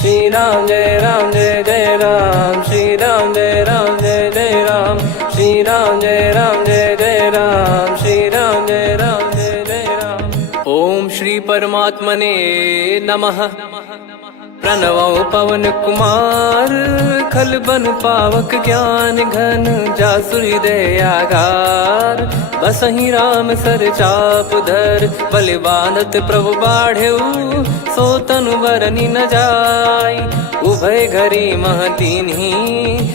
श्री राम जय जय राम, श्री राम जय जय राम, श्री राम जय जय राम, श्री राम जय जय राम। ओम श्री परमात्मने नमः। प्रणवो पवन कुमार, खल बन पावक ज्ञान घन, जासु हृदय आगार। बसहि राम सर चाप धर, बलि बांधत प्रभु बाढ़ेऊ, सो तनु बरनि न जाय। उभय घरी महतीन्ही,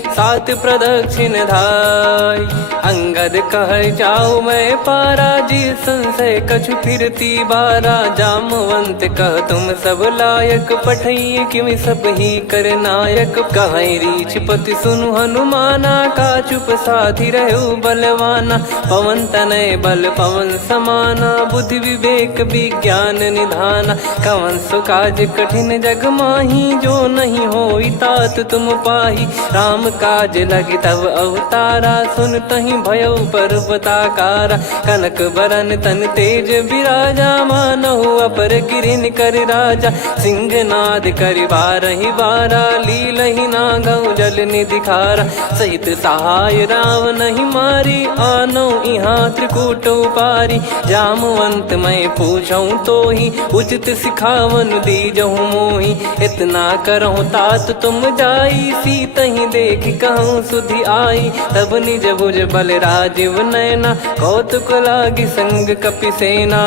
सात प्रदक्षिण धाय। अंगद कह जाऊ मैं पारा, जी संशय कछु फिरती बारा। जामवंत कह तुम सब लायक, पठई किमि सब ही कर नायक। कहीं रीछ पति सुनु हनुमाना, का चुप साधि रहु बलवाना। पवन तनय बल पवन समाना, बुद्धि विवेक विज्ञान निधाना। कवन सो काज कठिन जग माही, जो नहीं होई तात तुम पाही। राम काज लगी तब अवतारा, सुन तहि भयउ पर्वताकारा। कनक बरन तन तेज बिराजा, मानहु अपर गिरिन कर राजा। सिंहनाद करि बारहि बारा, लीलहि नागौ जल निधि खारा। सहित सहाय राम नहीं मारी, आनो इहाँ त्रिकूट उपारी। जामवंत मैं पूछऊँ तोहि, उचित सिखावन दीजहु मोहि। इतना करहु तात तुम जाई, सीतहि देख कहूँ सुधि आई। तब निज भुज बल राजीव नयना, कौतुक लागी संग कपिसेना।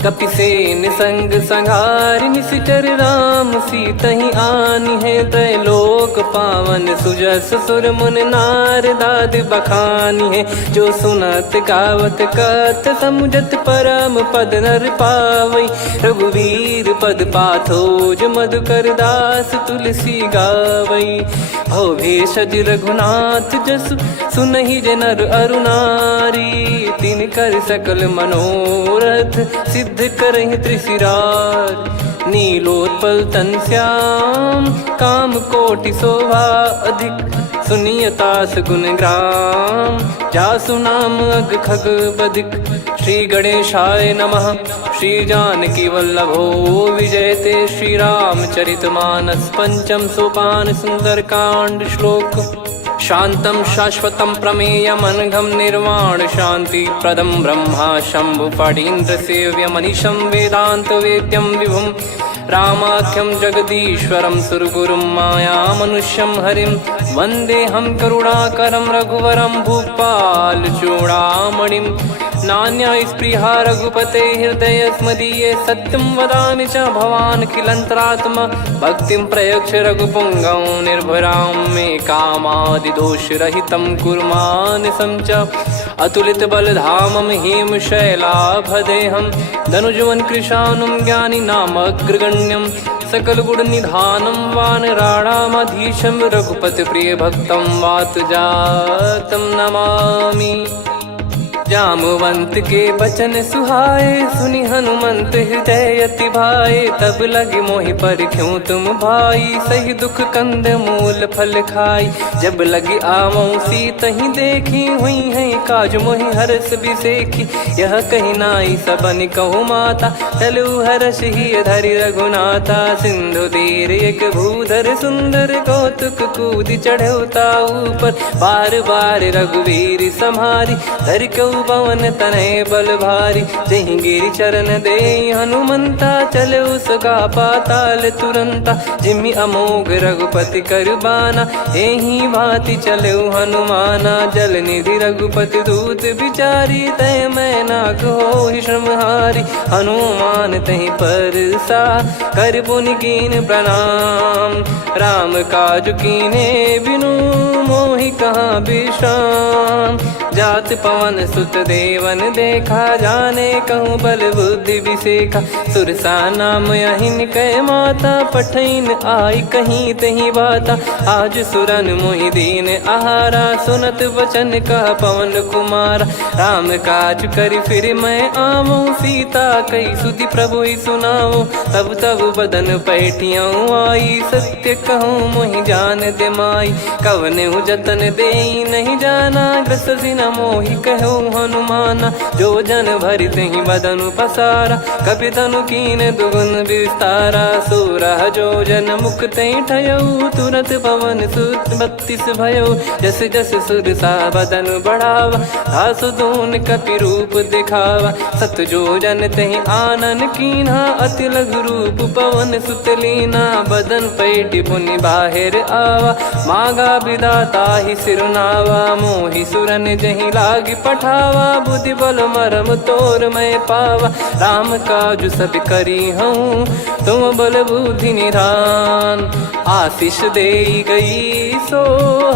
कपिसेन संग संघारि, निशिचर राम सीतहि आनी है। त्रैलोक पावन सुजस सुर मुन नार, दाद बखानी है। जो सुनत गावत कथ, समुझत परम पद नर पावई। रघुवीर पद पाथोज, मधुकर दास तुलसी गावई। भव भेषज रघुनाथ जसु, सुनहि जे नर अरु नारी। तिन कर सकल मनोरथ, सिद्ध करहि त्रिशिरार। नीलोत्पल तन श्याम, काम कोटि शोभा अधिक। सुनियतास गुण ग्राम, जासु नाम अग खग बदिक। श्री गणेशाय नमः। श्री जानकी वल्लभो विजयते, श्री रामचरित मानस। पंचम सोपान सुंदर कांड श्लोक। शांतं शाश्वतं प्रमेयमनघं, निर्वाण शांति प्रदं ब्रह्मा शंभु फणीन्द्र सेव्यमनिशं। वेदांत वेद्यं विभुं रामाख्यं जगदीश्वरं, सुरगुरुं माया मनुष्यं हरिं। वन्देऽहं करुणाकरं रघुवरं, भूपाल चूडामणिं। नान्या स्पृहा रघुपते हृदय स्मदीये, सत्यं वदामि च भवान् खिलन्तरात्मा। भक्तिं प्रयच्छ रघुपुङ्गं, निर्भरां मे कामादिदोषरहितं कुर्मानिसं च। अतुलित बलधामं हेमशैलाभदेहं, धनुजवन कृशानुं ज्ञानी नामग्रगण्यं। सकल गुण निधानं वानराणामधीशं, रघुपति प्रिय भक्तं वातजातं नमामि। जामवंत के बचन सुहाए, सुनि हनुमंत हृदय अति भाए। तब लगे मोहि पर क्यों तुम भाई, सही दुख कंद मूल फल खाई। जब लगे आवऊं सीतहि देखी, हुई है काज मोहि हरस बिसेखी। यह कही नाई सबन कहु माता, चलु हरष ही धरि रघुनाथा। सिंधु तीर एक भूधर सुंदर, कौतुक कूद चढ़ौता ऊपर। बार बार रघुवीर सम्हारी, धर कऊ पवन तनय बल भारी। जहि गिरि चरण दे हनुमंता, चले उसका पाताल तुरंता। जिमि अमोघ रघुपति कर बाना, एहि भांति चले हनुमाना। जल निधि रघुपति दूत बिचारी, तय मैं नाग होहि श्रमहारी। हनुमान तहि परसा, कर पुनि कीन प्रणाम। राम काज कीने बिनु, मोहि कहाँ विश्राम। जात पवन सुत देवन देखा, जाने कहूँ बल बुद्धि विसेखा। सुरसा नाम अहिन कै माता, पठैन आई कहीं तही बाता। आज सुरन मोहि दीन आहारा, सुनत वचन कह पवन कुमारा। राम काज करि फिर मैं आवऊं, सीता कई सुधि प्रभु ही सुनाओ। तब तब बदन पैठियाँ आई, सत्य कहूँ मोहि जान दे माई। कवने जतन दे नहीं जाना, ग्रसि न मोहि कहो हनुमाना। जो जन भरि तेहि बदनु पसारा, कपि तनु कीन दुगुन विस्तारा। सोरह जो जन मुख तेहि ठयऊ, तुरत पवन सुत 32 भयऊ। जस जस सुरसा बदन बढ़ावा, आसु दून कपि रूप दिखावा। सत जो जन तेहि आनन कीन्हा, अति लघु रूप पवन सुत लीना। बदन पैटि पुनि बाहिर आवा, मागा विधाता ही सिरुनावा। मोहि सुरन जहि लागी पठावा, बुद्धि बल मरम तोर मैं पावा। राम काजु सब करी हूँ, तुम बल बुद्धि निधान। आशीष देई गई सो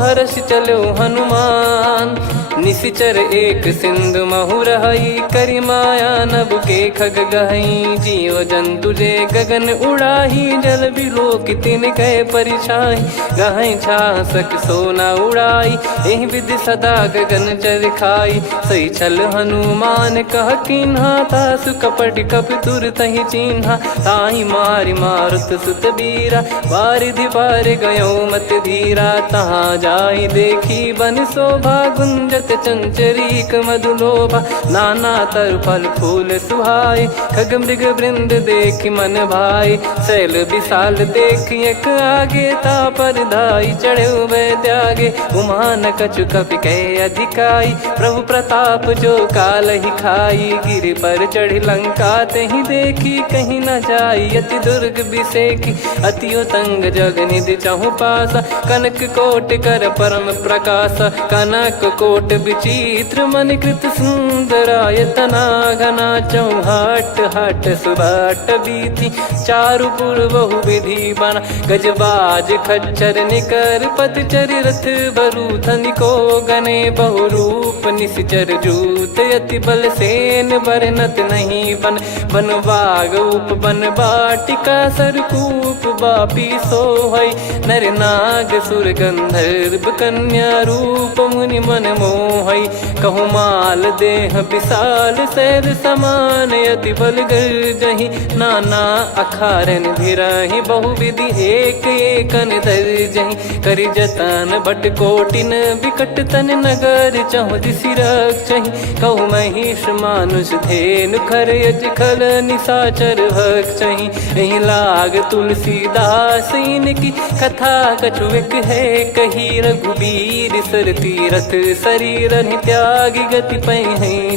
हर्ष चलो हनुमान। निशिचर एक सिंधु महु रहई, करी माया नभ के खग गहई। जीव जंतु जे गगन उड़ाही, जल बिलोक तिन कह परिछाई। गहई छासक सोना उड़ाई, एहि विधि सदा गगन चर खाई। सही छल हनुमान कह कीन्हा, तासु कपट कप तुर तहि चिन्हा। ताहि मारि मारुत सुत बीरा, वारिधि पार गयो मत धीरा। तहाँ जाई देखी बन शोभा, गुंजत चंचरीक मधुलोभा। नाना तर फल फूल सुहाए, खग मृग वृंद देख मन भाई। शैल विशाल देख एक आगे, तापर धाई चढ़े वै त्यागे। उमान कछु कपि कह अधिकाई, प्रभु प्रताप जो काल ही खाई। गिर पर चढ़ी लंका तेहि देखी, कहीं न जाई अति दुर्ग बिसेकी। अति उतंग जग निधि चहु पासा, कनक कोट कर परम प्रकाश। कनक कोट विचित्र मन कृत सुंदरायतना। घना चौहाट हाट सुबाट बीती, चारु पुर बहु विधि बना। गजबाज खच्चर निकर पतचर, रथ बरु धनिको गने। बहु रूप निशिचर जूत, अति बल सेन बरनत नहीं बन। बन बाग उप बन बाटिका, सरकूप बापी सोहई। नर नाग सुर गंधर्व कन्या, रूप मुनि मन मोहई। कहु माल देह विशाल, शैल समान अति बल गर्जहि। नाना अखारन भिरहि, बहु विधि एक एकन दर्जहि। करि जतन बट कोटिन, बिकट तन नगर चहु दिसि रक्षहि। कहु महिष मानुष धेनु, खर यज खल निशाचर भक्षहि। एहि लाग तुलसीदास इनकी, कथा कछु एक है कही। रघुबीर सर तीरथ शरीर, त्यागी गति पै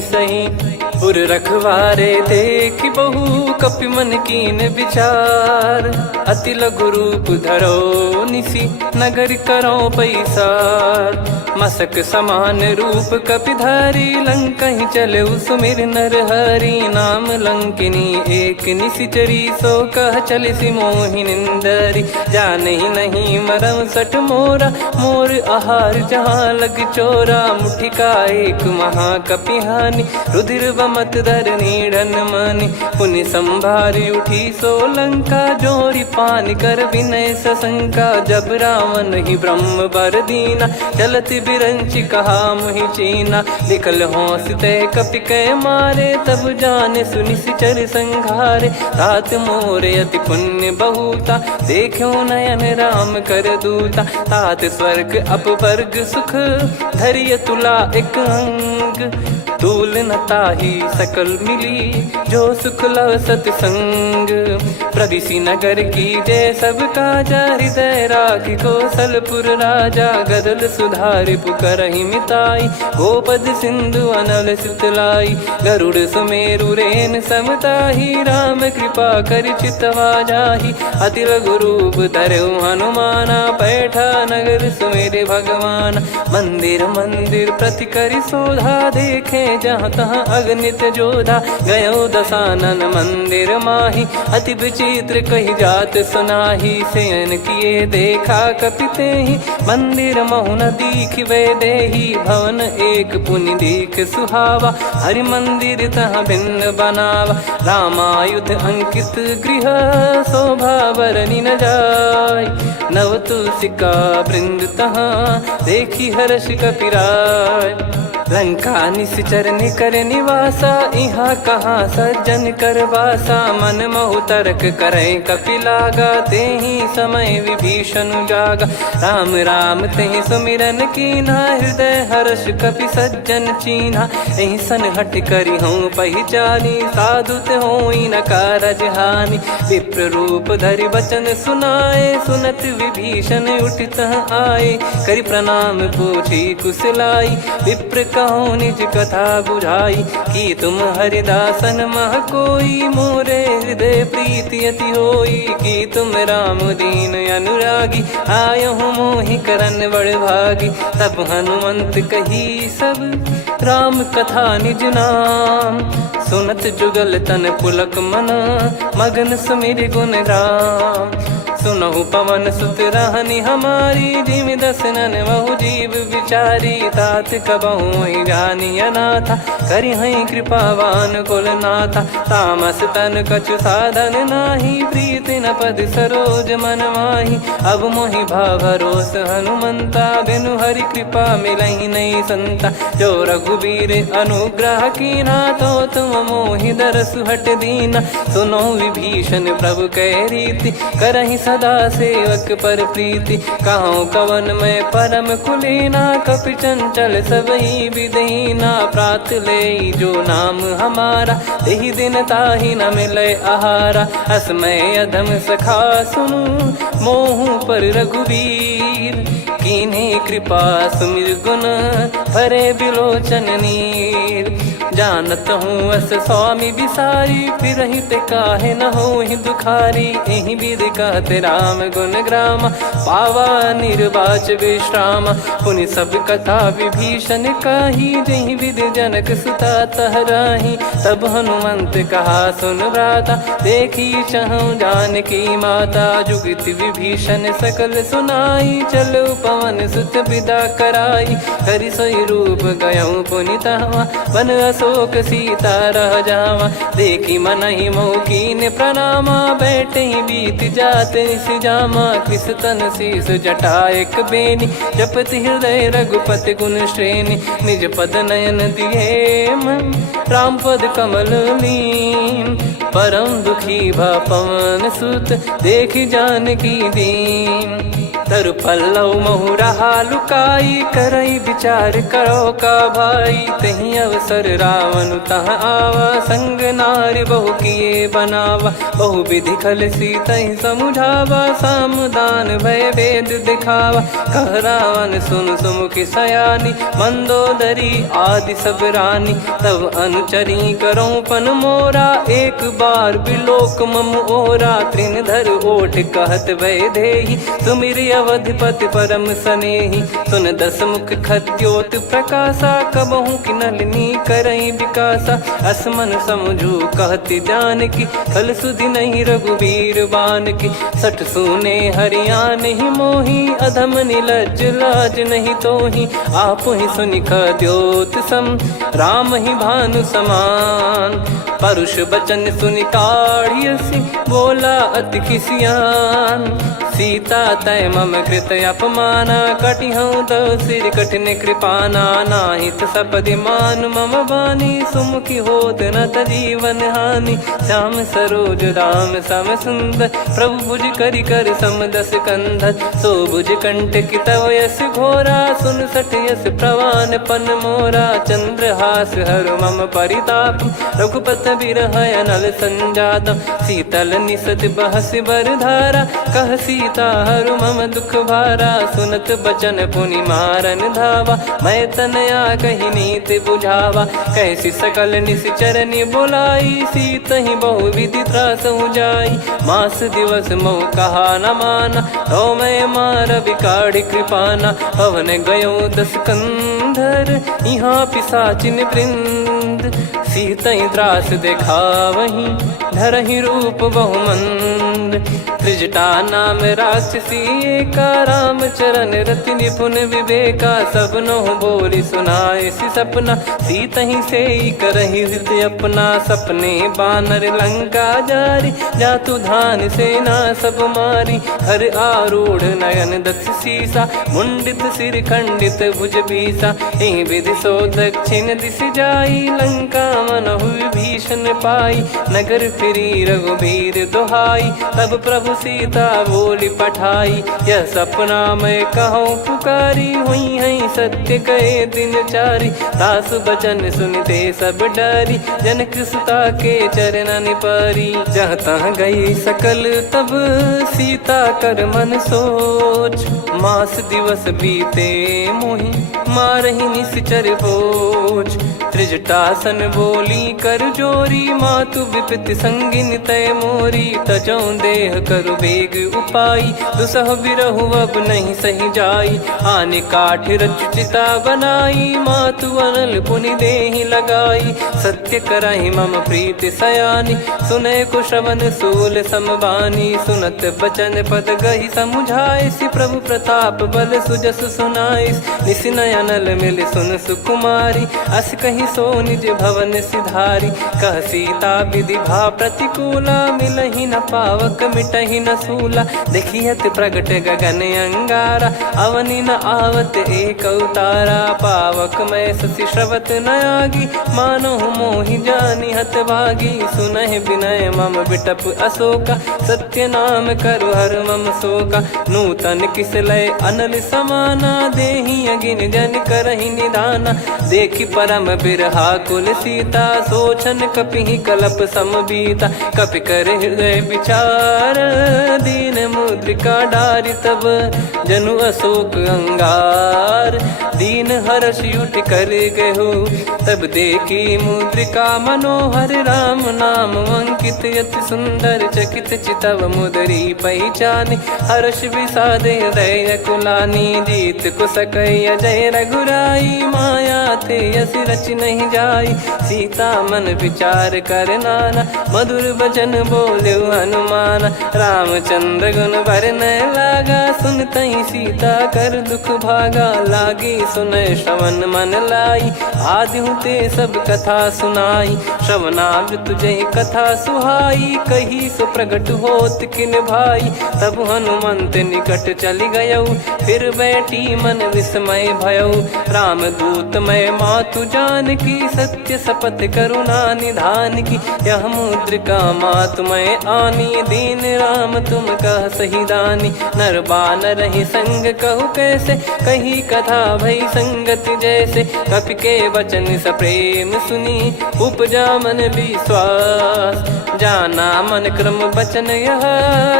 सही। पुर रखवारे देख बहु, कपि मन कीन विचार। अति लघु रूप धरो निसी, नगर करो पैसार। मसक समान रूप कपि धारी, लंकहि चले सुमिर नर हरि। नाम लंकिनी एक निशिचरी, सो कह चलिसि मोहि निंदरी। जानहि नहीं मरम सठ मोरा, मोर आहार जहाँ लग चोरा। मुठिका एक महाकपिहानि, रुधिर बमत धरनी ढन मानि। पुनि संभारी उठी सो लंका, जोरी पान कर विनय सशंका। जब रावण ही ब्रह्म बर दीना, चलत बिरंचि कहा मुहि चीना। लिखल होंस ते कपि कै मारे, तब जाने सुनि सिचर संघारे। तात मोरे अति पुण्य बहुता, देखो नयन राम कर दूता। तात स्वर्ग अपवर्ग सुख, धरिय तुला एक अंग। तूल न ताहि सकल मिली, जो सुख लव सतसंग। प्रविशि नगर की जय सब काजा, हृदय राखि कौशलपुर राजा। गदल सुधारि पुकरहि मिताई, गोपद सिंधु अनल सितलाई। गरुड़ सुमेरु रेन समताहि, राम कृपा करि चितवा जाहि। अति लघु रूप धरऊ हनुमाना, पैठा नगर सुमेरे भगवान। मंदिर मंदिर प्रति करि शोधा, देखे जहाँ तहाँ अगणित जोधा। गयो दशानन मंदिर माही, अति विचित्र कही जात सुनाही। शयन किए देखा कपि तेहि, मंदिर महु न दीख वे देही। भवन एक पुनि दीख सुहावा, हरि मंदिर तहाँ भिन्न बनावा। रामायुध अंकित गृह, शोभा बरनि न जाय। नव तुलसी का वृंद तहाँ, देखी हर्ष कपिराय। लंका निश्चर निकर निवासा, इहाँ कहाँ सज्जन कर वासा। मन महु तर्क करे कपिलागा, तेहि समय विभीषण जागा। राम राम तेहि सुमिरन कीन्हा, हृदय हर्ष कपि सज्जन चीन्हा। एहि सन हट करि हूँ पहिचानी, साधु ते होई न कारज हानि। विप्र रूप धरि वचन सुनाए, सुनत विभीषण उठित आए। करि प्रणाम पूछी कुशलाई, विप्र कहो निज कथा बुझाई। कि तुम हरिदासन मह कोई, मोरे हृदय प्रीति अति होई। कि तुम राम दीन अनुरागी, आयहु मोहि करन बड़ भागी। तब हनुमंत कही सब राम कथा निज नाम, सुनत जुगल तन पुलक मना, मगन सुमिर गुण राम। सुनहु पवन सुत रहनी हमारी, जिमि दसनन महु जीव विचारी। तात कबहु ही जानी अनाथा, करि हई कृपावान कुल नाथा। तामस तन कछु साधन नाही, प्रीति न पद सरोज मन माही। अब मोहि भाव भरोस हनुमंता, बिनु हरि कृपा मिलहि नहीं संता। जो रघुबीर अनुग्रह कीन्हा, तो तुम मोहि दरसु हट दीना। सुनो विभीषण प्रभु कह रीति, करहि सदा सेवक पर प्रीति। कहूँ कवन में परम कुलीना, कपि चंचल सबही विदहीना। प्रात ले जो नाम हमारा, तेहि दिन ताहि न मिले आहारा। असमय अधम सखा सुनु, मोहु पर रघुवीर। कीन्ही कृपा सुमिर गुण, भरे बिलोचन नीर। जानत हूँ अस स्वामी बिसारी, फिरहि ते काहे न होहि दुखारी। एहि विधि कहते राम गुण ग्राम, पावा निर्वाच विश्राम। पुनि सब कथा विभीषण काही, जहि विधि जनक सुता तहराही। तब हनुमंत कहा सुन भ्राता, देखी चहु जानकी माता। जुगति विभीषण सकल सुनाई, चलो पवन सुत विदा कराई। करि सोई रूप गयऊँ पुनि तहवा, वन अशोक सीता रह जावा। देखी मनहि मोह कीन्ह प्रणामा, बैठे ही बीत जात निस जामा। कृस तन शीस जटा एक बेनी, जपति हृदय रघुपति गुण श्रेणी। निज पद नयन दिए मन, राम पद कमल लीन। परम दुखी भा पवन सुत, देखि जानकी दीन। तरु पल्लव महु रहा लुकाई, करई विचार करो का भाई। तहि अवसर रावण तह आवा, संग नारी बहु किए बनावा। बहु विधि खल सीतहि समुझावा, सामदान भय वेद दिखावा। कह रावण सुन सुमुखि सयानी, मंदोदरी आदि सब रानी। तब अनुचरी करो पन मोरा, एक बार बिलोक मम ओरा। तृण धर ओठ कहत भय देहि, सुमिर अवधिपति परम सनेहि। सुन दस मुख खद्योत प्रकाशा, कबहु कि नलिनी करई विकासा। असमन समझू कहति जानकी, खल सुधि नहीं रघुवीर बानकी। सठ सुने हरियाण ही मोही, अधम निलज्ज लाज नहीं तोही। आप ही सुनि खद्योत सम, राम ही भानु समान। परुष बचन सुनि काढ़ियसि, बोला अति किसियान। सीता तय मम कृत अपमाना, कटिहऊँ तव सिर कठिन कृपाना। नाहित सपदि मान मम बानी, सुमुखी होत न जीवन हानि। श्याम सरोज राम सम सुंदर, प्रभु भुज करि कर सम दस कंधर। सो भुज कंठ की तव यस घोरा, सुन सठ यस प्रवान पन मोरा। चंद्रहास हर मम परिताप, रघुपत बिरह अनल संजातम। शीतल निसत बहस बर धारा, कह सीता हरु मम दुख भारा। सुनत बचन पुनि मारन धावा, मैं तनया कहि नीति बुझावा। कैसी सकल निश्चरनि बुलाई, सीतहि बहु विधि त्रासहु जाई। मास दिवस मोह कहा न माना, तो मैं मार बिकाढ़ि कृपाना। पवन गयो दस कंधर, यहाँ पिशाचिन वृंद। मंद, सीतई त्रास देखावहीं धरहि रूप बहुमंद। त्रिजटा नाम राक्षसी एका, राम चरण रति निपुण विवेका। सबनो बोली सुनाए सि सपना, सीतहि से करहि हृद अपना। सपने बानर लंका जारी, जातु धान सेना सब मारी। हर आरूढ़ नयन दक्ष सीसा, मुंडित सिर खंडित भुज बीसा। एहि विधि सो दक्षिण दिश जाई, लंका मनहु विभीषण पाई। नगर फिरी रघुबीर दुहाई, तब प्रभु सीता बोली पठाई। यह सपना मैं कहूँ पुकारी, हुई है सत्य कहे दिन चारी। दास बचन सुनते सब डरी, जनक सुता के चरण परी। जहाँ तहाँ गई सकल तब सीता कर मन सोच। मास दिवस बीते मोहि मारहि निश्चर बोझ। त्रिजटासन बोली कर जोरी, मातु विपत्ति संगिन तय मोरी। तजौ देह करु बेग उपाई, दुसह बिरहु अब नहीं सही जाई। आने काठ रचिता बनाई, मातु अनल पुनि देहि लगाई। सत्य करहि मम प्रीति सयानी, सुनय को श्रवण सूल समबानी। सुनत बचन पद गहि समुझाए, सि प्रभु प्रताप बल सुजस सुनाइस। निस नयनल मिल सुन सुकुमारी, अस कहि सो निज भवन सिधारी। कह सीता विधि भा प्रतिकूला, मिलहि न पावक मिटहि न सूला। देखियत प्रगट गगन अंगारा, अवनि न आवत एक अवतारा। पावक मैं शशि श्रवत न आगी, मानो मोहि जानि हत भागी। सुनहि विनय मम बिटप अशोका, सत्य नाम करु हर मम शोका। नूतन किस लय अनल समाना, देहि अगिन जन करहि निदाना। देखि परम बिरहा कुल सीता, सोचन कपिहि कलप समबीता। कपि कर हृदय विचार, दीन मुद्रिका डारि तब जनु अशोक अंगार। दीन हर्ष उठ कर गहु, तब देखी मुद्रिका मनोहर। राम नाम अंकित अति सुंदर, चकित चितव मुदरी पहचान। हर्ष विषाद हृदय कुलानी, जीत को सकय जय रघुराई। माया थे यस रच नहीं जाई, सीता मन विचार कर नाना। मधुर बचन बोले हनुमान, रामचंद्र गुण बरनै लागा। सुनतहि सीता कर दुख भागा, लागी सुनय श्रवण मन लाई। आदि ते सब कथा सुनाई, श्रवणामृत जय कथा सुहाई। कही सो प्रगट होत किन भाई, तब हनुमंत निकट चली गयौ। फिर बैठी मन विस्मय भयौ, राम दूत मैं मातु जानकी। सत्य शपथ करुणा निधान की, यह मुद्रिका मातु मैं आनी। दीन राम तुम कह सही दानी, नर बानर ही संग कहु कैसे। कही कथा भई संगति जैसे, कपि के वचन सप्रेम सुनी। उपजा मन विश्वास, जाना मन क्रम बचन यह।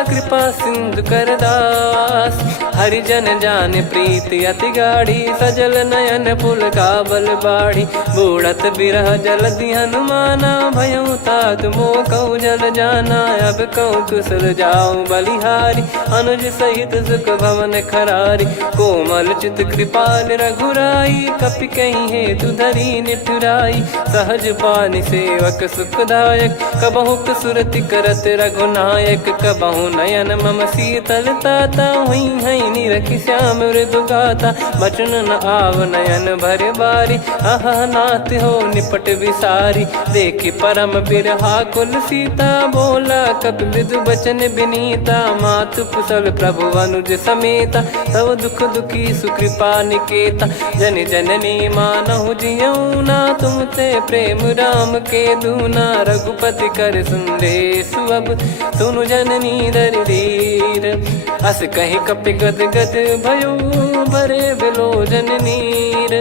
कृपा सिंधु कर दास, हरिजन जान प्रीति अति गाढ़ी। सजल नयन पुल का बल बाढ़ी, बूढ़त बिरह जल दी हनुमाना। भयउ तात मोह कहु जल जाना, अब कहु कुशल जाऊं बलिहारी। अनुज सहित सुख भवन खरारी, कोमल चित कृपाल रघुराई। कपि कहीं हेतु धरी निठुराई, सहज पानि सेवक सुखदायक। कबहु सुरति करत रघुनायक, कबहु नयन मम शीतल ताता। हुई है निरखि श्याम मृदु गाता, बचन न आव नयन भर बारी। आहा नाथ हो निपट विसारी, देखि परम बिरहा कुल सीता। बोला कपि मृदु बचन बिनीता, मातु कुशल प्रभु अनुज समेता। तव दुख दुखी सुकृपा निकेता, जन जननी मानहु जियऊ ना। तुम ते प्रेम राम के दूना, रघुपति कर संदेश अब सुनु जननी दर धीर। अस कहि कपि गद गद भयो, भरे बिलोचन नीर।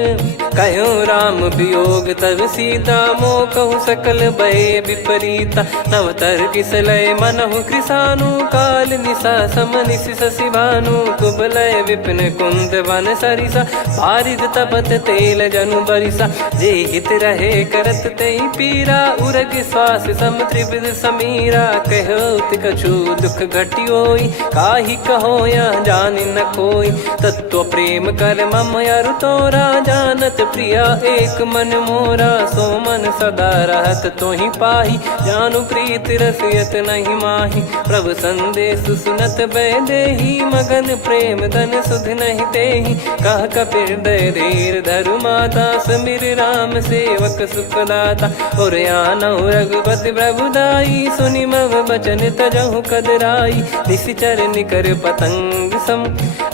कहो राम वियोग तब सीता, मोह कहु सकल भय विपरीता। नवतर किसलय मनहु कृसानु, काल निशा समनिशि शशि भानु। कुबलय विपिन कुंद वन सरिसा, पारिद तपत तेल जनु बरिसा। जे हित रहे करत तेहि पीरा, उरग श्वास सम त्रिविध समीरा। कहो कछु दुख घटियोई, काहि कहो या जान न कोई। तत्व प्रेम कर मम अरु तोरा, जानत प्रिया एक मन मोरा। सो मन सदा रहत तो ही पाही, जानु प्रीत रसियत नहीं माही। प्रभु संदेश सुनत बैदेही, मगन प्रेम धन सुध नहीं तेही। कह कपिर दय धीर धरु माता, समिर राम सेवक सुखदाता। और आनौ रघुपति प्रभुदाई, सुनि मव बचन तजहु कदराई। निशिचर निकर पतंग सम,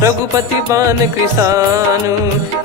रघुपति पान कृसानु।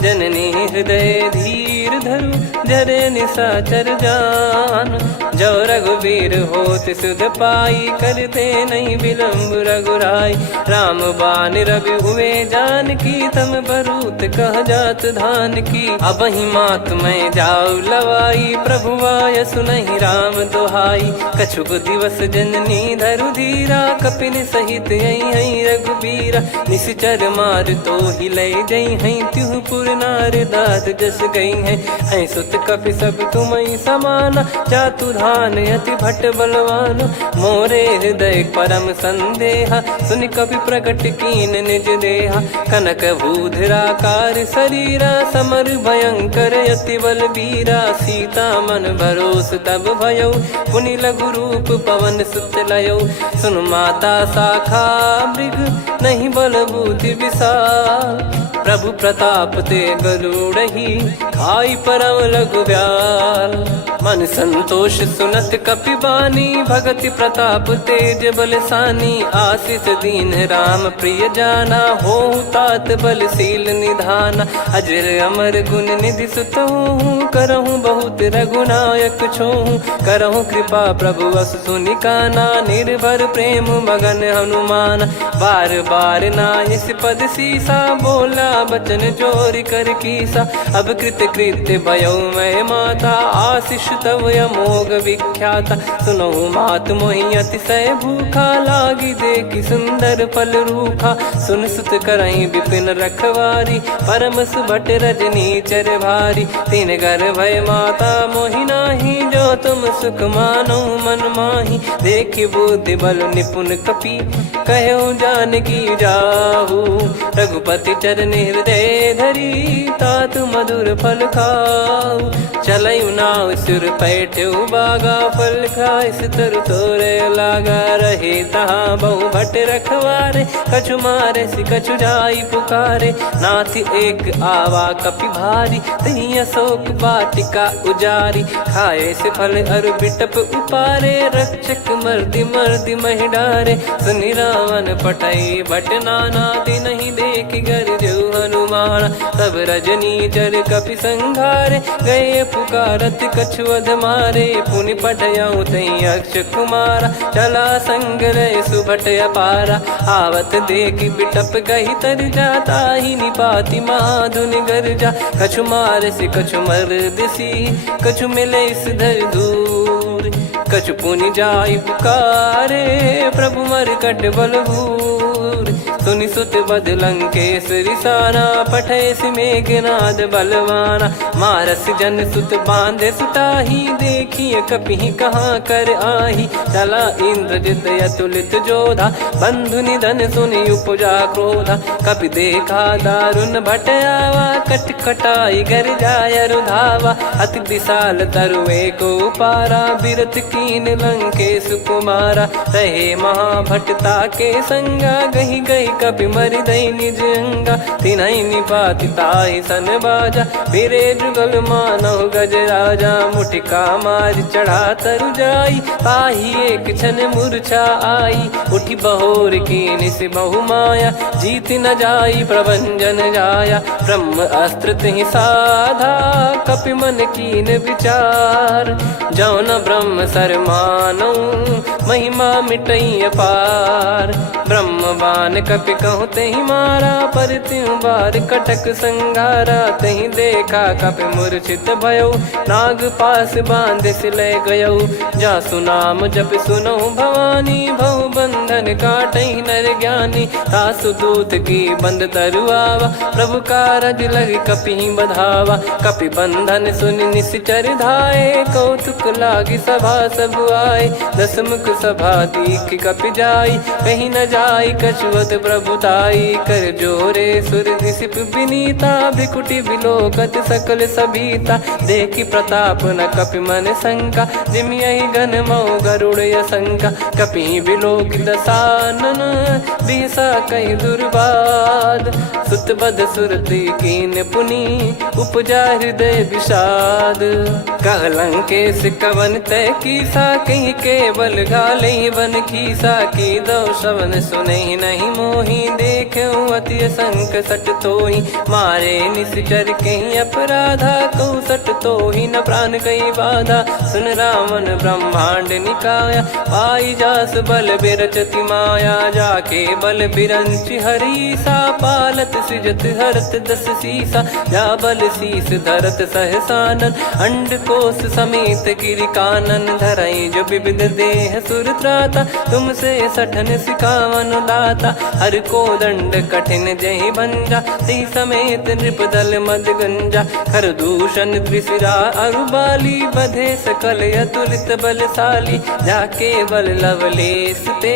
जननी हृदय धीर धरु, जरे निशाचर जान। जो रघुवीर होत सुध पाई, करते नहीं विलम्ब रघुराई। राम बान रवि हुए जानकी, तम बरूत कह जात धान की। अब ही मात मैं जाऊ लवाई, प्रभु आय सुनहि राम दोहाई। कछुक दिवस जननी धरु धीरा, कपिन सहित यही रघुबीरा। निशिचर मार तो ही ले जई हैं, त्युह पुर नार दाद जस गई हैं। सुत कपि सब तुमहि समाना, जातु धान अति भट बलवान। मोरे हृदय परम संदेहा, सुनि कपि प्रकट कीन निज देहा। कनक भूधराकार शरीरा, समर भयंकर अति बलबीरा। सीता मन भरोस तब भयउ, पुनि लघु रूप पवन सुत लयउ। सुन माता शाखा मृग, नहीं बल बुद्धि विशाल। प्रभु प्रताप ते गरुड़ही, खाई परम लघु ब्याल। मन संतोष सुनत कपि बानी, भगति प्रताप तेज बलसानी। आशीष दीन राम प्रिय जाना, होहु तात बलशील निधाना। अजर अमर गुण निधि सुतहु, करहु बहुत रघुनायक छोहु। करहु कृपा प्रभु अस सुनि काना, निर्भर प्रेम मगन हनुमान। बार बार नायस पद सीसा, बोला बचन चोरी कर कीसा। अब कृत कृत्य भयउ मैं माता, आशीष तव अमोघ विख्याता। सुनहु मात मोहि अतिशय भूखा, लागी देखि सुंदर फल रूखा। सुन सुत करहि विपिन रखवारी, परम सुभट रजनी चर भारी। तीन घर भय माता मोहि नाही, जो तुम सुख मानो मन माही। देखि बुद्धि बल निपुण कपि, कहु जानकी जाहु। रघुपति चरण हृदय धरी, तात मधुर फल खाऊ। चलयु नाव सुर पैठ्यु बागा, फल खाइस तरु तोरे लागा। रहे तहाँ बहु भट रखवारे, कछु मारे सि कछु जाई पुकारे। नाथ एक आवा कपि भारी, तही अशोक वाटिका उजारी। खाए से फल अरु बिटप उपारे, रक्षक मर्दि मर्दि महि डारे। सुनि रावण पटई भट नाना, तिनहि देखि गरजउ हनुमान। तब रजनी चर कपि संघारे, गए पुकारत कछु अध मारे। पुनि पठयउ तई अक्ष कुमारा, चला संग रहे सुभट अपारा। आवत देखि बिटप गही तर जाता, ही निपाति महाधुनि गर्जा। कछु मार से कछु मर्दिसी, कछु मिले इस धर दूर। कछु पुनि जाई पुकारे, प्रभु मरकट बलभूर। सुनि सुत बद लंकेश्वरी साना, पठय मेघनाद बलवाना। मारस जन सुत बांधे सुताही, देखिए कपि कहाँ कर आही। चला इंद्रजित अतुलित जोधा, बंधु निधन सुनि उपजा क्रोधा। कपि देखा दारुण भट आवा, कट कटाई गर जाय रुधावा। अति विशाल तरुए को पारा, बिरत कीन लंकेश कुमारा। रहे महाभटता के संगा, गही गही कपि मरि दई निज अंगा। तिन्हि निपाति ताहि सन बाजा, फिरे जुगल मानव गज राजा। मुटिका मार चढ़ा तरु जाई, ताहि एक क्षण मूर्छा आई। उठि बहोर कीन से बहु माया, जीत न जाई प्रभंजन जाया। ब्रह्म अस्त्र तिहि साधा, कपि मन कीन विचार। जौ न ब्रह्म सर मानौ, महिमा मिटई अपार। ब्रह्म बान कपि कहु तहि मारा, पर त्यों बार कटक संगारा। तहि देखा कपि मूर्छित भयउ, नाग पास बांध सिले गयउ। जासु नाम जप सुनहु भवानी, भव बंधन काटहि नर ज्ञानी। तासु दूत की बंद तरुआवा, प्रभु कारज लग कपि बधावा। कपि बंधन सुनि निश्चर धाये, कौतुक लागी सभा सब आए। दस मुख सभा दीख कपि जाई, कहीं न जाई कछुवत प्रभुताई। कर जोरे सुर दिसिप विनीता, भ्रिकुटि बिलोकत सकल सबीता। देखि प्रताप न कपि मन शंका, जिमियहि गन मऊ गरुड़ असंका। कपि बिलोक दसानन, बिहसा कहि दुर्वाद। सुत बध सुरति कीन पुनि, उपजा हृदय विषाद। कहलंकेश कवन तय कीसा, कहीं केवल गाले बन खीसा। की दो श्रवण सुने नहीं मोही, देखे अति संक सट तोही। मारे निश्चर कहीं अपराधा, कहूँ सट तोही न प्राण कहीं बाधा। सुन रावण ब्रह्मांड निकाया, पाई जास बल बिरचति माया। जाके बल बिरंच हरीसा, पालत सृजत हरत दस सीसा। जा बल शीस धरत सहसानन, अंड कोश समेत गिरि कानन। धरई जो विविध देह सुर त्राता, तुमसे सठन सिखावन दाता। हर को दंड कठिन जहि भंजा, ती समेत नृप दल मद गंजा। खर दूषण त्रिशिरा अरुबाली, बधे सकल अतुलित बलशाली। जाके बल लवलेश ते,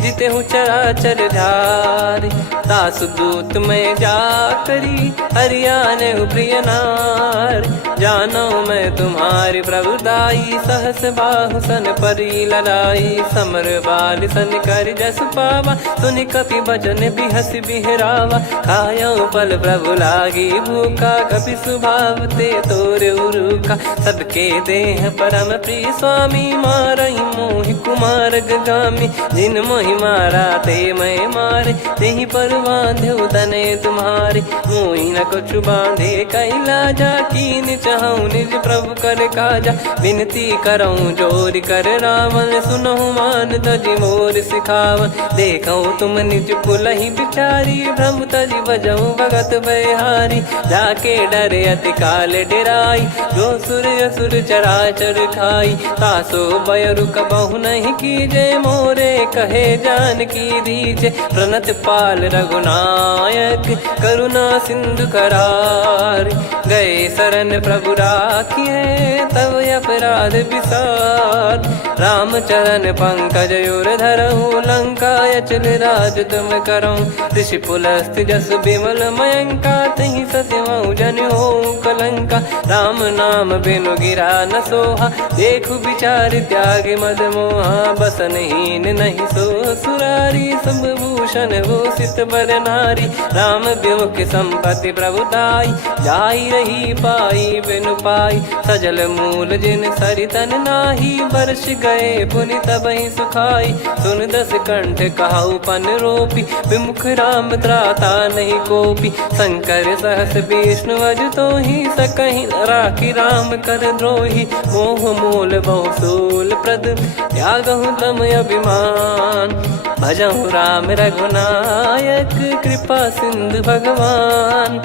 जिते हूँ चराचर धारी। दास दूत में जा करी, हरियाने प्रिय नार। जानो मैं तुम्हारी प्रभुताई, सहस बाहु सन परी लड़ाई। समर बाल सन कर जस पावा, सुनि कपि भजन बिहस बिहरावा। खायो पल प्रभु लागी भूखा, कपि स्वभाव ते तोर उरुखा। सबके देह परम प्रिय स्वामी, मारई मोहि कुमार गगामी। जिन मोहि मारा ते मैं मारे, तेहि पर बांधो तने तुम्हारे। मोहि न कुछ बांधे कैलाजा, कीन चाहूँ निज प्रभु कर काजा। विनती करऊँ जोर कर रावण, सुनहु मान तजि मोर सिखावन। देखऊँ तुम निज पुलहि बिचारी, भ्रम तजि बजऊँ भगत बहारी। जाके डरे अति काल डेराई, जो सुर असुर चराचर खाई। तासो बयरु कबहु नहीं कीजे, मोरे कहे जान की दीजे। प्रणत पाल रघुनायक, करुणा सिंधु करार। गए शरण प्रभु राखिए, तब अपराध विसार। राम चरण पंकज उर धरऊँ, लंका अचल राज तुम करऊँ। ऋषि पुलस्त जस विमल मयंका, तहि सत्यमऊ जन हो कलंका। राम नाम बिनु गिरा न सोहा, देखु विचार त्याग मद मोहा। बसनहीन नहीं सो सुरारी, सब भूषण भूषित बर नारी। राम विमुख संपत्ति प्रभुताई, जाई रही पाई बिनु पाई। सजल मूल जिन सरितन नाही, वर्ष गए पुनि तबहि सुखाई। सुन दस कंठ कहाऊ पन रोपी, विमुख राम त्राता नहीं कोपी। शंकर सहस विष्णु अज तोहि, सकहि न राखी राम कर द्रोही। मोह मूल बहु सूल प्रद, त्यागहु तम अभिमान। भजहु राम रघुनायक, कृपा सिंधु भगवान।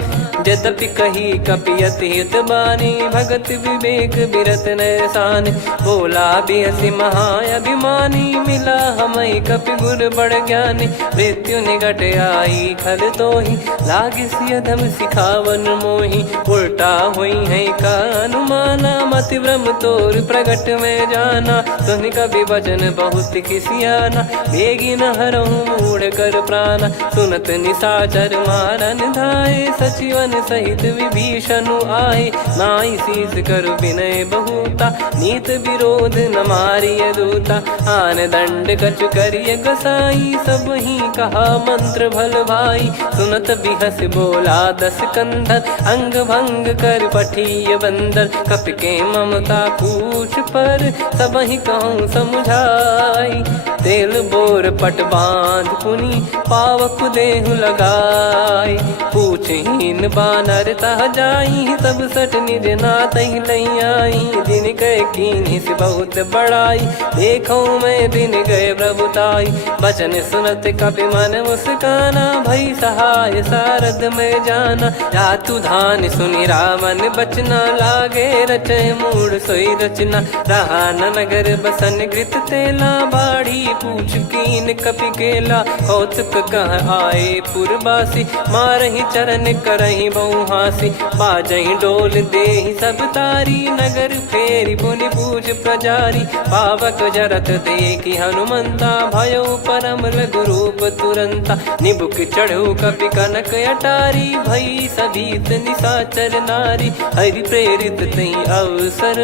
यद्यपि कही कपियति हित बानी, भगत विवेक बिरत नैसान। बोला बिहसि महाअभिमानी, मिला हमई कपि गुर बड़ ज्ञानी। मृत्यु निकट आई खल तोहि, लागिसि अधम सिखावन मोहि। उल्टा हुई है का अनुमाना, मति भ्रम तोर प्रगट में जाना। सुन कवि वचन बहुत खिसियाना, बेगी न हरहु मूढ़ कर प्राणा। सुनत निशाचर मारन धाये, सचिवन सहित विभीषणु आए। नाई शीस कर विनय बहुता, नीत विरोध न मारिय दूता। आन दंड कछु करिय गसाई, सब ही कहा मंत्र भल भाई। सुनत बिहस बोला दस कंधर, अंग भंग कर पठिय बंदर। कपि के ममता पूछ पर, सब ही कहूँ समुझाई। तेल बोर पट बांध पुनि, पावक देहु लगाई। पूछहीन बानर तह जाई, सब सट निज नातहि लई आई। दिन गए कीन्ही से बहुत बड़ाई, देखो मैं दिन गए प्रभुताई। बचन सुनत कपि मन मुस्काना, भई सहाय सारद में जाना। जातु धान सुनि रावण बचना, लागे रचय मूढ़ सोई रचना। रहा न नगर बसन घृत तेला, बाढ़ी पूछ कीन कपि केला कौतुक कह आए पुरबासी मारही चरण करही बहु हासी बाजही डोल देहि सब तारी नगर फेरी पुनि पूज प्रजारी पावक जरत देखी हनुमंता भयो परम लघु रूप तुरंता निबुक चढ़ू कपि कनक अटारी भई सभीत निशाचर नारी हरि प्रेरित तई अवसर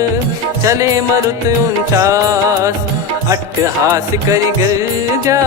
चले मरुत 49 अट्टहास करि गिरजा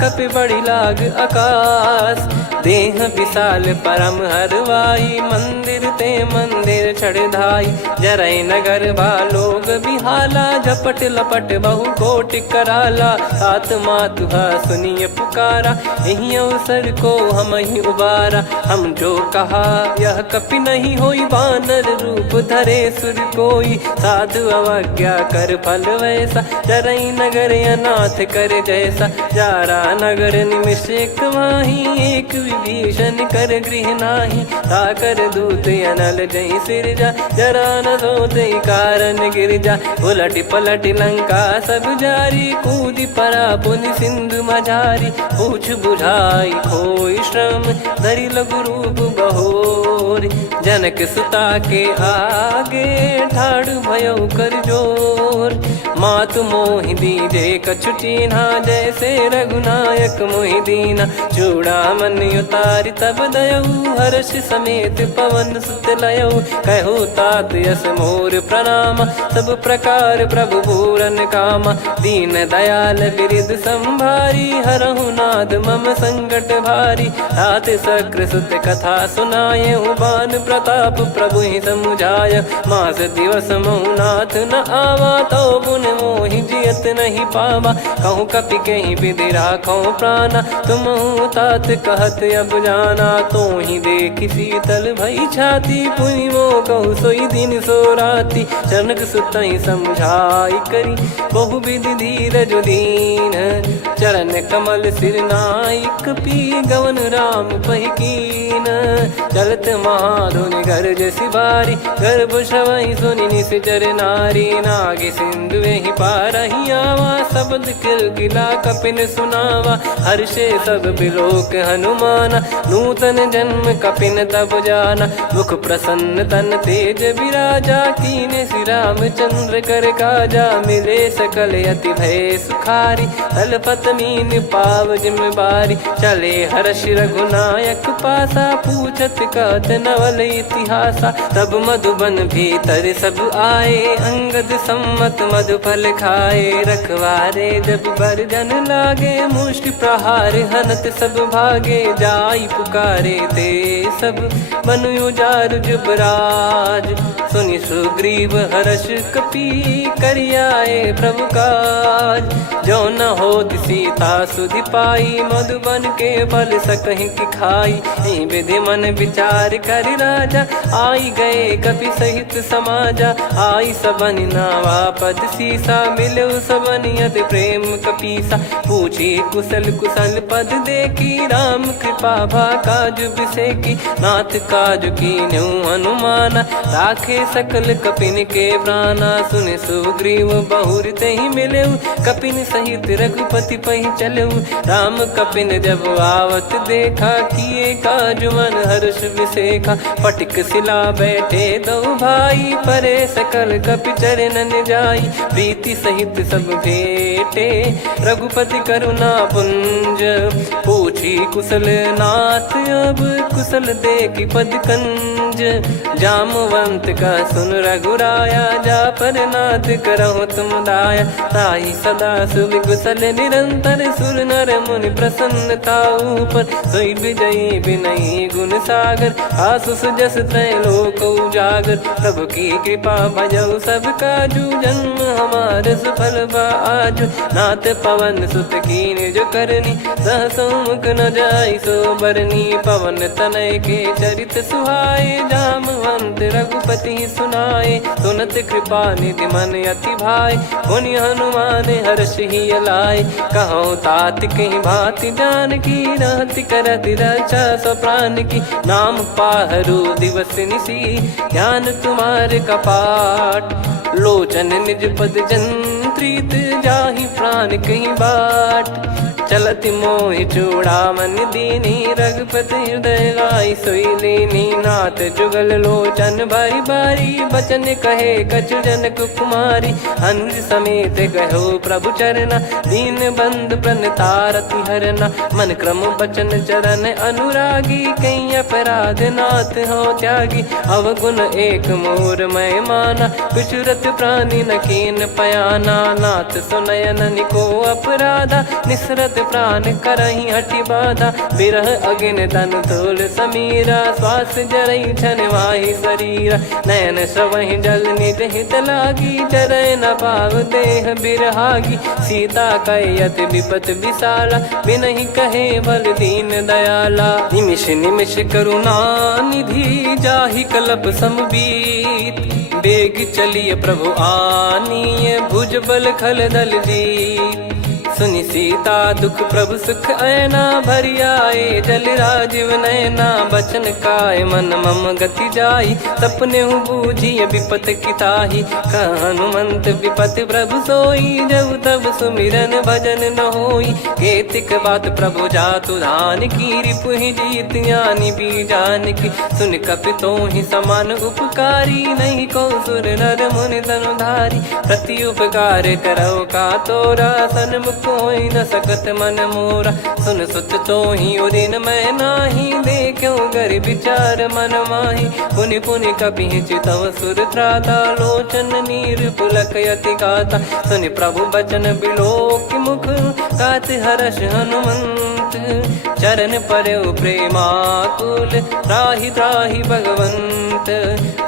कपि बड़ी लाग आकाश देह विशाल परम हरवाई मंदिर ते मंदिर चढ़ाई जरई नगर बालोग बिहाला झपट लपट बहु कोट कराला सात मातुहा सुनिय पुकारा यही अवसर को हम ही उबारा हम जो कहा यह कपि नहीं होई बानर रूप धरे सुर कोई साधु अवज्ञा कर फल वैसा जरई नगर अनाथ कर जैसा जारा नगर निमिष एक माही एक विभीषण कर गृह नाही ताकर दूत अनल जय सिरजा जरा न सोते कारण गिरजा उलट पलट लंका सब जारी कूदी परा पुनि सिंधु मझारी पूछ बुझाई खोई श्रम धरि लघु रूप बहोरी जनक सुता के आगे ठाड़ भयो कर जोर मातु मोहि दीजे कछु चीन्हा जैसे रघुनायक मोहि दीना चूड़ामन उतारि तब दयऊ हर्ष समेत पवन सुत लयऊ कहु तात यस मोर प्रणाम सब प्रकार प्रभु पूरन कामा दीन दयाल बिरिद संभारी हरहु नाद मम संकट भारी तात सक्र सुत कथा सुनाये बान प्रताप प्रभु ही समुझाय मास दिवस महु नाथ न आवा तो पुन मोहि जियत नहीं पावा कहूँ कपि कहीं विधि राखो प्राणा तुम तात कहत अब जाना तो ही देख शीतल भई छाती पुनि मो कहु सोई दिन सो राती जनक सुतई समझाई करी बहु विधि धीरज दीन चरण कमल सिर नाइक पी गवन राम पहिकीन चलत महाधुनि गर्ज सिबारी गर्भ श्रवहि सुनि निश्चर नारी नागे सिंधु ही पारही आवा शब्द किलकिला कपिन सुनावा हर्षे सब बिलोक हनुमाना नूतन जन्म कपिन तब जाना मुख प्रसन्न तन तेज विराजा कीने श्री रामचंद्र कर काजा मिले सकल अति भय सुखारी तलपत मीन पाव जिम्मेवारी चले हर्ष रघुनायक पासा पूछत कहत नवल इतिहासा तब मधुबन भीतर सब आए अंगद सम्मत मधुफल खाए रखवारे जब बरजन लागे मुष्टि प्रहार हनत सब भागे जाई पुकारे ते सब मनु उजार जुबराज सुनि सुग्रीव हर्ष कपि करियाए प्रभु काज जो न हो सीता सुधि पाई मधुबन के फल सकहि की खाई विधि मन विचार कर राजा आई गए कपि सहित समाजा आई सबन नावा पद सीसा मिलो सबनियत प्रेम कपीसा पूछी कुशल कुशल पद देखी राम कृपा भा काज बिसेकी नाथ काज की न्यू हनुमाना राखे सकल कपिन के प्राणा सुन सुग्रीव बहुर ते ही मिले कपिन सहित रघुपति पहि चले राम कपिन जब आवत देखा किए काज मन हर्ष विसेखा पटिक सिला बैठे दो भाई परे सकल कपि चरणन जाई प्रीति सहित सब भेटे रघुपति करुणा पुंज पूछी कुशल नाथ अब कुशल देखी पद कंज जामवंत का सुन रघुराया जा पर नाथ करहु तुम दाया ताई सदा सुभि कुशल निरंतर सुर नर मुनि प्रसन्नता ऊपर सोई विजयी विनयी गुण सागर आसु सुजस त्रैलोक उजागर प्रभु की कृपा भजऊ सब काजू जन्म हमार सफल बाजू नाथ पवन सुत कीन जो करनी सहसो मुख न जाई सो बरनी पवन तनय के चरित सुहाए जामवंत रघुपति सुनाए सुनत कृपा निधि मन अति भाई पुनि हनुमान हर्ष ही लाए कहो तात कहीं भांति जान की रहति करति रक्षा सो प्राण की नाम पाहरू दिवस निसी ध्यान तुम्हारे कपाट लोचन निज पद जन प्रीत जाहि प्राण कहीं बाट। चलत मोहि चूड़ामन दीनी रघुपति हृदय लाई सोई लीनी। नाथ जुगल लोचन बारी बारी बचन कहे कछु जनक कुमारी। हंस समेत गहो प्रभु चरना दीन बंद प्रणतारति हरना। मन क्रम बचन चरण अनुरागी कहीं अपराध नाथ हो त्यागी। अवगुण एक मोर मैं माना विचुरत प्राणी न कीन पयाना। नाथ सुनयन निको अपराधा निसरत प्राण करही हटि बाधा। बिरह अगिन तन तोल समीरा श्वास जरई छन वाहि शरीरा। नयन सवहि जल निज हित लागी चरय न पाव देह बिरहागी। सीता कयत विपत विशाला बिनहि कहे बल दीन दयाला। निमिष निमिष करुणा निधि जाहि कलप समबीत। बेग चलिए प्रभु आनीय भुज बल खल दल जीत। सुनि सीता दुख प्रभु सुख ऐना भरि आए जल राजीव नैना। बचन काय मन मम गति जाई सपने बूझी विपत किताही। हनुमंत विपत प्रभु सोई जब तब सुमिरन भजन न होई। केतिक बात प्रभु जातु धान की रिपुहि जीत ज्ञानी बीजान की। सुन कपितो ही समान उपकारी नहीं को सुर नर मुनि तनुधारी। प्रति उपकार करो का तोरा सन्मुख कोई न सकत मन मोरा। सुन सुत तो ही उदिन मैं नाही देखो गर विचार मन माही। पुनि पुनि कपि चितव सुर त्राता लोचन नीर पुलक यति गाता। सुनि प्रभु बचन बिलोक मुख गात हर्ष हनुमंत। चरण परयो प्रेमाकुल त्राहि त्राहि भगवंत।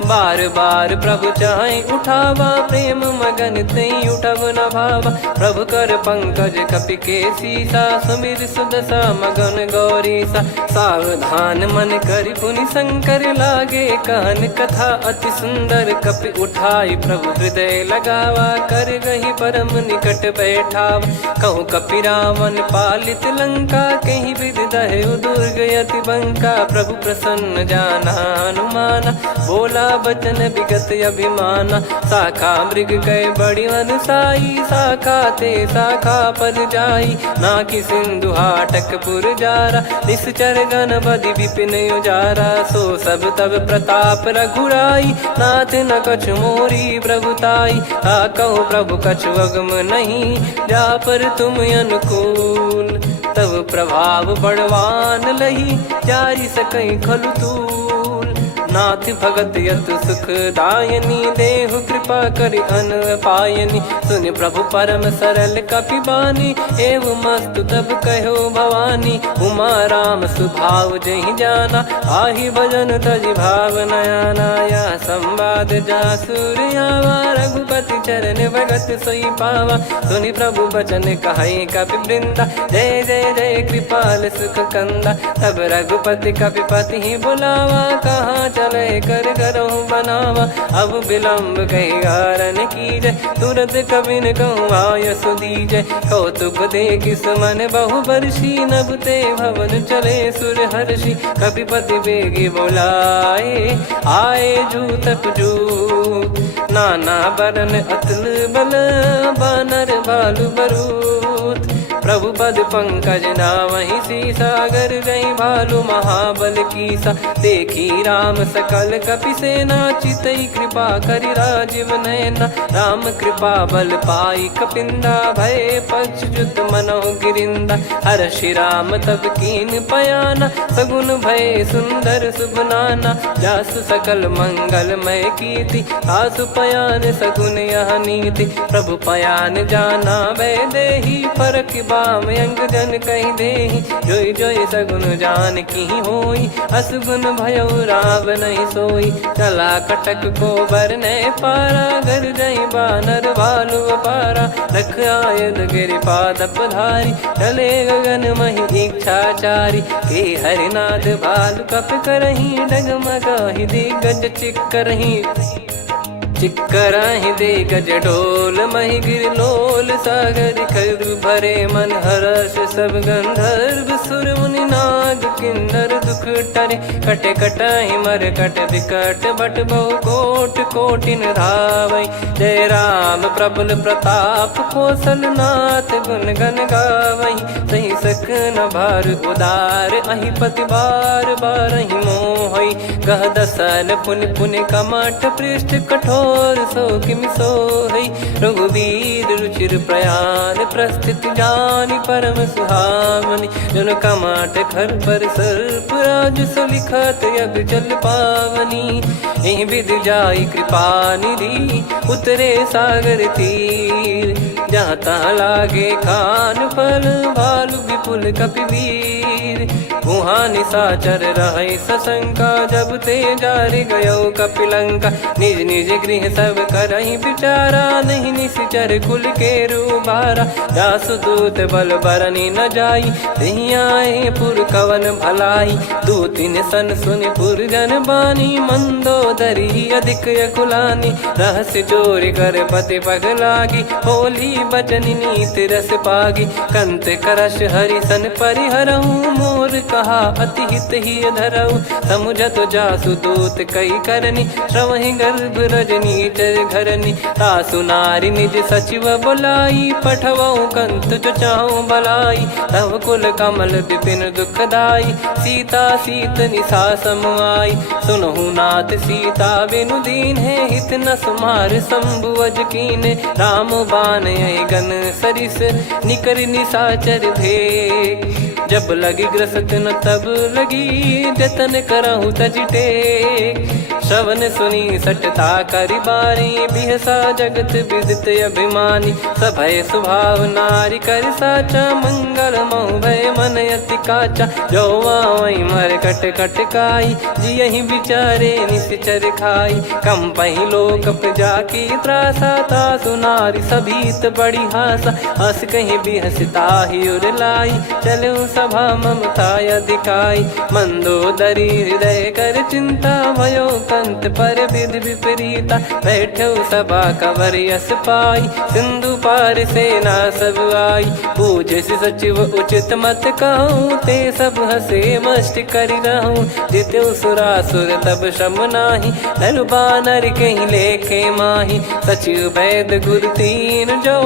बार बार प्रभु चाहि उठावा प्रेम मगन तई उठब न भावा। प्रभु कर पंकज कपि के सीसा सुमिर सुदशा मगन गौरीसा। सावधान मन करि पुनि शंकर लागे कहन कथा अति सुंदर। कपि उठाई प्रभु हृदय लगावा कर गही परम निकट बैठावा। कहूँ कपि रावण पालित लंका कहीं विधि दहु दुर्ग यति बंका। प्रभु प्रसन्न जाना हनुमाना बोला बचन विगत अभिमाना। शाखा मृग गए बड़ी अनुसाई शाखा ते शाखा पर जाई। ना कि सिंधु हाटक पुर जारा निश्चर गण बदि विपिन उजारा। सो सब तब प्रताप रघुराई नाथ न कछु मोरी प्रभुताई। कहूँ प्रभु कछु अगम नहीं जा पर तुम अनुकूल। तब प्रभाव बड़वान लही जारी सकई खलु तूल। नाथ भगत यत सुख दायनी देहु कृपा करि अन पायनी। सुन प्रभु परम सरल कपि बानी एवं मस्तु तब कहो भवानी। उमा राम सुभाव जहि जाना आहि भजन तजि भाव नयाना। या संवाद जासुर आवा रघुपति चरण भगत सोई पावा। सुनि प्रभु बचन कहै कपि वृंदा जय जय जय कृपाल सुख कंदा। तब रघुपति कपि पति बुलावा कहाँ चले कर करहु बनावा। अब विलम्ब कही कारण कीजय तुरत कबिन कहूँ आयस दीजय। कौतुक देख सुमन बहु बरसी नभ ते भवन चले सुर हर्षि। कपिपति बेगी बोलाए आए जूतक जूत। नाना बरन अतुल बल बानर बालु बरूत। प्रभु पद पंकज नावहि सीसागर गई भालु महाबल कीसा। देखी राम सकल कपि सेना चितई कृपा करि राजीव नयना। राम कृपा बल पाई कपिंदा भय पक्ष जुत मनो गिरिंदा। हर्षि राम तब कीन पयाना सगुन भय सुंदर शुभ नाना। जासु सकल मंगलमय कीर्ति आसु पयान सगुन यह नीति। प्रभु पयान जाना वै देहि फरक बाम अंग जन कहीं देहि। जोई जोई सगुन जान की होई असगुन भयो राव नहीं सोई। चला कटक को बरने पारा घर जई बानर भालु पारा। रख आयद गिरि पाद पधारी चले गगन मही इच्छाचारी। के हरिनाथ भालु कप करही डगमगाहि दिग्गज चिक्करही। चिक्कराहि दे गज डोल महि गिर लोल सागर खर भरे मन हर्ष सब गंधर्व सुर मुनि नार। नाग किन्नर दुख टरे, कटे कटहि मर कट विकट बट बहु कोट कोटिन धावै। जय राम प्रबल प्रताप कौशलनाथ गुण गण गावै। सही सकन भार उदार अहि पति बार बारहि मोहै। गह दसन पुन पुन कमठ पृष्ठ कठोर सो किमि सोहै। रघुवीर रुचिर प्रयाण प्रस्थित जानि परम सुहावनि। जन कमठ खर पर सर्प राज सलिखत यग जल पावनी। एहि विधि जाई कृपा निधि उतरे सागर तीर। जहाँ तहाँ लागे खान फल भालु विपुल कपिवीर। वहाँ निशाचर रहै सशंका जब ते जारि गयो कपिलंका। निज निज गृह सब करहि विचारा नहीं निश्चर कुल के रूबारा। जासु दूत बल बरनि न जाई तेहि आए पुर कवन भलाई। दूतिन सन सुनि पुर जन बानी मंदोदरी अधिक यकुलानी। रहस्य चोरी कर पति पगलागी होली बचन नीति रस पागी। कंत करश हरिसन परिहरहु मोर कहा अति हित ही धरऊ। समुझत जासु दूत कई करनी श्रवहि गर्भ रजनी चर घरनी। तासु नारी निज सचिव बुलाई पठवऊ कंत जो चाहूं बलाई। तव कुल कमल विपिन दुखदाई सीता सीत निशा समाई। सुनहु नाथ सीता बिनु दीन है हित न सुमार शंभु अज कीने। राम बाण गन सरिस निकर निशाचर भेग। जब लगी ग्रसत न तब लगी जतन करहु तज टेक। श्रवण सुनी सटता करि बारी बिहसा जगत विदित अभिमानी। सभय स्वभाव नारी कर साचा मंगल मऊ भय मन अति काचा। जो आवै मर कट कट काई जियहि विचारे निश्चर खाई। कम पहि लोक जाकी त्रासा तासु नारी सभीत बड़ी हासा। हस कहीं बिहसता ही उर लाई चलऊ सभा ममता अधिकाई। मंदोदरी हृदय कर चिंता भयो कंत पर विधि विपरीता। बैठो सभा कवर यस पाई सिंधु पार सेना सब आई। पूज्य सचिव उचित मत कहूँ ते सब हसे मष्ट करि रहूँ। जित्यु सुरासुर तब श्रम नाही नर बानर कहीं लेखे माही। सचिव वैद गुरु तीन जो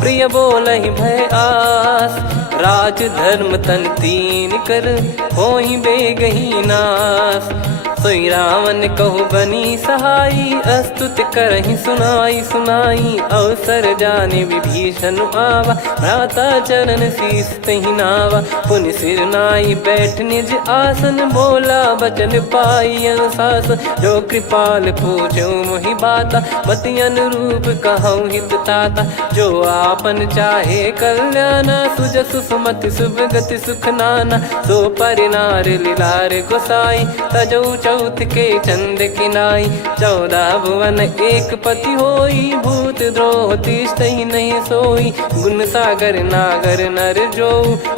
प्रिय बोलहि भय आस। राज धर्म तन तीन कर होई बेगही नास। सोई रावण कहु बनी सहाई अस्तुत करहि सुनाई सुनाई। अवसर जाने विभीषण आवा भ्राता चरण शीस तहि नावा। पुनि सिर नाई बैठ निज आसन बोला बचन पाई अनुशासन। जो कृपाल पूछो मोहि बाता मति अनुरूप कहूँ हित ताता। जो आपन चाहे कल्याणा सुजसु सुमति सुभगति सुख नाना। सो परिनार लीलार गोसाई तजौ चौथ के चंद किनाई। 14 भुवन एक पति होई भूत द्रोह तिष्ठहि नहीं सोई। गुण सागर नागर नर जो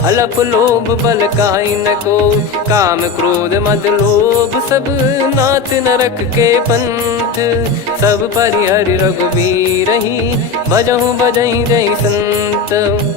अलप लोभ बल काई न को। काम क्रोध मद लोभ सब नाथ नरक के पंथ। सब परिहरि रघुबीर ही भजहु भजहि जय संत।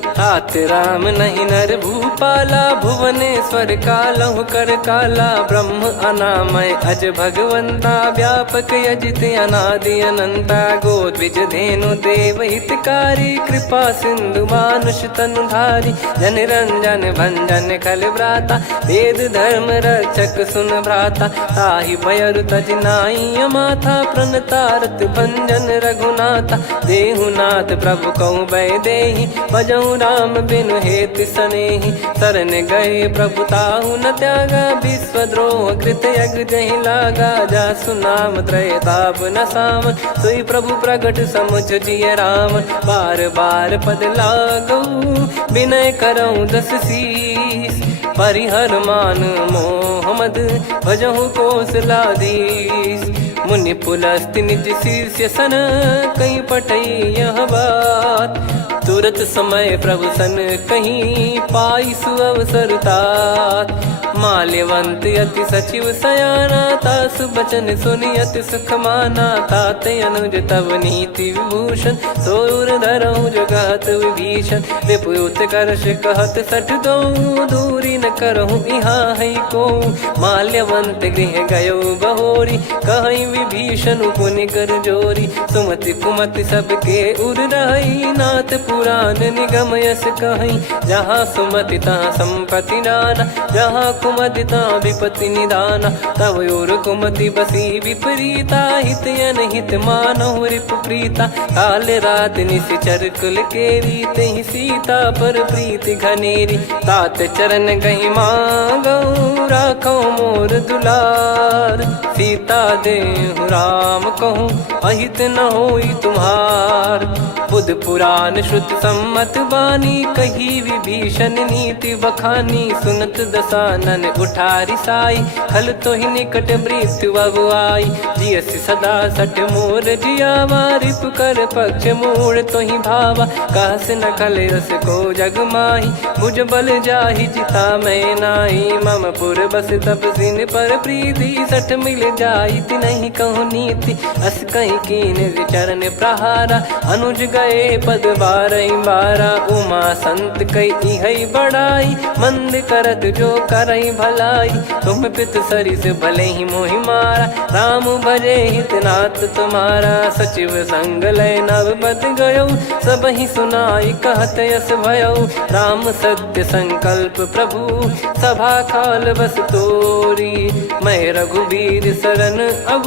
तात राम नहीं नर भूपाला भुवनेश्वर कालहु कर काला। ब्रह्म अनामय अज भगवंता व्यापक यजित अनादि अनंता। गोद्विज धेनु देव हितकारी कृपा सिंधु मानुष तनुधारी। जन रंजन भंजन खल भ्राता वेद धर्म रक्षक सुन भ्राता। ताहि भयरु तज नाई माथा प्रणतारत भंजन रघुनाथा। देहुनाथ प्रभु कहु भय देहि भजहु राम बिनु हेतु सनेहि। शरण गए प्रभु ताहु न त्यागा विश्वद्रोह कृत यज्ञ जहि लागा। जासु नाम त्रय ताप न सावन सोई प्रभु प्रगट समुझ जिय राम। बार बार पद लागऊ विनय करऊँ 10 शीस। परिहर मान मोह मद भजहु कौशलाधीश। मुनि पुलस्त्य निज शिष्य सन कहीं पठई यह बात। तुरत समय प्रभु सन कहीं पाई सुअवसर तात। माल्यवंत अति सचिव सयाना तासु बचन सुनि अति सुख माना। ताते अनुज तव नीति विभूषण सोर धरऊ जगत विभीषण। विपुत करश कहत सठ दो दूरी न करहु यहाँ है को। माल्यवंत गृह गयो बहोरी, कहीं विभीषण पुनि कर जोरी। सुमति कुमति सबके उर रही, नाथ पुराण निगम यस कहीं। जहाँ सुमति तहाँ संपत्ति नाना, जहाँ कुमति तहाँ विपत्ति निदाना। तब और कुमति बसी विपरीता, हित अनहित मानहु रिपु प्रीता। काल रात निश्चर कुल केरी, तहि सीता पर प्रीति घनेरी। तात चरण गही मांगऊ, राखो मोर दुलार। सीता देहु राम कहूँ, अहित न होई तुम्हार। बुध पुराण श्रुत सम्मत बानी, कही विभीषण नीति बखानी। सुनत दसानन उठारी साई, खल तो ही निकट मृत्यु अब आई। जियसि सदा सठ मोर जियावा, रिप कर पक्ष मूड़ तो ही भावा। कहस न खल रस को जग माही, मुझ बल जाहि जिता मैं नाई। मम पुर बस तपसिन पर प्रीति, सठ मिल जाई नहीं कहूँ नीति। अस कहीं कीन चरण प्रहारा, अनुज गए पद बारई बारा। उमा संत कई है बड़ाई, मंद करत जो करई भलाई। तुम पित सरिस भले ही मोहि मारा, राम भजे हित नाथ तुम्हारा। सचिव संग लय नव बद गयो, सब ही सुनाई कहत यस भयो। राम सत्य संकल्प प्रभु, सभा काल बस तोरी। मैं रघुबीर शरण अब,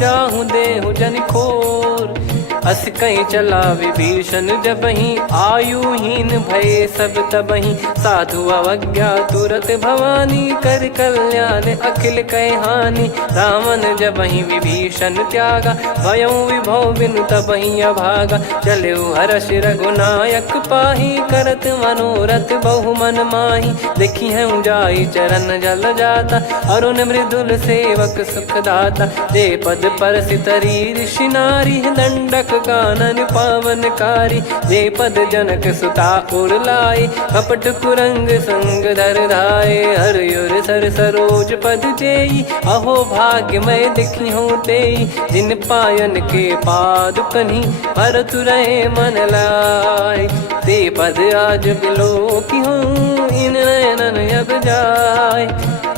जाहूँ देहु जन खोर। अस कहीं चला विभीषण जबहि, आयुहीन भय सब तबहि। साधु अवज्ञा तुरत भवानी, कर कल्याण अखिल कह हानि। रावण जबहि विभीषण त्यागा, भयउ विभव बिनु तबहि अभागा। चलऊ हर्ष रघुनायक पाही, करत मनोरथ बहु मन माही। देखी है जाई चरण जल जाता, अरुण मृदुल सेवक सुखदाता। जे पद पर सितरी ऋषि नारी, दंडक कानन पावनकारी। जे पद जनक सुता उर लाए, कपट कुरंग संग धर धाये। हरियुर सर सरोज पद जेई, अहो भाग्य मैं दिखी हूँ तेई। जिन पायन के पाद कन्ही, भरत रहे मन लाए। ते पद आज बिलो की हूँ, इन नयनन अब जाय।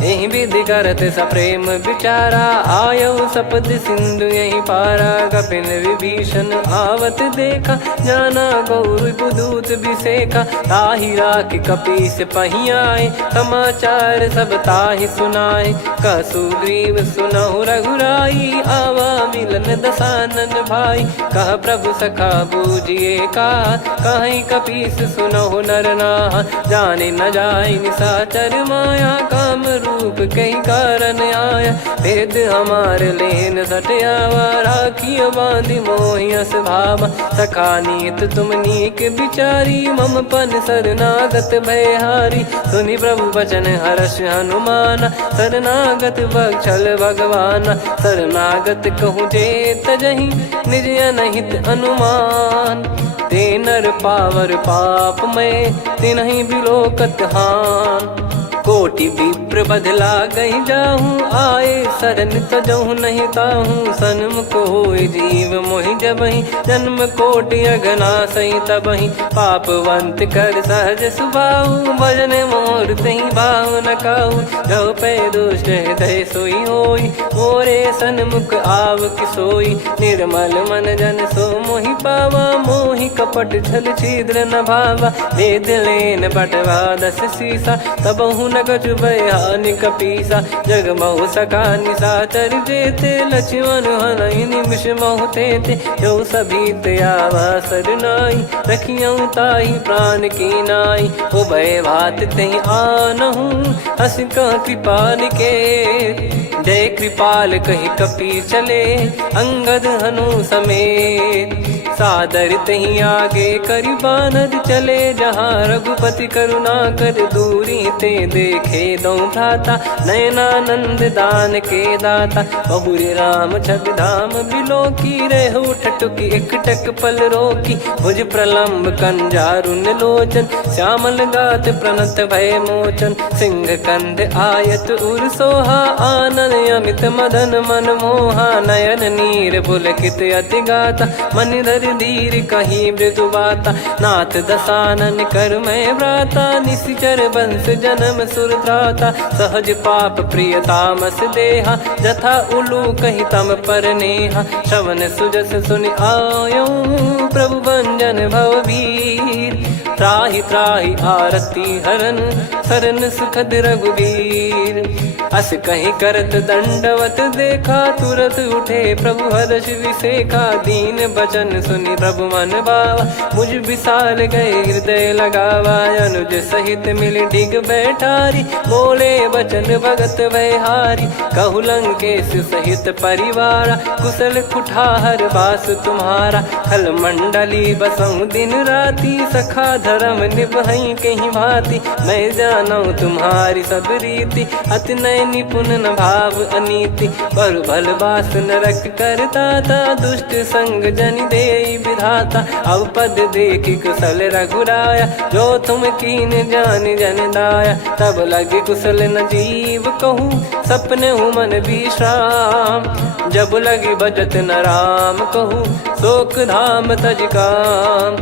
यही विधि करत सप्रेम विचारा, आयऊ सपद सिंधु यही पारा। कपिन विभीषण आवत देखा, जाना गौर बुदूत बिसेखा। ताहि राख कपीस पही आए, समाचार सब ताहि सुनाए। कह सुग्रीव सुनहु रघुराई, आवा मिलन दसानन भाई। कह प्रभु सखा बूझिए का, कहीं कपीस सुनहु नर नाहा। जाने न जाय निशाचर माया, काम रूप कई कारण आया। भेद हमार लेन सटयावा, राखियो बांधि मोहियस भावा। सखा नीत तुम नीक बिचारी, मम पन शरणागत भयहारी। सुनि प्रभु वचन हर्ष हनुमाना, शरणागत बक्षल भगवाना। शरणागत कहूँ जे तजहि, निज अनहित अनुमान। ते नर पावर पाप में, तिन्हि बिलोकत हान। कोटि विप्र बदला गई जाहूँ, आए शरण तजहु नहीं ताहूँ। सन्मुख होय जीव मोहि जबहि, जन्म कोटि अगना सही तबहि। पापवंत कर सहज सुभाऊ, भजन मोर तहि भाव न काहू। जो पै दुष्ट हृदय सोई होई, मोरे सन्मुख आव किसोई। निर्मल मन जन सो मोहि पावा, मोहि कपट छल छिद्र न भावा। वेद लेन बटवा दस सीसा, तबहु न कछु भयानि कपीसा। जग महु सखा निशाचर जेते, लक्ष्मण हनहि निमिष महु तेते। जो सभी त्यावा सरनाई, रखियऊ ताहि प्राण की नाई। उभय भात तहि आनहु, हस कह कृपाल के। जय कृपाल कहि कपी चले, अंगद हनु समेत। सादर तही आगे करि बानर चले, जहाँ रघुपति करुणा कर दूरी ते देखे दो भ्राता। नयनानंद दान के दाता, बहुरी राम छग धाम बिलो की। रेहु ठटुकी एकटक पल रोकी, भुज प्रलम्ब कंजारुन लोचन। श्यामल गात प्रणत भय मोचन, सिंह कंध आयत उर सोहा। आनन अमित मदन मन मोहा, नयन नीर पुलकित अति गाता। मनिधर कर धीर कहीं मृदु बाता, नाथ दसानन कर मैं व्राता, निशिचर बंस जन्म सुर त्राता, सहज पाप प्रिय तामस देहा, जथा उलू कही तम पर नेहा, श्रवण सुजस सुनि आयो प्रभु भंजन भववीर, त्राहि त्राहि आरती हरन सरन सुखद रघुवीर, अस कहीं करत दंडवत देखा, तुरत उठे प्रभु हर्ष विसेखा, दीन बचन सुनि प्रभु मन भावा, मुझ विशाल गए हृदय लगावा, अनुज सहित मिल डिग बैठारी, बोले बचन भगत वैहारी, कहु लंकेश सहित परिवारा, कुशल कुठार बास तुम्हारा, खल मंडली बसऊं दिन राती, सखा धर्म निभई कहीं भांति, मैं जानू तुम्हारी सब रीति, अति नय निपुण न भाव अनीति, पर भल बास नरक करता था, दुष्ट संग जन दे विधाता, अब पद देखी कुशल रघुराया, जो तुम कीन जान जन दाया, तब लगे कुशल न जीव कहूँ, सपने हूँ मन विश्राम, जब लगी बजत न राम कहूँ, शोक धाम तज काम,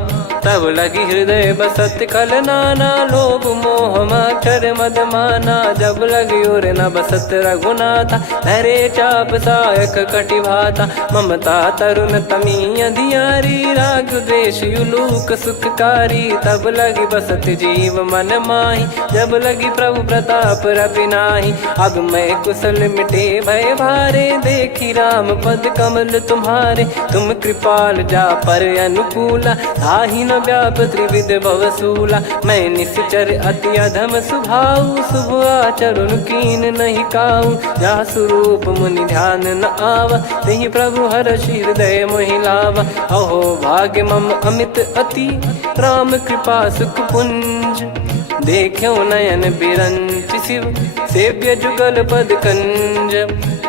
तब लगी हृदय बसत खल नाना, लोभ मोह मक्षर मद माना, जब लगी और न बसत रघुनाथा, धरे चाप सायक कटि भाता, ममता तरुण तमी अधियारी, राग द्वेष युलूक सुखकारी, तब लगी बसत जीव मन माही, जब लगी प्रभु प्रताप रवि नाही, अब मैं कुशल मिटे भय भारे, देखी राम पद कमल तुम्हारे, तुम कृपाल जा पर अनुकूला, ताहि न व्याप त्रिविध भवसूला, मैं निश्चर अति अधम सुभाऊ, शुभ आचरण कीन नहीं काऊ, जा स्वरूप मुनि ध्यान न आवा, तेहि प्रभु हर्ष हृदय मोहि लावा, अहो भाग्य मम अमित अति, राम कृपा सुख पुंज, देखो नयन बिरंच शिव, सेव्य जुगल पद कंज,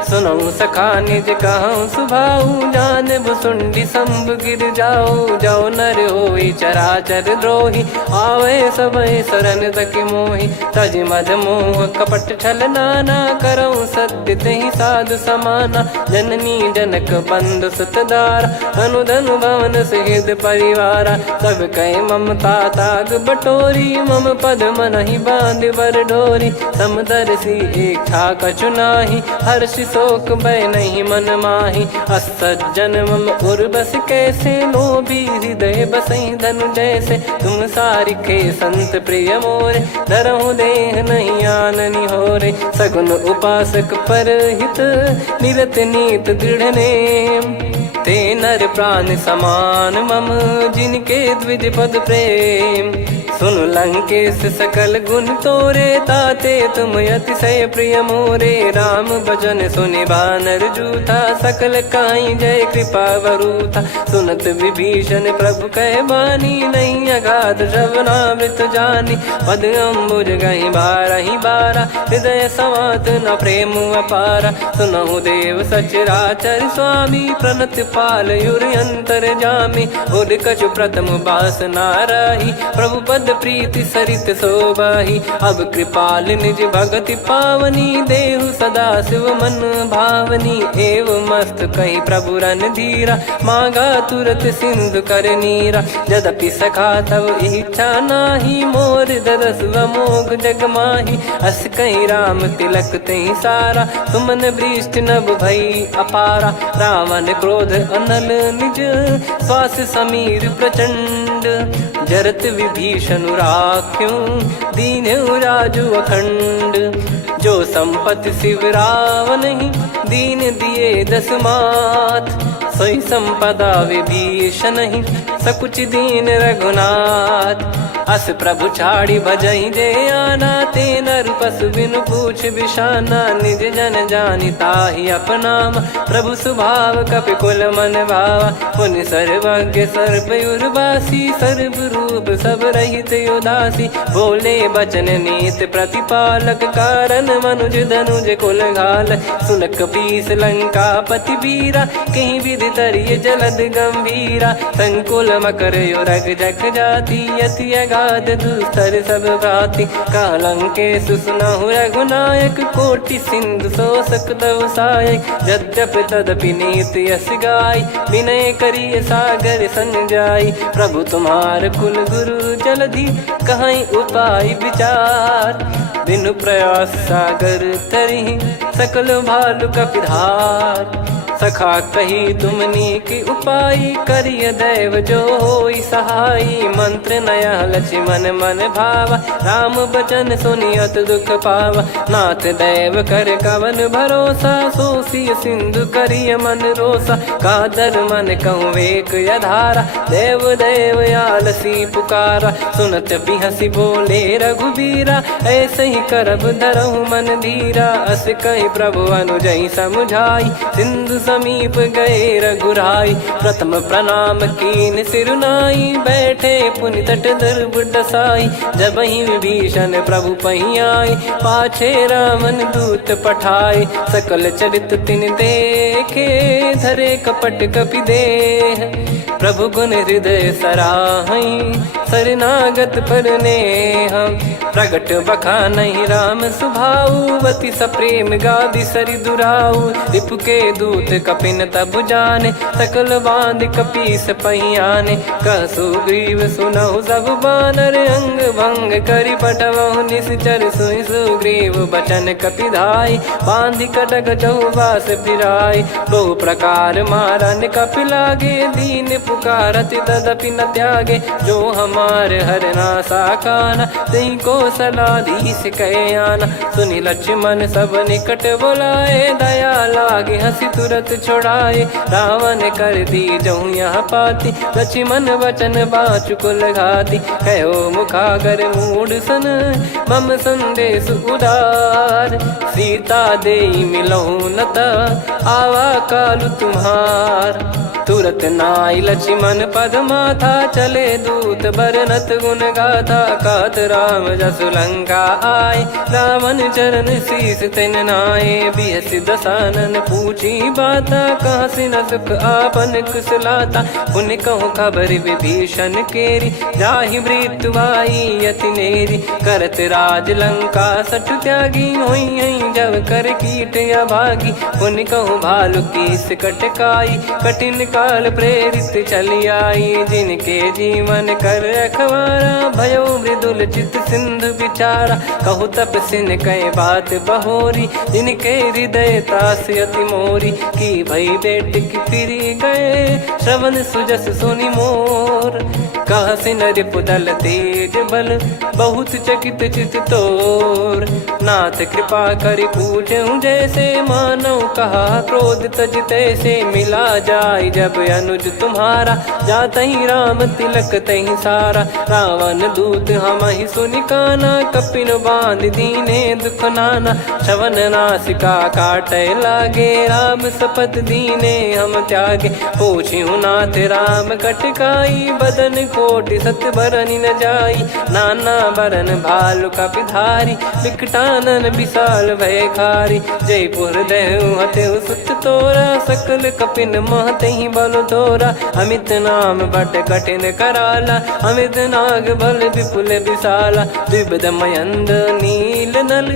सुनऊ सखा निज कहूँ सुभाऊ, जान भुसुंडी संभ गिर जाओ, जाओ नर होई चराचर द्रोही, आवे सबय शरण तक मोहि, तज मद मोह कपट छल नाना, करऊँ सत्य तेहि साधु समाना, जननी जनक बंधु सुतदारा, अनु धनु भवन सहित परिवारा, सब कहे ममता ताग बटोरी, मम पद मनहि बांध बर डोरी, समदर्शी इच्छा कछु नाही, हर्ष शोक भय नहीं मन माही, असज्जन मम उर्वश कैसे, लोभी हृदय बसई धनु जैसे, तुम सारिखे संत प्रिय मोरे, धरहु देह नहीं आननि होरे, सगुन उपासक पर हित, निरत नीत दृढ़ नेम, ते नर प्राण समान मम, जिनके द्विज पद प्रेम, सुन लंकेश सकल गुण तोरे, ताते तुम अतिशय प्रिय मोरे, राम भजन सुनि बानर जूथा, सकल काई जय कृपा वरूथा, सुनत विभीषण प्रभु कह बानी, नहीं अगाध श्रवणामृत जानी, पद अम्बुज गहि बारहि बारा, हृदय समात न प्रेम अपारा, सुनहु देव सचराचर स्वामी, प्रणत पाल युर अंतर जामी, उद कछु प्रथम बास नाराही, प्रभु पद प्रीति सरित शोभाही, अब कृपाल निज भगति पावनी, देहु सदा शिव मन भावनी, एव मस्त कही प्रभु रन धीरा, मांगा तुरत सिंधु कर नीरा, यद्यपि सखा तब इच्छा नाही, मोर दरस अमोघ जग माही, अस कहीं राम तिलक तहि सारा, सुमन वृष्ट नभ भई अपारा, रावण क्रोध अनल निज, श्वास समीर प्रचंड, जरत विभीषण राख्यों, दीन्हु राजु अखंड, जो संपत्ति शिव रावण ही, दीन दिए दस मात, सोई संपदा विभीषण ही, सकुच दीन रघुनाथ, अस प्रभु छाड़ी भजई जे आना, ते नर पशु बिनु पूछ बिशाना, निज जन जानि ताहि अपनाम, प्रभु स्वभाव कपि कुल मन भावा, मुनि सर्वज्ञ सर्वयुर्वासी, सर्व रूप सब रहित उदासी, बोले बचन नीत प्रतिपालक, कारण मनुज धनुज कुल घाल, सुन कपीस लंका पति वीरा, कहीं विधि तरिय जलद गंभीरा, संकुल मकर युरग जख जाति, यति गाद दुस्तर सब भांति कालंके सुसुनाहु रघुनायक कोटि सिंधु शोषक तव सहायक यद्यपि तदपि नीत यस गाय विनय करिय सागर सन जाई प्रभु तुम्हार कुल गुरु जलधि कहीं उपाय विचार बिनु प्रयास सागर तरिहि सकल भालु कपिधार सखा कही तुमनी की उपाय करिय दैव जो होई सहाई मंत्र नया लक्ष्मण मन भावा राम बचन सुनियत दुख पावा नाथ दैव कर कवन भरोसा सोसिय सिंधु करिय मन रोसा कादर मन कहूँ वेक यधारा देव देव आलसी पुकारा सुनत बिहसी बोले रघुबीरा ऐसे ही करब धरहु मन धीरा अस कही प्रभु अनुजई समुझाई सिंधु समीप गए रघुराई प्रथम प्रणाम कीन सिरुनाई बैठे पुनि तट दर्भ डसाई जब ही विभीषण प्रभु पही आए पाछे रामन दूत पठाए सकल चरित तिन देखे धरे कपट कपि देह प्रभु गुण हृदय सराहई शरणागत पर नेह प्रगट बखानहि राम सुभाऊ वति सप्रेम गादि सरि दुराऊ रिपु के दूत कपिन तब जाने सकल बांध कपीस पहियाने कह सुग्रीव सुनहु सब बानर अंग भंग करि पटवहु निश्चर सुनि सुग्रीव बचन कपिधाई बांधि कटक चहुबास फिराई बहु प्रकार मारन कपि लागे दीन पुकारति तदपि न त्यागे जो हमार हरना साकाना तई को सलाधीश कहे आना सुनि लक्ष्मण सब निकट बुलाए दया लागे हंसी तुरत छोड़ाए रावण कर दी जहूँ यहाँ पाती लक्ष्मण वचन बाचु कुल घाती कहो मुखागर मूड सन मम संदेश उदार सीता देई मिलहु नता आवा कालु तुम्हार तुरत नाई लक्ष्मण पद माथा चले दूत बरनत गुण गाथा कात राम जसु लंका आए रावण चरण शीस तिन नाये बिहसि दसानन पूछी बाता कहाँ से न सुख आपन कुशलाता पुन कहूँ खबर विभीषण केरी जाहि मृत्यु आई यति नेरी करत राज लंका सठ त्यागी होई जब कर कीट अभागी पुन कहूँ भालु कीस कटकाई कठिन काल प्रेरित चली आई जिनके जीवन कर रखवारा भयो मृदुल चित सिंधु विचारा कहु तप सिन कई बात बहोरी जिनके हृदय तास अति मोरी की भई बेट की फिरी गए श्रवण सुजस सुनि मोर कह सिन रिपुदल तेज बल बहुत चकित चित तोर नाथ कृपा करि पूछूं जैसे मानव कहा क्रोध तज तैसे मिला जाय जब अनुज तुम्हारा जात ही राम तिलक तही सारा रावण दूत हम ही सुनि काना कपिन बांध दीने दुख नाना श्रवण नासिका काटे लागे राम सपत दीने हम त्यागे पूछ्यू नाथ राम कटकाई बदन कोटि सत बरनि न जाई नाना बरन भालु कपिधारी विकटानन विशाल भय खारी जयपुर देहु हतेउ सुत तोरा सकल कपिन महतहि बल तोरा अमित नाम बट कठिन कराला अमित नाग बल विपुल विशाला द्विपद मयंद नील नल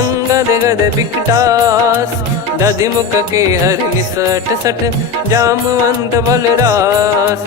अंगद गद विकटास दधि मुख के हर निसठ सठ जामवंत बलरास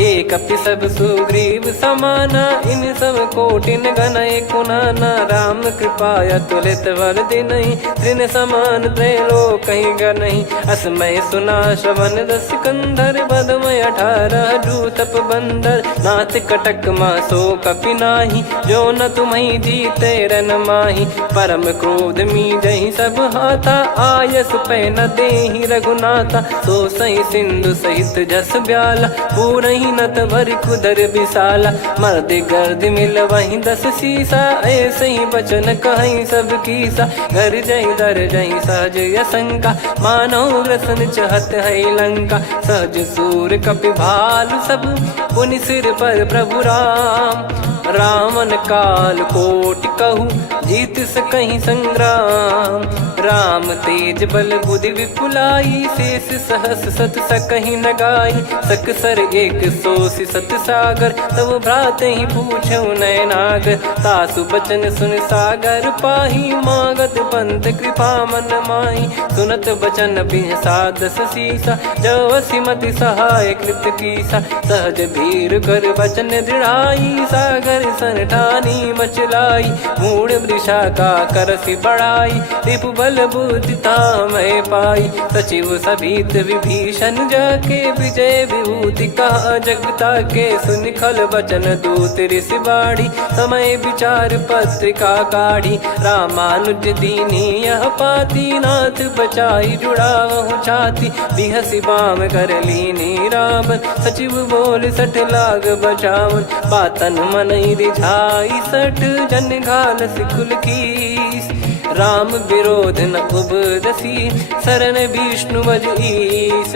एक अपि सब सुग्रीव समाना इन सब कोटिन गनय कुनाना राम कृपा अतुलित बल दिनहि त्रिन समान त्रैलोक कहीं गनहि असमय सुना श्रवण दस कंधर बदमय 18 जूतप बंदर नाथ कटक मासो कपि नाही जो न तुम्हि जीते रन माही परम क्रोध मी जहि सब हाथा आयस पै न देहि रघुनाथा सो सही सिंधु सहित जस ब्याला पूरहि नत भरि कुदर विशाला मर्द गर्द मिल वहीं 10 सीसा ऐसे ही बचन कहीं सब कीसा घर जहि दर जहि सहज यसंका मानव रसन चहत है लंका सहज सूर कपि भालु सब पुनि सिर पर प्रभु राम रावण काल कोटि कहु जीत सकहीं संग्राम। राम तेज बल बुद्धि विपुलाई, शेष सहस सत सकहीं न गाई। सकसर एक सोसी सत सागर, तब भ्रात ही पूछो नयनागर। तासु बचन सुन सागर पाही, मागत पंथ कृपा मन माही। सुनत बचन बिहसादस सीसा, जव सिमति सहाय कृत कीसा। सहज भीर कर बचन दृढ़ाई, सागर सन ठानी मचलाई। मूढ़ वृषा का करसि बढ़ाई, रिपु बल बुद्धि तामय पाई। सचिव सभीत विभीषण जाके, विजय विभूति कहा जगता के। सुनि खल बचन दूत ऋषि बाड़ी, समय विचार पत्रिका काढ़ी। रामानुज दीनी यह पाती, नाथ बचाई जुड़ावहु छाती। बिहसि बाम कर लीनी रावण, सचिव बोल सठ लाग बचावन। बातन मनई रिझाई सठ, जन घाल सिकुल कीस। राम विरोध न उपदसी, शरण विष्णु बज ईस।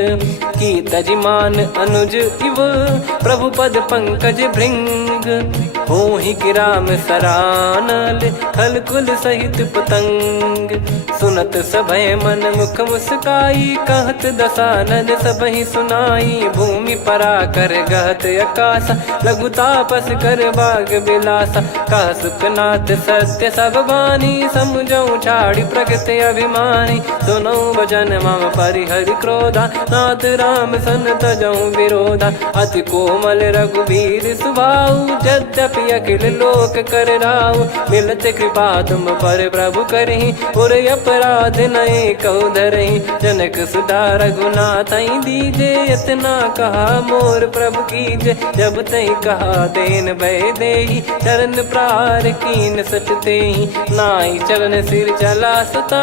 की तजिमान अनुज इव, प्रभु पद पंकज भृंग। होहि कि राम सरानल, खल कुल सहित पतंग। सुनत सभय मन मुख मुस्काई, कहत दसानन सबहि सुनाई। भूमि परा कर गहत आकाशा, लघु तापस कर बाग बिलासा। कह सुखनाथ सत्य सब बानी, समुझौ छाड़ी प्रगति अभिमानी। सुनो भजन मम परिहरि क्रोधा, नाथ राम सन तजौ विरोधा। अति कोमल रघुवीर सुभाऊ, यद्यपि अखिल लोक कर राऊ। मिलत कृपा तुम पर प्रभु करहि, पुर अपराध नए कौ धरहि। जनक सुधा रघुनाथ दीजे, इतना कहा मोर प्रभु कीजे। जब तई कहा देन भय देहि, चरण प्रार कीन सट तेहि। नाई चरण सिर चला सता,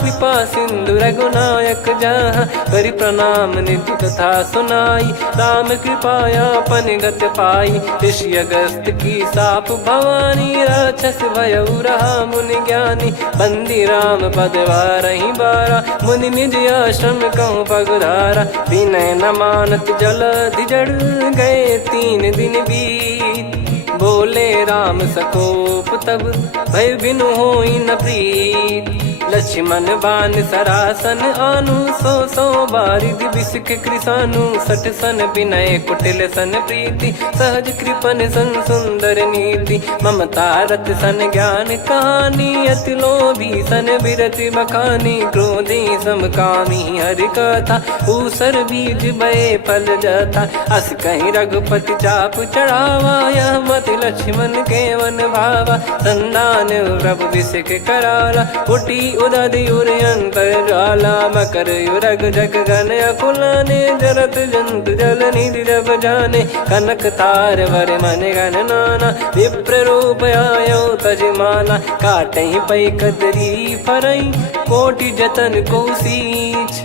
कृपा सिंधु रघुनायक जहाँ। करि प्रणाम निधि कथा सुनाई, राम कृपाया पन गत पाई। ऋषि अगस्त की साप भवानी, राक्षस भयउ रहा मुनि ज्ञानी। बंदी राम पद वारहि बारा, मुनि निज आश्रम कहूँ पगुधारा। विनय न मानत जलधि जड़, गए 3 दिन बीत। बोले राम सकोप तब, भय बिनु होई न प्रीत। लक्ष्मण बान सरासन आनु, 100 बारिधि बिसक कृसानु। 60 सन विनय कुटिल सन प्रीति, सहज कृपन सन सुंदर नीति। ममता रत सन ज्ञान कहानी, अति लोभी सन बिरति बखानी। क्रोधी समकामी हरि कथा, ऊसर बीज बये फल जथा। अस कहीं रघुपति चाप चढ़ावा, यह मत लक्ष्मण के वन भावा। संदान प्रभु बिसक कराला, उठी उदधि उर अंतर ज्वाला। मकर युरग जग गण अकुलाने, जरत जंतु जल निधि जब जाने। कनक तार वर मन गण नाना, विप्र रूप आयो तजमाना। काटहि पै कदरी फरई, कोटि जतन को सींच।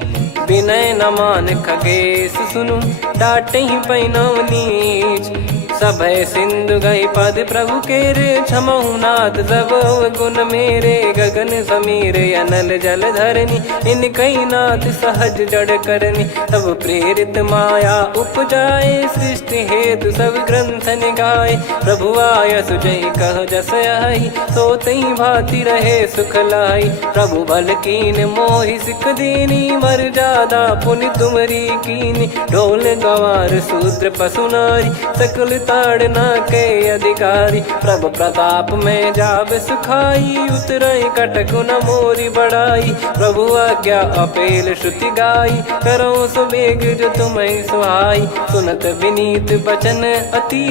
विनय न मान खगेश सुनु, डांटहि पै नव नीच। सभय सिंधु गई पद प्रभु केरे, क्षमहु नाथ सब गुण मेरे। गगन समीरे अनल जल धरनी, इन कई नाथ सहज जड़ करनी। तब प्रेरित माया उपजाए, सृष्टि हेतु सब ग्रंथ निगाए। प्रभु आय सुजई कह जस आई, सोतई भांति रहे सुख लाई। प्रभु बल कीन मोहि सिख दीनी, मर्यादा पुनि तुमरी कीनी। ढोल गवार शूद्र पशु नारी, सकल ताड़ना के अधिकारी। प्रभु प्रताप में जाब सुखाई, उतरई कटक न मोरी बढ़ाई। प्रभु आज्ञा अपेल श्रुति गाई, करो सुबेग जो तुम्हें सुहाई। सुनत विनीत बचन अति,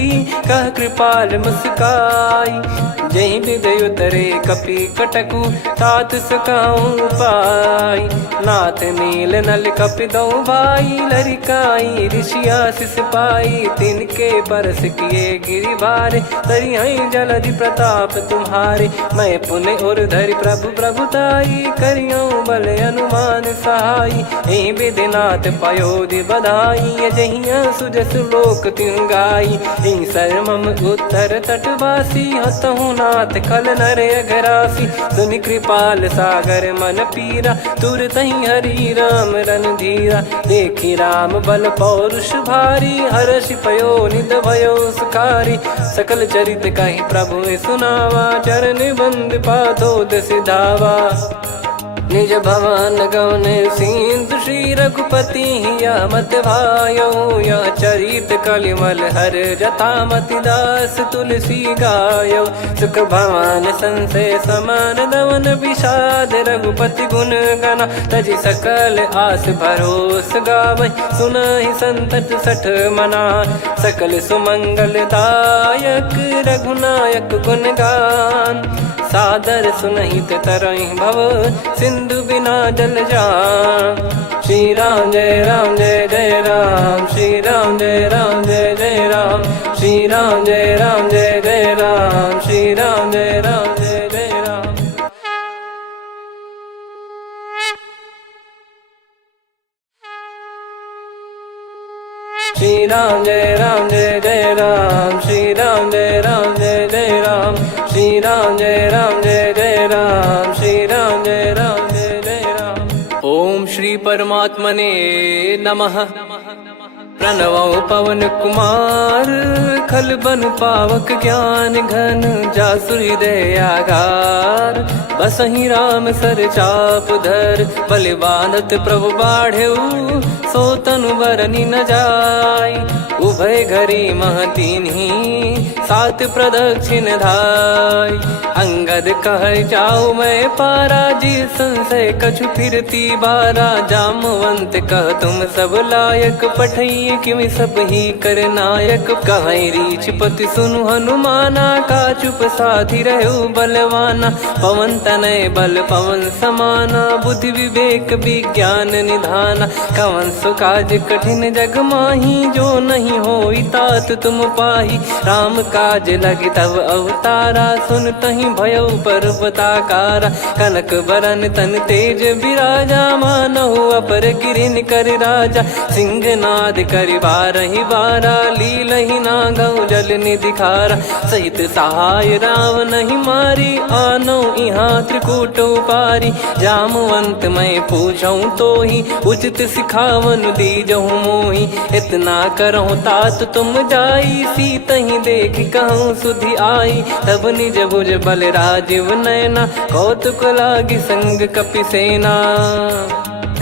कह कृपाल मुस्काई। जहि हृदय उतरे कपि कटकु, तात सकाऊं पाई। नाथ नील नल कपि दो भाई, लरिकाई ऋषि आशीष पाई। तिनके परस किए गिरि भारे, तरिहै जलधि प्रताप तुम्हारे। मैं पुन और धरि प्रभु प्रभुताई, करियौ बल अनुमान सहाई। एहि विधिनाथ पयोधि बधाई, जहिया सुजस लोक तिहुँ गाई। एहि सरमम उत्तर तटवासी, हतहु रघुनाथ खल नर अघरासी, सुनि कृपाल सागर मन पीरा, तुरतहि हरि राम रणधीरा। देखि राम बल पौरुष भारी, हर्षि पयो निध भयो सुखारी। सकल चरित कहि प्रभु सुनावा, चरण बंद पादोद सिधावा। निज भवन गौन सिंधु श्री रघुपति हिया मत भायो, यह चरित कलिमल हर जथा मति दास तुलसी गायो। सुख भवन संशय समान दवन विषाद, रघुपति गुण गना तजि सकल आस भरोस गावै। सुनहि संतत सठ मना, सकल सुमंगल दायक रघुनायक गुण गान। सादर सुनहित तरहि भव, सिंधु बिना जल जान। श्री राम जय जय राम, श्री राम जय जय राम, श्री राम जय जय राम, श्री राम जय जय राम। श्री राम जय जय राम, श्री राम जय जय राम, श्री राम जय जय राम, श्री राम जय जय राम। ओम श्री परमात्मने नमः। प्रणवो पवन कुमार, खल बन पावक ज्ञान घन, जासु हृदय आगार। बसहि राम सर चाप धर, बलि बांधत प्रभु बाढ़ऊ, सो तनु बरनि न जाय। उभय घरी महतीन्ही, सात प्रदक्षिण धाय। अंगद कह जाऊ मैं पारा, जी संशय कछु फिरती बारा। जामवंत कह तुम सब लायक, पठई किमि सब ही कर नायक। कहै रीछ पति सुनु हनुमाना, का चुप साधि रहु बलवाना। पवन तनय बल पवन समाना, बुद्धि विवेक विज्ञान निधाना। कवन सो काज कठिन जग माही, जो नहीं होई तात तुम पाही। राम काज लगी तब अवतारा, सुन तहि भयउ पर्वताकारा। कनक बरन तन तेज बिराजा, मानहु अपर गिरिन कर राजा। सिंहनाद करि बारहि बारा, लीलहि नागौ जल निधि खारा। सहित सहाय राम नहीं मारी, आनो इहाँ त्रिकूट उपारी। जामवंत मैं पूछऊँ तोहि, उचित सिखावन दीजहु मोहि। इतना करहु तात तुम जाई, सीतहि देख कहूँ सुधि आई। तब निज भुज बल राजीव नयना, कौतुक लागी संग कपिसेना।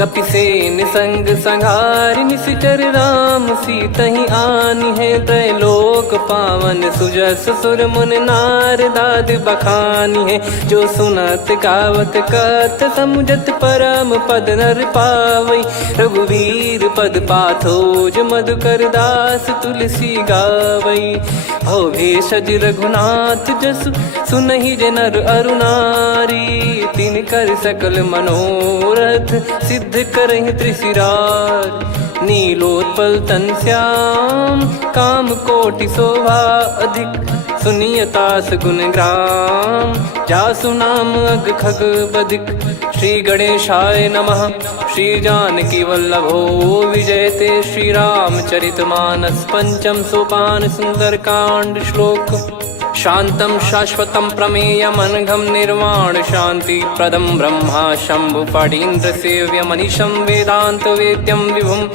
कपिसेन संग संघारि निशिचर राम, सीतहि आनि है त्रैलोक पावन। सुजस सुर मुन नार दाद बखानी है, जो सुनत गावत कथ समुझत परम पद नर पावै। रघुवीर पद पाथोज मधुकर दास तुलसी गावै। भव भेषज रघुनाथ जसु, सुनहि जे नर अरु नारी। तिन कर सकल मनोरथ, सिद्ध करहि त्रिशिरार। नीलोत्पल तन श्याम, काम कोटि शोभा अधिक। सुनियतास गुण ग्राम, जासु नाम अग खग बधिक। श्री गणेशाय नमः। श्री जानकी वल्लभो विजयते, श्री रामचरित मानस पंचम सोपान सुंदरकांड श्लोक। शांतं शाश्वतं प्रमेयमनघं निर्वाण शांति प्रदं ब्रह्मा शंभु फणीन्द्र सेव्य मनीषं वेदांत वेद्यं विभुं।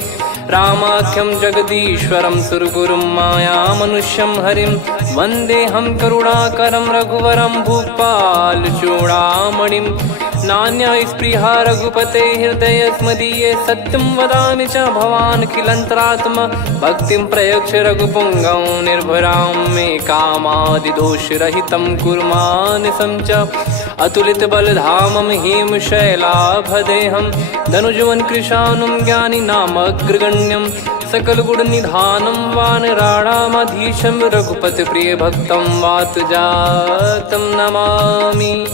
रामाख्यं जगदीश्वरं सुरगुरुं माया मनुष्यं हरिं। वन्देऽहं करुणाकरं रघुवरं भूपाल चूडामणिं। नान्या स्पृहा रघुपते हृदय स्मदीये, सत्यं वदामि च भवान् खिलन्तरात्मा। भक्तिं प्रयच्छ रघुपुङ्गं निर्भरां मे कामादिदोषरहितं कुर्मानसं च। अतुलित बलधामं हेमशैलाभदेहं, धनुजवन कृशानुं ज्ञानिनामग्रगण्यं। सकल गुण निधानं वानराणामधीशं, रघुपति प्रिय भक्तं वातजातं नमामि।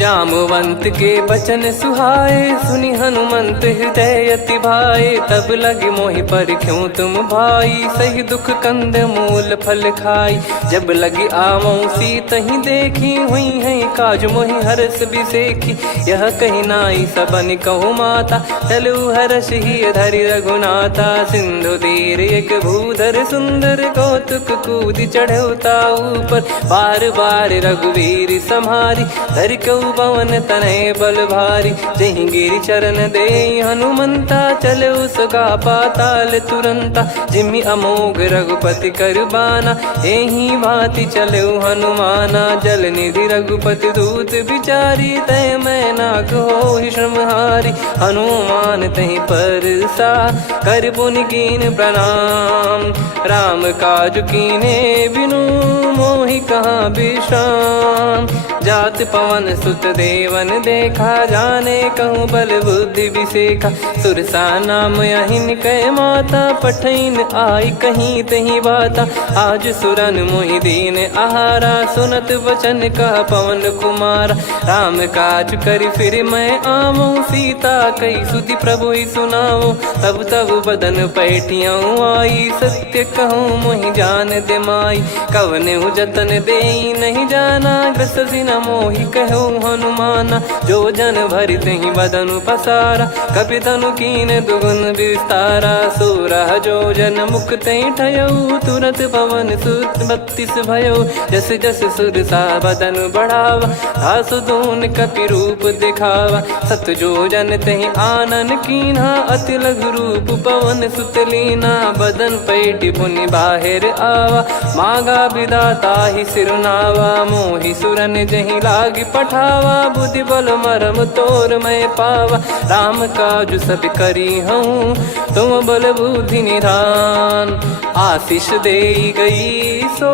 जामवंत के बचन सुहाए, सुनि हनुमंत हृदय अति भाए। तब लगे मोहि पर क्यों तुम भाई, सही दुख कंद मूल फल खाई। जब लगी आवऊं सीत ही देखी, हुई है काज मोहि हरस बिसेखी। यह कही नाई सबन कहु माता, चलू हरष ही धरि रघुनाथा। सिंधु तीर एक भूधर सुंदर, कौतुक कूद चढ़ौता ऊपर। बार बार रघुवीर सम्हारी, धरि कहु पवन तनय बल भारी। जहि गिरि चरण दे हनुमंता, चलो सगा पाताल तुरंता। जिमि अमोघ रघुपति कर बाना, एहि भांति चलो हनुमाना। जल निधि रघुपति दूत बिचारी, तय मैं नाग होहि श्रमहारी। हनुमान तहि परसा, कर पुनि कीन प्रणाम। राम काज कीने बिनु, मोहि कहाँ विश्राम। जात पवन सुत देवन देखा, जाने कहूँ बल बुद्धि विसेखा। सुरसा नाम अहिन कै माता, पठैन आई कहीं तहीं बाता। आज सुरन मोहि दीन आहारा, सुनत वचन कह पवन कुमारा। राम काज करि फिर मैं आवऊं, सीता कई सुधि प्रभु ही सुनाओ। तब तब बदन पैठियाँ आई, सत्य कहूँ मोहि जान दे माई। कवने जतन देई नहीं जाना, ग्रसि न मोहि कहूँ हनुमाना। जो जन भरि तहि बदनु पसारा, कपि तनु कीन दुगुन विस्तारा। सोरह जो जन मुख तहि ठयऊ, तुरत पवन सुत 32 भयऊ। जस जस सुरसा बदन बढ़ावा, आसु दून कपि रूप दिखावा। सत जो जन तहि आनन कीन्हा, अति लघु रूप पवन सुत लीना। बदन पैठि पुनि बाहिर आवा, मांगा विधाता ही सिरुनावा। मोहि सुरन जहि लागी पठावा, बुद्धि बल मरम तोर मैं पावा। राम काज सब करी हूँ, तुम बल बुद्धि निधान। आशीष देई गई सो,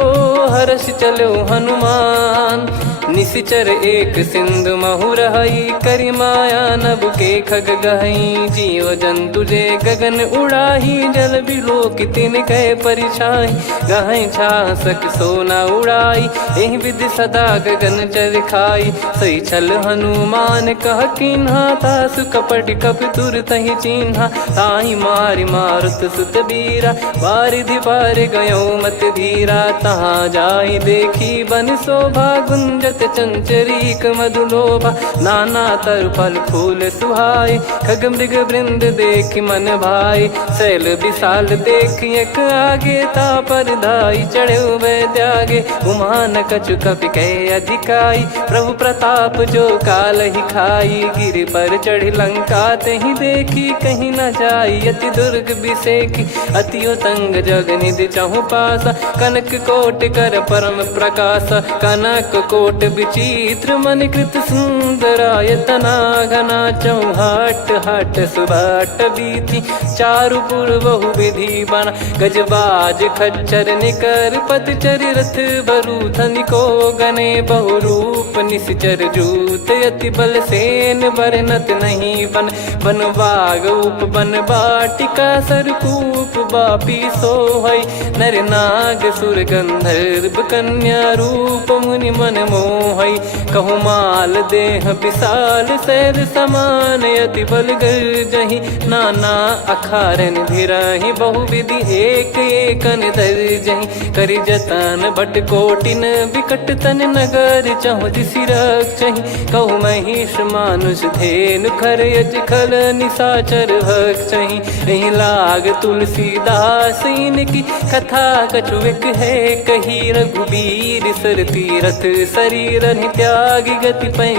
हर्ष चलो हनुमान। निशिचर एक सिंधु महु रहई, करि माया नभ के खग गहई। जीव जंतु जे गगन उड़ाही, जल बिलोक तिन कह परिछाई। गहई छासक सोना उड़ाई, एहि विधि सदा गगन चर खाई। सही छल हनुमान कह कीन्हा, तासु कपट कपि तुर तहि चिन्हा। ताहि मारि मारुत सुत बीरा, बारिधि पार गयो मत धीरा। तहाँ जाई देखी बन शोभा, गुंजत चंचरीक मधुलोभा। नाना तरु फल फूल सुहाए, खग मृग वृंद देख मन भाई। शैल विशाल देख एक आगे, तापर धाई चढ़े वै त्यागे। उमान कछु कपि कह अधिकाई, प्रभु प्रताप जो काल ही खाई। गिर पर चढ़ी लंका तहि देखी, कहीं न जाई अति दुर्ग बिसेखी। अति उतंग जग निधि चहु पासा, कनक कोट कर परम प्रकाशा। कनक कोट विचित्र मन कृत सुंदरायतना। घना चौहाट हाट सुबाट बीथी, चारु पुर बहु विधि बना। गजबाज खच्चर निकर पतचर, रथ बरु धनिको गने। बहु रूप निश्चर जूत, अति बल सेन बरनत नहीं बन। बन बाग उप बन बाटिका, सरकूप बापी सोहई। नर नाग सुर गंधर्व कन्या, रूप मुनि मन मोहई। कहु माल देह विशाल, शैल समान अति बल गर्जहि। नाना अखारन भिराहि, बहु विधि एक एकन दर्जहि। करि जतन भट कोटिन, विकट तन नगर चहु दिसि रक्षहि। कहु महिष मानुष धेनु, खर यज खल निशाचर भक्षहि। एहि लाग तुलसीदास इनकी, कथा कछु एक है कही। रघुबीर सर तीरथ शरीर, त्यागी गति पै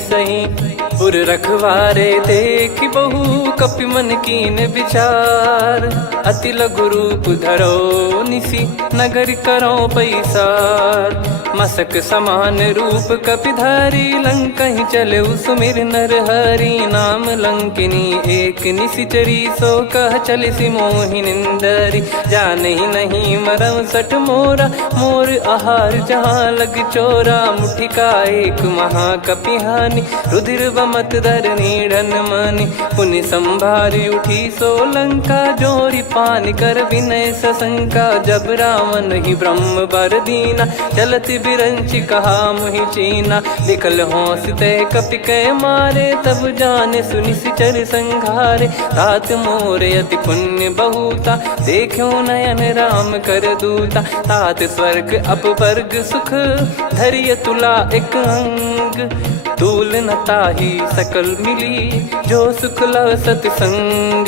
सही। पुर रखवारे देख बहु, कपि मन कीन विचार। अति लघु रूप धरो निसी, नगर करो पैसार। मसक समान रूप कपि धारी, लंकहि चले सुमिर नर हरि। नाम लंकिनी एक निशिचरी, सो कह चलिसि मोहि निंदरी। जानहि नहीं मरम सठ मोरा, मोर आहार जहाँ लग चोरा। मुठिका एक महाकपि हानि, रुधिर बमत धरनी ढन मनि पुनि संभारी उठी सोलंका जोरी पानी कर विनय सशंका जब रावण ही ब्रह्म बर दीना चलत बिरंची कहा मुहि चीना निकल होंस ते कपि कै मारे तब जाने सुनि सिचर संघारे तात मोरे अति पुण्य बहुता देखो नयन राम कर दूता तात स्वर्ग अपवर्ग सुख धरिय तुला एक अंग तूल न ताही सकल मिली जो सुख लव सतसंग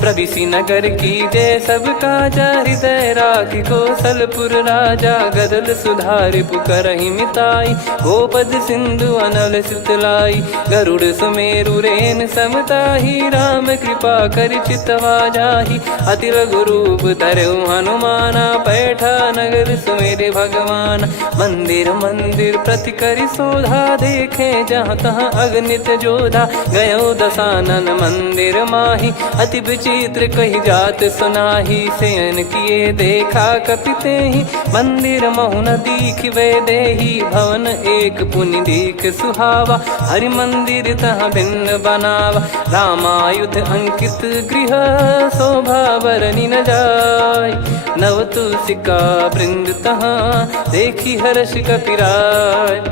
प्रविसी नगर की जय सब काजा हृदय राखी कौशलपुर राजा गदल सुधारि पुकरहि मिताई गोपद सिंधु अनल सितलाई गरुड़ सुमेरु रेन समताही राम कृपा कर चितवा जाही अति लघु रूप धरऊ हनुमाना बैठा नगर सुमेरे भगवान मंदिर मंदिर प्रति करि शोधा देखे जहाँ तहाँ अगणित जोधा गयो दशानन मंदिर माही अति विचित्र कही जात सुनाही सेन किए देखा कपिते ही मंदिर महु न दीख वे देही भवन एक पुनि दीख सुहावा हरि मंदिर तहाँ भिन्न बनावा रामायुध अंकित गृह शोभा बरनी न जाय नव तुलसी का वृंद तहाँ देखी हर्ष कपिराय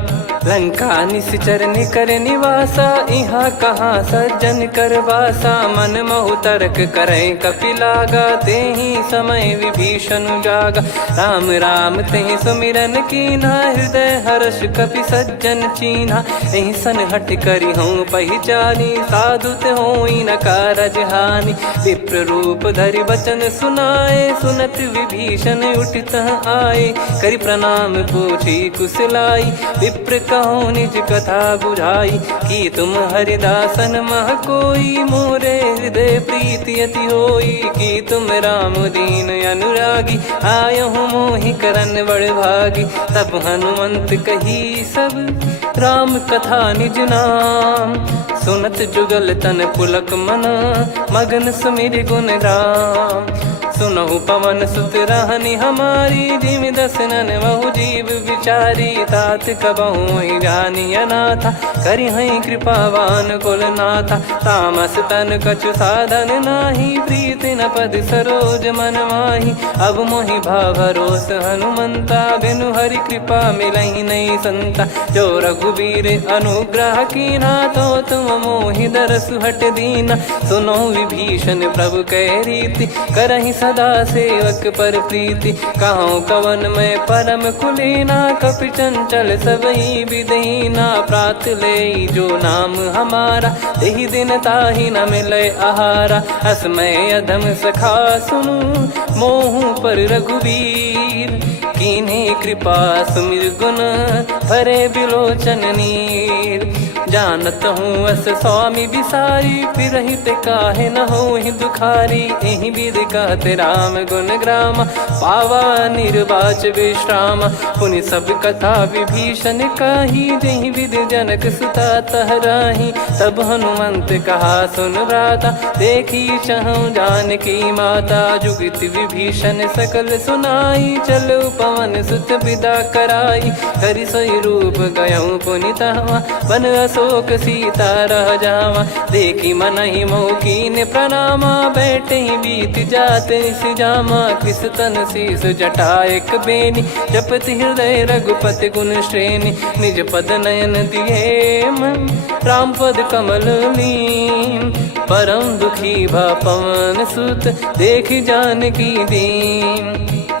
लंका निश्चर निकर निवासा यहाँ कहाँ सज्जन कर वासा मन महु तर्क करे कपिलागा ते ही समय विभीषण जागा राम राम ते सुमिरन कीना हृदय हर्ष कपि सज्जन चीन्हा यही सन हट करी हूँ पहचानी साधु ते होई न कारज हानि विप्र रूप धरि वचन सुनाए सुनत विभीषण उठित आए करि प्रणाम पूछी कुशलाई विप्र कहो निज कथा बुझाई कि तुम हरिदासन मह कोई मोरे हृदय प्रीति अति होई कि तुम राम दीन अनुरागी आयहु मोहि करन बड़ भागी तब हनुमंत कही सब राम कथा निज नाम सुनत जुगल तन पुलक मन मगन सुमिर गुण राम सुनहु पवन सुत रहनी हमारी जिमि दसनन बहु जीव विचारी तात कबहु ही जानी अनाथा करि हई कृपावान कुल नाथा तामस तन कछु साधन नाही प्रीति न पद सरोज मन माही अब मोहि भाव भरोस हनुमंता बिनु हरि कृपा मिलहि नहीं संता जो रघुबीर अनुग्रह कीना तो तुम मोहि दरस हट दीना सुनो विभीषण प्रभु कह रीति करहि सदा सेवक पर प्रीति कहूँ कवन में परम कुलीना कपि चंचल सबही विदहीना प्रात ले जो नाम हमारा तेहि दिन ताहि न मिले आहारा असमय अधम सखा सुनु मोहु पर रघुवीर कीन्हे कृपा सुमिर गुण भरे बिलोचन नीर जानत हूँ अस स्वामी बिसारी फिर हित काहे न हो ही दुखारी एहि विध कहते राम गुण ग्राम पावा निर्वाच विश्राम पुनि सब कथा विभीषण काही जहि विध जनक सुता तहराही तब हनुमंत कहा सुन भ्राता देखी चहु जानकी माता जुगित विभीषण सकल सुनाई चलो पवन सुत विदा कराई करि सोई रूप गयऊँ पुनि तहवा बन अशोक सीता रह जावा देखी मन ही मौकीन प्रणामा बैठे ही बीत जाते जामा कृष तन शीस जटा एक बेनी जपति हृदय रघुपति गुण श्रेणी निज पद नयन दिए मन राम पद कमल लीन परम दुखी भा पवन सुत देखी जानकी दीन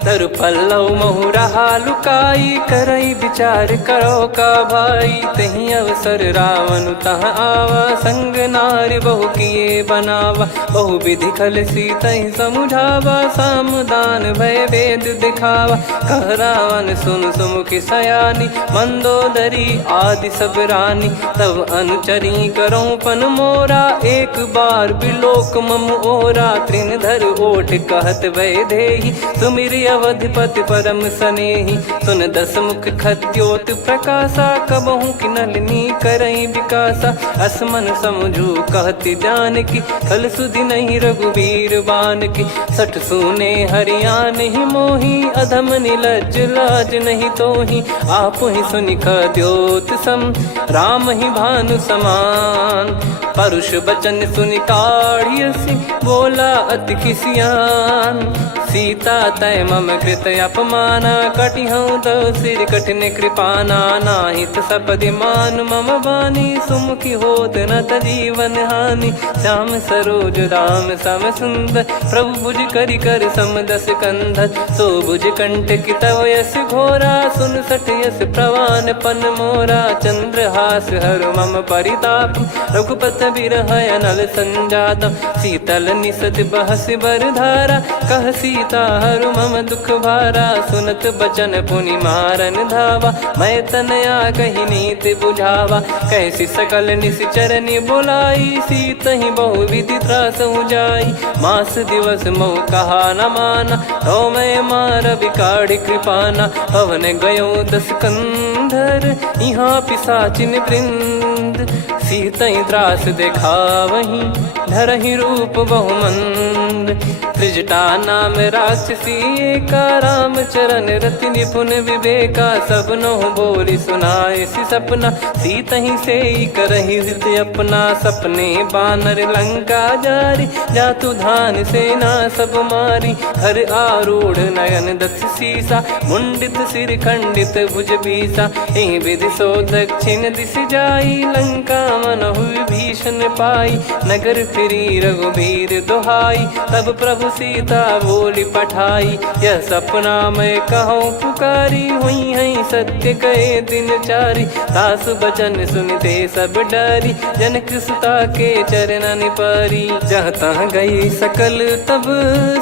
तरु पल्लव महु रहा लुकाई करई विचार करो का भाई तही अवसर रावण तह आवा संग नारी बहु किए बनावा बहु विधि खल सीतहि समुझावा सामदान भय वेद दिखावा कह रावण सुन सुमुखी सयानी मंदोदरी आदि सब रानी तब अनुचरी करो पन मोरा एक बार बिलोक मम ओरा तृण धर ओट कहत वै देहि सुमिर अवधिपति परम सनेही। सुन दस मुख खद्योत प्रकाशा, कबहू की नलिनी करई विकासा। असमन समझू कहती जान की, फल सुधि नहीं रघुबीर बान की। सठ सुने हरियाण ही मोही, अधम निलज लाज नहीं तोही। आप ही सुनि खद्योत सम, राम ही भानु समान। परुष बचन सुनि काढ़ियसि, बोला अति किसियान। सीता तय मम कृत अपमाना, कटिहऊँ तो सिर कठिन कृपाना। नाहित सपदि मान मम बानी, सुमुखी होत न जीवन हानि। श्याम सरोज राम सम सुंदर, प्रभु भुज करि कर सम दस कंधर। सो भुज कंठ की तव यस घोरा, सुन सठ यस प्रवान पन मोरा। चंद्रहास हर मम परिताप, रघुपत बिरह अनल संजात। शीतल निसत बहस बर धारा, कह सीता हरु मम दुख भारा। सुनत बचन पुनि मारन धावा, मैं तनया कही नीति बुझावा। कैसी सकल निश्चरनि बुलाई, सीत ही बहु विधि त्रास जाई। मास दिवस मोह कहा न माना, तो मैं मार बिकाढ़ी कृपाना। पवन गयो दस कंधर, यहाँ पिशाचिन वृंद। सीतहि त्रास देखावहीं, धरहि रूप बहुमंद। त्रिजटा नाम राक्षसी एका, राम चरण रति निपुण विवेका। सबनो बोली सुनाए सि सपना, सीतहि सेई करहि हृद अपना। सपने बानर लंका जारी, जातु धान सेना सब मारी। हर आरूढ़ नयन दस सीसा, मुंडित सिर खंडित भुज बीसा। एहि विधि सो दक्षिण दिश जाई, लंका मनहु भीषण पाई। नगर फिरी रघुबीर दुहाई, तब प्रभु सीता बोली पठाई। यह सपना मैं कहूँ पुकारी, हुई है सत्य कहे दिन चारी। सासु बचन सुनते सब डरी, जनक सुता के चरण परी। जहाँ तहाँ गई सकल तब,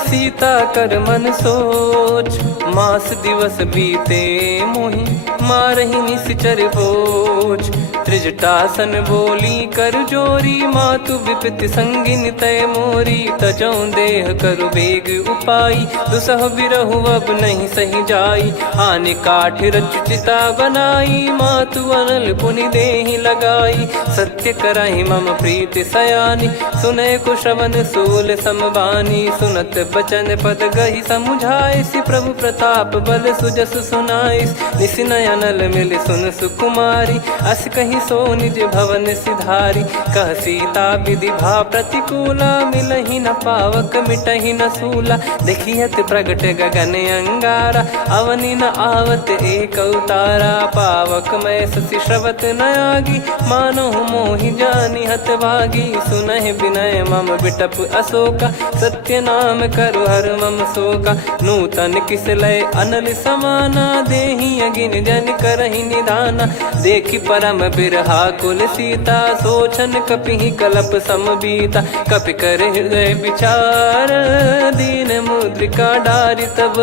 सीता कर मन सोच। मास दिवस बीते मोहि, मारहि निश्चर बोझ। त्रिजटासन बोली कर जोरी, मातु विपति संगिन तय मोरी। तजौ देह करु बेग उपाई, दुसह बिरहु अब नहीं सही जाई। आने काठ रचु चिता बनाई, मातु अनल पुनि देहि लगाई। सत्य करहि मम प्रीति सयानी, सुनय को श्रवण सूल समबानी। सुनत बचन पद गहि समुझाइसि, प्रभु प्रताप बल सुजस सुनाइस। निसिनय अनल मिल सुन सुकुमारी, अस कहि सो निज भवन सिधारी। कह सीता विधि भा प्रतिकूला, मिलहि न पावक मिटहि न सूला। देखियत प्रगट गगन अंगारा, अवनि न आवत एक अवतारा। पावक मैं ससि श्रवत न आगी, मानो मोहि जानि हत भागी। सुनहि विनय मम बिटप अशोका, सत्य नाम करु हर मम शोका। नूतन किस लय अनल समाना, देहि अगिन जन करहि निधाना। देखि परम बिरहा कुल सीता, सोचन कपिहि कलप समबीता। कपि कर हृदय विचार, दीन मुद्रिका डारि तब।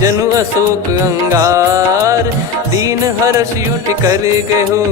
जनु अशोक अंगार, दीन हर्ष उठ कर गहो।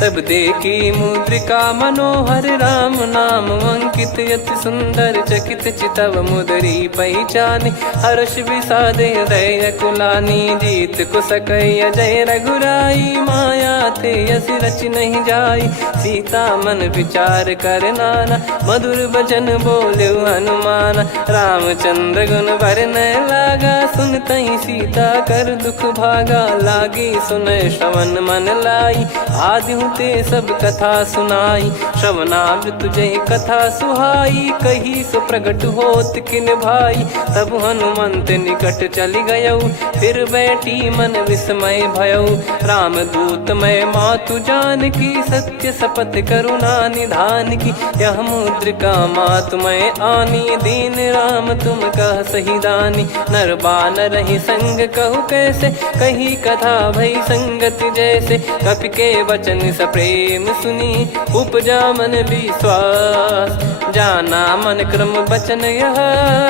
तब देखी मुद्रिका मनोहर, राम नाम अंकित अति सुंदर। चकित चितव मुदरी पहचानी, हर्ष विषाद हृदय कुलानी। जीत को सकय जय रघुराई, माया थे यस रच नहीं जाई। सीता मन विचार कर नाना, मधुर बचन बोले हनुमान। रामचंद्र गुण बरनय लागा, सुनतहि सीता कर दुख भागा। लागी सुनय श्रवण मन लाई, आदिहु ते सब कथा सुनाई। श्रवणाब तुझे कथा सुहाई, कही सो प्रगट होत किन भाई। तब हनुमंत निकट चली गयऊ, फिर बैठी मन विस्मय भयऊ। राम दूत मैं मातु जान की, सत्य शपथ करुणा निधान की। यह मुद्रिका मातु मैं आनी, दीन राम तुम कह सही दानी। नर बानर ही संग कहु कैसे, कही कथा भई संगति जैसे। कपि के वचन सप्रेम सुनी, उपजा मन विश्वास। जाना मन क्रम बचन यह,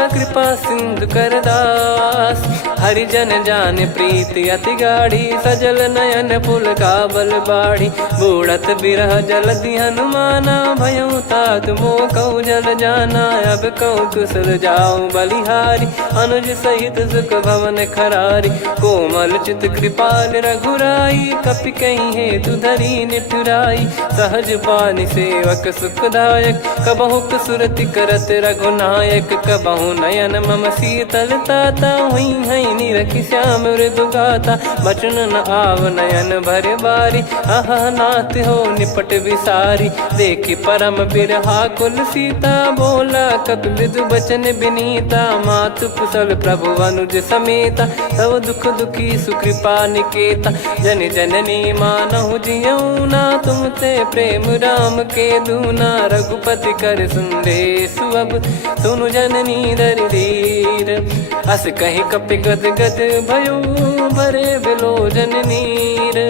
कृपा सिंधु कर दास। हरिजन जान प्रीति अति गाढ़ी, सजल नयन पुल काबल बाढ़ी। बूढ़त बिरह जलधि हनुमाना, भयउ तात मोह कहु जल जाना। अब कहु कुशल जाऊं बलिहारी, अनुज सहित सुख भवन खरारी। कोमल चित कृपाल रघुराई, कपि कहीं हेतु धरी निठुराई। सहज पानि सेवक सुखदायक, कबहु सुरति करत रघुनायक। कबहु नयन मम शीतलता, हुई हई निरखि श्याम मृदु गाता। बचन न आव नयन भर बारी, आहा नाथ हो निपट विसारी। देखि परम बिरहा कुल सीता, बोला कपि मृदु बचन बिनीता। मातु कुशल प्रभु अनुज समेता, तव दुख दुखी सुकृपा निकेता। जन जननी मानहु जियऊ ना, तुम ते प्रेम राम के दूना। रघुपति कर संदेशु अब, सुनु जननी दर धीर। अस कहि कपि गद गद भयो, भरे बिलोचन नीर।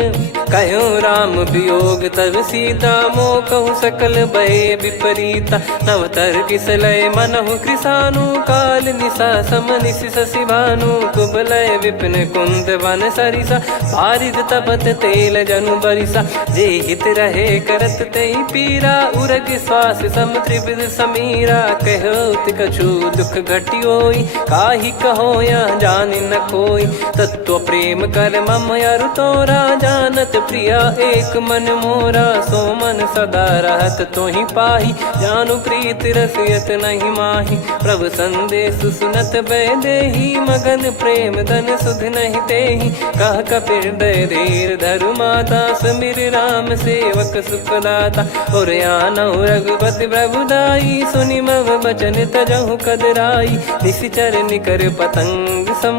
कहूँ राम वियोग तब सीता, मोह कहूँ सकल भय विपरीता। नवतर किसलय मनहु कृसानु, काल निशा समनिशि शशि भानु। कुबलय विपिन कुंद वन सरिसा, पारिद तपत तेल जनु बरिसा। जे हित रहे करत तेहि पीरा, उरग श्वास सम त्रिविध समीरा। कहत कछु दुख घटियोई, काहि कहो या जानि न कोई। तत्व प्रेम कर मम अरु तोरा, जानत प्रिया एक मन मोरा। सो मन सदा रहत तोहि पाही, जानु प्रीत रसियत नहीं माही। प्रभु संदेश सुनत बैदेही, मगन प्रेम धन सुध नहीं तेहि। कह कपिर दय धीर धरु माता, सुमिर राम सेवक सुखदाता। और आनहु रघुपति प्रभु दाई, सुनि मव बचन तजहु कदराई। निशिचर निकर पतंग सम,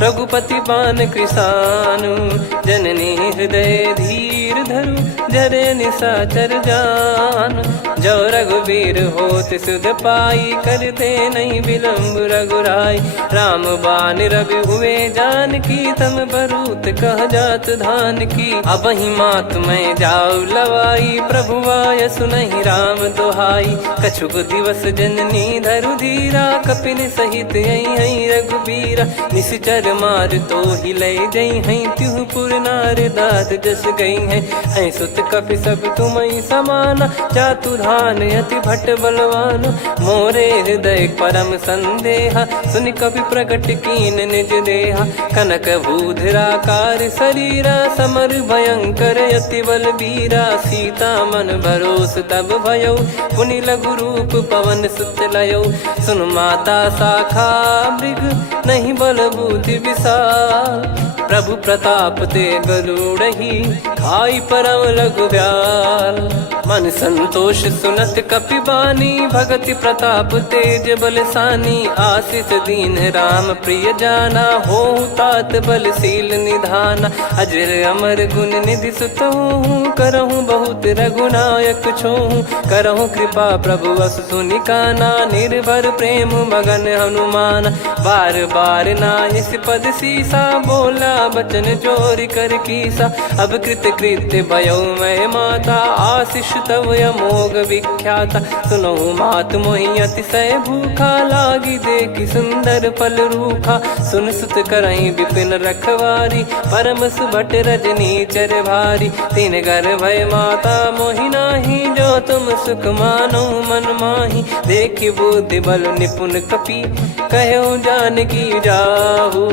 रघुपति पान कृसानु। जननी हृदय धीर धरु, जरे निशाचर जान। जो रघुवीर होत सुध पाई, कर दे नहीं विलम्ब रघुराई। राम बान रवि हुए जानकी, तम बरूत कह जात धान की। अब ही मात मैं जाऊ लवाई, प्रभु आय सुनहि राम दोहाई। कछुक दिवस जननी धरु धीरा, कपिन सहित यही रघुबीरा। निशिचर मार तो ही ले जई हैं, त्यों पुर नार दाद जस गई हैं। सुत कपि सब तुमहि समाना, चातुधान अति भट्ट बलवान। मोरे हृदय परम संदेहा, सुन कपि प्रकट कीन निज देहा। कनक भूधराकार शरीरा, समर भयंकर अति बलबीरा। सीता मन भरोस तब भयउ, पुनि लघु रूप पवन सुत लयउ। सुन माता शाखा मृग, नहीं बल बुद्धि विशाल। प्रभु प्रताप ते गरुड़हि, खाई परम लघु ब्याल। मन संतोष सुनत कपि बानी, भगति प्रताप तेज बलसानी। आशीष दीन राम प्रिय जाना, होहु तात बलशील निधाना। अजर अमर गुण निधि सुतहु, करहु बहुत रघुनायक छोहु। करहु कृपा प्रभु अस सुनि काना, निर्भर प्रेम मगन हनुमान। बार बार नायस पद सीसा, बोला बचन चोरी कर कीसा। अब कृत कृत्य भयो मैं माता, आशीष तव अमोघ विख्याता। सुनहु मात मोहि अतिशय भूखा, लागी देखि सुंदर फल रूखा। सुन सुत करहि विपिन रखवारी, परम सुभट रजनी चर भारी। तीन घर भय माता मोहि नाही, जो तुम सुख मानो मन माही। देखि बुद्धि बल निपुण कपि, कहु जानकी जाहु।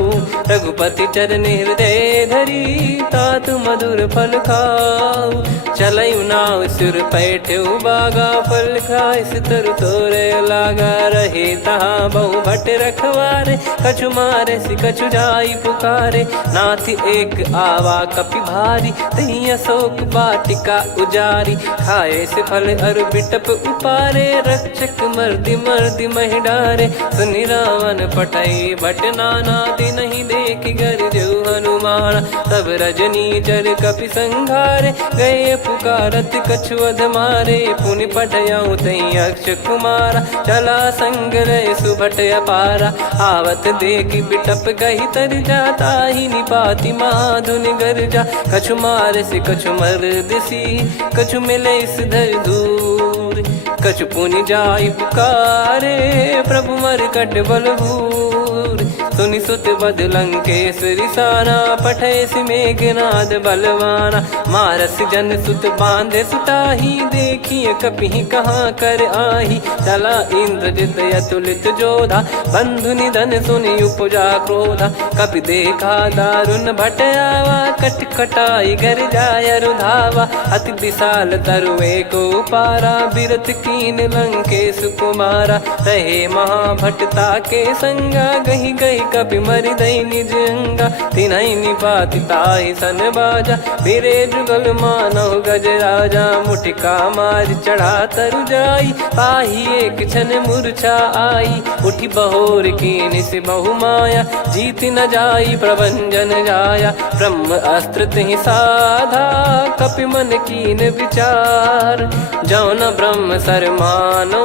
रघुपति चरण हृदय धरी, तात मधुर फल खाऊ। चलऊ नाव सुर पैठऊ बागा, फल खाइस तरु तोरे लागा। रहे तहाँ बहु भट रखवारे, कछु मारे सि कछु जाई पुकारे। नाथ एक आवा कपि भारी, तही अशोक वाटिका उजारी। खाए से फल अरु बिटप उपारे, रक्षक मर्दि मर्दि महि डारे। सुनि रावण पटई भट नाना, तिनहि देखि गरजऊ हनुमान। तब रजनी चर कपि संघारे, गए पुकारत कछु अध मारे। पुनि पटयऊ तई अक्ष कुमारा, चला संग रहे सुभट अपारा। आवत देखि बिटप गही तर जाता, ही निपाति माधुन गर्जा। कछु मार से कछु मर्द सी, कछु मिले इस धर दूर। कछु पुनि जाई पुकारे, प्रभु मर कट बलभूर। सुनि सुत बद लंकेश्वरी साना, पठैसि मेघनाद बलवाना। मारस जन सुत बांधे सुताही, देखिए कपिहि कहाँ कर आही। चला इंद्रजित अतुलित जोधा, बंधु निधन सुनि उपजा क्रोधा। कपि देखा दारुण भट आवा, कट कटाई घर जाय रुधावा। अति विशाल तरुए को पारा, बिरत कीन लंकेश कुमारा। रहे महाभटता के संगा, गही गही कपि मरि दई निज अंगा। तिन्है निपाति ताहि सन बाजा, बिरे जुगल मानव गज राजा। मुटिका मार चढ़ा तरु जाई, पाही एक क्षण मूर्छा आई। उठी बहोर कीन से बहु माया, जीत न जाई प्रभंजन जाया। ब्रह्म अस्त्र तिहि साधा, कपि मन कीन विचार। जौ न ब्रह्म सर मानौ,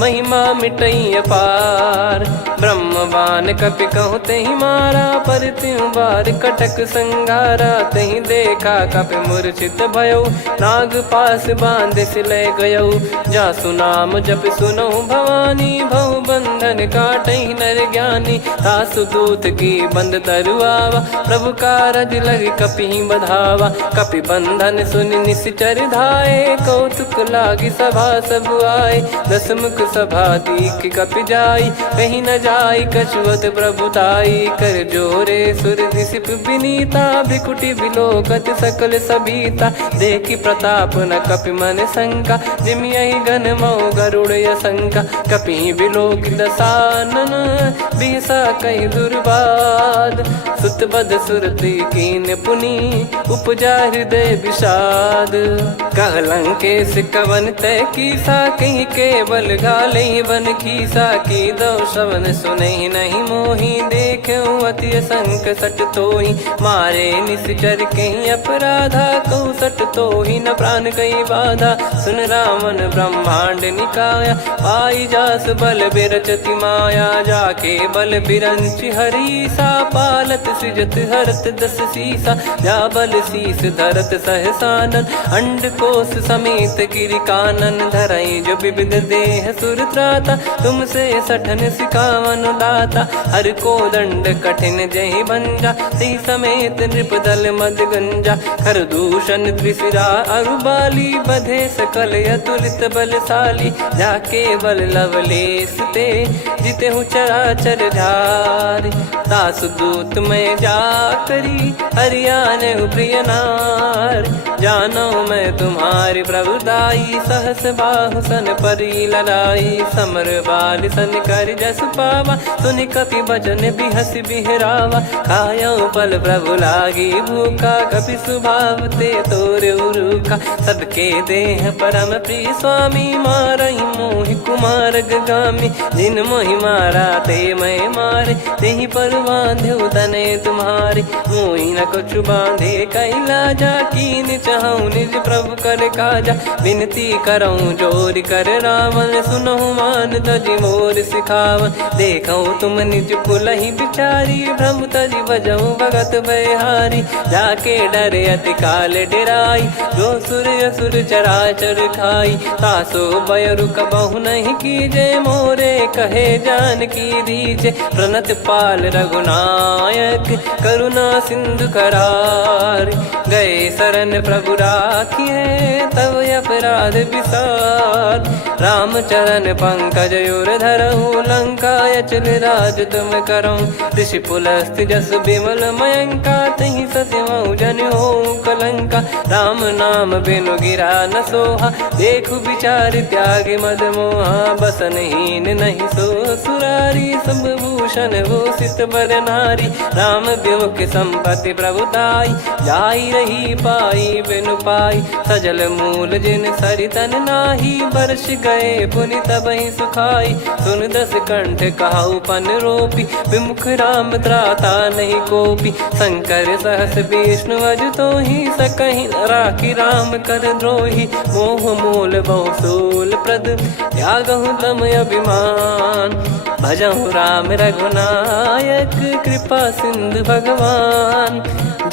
महिमा मिटई अपार। ब्रह्म बान कपि कहु तेहि मारा, पर त्यों बार कटक संगारा। तेहि देखा कपि मूर्छित भयौ, नाग पास बांध सिले गयौ। जासु नाम जप सुनौ भवानी, भव बंधन काटहि नर ज्ञानी। तासु दूत की बंद तरुआवा, प्रभु कारज लग कपि बधावा। कपि बंधन सुनि निश्चर धाये, कौतुक लागी सभा सब आए। दसमुख सभा दीख कपि जाई, कहीं न जाई कछुवत प्रभुताई। कर जोरे सुर दिसिप विनीता, भ्रिकुटि बिलोकत सकल सबीता। देखि प्रताप न कपि मन शंका, जिमियहि घन मऊ गरुड़ असंका। कपि बिलोक दसानन, बिहसा कहि दुर्बाद। सुत बद सुरति कीन पुनि, उपजा हृदय विषाद। कह लंकेश कवन तय कीसा, कहीं केवल घाले बन खीसा। की दो श्रवण सुनहि नहीं मोही, देखऊं अति संक सट तोहि। मारे निश्चर कहीं अपराधा, कहूँ सट तोहि न प्राण कहीं बाधा। सुन रावण ब्रह्मांड निकाया, पाई जास बल बिरचति माया। जाके बल बिरंच हरीसा, पालत सृजत हरत दस सीसा। जा बल शीस धरत सहसानन, अंड कोश समेत गिरि कानन। धरई जो विविध देह सुर त्राता, तुमसे सठन सिखावन दाता। हर को दंड कठिन जहि भंजा, ती समेत नृप दल मद गंजा। कर दूषण त्रिशिरा अरुबाली, बधे सकल अतुलित बलशाली। जाके बल लवलेस ते, जिते हूँ चराचर झारी। दास दूत में जा करी, हरियाने प्रिय नार। जानो मैं तुम्हारी प्रभुताई, सहस बाहु सन परी लड़ाई। समर बाल सन कर जस पावा, सुनि कपि बचन बिहस बिहरावा। खायो पल प्रभु लागी भूखा, कपि स्वभाव ते तोर उरुखा। सबके देह परम प्रिय स्वामी, मारहि मोहि कुमार गगामी। जिन मोहि मारा ते मैं मारे, तेहि पर बांधो तने तुम्हारे। मोहि न कछु बांधे कैलाजा, कीन चाहूं निज प्रभु कर काजा। विनती करऊं जोरि कर रावण, सुनहु मान तजि मोर सिखावन। देखऊं तुम निज कुलहि बिचारी, भ्रम तजि बजऊं भगत बयहारी। जाके डरे अति काल डेराई, जो सुर असुर चराचर खाई। तासो बयरु कबहु नहीं कीजे, मोरे कहे जान की दीजे। प्रणत पाल रघुनायक, करुणा सिंधु करार। गए शरण प्रभु राखिए, तब अपराध विसार। राम चरण पंकज उर धरऊं, लंका अचल राज तुम करऊं। ऋषि पुलस्त्य जस विमल मयंका, तहि ससिमऊ जन होऊं कलंका। राम नाम बिनु गिरा न सोहा, देखु विचार त्याग मद मोहा। बसनहीन नहीं सो सुरारी, सब भूषण भूषित बर नारी। राम विमुख संपत्ति प्रभुताई, जाई रही पाई बिनु पाई। सजल मूल जिन सरितन नाही, बरस गए पुनि तबहि सुखाई। सुन दस कंठ कहाऊ पन रोपी, विमुख राम त्राता नहीं कोपी। शंकर सहस विष्णु अज तोहि, सकहि न राखी राम कर द्रोही। मोह मूल बहु सूल प्रद, त्यागहु तम अभिमान। भजहु राम रघुनायक, कृपा सिंधु भगवान।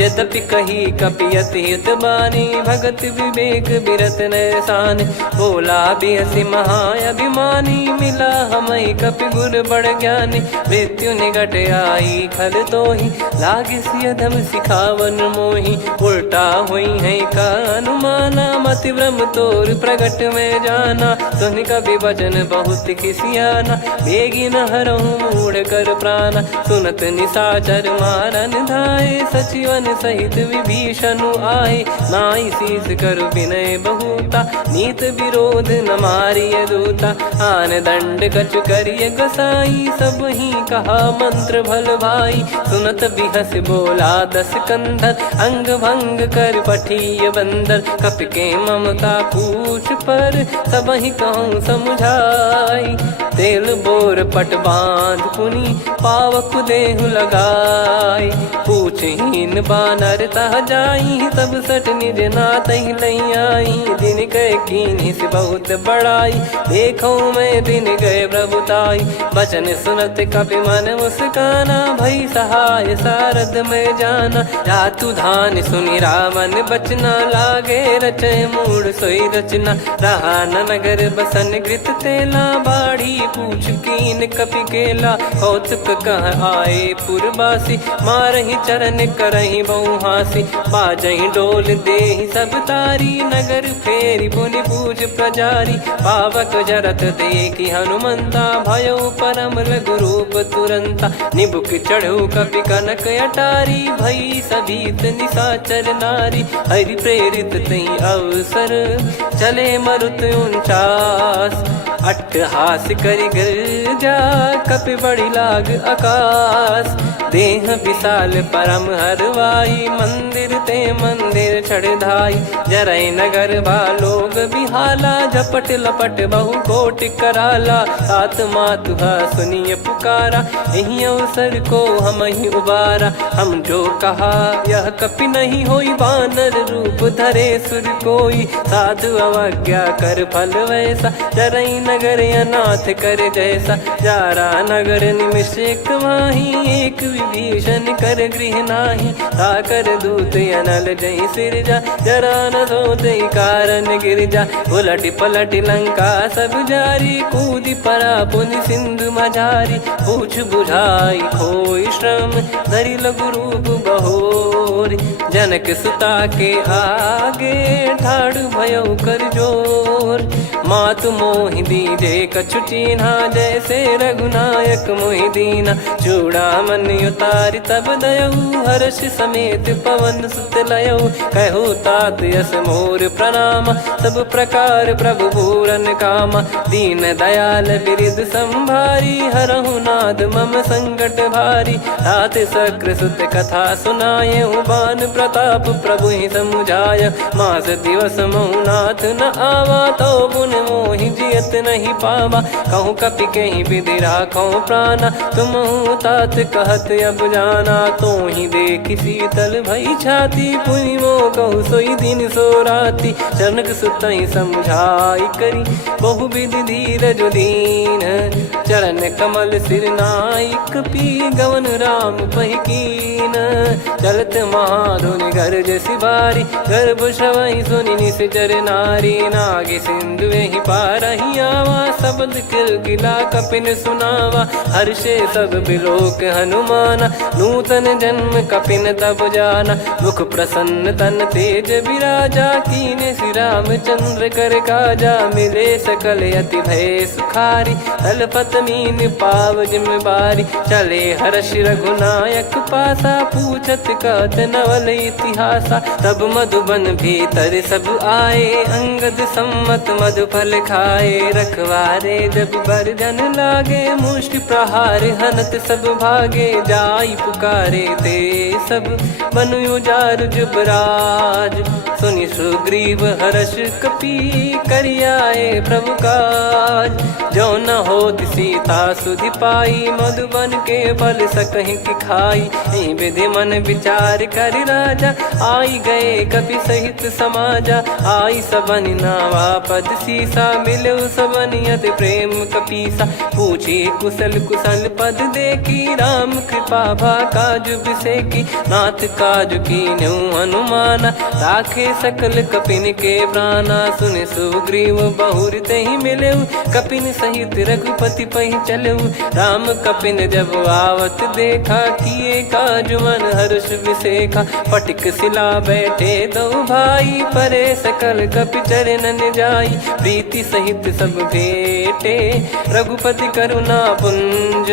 यद्यपि कही कपियत हित बानी भगत विवेक बिरत नैसान बोला बियसि महाअभिमानी मिला हमई कपि गुर बड़ ज्ञानी मृत्यु निकट आई खल तो ही लागिस अधम सिखावन मोही उल्टा हुई है का अनुमाना मति भ्रम तोर प्रगट में जाना सुन कवि वचन बहुत खिसियाना बेगी न हरहु मूढ़ कर प्राण सुनत निशाचर मारन धाये सचिवन सहित विभीषण आए नाई शीस कर विनय बहुता नीत विरोध न मारिय दूता आन दंड कछु करिय गोसाई सब ही कहा मंत्र भल भाई सुनत बिहस बोला दस कंधर अंग भंग कर पठिय बंदर कपि के ममता पूछ पर सब ही कहूँ समझाई तेल बोर पट बांध पुनी पावक देहु लगाई पूछहीन बानर तह जाई तब सट निज नाथ लई आई दिन गए कीनी से बहुत बड़ाई देखो मैं दिन गए प्रभुताई बचन सुनत कपि मन मुस्काना भई सहाय सारद में जाना जातु धान सुनि रामन बचना लागे रचय मूड सोई रचना रहा न नगर बसन कृत तेला बाड़ी पूछ कीन कपि केला कौतुक कह आए पुरबासी मारहि चरण करहि बहुहासी बाजहि डोल देहि सब तारी नगर फेरी पुनि पूज प्रजारी पावक जरत देखि हनुमंता भयो परम लघु रूप तुरंता निबुक चढ़ऊ कपि कनक अटारी भई सभीत निशाचर नारी हरि प्रेरित तई अवसर चले मरुत 49 अट्टहास करि गिरजा कपि बड़ी लाग आकाश देह विशाल परम हरवाई मंदिर ते मंदिर चढ़ाई जरई नगर लोग बिहाला झपट लपट बहु कोट कराला सात मातुहा सुनिय पुकारा यही अवसर को हम ही उबारा हम जो कहा यह कपि नहीं होई बानर रूप धरे सुर कोई साधु अवज्ञा कर फल वैसा जरई नगर अनाथ कर जैसा जारा नगर निमिष एक माही एक विभीषण कर गृह नाही ताकर दूत अनल जय सिरजा जरा न सोते कारण गिरजा उलट पलट लंका सब जारी कूदी परा पुनि सिंधु मझारी पूछ बुझाई खोई श्रम धरि लघु रूप बहोरी जनक सुता के आगे ठाड़ भयो कर जोर मातु मोहि दीजे कछु चिन्हा जैसे रघुनायक मोहि दीना चूड़ामन उतारि तब दयऊ हर्ष समेत पवन सुत लयऊ कहु तात यस मोर प्रणाम सब प्रकार प्रभु पूरन कामा दीन दयाल बिरिद संभारी हरहु नाद मम संकट भारी तात सक्र सुत कथा सुनाये बान प्रताप प्रभु ही समुझाय मास दिवस मौनाथ न आवा तो पुन मोहि जियत नहीं पावा कहूँ कपि कहीं विधि राखो प्राणा तुम तात कहत अब जाना तो ही देख शीतल भई छाती पुनि मो कहु सोई दिन सो राती जनक सुतई समझाई करी बहु विधि धीरज दीन चरण कमल सिर नाइक पी गवन राम पहिकीन चलत महाधुनि गर्ज सिबारी गर्भ श्रवई सुनि निश्चर नारी नागे सिंधु ही पारही आवा शब्द किलकिला कपिन सुनावा हर्षे सब बिलोक हनुमाना नूतन जन्म कपिन तब जाना मुख प्रसन्न तन तेज विराजा कीने श्री रामचंद्र कर काजा मिले सकल अति भय सुखारी तलपत मीन पाव जिम्मेवारी चले हर्ष रघुनायक पासा पूछत कहत नवल इतिहासा तब मधुबन भीतर सब आए अंगद सम्मत मधुफल खाए रखवारे जब बरजन लागे मुष्टि प्रहार हनत सब भागे जाई पुकारे ते सब बनु उजार जुबराज सुनि सुग्रीव हर्ष कपि करियाए प्रभु काज जो न होत सीता सुधि पाई मधुबन के फल सकहि की खाई विधि मन विचार कर राजा आई गए कपि सहित समाजा आई सबन नावा पद सीसा मिलो सबन करत प्रेम कपीसा। पूछी कुशल कुशल पद देखी राम कृपा भा काज बिसेकी। नाथ काज कीन्हु हनुमाना राखे सकल कपिन के प्राणा। सुन सुग्रीव बहुर तेहि मिलेउ कपिन सहित रघुपति पहि चलेउ। राम कपिन जब आवत देखा किए काज मन हर्ष विसेखा। फटिक सिला बैठे दो भाई परे सकल कपि चरणन जाई। प्रीति सहित सब भेटे रघुपति करुणा पुंज।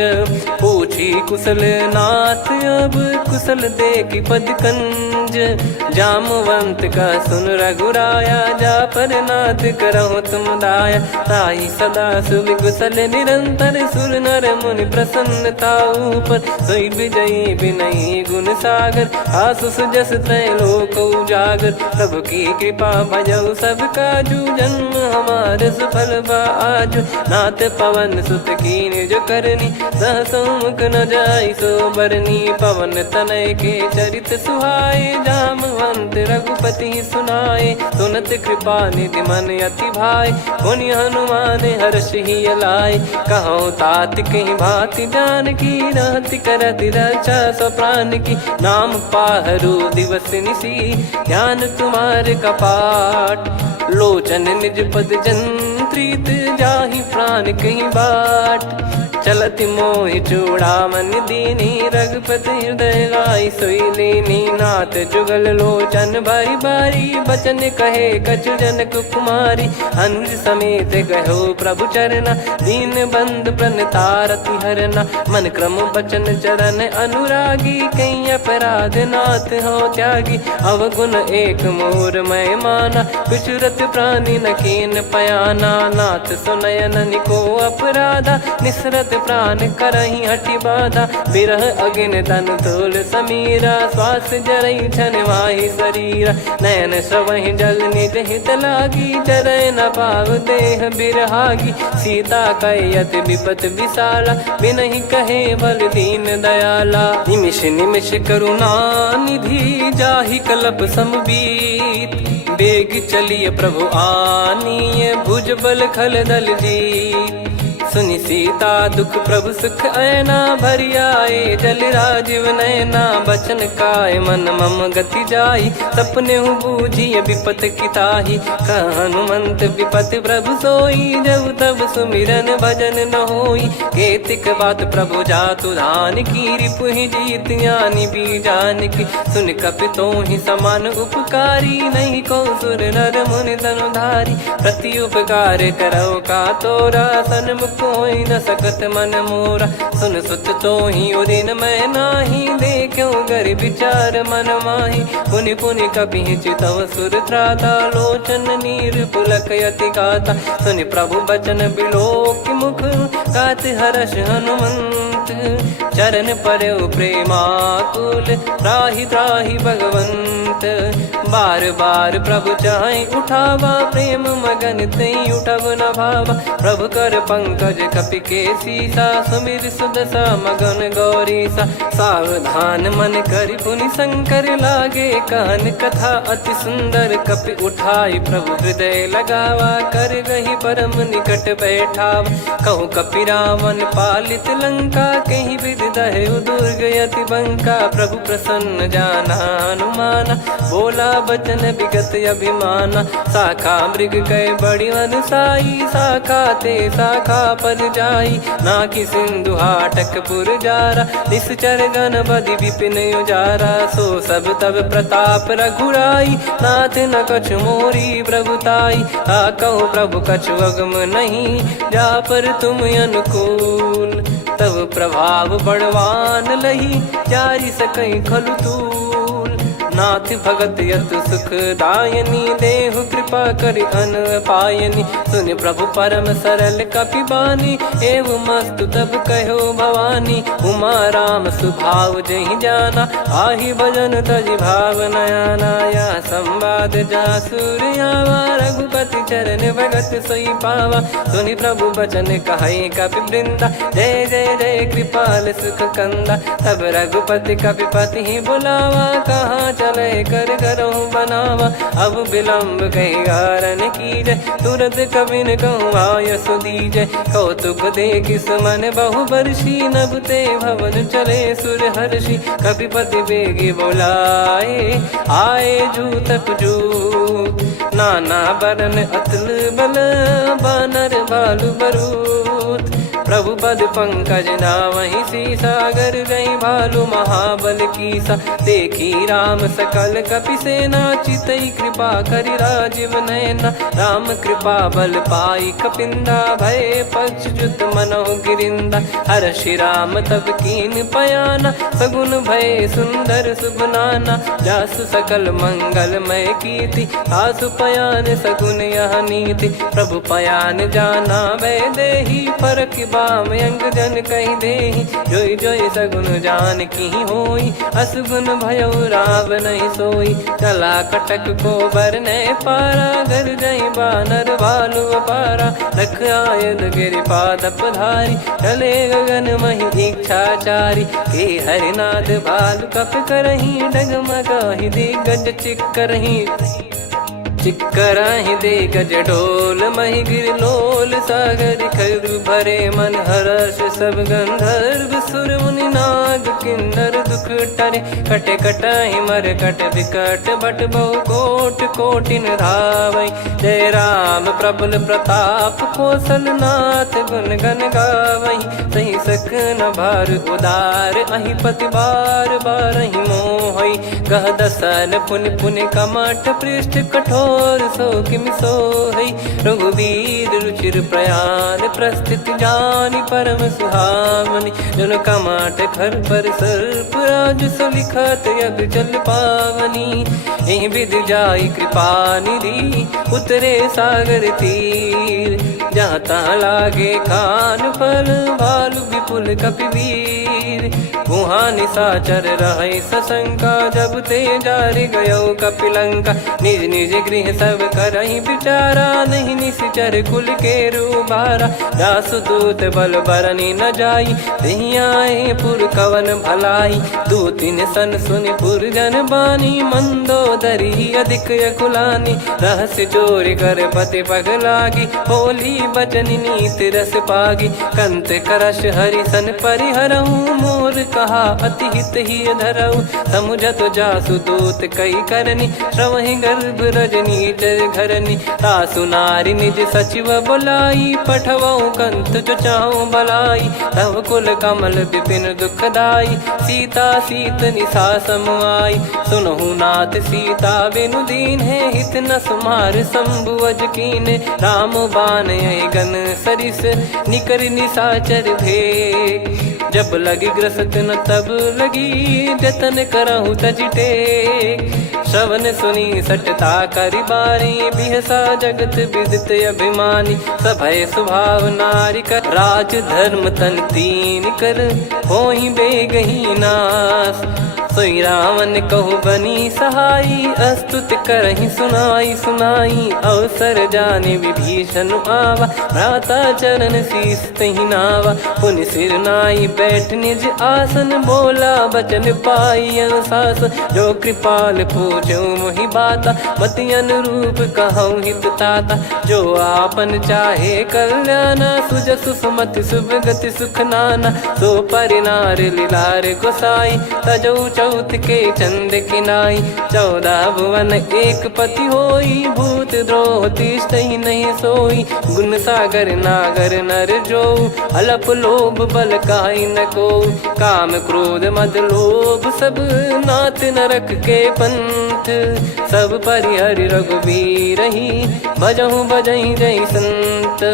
पूछी कुशल नाथ अब कुशल देखी पद कंज। जामवंत का सुन रघुराया जा पर नाथ करहु तुम दाया। ताई सदा सुविकुशल निरंतर सुर नर मुनि प्रसन्नता ऊपर। सोई विजयी विनयी गुण सागर आसु सुजस त्रैलोक उजागर। प्रभु की कृपा भजऊ सब काजू जन्म हमारे सफल बा आजु। नाथ पवन सुत कीन्ह जो करनी सहसो मुख न जाई सो बरनी। पवन तनय के चरित सुहाए जामवंत रघुपति सुनाए। सुनत कृपा निधि मन अति भाई पुनि हनुमान हर्ष ही लाए। कहो तात कहीं भांति जान की रहति करति रक्षा सो प्राण की। नाम पाहरु दिवस निसी ध्यान तुम्हारे कपाट। लोचन निज पद जंत्रित जाहि प्राण कहीं बाट। चलति मोहि चूड़ामन दीनी रघुपति हृदय लाई सोई लीनी। नाथ जुगल लोचन बारी बारी बचन कहे कछु जनक कुमारी। अनुज समेत गहो प्रभु चरना दीन बंद प्रणतारति हरना। मन क्रम बचन चरण अनुरागी कहीं अपराध नाथ हो त्यागी। अवगुण एक मोर मैं माना कुछुरत प्राणी न कीन पयाना। नाथ सुनयन निको अपराधा निसरत प्राण करही हटि बाधा। बिरह अगिन तन तोल समीरा श्वास जरई छन वाहि शरीरा। नयन श्रवहि जल निज हित लागी चरय न पाव देह बिरहागी। सीता कयत विपत विशाला बिनहि कहे बल दीन दयाला। निमिष निमिष करुणा निधि जाहि कलप समबीत। बेग चलिए प्रभु आनीय भुज बल खल दल जीत। सुनि सीता दुख प्रभु सुख ऐना भरि आए। जल राजीव नयना बचन काय मन मम गति जाई। सपने हूँ बूझिए विपत किताही हनुमंत विपत प्रभु सोई। जब तब सुमिरन भजन न होई केतिक बात प्रभु जातु धान की। रिपु ही जीत ज्ञानी बीजान की सुन कपि तो ही समान उपकारी। नहीं को सुर नर मुनि धनुधारी प्रति उपकार करो का तोरा। सन्मुख कोई न सकत मन मोरा सुन सुत तो ही उदिन मैं नाही। देखो गर विचार मन माही पुनि पुनि कपि चितव सुर त्राता। लोचन नीर पुलक यति गाता सुनि प्रभु बचन बिलोक मुख। गात हर्ष हनुमंत चरण परउ प्रेमाकुल। त्राहि त्राहि भगवंत बार बार प्रभु चाहि उठावा। प्रेम मगन तई उठब न भावा। प्रभु कर पंकज कपि के सीसा सुमिर सुदशा मगन गौरीसा। सावधान मन करि पुनि शंकर लागे कहन कथा अति सुंदर। कपि उठाई प्रभु हृदय लगावा कर गही परम निकट बैठावा। कहु कपि रावण पालित लंका कहीं विधि दहु दुर्ग यति बंका। प्रभु प्रसन्न जाना हनुमाना बोला बचन विगत अभिमाना। शाखा मृग कय बड़ी अनुसाई शाखा ते शाखा पर जाई। नाकि सिंधु हाटक पुर जारा निश्चर गण बदि विपिन उजारा। सो सब तब प्रताप रघुराई नाथ न कछु मोरी प्रभुताई। कहो प्रभु कछु अगम नहीं जा पर तुम अनुकूल। तब प्रभाव बड़वान लही जारी सकई खलु तूल। नाथ भगत यतु सुख दायनी देहु कृपा करि अन पायनी। सुन प्रभु परम सरल कपि बानी एवं मस्तु तब कहो भवानी। उमा राम सुभाव जहि जाना आहि भजन तजि भाव नयाना। या संवाद जासुर आवा रघुपति चरण भगत सोई पावा। सुनि प्रभु बचन कहै कपि वृंदा जय जय जय कृपाल सुख कंदा। तब रघुपति कपिपति बुलावा कहाँ चले कर करहु बनावा। अब विलम्ब कही गारन कीजय, तुरत कबिन कहूँ आयस दीजय। कौतुक देखिस मन बहु बरसी, नभ ते भवन चले सुर हर्षि। कपिपति बेगी बोलाए, आए जूतक जूत। नाना बरन अतुल बल, बानर भालु बरूत। प्रभु पद पंकज नावहि सीसा, गर गई भालु महाबल कीसा। देखी राम सकल कपि सेना, चितई कृपा करि राजीव नयना। राम कृपा बल पाई कपिंदा, भय पक्षजुत मनोह गिरिंदा। हर्षि राम तब कीन पयाना, सगुन भय सुंदर शुभ नाना। जासु सकल मंगलमय कीर्ति, आसु पयान सगुन यह नीति। प्रभु पयान जाना वै देहि, फरक बाम अंग जन कहि देहि। जोई जोई सगुन जान की होई, असगुन भयो राव नहीं सोई। चला कटक को बरने पारा, घर जई बानर भालु अपारा। रख आयद गिरिपाद पधारी, चले गगन महि इच्छाचारी। के हरिनाद भालु कप करही, डगमगाहि दिग्गज चिक्करही। चिक्कराहि दे गज ढोल, महि गिर लोल। सागर खर भरे मन हर्ष, सब गंधर्व सुर मुनि नाग किन्नर दुख टरे। कटे कटाहि मर कट विकट, बट बहु कोट कोटिन धावै। जय राम प्रबल प्रताप, कौशल नाथ गुण गन गावै। सही सकन भार उदार, अहि पति बार बारहि मोहै। गह दसन पुन पुन कमठ, पृष्ठ कठोर सो किमि सोहै। रघुवीर रुचिर प्रयाण, प्रस्थित जानि परम सुहावनि। जन कमाट खर पर सर्प, राज सलिखत अब जल पावनी। एहि विधि जाई कृपा निधि, उतरे सागर तीर। जहाँ तहाँ लागे खान फल, भालु विपुल कपिवीर। गुहा निशाचर रहै सशंका, जब ते जारि गयो कपिलंका। निज निज गृह सब करहि विचारा, नहीं निश्चर कुल के रूबारा। जासुदूत बल बरनि न जाई, तेहि आए पुर कवन भलाई। दूतिन सन सुनि पुर जन बानी, मंदोदरी अधिक अकुलानी। रहस्य चोरी कर पति पग लागी, होली बचन नीत रस पागी। कंत करश हरिसन परिहरहु, मोर कहा अति हित ही धरऊ। समुझत जासुदूत कई करनी, श्रवहि गर्भ रजनी चर घरनी। तासु नारी निज सचिव बोलाई, पठवऊ कंत जो चाहूं बलाई। तव कुल कमल विपिन दुखदाई, सीता सीत निशा समाई। सुनहु नाथ सीता बिनु दीन है, हित न सुमार शंभु अज कीने। राम बान गन सरिस, निकर निशाचर भेग। जब लगी ग्रसत न तब लगी, जतन करहु तज टेक। श्रवण सुनी सटता करि बारी, बिहसा जगत विदित अभिमानी। सभय स्वभाव नारी कर, राज धर्म तन तीन कर। होहि बेगहि नाश, सोई रावण कहु बनी सहाई। अस्तुत करहि सुनाई सुनाई, अवसर जाने विभीषण आवा। भ्राता चरण शीस तहि नावा, पुनि सिर नाई बैठ निज आसन। बोला बचन पाई अनुशासन, जो कृपाल पूछो मोहि बाता। मति अनुरूप कहूँ हित ताता, जो आपन चाहे कल्याणा। सुजसु सुमति शुभ गति सुख नाना, सो परिनार लीलार गोसाई। तजौ चौथ के चंद किनाई, 14 भुवन एक पति होई। भूत द्रोह तिष्ठहि नहीं सोई, गुण सागर नागर नर जो। अलप लोभ बल काई न को, काम क्रोध मद लोभ सब। नाथ नरक के पंथ, सब परिहरि रघुबीर ही। भजहु भजहि जय संत,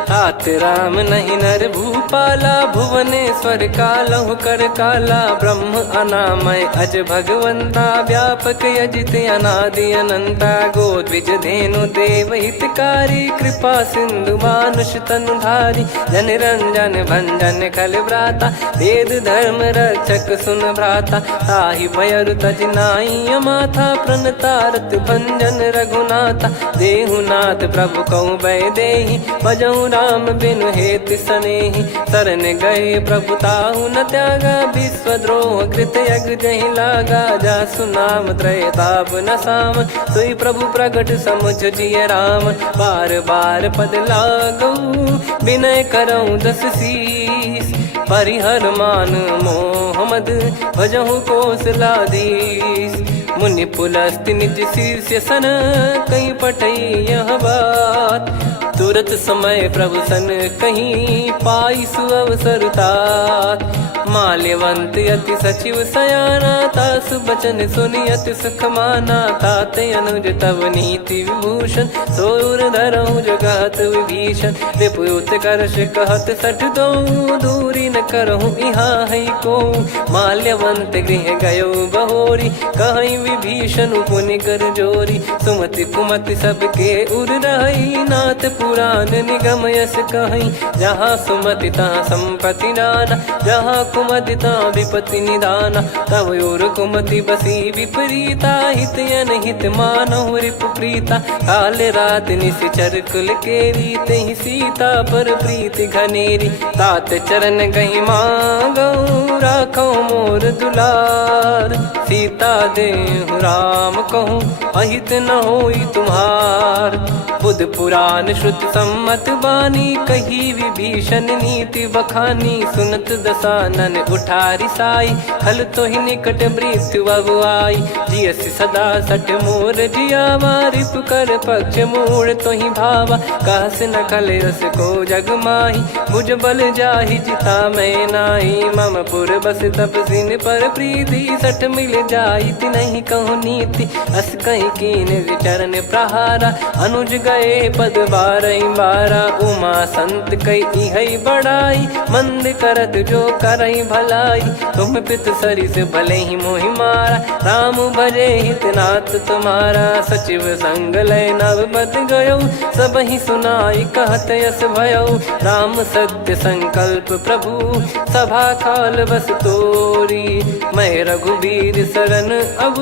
तात राम नहीं नर भूपाला। भुवनेश्वर कालहु कर काला, ब्रह्म अनामय अज भगवंता। व्यापक यजित अनादि अनंता, गोद्विज धेनु देव हितकारी। कृपा सिंधु मानुष तनुधारी, जन रंजन भंजन खल भ्राता। वेद धर्म रक्षक सुन भ्राता, ताहि भयरु तज नाई माथा। प्रणतारत भंजन रघुनाथा, देहुनाथ प्रभु कहु बै देहि। भजऊ राम बिनु हेत स्नेही। शरण गए प्रभु ताहु न त्यागा, विश्वद्रोह कृत यज्ञ जहि लागा। जासु नाम त्रय ताप न साम, सोई प्रभु प्रगट समुझ जिय राम। बार बार पद लागऊ, विनय करऊँ दस शीस। परिहर मान मोह मद, भजहु कौशलाधीश। मुनि पुलस्त्य निज शीर्ष सन, कहीं पठई यह बात। तुरत समय प्रभु सन कहीं, पाई सुअवसर तात। माल्यवंत अति सचिव सयाना, तासु बचन सुनि अति सुख माना। ताते अनुज तव नीति विभूषण, सोर धरऊ जगत विभीषण। विपुत करश कहत सठ दो, दूरी न करहु इहाँ है को। माल्यवंत गृह गयो बहोरी, कहीं विभीषण पुनि कर जोरी। सुमति कुमति सबके उर रही, नाथ पुराण निगम यस कहीं। जहाँ सुमति तहाँ संपत्ति नाना, जहाँ कुमति तहाँ विपत्ति निदाना। तव और कुमति बसी विपरीता, हित अनहित मानहु रिपु प्रीता। काल रात निश्चर कुल केरी, तहि सीता पर प्रीति घनेरी। तात चरण गहि मांगऊ, राखो मोर दुलार। सीता देहु राम कहूँ, अहित न होई तुम्हार। बुध पुराण श्रुत सम्मत बानी, कही विभीषण नीति बखानी। सुनत दसानन उठारी साई, खल तो ही निकट मृत्यु अब आई। जियसि सदा सठ मोर जियावा, रिप कर पक्ष मूड़ तो ही भावा। कहस न खल रस को जग माही, भुज बल जाहि जिता मैं नाई। मम पुर बस तपसिन पर प्रीति, सठ मिल जाई तिनहि कहूँ नीति। अस कहीं कीन चरण प्रहारा, अनुज गए पद बारई बारा। उमा संत कई इहै बड़ाई, मंद करत जो करई भलाई। तुम पित सरिस भले ही मोहि मारा, राम भजे हित नाथ तुम्हारा। सचिव संग लय नव बद गयो, सब ही सुनाई कहत यस भयो। राम सत्य संकल्प प्रभु, सभा काल बस तोरी। मैं रघुबीर शरण अब,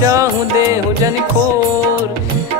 जाहूँ देहु जन खोर।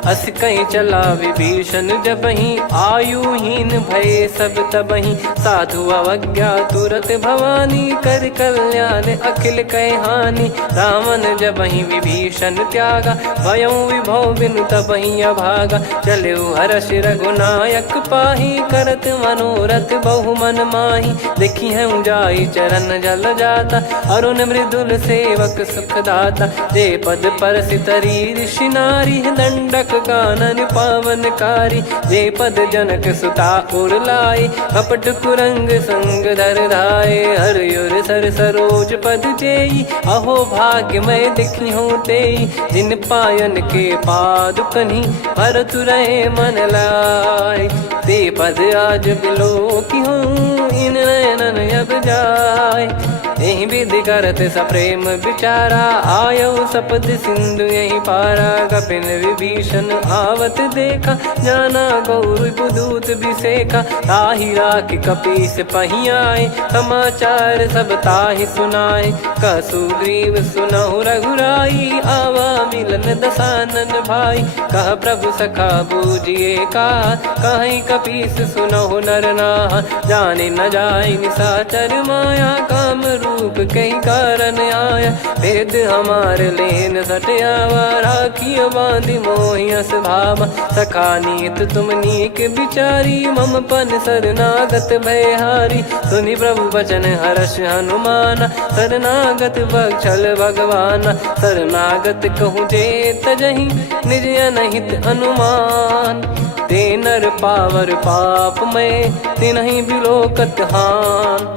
अस कहीं चला विभीषण जबहि, आयुहीन भये सब तबहि। साधु अवज्ञा तुरत भवानी, कर कल्याण अखिल कह हानि। रावण जबहि विभीषण त्यागा, भयउ विभव बिनु तबहि अभागा। चलऊ हर्ष रघुनायक पाहि, करत मनोरथ बहु मन माहि। देखी है जाई चरण जल जाता, अरुण मृदुल सेवक सुखदाता। जे पद परसि तरी ऋषि नारी, दंडक कानन पावनकारी। जे पद जनक सुता उर लाए, कपट कुरंग संग धर धाये। हरियुर सर सरोज पद जेई, अहो भाग्य मैं दिखी हूँ तेई। जिन पायन के पादुकनि, भरतु रहे मन लाय। ते पद आज बिलो की हूँ, इन नयनन अब जाय। यही विधि करत सप्रेम विचारा, आयो सपद सिंधु यही पारा। कपिन विभीषण आवत देखा, जाना गौर बुदूत बिसेखा। ताहि राख कपीस पही आए, समाचार सब ताहि सुनाए। कह सुग्रीव सुनहु रघुराई, आवा मिलन दसानन भाई। कह प्रभु सखा बूझिए का, कहीं कपीस सुनहु नर नाहा। जाने न जाय निशाचर माया, काम रूप कई कारण आया। भेद हमार लेन सटयावा, राखियो बांधि मोहियस भावा। सखा नीत तुम नीक विचारी, मम पन शरणागत भयहारी। सुनि प्रभु वचन हर्ष हनुमाना, शरणागत बक्षल भगवाना। शरणागत कहूँ जे तजहि, निज अनहित अनुमान। ते नर पावर पाप में, तिन्हि बिलोकत हान।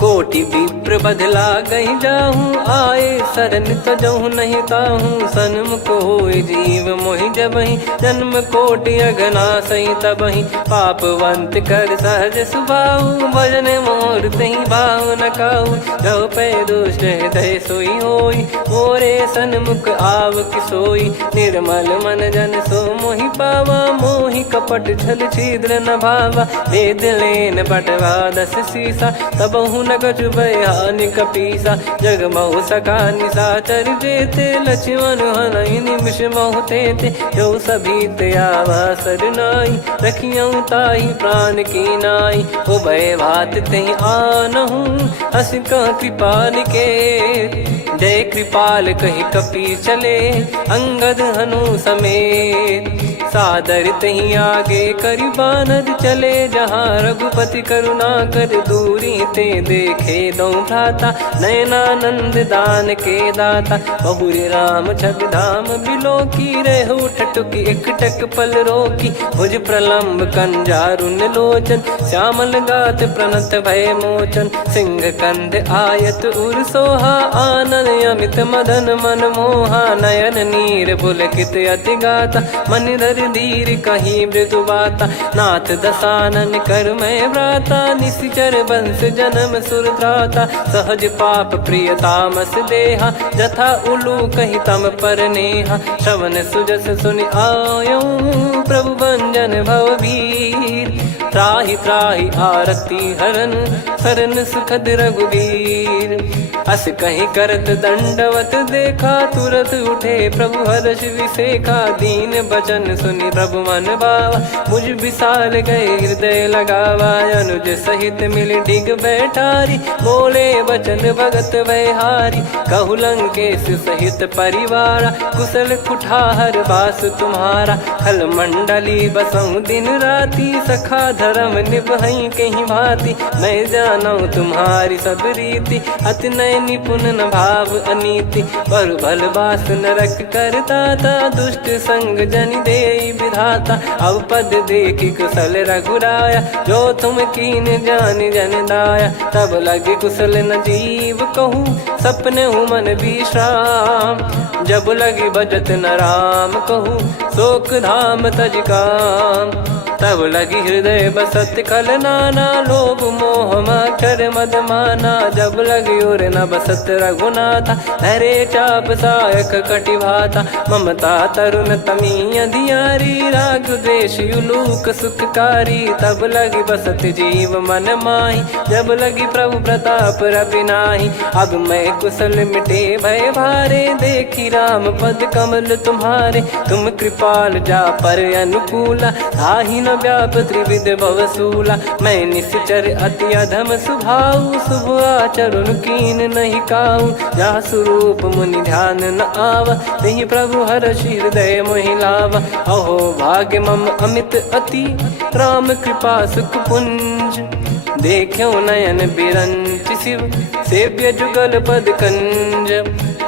कोटि विप्र बदला गई जाहूँ, आए शरण तजहु नहीं ताहूँ। सन्मुख होय जीव मोहि जबहि, जन्म कोटि अघना सही तबहि। पापवंत कर सहज सुभाऊ, भजन मोर तहि भाव न काऊ। जो पै दुष्ट हृदय सोई होई, मोरे सन्मुख आव किसोई। निर्मल मन जन सो मोहि पावा, मोहि कपट छल छिद्र न भावा। वेद लेन बटवा दस सीसा, तबहु न कछु भय जान कपीसा जग महु सका निशाचर जेते लक्ष्मण हनई निमिष महु तेते जो सभी त्यावा सरनाई रखियऊ ताई प्राण की नाई उभय भात तही आनहूँ हस कह कृपाल के जय कृपाल कही कपी चले अंगद हनु समेत सादर तही आगे करि बानर चले जहाँ रघुपति करुणा कर दूरी ते देखे दो भ्राता नयनानंद दान के दाता बहुरे राम छग धाम बिलो की रहु ठटुकी एकटक पल रोकी भुज प्रलम्ब कंजारुन लोचन श्यामल गात प्रणत भय मोचन सिंह कंध आयत उर सोहा आनन अमित मदन मन मोहा नयन नीर पुलकित अति गाता मन धर धीर कहीं मृदु बाता नाथ दसानन कर मैं व्राता निशिचर बंस जन्म सुरत्राता सहज पाप प्रिय तामस देहा जथा उलू कहीं तम पर नेहा श्रवण सुजस सुनि आयो प्रभु भंजन भववीर त्राहि त्राहि आरती हरन सरन सुखद रघुवीर अस कहीं करत दंडवत देखा तुरत उठे प्रभु हर्ष विसेखा दीन बचन सुनि प्रभु मन भावा मुझ विशाल गए हृदय लगावा अनुज सहित मिल डिग बैठारी बोले बचन भगत वैहारी कहु लंकेश सहित परिवारा कुशल कुठार बास तुम्हारा खल मंडली बसऊं दिन राती सखा धर्म निभई कहीं भांति मैं जानू तुम्हारी सब रीति अति नय निपुण न भाव अनीति पर भल बास नरक करता था दुष्ट संग जन दे विधाता अब पद देखी कुशल रघुराया जो तुम कीन जान जन दाया तब लगे कुशल न जीव कहूँ सपने हूँ मन विश्राम जब लगी भजत न राम कहूँ शोक धाम तज काम तब लगी हृदय बसत खल नाना लोभ मोह मकर मद माना जब लगी उर न बसत रघुनाथा हरे चाप सायक कटि भाता ममता तरुण तमी अधियारी राग द्वेष युलूक सुखकारी तब लगी बसत जीव मन माही जब लगी प्रभु प्रताप रवि नाही अब मैं कुशल मिटे भय भारे देखी राम पद कमल तुम्हारे तुम कृपाल जा पर अनुकूला ताहि न व्याप त्रिविध भवसूला मैं निश्चर अति अधम सुभाऊ शुभ आचरण कीन नहीं काऊ जा स्वरूप मुनि ध्यान न आवा नहीं प्रभु हर्ष हृदय मोहिलावा अहो भाग्य मम अमित अति राम कृपा सुख पुंज देखो नयन बिरंच शिव सेव्य जुगल पद कंज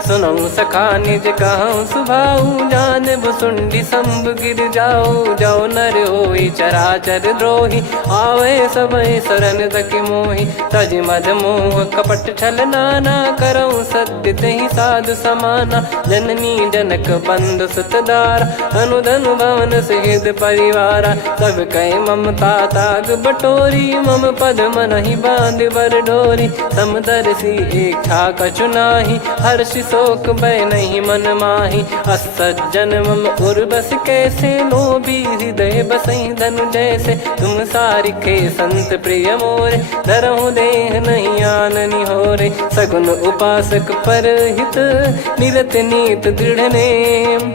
सुनऊ सखा निज कहूँ सुभाऊ जान भुसुंडी संभ गिर जाओ जाओ नर होई चराचर द्रोही आवे सबय शरण तक मोहि तज मद मोह कपट छल नाना करऊँ सत्य तहि साधु समाना जननी जनक बंधु सुतदार अनुधनु भवन सहित परिवारा सब कहे ममता ताग बटोरी मम पद मन ही बांध बर डोरी समदर्शी इच्छा कछु नाही हर्ष शोक भय नहीं मन माही असज्जन मम उर्वस कैसे लोभी हृदय बसई धनु जैसे तुम सारिखे संत प्रिय मोरे धरहु देह नहीं आननि होरे सगुन उपासक पर हित निरत नीत दृढ़ नेम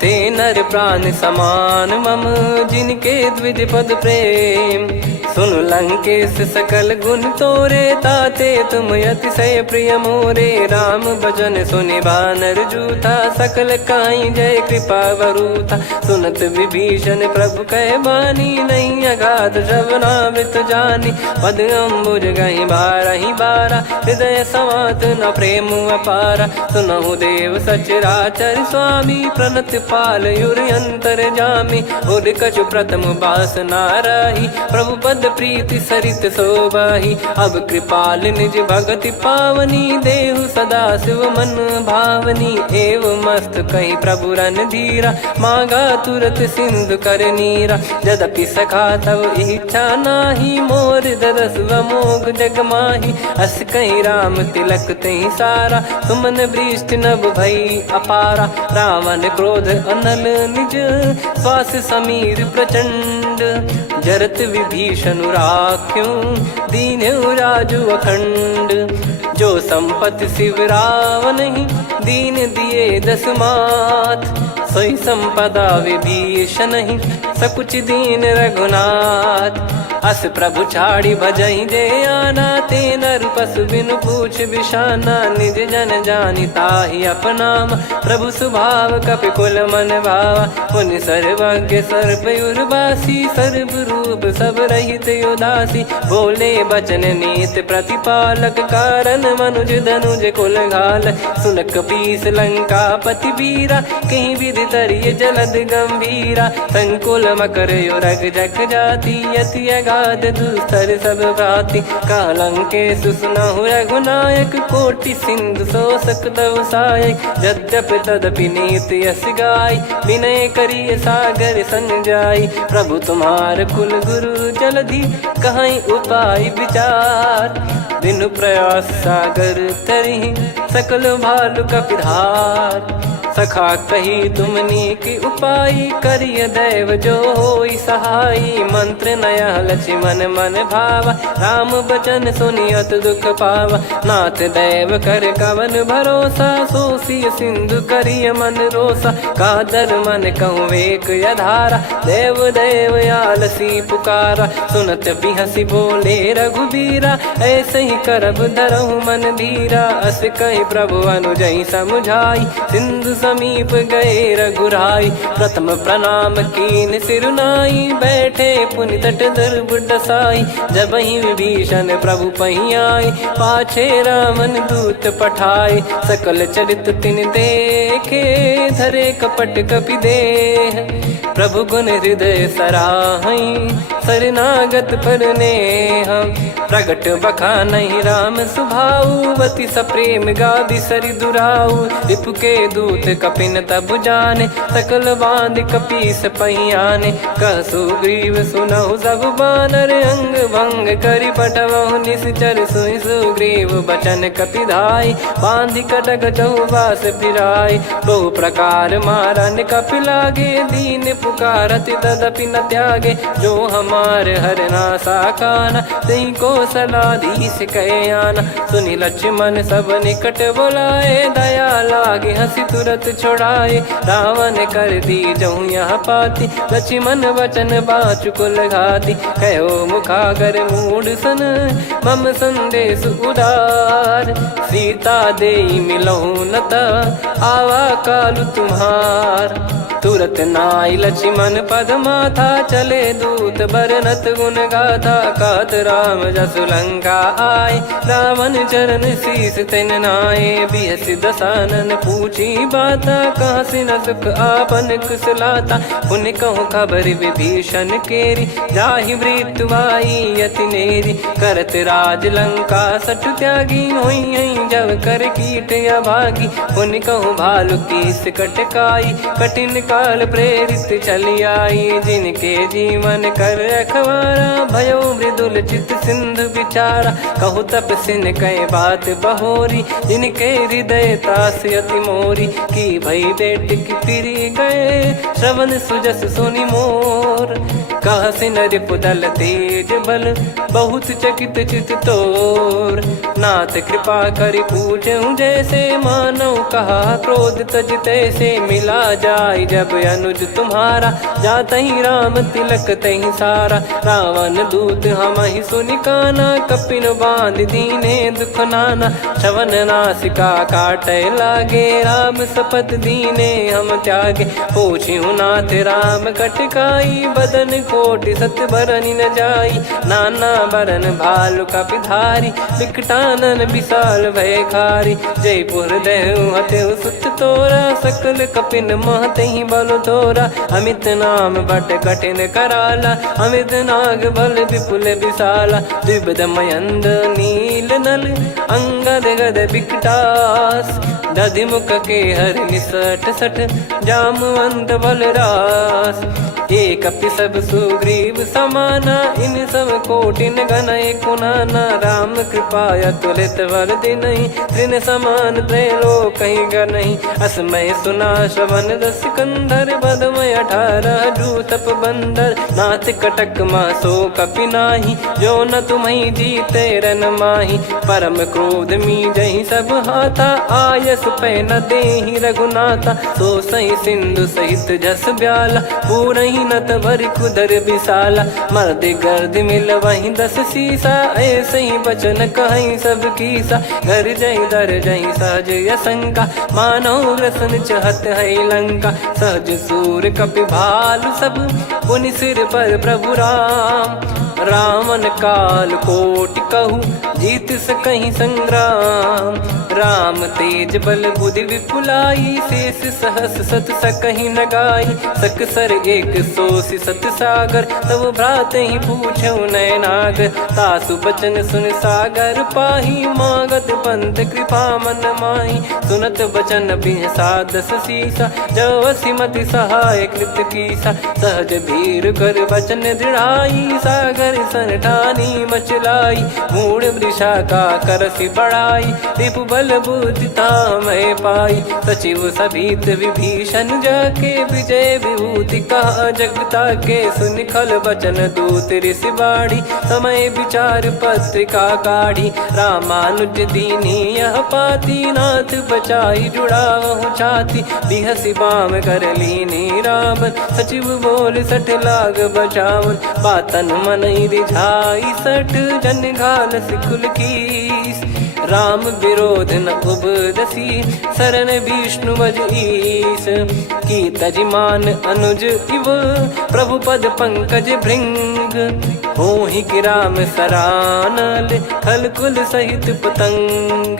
ते नर प्राण समान मम जिनके द्विज पद प्रेम सुन लंकेश सकल गुण तोरे ताते तुम अतिशय प्रिय मोरे राम भजन सुनि बानर जूथा सकल काई जय कृपा वरूथा सुनत विभीषण प्रभु कह बानी नहीं अगाध श्रवणामृत जानी पद अम्बुज गही बारा हृदय समात न प्रेम अपारा सुनहु देव सचराचर स्वामी प्रणत पाल युर अंतर जामी उर कछु प्रथम बास नाराही प्रभु पद प्रीति सरित शोभाही अब कृपाल निज भगति पावनी देहु सदा शिव मन भावनी एव मस्त कहीं प्रभु रन धीरा मांगा तुरत सिंधु कर नीरा यद्यपि सखा तब इच्छा नाही मोर दरस मोग जग माही अस कहीं राम तिलक तही सारा सुमन वृष्टि नभ भई अपारा रावण क्रोध अनल निज श्वास समीर प्रचंड जरत विभीषण राख्यों दीन्यु राजु अखंड जो संपत्ति शिवराव नहीं दीन दिए 10 मात, सोई संपदा विभीष नहीं सकुच दीन रघुनाथ। अस प्रभु छाड़ी भजई जे आना, ते नर पशु बिनु पूछ बिशाना, निज जन जानी ताहि अपनाम। प्रभु स्वभाव कपि कुल मन भावा, मुनि सर्वज्ञ सर्वयुर्वासी, सर्व रूप सब रहित उदासी। बोले बचन नीत प्रतिपालक, कारण मनुज धनुज कुल घाल। सुन कपीस लंका पति वीरा, कहीं विधि तरिय जलद गंभीरा। संकुल मकर युरग जग जाति, यति अगाध दुस्तर सब भांति। कालंकेश सुनहु रघुनायक, कोटि सिंधु शोषक तव सहायक। यद्यपि तदपि नीति यस गाय, विनय करिय सागर सन जाई। प्रभु तुम्हार कुल गुरु जलधि, कहीं उपाय विचार। बिनु प्रयास सागर तरिहि, सकल भालु कपिधार। सखा कही तुमनी की उपाय, करिय दैव जो होई सहाई। मंत्र नया लक्ष्मण मन भावा, राम बचन सुनियत दुख पावा। नाथ दैव कर कवन भरोसा, सोसिय सिंधु करिय मन रोसा। कादर मन कहूँ एक यधारा, देव देव आलसी पुकारा। सुनत बिहसी बोले रघुबीरा, ऐसे ही करब धरहु मन धीरा। अस कहीं प्रभु अनुजई समुझाई, सिंधु समीप गए रघुराई। प्रथम प्रणाम कीन सिरुनाई, बैठे पुनि तट दर्भ डसाई। जब ही विभीषण प्रभु पही आए, पाछे रामन दूत पठाए। सकल चरित तिन देखे, धरे कपट कपि देह। प्रभु गुण हृदय सराहई, शरणागत पर नेह। प्रगट बखानहि राम सुभाऊ, बति सप्रेम गादि सरि दुराऊ। रिपु के दूत कपिन तब जाने, सकल बांध कपीस पहियाने। कह सुग्रीव सुनहु सब बानर, अंग भंग करि पठवहु निश्चर। सुनि सुग्रीव बचन कपिधाई, बांधि कटक चौबास फिराई। बहु प्रकार मारन कपि लागे, दीन पुकारत तदपि न त्यागे। जो हमार हरना साकाना, तई को सलाधीश कहे आना। सुनि लक्ष्मण सब निकट बुलाए, दया लागे हंसी तुरत छोड़ाए। रावण कर दी जहूँ यहाँ पाती, लक्ष्मण वचन बाचु कुल घाती। कहो मुखागर मूड सन, मम संदेश उदार। सीता देई मिलहु नता, आवा कालु तुम्हार। तुरत नाई लक्ष्मण पद माथा, चले दूत बरनत गुण गाथा। कहत राम जसु लंका आए, रावण चरण शीस तिन नाए। बिहस दसानन पूछी बाता, कहाँ से न सुख आपन कुशलाता। पुन कहूँ खबर विभीषण केरी, जाहि मृत्यु आई यति नेरी। करत राज लंका सठ त्यागी, होई जब कर कीट अभागी। पुन कहूँ भालु कीस कटकाई, कठिन काल प्रेरित चली आई। जिनके जीवन कर रखवारा, भयो मृदुल चित सिंधु विचारा। कहु तपसिन कई बात बहोरी, जिनके हृदय तास अति मोरी। की भई बेट की फिरी गए, श्रवण सुजस सुनि मोर। कह सिन रिपुदल तेज बल, बहुत चकित चित तोर। नाथ कृपा करि पूछऊं जैसे, मानव कहा क्रोध तज तैसे। मिला जाय जब अनुज तुम्हारा, जातहि राम तिलक तहि सारा। रावण दूत हमहि सुनि काना, कपिन बांध दीने दुख नाना। श्रवण नासिका काटय लागे, राम शपथ दीने हम त्यागे। पूछिहु नाथ राम कटकाई, बदन कोटि सत बरनि न जाई। नाना बरन भालु कपिधारी, विकटानन विशाल भयखारी। जयपुर देहु हतेउ सुत तोरा, सकल कपिन महतहि बल तोरा। अमित नाम बट कठिन कराला, अमित नाग बल विपुल विशाला। द्विविध मयंद नील नल, अंगद गद विकटास। दधि मुख के हर निसठ सठ, जामवंत बलरास। एक अपि सब सुग्रीव समाना, इन सब कोटिन गणय कुनाना। राम कृपाया तुलित वर दिनहि, तृण समान त्रैलोक कहीं गनहि। असमय सुना श्रवण रस कंधर, बदमय 18 जूतप बंदर। नाथ कटक मासो कपि नाही, जो न तुम्हि जीते रन माही। परम क्रोध मी जहि सब हाथा, आयस पै न देहि रघुनाथा। सो सही सिंधु सहित जस ब्याला, पूरहि नत भर कुदर विशाला। मर्द गर्द मिल वहीं 10 सीसा, ऐसे ही बचन कहीं सब कीसा। घर जय दर जय सहज यसंका, मानव ग्रसन चहत है लंका। सहज सूर कपि भालु सब, पुनि सिर पर प्रभु राम। रामन काल कोटि कहु, जीत सकहि संग्राम। राम तेज बल बुद्धि विपुलाई, शेष सहस सत सकहि न गाई। सकसर 180 सत सागर, तब भ्राते ही पूछौ नयनागर। तासु बचन सुन सागर पाही, मागत पंथ कृपा मन माही। सुनत बचन बिहसा 10 सीसा, जवसि मति सहाय कृत कीसा। सहज भीर कर बचन दृढ़ाई, सागर सन ठानी मचलाई। मूढ़ वृषा का करसि बढ़ाई, रिपु बल बुद्धि तामय पाई। सचिव सभीत विभीषण जाके, विजय विभूति कहा जगता के। सुनि खल बचन दूत ऋषि बाढ़ी, समय विचार पत्रिका काढ़ी। रामानुज दीनी यह पाती, नाथ बचाई जुड़ावहु छाती। बिहसि बाम कर लीनी रावण, सचिव बोल 60 लाग बचावन। बातन मन रिझाई 60, जन घाल सिकुल कीस। राम विरोध न उपदसी, शरण विष्णु बज ईस। की तजिमान अनुज इव, प्रभु पद पंकज भृंग। होहि कि राम सरानल, खल कुल सहित पतंग।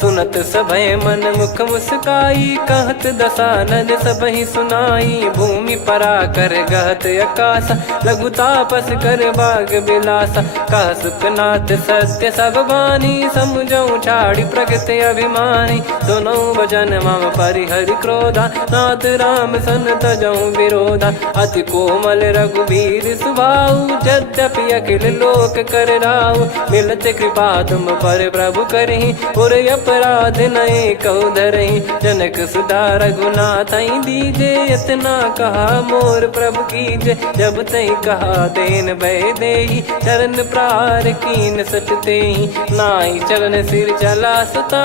सुनत सभय मन मुख मुस्काई, कहत दसानन सबहि सुनाई। भूमि परा कर गहत आकाशा, लघु तापस कर बाग बिलासा। कह सुखनाथ सत्य सब बानी, समझौ छाड़ी प्रगति अभिमानी। सुनो भजन मम परिहरि क्रोधा, नाथ राम सन तजौ विरोधा। अति कोमल रघुवीर सुभाऊ, यद्यपि अखिल लोक कर राऊ। मिलत कृपा तुम पर प्रभु करहि, और अपराध नये कौ धरहि। जनक सुधा रघुनाथ दीजे, इतना कहा मोर प्रभु कीजे। जब तहि कहा देन भय देहि, चरण प्रहार कीन सटतेहि। नाई चरण सिर चला सता,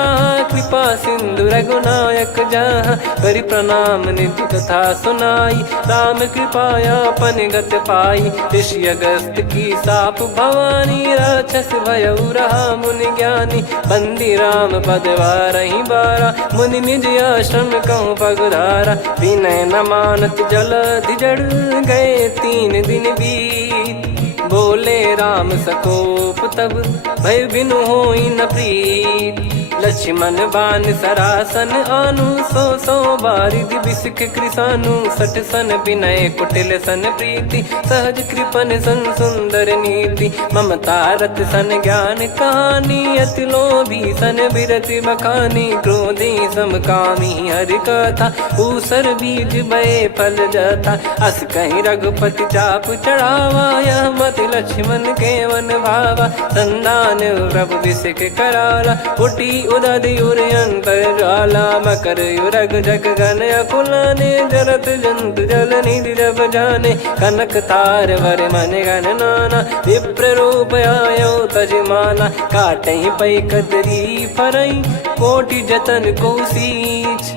कृपा सिंधु रघुनायक जहाँ। करि प्रणाम निज कथा सुनाई, राम कृपाया अपन गत पाई। ऋषि अगस्त की साप भवानी, राक्षस भयउ रहा मुनि ज्ञानी। बंदी राम पद वारहि बारा, मुनि निज आश्रम कहूँ पगधारा। विनय न मानत जलधि जड़, गए 3 दिन बीत। बोले राम सकोप तब, भय बिनु होई न प्रीत। लक्ष्मण बान सरासन आनु, 100 बारिधि बिसिख कृसानु। 60 सन विनय कुटिल सन प्रीति, सहज कृपन सन सुंदर नीति। ममता रत सन ज्ञान कहानी, अति लोभी सन बिरति बखानी। क्रोधी समकामी हरि कथा, ऊसर बीज भय फल जथा। अस कहीं रघुपति चाप चढ़ावा, यह मति लक्ष्मण के वन भावा। संधान प्रभु बिसिख कराला, उठी उदधि उर अंतर ज्वाला। मकर युरग जग गन अकुलाने, जरत जंतु जल निधि जब जाने। कनक तार वर मन गण नाना, विप्र रूप आयो तजमाना। काटहि पै कतरी फरई, कोटि जतन को सींच।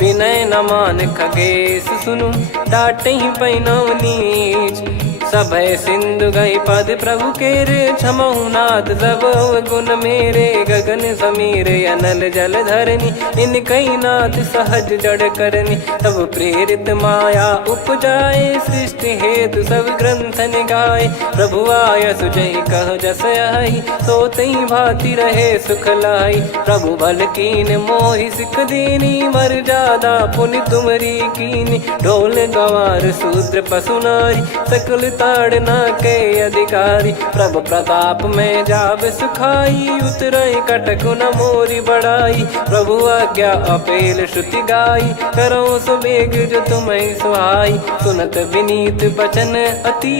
विनय न मान खगेश सुनु, डांटहि पै नव नीच। सभय सिंधु गई पद प्रभु केरे, क्षमहु नाथ सब गुण मेरे। गगन समीरे अनल जल धरनी, इन कई नाथ सहज जड़ करनी। तब प्रेरित माया उपजाए, सृष्टि हेतु सब ग्रंथ निगाए। प्रभु आय सुजई कह जस आई, सोतई भांति रहे सुख लाई। प्रभु बल कीन मोहि सिख दीनी, मर्यादा पुनि तुमरी कीनी। ढोल गवार शूद्र पशु नारी, सकल ताड़ना के अधिकारी। प्रभु प्रताप में जाब सुखाई, उतरई कटक न मोरी बढ़ाई। प्रभु आज्ञा अपेल श्रुति गाई, करो सो बेग जो तुम्हें सुहाई। सुनत विनीत बचन अति,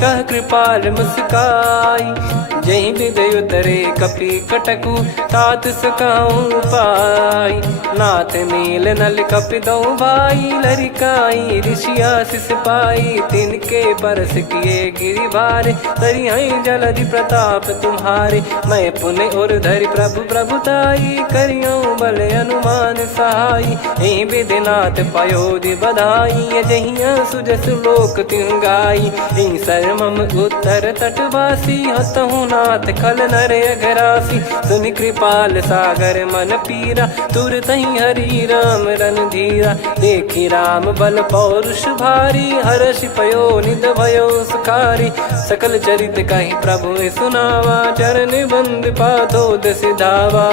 कह कृपाल मुस्काई। जय विदय उतरे कपि कटकु, तात सकाऊं पाई। नाथ मील नल कपि दो भाई, लरिकाई ऋषि आशीष पाई। तिनके परस किए गिरि भारे, तरिहई जलधि प्रताप तुम्हारे। मैं पुण्य और धरि प्रभु प्रभुताई, करियऊं बल अनुमान सहाई। एहि विधिनाथ पयोधि बधाई, जहिया सुजस लोक तिहुँ गाई। एहि सरमम उत्तर तटवासी, हतहु नाथ खल नर अघरासी। सुनि कृपाल सागर मन पीरा, तुरतहि हरि राम रणधीरा। देखि राम बल पौरुष भारी, हर्षि पयो निध भयो सुखारी। सकल चरित कहि प्रभु सुनावा, चरण बंद पादोद सिधावा।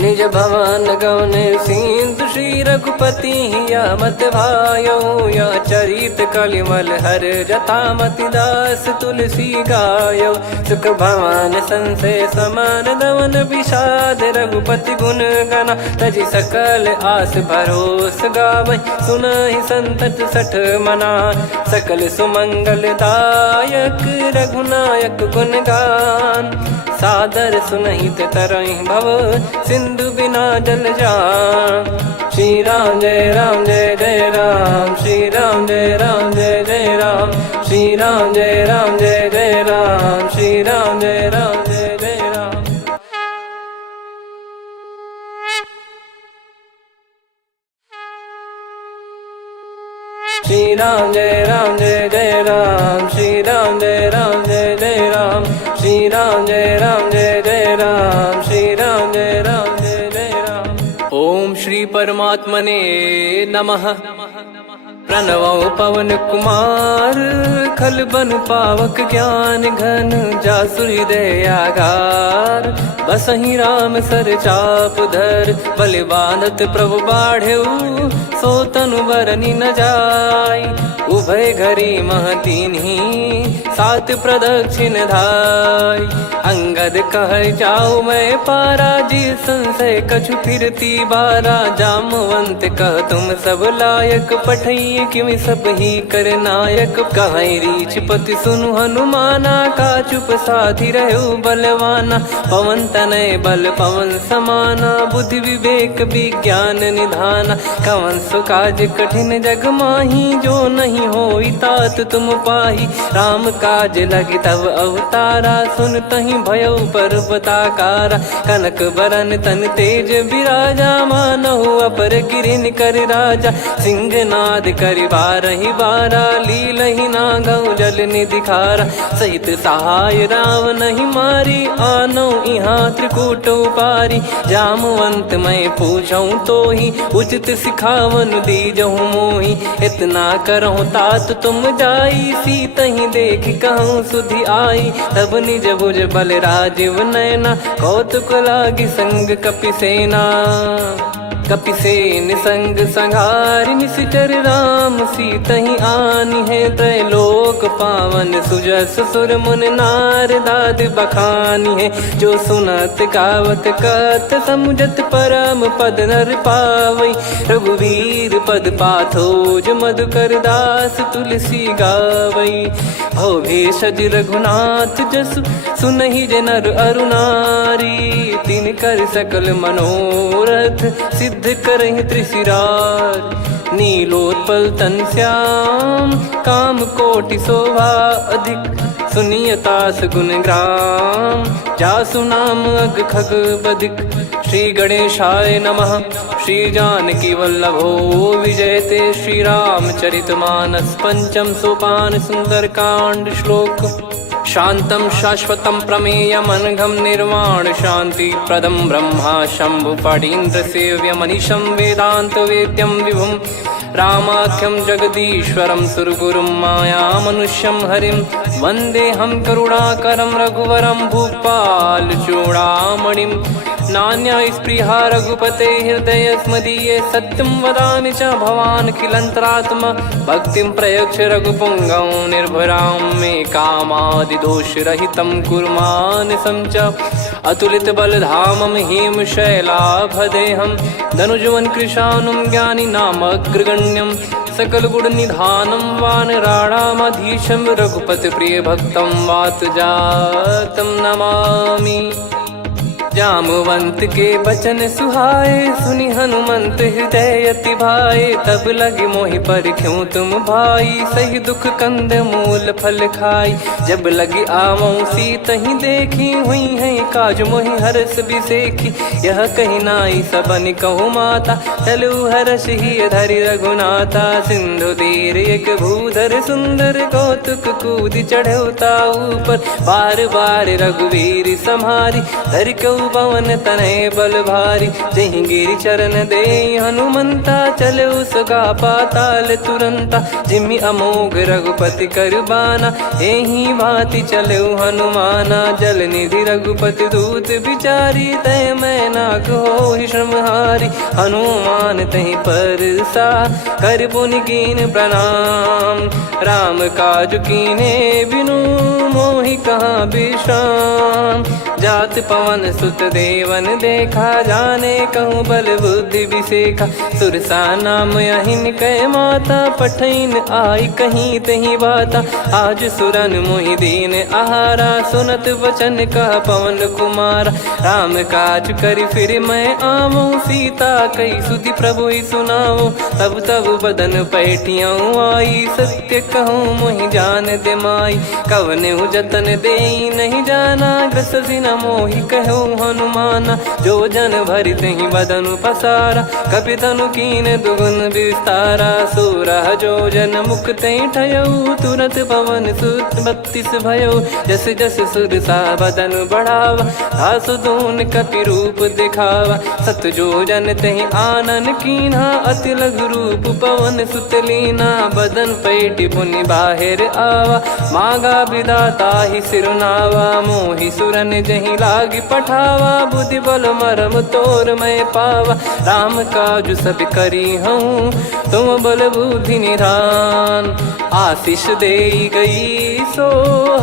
निज भवन गौन सिंधु, श्री रघुपति या मत भायो। या चरित कलिमल हर जथा, मति दास तुलसी गायो। सुख भवन संशय समान, दमन विषाद रघुपति गुण गना। तजि सकल आस भरोस गावै, सुनहि संतत सठ मना। सकल सुमंगल दायक, रघुनायक गुण गान। सादर सुनहित तरहि भव, सिंधु बिना जल जान। श्री राम जय राम जय जय राम, श्री राम जय राम जय जय राम। श्री राम जय राम जय जय राम, श्री राम जय राम जय जय राम। श्री राम जय राम जय जय राम, श्री राम जय राम जय जय राम। श्री राम जय राम जय जय राम, श्री राम जय राम जय जय राम। ओम श्री परमात्मने नमः। प्रणवो पवन कुमार, खल बन पावक ज्ञान घन। जासु हृदय आगार, बसहि राम सर चाप धर। बलि बांधत प्रभु बाढ़ेउ, सो तनु बरनि न जाय। उभय घरी मह दीन्ही, सात प्रदक्षिण धाय। अंगद कह जाऊ मैं पारा, जी संशय कछु फिरती बारा। जामवंत कह तुम सब लायक, पठई किमि सब ही कर नायक। कहीं रीछ पति सुनु हनुमाना, का चुप साधि रहु बलवाना। पवन तनय बल पवन समाना, बुद्धि विवेक विज्ञान निधाना। कवन सु काज कठिन जग माही, जो नहीं होई तात तुम पाही। राम काज लगी तब अवतारा, सुन तहि भयो पर्वताकारा। कनक बरन तन तेज बिराजा, मानहु अपर गिरिन कर राजा। सिंहनाद करि बारहि बारा, लीलहि नागौ जल निधि खारा। सहित सहाय रावणहि मारी, आनो इहाँ त्रिकूट उपारी। जामवंत मैं पूछऊं तोहि, उचित सिखावन दीजहु मोहि। इतना करहु तात तुम जाई, सीतहि देख कहूँ सुधि आई। तब निज भुज बल राजीव नैना, कौतुक लागी संग कपिसेना। कपिसेन संग संहारि, निशिचर राम सीतहि आनि है। त्रैलोक पावन सुजस सुर मुन नार, दाद बखानी है। जो सुनत गावत कथ, समुझत परम पद नर पावै। रघुवीर पद पाथोज, मधुकर दास तुलसी गावै। भव भेषज रघुनाथ जसु, सुनहि जे नर अरु नारी। तिन कर सकल मनोरथ, सिद्ध करहि त्रिशिरार। नीलोत्पल तन श्याम, काम कोटि शोभा अधिक। सुनियतास गुण ग्राम, जासु नाम अग खग बदिक। श्री गणेशाय नमः। श्री जानकी वल्लभो विजयते, श्री रामचरित मानस। पंचम सोपान सुंदरकांड श्लोक। शांतं शाश्वतं प्रमेयमनघं निर्वाण शांति प्रदं ब्रह्मा शंभु फणीन्द्र सेव्यमनिशं वेदांत वेद्यं विभुं रामाख्यं जगदीश्वरं सुरगुरुं मायामनुष्यं हरिं वन्देऽहं करुणाकरं रघुवरं भूपालचूडामणिं नान्या स्पृहा रघुपते हृदयस्मदीये सत्यं वदामि च भवान् खिलन्तरात्मा भक्तिं प्रयच्छ रघुपुङ्गं निर्भरां मे कामादिदोषरहितं कुर्मानसं च अतुलितबलधामं हेमशैलाभदेहं धनुजवन् कृशानुं ज्ञानिनामग्रगण्यं सकलगुणनिधानं वानराणामधीशं रघुपतिप्रियभक्तं वातजातं नमामि। जामवंत के बचन सुहाए सुनि हनुमंत हृदय अति भाए तब लगे मोहि पर क्यों तुम भाई सही दुख कंद मूल फल खाई जब लगी आवों सीतहि देखी हुई है काज मोहि हरस बिसेखी यह कही नाई सबन कहु माता चलु हरष ही धरि रघुनाथा सिंधु तीर एक भूधर सुंदर कौतुक कूद चढ़ौता ऊपर बार बार रघुवीर सम्हारी धरि कौ पवन तनय बल भारी जहि गिरि चरण दे हनुमंता चले उसका पाताल तुरंता जिमि अमोघ रघुपति करबाना एहि भांति चले हनुमाना जल निधि रघुपति दूत बिचारी तय मैं नाग होहि श्रमहारी हनुमान तहि परसा कर पुनि कीन प्रणाम राम काज कीने बिनु मोहि कहाँ विश्राम जात पवन सुत देवन देखा जाने कहूँ बल बुद्धि विसेखा सुरसा नाम अहिन कै माता पठैन आई कहीं तही बाता आज सुरन मोहि दीन आहारा सुनत वचन कह पवन कुमारा राम काज करि फिर मैं आवो सीता कई सुधि प्रभु ही सुनाओ तब तब बदन पैठियाँ आई सत्य कहूँ मोहि जान दे माई कवने जतन दे नहीं जाना ग्रसि न मोहि कहूँ हनुमाना जो जन भरि तहि बदनु पसारा कपि तनु कीन दुगुन विस्तारा सूरह जो जन मुख तहि ठयऊ तुरत पवन सुत 32 भयऊ जस जस सुरसा बदन बढ़ावा आसु दून कपि रूप दिखावा सत जो जन तहि आनन कीन्हा अति लघु रूप पवन सुत लीना बदन पैटि पुनि बाहिर आवा मांगा विधाता ही सिरुनावा मोहि सुरन जहि लागी पठावा बुद्धि बल मरम तोर मैं पावा राम काज सब करी हूँ तुम बल बुद्धि निधान आशीष दे गई सो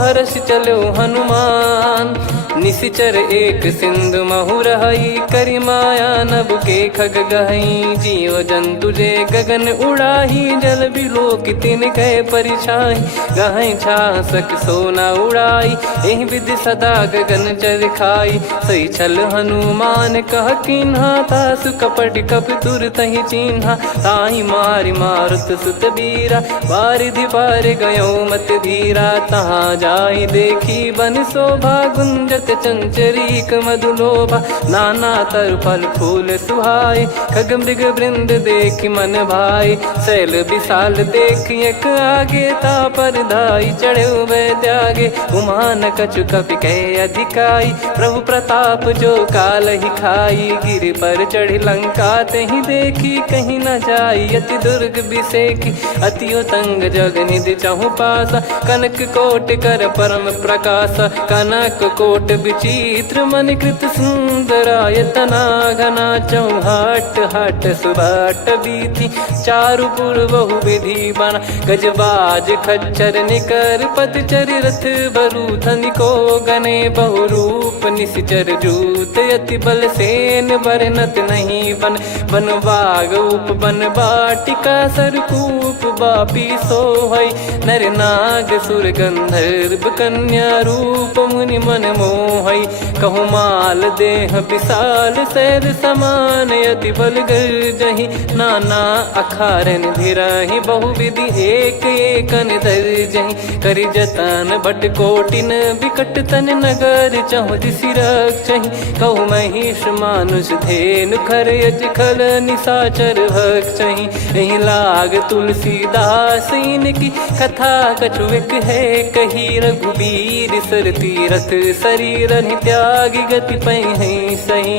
हर्ष चलो हनुमान निशिचर एक सिंधु महु रहई करि माया नभ के खग गहई जीव जंतु जे गगन उड़ाही जल बिलोक तिन कह परिछाई गहई छासक सोना उड़ाई एहि विधि सदा गगन चर खाई सही छल हनुमान कह किन्हा तासु कपट कप तुर तहि चिन्हा ताहि मारि मारुत सुत बीरा बारिधि पार गयो मत धीरा तहाँ जाई देखी बन शोभा गुंजत चंचरीक मधुलोभा नाना तर फल फूल सुहाए खग मृग वृंद देख मन भाई शैल विशाल देख एक आगे ता पर धाई चढ़े वै त्यागे उमान कछु कपि कह अधिकाई प्रभु प्रताप जो काल ही खाई गिरि पर चढ़ी लंका तहि देखी कहीं न जाई अति दुर्ग बिसेकी अति उतंग जग निधि चहु पासा कनक कोट कर परम प्रकाश कनक कोट विचित्र मन कृत सुंदरायतना घना चौहाट हाट सुबाट बीथी चारु पुर बहु विधि बना गजबाज खच्चर निकर पतचर रथ बरु धनिको गने बहु रूप निशिचर जूत अति बल सेन बरनत नहीं बन बन बाग उप बन बाटिका सरकूप बापी सोहई नर नाग सुर गंधर्व कन्या रूप मुनि मन मोहई कहु माल देह विशाल शैल समान अति बल गर्जहि नाना अखारन भिराहि बहु विधि एक एकन दर्जहि करि जतन भट कोटिन विकट तन नगर चहु दिसि रक्षहि कहु महिष मानुष धेनु खर यज खल निशाचर भक्षहि एहि लाग तुलसीदास इनकी कथा कछु एक है कही रघुबीर सर तीरथ शरीर त्यागी गति पै है सही।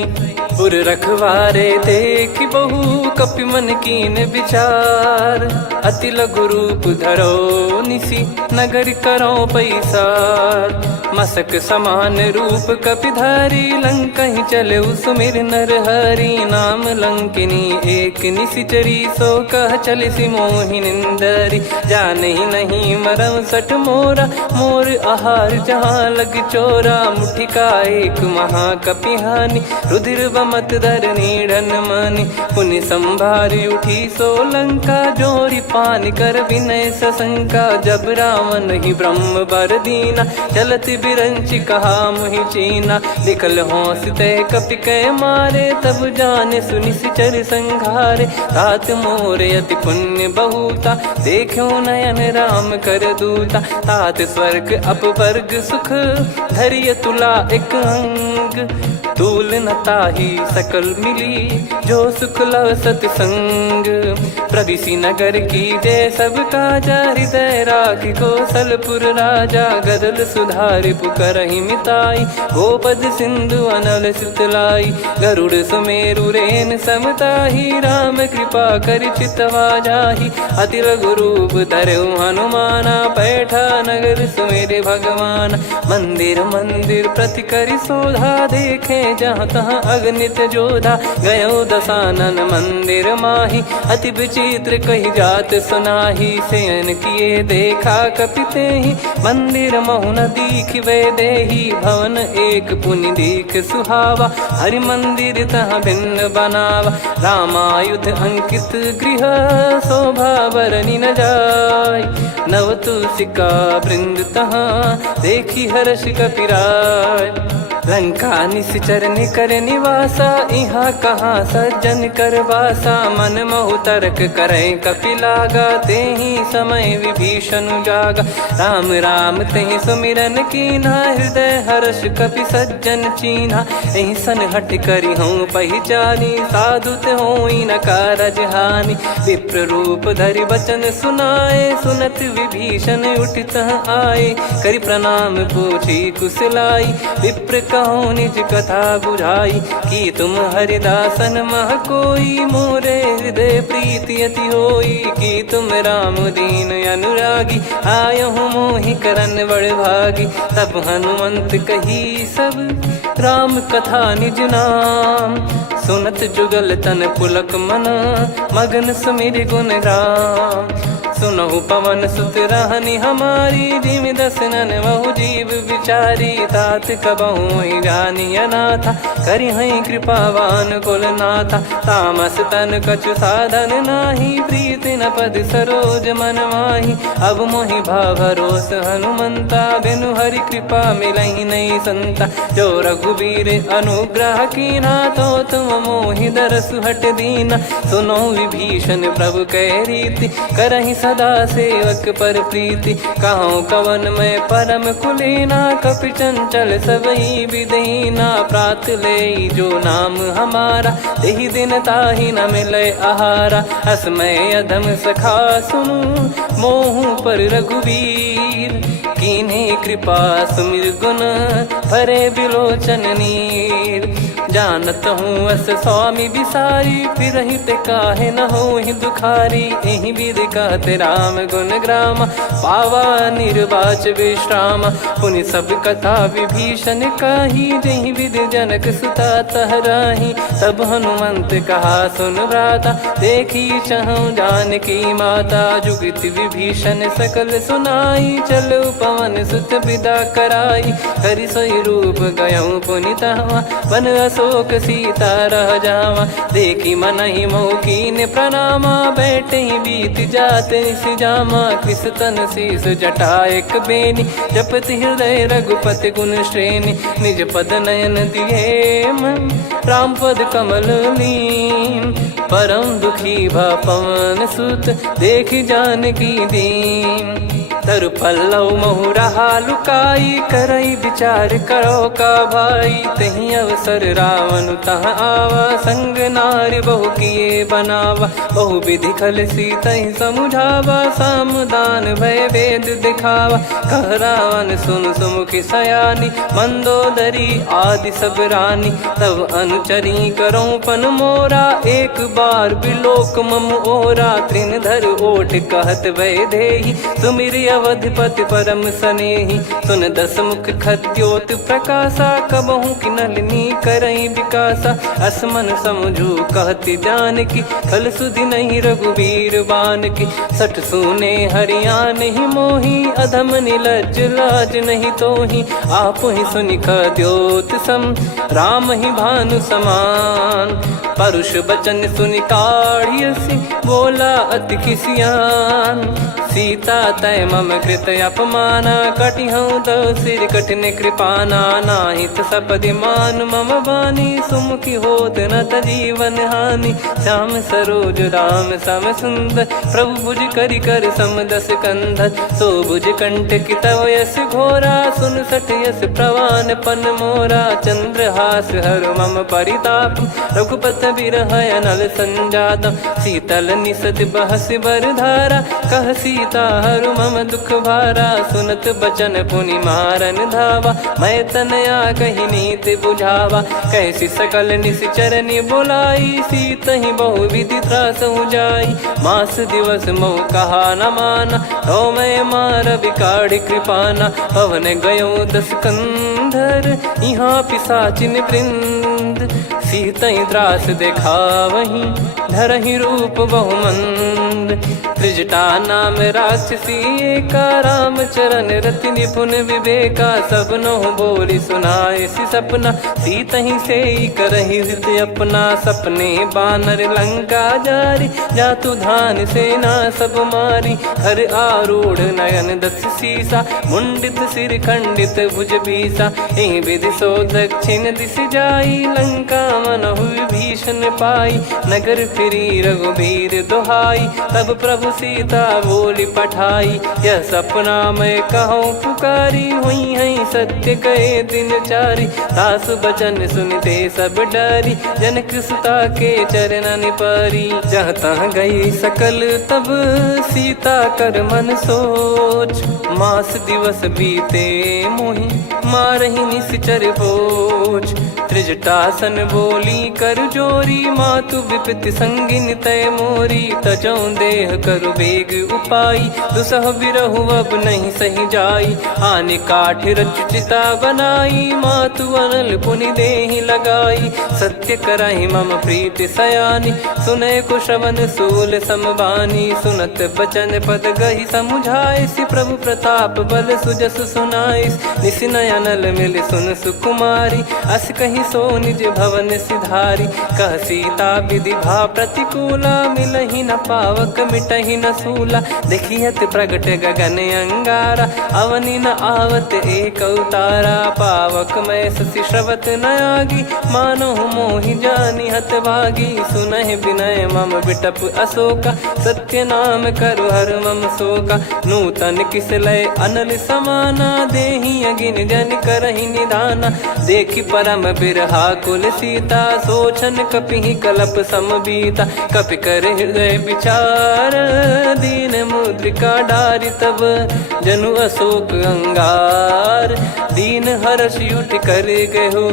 पुर रखवारे देखि बहु कपि मन कीन विचार। अति लघु रूप धरो निसी नगर करो पैसार। मसक समान रूप कपि धारी लंकहि चले सुमिर नर हरि। नाम लंकिनी एक निसिचरी सो कह चल सी मोहि निंदरी। जाने ही नहीं मरम सठ मोरा मोर आहार जहाँ लग चोरा। मुठिका एक महाकपि हानि रुधिर बमत धरनी ढन मनि। पुनि संभारी उठी सो लंका जोरी पान कर विनय सशंका। जब रावण ही ब्रह्म बर दीना चलत बिरंच कहा मुहि चीना। निकल होश तय कपि कै मारे तब जाने सुनि सिचर संघारे। तात मोर अति पुण्य बहुता देखो नयन राम कर दूता। तात स्वर्ग अपवर्ग सुख धरिय तुला एक अंग। तूल न ताहि सकल मिली जो सुख लव सतसंग। प्रविसी नगर की जय सब काजा हृदय राखि कौशलपुर राजा। गदल सुधारि पुकरहि मिताई गोपद सिंधु अनल सितलाई। गरुड़ सुमेरु रेन समताहि राम कृपा कर चितवा जाहि। अति लघु रूप धरऊ हनुमाना पैठा नगर सुमेरे भगवान। मंदिर मंदिर प्रति करि शोधा देखे जहाँ तहाँ अगणित जोधा। गयो दशानन मंदिर माही अति विचित्र कही जात सुनाही। शयन किए देखा कपिते ही मंदिर महु न दीख वे देही। भवन एक पुनि दीख सुहावा हरि मंदिर तहाँ भिन्न बनावा। रामायुध अंकित गृह शोभा बरनी न जाय। नव तुलसिका वृंद तहाँ देखी हर्ष कपिराय। लंका निश्चर निकर निवासा यहाँ कहाँ सज्जन कर वासा। मन महु तर्क करे कपि लागा तेहि समय विभीषण जागा। राम राम तेहि सुमिरन कीन्हा हृदय हर्ष कपि सज्जन चीन्हा। एहि सन हट करि हूँ पहिचानी साधु ते होई न कारज हानि। विप्र रूप धरि वचन सुनाए सुनत विभीषण उठित आए। करि प्रणाम पूछी कुशलाई विप्र कहो निज कथा बुझाई। कि तुम हरिदासन मह कोई मोरे हृदय प्रीति अति होई। कि तुम राम दीन अनुरागी आयहु मोहि करन बड़ भागी। तब हनुमंत कही सब राम कथा निज नाम। सुनत जुगल तन पुलक मना मगन सुमिर गुण राम। सुनहु पवन सुत रहनी हमारी जिमि दसनन महु जीव विचारी। तात कबहु जानी अनाथा करि हई कृपावान कुल नाथा। तामस तन कछु साधन नाही प्रीति न पद सरोज मन माही। अब मोहि भाव भरोस हनुमंता बिनु हरि कृपा मिलहि नहीं संता। जो रघुबीर अनुग्रह कीना तो तुम मोहि दरसु हट दीना। सुनो विभीषण प्रभु कह रीति करहि सदा सेवक पर प्रीति। कहूँ कवन में परम कुलीना कपि चंचल सबई विदहीना। प्रात ले जो नाम हमारा तेहि दिन ताहि न मिले आहारा। असमय अधम सखा सुनु मोहु पर रघुवीर। कीन्हे कृपा सुमिर गुण भरे बिलोचन नीर। जानत हूँ अस स्वामी विसारी फिर ते काहे न हो दुखारी। एहि विधि कहते राम गुण ग्राम पावा निर्वाच विश्राम। पुनि सब कथा विभीषण काही जहि विधि जनक सुता तहराही। तब हनुमंत कहा सुन भ्राता देखी चहु जानकी माता। जुगित विभीषण सकल सुनाई चलो पवन सुत विदा कराई। हरि सोई रूप गयऊँ पुनि तहवा वन अशोक सीता रह जावा। देखी मन ही मौकीन प्रणामा बैठे ही बीत जात निस जामा। कृस तन शीस जटा एक बेनी जपति हृदय रघुपति गुण श्रेणी। निज पद नयन दिए मन राम पद कमल लीन। परम दुखी भा पवन सुत देख जानकी दीन। तरु पल्लव महु रहा लुकाई, करई विचार करो का भाई। तही अवसर रावण तहाँ आवा, संग नार बहु किए बनावा। बहु विधि खल सीतहि समुझावा, सामदान भय वेद दिखावा। कह रावण सुन सुमुखी सयानी, मंदोदरी आदि सब रानी। तब अनुचरी करो पन मोरा, एक बार बिलोक मम ओरा। तृण धर ओट कहत भय देहि, सुमिर अवधपति परम सनेहि। सुन दस मुख खद्योत प्रकाशा, कबहु की नलिनी करई विकासा। असमन समझू कहती जानकी, खल सुधि नहीं रघुवीर बान की। सठ सुने हरियाण ही मोही, अधम निलज लाज नहीं तोही। आप ही सुनि खद्योत सम, राम ही भानु समान। परुष बचन सुनि काढ़ियसि, बोला अति किसियान। सीता तय मम कृत अपमाना, कटिहऊँ दो सिर कठिन कृपाना। नाहित सपदि मान मम बानी, सुमुखी होत न तजीवन हानि। श्याम सरोज राम सम सुंदर, प्रभु भुज करि कर सम दस कंधर। सो भुज कंठ की तव यस घोरा, सुन सठ यस प्रवान पन मोरा। चंद्रहास हर मम परिताप, रघुपत बिरह अनल संजाता। शीतल निसत बहस बरधारा, कह सीता हरु मम दुख भारा। सुनत बचन पुनि मारन धावा, मैं तनया कही नीति बुझावा। कैसी सकल निश्चरनि बुलाई, सीतहि बहु विधि त्रासहु जाई। मास दिवस मोह कहा न माना, तो मैं मार बिकाढ़ि कृपाना। पवन गयो दस कंधर, यहाँ पिशाचिन वृंद। सीतहि त्रास देखावहीं, धरहि रूप बहुमंद। त्रिजटा नाम राक्षसी एका, राम चरण रति निपुण विवेका। सब नहुँ बोली सुनाए सि सपना, सीतहि से करहि हित अपना। सपने बानर लंका जारी, जातु धान सेना सब मारी। हर आरूढ़ नयन दस सीसा, मुंडित सिर खंडित भुज बीसा। एहि विधि सो दक्षिण दिस जाई, लंका मनहु विभीषण पाई। नगर फिरी रघुबीर दुहाई, तब प्रभु सीता बोली पठाई। यह सपना मैं कहूँ पुकारी, हुई है सत्य कहे दिन चारी। सासु बचन सुनते सब डरी, जनक सुता के चरण परी। जहाँ तहाँ गई सकल तब सीता कर मन सोच। मास दिवस बीते मोहि, मारहि निश्चर बोझ। त्रिजटासन बोली कर जोरी, मातु विपति संगिन तय मोरी। तजौ देह करु बेग उपाई, दुसह बिरहु अब नहीं सही जाई। आने काठ रचिता बनाई, मातु अनल पुनि देहि लगाई। सत्य कराहि मम प्रीति सयानी, सुनय कुशवन सूल समबानी। सुनत बचन पद गहि समुझाइसि, प्रभु प्रताप बल सुजस सुनाइस। निसिनय अनल मिल सुन सुकुमारी, अस कहि सो निज भवन सिधारी। कह सीता विधि भा प्रतिकूला, मिलहि न पावक मिटहि न सूला। देखियत प्रगट गगन अंगारा, अवनि न आवत एक अवतारा। पावक मैं शशि श्रवत न आगी, मानो मोहि जानि हत भागी। सुनहि विनय मम बिटप अशोका, सत्य नाम करु हर मम शोका। नूतन किस लय अनल समाना, देहि अगिन जन करहि निधाना। देखि परम बिरहा कुल सीता, सोचन कपिहि कलप समबीता। कपि कर हृदय विचार, दीन मुद्रिका डारि तब जनु अशोक अंगार। दीन हर्ष उठ कर गहु,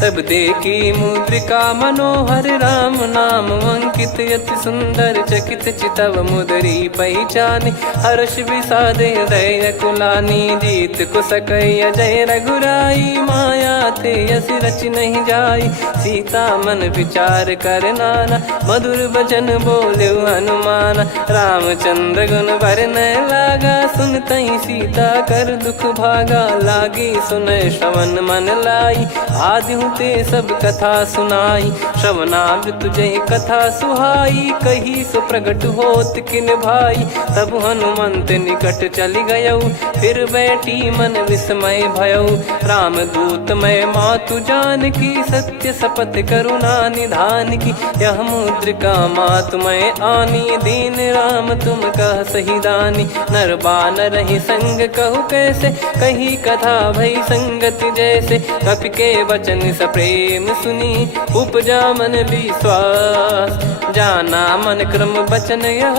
तब देखी मुद्रिका मनोहर। राम नाम अंकित अति सुंदर, चकित चितव मुदरी पहचान। हर्ष विषाद हृदय कुलानी, जीत को सकई अजय रघुराई। माया थे यस रच नहीं जाई, सीता मन विचार कर नाना। मधुर बचन बोले हनुमान, रामचंद्र गुण बरनय लागा। सुनतहि सीता कर दुख भागा, लागी सुनय श्रवण मन लाई। आदिहु ते सब कथा सुनाई, श्रवणाव तुझे कथा सुहाई। कही सो प्रगट होत किन भाई, तब हनुमंत निकट चली गयऊ। फिर बैठी मन विस्मय भयऊ, राम दूत मैं मातु जान की, सत्य शपथ करुणा निधान की। यह मुद्रिका मातुमय आनी, दीन राम तुम कह सही दानी। नर बानर ही संग कहु कैसे, कही कथा भई संगति जैसे। कपि के वचन सप्रेम सुनी, उपजा मन विश्वास। जाना मन क्रम बचन यह,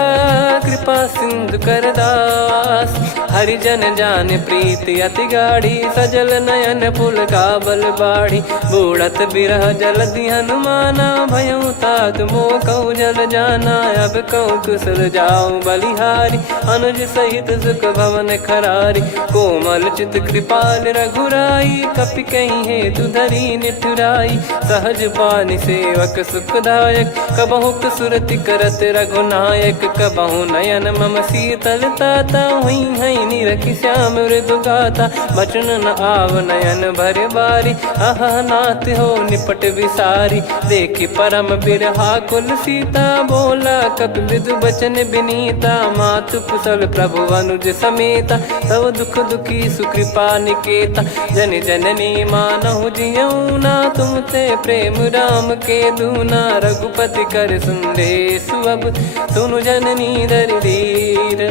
कृपा सिंधु कर दास। हरिजन जान प्रीति अति गाढ़ी, सजल नयन पुल काबल बाढ़ी। बूढ़त बिरह जलधि हनुमाना, भयउ तात मोह कहु जल जाना। अब कहु कुशल जाऊ बलिहारी, अनुज सहित सुख भवन खरारी। कोमल चित कृपाल रघुराई, कपि कहीं हेतु धरी निठुराई। सहज पानि सेवक सुखदायक, कबहु सुरति करत रघुनायक। कबहु नयन मम शीतलता, हुई है निरखि श्याम मृदु गाता। बचन न आव नयन भर बारी, अह नाथ हो निपट विसारी। देखि परम बिरहा कुल सीता, बोला कपि मृदु बचन बिनीता। मातु कुशल प्रभु अनुज समेता, तव दुख दुखी सुकृपा निकेता। जन जननी मानहु जियऊ ना, तुम ते प्रेम राम के दूना। रघुपति कर संदेश अब, सुनु जननी दर धीर।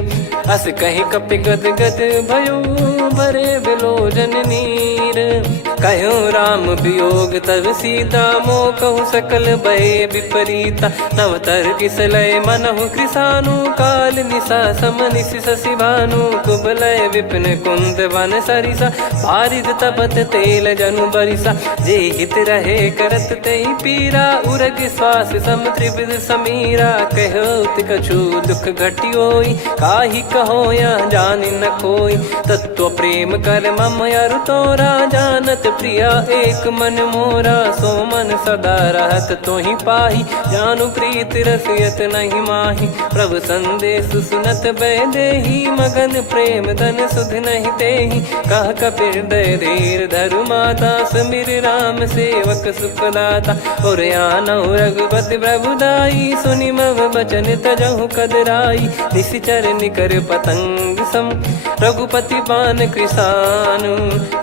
अस कहि कपि गद गद भयो, भरे बिलोचन नीर। कहूँ राम वियोग तब सीता, मोह कहूँ सकल भय विपरीता। नवतर किसलय मनहु कृसानु, काल निशा समनिश शशि भानु। कुबलय विपिन कुंद वन सरिसा, पारिद तपत तेल जनु बरिसा। जे हित रहे करत तेहि पीरा, उरग श्वास सम त्रिविध समीरा। कहत कछु दुख घटियोई, काहि कहो या जानि न कोई। तत्व प्रेम कर मम अरु तोरा, जानत प्रिया एक मन मोरा। सो मन सदा रहत तोहि पाही, जानु प्रीत रसियत नहीं माही। प्रभु संदेश सुनत बैदेही, मगन प्रेम धन सुध नहीं तेहि। कह कपि हृदय धीर धरु माता, समिर राम सेवक सुखदाता। और आनहु रघुपति प्रभुदाई, सुनि मम बचन तजहु कदराई। निशिचर निकर पतंग सम, रघुपति पान कृसानु।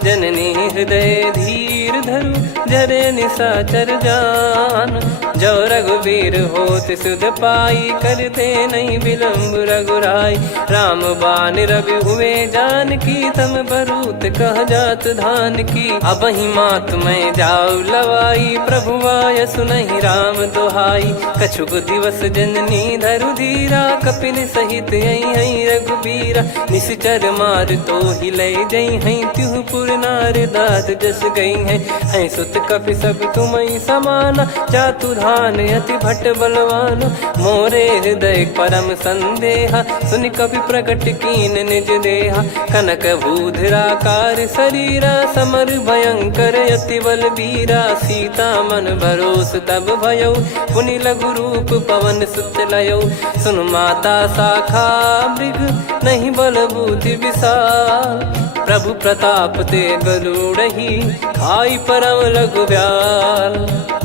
जननी हृदय धीर धरु, जरे निशाचर जान। जो रघुवीर होत सुध पाई, करते नहीं विलम्ब रघुराई। राम बान रवि हुए जानकी, तम बरूत कह जात धान की। अब ही मात मैं जाऊ लवाई, प्रभु आय सुनहि राम दुहाई। कछुक दिवस जननी धरु धीरा, कपिन सहित यही रघुबीरा। निश्चर मार तो ही ले जई हैं, त्यों पुर नार दाद जस गई हैं। सुत कपि सब तुमई समाना, जातु धान अति भट बलवान। मोरे हृदय परम संदेहा, सुनि कपि प्रकट कीन निज देहा। कनक भूधराकार शरीरा, समर भयंकर अति बल बीरा। सीता मन भरोस तब भयउ, पुनि लघु रूप पवन सुत लयउ। सुन माता शाखा मृग, नहीं बल बुद्धि विशाल। प्रभु प्रताप ते गरुड़हि, खाई परम लघु ब्याल।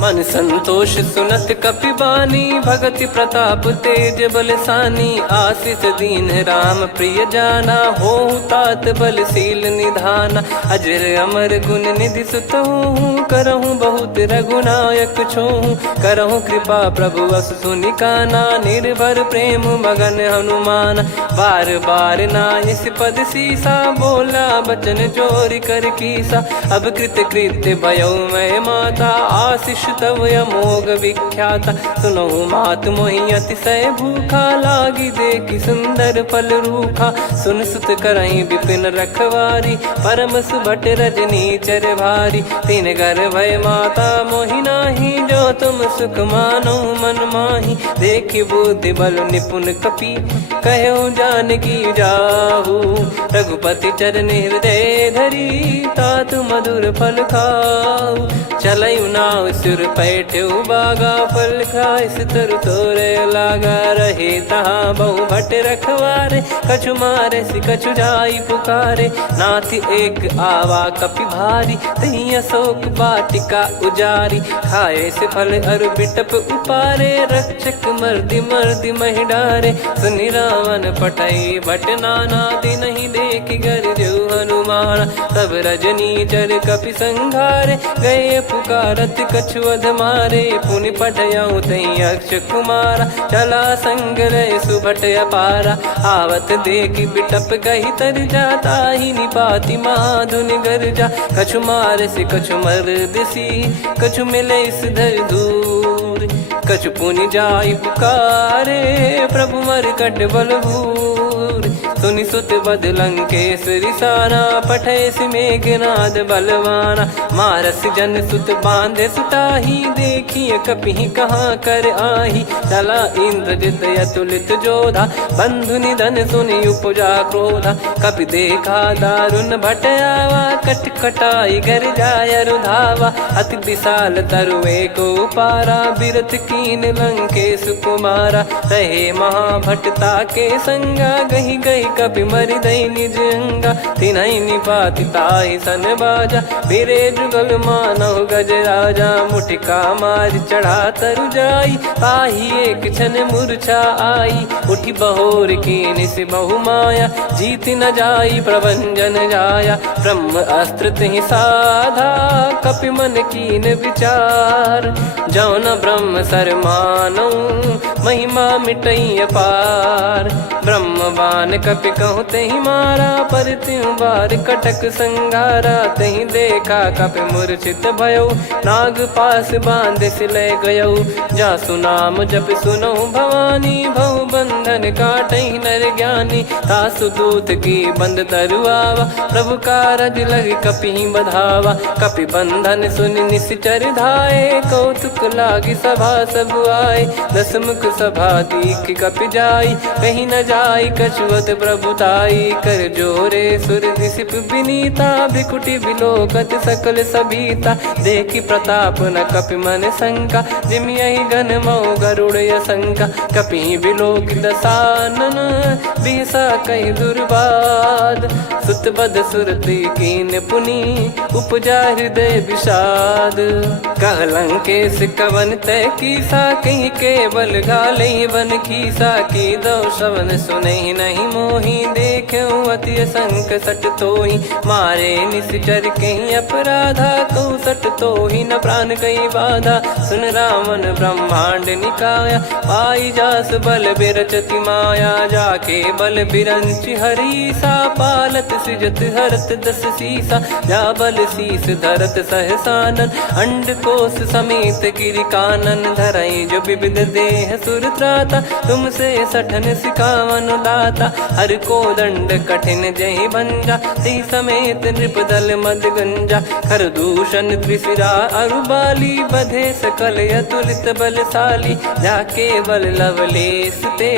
मन संतोष सुनत कपि बानी, भगति प्रताप तेज बलसानी। आशीष दीन राम प्रिय जाना, होहु तात बलशील निधाना। अजर अमर गुण निधि सुतहु, करहु बहुत रघुनायक छोहु। करहु कृपा प्रभु अस सुनि काना, निर्भर प्रेम मगन हनुमान। बार बार नायस पद सीसा, बोला बचन चोरी कर कीसा। अब कृत कृत्य भयो मैं माता, आशीष तव अमोघ विख्याता। सुनहु मात मोहि अतिशय भूखा, लागी देखि सुंदर फल रूखा। सुन सुत करहि विपिन रखवारी, परम सुभट रजनी चर भारी। तीन घर भय माता मोहि नाही, जो तुम सुख मानो मन माही। देखि बुद्धि बल निपुण कपि, कहो जानकी जाहू। रघुपति चरण हृदय धरी, तात मधुर फल खाऊ। चलयु नाव सुर पैठ्यु बागा, फल खाय तरु तोरे लागा। रहे तहाँ बहु भट रखवारे, कछु मारे सि कछु जाई पुकारे। नाथ एक आवा कपि भारी, तही अशोक वाटिका उजारी। खाए से फल अरु बिटप उपारे, रक्षक मर्दि मर्दि महि डारे। सुनि रावण पटई भट नाना, तिनहि देखि गर जो हनुमान। तब रजनी चर कपि संघारे, गए पुकारत कछु अध मारे, पुनि पठयऊ तई अक्ष कुमारा, चला संग रहे सुभट अपारा, आवत देखी बिटप गही तर जाता ही निपाति महाधुनि गर्जा, कछु मार से कछु मर दिसी, कछु मिले इस धर दूर, कछु पुनि जाई पुकारे, प्रभु मरकट बलभूर, सुनि सुत बद लंकेश्वरी साना, पठे मेघनाद बलवाना, मारस जन सुत बांधे सुताही, देखिए कपि कहाँ कर आही, चला इंद्रजित अतुलित जोधा, बंधु निधन सुनि उपजा क्रोधा, कपि देखा दारुण भटयावा, कट कटाई घर जाय रुधावा, अति विशाल तरुए को पारा, बिरथ कीन लंकेश कुमारा, रहे महाभटता के संगा, गही गही कपि मरि दई निज अंगा, तिन्हि निपाति ताहि सन बाजा, बिरे जुगल मानव गज राजा, मुटिका मार चढ़ा तरु जाई, पाही एक क्षण मूर्छा आई, उठी बहोर कीन से बहु माया, जीत न जाई प्रभंजन जाया, ब्रह्म अस्त्र तिहि साधा, कपि मन कीन विचार, जौन ब्रह्म सर मानौ, महिमा मिटई अपार, ब्रह्म बान कपि कहूँ तहि मारा, पर त्यों बार कटक संगारा, तहि देखा कपि मूर्छित भयउ, नाग पास बांध सिले गयउ, जासु नाम जप सुनौ भवानी, भव बंधन काटहि नर ज्ञानी, तासु दूत की बंद तरुआवा, प्रभु कारज लग कपि बधावा, कपि बंधन सुनि निश्चर धाये, कौतुक लागी सभा सब आए, दस मुख सभा दीख कपि जाई, कहीं न जाई कछुअत प्रभुताई, कर जोरे सुर निसिप विनीता, भ्रिकुटि विलोकत सकल सबीता, देखी प्रताप न कपि मन शंका, जिमियहि गण मऊ गरुड़ असंका, कपि विलोक दसानन, बिहसा कहि दुर्बाद, सुत बद सुरति कीन पुनि, उपजा हृदय विषाद, कह लंकेश कवन तय कीसा, कहीं केवल गाले बन खीसा, की दो श्रवण सुनहि नहीं मोही, देखऊँ अति संक सट तोहि, मारे निश्चर कहीं अपराधा, कहूँ सट तोहि न प्राण कहीं बाधा, सुन रावण ब्रह्मांड निकाया, पाई जास बल बिरचति माया, जाके बल बिरंच हरीसा, पालत सृजत हरत दस सीसा, जा बल शीस धरत सहसानन, अंड कोश समेत गिरि कानन, धरई जो विविध देह सुर त्राता, तुमसे सठन सिखावन दाता, हर को दंड कठिन जय भंजा, ती समेत नृपदल मद गंजा, खर दूषण त्रिशिरा अरुबाली, बधे सकल अतुलित बलशाली, जाके बल लवलेस ते,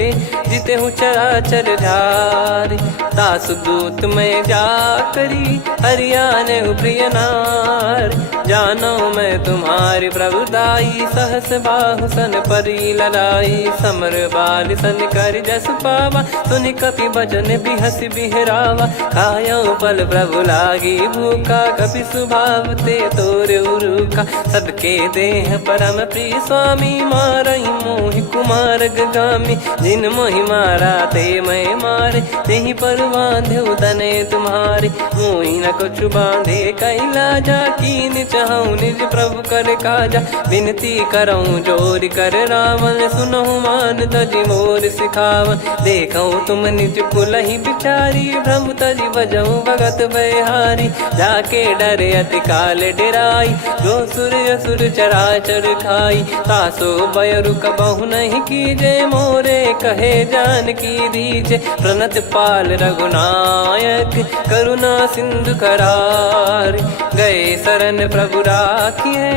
जिते हूँ चराचर झारी, तासु दूत में जा करी, हरियाने प्रिय नार, जानो मैं तुम्हारी प्रभुताई, सहस बाहु सन परी लड़ाई, समर बाल सन कर जस पावा, सुनि कपि भजन बिहस बिहरावा, खायऊ पल प्रभु लागी भूखा, कपि स्वभाव ते तोर उरुखा, सबके देह परम प्रिय स्वामी, मारई मोहि कुमार गामी, जिन मोहि मारा ते मैं मारे, तेहि पर बांधे तने तुम्हारे, मोहि न कुछ बांधे कैलाजा, कीन चाहूँ निज प्रभु कर काजा, विनती करऊँ जोर कर रावण, सुनहु मान तजि मोर सिखावन, देखऊँ तुम निज कुलहि बिचारी, भ्रम तजि बजऊँ भगत बहारी, जाके डरे अति काल डेराई, जो सुर असुर चराचर खाई, तासो बयरु कबहु नहीं कीजे, मोरे कहे जान की दीजे, प्रणत पाल रघुनायक, करुणा सिंधु करार, गए शरण प्रभु राखिए,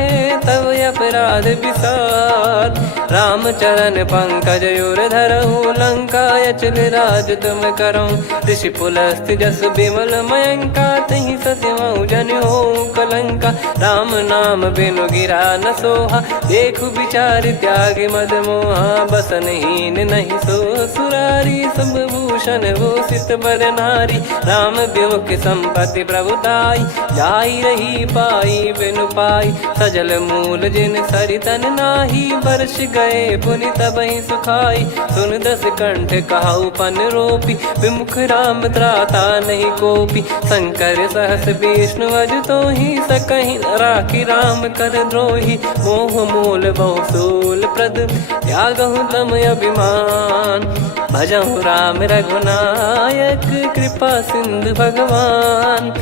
तब अपराध विसार, राम चरण पंकज उर धरहु, लंका अचल राज तुम करऊँ, ऋषि पुलस्त जस विमल मयंका, तहि सस्यमऊ जन हो कलंका, राम नाम बिनु गिरा न सोहा, देखु विचार त्याग मद मोहा, बसनहीन नहीं सो सुरारी, सब भूषण भूषित बर नारी, राम विमुख संपत्ति प्रभुताई, जाई रही पाई बिनु पाई। सजल मूल जिन सरितन नाही, बरस गए पुनि तबहि सुखाई। सुन दस कंठ कहाऊ पन रोपी, विमुख राम त्राता नहीं कोपी। शंकर सहस विष्णु अजतो ही, सकहि राखी राम कर द्रोही। मोह मूल बहु सूल प्रद, त्यागहु तम अभिमान। भजहु राम रघुनायक, कृपा सिंधु भगवान।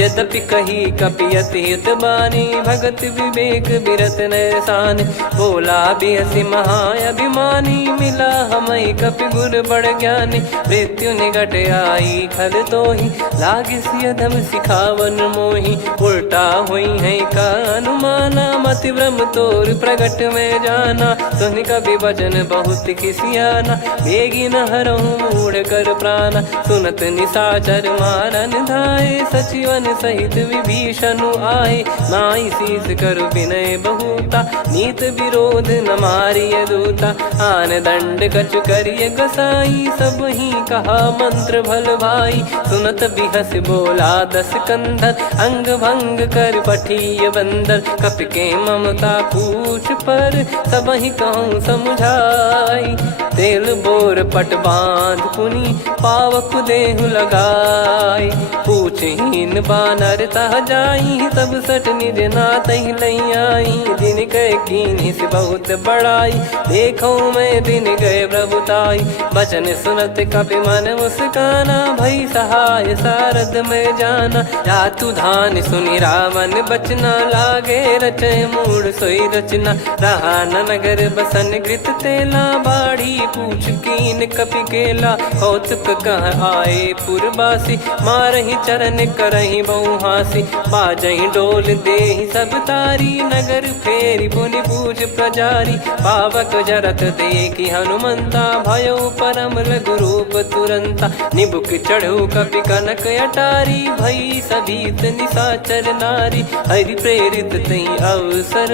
यद्यपि कही कपियति हित बानी, भगत विवेक बिरत नैसान। बोला बिहसी महाअभिमानी, मिला हमई कपि गुर बड़ ज्ञानी। मृत्यु निकट आई खल तोहि, लागे सिय धम सिखावन मोहि। उल्टा हुई है का अनुमाना, मति ब्रह्म तोर प्रगट में जाना। सुनि कवि वचन बहुत किसियाना, बेगी न हरहु मूढ़ कर प्राण। सुनत निशाचर मारन धाये, सचिवन सहित विभीषण आए। नाई शीस करु विनय बहुता, नीत विरोध न मारिय दूता। आन दंड कछु करिय गसाई, सब ही कहा मंत्र भल भाई। सुनत बिहस बोला दस कंधर, अंग भंग कर पठिय बंदर। कपि के ममता पूछ पर, सब ही कहूँ समुझाई। तेल बोर पट बांध पुनि, पावक देहु लगाई। पूछहीन बानर तह जाई, तब सट निज नातहि लई आई। दिन गए कीन्ही से बहुत बड़ाई, देखो मैं दिन गए प्रभुताई। बचन सुनत कपि मन मुस्काना, भई सहाय सारद में जाना। जातु धान सुनि रावण बचना, लागे रचे मूढ़ सोई रचना। रहा न नगर बसन कृत तेला, बाढ़ी पूछ कीन कपि केला। कौतुक कह आए पुरबासी, मारहि चरण करहि बहु हासी। बाजहि डोल देहि सब तारी, नगर फेरी पुनि पूछ प्रजारी। पावक जरत देखि हनुमंता, भयो परम रघुरूप तुरंता। निबुक चढ़ऊ कपि कनक अटारी, भई सभीत निशाचर नारी। हरि प्रेरित तहि अवसर,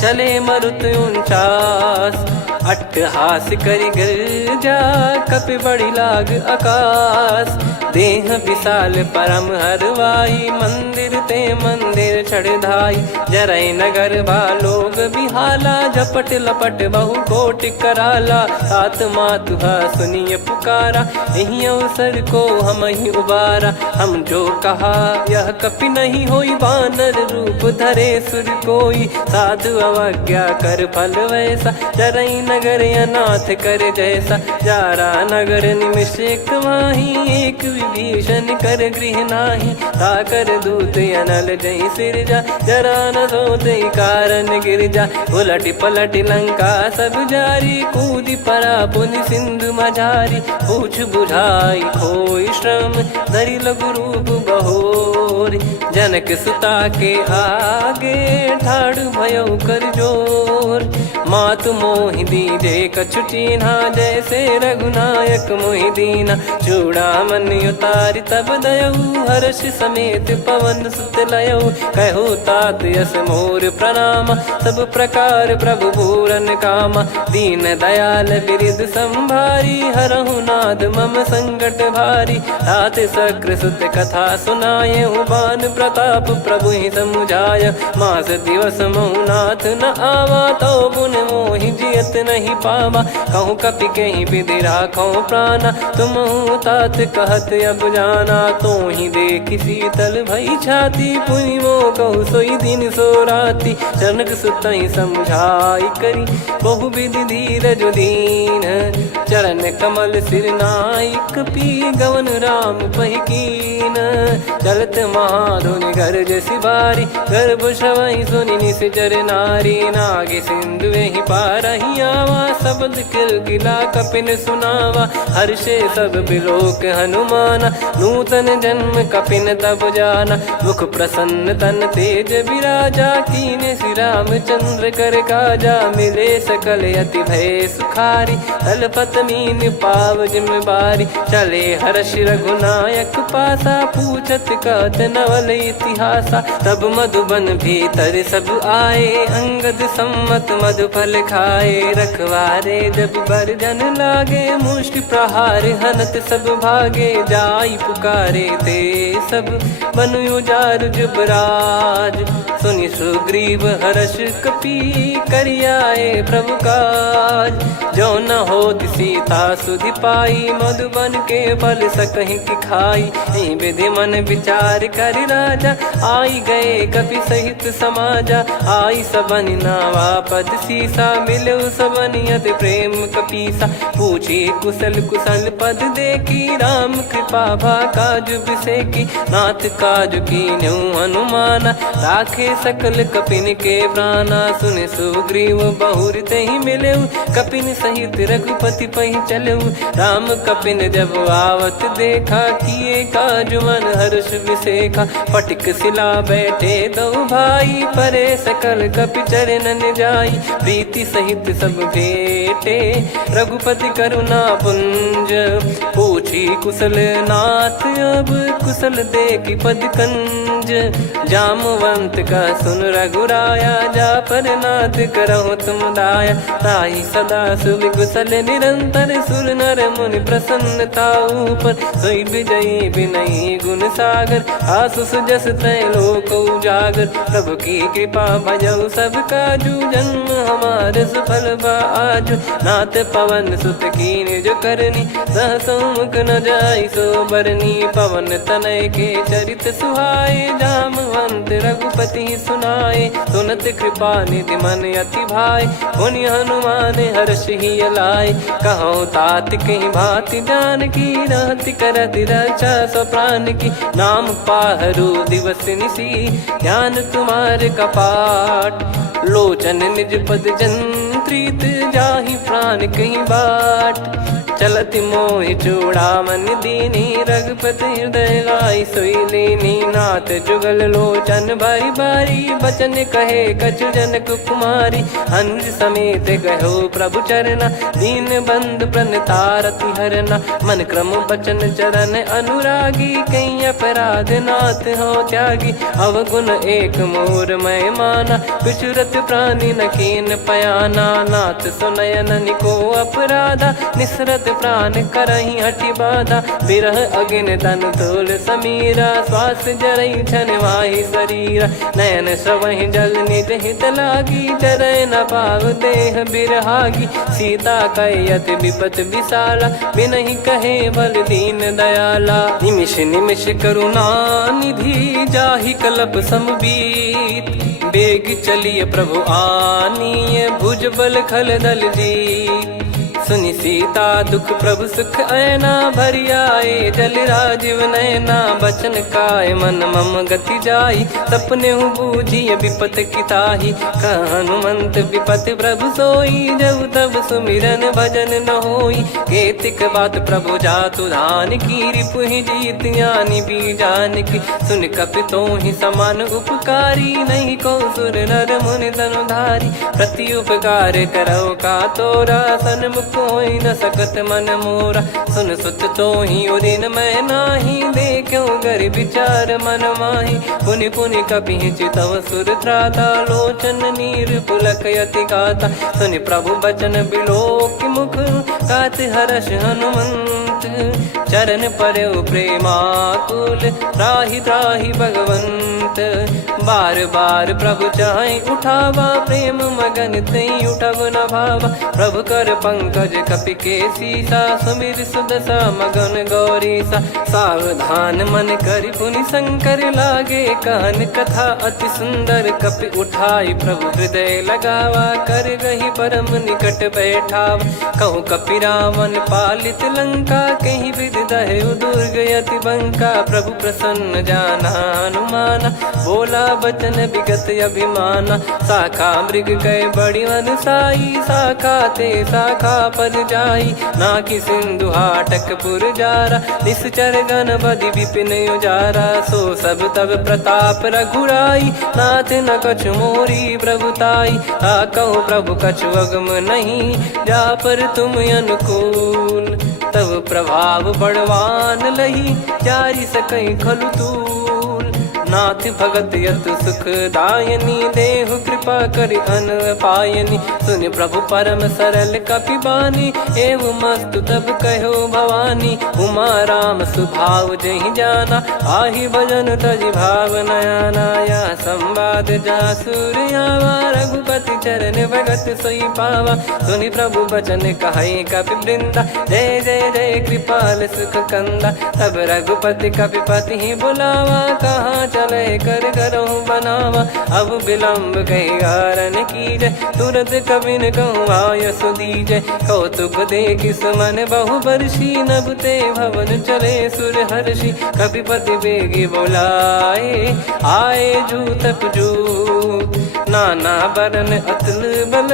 चले मरुत 49। अट्टहास करि गिरजा, कपि बड़ी लाग आकाश। देह विशाल परम हरवाई, मंदिर ते मंदिर चढ़ धाई। जरई नगर बालोग बिहाला, झपट लपट बहु कोटि कराला। सात मातुहा सुनिय पुकारा, यही अवसर को हम ही उबारा। हम जो कहा यह कपि नहीं होई, बानर रूप धरे सुर कोई। साधु अवज्ञा कर फल वैसा, जरई नगर अनाथ कर जैसा। जारा नगर निमिष एक माही, एक विभीषण कर गृह नाही। ताकर दूत अनल जय सिरजा, जरा न सोते कारण गिरजा। उलट पलट लंका सब जारी, कूदी परा पुनि सिंधु मझारी। पूछ बुझाई खोई श्रम, धरि लघु रूप बहोरी। जनक सुता के आगे, ठाड़ भयउ कर जोर। मातु मोहि दीजे कछु चिन्हा, जैसे रघुनायक मोहि दीना। चूड़ामन उतारि तब दयऊ, हर्ष समेत पवन सुत लयऊ। कहो तात यस मोर प्रणाम, सब प्रकार प्रभु पूरन कामा। दीन दयाल बिरिद संभारी, हरहु नाद मम संकट भारी। तात सक्र सुत कथा सुनायहु, बान प्रताप प्रभु ही समुझाय। मास दिवस महु नाथ न आवा, तो पुन मोहि जियत नहीं पावा। कहूँ कपि कहीं विधि राखो प्राणा, तुम तात कहत अब जाना। तो ही देखि शीतल भई छाती, पुनि मो कहु सोई दिन सो राती। जनक सुतहि समुझाई करी, बहु विधि धीरज दीन। चरण कमल सिर नाई, कपि गवन राम पहि कीन। चलत महाधुनि गर्ज सिबारी, गर्भ श्रवहि सुनि निश्चर नारी। नागे सिंधु ही पारहि आवा, शब्द किलकिला कपिन सुनावा। हर्षे सब बिलोक हनुमाना, नूतन जन्म कपिन तब जाना। मुख प्रसन्न तन तेज विराजा, कीने श्री रामचंद्र कर काजा। मिले सकल अति भय सुखारी, तलपत मीन पाव जिम बारी। चले हर्ष रघुनायक पासा, पूछत कहत नवल इतिहासा। तब मधुबन भीतर सब आए, अंगद सम्मत मधुपर फल खाए रखवारे, जब बरजन लागे मुष्टि प्रहार, हनत सब भागे जाई पुकारे ते सब बन उजार जुबराज। सुनि सुग्रीव हर्ष कपि करियाए प्रभु काज, जो न होत सीता सुधि पाई, मधुबन के फल सकहि की खाई। यही विधि मन विचार कर राजा, आई गए कपि सहित समाजा। आई सबनि नावा पद सीसा, मिलो सबनि अति प्रेम कपीसा। पूछी कुशल कुशल पद देखी, राम कृपा भा काज बिसेकी। नाथ काज कीन्हु हनुमाना, राखे सकल कपिन के प्राणा। सुन सुग्रीव बहुर तेहि मिलेउ, कपिन सहित रघुपति पहि चलेउ। राम कपिन जब आवत देखा, किए काज मन हर्ष विसेखा। फटिक सिला बैठे दो भाई, परे सकल कपि चरणन जाई। प्रीति सहित सब भेटे, रघुपति करुणा पुंज। पूछी कुशल नाथ, अब कुशल देखी पद कंज। जामवंत का सुन रघुराया, जा पर नाथ करहु तुम दाया। ताहि सदा सुभि कुशल निरंतर, सुर नर मुनि प्रसन्नता ऊपर। सोई विजयी विनयी गुण सागर, आसु सुजस त्रैलोक उजागर। प्रभु की कृपा भजऊ सब काजू, जन्म हमार सफल बा आजु। नाथ पवन सुत कीन्ह जो करनी, सहसो मुख न जाई सो बरनी। पवन तनय के चरित सुहाए, जामवंत रघुपति सुनाए। सुनत कृपा निधि मन अति भाई, पुनि हनुमान हर्ष ही लाए। कहो तात कहीं भांति जानकी, रहति करति रक्षा सो प्राण की। नाम पाहरु दिवस निसी, ध्यान तुम्हारे कपाट। लोचन निज पद जंत्रित, जाहि प्राण कहीं बाट। चलति मोहि चूड़ामन दीनी, रघुपति हृदय लाई सोई लीनी। नाथ जुगल लोचन बारी बारी, बचन कहे कछु जनक कुमारी। अनुज समेत गयो प्रभु चरना, दीन बंधु प्रणतारति हरना। मन क्रम बचन चरण अनुरागी, कहीं अपराध नाथ हो त्यागी। अवगुण एक मोर मैं माना, बिचुरत प्राणी न कीन पयाना। नाथ सुनयन निको अपराधा, निसरत प्राण करही हटि बाधा। बिरह अगिन तन तोल समीरा, श्वास जरई छन वाहि शरीरा। नयन श्रवहि जल निज हित लागी, चरय न पाव देह बिरहागी। सीता कयति विपत विशाला, बिनहि कहे बल दीन दयाला। निमिष निमिष करुणा निधि, जाहि कल्प समबीत। बेग चलिए प्रभु आनीय, भुज बल खल दल जीत। सुनि सीता दुख प्रभु सुख ऐना, भरि आए जल राजीव नैना। बचन काय मन मम गति जाई, सपने हूँ बूझिए विपत किताही। हनुमंत विपत प्रभु सोई, जब तब सुमिरन भजन न होई। केतिक बात प्रभु जातु धान की, रिपुहि जीत ज्ञानी बीजान की। सुन कपि तोहि समान उपकारी, नहीं को सुर नर मुनि तनुधारी। प्रति उपकार करो का तोरा, सन्मुख कोई न सकत मन मोरा। सुन सुत तो ही उदिन मैं नाही, देखो गर विचार मन माही। पुनि पुनि कपि चितव सुर त्राता, लोचन नीर पुलक यति गाता। सुनि प्रभु बचन बिलोक मुख, कात हर्ष हनुमंत। चरण परयो प्रेमाकुल, त्राहि त्राहि भगवंत। बार बार प्रभु चाहि उठावा, प्रेम मगन तई उठब न भावा। प्रभु कर पंकज कपि के सीसा, सुमिर सुदशा मगन गौरीसा। सावधान मन करि पुनि शंकर लागे, कहन कथा अति सुंदर। कपि उठाई प्रभु हृदय लगावा, कर गही परम निकट बैठावा। कहूँ कपि रावण पालित लंका, कहीं विधि दहेउ दुर्ग यति बंका। प्रभु प्रसन्न जाना हनुमाना, बोला बचन विगत अभिमाना। शाखा मृग गए बड़ी वनसाई, शाखा ते शाखा पर जाई। नाकि सिंधु हाटक पुर जारा, निश्चर गण बदि विपिन उजारा। सो सब तब प्रताप रघुराई, नाथ न कछु मोरी प्रभुताई। कहो प्रभु कछु अगम नहीं, जा पर तुम अनुकूल। तब प्रभाव बड़वान लही, जारी सकई खलु तूल। नाथ भगत यत सुख दायनी, देहु कृपा करि अन पायनी। सुन प्रभु परम सरल कपिबानी, एव मस्तु तब कहो भवानी। उमा राम सुभाव जहि जाना, आहि भजन तजि भाव नयाना। या संवाद जासुर आवा, रघुपति चरण भगत सोई पावा। सुनि प्रभु बचन कहै कपि वृंदा, जय जय जय कृपाल सुख कंदा। तब रघुपति कपिपति ही बुलावा, कहाँ चले कर करहु बनावा। अब विलम्ब कही कारण कीजय, तुरत कबिन कहूँ आय सुदीजय। कौतुक देखि सुमन बहु बरसी, नभ ते भवन चले सुर हर्षि। कपिपति बेगी बोलाए, आए जूतप जूत। नाना बरन अतुल बल,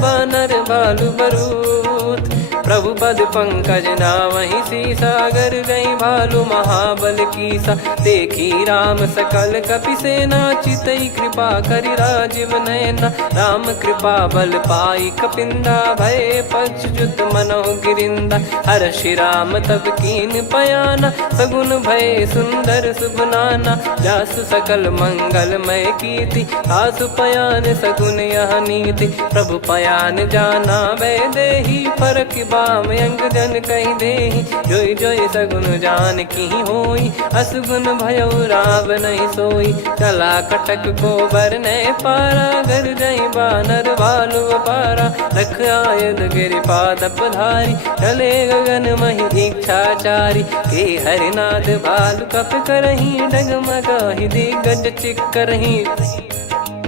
बानर बालु बरूत। प्रभु पद पंकज नामहि सीसा, सागर गई भालु महाबल कीसा। देखी राम सकल कपि सेना, चितई कृपा करि राजीव नयना। राम कृपा बल पाई कपिंदा, भय पश्चात मनोह गिरिंदा। हर्षि राम तब कीन पयाना, सगुन भय सुंदर सुगुनाना। जासु सकल मंगलमय कीर्ति, तासु पयान सगुन यह नीति। प्रभु पयान जाना वै देहि, फरक बाम अंग जन कहि देहि। जोई जोई सगुन जान की होई, असगुन भयो राव नहीं सोई। चला कटक को बरने पारा, घर जई बानर भालु अपारा। रख आयद गिरिपाद पधारी, चले गगन महि इच्छाचारी। के हरिनाथ भालु कप करही, डगमगाहि दिग्गज चिक्करही।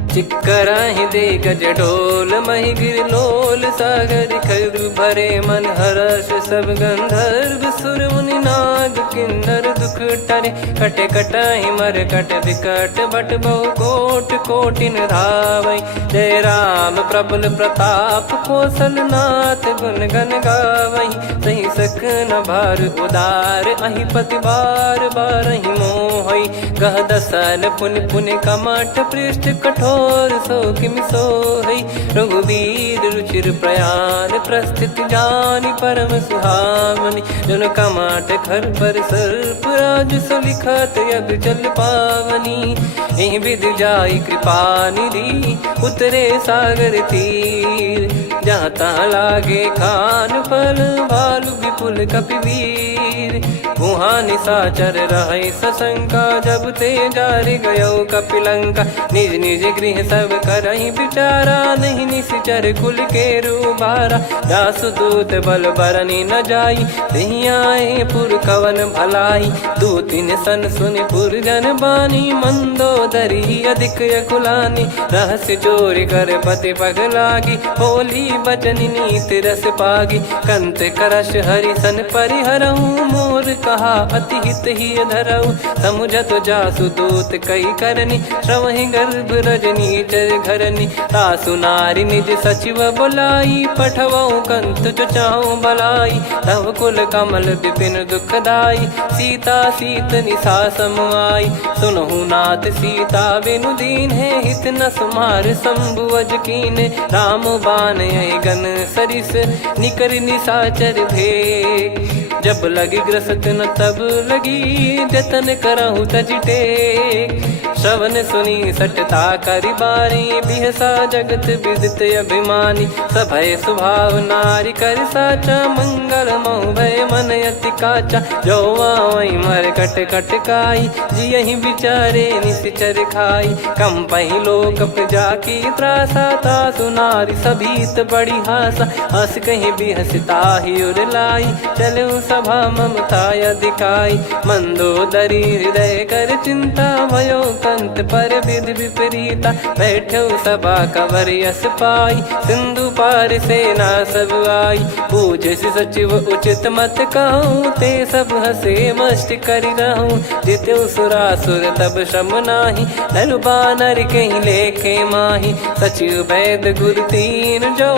चिक्कराहि दिग्गज ढोल, महि गिर लोल। सागर खरु भरे मन हर्ष, सब गंधर्व सुर मुनि नाग किन्नर दुख टरे। कटे कटाहि मर कट विकट, बट बहु कोट कोटिन धावै। जय राम प्रबल प्रताप, कौशल नाथ गुण गन गावै। सही सकन भार उदार, अहि पति बार बारहि मोहै। गह दसन पुनि पुनि कमठ, पृष्ठ कठोर सो किमि सोहै। रघुवीर रुचिर प्रयाण, प्रस्थित जानि परम सुहावनी। जन कमाट खर पर सर्प, राज सलिखत अब चल पावनी। एहि विध जाई कृपा निधि, उतरे सागर तीर। जहाँ तहाँ लागे खान फल, भालु विपुल कपिवीर। वहाँ निशाचर रहै सशंका, जब ते जारि गयो कपिलंका। निज निज गृह सब करहि विचारा, नहीं निश्चर कुल के रूबारा। जासु दूत बल बरनी न जाई, तेहि आए पुर कवन भलाई। दू तीन सन सुनि पुर जन बानी, मंदोदरी अधिक अकुलानी। रहस्य चोरी कर पति पग लागी, बोली बचन नीत रस पागी। कंत करश हरि सन परिहरहु, मोर कहा अति हित ही धरऊ। समुझत जासु दूत कई करनी, श्रवहि गर्भ रजनी चर घरनी। तासु नारी निज सचिव बुलाई, पठवऊ कंत जो चाहूं भलाई। तव कुल कमल विपिन दुखदाई, सीता सीत निशा समुआई। सुनहु नाथ सीता बिनु दीन है, हित न सुमार शंभुअज कीने। राम बान यही गन सरिस, निकर निशाचर भेग। जब लगी ग्रसत न तब लगी, जतन करहु तज टेक। श्रवण सुनी सटता करि बारी, बिहसा जगत विदित अभिमानी। सभय स्वभाव नारी कर साचा, मंगल महु भय मन अति काचा। जो आवै मर कट कट काई, जियहि विचारे निश्चर खाई। कम पहि लोक प्रजा की त्रासा, तासु नारी सभीत बड़ी हासा। हस कहीं बिहसता ही उर लाई, चलऊ सभा ममता अधिकाई। मंदोदरी हृदय कर चिंता, भयो कंत पर विधि विपरीता। बैठो सभा कवर यस पाई, सिंधु पार सेना सब आई। पूजे सचिव उचित मत कहूँ, ते सब हसे मस्त करि रहूं। जित्यु सुरासुर तब श्रम नाही, धनु बानर कहीं लेखे माही। सचिव वैद गुरु तीन जो,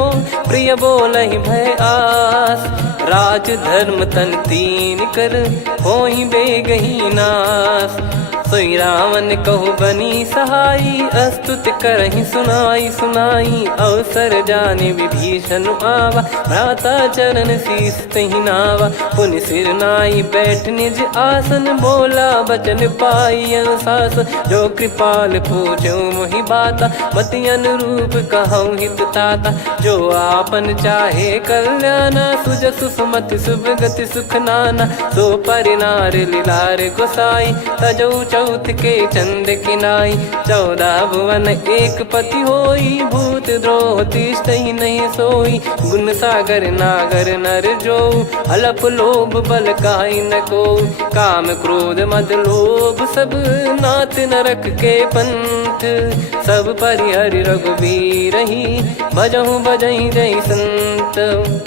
प्रिय बोलहि भय आस। राज धर्म तन तीन कर, होहि बेगहि नास। सोई रावण कहु बनी सहाई, अस्तुत करहि सुनाई सुनाई। अवसर जाने विभीषण आवा, भ्राता चरण शीस तहि नावा। पुनि सिर नाई बैठ निज आसन, बोला बचन पाई अनुशासन। जो कृपाल पूछो मोहि बाता, मति अनुरूप कहूँ हित ताता। जो आपन चाहे कल्याणा, सुजसु सुमति सुभगति सुख नाना। सो परिनार लीलार गोसाई, तजौ चौथ के चंद किनाई। 14 भुवन एक पति होई, भूत द्रोह तिष्ठहि नहीं सोई। गुण सागर नागर नर जो, अलप लोभ बल काई न को। काम क्रोध मद लोभ सब, नाथ नरक के पंथ। सब परिहरि रघुबीर ही, भजहु भजहि जय संत।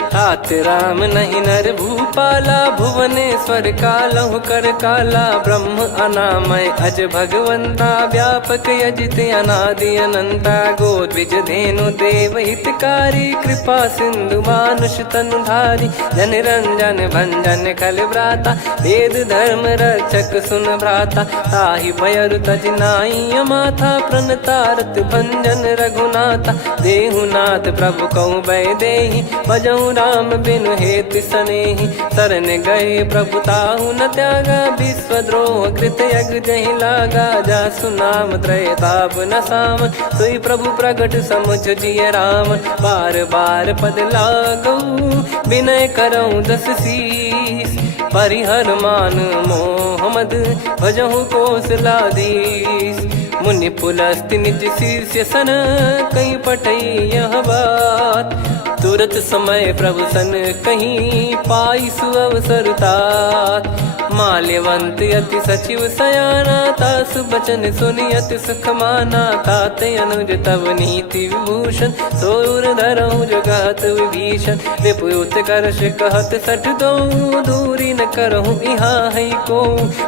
तात राम नहीं नर भूपाला, भुवनेश्वर कालहु कर काला। ब्रह्म अनामय अज भगवंता, व्यापक यजित अनादि अनंता। गोद्विज धेनु देव हितकारी, कृपा सिंधु मानुष तनुधारी। जन रंजन भंजन खल भ्राता, वेद धर्म रक्षक सुन भ्राता। ताहि भयरु तज नाई माथा, प्रणतारत भंजन रघुनाथा। देहुनाथ प्रभु कहु बै देहि, भजहु राम बिनु हेतु सनेहि। शरण गए प्रभु ताहु न त्यागा, विश्वद्रोह कृत यज्ञ जहि लागा। जासु नाम त्रय ताप न सामन, सोई प्रभु प्रगट समुझ जिय रामन। बार बार पद लागऊ, विनय करऊँ दस शीस। परिहर मान मोह मद, भजहु कौशलाधीश। मुनि पुलस्त्य निज शीर्ष सन, कहीं पठई यह बात। तुरत समय प्रभु सन कहीं, पाई सुअवसर तात। माल्यवंत अति सचिव सयाना, तासु बचन सुनि अति सुख माना। तात अनुज तव नीति विभूषण, सोर धरहु जगत विभीषण। विपुत करश कहत सठ दो, दूरी न करहु इहाँ है को।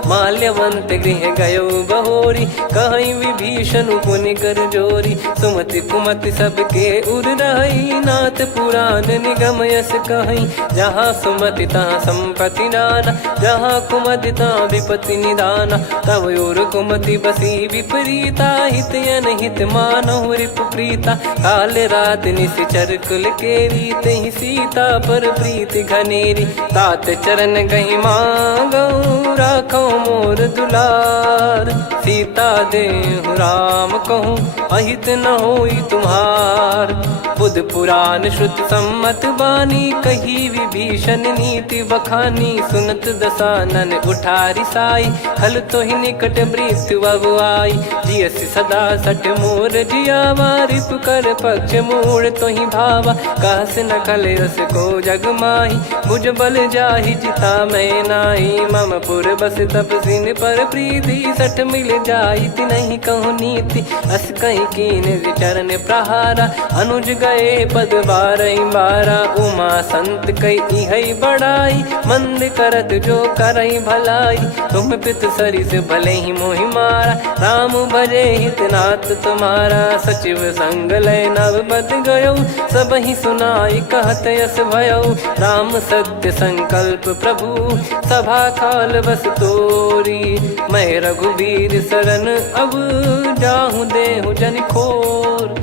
माल्यवंत गृह गयो बहोरी, कहीं विभीषण पुनि कर जोरी। सुमति कुमति सबके उर रही, नाथ पुराण निगम यस कहीं। जहाँ सुमति तहाँ संपत्ति नाना, जहाँ कुमति तहाँ विपत्ति निदाना। तव और कुमति बसी विपरीता, हित अनहित मानहु रिपु प्रीता। काल रात निश्चर कुल केरी, तहि सीता पर प्रीति घनेरी। तात चरण गहि मांगऊ, राखो मोर दुलार। सीता देहु राम कहूँ, अहित न होई तुम्हार। बुध पुराण श्रुत सम्मत बानी, कही विभीषण नीति बखानी। सुनत दसानन उठारी साई, खल तो ही निकट मृत्यु अब आई। जियस सदा सठ मोर जियावा, रिप कर पक्ष मूड़ तो ही भावा। कहस न खल रस को जग माही, भुज बल जाहि जिता मैं नाई। मम पुर बस तप सिन पर प्रीति, सठ मिल जाई नहीं कहूँ नीति। अस कहीं कीन चरण प्रहारा, अनुज गए पद बारई बारा। उमा संत कई है बड़ाई, मंद करत जो करई भलाई। तुम पित सरिस भले ही मोहि मारा, राम भजे हित नाथ तुम्हारा। सचिव संग लय नव बद गयो, सब ही सुनाई कहत यस भयो। राम सत्य संकल्प प्रभु, सभा काल बस तोरी। मैं रघुबीर शरण अब, जाहूँ देहु जन खोर।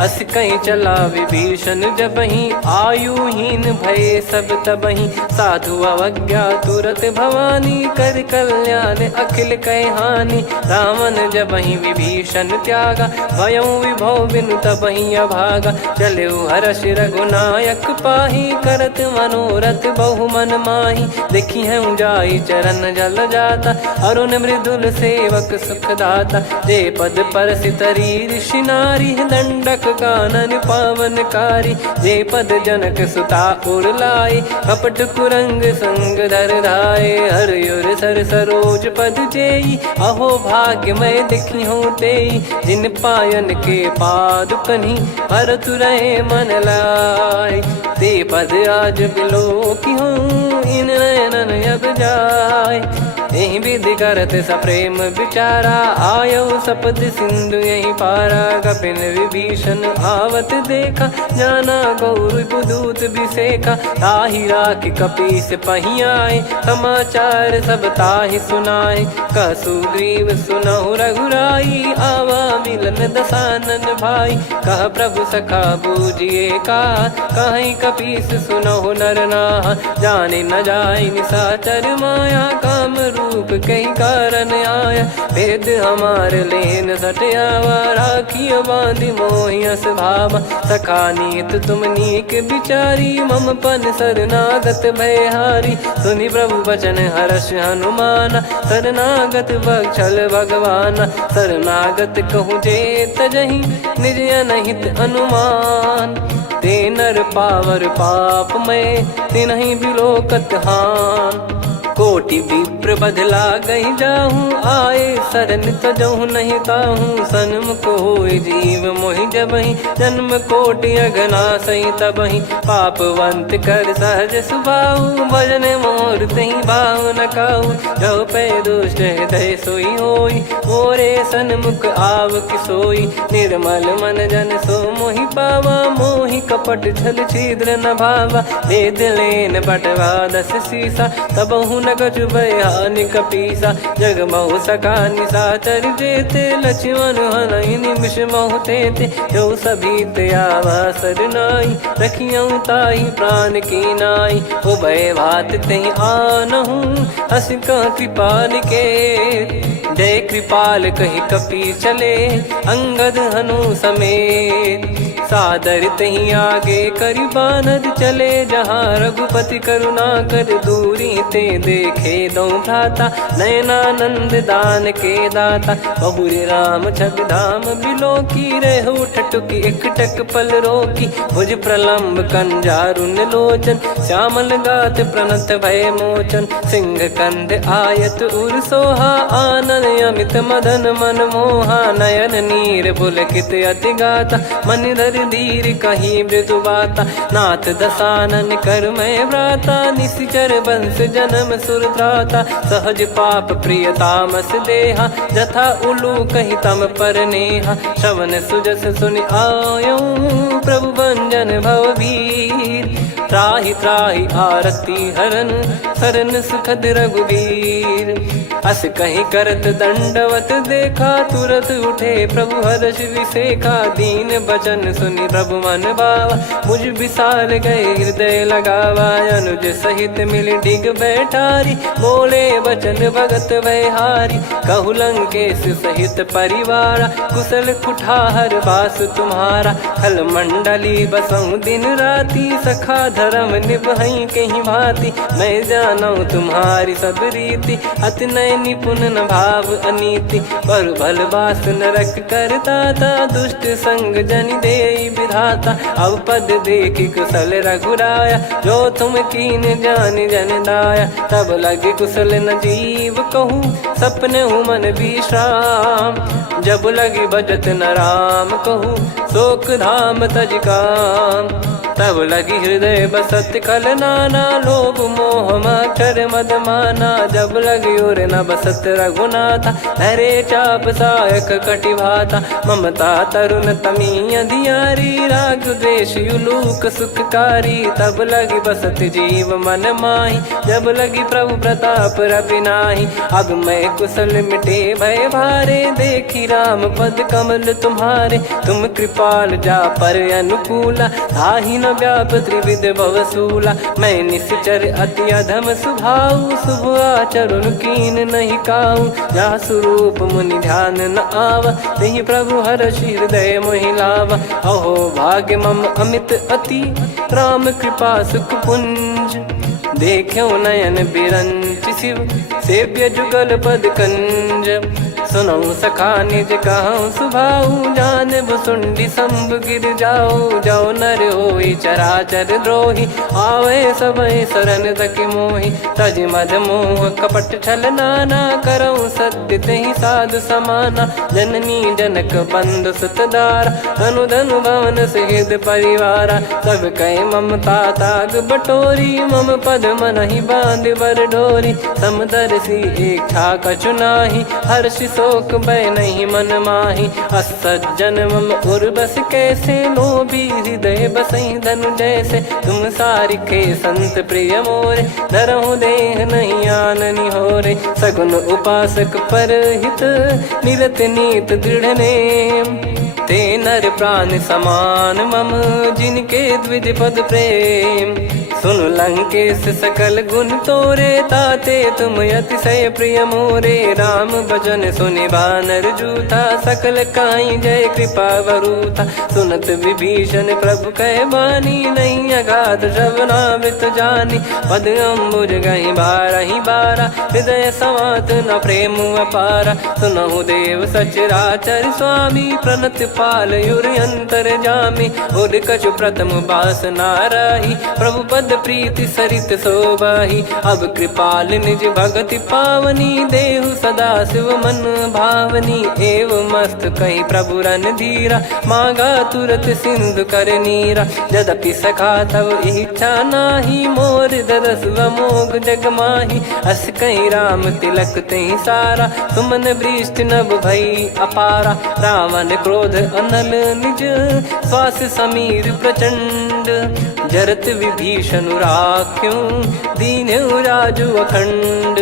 अस कहीं चला विभीषण जबहि, आयुहीन भय सब तबहि। साधु अवज्ञा तुरत भवानी, कर कल्याण अखिल कह हानि। रावण जबहि विभीषण त्यागा, भयउ विभव बिनु तबहि अभागा। चलऊ हर्ष रघुनायक पाही, करत मनोरथ बहु मन माही। देखी है जाई चरण जल जाता, अरुण मृदुल सेवक सुखदाता। जे पद पर सितरी ऋषि नारी, दंडक कानन पावनकारी। जे पद जनक सुता उर लाए, कपट कुरंग संग धर धाये। हर सर सरोज पद जेई, अहो भाग्य मैं देखी हूँ तेई। जिन पायन के पाद कन्ही, भरत रहे मन लाय। ते पद आज बिलो की हूँ, इन नयनन अब जाय। यही विधि करत सप्रेम विचारा, आयो सपद सिंधु यही पारा। कपिन विभीषण आवत देखा, जाना गौर बुदूत बिसेखा। ताहि राखि कपीस पहियाए, समाचार सब ताहि सुनाए। कह सुग्रीव सुनहु रघुराई, आवा मिलन दसानन भाई। कह प्रभु सखा बूझिए का, कहीं कपीस सुनहु नर नाहा। जाने न जाय निशाचर माया, काम रूप कई कारण आया। वेद हमार लेन सटयावा, राखिय बांधि मोहियस भावा। सखा नीत तुम नीक बिचारी, मम पन शरणागत भयहारी। सुनि प्रभु वचन हर्ष हनुमाना, शरणागत बक्षल भगवाना। शरणागत कहूँ जेत जहीं, निज अनहित अनुमान। ते नर पावर पाप में, तिन्हि बिलोकत हान। कोटि विप्र बदला गई जाहूँ, आए शरण तजहु नहीं ताहूँ। सन्मुख होय जीव मोहि जबहि, जन्म कोटि अघना सही तबहि। पापवंत कर सहज सुभाऊ, भजन मोर तहि भाव न काऊ। जो पै दुष्ट हृदय सोई होई, मोरे सन्मुख आव किसोई। निर्मल मन जन सो मोहि पावा, मोहि कपट छल छिद्र न भावा। वेद लेन बटवा दस सीसा, तबहु न कछु भयानि कपीसा। जग महु सका निशाचर जेते, लक्ष्मण हनहि निमिष महु तेते। जो सभी त्यावा सरनाई, रखियऊँ ताहि प्राण की नाई। उभय भात तेहि आनहु, हस कह कृपाल के। जय कृपाल कहि कपी चले, अंगद हनु समेत। सादर तही आगे करि बानर चले, जहाँ रघुपति करुणा कर दूरी ते देखे दो भ्राता। नयनानंद दान के दाता, बहुरी राम छग धाम बिलो की। रहु ठटुकी एकटक पल रोकी, भुज प्रलम्ब कंजारुन लोचन। श्यामल गात प्रणत भय मोचन, सिंह कंद आयत उर सोहा। आनन अमित मदन मन मोहा, नयन नीर पुलकित अति गाता। मन धर धीर कहीं मृदु बाता, नाथ दसानन कर मैं व्राता। निश्चर बंस जन्म सुरत्राता, सहज पाप प्रिय तामस देहा। जथा उलू कही तम पर नेहा, श्रवण सुजस सुनि आयऊँ। प्रभु भंजन भवभीर, त्राहि त्राहि आरती हरन। शरण सुखद रघुबीर, अस कहीं करत दंडवत देखा। तुरत उठे प्रभु हर्ष विसेखा, दीन बचन सुनि प्रभु मन भावा। मुझ विशाल गए हृदय लगावा, अनुज सहित मिल डिग बैठारी। बोले बचन भगत वैहारी, कहु लंकेश सहित परिवारा। कुशल कुठार बास तुम्हारा, खल मंडली बसऊं दिन राती। सखा धर्म निभई कहीं भांति, मैं जानू तुम्हारी सब रीति। अति नय निपुण न भाव अनीति, पर भल बास नरक करता था। दुष्ट संग जनि देई विधाता, अब पद देखि कुशल रघुराया। जो तुम कीन जान जन दाया, तब लगे कुशल न जीव कहूँ। सपने हूँ मन विश्राम, जब लगे भजत न राम कहूँ। शोक धाम तज काम, तब लगी हृदय बसत खल नाना। लोभ मोह मक्षर मद माना, जब लगी उर न बसत रघुनाथा। हरे चाप सायक कटि भाता, ममता तरुण तमी अधियारी। राग द्वेष युलूक सुखकारी, तब लगी बसत जीव मन माही। जब लगी प्रभु प्रताप रवि नाही, अब मैं कुशल मिटे भय भारे। देखी राम पद कमल तुम्हारे, तुम कृपाल जा पर अनुकूला। ताहि न व्याप त्रिविध भवसूला, मैं निश्चर अति अधम स्वभाव। शुभ आचरण कीन नहीं काऊ, जा स्वरूप मुनि ध्यान न आवा। तेहि प्रभु हर्ष हृदय मोहि लावा। अहो भाग्य मम अमित अति, राम कृपा सुख पुंज। देखो नयन बिरंच शिव, सेव्य जुगल पद कंज। सुनऊ सखा निज कहूँ सुभाऊ जान भुसुंडी संभ गिर जाओ जाओ नर होई चराचर द्रोही आवे सबय शरण तक मोहि तज मद मोह कपट छल नाना करऊँ सत्य तेहि साधु समाना जननी जनक बंधु सुतदारा धनु धनु भवन सहित परिवारा सब कहे ममता ताग बटोरी मम पद मनहि बांध बर डोरी समदर्शी इच्छा कछु नाही हर्ष शोक भय नहीं मन माही असज्जन मम उर्वस कैसे लोभी हृदय बसई धनु जैसे तुम सारिखे संत प्रिय मोरे धरहु देह नहीं आननि होरे सगुन उपासक पर हित निरत नीत दृढ़ नेम ते नर प्राण समान मम जिनके द्विज पद प्रेम सुन लंकेश सकल गुण तोरे ताते तुम अतिशय प्रिय मोरे राम भजन सुनि बानर जूथा सकल काई जय कृपा वरूथा सुनत विभीषण प्रभु कह बानी नहीं अगाध श्रवणामृत जानी पद अम्बुज गहि बारहि बारा हृदय समात न प्रेम अपारा सुनहु देव सचराचर स्वामी प्रणत पाल युर अंतर जामी उद कछु प्रथम बास नाराही प्रभु पद प्रीति सरित शोभाही अब कृपाल निज भगति पावनी देहु सदा शिव मन भावनी एव मस्त कही प्रभु रन धीरा मांगा तुरत सिंधु कर नीरा यद्यपि सखा तव इच्छा नाही मोर दरस मोग जग माही अस कही राम तिलक तेहि सारा सुमन वृष्टि नभ भई अपारा रावण क्रोध अनल निज श्वास समीर प्रचंड जरत विभीषण राख्यों दीन राजु अखंड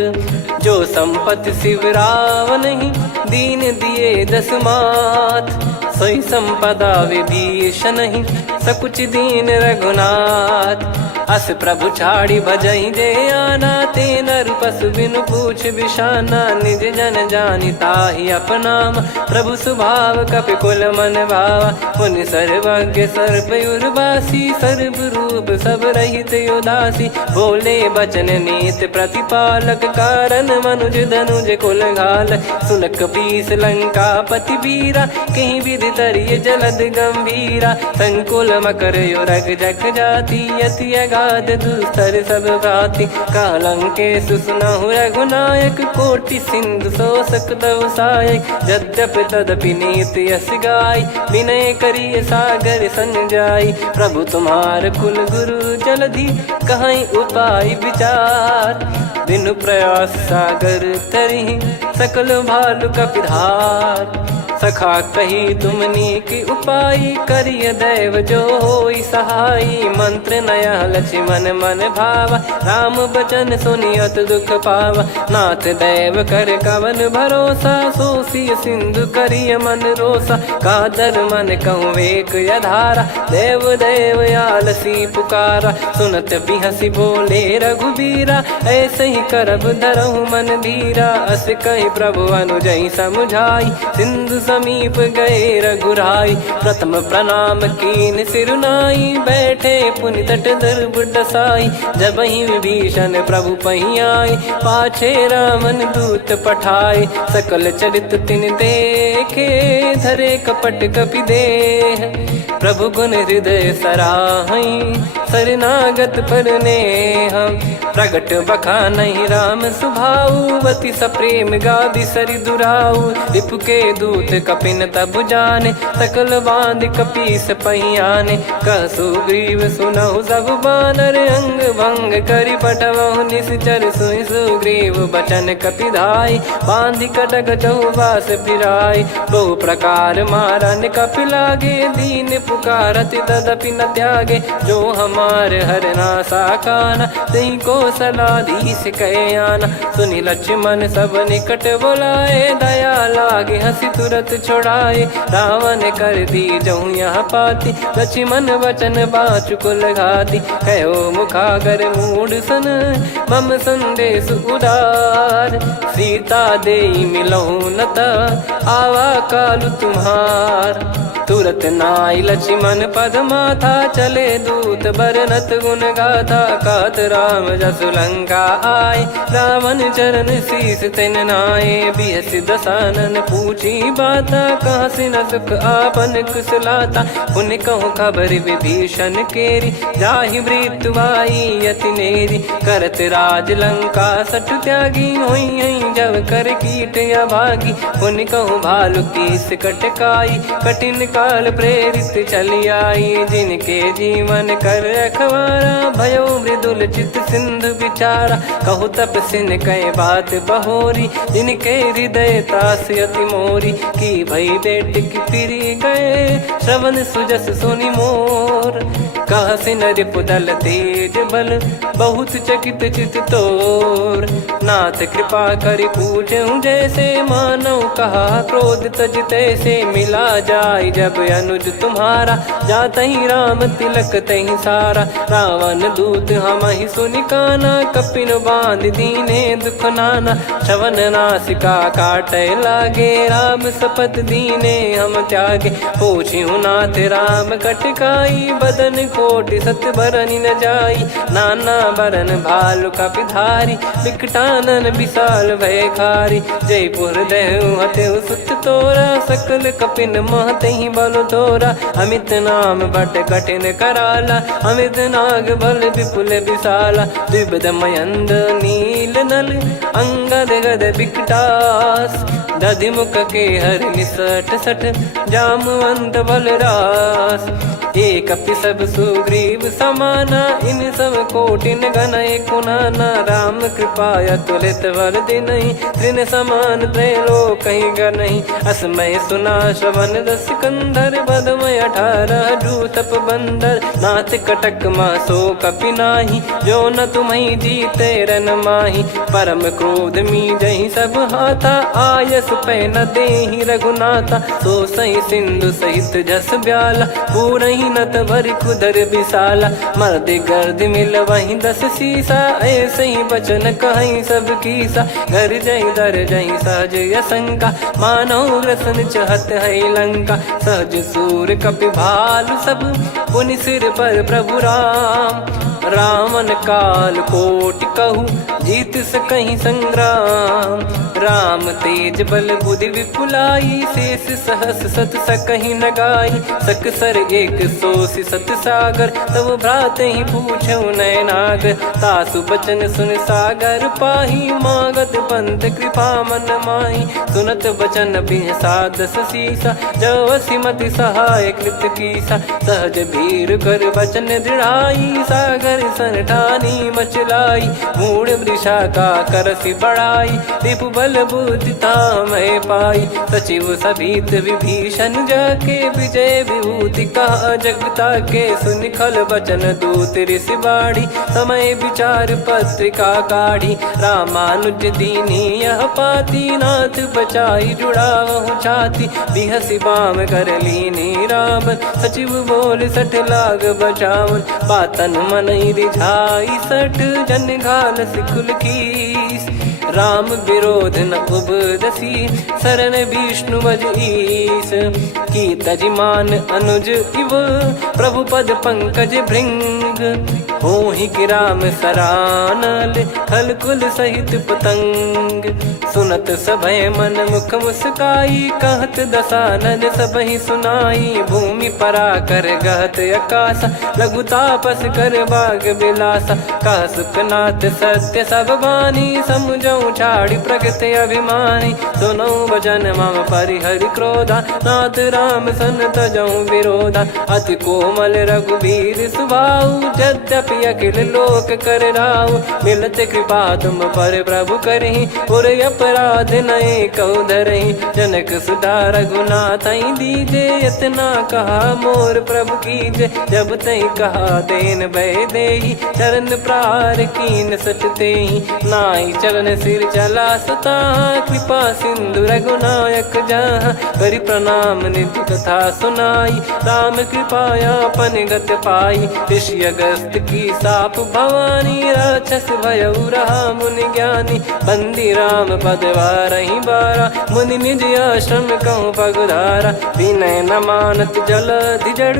जो संपत्ति शिव रावण ही दीन दिए दस मात सोई संपदा विभीषण ही सकुच दीन रघुनाथ अस प्रभु छाड़ी भजहि जे आना ते नर पशु बिनु पूछ बिशाना निज जन जानि ताहि अपनाम प्रभु स्वभाव कपि कुल मन भावा मुनि सर्वज्ञ सर्वयुर्वासी सर्व रूप सब रहित उदासी बोले बचन नीत प्रतिपालक कारण मनुज धनुज कुल घाल सुनक पीस लंका पति वीरा कहीं विधि तरिय जलद गंभीरा संकुल मकर युरग जग जाति यति अगाध दुस्तर सब भाति कालंकेश सुनहु रघुनायक कोटि सिंधु शोषक तव सहायक यद्यपि तदपि नीति यस गाय विनय करिय सागर सन जाई प्रभु तुम्हार कुल गुरु जलधि कहीं उपाय विचार बिनु प्रयास सागर तरहि सकल भालु कपिधार सखा कही तुमनी की उपाय करिय दैव जो होई सहाई मंत्र नया लक्ष्मण मन भावा राम बचन सुनियत दुख पावा नाथ दैव कर कवन भरोसा सोसी सिंधु करिय मन रोसा कादर मन कहूँ एक यधारा देव देव आलसी पुकारा सुनत बिहसी बोले रघुबीरा ऐसे ही करब धरहु मन धीरा अस कही प्रभु अनुजई समुझाई सिंधु समीप गए रघुराई प्रथम प्रणाम कीन सिरुनाई बैठे पुनि तट दर्भ डसाई जब ही विभीषण प्रभु पही आए पाछे रामन दूत पठाए सकल चरित तिन देखे धरे कपट कपि देह प्रभु गुण हृदय सराहई शरणागत पर नेह प्रगट बखानहि राम सुभाऊ बति सप्रेम गादि सरि दुराऊ रिपु के दूत कपिन तब जाने सकल बांध कपीस पहियाने कह सुग्रीव सुनहु सब बानर अंग भंग करि पटवहु निश्चर सुनि सुग्रीव बचन कपिधाई बांधि कटक चौबास फिराई बहु प्रकार मारन कपि लागे दीन पुकारत तदपि न त्यागे जो हमार हरना साकाना तही को सलाधीश कहे आना सुनि लक्ष्मण सब निकट बुलाए दया लागे हंसी तुरत छोड़ाए रावण कर दी जहूँ यहाँ पाती लक्ष्मण वचन बाचु कुल घाती कहो मुखागर मूड सन मम संदेश उदार सीता देई मिलहु नता आवा कालु तुम्हार। तुरत नाई लक्ष्मण पद माथा, चले दूत बरनत गुण गाथा। कहत राम जसु लंका आए, रावण चरण शीस तिन नाये। बिहस दसानन पूछी बाता, कहाँ से न सुख आपन कुशलाता। पुन कहूँ खबर विभीषण केरी, जाहि मृत्यु आई अति नेरी। करत राज लंका सठ त्यागी, होई जब कर कीट अभागी। पुन कहूँ भालु कीस कटकाई, कठिन काल प्रेरित चली आई। जिनके जीवन कर रखवारा, भयो मृदुल चित सिंधु विचारा। कहु तपसिन कह बात बहोरी, जिनके हृदय तास अति मोरी। की भई बेट की फिरी गए, श्रवण सुजस सुनि मोर। कहसि नरिप दल तेज बल, बहुत चकित चित तोर। नाथ कृपा करि पूछऊं जैसे, मानव कहा क्रोध तज तैसे। मिला जाय जब अनुज तुम्हारा, जातहि राम तिलक तहि सारा। रावण दूत हमहि सुनि काना, कपिन बांध दीने दुख नाना। श्रवण नासिका काटै लागे, राम सपत दीने हम त्यागे। पूछिहु नाथ राम कटकाई, बदन कोटि सत बरनि न जाई। नाना बरन भालु कपिधारी, विकटानन विशाल भय खारी। जयपुर देहु हतेउ सुत तोरा, सकल कपिन महतहि बल तोरा। अमित नाम बट कठिन कराला, अमित नाग बल विपुल विशाला। द्विविध मयंद नील नल, अंगद गद विकटास। दधिमुख के हर निसठ सठ, जामवंत बलरास। एक अपि सब सुग्रीव समाना, इन सब कोटिन गणय कुनाना। राम कृपा अतुलित बल दिनहि, त्रिन समान त्रैलोक कहीं गनहि। असमय सुना श्रवण रस कंधर, बदमय 18 जूतप बंदर। नाथ कटक मासो कपि नाही, जो न तुम्हि जीते रन माही। परम क्रोध मी जहि सब हाथा, आयस पै न देहि रघुनाथा। सो सही सिंधु सहित जस ब्याला, पूरहि नत भरि कुदर विशाला। मर्द गर्द मिल वही 10 सीसा, ऐसे ही बचन कहीं सब कीसा। घर जहि दर जहि सहज यसंका, मानव ग्रसन चहत है लंका। सहज सूर कपि भालु सब, पुनि सिर पर प्रभु राम। रामन काल कोटि कहु, जीत सकहि संग्राम। राम तेज बल बुद्धि विपुलाई, शेष सहस सत सकहि न गाई। सकसर एक सोसि सत सागर, तब भ्रात ही पूछऊ नयनागर। तासु बचन सुन सागर पाही, मागत पंथ कृपा मन माही। सुनत बचन बिहसा 10 सीसा, जवसि मति सहाय कृत कीसा। सहज भीर कर बचन दृढ़ाई, सागर सन ठानी मचलाई। मूढ़ वृषा का करसि बढ़ाई, रिपु बल बुद्धि तामय पाई। सचिव सभीत विभीषण जाके, विजय विभूति कहा जगता के। सुनि खल बचन दूत ऋषि बाढ़ी, समय विचार पत्रिका काढ़ी। रामानुज दीनी यह पाती, नाथ बचाई जुड़ावहु छाती। बिहसि बाम कर लीनी रावण, सचिव बोल 60 लाग बचावन। बातन मनहि रिझाई 60, जन घाल सिकुल कीस। राम विरोध न उपदसी, शरण विष्णु बज ईस। की तजिमान अनुज इव, प्रभु पद पंकज भृंग। होहि कि राम सरानल, खल कुल सहित पतंग। सुनत सभय मन मुख मुस्काई, कहत दसानन सबहि सुनाई। भूमि परा कर गहत आकाशा, लघु तापस कर बाग बिलासा। कह सुखनाथ सत्य सब बानी, समुझऊ छाड़ी प्रगति अभिमानी। सुनऊ वचन मम परिहरि क्रोधा, नाथ राम सन तजऊ विरोधा। अति कोमल रघुवीर सुभाऊ, यद्यपि अखिल लोक कर राऊ। मिलत कृपा तुम पर प्रभु करहि, पुर अपराध नये कौ धरहि। जनक सुता रघुनाथ दीजे, इतना कहा मोर प्रभु कीजे। जब तई कहा देन भय देहि, चरण प्रार कीन सट तेहि। नाहि चरण सिर चला सुता कृपा सिंधु रघुनायक जहाँ करि प्रणाम निधि कथा सुनाई राम कृपाया पन गत पाई ऋषि अगस्त की साप भवानी राक्षस भयउ रहा मुनि ज्ञानी बंदी राम पदवारहि बारा मुनि निज आश्रम कहूँ पगधारा विनय न मानत जलधि जड़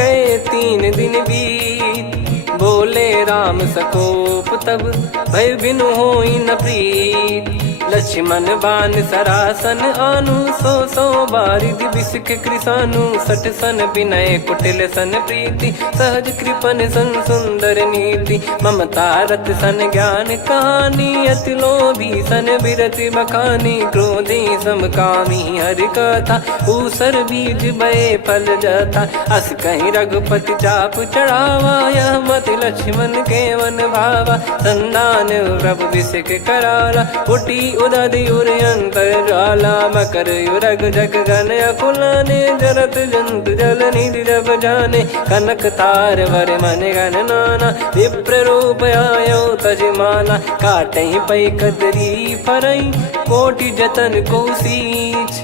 गए 3 दिन बीत बोले राम सकोप तब भय बिनु होई न प्रीत लक्ष्मण बान सरासन आनु सो बारिधि बिसिक कृसानु सठ सन विनय कुटिल सन प्रीति सहज कृपन सन सुंदर नीति ममता रत सन ज्ञान कहानी अति लोभी सन बिरति बखानी क्रोधी समकामी हरि कथा ऊसर बीज बये फल जथा अस कहीं रघुपति चाप चढ़ावा यह मति लक्ष्मण के वन भावा संदान प्रभु बिसिक कराला उटी उदधि उर अंतर ज्वाला मकर युरग जग गन अकुलाने जरत जंतु जल निधि जब जाने कनक तार वर मन गन नाना विप्र रूप आयो तजमाना काटे पै कदरी फरई कोटि जतन को सींच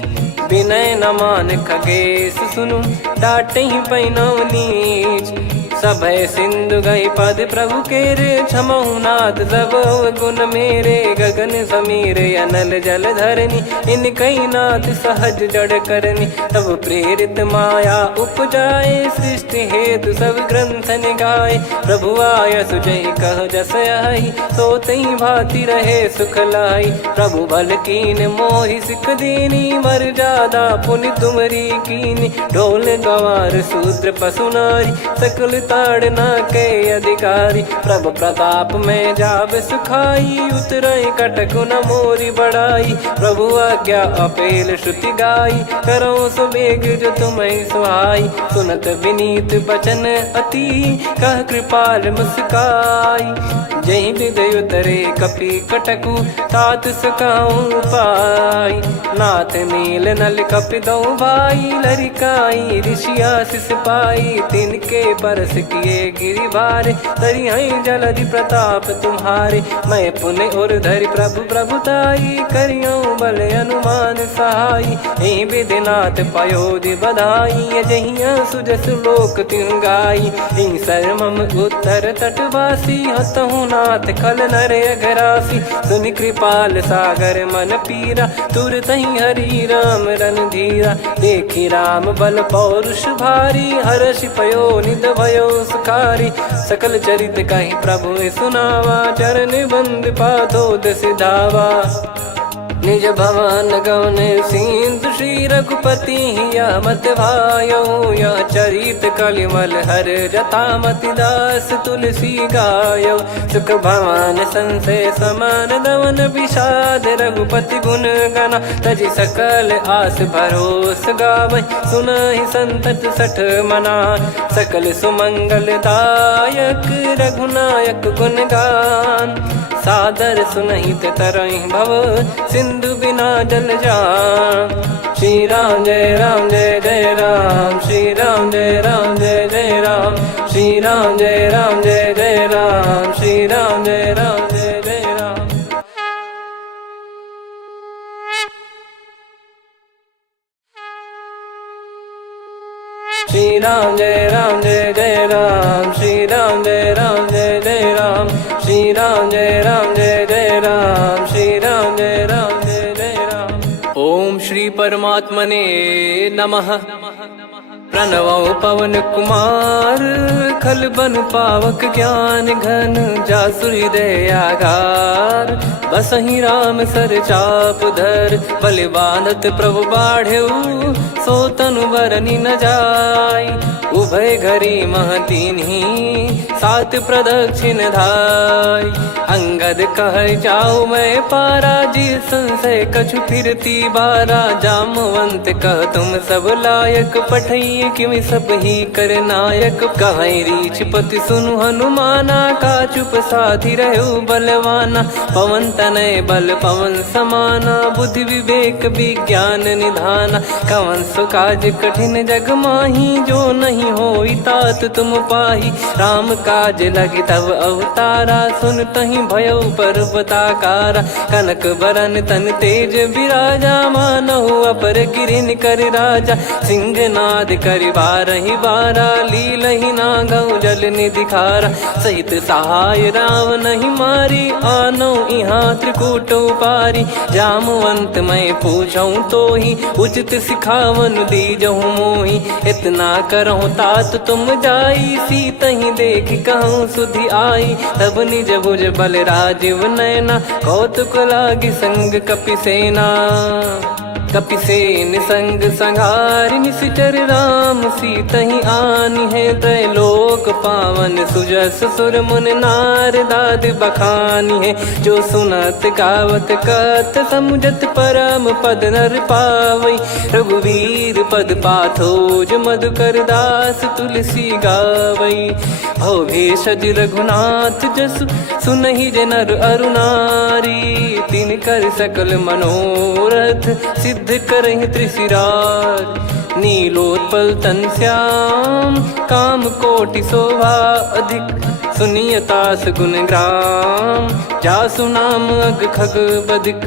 विनय न मान खगेश सुनु डाटे पै नव नीच सभय सिंधु गई पद प्रभु के रे क्षमहु नाथ सब गुण मेरे गगन समीर अनल जल धरनी इन कई नाथ सहज जड़ करनी तब प्रेरित माया उपजाए सृष्टि हेतु सब ग्रंथ निगाए प्रभु आय सुजय कह जस आई सो तई भांति रहे सुख लाई प्रभु बल कीन मोहि सिख दीनी मर जादा पुनि तुमरी कीनी ढोल गवार शूद्र पशु नारी सकल ताड़ना के अधिकारी प्रभु प्रताप में जाब सुखाई उतरई कटक न मोरी बढ़ाई प्रभु आज्ञा अपेल श्रुति गाई करो सुबेग जो तुम्हें सुहाई सुनत विनीत बचन अति कह कृपाल मुस्काई जय विदय उतरे कपि कटकु तात सकाऊं पाई नाथ नील नल कपि दो भाई लरिकाई ऋषि आशीष पाई तिनके परस किए गिरि भारे तरी हई जलधि प्रताप तुम्हारे मैं पुण्य और धरि प्रभु प्रभुताई करियो बल अनुमान सहाई एहि विधिनाथ पयोधि बधाई जहिया सुजस लोक तिहु गाई एहि सरमम उत्तर तटवासी हतहु नाथ खल नर अघरासी सुनि कृपाल सागर मन पीरा तुरत ही हरि राम रन धीरा देखी राम बल पौरुष भारी हर्षि पयो निध भयो सुखारी सकल चरित कहीं प्रभु सुनावा चरण बंद पादोद सिधावा निज भवन गवन सिंधु श्री रघुपति या मत भायो या चरित कलिमल हर जथा मति दास तुलसी गायो सुख भवन संशय समान दवन विषाद रघुपति गुण गना तजि सकल आस भरोस गावै सुनहि संतत सठ मना सकल सुमंगल दायक रघुनायक गुण गान सादर सुनहित तरहि भव सिंधु बिना जल जान श्री राम जय जय राम श्री राम जय जय राम श्री राम जय जय राम श्री राम जय जय राम श्री राम जय जय राम श्री राम जय जय राम श्री राम जय जय राम श्री राम जय जय राम। ओम श्री परमात्मने नमः। प्रणवो पवन कुमार खल बन पावक ज्ञान घन जासुरी दयागार बसहि राम सर चाप धर बलि बांधत प्रभु बाढ़ेऊ सो तनु बरनी न जाय उभय घरी महतीन्ही सात प्रदक्षिण धाय अंगद कह जाऊ मैं पारा जी संशय कछु फिरती बारा जामवंत कह तुम सब लायक पठई किमि सब ही कर नायक कहीं रीछ पति सुनु हनुमाना का चुप साधि रहु बलवाना पवन तनय बल पवन समाना बुद्धि विवेक विज्ञान निधाना कवन सो काज कठिन जग माही, जो नहीं होई तात तुम पाही। राम काज लगी तब अवतारा, सुन तही भयो पर्वताकारा। कनक बरन तन तेज बिराजा, मानहु अपर गिरिन कर राजा। सिंहनाद करि बारहि बारा, लीलहि नागौ जल निधिखारा। सहित सहाय रावण ही मारी, आनो इहाँ त्रिकूट पारी। जामवंत मैं पूछऊँ तो ही, उचित सिखावन दीजहु मोही। इतना करहु तात तुम जाई, सीतहि देख कहूँ सुधि आई। तब निज भुज बल राजीव नैना, कौतुक लागी संग कपिसेना। कपिसेन संग संहारि निशिचर राम, सीतहि आनि है त्रैलोक पावन। सुजस सुर मुन नार दाद बखानी है, जो सुनत गावत कथ समुझत परम पद नर पावई। रघुवीर पद पाथोज मधुकर दास तुलसी गावई। भव भेषज रघुनाथ जसु, सुनहि जे नर अरु नारी। तिन कर सकल मनोरथ, सिद्ध करहि त्रिशिराज। नीलोत्पल तन श्याम, काम कोटि शोभा अधिक। सुनियतास गुण ग्राम, जासु नाम अग खग बदिक।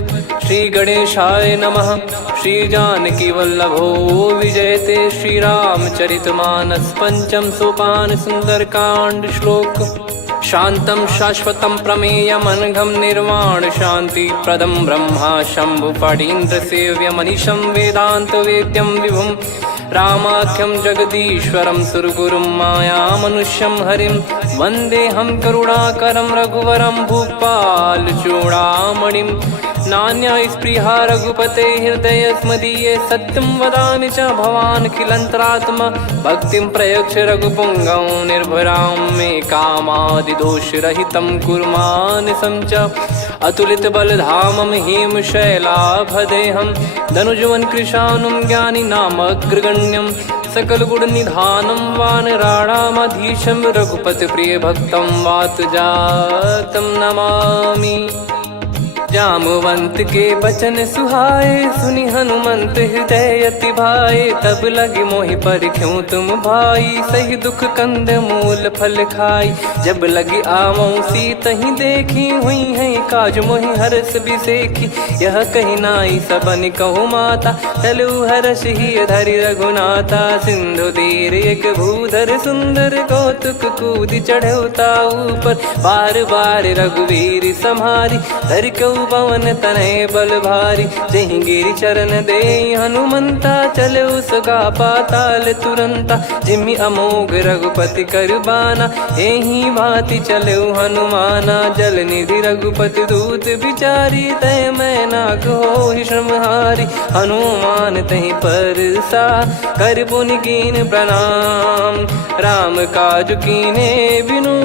श्री गणेशाय नमः। श्री जानकी वल्लभो विजयते, श्री रामचरित मानस पंचम सोपान सुंदरकांड श्लोक। शांतं शाश्वतं प्रमेयमनघं निर्वाण शांति प्रदं ब्रह्मा शंभु फणीन्द्र सेव्य मनीषं वेदांत वेद्यं विभुं। रामाख्यं जगदीश्वरं सुरगुरुं माया मनुष्यं हरिं। वन्देऽहं करुणाकरं रघुवरं भूपाल चूडामणिं। नान्या स्पृहा रघुपते हृदय स्मदीये, सत्यं वदामि च भवान् खिलन्तरात्मा। भक्तिं प्रयच्छ रघुपुङ्गं निर्भरां मे कामादिदोषरहितं कुर्मानिसं च। अतुलित बलधामं हेमशैलाभदेहं, धनुजवन कृशानुं ज्ञानी नामग्रगण्यं। सकल गुण निधानं वानराणामधीशं, रघुपति प्रिय भक्तं वात जातं नमामि। जामवंत के बचन सुहाए, सुनि हनुमंत हृदय अति भाए। तब लगे मोहि परख्यूं तुम भाई, सही दुख कंद मूल फल खाई। जब लगे आवऊं सीतहि देखी, हुई है काज मोहि हरस बिसेखी। यह कही नाई सबन कहु माता, चलु हरष ही धरि रघुनाथा। सिंधु तीर एक भूधर सुंदर, कौतुक कूद चढ़ौता ऊपर। बार बार रघुवीर सम्हारी, धरि कहु पवन तनय बल भारी। जहि गिरि चरण दे हनुमंता, चले उसका पाताल तुरंता। जिमि अमोघ रघुपति कर बाना, एहि भांति चले हनुमाना। जल निधि रघुपति दूत बिचारी, तय मैं नाक होहि श्रमहारी। हनुमान तहि परसा, कर पुनि कीन प्रणाम। राम काज कीने बिनु,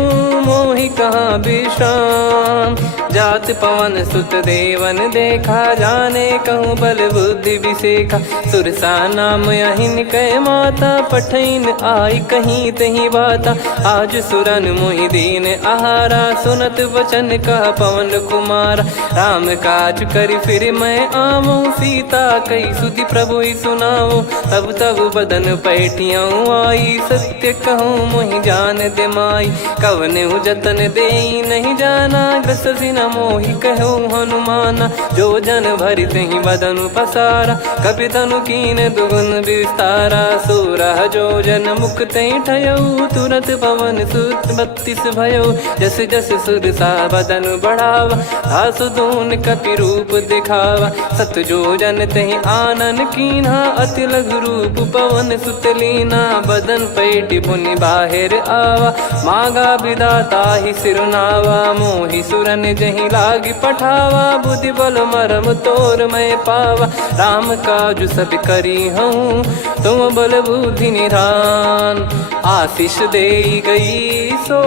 मोहि कहाँ विश्राम। जात पवन सुत देवन देखा, जाने कहूँ बल बुद्धि विसेखा। सुरसा नाम अहिन कै माता, पठैन आई कहीं तहीं बाता। आज सुरन मोहि दीन आहारा, सुनत वचन कह पवन कुमारा। राम काज करि फिर मैं आवऊं, सीता कई सुधि प्रभु ही सुनाओ। तब तब बदन पैठियाँ आई, सत्य कहूँ मोहि जान दे माई। कवने जतन देई नहीं जाना, ग्रसि न मोहि कहूँ हनुमाना। जो जन भरि तहि बदनु पसारा, कपि तनु कीन दुगुन विस्तारा। सोरह जो जन मुख तहि ठयऊ, तुरत पवन सुत 32 भयऊ। जस जस सुरसा बदनु बढ़ावा, आसु दून कपि रूप दिखावा। सत जो जन तहि आनन कीन्हा, अति लघु रूप पवन सुत लीना। बदन पैटि पुनि बाहिर आवा, मागा विधाता ही सिरुनावा। मोहि सुरन जहि लागी पठावा, बुद्धि बल मरम तोर मैं पावा। राम काज सब करी हूँ, तुम बल बुद्धि निधान। आशीष दे गई सो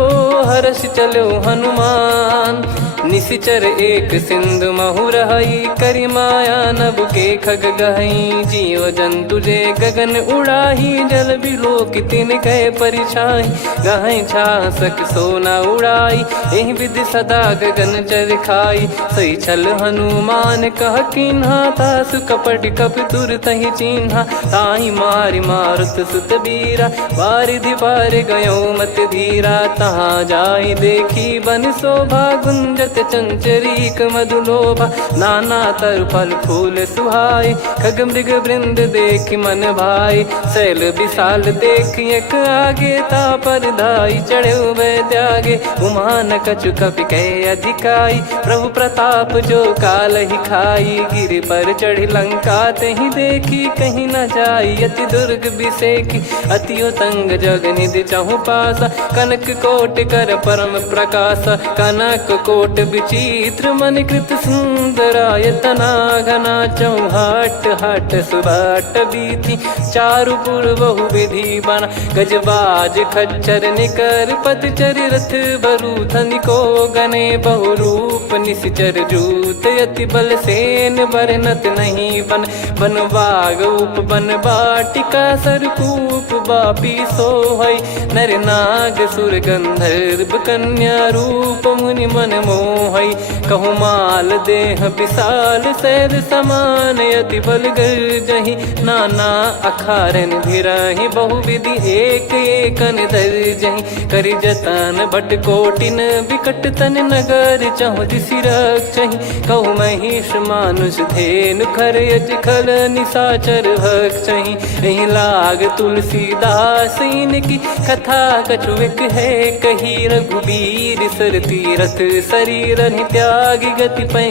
हर्ष चलो हनुमान, निसिचर एक सिंधु महु रहई, करि माया नभ के खग गहई। जीव जंतु जे गगन उड़ाही, जल बिलोक तिन गए परिछाई। गहई छासक सोना उड़ाई, एहि विधि सदा गगन चर खाई। सही छल हनुमान कह कीन्हा, तासु कपट कपि तुर तहि चिन्हा। ताहि मारि मारुत सुत बीरा, वारिधि पार गयो मत धीरा। तहाँ जाई देखी बन शोभा, गुंजत चंचरीक मधुलोभा। नाना तर फल फूल सुहाए, खग मृग वृंद देखि मन भाई। शैल विशाल देखि एक आगे, तापर धाई चढ़े वै त्यागे। उमा न कछु कपि कहे अधिकाई, प्रभु प्रताप जो काल ही खाई। गिरि पर चढ़ी लंका तहि देखी, कहीं न जाई अति दुर्ग बिसेकी। अति उतंग जग निधि चहु पासा, कनक कोट कर परम प्रकाश। कनक कोट विचित्र मन कृत सुंदरायतना घना। चौहाट हाट सुबाट बीथी, चारुपुर बहु विधि बना। गजबाज खच्चर निकर पतचर, रथ बरु धनिको गने। बहु रूप निसिचर जूत, अति बल सेन बरनत नहीं बन। बन बाग उप बन बाटिका, सरकूप बापी सोहई। नर नाग सुर गंधर्व कन्या, रूप मुनि मन मोहई। कहु माल देह विशाल, सैर समान अति बल गर्जहि। नाना अखारन भिरहि, बहु विधि एक एकन दर्जहि। करि जतन भट कोटिन, विकट तन नगर चहु दिसि रक्षहि। कहु महिष मानुष धेनु, खर यज खल निशाचर भक्षहि। एहि लाग तुलसीदास इनकी, कथा कछु एक है कही। रघुबीर सर तीरथ शरीर, त्यागी गति पै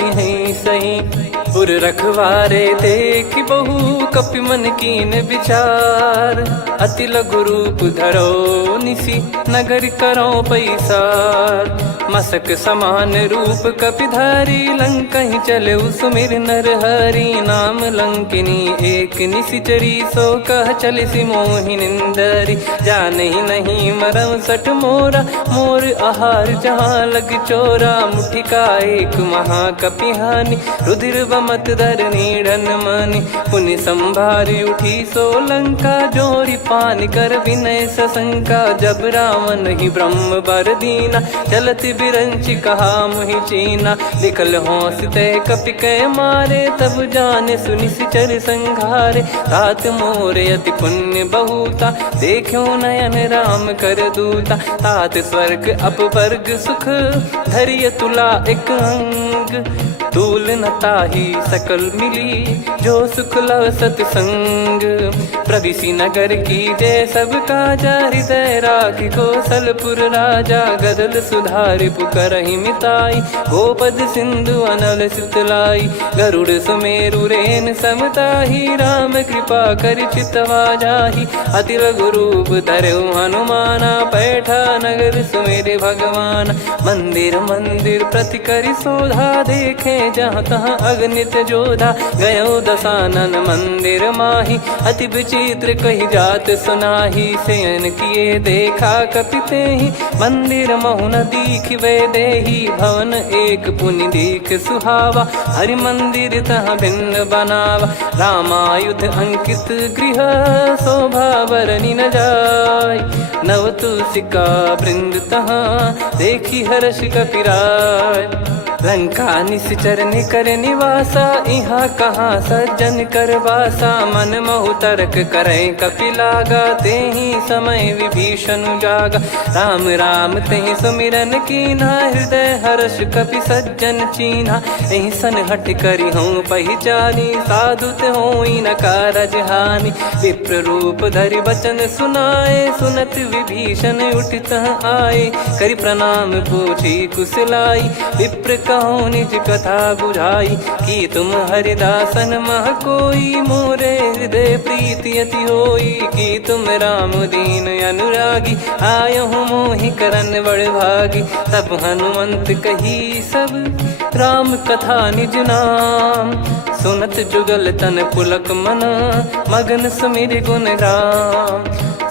सही। उर रखवारे देख बहु, कपि मन कीन विचार। अति लघु रूप धरो निसी, नगर करो पैसार। मसक समान रूप कपिधारी, लंकहि चले सुमिर नर हरि। नाम लंकिनी एक निसिचरी, सो कह चलिसि मोहि निंदरी। जानहि नहीं मरम सठ मोरा, मोर आहार जहाँ लग चोरा। मुठिका एक महाकपिहानि, रुधिर बमत धरनी ढन मानि। पुनि संभारी उठी सो लंका, जोरी पान कर विनय सशंका। जब रावण ही ब्रह्म बर दीना, चलत बिरंचि कहा मुहि चीना। लिखल होंस ते कपि कै मारे, तब जाने सुनि सिचर संघारे। तात मोर अति पुण्य बहुता, देखो नयन राम कर दूता। तात स्वर्ग अपवर्ग सुख, धरिय तुला एक अंग। तूल न ताहि सकल मिली, जो सुख लव सतसंग। प्रविशि नगर की जय सब काजा, हृदय राखि कौशलपुर राजा। गदल सुधारि पुकारहि मिताई, गोपद सिंधु अनल सितलाई। गरुड़ सुमेरु रेन समताहि, राम कृपा करि चितवा जाहि। अति लघु रूप धरऊ हनुमाना, पैठा नगर सुमेरे भगवान। मंदिर मंदिर प्रति करि शोधा, देखे जहाँ तहाँ अगणित जोधा। गयो दशानन मंदिर माही, अति विचित्र कही जात सुनाही। शयन किए देखा कपि तेहि, मंदिर महु न दीख वे देही। भवन एक पुनि दीख सुहावा, हरि मंदिर तहाँ भिन्न बनावा। रामायुध अंकित गृह, शोभा बरनि न जाय। नव तुलसिका वृंद तहाँ, देखी हर्ष कपिराय। लंका निश्चर निकर निवासा, इहाँ कहाँ सज्जन कर वासा। मन महु तर्क करें कपिलागा, तेहि समय विभीषण जागा। राम राम तेहि सुमिरन कीन्हा, हृदय हर्ष कपि सज्जन चीन्हा। एहि सन हट करि हूँ पहिचानी, साधु होई न कारज हानि। विप्र रूप धरि बचन सुनाए, सुनत विभीषण उठित आए। करि प्रणाम पूछी कुशलाई, विप्र कहो निज कथा बुझाई। कि तुम हरिदासन मह कोई, मोरे हृदय प्रीति अति होई। कि तुम राम दीन अनुरागी, आयहु मोहि करन बड़ भागी। तब हनुमंत कही सब, राम कथा निज नाम। सुनत जुगल तन पुलक मना, मगन सुमिर गुण राम।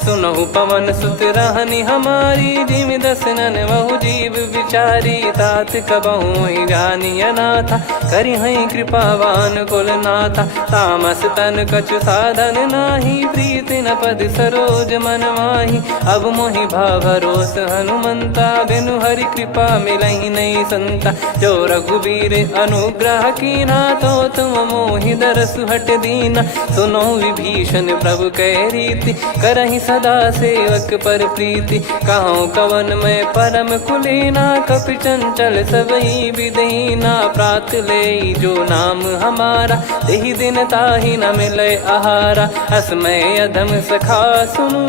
सुनहु पवन सुत रहनी हमारी, जिमि दसनन बहु जीव विचारी। तात कबहु ही जानी अनाथा, करि हई कृपावान कुलनाथा। तामस तन कछु साधन नाही, प्रीति न पद सरोज मन माही। अब मोहि भाव भरोस हनुमंता, बिनु हरि कृपा मिलहि नहीं संता। जो रघुबीर अनुग्रह कीना, तो तुम मोहि दरसु हट दीना। सुनो विभीषण प्रभु कह रीति, करहि सदा सेवक पर प्रीति। कहूँ कवन में परम कुलीना, कपि चंचल सबई विदहीना। प्रात ले जो नाम हमारा, तेहि दिन ताहि न मिले आहारा। असमय अधम सखा सुनु,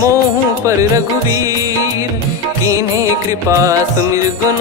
मोहु पर रघुवीर। कीन्हे कृपा सुमिर गुण,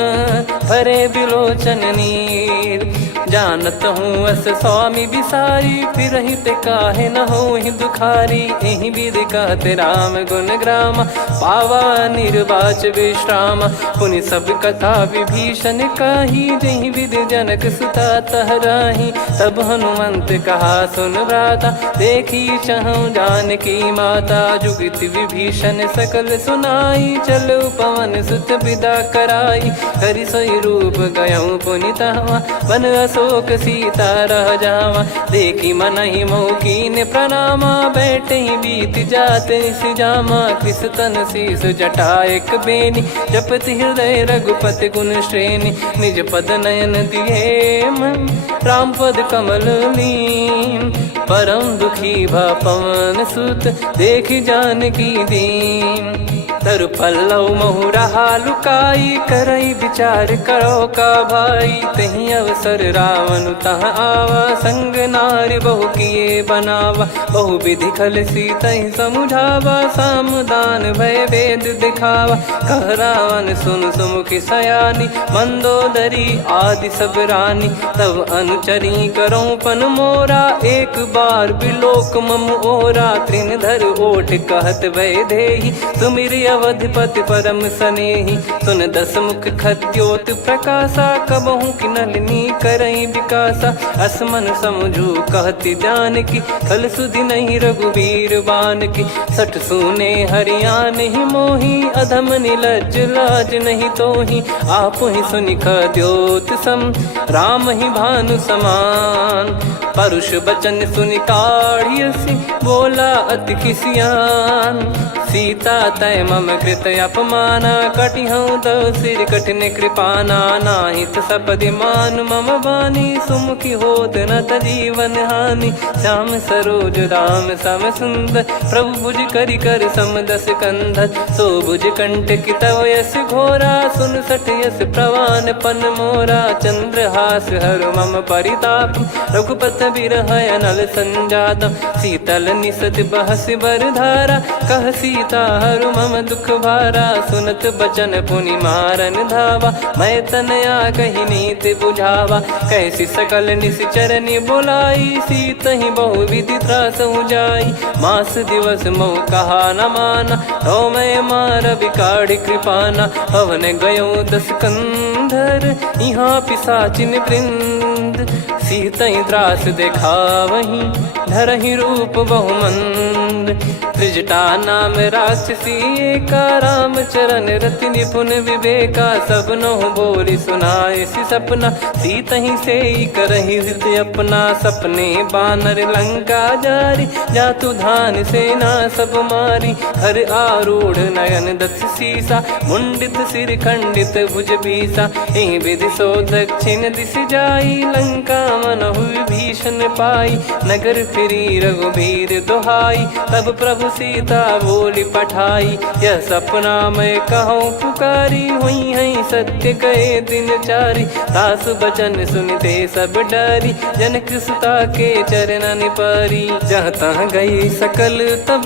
भरे बिलोचन नीर। जानत हूँ अस स्वामी बिसारी, फिर हित काहे न हो ही दुखारी। एहि विधि कहते राम गुण ग्राम, पावा निर्वाच विश्राम। पुनि सब कथा विभीषण काही, जहि विधि जनक सुता तहराही। तब हनुमंत कहा सुन भ्राता, देखी चहु जानकी माता। जुगित विभीषण सकल सुनाई, चलो पवन सुत विदा कराई। हरि सोई रूप गयऊँ पुनि तहवा, बन अशोक सीता रह जावा। देखी मनहि मौकीन प्रणामा, बैठे ही बीत जाते निस जामा। कृस तन शीस जटा एक बेनी, जपति हृदय रघुपति गुण श्रेणी। निज पद नयन दिए मन, राम पद कमल लीन। परम दुखी भा पवन सुत, देखी जानकी दीन। तरु पल्लव महु रहा लुकाई, करई विचार करो का भाई। तही अवसर रावण तहाँ आवा, संग नारी बहु किए बनावा। बहु विधि खल सीतहि समुझावा, सामदान भय वेद दिखावा। कह रावण सुन सुमुखी सयानी, मंदोदरी आदि सब रानी। तब अनुचरी करो पन मोरा, एक बार बिलोक मम ओरा। तृण धर ओठ कहत भय देहि, सुमिर अवधिपति परम सनेहि। सुन दस मुख खद्योत प्रकाशा, कबहु की नलिनी करई विकासा। असमन समझू कहती जानकी, खल सुधि नहीं रघुबीर बान की। सठ सुने हरियान ही मोही, अधम निलज लाज नहीं तोही। आप ही सुनि खद्योत सम, राम ही भानु समान। परुष बचन सुनि काढ़ियसि, बोला अति किसियान। सीता तय मम कृत अपमाना, कटिहऊँ तो सिर कठिन कृपाना। नाहित सपदि मान मम बानी, सुमुखी होत न तजीवन हानि। श्याम सरोज राम सम सुंदर, प्रभु भुज करि कर समदस कंधर। सो भुज कंठ की तव यस घोरा, सुन सठ यस प्रवान पन मोरा। चंद्रहास हर मम परिताप, रघुपत बिरह अनल संजातम। शीतल निसत बहस बरधारा, कह सीता हरु मम दुख भारा। सुनत बचन पुनि मारन धावा, मैं तनया कही नीति बुझावा। कैसी सकल निश्चरनि बुलाई, सीतहि बहु विधि त्रासहु जाई। मास दिवस मोह कहा न माना, तो मैं मार बिकाढ़ कृपाना। हवन गयो दस कंधर, यहाँ पिशाचिन वृंद। सीतहि त्रास देखावहीं, धरहि रूप बहुमंद। त्रिजटा नाम राक्षसी एका, राम चरण रति निपुण विवेका। सब नोह बोली सुनाए सि सपना, सीतहि से करहि हित अपना। सपने बानर लंका जारी, जातु धान सेना सब मारी। हर आरूढ़ नयन दस सीसा, मुंडित सिर खंडित भुज बीसा। एहि विधि सो दक्षिण दिस जाई, लंका मनहु विभीषण पाई। नगर फिरी रघुबीर दुहाई, तब प्रभु सीता बोली पठाई। यह सपना मैं कहूँ पुकारी, हुई है सत्य कहे दिन चारी। सास बचन सुनते सब डरी, जनक सुता के चरण पारी। जहाँ तहाँ गई सकल तब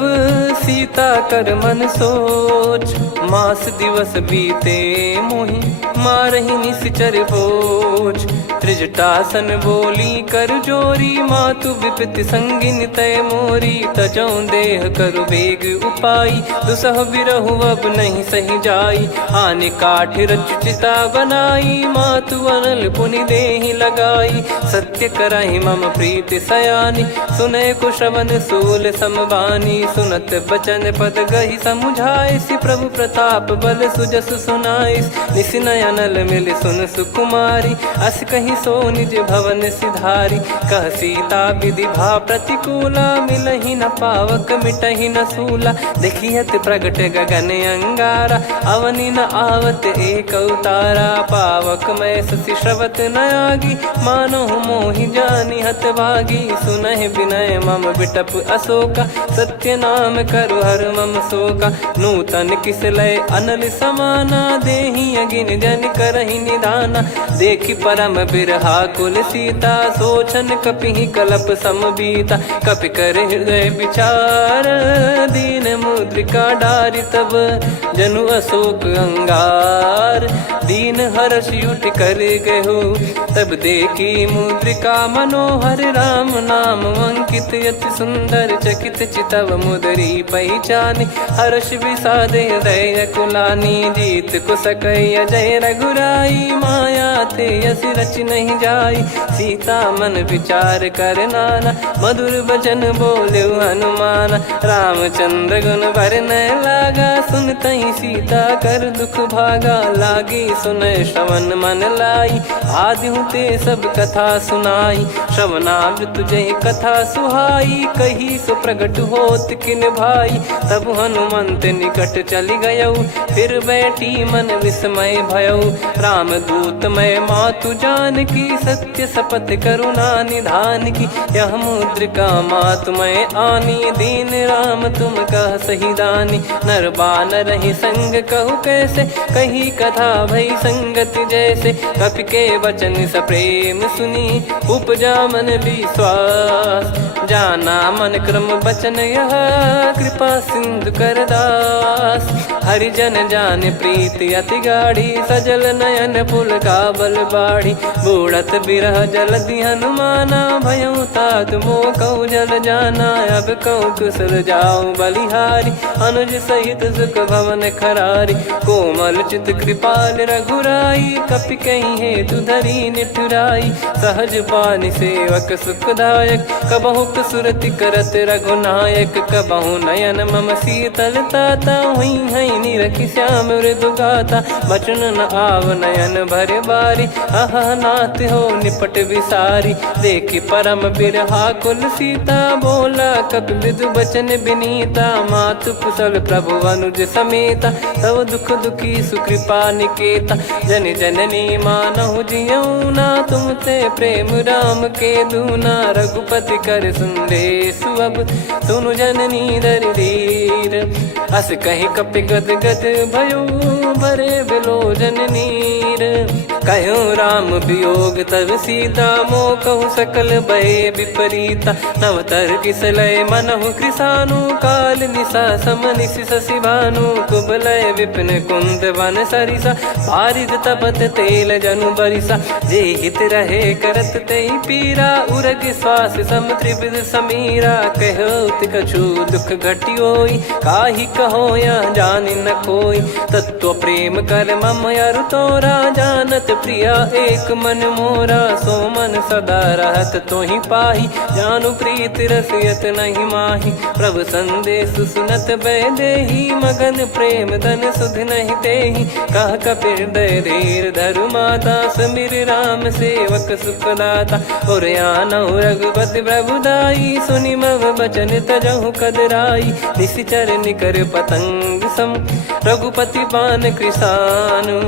सीता कर मन सोच। मास दिवस बीते मोहि, मारहि निश्चर बोझ। त्रिजटासन बोली कर जोरी, मातु विपति संगिन तय मोरी। तजौ देह करु बेग उपाई, दुसह बिरहु अब नहीं सही जाई। आने काठ रचिता बनाई, मातु अनल पुनि देहि लगाई। सत्य कराहि मम प्रीति सयानी, सुनय को श्रवण सूल समबानी। सुनत बचन पद गहि समुझाइसि, प्रभु प्रताप बल सुजस सुनाइस। निसि नयनल मिल सुन सुकुमारी, अस कहीं सो निज भवन सिधारी। कह सीता विधि भा प्रतिकूला, मिलहि न पावक मिटहि न सूला। देखियत प्रगट गगन अंगारा, अवनि न आवत एक अवतारा। पावक मैं ससि श्रवत न आगी, मानो मोहि जानि हत भागी। सुनहि विनय मम बिटप अशोका, सत्य नाम करु हर मम शोका। नूतन किस लय अनल समाना, देहि अगिन जन करहि निधाना। देखि परम बिरहा कुल सीता, सोचन कपिहि कलप समबीता। कपि कर हृदय विचार, दीन मुद्रिका डारि तब जनु अशोक अंगार। दीन हर्ष उठ कर गहु, तब देखी मुद्रिका मनोहर। राम नाम अंकित अति सुंदर, चकित चितव मुदरी पहचानी। हर्ष विषाद हृदय कुलानी, जीत को सकय अजय रघुराई। माया ते यस रच नहीं जाई, सीता मन विचार कर नाना। मधुर वचन बोले हनुमान, रामचंद्र गुण भरने लागा। सुनतहि सीता कर दुख भागा, लागी सुनय श्रवण मन लाई। आदि ते सब कथा सुनाई, श्रवणामृत तुझे कथा सुहाई। कही सो प्रगट होत किन भाई, तब हनुमंत निकट चली गयऊ। फिर बैठी मन विस्मय भयऊ, राम दूत मैं मातु जान की। सत्य शपथ करुणा निधान की, यह मुद्रिका मातु मैं आनी। दीन राम तुम कह सही दानी, नर बानर ही संग कहु कैसे। कही कथा भई संगति जैसे, कपि के वचन सप्रेम सुनी। उपजा मन विश्वास, जाना मन क्रम बचन यह। कृपा सिंधु कर दास, हरिजन जान प्रीति अति गाढ़ी। सजल नयन पुल काबल बाढ़ी, बूढ़त बिरह जलधि हनुमाना। भयउ तात मोह कहु जल जाना, अब कहु कुशल जाऊं बलिहारी। अनुज सहित सुख भवन खरारी, कोमल चित कृपाल रघुराई। कपि कहीं हेतु धरी निठुराई, सहज पानि सेवक सुखदायक। कबहु सुरति करत रघुनायक, कबहु नयन मम शीतल ताता। हुई है निरखि श्याम मृदु गाता, बचन न आव नयन भर बारी। अह नाथ हो निपट विसारी, देखि परम बिरहा कुल सीता। बोला कपि मृदु बचन विनीता, मातु कुशल प्रभु अनुज समेता। तव दुख दुखी सुकृपा निकेता, जन जननी मानहु जियऊ ना। तुम ते प्रेम राम के दूना, रघुपति कर संदेश अब सुनु जननी दर धीर। अस कहि कपि गद गद भयो, भरे बिलोचन नीर। कहूँ राम वियोग तब सीता, मोह कहूँ सकल भय विपरीता। नवतर किसलय मनहु कृसानु, काल निशा समनिश शशि भानु। कुबलय विपिन कुंद वन सरिसा, पारिद तपत तेल जनु बरिसा। जे हित रहे करत ते पीरा, उरग श्वास सम त्रिविध समीरा। कहत कछु दुख घटियोई, काहि कहो या जानि न कोई। तत्व प्रेम कर मम अरु तोरा, जानत प्रिया एक मन मोरा। सो मन सदा रहत तोहि पाही, जानु प्रीत रसियत नहीं माही। प्रभु संदेश सुनत बैदेही, मगन प्रेम धन सुध नहीं तेहि। कह कपि हृदय धीर धरु माता, समीर राम सेवक सुखदाता। और आनहु रघुपति प्रभुदाई, सुनि मम बचन तजहु कदराई। निशिचर निकर पतंग सम, रघुपति पान कृसानु।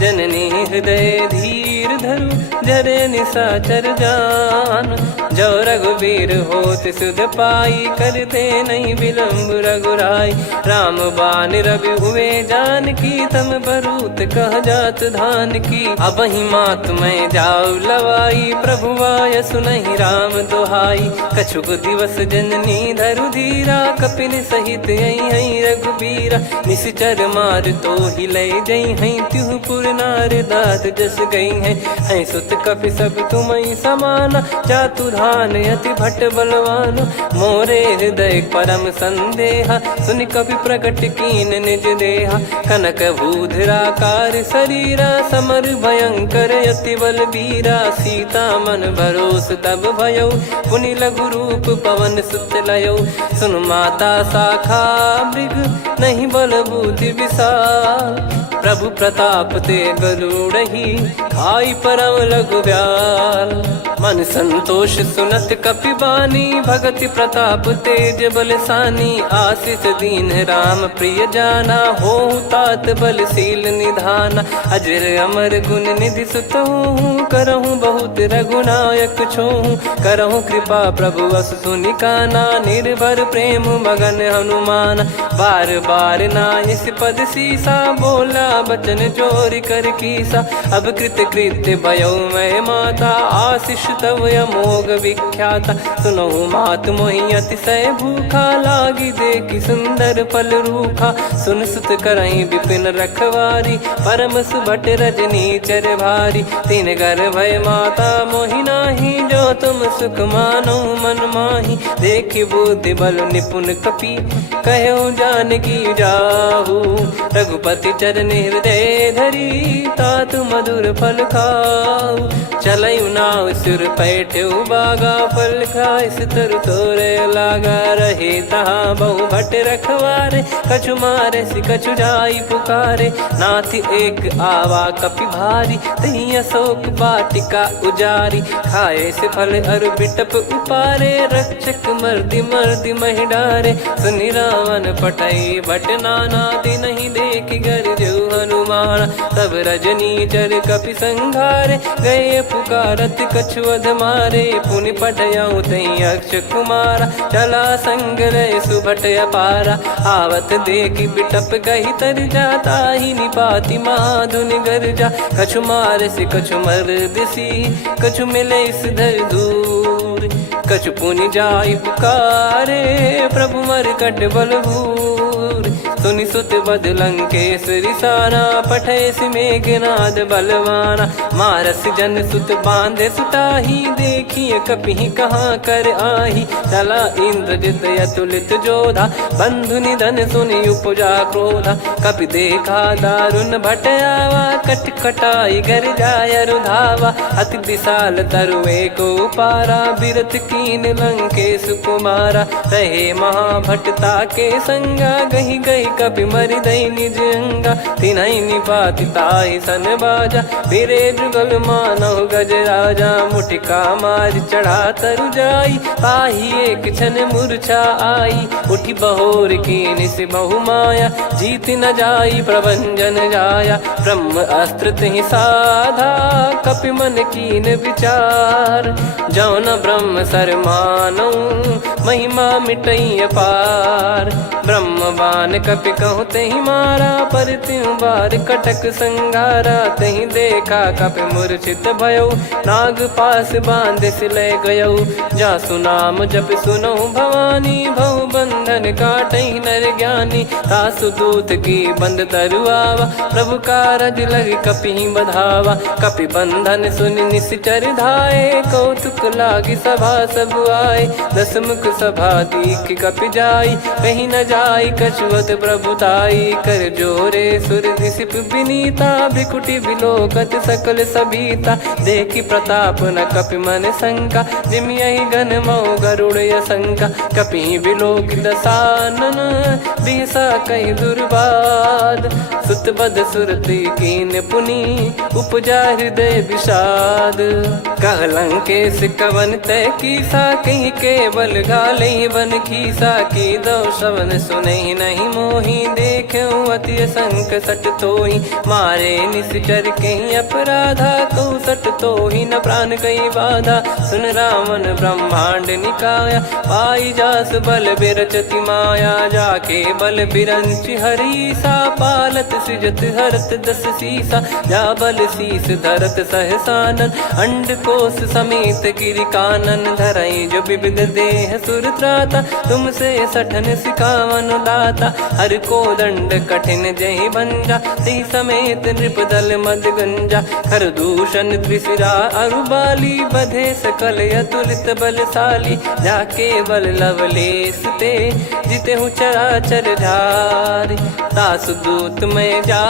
जननी हृदय धीर धरु, जरे निशाचर जान। जो रघुवीर होत सुध पाई, कर दे नहीं विलम्ब रघुराई। राम बान रवि हुए जानकी, तम बरूत कह जात धान की। अब ही मात मैं जाऊ लवाई, प्रभु आय सुनहि राम दुहाई। कछुक दिवस जननी धरु धीरा, कपिन सहित यही रघुबीरा। निश्चर मार तो ही लय जई हैं, त्युह पुर नार दात जस गई हैं। सुत कपि सब तुमहि समाना, जातु धान अति भट बलवान। मोरे हृदय परम संदेहा, सुनि कपि प्रकट कीन निज देहा। कनक भूधराकार शरीरा, समर भयंकर अति बलबीरा। सीता मन भरोस तब भयउ, पुनि लघु रूप पवन सुत लयउ। सुन माता शाखा मृग, नहीं बल बुद्धि विशाल। प्रभु प्रताप ते गरुड़हि, खाई परम लघु ब्याल। मन संतोष सुनत कपि बानी, भगति प्रताप तेज बलसानी। आशीष दीन राम प्रिय जाना, होहु तात बलशील निधाना। अजर अमर गुण निधि सुतहु, करहु बहुत रघुनायक छोहु। करहु कृपा प्रभु अस सुनि काना, निर्भर प्रेम मगन हनुमान। बार बार नायस पद सीसा, बोला बचन जोर कर कीसा। अब कृत कृत्य भयो मैं माता, आशीष तव अमोघ विख्याता। सुनहु मात मोहि अतिशय भूखा, लागी देखि सुंदर फल रूखा। सुन सुत करहि विपिन रखवारी, परम सुभट रजनी चर भारी। तीन घर भय माता मोहि नाही, जो तुम सुख मानो मन माही। देखि बुद्धि बल निपुण कपि, कहो जानकी जाहू। रघुपति चरण हृदय धरी, तात मधुर फल खाऊ। चलयु नाव सिर पैठ्यु बागा, फल खाइस तरु तोरे लागा। रहे तहाँ बहु भट रखवारे, कछु मारे सि कछु जाई पुकारे। नाथ एक आवा कपि भारी, तही अशोक वाटिका उजारी। खाए से फल अर बिटप उपारे, रक्षक मर्दि मर्दि महि डारे। सुनि रावण पटई भट नाना, दिनहि देखि गरजउ हनुमान। तब रजनी चर कपि संघारे, गए पुकारत कछु अध मारे। पुनि पटयउ तई अक्ष कुमारा, चला संग लय सुभट अपारा। आवत देखि बिटप गहि तर जाता, ही निपाति माधुनि गर्जा। कछु मार से कछु मर्दिसी, कछु मिले इस धर दूर। कछु पुनि जाई पुकारे, प्रभु मरकट बलभूर। सुनि सुत बद लंकेश रिसाना, पठय सि मेघनाद बलवाना। मारस जन सुत बांधे सुताही, देखिए कपि कहाँ कर आही। चला इंद्रजित अतुलित जोधा, बंधु निधन सुनि उपजा क्रोधा। कपि देखा दारुण भट आवा, कट कटाई घर जाय रुधावा। अति विशाल तरुए को पारा, बिरत कीन लंकेश कुमारा। रहे महाभटता के संगा, गही गही कपि मरि दई निज अंगा। तिन्हि निपाति ताहि सन बाजा, बिरे जुगल मानव गज राजा। मुटिका मारि चढ़ा तरु जाई, ताहि एक क्षण मूर्छा आई। उठि बहोर कीनि सि बहु माया, जीति न जाई प्रभंजन जाया। ब्रह्म अस्त्र तिहि साधा, कपि मन कीन विचार। जौ न ब्रह्म सर मानौ, महिमा मिटई अपार। ब्रह्म बान कपि कहु तहि मारा, पर त्यों बार कटक संगारा। तहि देखा कपि मूर्छित भयउ, नाग पास बांध सिलय गयउ। जासु नाम जप सुनहु भवानी, भव बंधन काटहि नर ज्ञानी। तासु दूत की बंद तरुआवा, प्रभु कारज लग कपि बधावा। कपि बंधन सुनि निश्चर धाये, कौतुक लागी सभा सब आए। दस मुख सभा दीख कपि जाई, कहीं न जाई कछुअत प्रभुताई। कर जोरे सुर दिसिप विनीता, भ्रिकुटि बिलोकत सकल सबीता। देखि प्रताप न कपि मन शंका, जिमियहि गन मऊ गरुड़ असंका। कपि बिलोक दसानन, बिहसा कहि दुर्बाद। सुत बद सुरति कीन पुनि, उपजा हृदय विषाद। कह लंकेश कवन तय कीसा, कहीं केवल घाले बन खीसा। की दो श्रवण सुनहि नहीं मोहि, ही देखे अति संक सट तो ही मारे निश्चर कहीं अपराधा को सट तो ही न प्राण कई बाधा सुन रावण ब्रह्मांड निकाया पाई जास बल बिरचति माया जाके बल बिरंच हरी सा पालत सृजत हरत दस सीसा जा बल शीस धरत सहसानन अंड कोश समेत गिरि कानन धरई जो विविध देह सुर त्राता तुमसे सठन सिखावन दाता हर को दंड कठिन जय बंजा ती समेत नृपदल मद गंजा खर दूषण त्रिशिरा अरुबाली बधे सकल अतुलित बलशाली जाके बल लवलेस ते जिते हूँ चराचर झारी तासु दूत में जा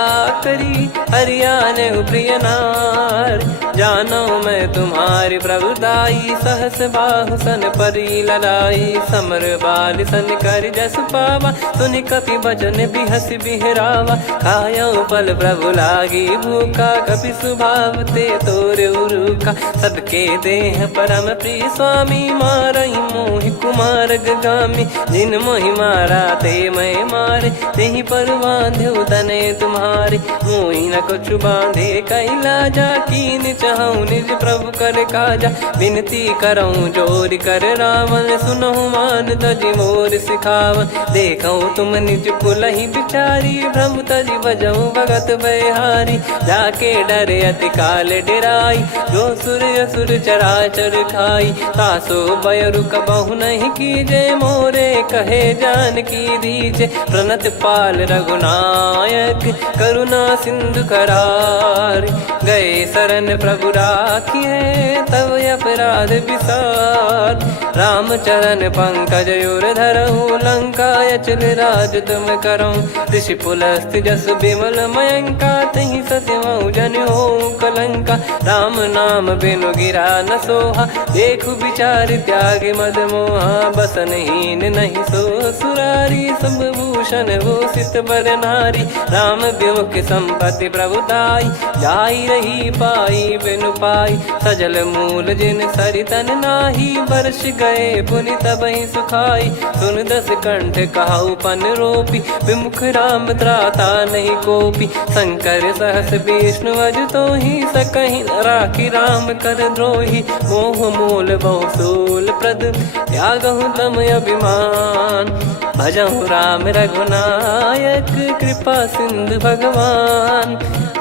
करी हरियाणे हूँ प्रिय नार जानो मैं तुम्हारी प्रभुदाई सहस बाहु सन परी ललाई समर बाल सन कर जस पावा सुनि कपि भजन बिहस बिहरावा खायो पल प्रभु लागी भूखा कपि स्वभाव ते तोर उरुका सबके देह परम प्रिय स्वामी मारई मोहि कुमार गामी जिन मोहि मारा ते मैं मारे तेहि पर बांध्यो तने तुम्हारे मोहि न कुछ बांधे कैला जा कीन चाहूं निज प्रभु कर काजा विनती करऊं जोर कर रावण सुनहु मान तजि मोर सिखावन देखो तुम निज कुलहि बिचारी भ्रम तजि बजऊं भगत बहारी जाके डरे अति काल डेराई जो सुर असुर चराचर खाई तासो बयरु कबहु नहीं कीजे मोरे कहे जान की दीजे प्रणत पाल रघुनायक करुणा सिंधु करार गए शरण प्रभु राखिए तब अपराध विसार रामचरण पंकज युर धरऊ लंका अचल राज तुम करऊं ऋषि पुलस्त जस विमल मयंका तहि सस्यमऊ जन हो कलंका राम नाम बिनु गिरा न सोहा देखु विचार त्याग मद मोहा बसनहीन नहीं सो सुरारी सब भूषण वो सित बर नारी राम विमुख संपत्ति प्रभुताई जाई रही पाई बिनु पाई सजल मूल जिन सरितन नाही वर्ष गए पुनि तबहि सुखाई सुन दस कंठ कहाऊ पन रोपी विमुख राम त्राता नहीं कोपी शंकर सहस विष्णु अज तो ही सकहि राखी राम कर द्रोही मोह मूल बहुसूल प्रद त्यागहु तम अभिमान भजहु राम रघुनायक कृपा सिंधु भगवान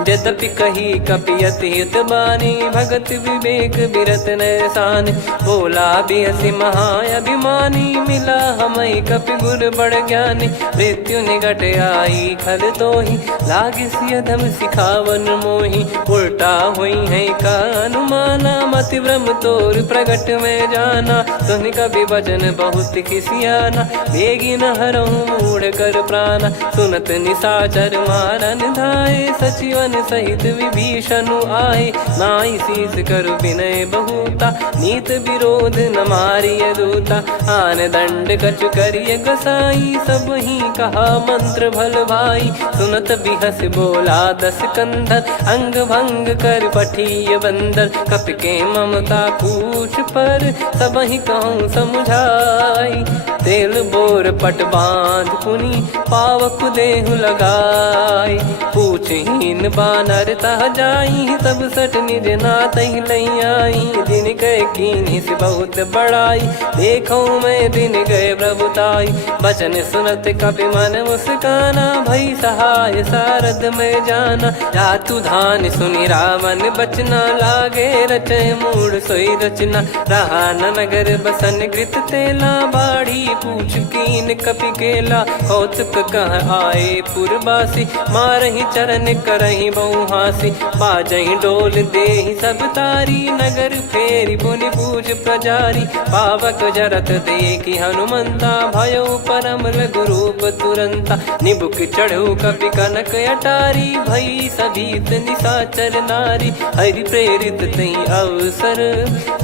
यद्यपि कही कपियति हित बानी भगत विवेक बिरत नैसान बोला बिहसी महाअभिमानी मिला हमई कपि गुर बड़ ज्ञानी मृत्यु निकट आई खल तो ही लागिस यधम सिखावन मोही उल्टा हुई है का अनुमाना मति ब्रह्म तोर प्रगट में जाना सुन कभी वचन बहुत खिसियाना बेगी न हरहूँ मूढ़ कर प्राणा सुनत निशाचर मारन धाये सचिवन सहित विभीषणु आए नाई शीस कर विनय बहुता नीत विरोध न मारिय दूता आन दंड कछु करिय गसाई सब ही कहा मंत्र भल भाई सुनत बिहस बोला दस कंधर अंग भंग कर पठिय बंदर कपि के ममता पूछ पर सब ही कहूँ समझाई तेल बोर पट बांध पुनि पावक देहु लगाई पूछहीन बानर तह जाई तब सट निज नाथ ही लई आई दिन गए कीनी से बहुत बड़ाई देखो मैं दिन गए प्रभुताई बचन सुनत कपि मन मुस्काना भई सहाय सारद में जाना जातु धान सुनि रावण बचना लागे रचे मूड सोई रचना रहा न नगर बसन कृत तेला बाड़ी पूछ कीन कपि केला कौतुक कह आए पुरबासी मारहि चरण करहि बहु हासी बाजहि डोल देहि सब तारी नगर फेरी पुनि पूज प्रजारी पावक जरत देखि हनुमंता भयो परम लघु रूप तुरंता निबुक चढ़ऊ कपि कनक अटारी भई सभीत निशाचर नारी हरि प्रेरित तई अवसर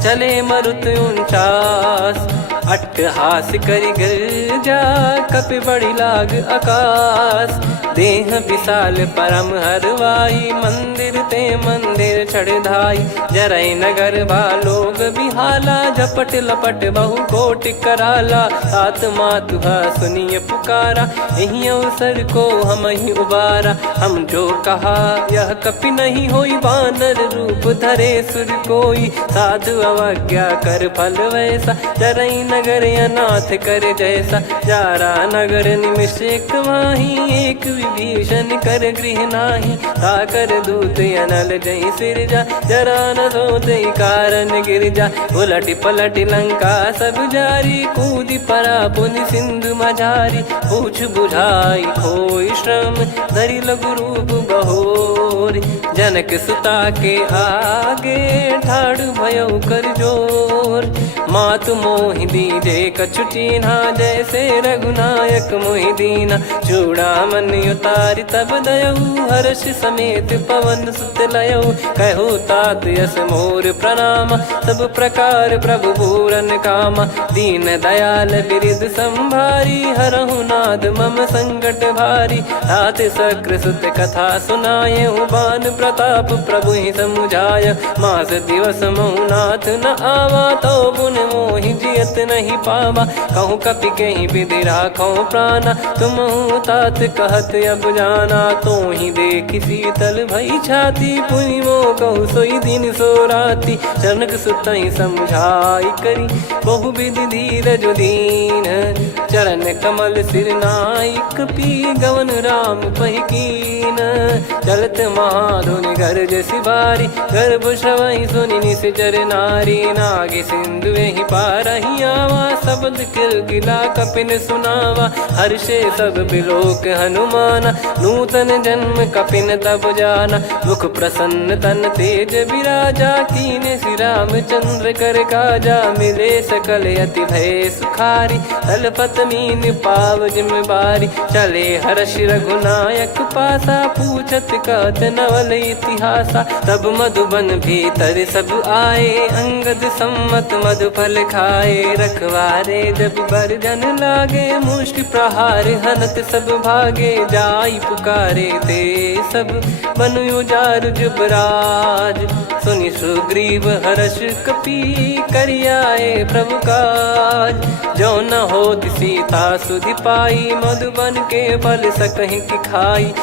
चले मरुत 49 अट्टहास करि गिरजा कपि बड़ी लाग आकाश। देह विशाल परम हरवाई मंदिर ते मंदिर चढ़धाई। जरई नगर बालोग बिहाला झपट लपट बहु कोटि कराला। आत्मा तुहा सुनिय पुकारा यही अवसर को हम ही उबारा। हम जो कहा यह कपि नहीं होई बानर रूप धरे सुर कोई। साधु अवज्ञा कर फल वैसा जरई नगर अनाथ कर जैसा। जारा नगर निमिष एक माही एक विभीषण कर गृह नाही। ताकर दूत अनल जय सिरजा जरा न सोते कारण गिरजा। उलट पलट लंका सब जारी कूदी परा पुनि सिंधु मझारी। पूछ बुझाई खोई श्रम धरि लघु रूप बहोरी। जनक सुता के आगे ठाड़ भयउ कर जोर। मातु मोहि दीजे कछु चीन्हा जैसे रघुनायक मोहि दीना। चूड़ामन उतारि तब दयऊ हर्ष समेत पवन सुत लयऊ। कहो तात यस मोर प्रणाम सब प्रकार प्रभु पूरन कामा। दीन दयाल बिरिद संभारी हरहु नाद मम संकट भारी। तात सक्र सुत कथा सुनाये बान प्रताप प्रभु ही समुझाय। मास दिवस मौनाथ न आवा तो पुन मोहि जियत नहीं पावा। कहूँ कपि कहीं विधि राखो प्राणा तुम तात कहत अब जाना। तो ही देखी शीतल भई छाती पुनि मो कहूँ सोई दिन सो राती। जनक सुत ही समझाई करी बहु विधि धीरज दीन। चरण कमल सिर नाई कपि गवन राम पहिकीन। चलत महाधुनि गर्ज सिबारी गर्भ श्रवहि सुनि निश्चर नारी। नागे सिंधु ही पारहि आवा शब्द किलकिला कपिन सुनावा। हर्षे सब बिलोक हनुमाना नूतन जन्म कपिन तब जाना। मुख प्रसन्न तन तेज विराजा कीने श्री रामचंद्र कर काजा। मिले सकल अति भय सुखारी तलपत मीन पाव जिम बारी। चले हर्ष रघुनायक पासा पूछत कहत नवल इतिहासा। तब मधुबन भीतर सब आए अंगद सम्मत मधुफल खाए। रखवारे जब बरजन लागे मुष्टि प्रहार हनत सब भागे। जाई पुकारे ते सब बन उजार जुबराज। सुनि सुग्रीव हर्ष कपि करियाए प्रभु काज। जो न होत सीता सुधि पाई मधुबन के फल सकहि की खाई।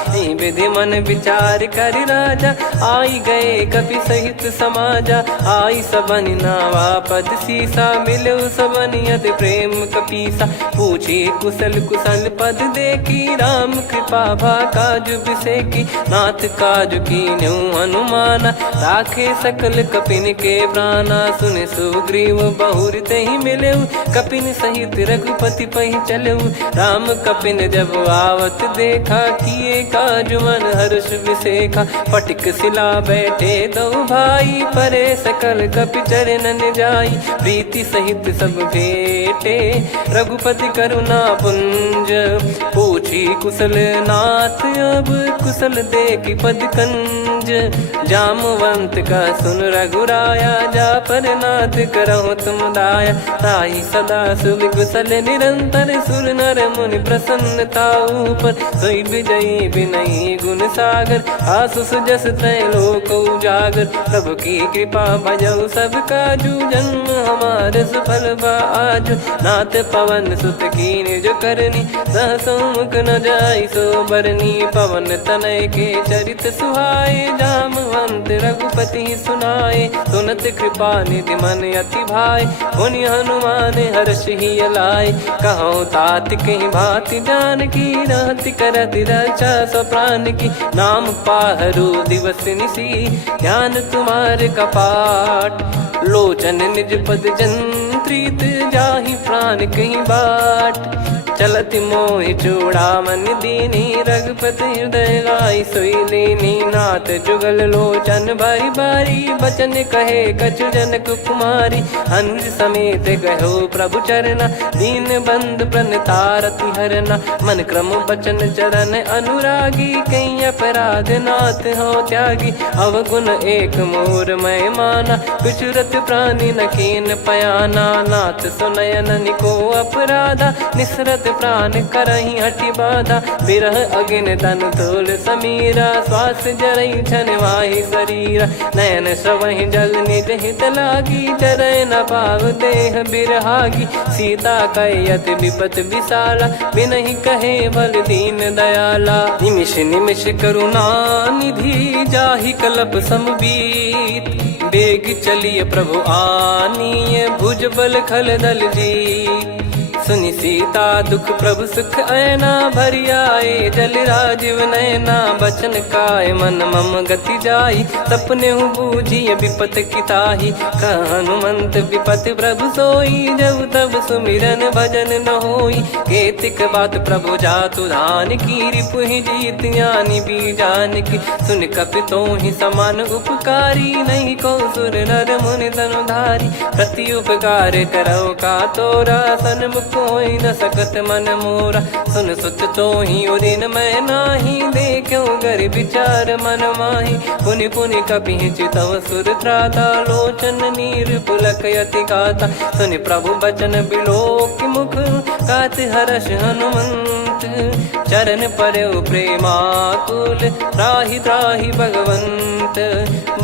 विधि मन विचार कर राजा आई गए कपि सहित समाजा। आई सबन नावा पद सीसा मिलो सबन यद प्रेम कपीसा। पूछी कुशल कुशल पद देखी राम कृपा भा काज बिसेकी। नाथ काज कीन्हु हनुमाना राखे सकल कपिन के प्राणा। सुन सुग्रीव बहुर तेहि मिलेऊ कपिन सहित रघुपति पहि चलेऊ। राम कपिन जब आवत देखा किए काज मन हर्ष विसेखा। फटिक सिला बैठे दो भाई परे सकल कपि चरणन जाई। प्रीति सहित सब भेटे रघुपति करुणा पुंज। पूछी कुशल नाथ अब कुशल देखि पद कंज। जामवंत का सुन रघुराया जा पर नाथ करहु तुम दाया। ताहि सदा सुभि कुशल निरंतर सुर नर मुनि प्रसन्नता ऊपर। सोई विजयी विनयी गुण सागर आसु सुजस त्रैलोक उजागर। प्रभु की कृपा भजऊ सब काजू जन्म हमार सफल बा आजु। नाथ पवन सुत कीन जो करनी सहसो मुख न जाई सो बरनी। पवन तनय के चरित सुहाए जामवंत रघुपति सुनाए। सुनत कृपा निधि मन अति भाई पुनि हनुमान हर्ष ही लाए। कहो तात कहीं भांति जान की रहति करति रक्षा सो प्राण की। नाम पाहरु दिवस निसी ध्यान तुम्हारे कपाट। लोचन निज पद जंत्रित जाहि प्राण कहीं बाट। चलत मोहि चूड़ामन दीनी रघुपति हृदय लाई सोई लीनी नाथ जुगल लोचन बारी बारी बचन कहे कछु जनक कुमारी अनुज समेत गयो प्रभु चरना दीन बंद प्रणतारति हरना मन क्रम बचन चरण अनुरागी कई अपराध नाथ हो त्यागी अवगुण एक मोर मैं माना विचुरत प्राणी न कीन पयाना नाथ सुनयन निको अपराधा निसरत प्राण करही हटि बाधा बिरह अगिन तन तोल समीरा श्वास जरई छन माही शरीरा नयन श्रवहि जल निज हित लागी चरय न पाव देह बिरहागी सीता कैयत विपत विशाला बिनहि कहे बल दीन दयाला निमिष निमिष करुणा निधि जाहि कलप समबीत बेग चलिए प्रभु आनीय भुज बल खल दल जीत सुनि सीता दुख प्रभु सुख ऐना भरि आए जल राजीव नैना बचन काय मन मम गति जाई सपने हूँ बूझिए विपत किताही हनुमंत विपत प्रभु सोई जब तब सुमिरन भजन न होई केतिक बात प्रभु जातु धान की रिपुहि जीत ज्ञानी बीजान की सुन कपितो ही समान उपकारी नहीं को सुर नर मुनि तनुधारी प्रति उपकार करो का तोरा सन्मुख कोई न सकत मन मोरा सुन सुत तो ही उदिन मैं नाही देखो गर विचार मन माही पुनि पुनि कपि चितव सुर त्राता लोचन नीर पुलक यति गाता सुनि प्रभु बचन बिलोक मुख कात हर्ष हनुमंत चरण परयो प्रेमाकुल त्राहि त्राहि भगवंत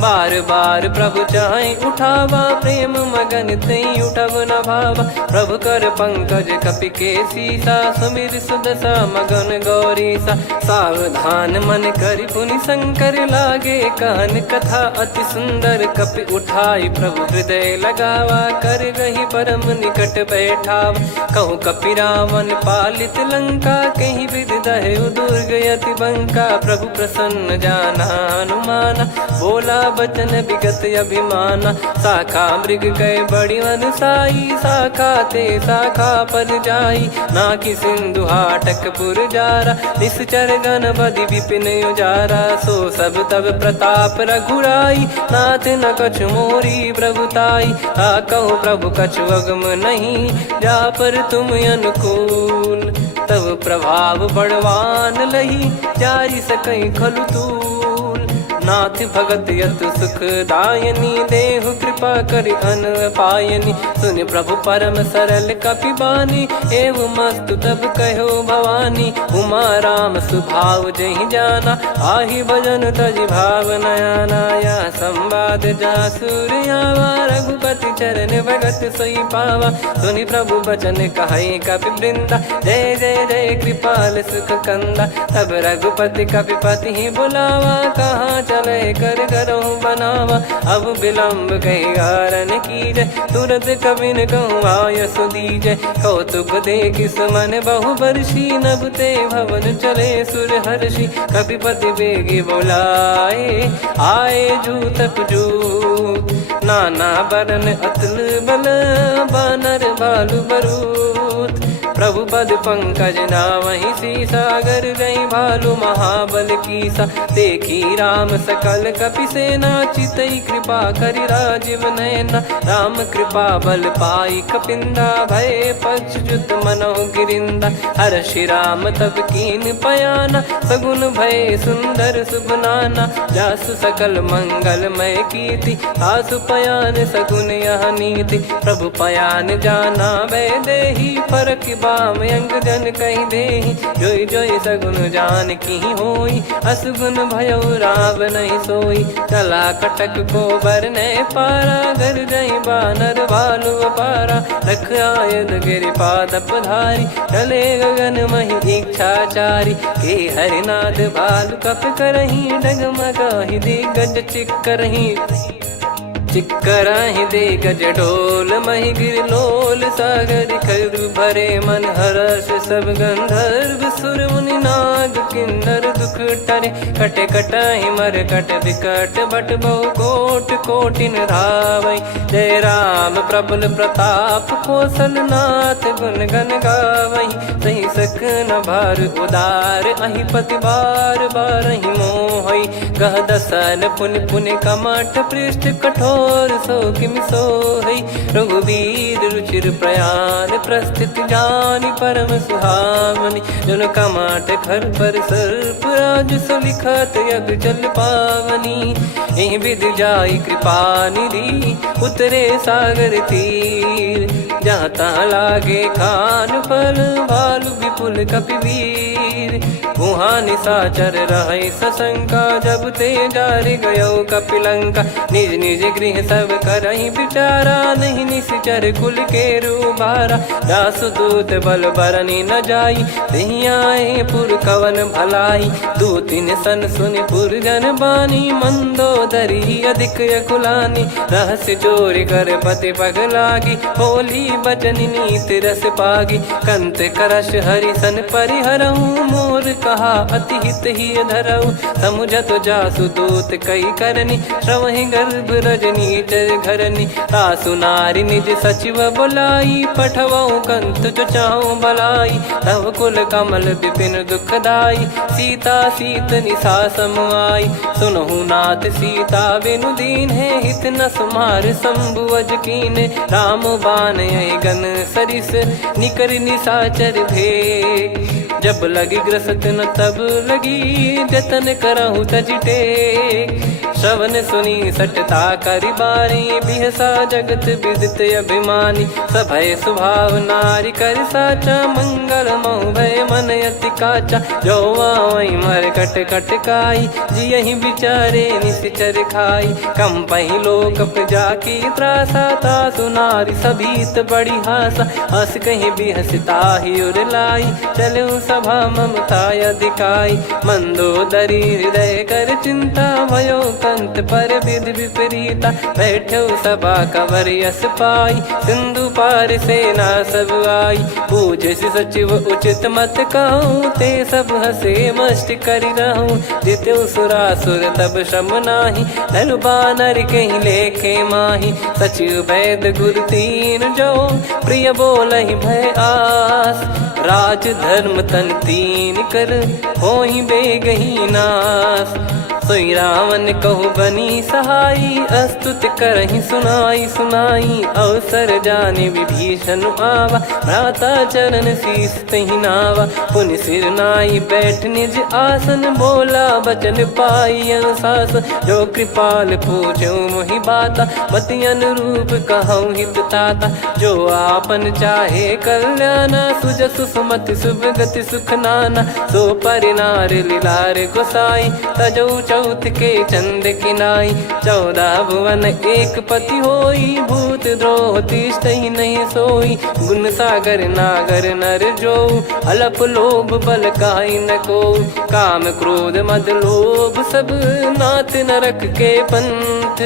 बार बार प्रभु चाहि उठावा प्रेम मगन तई उठब न भावा प्रभु कर पंकज कपि के सीसा सुमिर सुदशा मगन गौरीसा सावधान मन करि पुनि शंकर लागे कान कथा अति सुंदर कपि उठाई प्रभु हृदय लगावा कर गही परम निकट बैठावा कहूँ कपि रावण पालित लंका कहीं विद दहु दुर्ग यति बंका प्रभु प्रसन्न जाना हनुमाना बोला बचन विगत अभिमाना शाखा मृग गए बड़ी अनुसाई शाखा ते शाखा पर जाई ना कि सिंधु हाटक पुर जारा निश्चर गण बदि विपिन उजारा सो सब तब प्रताप रघुराई नाथ न कछु मोरी प्रभुताई आ कहो प्रभु कछु अगम नहीं जा पर तुम अनुकूल तब प्रभाव बड़वान लही जारी सकई खलु तूल नाथ भगत यत सुख दायनी देहु कृपा करि अन पायनी सुनि प्रभु परम सरल कपि बानी एवं मस्तु तब कहो भवानी उमा राम सुभाव जहि जाना आहि भजन तजि भाव नयाना या संवाद जासुर आवा रघुपति चरण भगत सोई पावा सुनि प्रभु बचन कहै कपि वृंदा जय जय जय कृपाल सुख कंदा तब रघुपति कपि पति ही बुलावा कहाँ चले कर करहु बनावा अब विलम्ब कही कारण कीजय तुरंत कवि न कहूँ आयस दीजय कौतुक देख सुमन बहु बरसी नभते भवन चले सुर हर्षि कपिपति बेगी बोलाए आए जूतप जूत नाना बरन अतुल बल बानर बालु बरूत प्रभु पद पंकज नावहि सीसा गर गई भालु महाबल कीसा देखी राम सकल कपि सेना चितई कृपा करि राजीव नयना राम कृपा बल पाई कपिंदा भय पक्षजुत मनोह गिरिंदा हर्षि राम तब कीन पयाना सगुन भय सुंदर सुबनाना जासु सकल मंगलमय कीर्ति आसु पयान सगुन यह नीति प्रभु पयान जाना वै देहि फरक बाम अंग जन कहि देहि जोई जोई सगुन जान की होई असगुन भयो राव नहीं सोई चला कटक को बरने पारा घर जई बानर भालु अपारा रख आयद गिरि पाद पधारी चले गगन मही इच्छाचारी के हरिनाथ भालु कप करही डगमगाहि दिग्गज चिक करही चिक्कराहि दे गज डोल मही गिर लोल सागर खर भरे मन हर्ष सब गंधर्व सुर मुनि नाग किन्नर दुख टरे कटे कटाहि मर कट विकट बट बहु कोट कोटिन धावै जय राम प्रबल प्रताप कौशल नाथ गुण गण गावै सही सक न भार उदार अहि पति बार बारहि मोहै गह दसन पुन पुन कमठ पृष्ठ कठोर सो किमि सोहै रघुवीर रुचिर प्रयाण प्रस्थित जानि परम सुहावनि जन कमठ खर पर सर्प राज सलिखत यग जल पावनी एहि विध जाई कृपा निधि उतरे सागर तीर जहाँ तहाँ लागे खान फल भालु विपुल कपिवीर वहाँ निशाचर रहे सशंका जब ते जारि गयो कपिलंका निज निज गृह सब करहि विचारा नहीं निश्चर कुल के रूबारा दासु दूत बल बरनी न जाई तहि आए पुर कवन भलाई दूतिन सन सुनि पुर जन बानी मंदोदरी अधिक अकुलानी रहस्य चोरी कर पति पग लागी होली बचन नीत रस पागी कंत करश हरि सन परिहरहु मोर कहा अति हित ही धरऊ समुझत जासु दूत कई करनी श्रवहि गर्भ रजनी चर घरनी तासु नारी निज सचिव बुलाई पठवऊ कंत जो चाहू बलाई तव कुल कमल विपिन दुखदाई सीता सीत निशा समुआई सुनहु नाथ सीता बिनु दीन है हित न सुमार शंभुअज कीन राम बान गन सरिस निकर निशाचर भेग जब लगी ग्रसत न तब लगी जतन करहु तजटे श्रवण सुनी सटता करि बारी बिहसा जगत विदित अभिमानी सभय स्वभाव नारी कर साचा मंगल मऊ भय मन अति काचा जो आवई मर कट कट काई जियहि बिचारे निश्चर खाई कम पही लोक प्रजा की त्रासा तासु नारी सभीत बड़ी हासा हस कहीं बिहसता ही उर लाई चलूं सभा ममता अधिकाई मंदोदरी हृदय कर चिंता भयो कंत पर विधि विपरीता बैठो सभा कवर यस पाई सिंधु पार सेना सब आई पूजे सचिव उचित मत कहूँ ते सब हसे मस्त करि रहूं जित्यो सुरासुर तब श्रम नाही धनु बानर कहीं लेखे माही सचिव वैद गुरु तीन जो प्रिय बोलहि भय आस राज धर्म तन तीन कर होहि बेगही नास सोई रावण कहु बनी सहाई अस्तुत करहि सुनाई सुनाई अवसर जाने विभीषण आवा भ्राता चरण शीस तहि नावा पुनि सिर नाई बैठ निज आसन बोला बचन पाई अनुशासन जो कृपाल पूछो मोहि बाता मति अनुरूप कहूँ हित ताता जो आपन चाहे कल्याणा सुजसु सुमति शुभ गति सुख नाना सो परिनार लीलार गोसाई तजौ चौथ के चंद किनाई 14 भुवन एक पति होई भूत द्रोह तिष्ठहि नहीं सोई गुण सागर नागर नर जो अलप लोभ बल काई न को काम क्रोध मद लोभ सब नाथ नरक के पंथ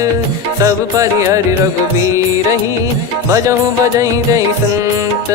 सब परिहरि रघुबीर ही भजहु भजहि जय संत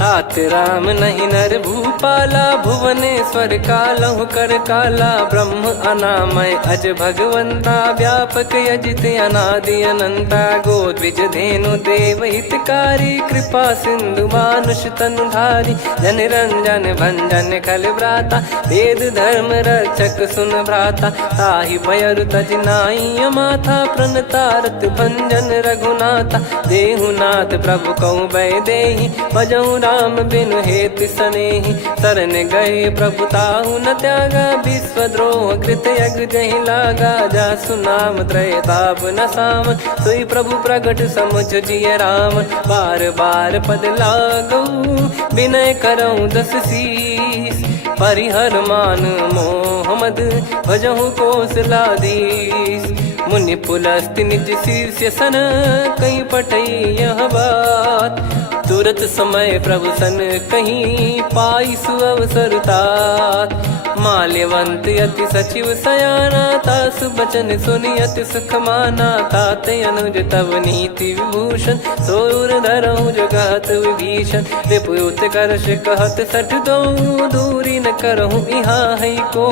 हाथ राम नहीं नर भूपाला भुवनेश्वर कालहु कर काला ब्रह्म अनामय अज भगवंता व्यापक यजित अनादि अनंता गोद्विज धेनु देव हितकारी कृपा सिंधु मानुष तनुधारी जन रंजन भंजन खल भ्राता वेद धर्म रक्षक सुन भ्राता ताहि भयरु तज नाई माथा प्रणतारत भंजन रघुनाथा देहुनाथ प्रभु कहु भय देहि भजहु राम बिनु हेतु सनेहि शरण गए प्रभु ताहु न त्यागा विश्वद्रोह कृत यज्ञ जहि लागा जासु नाम त्रयताप न साम सोई प्रभु प्रगट समुझ जिय राम बार बार पद लागऊ विनय करऊँ 10 शीस परिहर मान मोहम्मद भजहु कौशलाधीश मुनि पुलस्ति निज शीर्ष सन कहीं पटई यह बात तुरत समय प्रभु सन कहीं पाई सुअवसर तात। माल्यवंत अति सचिव सयाना तासु बचन सुनि अति सुख माना। तात अनुज तव नीति विभूषण सोर धरहु जगत विभीषण। विपुत करश कहत सठ दो दूरी न करहु यहाँ है को।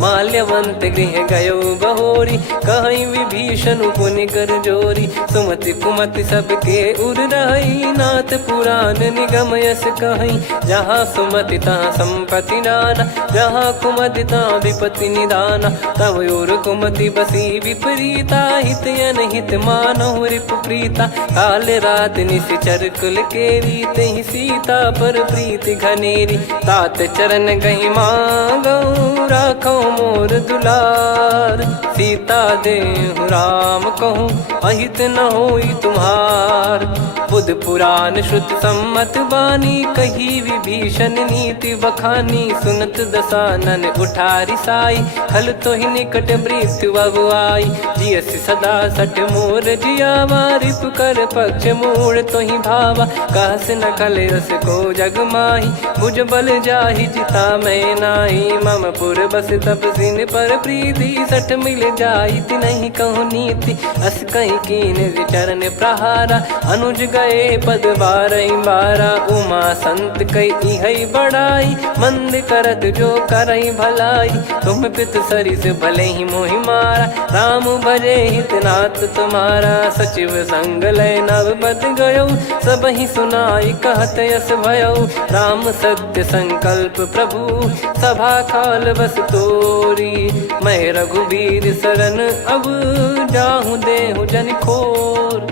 माल्यवंत गृह गयो बहोरी कहीं विभीषण पुनि कर जोरी। सुमति कुमति सबके उर रही नाथ पुराण निगम यस कहीं। जहाँ सुमति तहाँ संपत्ति नाना जहाँ कुमति तहाँ विपत्ति निदाना। तव और कुमति बसी विपरीता हित अनहित मानहु रिपु प्रीता। काल रात निश्चर कुल केरी तहि सीता पर प्रीति घनेरी। तात चरण गही मांगऊ राखो मोर दुलार। सीता देहु राम कहूँ अहित न होई तुम्हार। बुध पुराण श्रुत सम्मत बानी कही विभीषण नीति बखानी। सुनत दसानन उठारी साई खल तो ही निकट मृत्यु अब आई। जियस सदा सठ मोर जियावा रिप कर पक्ष मूड़ तो ही भावा। कहस न खल रस को जग माही भुज बल जाहि जिता मैं नाई। मम पुर बस तब सिन पर प्रीति सठ मिल जाई नहीं कहूँ नीति। अस कहीं कीन चरण प्रहारा अनुज गए पद बारई बारा। उमा संत कई है बड़ाई मंद करत जो करई भलाई। तुम पित सरिस भले ही मोहि मारा राम भजे हित नाथ तुम्हारा। सचिव संग लय नव बद गयो सब ही सुनाई कहत यस भयो। राम सत्य संकल्प प्रभु सभा काल बस तोरी। मैं रघुबीर शरण अब जाहू देहु जन खोर।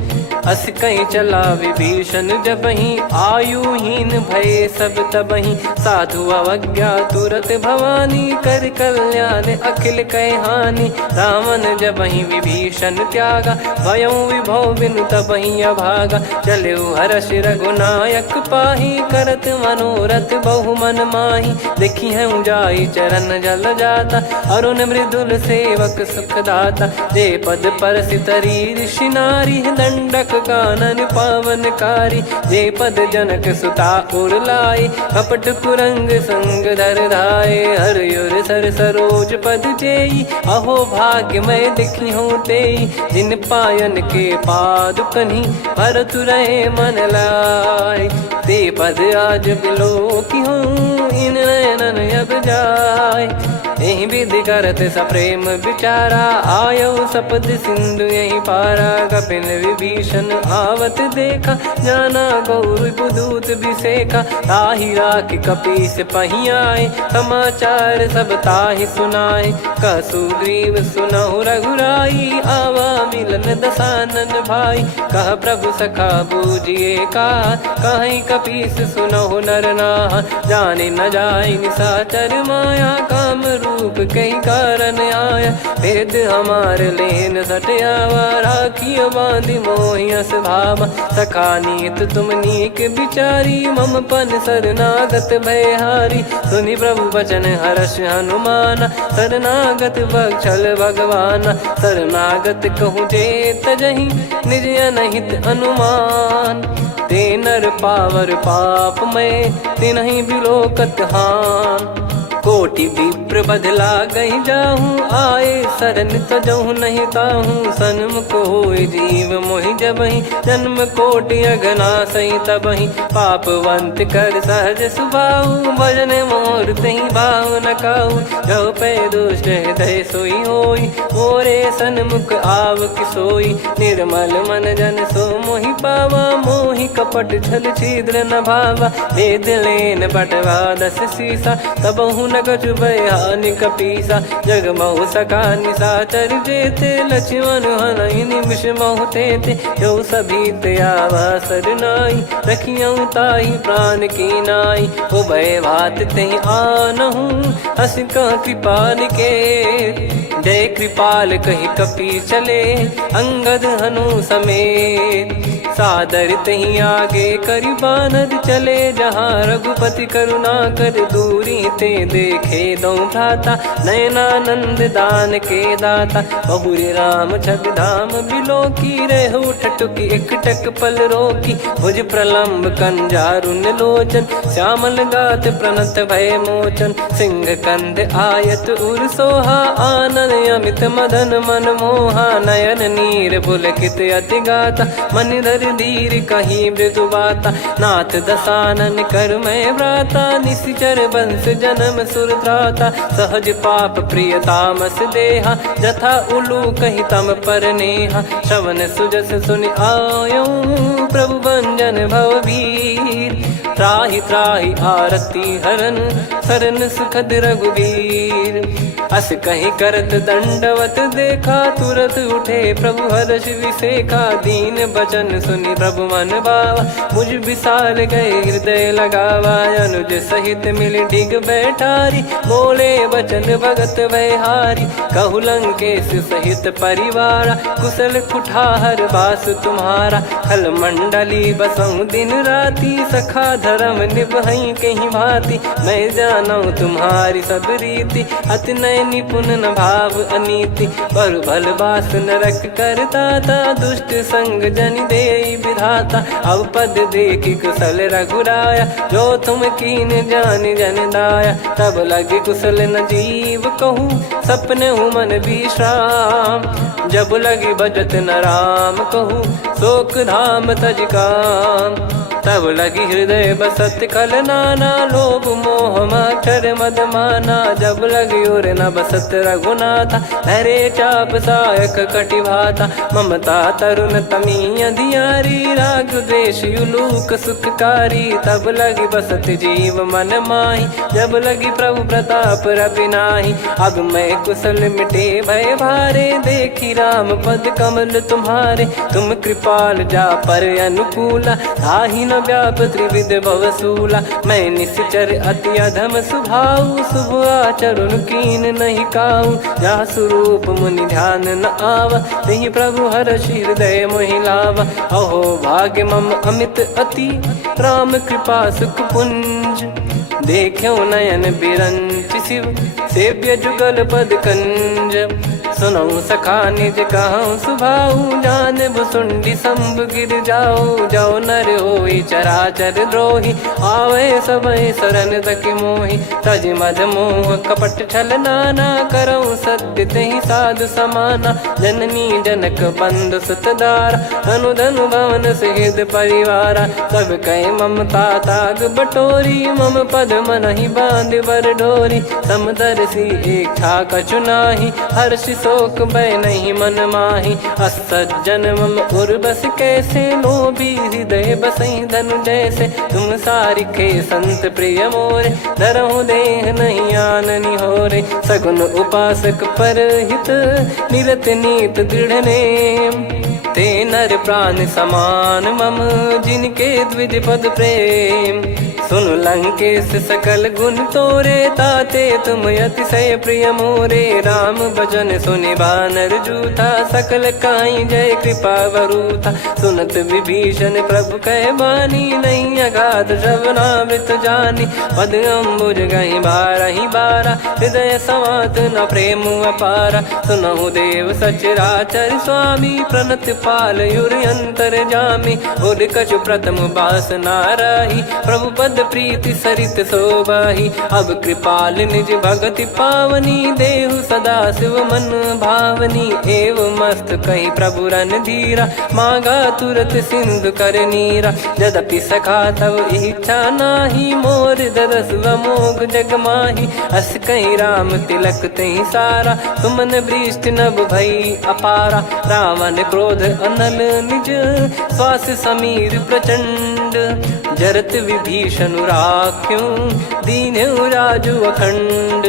अस कहीं चला विभीषण जबहि आयुहीन भय सब तबहि। साधु अवज्ञा तुरत भवानी कर कल्याण अखिल कह हानि। रावण जबहि विभीषण त्यागा भयउ विभव बिनु तबहि अभागा। चलऊ हर्ष रघुनायक पाही करत मनोरथ बहु मन माही। देखी है जाई चरण जल जाता अरुण मृदुल सेवक सुखदाता। जे पद पर सितरी ऋषि नारी दंडक कानन पावनकारी। जे पद जनक सुता उर लाए कपट कुरंग संग धर धाये। हरियर सर सरोज पद जेई अहो भाग्य मैं दिखी हूँ तेई। जिन पायन के पादुकनी भरत रहे मन लाए। ते पद आज बिलो की हूँ इन नयनन अब जाय। यही विधि करत सप्रेम विचारा आयो सपद सिंधु यही पारा। कपिल विभीषण आवत देखा जाना गौर बुदूत विसेखा। ताहि राख कपीस पही आए समाचार सब ताहि सुनाए। कह सुग्रीव सुनहु रघुराई आवा मिलन दसानन भाई। कह प्रभु सखा बूझिए का कहीं कपीस सुनहु नर नाहा। जाने न जाय निशाचर माया काम रूप कई कारण आया। भेद हमार लेन सटयावा राखियो बांधि मोहियस भावा। सखा नीत तुम नीक बिचारी मम पन शरणागत भयहारी। सुनि प्रभु वचन हर्ष हनुमाना शरणागत बक्षल भगवाना। शरणागत कहूँ जे तजहि निज अनहित अनुमान। ते नर पावर पाप में तिन्हि बिलोकत हान। कोटि विप्र बदला गई जाहूँ आए शरण तजहु नहीं ताहूँ। सन्मुख होय जीव मोहि जबहि जन्म कोटि अघना सही तबहि। पापवंत कर सहज सुभाऊ भजन मोर तहि भाव न काऊ। जो पै दुष्ट हृदय सोई होई मोरे सन्मुख आव किसोई। निर्मल मन जन सो मोहि पावा मोहि कपट छल छिद्र न भावा। वेद लेन बटवा दस सीसा तबहु न कछु भयानि कपीसा। जग महु सका निशाचर जेते लक्ष्मण हनहि निमिष महु तेते। जो सभी त्यावा सरनाई रखियऊ ताहि प्राण की नाई। उभय भात तेहि आनहु हस कह कृपाल के। जय कृपाल कहि कपी चले अंगद हनु समेत। सादर तही आगे करी बानर चले जहाँ रघुपति करुणा कर दूरी ते देखे दो भ्राता नयनानंद दान के दाता बहुरी राम छग धाम बिलो की रेहू ठटुकी एकटक पल रोकी भुज प्रलंब कंजारुन लोचन श्यामल गात प्रणत भय मोचन सिंह कंद आयत उर सोहा आनन अमित मदन मन मोहा नयन नीर पुलकित अति गाता मन धर धीर कहीं मृदु बाता नाथ दसानन कर मैं व्राता निशिचर बंस जन्म सुरत्राता सहज पाप प्रिय तामस देहा जथा उलू कही तम पर नेहा श्रवण सुजस सुनि आयो प्रभु भंजन भवबीर त्राहि त्राहि आरती हरन सरन सुखद रघुबीर अस कहीं करत दंडवत देखा तुरत उठे प्रभु हर्ष विसेखा दीन बचन सुनि प्रभु मन भावा मुझ विसार गए हृदय लगावा अनुज सहित मिल डिग बैठारी बोले बचन भगत वैहारी कहु लंकेश सहित परिवारा कुशल कुठार बास तुम्हारा खल मंडली बसऊं दिन राती सखा धर्म निभई कहीं भांति मैं जानू तुम्हारी सब रीति अति नय निपुण न भाव अनीति पर भल बास नरक करता था दुष्ट संग जन दे विधाता अब पद देखी कुशल रघुराया जो तुम कीन जान जन दाया तब लगे कुशल न जीव कहूँ सपने हूँ मन विश्राम जब लगी भजत न राम कहूँ शोक धाम तज काम तब लगी हृदय बसत कल नाना लोभ मोह मच्छर मद माना जब लगी और न बसत रघुनाथा हरे चाप सायक कटि भाता ममता तरुण तमी अधियारी राग द्वेष युलूक सुखकारी तब लगी बसत जीव मन माही जब लगी प्रभु प्रताप रवि नाही अब मैं कुशल मिटे भय भारे देखी राम पद कमल तुम्हारे तुम कृपाल जा पर अनुकूला ताहि न व्याप त्रिविध भवसूला मैं निश्चर अति अधम सुभाऊ शुभ आचरण कीन नहीं काऊ जा स्वरूप मुनि ध्यान न आवा नहीं प्रभु हर्ष हृदय मोहिलावा अहो भाग्य मम अमित अति राम कृपा सुख पुंज देखो नयन बिरंच शिव सेव्य जुगल पद कंज सुनऊ सखा निज कहूँ सुभाऊ जान भुसुंडी संभ गिर जाओ जाओ नर होई चराचर द्रोही आवे सबय शरण तक मोहि तज मद मोह कपट छल नाना करऊँ सत्य तहि साधु समाना जननी जनक बंधु सुतदारा धनु धनु भवन सहित परिवारा सब कहे ममता ताग बटोरी मम पद मन ही बांध बर डोरी समदर्शी इच्छा कछु नाही हर्ष शोक भय नहीं मन माही असज्जन मम उर्वस कैसे लोभी हृदय बसई धनु जैसे तुम सारिखे संत प्रिय मोरे धरहु देह नहीं आननि होरे सगुन उपासक पर हित निरत नीत दृढ़ नेम ते नर प्राण समान मम जिनके द्विज पद प्रेम सुन लंकेश सकल गुण तोरे ताते तुम अतिशय प्रिय मोरे राम भजन सुनि बानर जूथा सकल काई जय कृपा वरूथा सुनत विभीषण प्रभु कह बानी नहीं अगाध श्रवणामृत जानी पद अम्बुज गही बारहि बारा हृदय समात न प्रेम अपारा सुनहु देव सचराचर स्वामी प्रणत पाल युर अंतर जामी उद कछु प्रथम बास नाराही प्रभु पद प्रीति सरित शोभाही अब कृपाल निज भगति पावनी देहु सदा शिव मन भावनी एव मस्त कही प्रभु रन धीरा मांगा तुरत सिंधु कर नीरा यद्यपि सखा तब इच्छा नाही मोर दरस मोग जग माही अस कहीं राम तिलक तही सारा सुमन वृष्टि नभ भई अपारा रावण क्रोध अनल निज श्वास समीर प्रचंड जरत विभीषण राख्यों दीन्हु राजु अखंड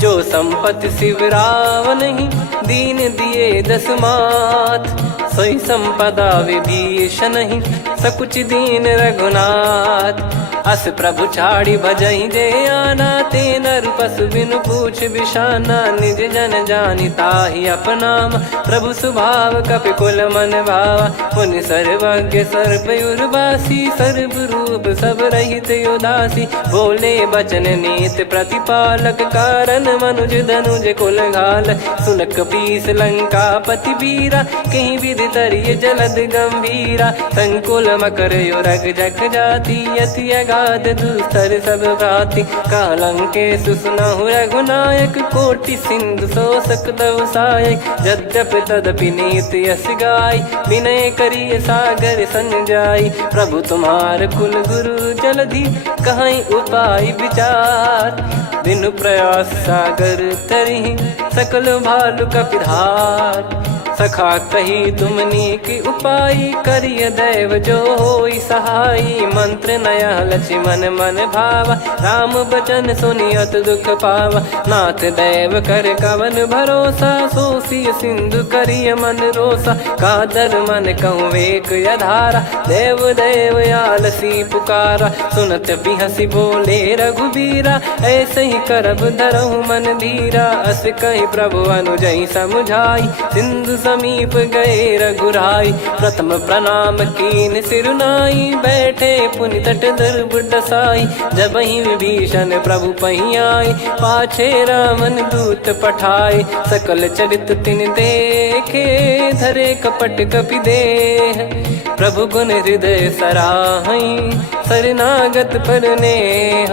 जो संपत्ति शिव रावण ही दीन दिए दस मात सोई संपदा विभीषण ही सकुच दीन रघुनाथ अस प्रभु छाड़ी भजई जे आना, ते नर पशु बिनु पूछ बिशाना। निज जन जानी ताहि अपनाम, प्रभु स्वभाव कपि कुल मन भावा। मुनि सर्वज्ञ सर्वयुर्वासी, सर्व रूप सब रहित उदासी। बोले बचन नीत प्रतिपालक, कारण मनुज धनुज कुल घाल। सुन कपीस लंका पति वीरा, कहीं विधि तरिय जलद गंभीरा। संकुल मकर युरग जग जाति, अति अगाध दुस्तर सब भांति। कालंके सुसुनहु रघुनायक, कोटि सिंधु शोषक तव सहायक। यद्यपि तदपि नीति यस गाय, विनय करिय सागर सन जाई। प्रभु तुम्हार कुल गुरु जलधि, कहीं उपाय विचार। बिनु प्रयास सागर तरिहि, सकल भालु कपिधार। सखा कही तुमनी की उपाय, करिय दैव जो होई सहाई। मंत्र नया लक्ष्मण मन भावा, राम बचन सुनियत दुख पावा। नाथ दैव कर कवन भरोसा, सोसिय सिंधु करिय मन रोसा। कादर मन कहूँ एक यधारा, देव देव आलसी पुकारा। सुनत बिहसी बोले रघुबीरा, ऐसे ही करब धरहु मन धीरा। अस कही प्रभु अनुजई समुझाई, सिंधु समीप गए रघुराई। प्रथम प्रणाम कीन सिरुनाई, बैठे पुनि तट दर्ब डसाई। जब ही विभीषण प्रभु पही आए, पाछे रामन दूत पठाए। सकल चरित तिन देखे, धरे कपट कपि देह। प्रभु गुण हृदय सराहई, शरणागत पर नेह।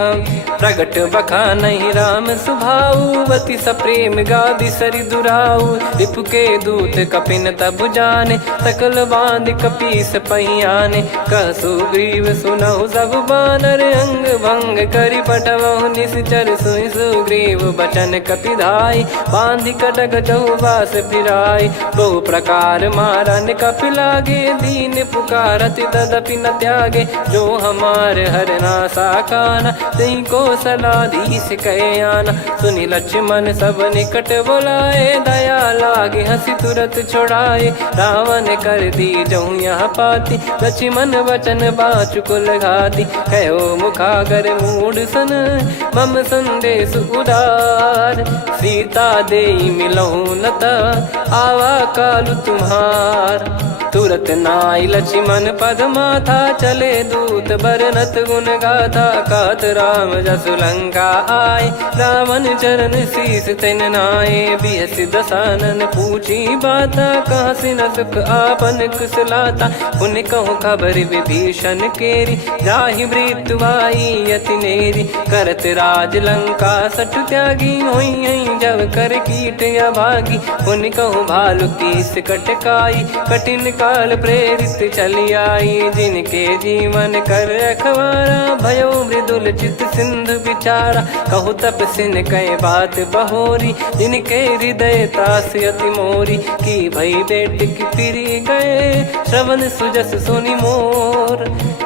प्रगट बखानहि राम सुभाऊ, अति सप्रेम गादि सरि दुराऊ। रिपु के दूत कपिन तब जाने, सकल बांध कपीस पहियाने। कह सुग्रीव सुनहु सब बानर, अंग भंग करि पटवहु निश्चर। सुनि सुग्रीव बचन कपिधाई, बांधि कटक चौबास फिराई। बहु प्रकार मारन कपि लागे, दीन पुकारत तदपि न त्यागे। जो हमार हरना साकाना, तही को सलाधीश कहे आना। सुनि लक्ष्मण सब निकट बुलाए, दया लागे हंसी तुरत छुड़ाए। रावण कर दी जहूँ यहाँ पाती, लक्ष्मण वचन बाचु कुल घाती। कहो मुखागर मूढ़ सन, मम संदेश उदार। सीता देई मिलहु नता, आवा कालु तुम्हार। तुरत नाई लक्ष्मण पद माथा, चले दूत बरनत गुण गाथा। कहत राम जसु लंका आए, रावण चरण शीस तिन नाये। बिहस दसानन पूछी बाता, कहाँ से न सुख आपन कुशलाता। पुन कहूँ खबर विभीषण केरी, जाहि मृत्यु आई अति नेरी। करत राज लंका सठ त्यागी, होई जब कर कीट अभागी। पुन कहूँ भालु कीस कटकाई, कठिन काल प्रेरित चली आई। जिनके जीवन कर रखवारा, भयो मृदुल चित सिंधु विचारा। कहु तपसिन कई बात बहोरी, जिनके हृदय तास अति मोरी। की भई बेट की फिरी गए, श्रवण सुजस सुनि मोर।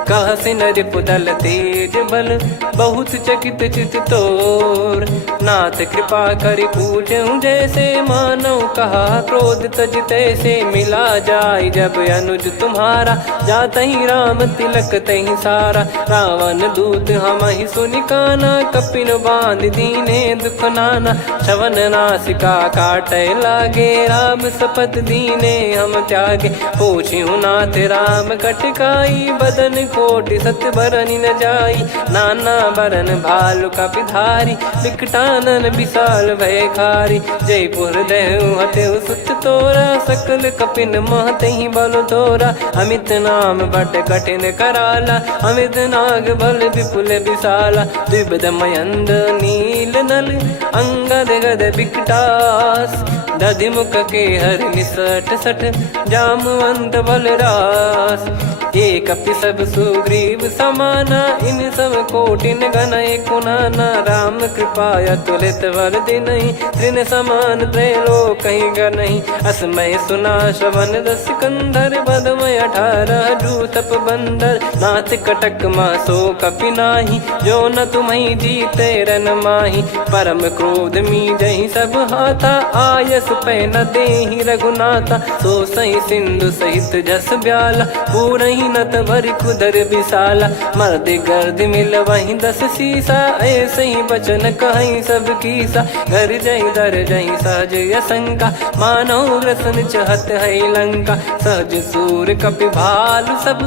कहसिन रिपुदल तेज बल, बहुत चकित चित तोर। नाथ कृपा करि पूछऊँ जैसे, मानव कहा क्रोध तज तैसे। मिला जाय जब अनुज तुम्हारा, जातहि राम तिलक तहि सारा। रावण दूत हमहि सुनि काना, कपिन बांध दीने दुख नाना। श्रवण नासिका काटै लागे, राम शपथ दीने हम त्यागे। पूछिहु नाथ राम कटकाई, बदन कोटि सत बरनि न जाई। नाना बरन भालु कपिधारी, विकटानन विशाल भयखारी। जयपुर देहु हतेउ सुत तोरा, सकल कपिन महतहि बल तोरा। अमित नाम बट कठिन कराला, अमित नाग बल विपुल विशाला। द्विविध मयंद नील नल, अंगद गद विकटास। दधिमुख के हर निसठ सठ, जामवंत बलरास। एक कपि सब सुग्रीव समाना, इन सब कोटिन गणय कुनाना। राम कृपा अतुलित वर दिनहि, तृण समान त्रैलोक कहीं गनहि। असमय सुना श्रवण दस कंधर, बदमय 18 जूतप बंदर। नाथ कटक मासो कपि नाही, जो न तुम्हि जीते रन माही। परम क्रोध मी जहि सब हाथा, आयस पास पै न देहि रघुनाथा। सो सही सिंधु सहित जस ब्याला, पूरही नत भरि कुदर विशाला। मर्द गर्द मिल वही 10 सीसा, ऐसे ही बचन कहीं सब कीसा। घर जही दर जही सहज असंका, मानो ग्रसन चहत है लंका। सहज सूर कपि भालु सब,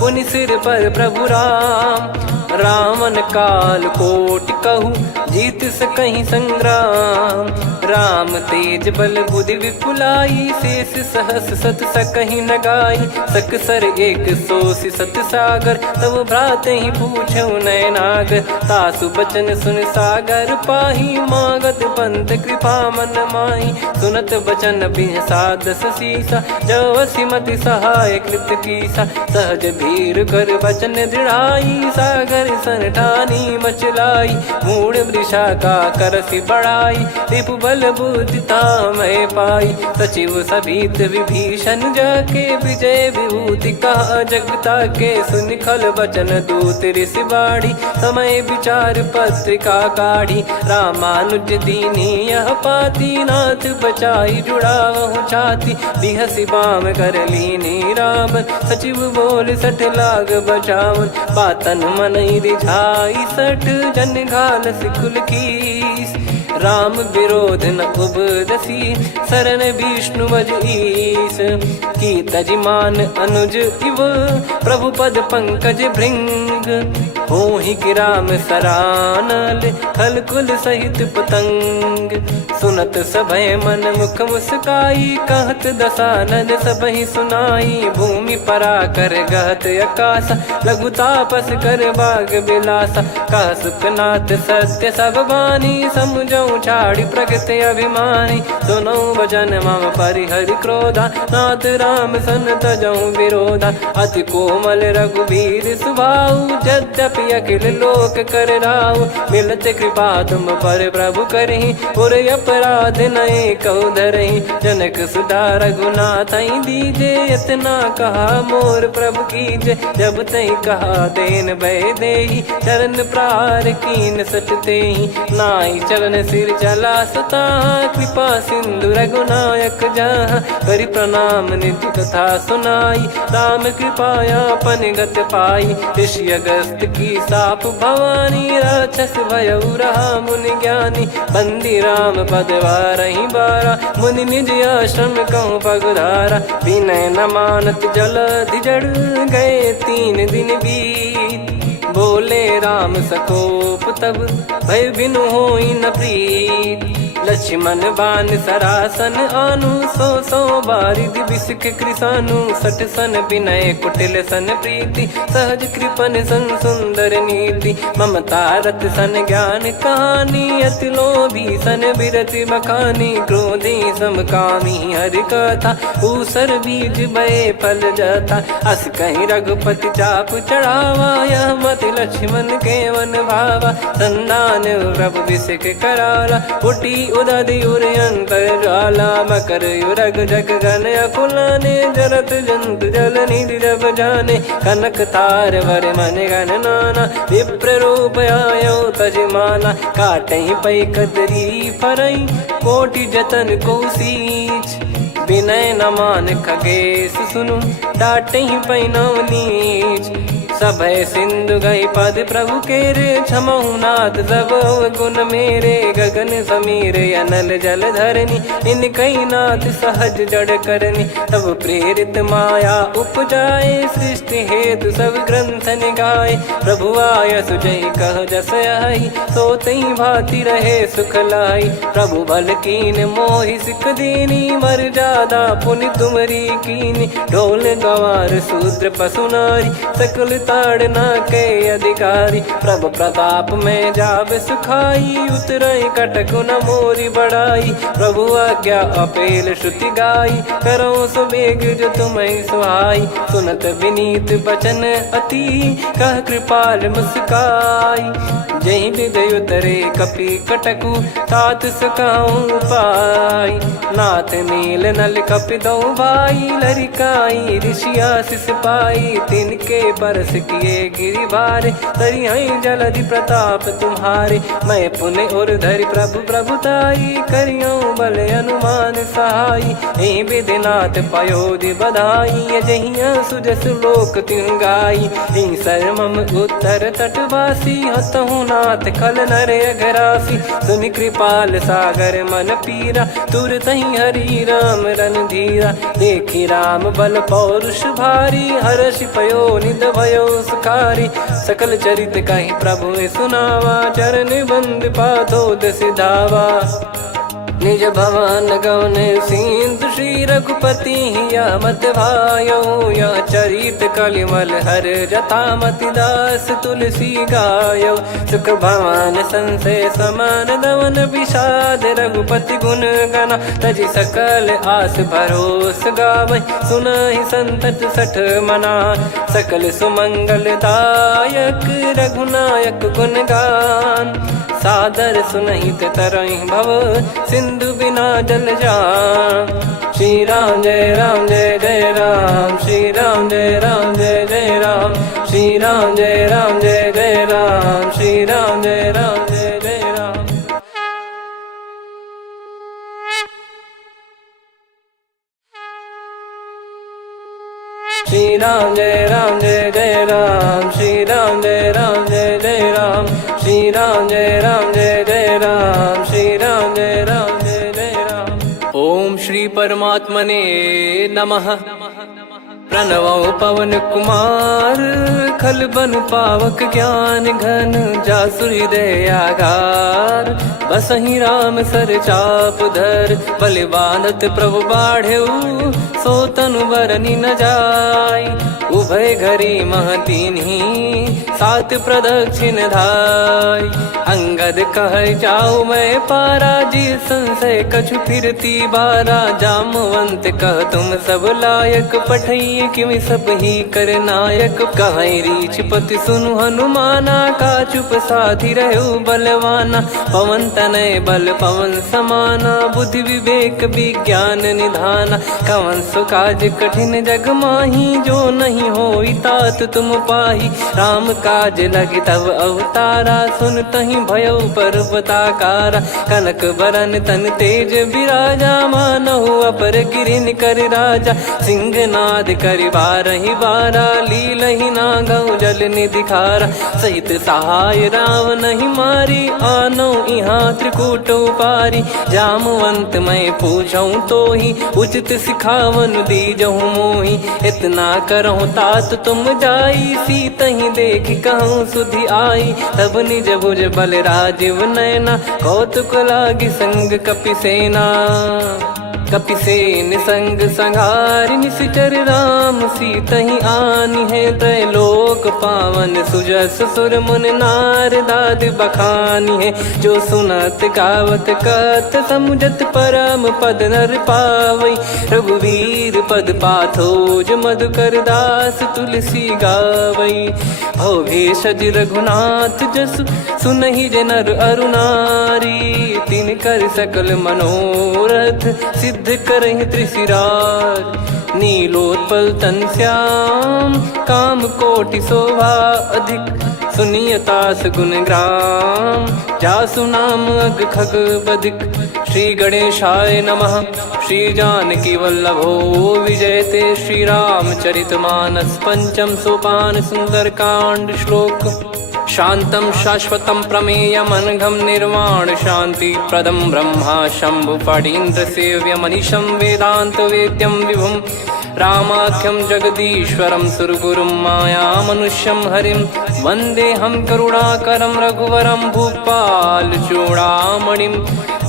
पुनि सिर पर प्रभु राम। रामन काल कोटि कहूँ, जीत सकहीं संग्राम। राम तेज बल बुद्धि विपुलाई, शेष सहस सत सकहीं न गाई। सकसर एक सोसी सत सागर, तब भ्राते ही पूछौ नयनागर। तासु बचन सुन सागर पाही, मांगत पंत कृपा मन माही। सुनत बचन बिहसा 10 सीसा, जो सिमति सहाय कृत कीसा। सहज भीर कर बचन दृढ़ाई, सागर सन ठानी मचलाई। मूढ़ वृषा का करसि बढ़ाई, रिपु बल बुद्धि तामय पाई। सचिव सभीत विभीषण जाके, विजय विभूति कहा जगता के। सुनि खल बचन दूत ऋषि बाड़ी, समय विचार पत्रिका काढ़ी। रामानुज दीनी यह पाती, नाथ बचाई जुड़ावहु छाती। बिहसि बाम कर लीनी रावण, सचिव बोल 60 लाग बचावन। बातन मनई रिझाई 60, जन घाल सिकुल कीस। राम विरोध न उपदसी, शरण विष्णु बज ईस। की तजिमान अनुज इव, प्रभु पद पंकज भृंग। होहि कि राम सरानल, खल कुल सहित पतंग। सुनत सभय मन मुख मुस्काई, कहत दसानन सबहि सुनाई। भूमि परा कर गहत आकाशा, लघु तापस कर बाग बिलासा। कह सुखनाथ सत्य सब बानी, समझौ छाड़ी प्रकृति अभिमानी। सुनौ भजन मम परिहरि क्रोधा, नाथ राम सन तजौ विरोधा। अति कोमल रघुवीर सुभाऊ, यद्यपि अखिल लोक कर राऊ। मिलत कृपा तुम पर प्रभु करहि, पुर अपराध नये कौ धरहि। जनक सुधा रघुनाथ दीजे, इतना कहा मोर प्रभु कीजे। जब तई कहा देन भय देहि, चरण प्रार कीन सटतेहि। नाई चरण सिर चला सता, कृपा सिंधु रघुनायक जहाँ। करि प्रणाम निधि कथा सुनाई, राम कृपाया पन गत पाई। ऋषि अगस्त की साप भवानी, राक्षस भयउ रहा मुनि ज्ञानी। बंदी राम पद वारहि बारा, मुनि निज आश्रम कहूँ पगधारा। विनय न मानत जलधि जड़, गए 3 दिन बीत। बोले राम सकोप तब, भय बिनु होई न प्रीत। लक्ष्मण बान सरासन आनु, 100 बारिधि बिसक कृसानु। 60 सन विनय कुटिल सन प्रीति, सहज कृपन सन सुंदर नीति। ममता रत सन ज्ञान कहानी, अति लोभी सन बिरति बखानी। क्रोधी समकामी हरि कथा, ऊसर बीज भय फल जथा। अस कहीं रघुपति चाप चढ़ावा, यह मति लक्ष्मण के वन भावा। संदान प्रभु बिसक कराला, उटी उदधि उर अंतर ज्वाला। मकर युरग जग गन अकुलाने, जरत जंतु जल निधि जब जाने। कनक तार वर मन गण नाना, विप्र रूप आयो तजमाना। काटहि पै कतरी फरई, कोटि जतन को सींच। विनय न मान खगेश सुनु, डांटहि पै नव नीच। सभय सिंधु गई पद प्रभु केरे, क्षमहु नाथ सब गुण मेरे। गगन समीर अनल जल धरनी, इनकई नाथ सहज जड़ करनी। तब प्रेरित माया उपजाए, सृष्टि हेतु सब ग्रंथ निगाए। प्रभु आय सुजय कह जस आई, सोतई भांति रहे सुख लाई। प्रभु बल कीन मोहि सिख दीनी, मर्यादा पुनि तुमरी कीनी। ढोल गवार शूद्र पशु नारी, सकल ताड़ना के अधिकारी। प्रभु प्रताप में जाब सुखाई, उतरई कटक न मोरी बढ़ाई। प्रभु आज्ञा अपेल श्रुति गाई, करो सुबेग जो तुम्हें सुहाई। सुनत विनीत बचन अति, कह कृपाल मुस्काई। जही विदय उतरे कपि कटकु, तात सकाऊं पाई। नाथ नील नल कपि दो भाई, लरिकाई ऋषि आशीष पाई। तिनके परस किए गिरिबारे, तरियाई जलधि प्रताप तुम्हारे। मैं पुण्य और धरि प्रभु प्रभुताई, करियों बल अनुमान सहाई। ए विधिनाथ पयोधि बधाई, जहिया सुजस लोक तिहुँ गाई। ए सरमम उत्तर तटवासी, हतहु नाथ खल नर अघरासी। सुनि कृपाल सागर मन पीरा, तुरतहि हरि राम रणधीरा। देखि राम बल पौरुष भारी, हर्षि पयो निध भयो सुखारी। सकल चरित कहि प्रभु सुनावा, चरण बंद पादोद सिधावा। निज भवन गौन सिंधु श्री रघुपति या मत भायो। या चरित कलिमल हर जथामति दास तुलसी गायो। सुख भवन संशय समान दवन विषाद, रघुपति गुण गना तजि सकल आस भरोस गावै। सुनहि संतत सठ मना, सकल सुमंगल दायक रघुनायक गुण गान। सादर सुनहित तरहि भव, सिंधु बिना जल जान। श्री राम जय राम जय जय राम, श्री राम जय राम जय जय राम। श्री राम जय राम जय जय राम, श्री राम जय राम जय जय राम। श्री राम जय राम जय जय राम, श्री राम जय राम जय जय राम। श्री राम जय राम जय जय राम, श्री राम जय राम जय जय राम। ओम श्री परमात्मने नमः। प्रणवो पवन कुमार, खल बन पावक ज्ञान घन। जासु हृदय आगार, बसहि राम सर चाप धर। बलि बांधत प्रभु बाढ़ऊ, सो तनु बरनि न जाय। उभय घरी मह दीन्ही, सात प्रदक्षिण धाय। अंगद कह जाऊ मैं पारा, जी संशय कछु फिरती बारा। जामवंत कह तुम सब लायक, पठइये किमि सब ही कर नायक। कहीं रीछ पति सुनु हनुमाना, का चुप साधि रहु बलवाना। पवन तनय बल पवन समाना, बुद्धि विवेक विज्ञान निधाना। कवन सो काज कठिन जग माही, जो नहीं होई तात तुम पाही। राम काज लगी तब अवतारा, सुनतहि भयउ पर्वताकारा। कनक बरन तन तेज बिराजा, मानहु अपर गिरिन कर राजा। सिंहनाद करि बारहि बारा, लीलहि नागौ जल निधि खारा। सहित सहाय रावण ही मारी, आनो इहाँ त्रिकूट उपारी। जामवंत मैं पूछऊँ तोहि, उचित सिखावन दीजहु मोहि। इतना करहु तात तुम जाई, सीतहि देख कहूँ सुधि आई। तब निज भुज बल राजीव नयना, कौतुक लागी संग कपिसेना। कपिसेन संग संहारि निशिचर राम, सीतहि आनि है त्रैलोक पावन। सुजस सुर मुन नार दाद बखानी है, जो सुनत गावत कथ समुझत परम पद नर पावै। रघुवीर पद पाथोज मधुकर दास, तुलसी गावै। भव भेषज रघुनाथ जसु, सुनहि जे नर अरु नारी। तिन कर सकल मनोरथ, सिद्ध करहि त्रिशिराज। नीलोत्पल तन श्याम, काम कोटि शोभा अधिक। सुनियतास गुण ग्राम, जासु नाम अग खग बदिक। श्री गणेशाय नमः। श्री जानकी वल्लभो विजयते, श्री रामचरितमानस। पंचम सोपान सुंदरकांड श्लोक। शांतं शाश्वतं प्रमेयमनघं निर्वाण शांति प्रदं ब्रह्मा शंभु फणीन्द्र सेव्य मनीषं वेदांत वेद्यं विभुं। रामाख्यं जगदीश्वरं सुरगुरुं माया मनुष्यं हरिं। वन्देऽहं करुणाकरं रघुवरं भूपाल चूडामणिं।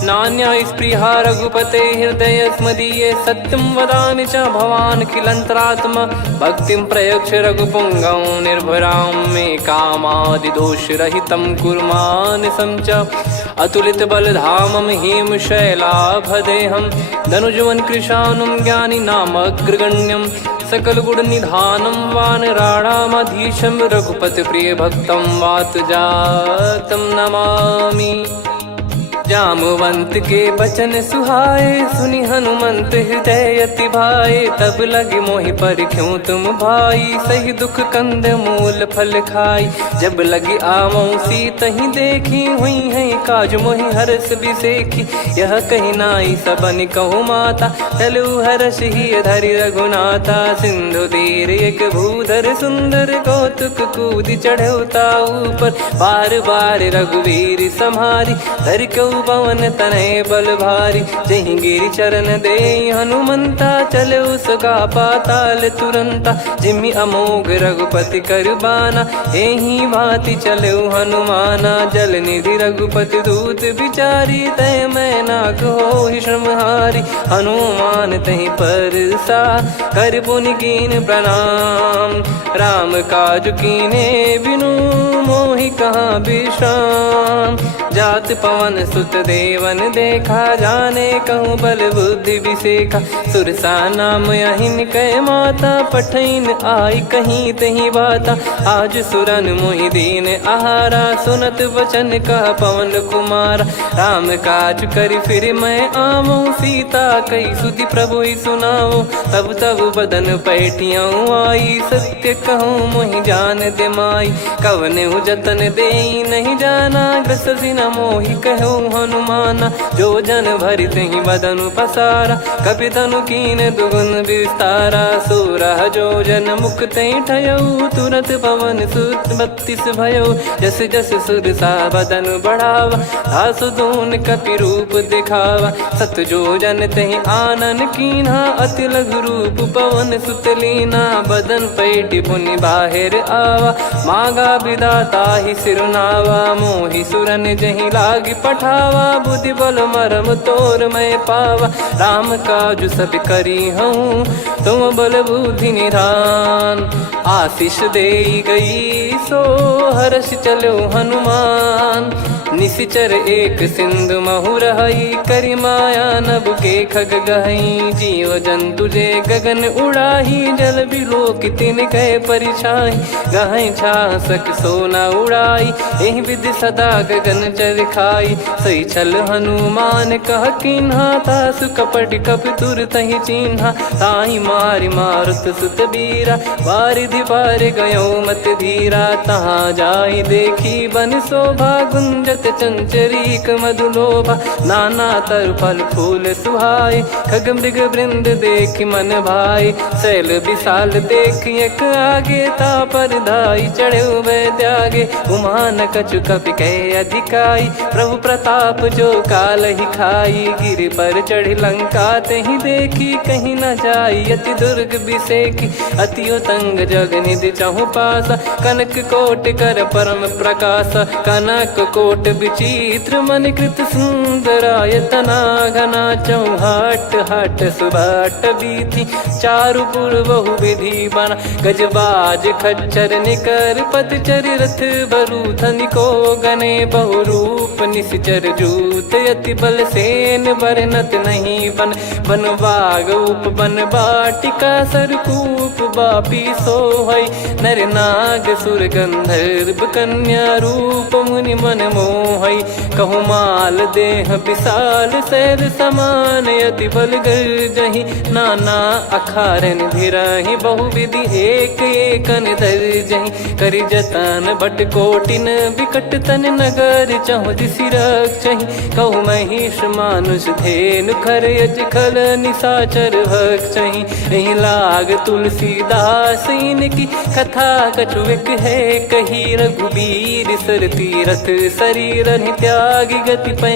नान्या स्पृहा रघुपते हृदय स्मदीये, सत्यं वदामि च भवान् किलन्तरात्मा। भक्तिं प्रयच्छ रघुपुङ्गं निर्भरां मे कामादिदोषरहितं कुर्मानिसं च। अतुलित बलधामं हेमशैलाभदेहं, धनुजवन कृशानुं ज्ञानी नामग्रगण्यं। सकल गुण निधानं वानराणामधीशं, रघुपति प्रिय भक्तं वात जातं नमामि। जामवंत के बचन सुहाए, सुनि हनुमंत हृदय अति भाए। तब लगे मोहि पर क्यों तुम भाई, सही दुख कंद मूल फल खाई। जब लगी आवऊं सीतहि देखी, हुई है काज मोहि हरस बिसेखी। यह कही नाई सबन कहु माता, चलु हरष ही धरि रघुनाथा। सिंधु तीर एक भूधर सुंदर, कौतुक कूद चढ़ौता ऊपर। बार बार रघुवीर सम्हारी, धरि कऊ पवन तनय बल भारी। जहि गिरि चरण दे हनुमंता, चले उसका पाताल तुरंता। जिमि अमोघ रघुपति कर बाना, एहि भांति चले हनुमाना। जल निधि रघुपति दूत बिचारी, तय मैं नाक होहि श्रमहारी। हनुमान तहि परसा, कर पुनि कीन प्रणाम। राम काज कीने बिनु, मोहि कहाँ विश्राम। जात पवन सुत देवन देखा, जाने कहूँ बल बुद्धि विसेखा। सुरसा नाम अहिन कै माता, पठैन आई कहीं तहीं बाता। आज सुरन मोहि दीन आहारा, सुनत वचन कह पवन कुमारा। राम काज करि फिर मैं आवऊं, सीता कई सुधि प्रभु ही सुनाऊं। तब तब बदन पैठियाँ आई, सत्य कहूँ मोहि जान दे माई। कवने जतन दे नहीं जाना, ग्रसि न मोहि कहूँ हनुमाना। जो जन भरि तहि बदनु पसारा, कपि तनु कीन दुगुन विस्तारा। सोरह जो जन मुख तहि ठयऊ, तुरत पवन सुत 32 भयऊ। जस जस सुरसा बदन बढ़ावा, दासु दून कपि रूप दिखावा। सत जो जन तहि आनन कीन्हा, अति लघु रूप पवन सुत लीना। बदन पैठि पुनि बाहिर आवा, मांगा विधाता ही सिरुनावा। मोहि सुरन जहि लागी पठावा, बुद्धि बल मरम तोर मैं पावा। राम काजु सब करी हूँ, तुम बल बुद्धि निधान। आशीष दे गई सो हर्ष चलो हनुमान। निशिचर एक सिंधु महु रहई, करि माया नभ के खग गहई। जीव जंतु जे गगन उड़ाही, जल बिलोक तिन कह परिछाई। गहई छासक सोना उड़ाई, एहि विधि सदा गगन चर खाई। सही छल हनुमान कह किन्हा, तासु कपट कपि तुर तहि चिन्हा। ताहि मारि मारुत सुत बीरा, वारिधि पार गयो मत धीरा। तहाँ जाई देखी बन शोभा, गुंजत चंचरीक मधुलोभा। नाना तर फल फूल सुहाए, खग मृग वृंद देख मन भाई। शैल विशाल देख एक आगे, तापर धाई चढ़े वै त्यागे। उमा न कछु कपि कह अधिकाई, प्रभु प्रताप जो काल ही खाई। गिर पर चढ़ी लंका तहि देखी, कहीं न जाई अति दुर्ग बिसेखी। अति उतंग जग निधि चहु पासा, कनक कोट कर परम प्रकाशा। कनक कोट विचित्र मन कृत सुंदरायतना। घना चौहाट हाट सुभाट बीथी, चारु पुर बहु विधि बना। गजबाज खच्चर निकर पतचर, रथ बरु धनिको गने। बहु रूप निश्चर जूत, अति बल सेन बरनत नहीं बन। बन बाग उप बन बाटिका, सरकूप बापी सोहई। नर नाग सुर गंधर्व कन्या, रूप मुनि मन मोहई। कहु माल देह विशाल, सैर समान अति बल गर्जहि। नाना अखारन भिरहि, बहु विधि एक एकन धरजहि। करि जतन बट कोटिन, विकट तन नगर चहु दिसि रक्षहि। कहु महिष मानुष धेनु, खर यज खल निशाचर भक्षहि। एहि लाग तुलसीदास इनकी, कथा कछु एक है कही। रघुबीर सर तीरथ शरीर, त्यागी गति पै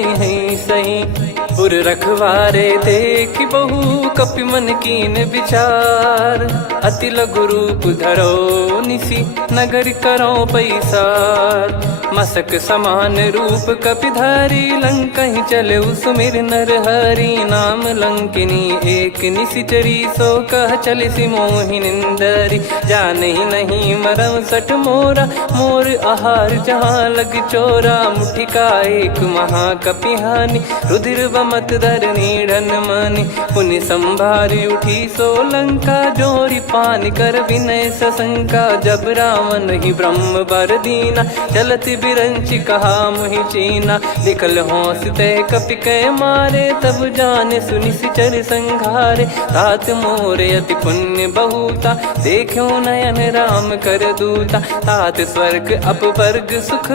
सही। पुर रखवारे देख बहु, कपि मन कीन विचार। अति लघु रूप धरो निसी, नगर करो पैसार। मसक समान रूप कपिधारी, लंकहि चले सुमिर नर हरि। नाम लंकिनी एक निशिचरी, सो कह चलिसि मोहि निंदरी। जानहि नहीं मरम सठ मोरा, मोर आहार जहाँ लग चोरा। मुठिका एक महाकपिहानि, रुधिर बमत धरनी ढन मानी। पुनि संभारी उठी सोलंका, जोरी पानी कर विनय सशंका। जब रावण ही ब्रह्म बर दीना, चलति बिरंचि कहा मुहि चीना। निकल होंस ते कपि कै मारे, तब जाने सुनि सिचर संघारे। तात मोरे अति पुण्य बहुता, देखो नयन राम कर दूता। तात स्वर्ग अपवर्ग सुख,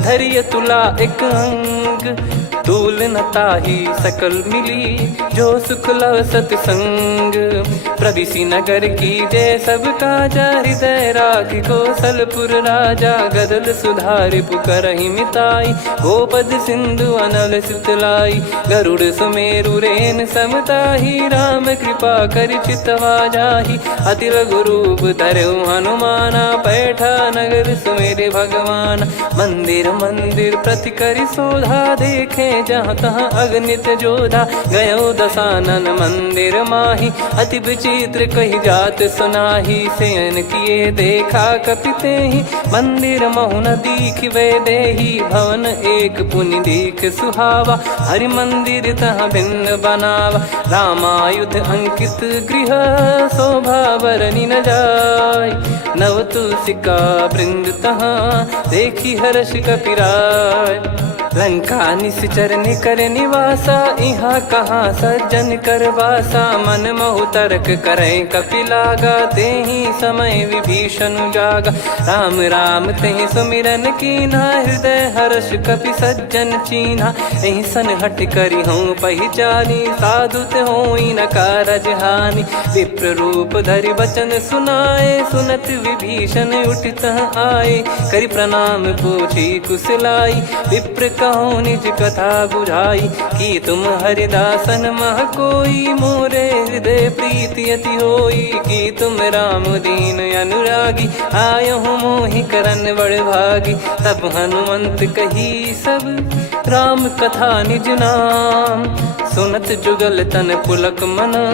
धरिय तुला एक अंग। तूल न ताहि सकल मिली, जो सुख लव सतसंग। प्रविशि नगर की जय सब काजा, हृदय राखि कौशलपुर राजा। गदल सुधारि पुकारहि मिताई, गोपद सिंधु अनल सितलाई। गरुड़ सुमेरु रेन समताहि, राम कृपा करि चितवा जाहि। अति लघु रूप धरऊ हनुमाना, पैठा नगर सुमेरे भगवान। मंदिर मंदिर प्रति करि शोधा, देखे जहाँ तहाँ अगणित जोधा। गयो दशानन मंदिर माही, अति विचित्र कही जात सुनाही। शयन किए देखा कपिते ही, मंदिर महु न दीख वे देही। भवन एक पुनि दीख सुहावा, हरि मंदिर तहाँ भिन्न बनावा। रामायुध अंकित गृह, शोभा बरनि न जाय। नव तुलसी का वृंद तहाँ, देखी हर्ष कपिराय। लंका निश्चर निकर निवासा, इहाँ कहाँ सज्जन कर वासा। मन महु तर्क करें कपिलागा, तेहि समय विभीषण जागा। राम राम तेहि सुमिरन कीन्हा, हृदय हर्ष कपि सज्जन चीन्हा। एहि सन हट करि हूँ पहिचानी, साधु ते होई न कारज हानि। विप्र रूप धरि वचन सुनाए, सुनत विभीषण उठितः आए। करि प्रणाम पूछी कुशलाई, विप्र कहो निज कथा बुझाई। कि तुम हरिदासन मह कोई, मोरे हृदय प्रीति अति होई। कि तुम राम दीन अनुरागी, आयहु मोहि करन बड़ भागी। तब हनुमंत कही सब राम कथा निज नाम। सुनत जुगल तन पुलक मना,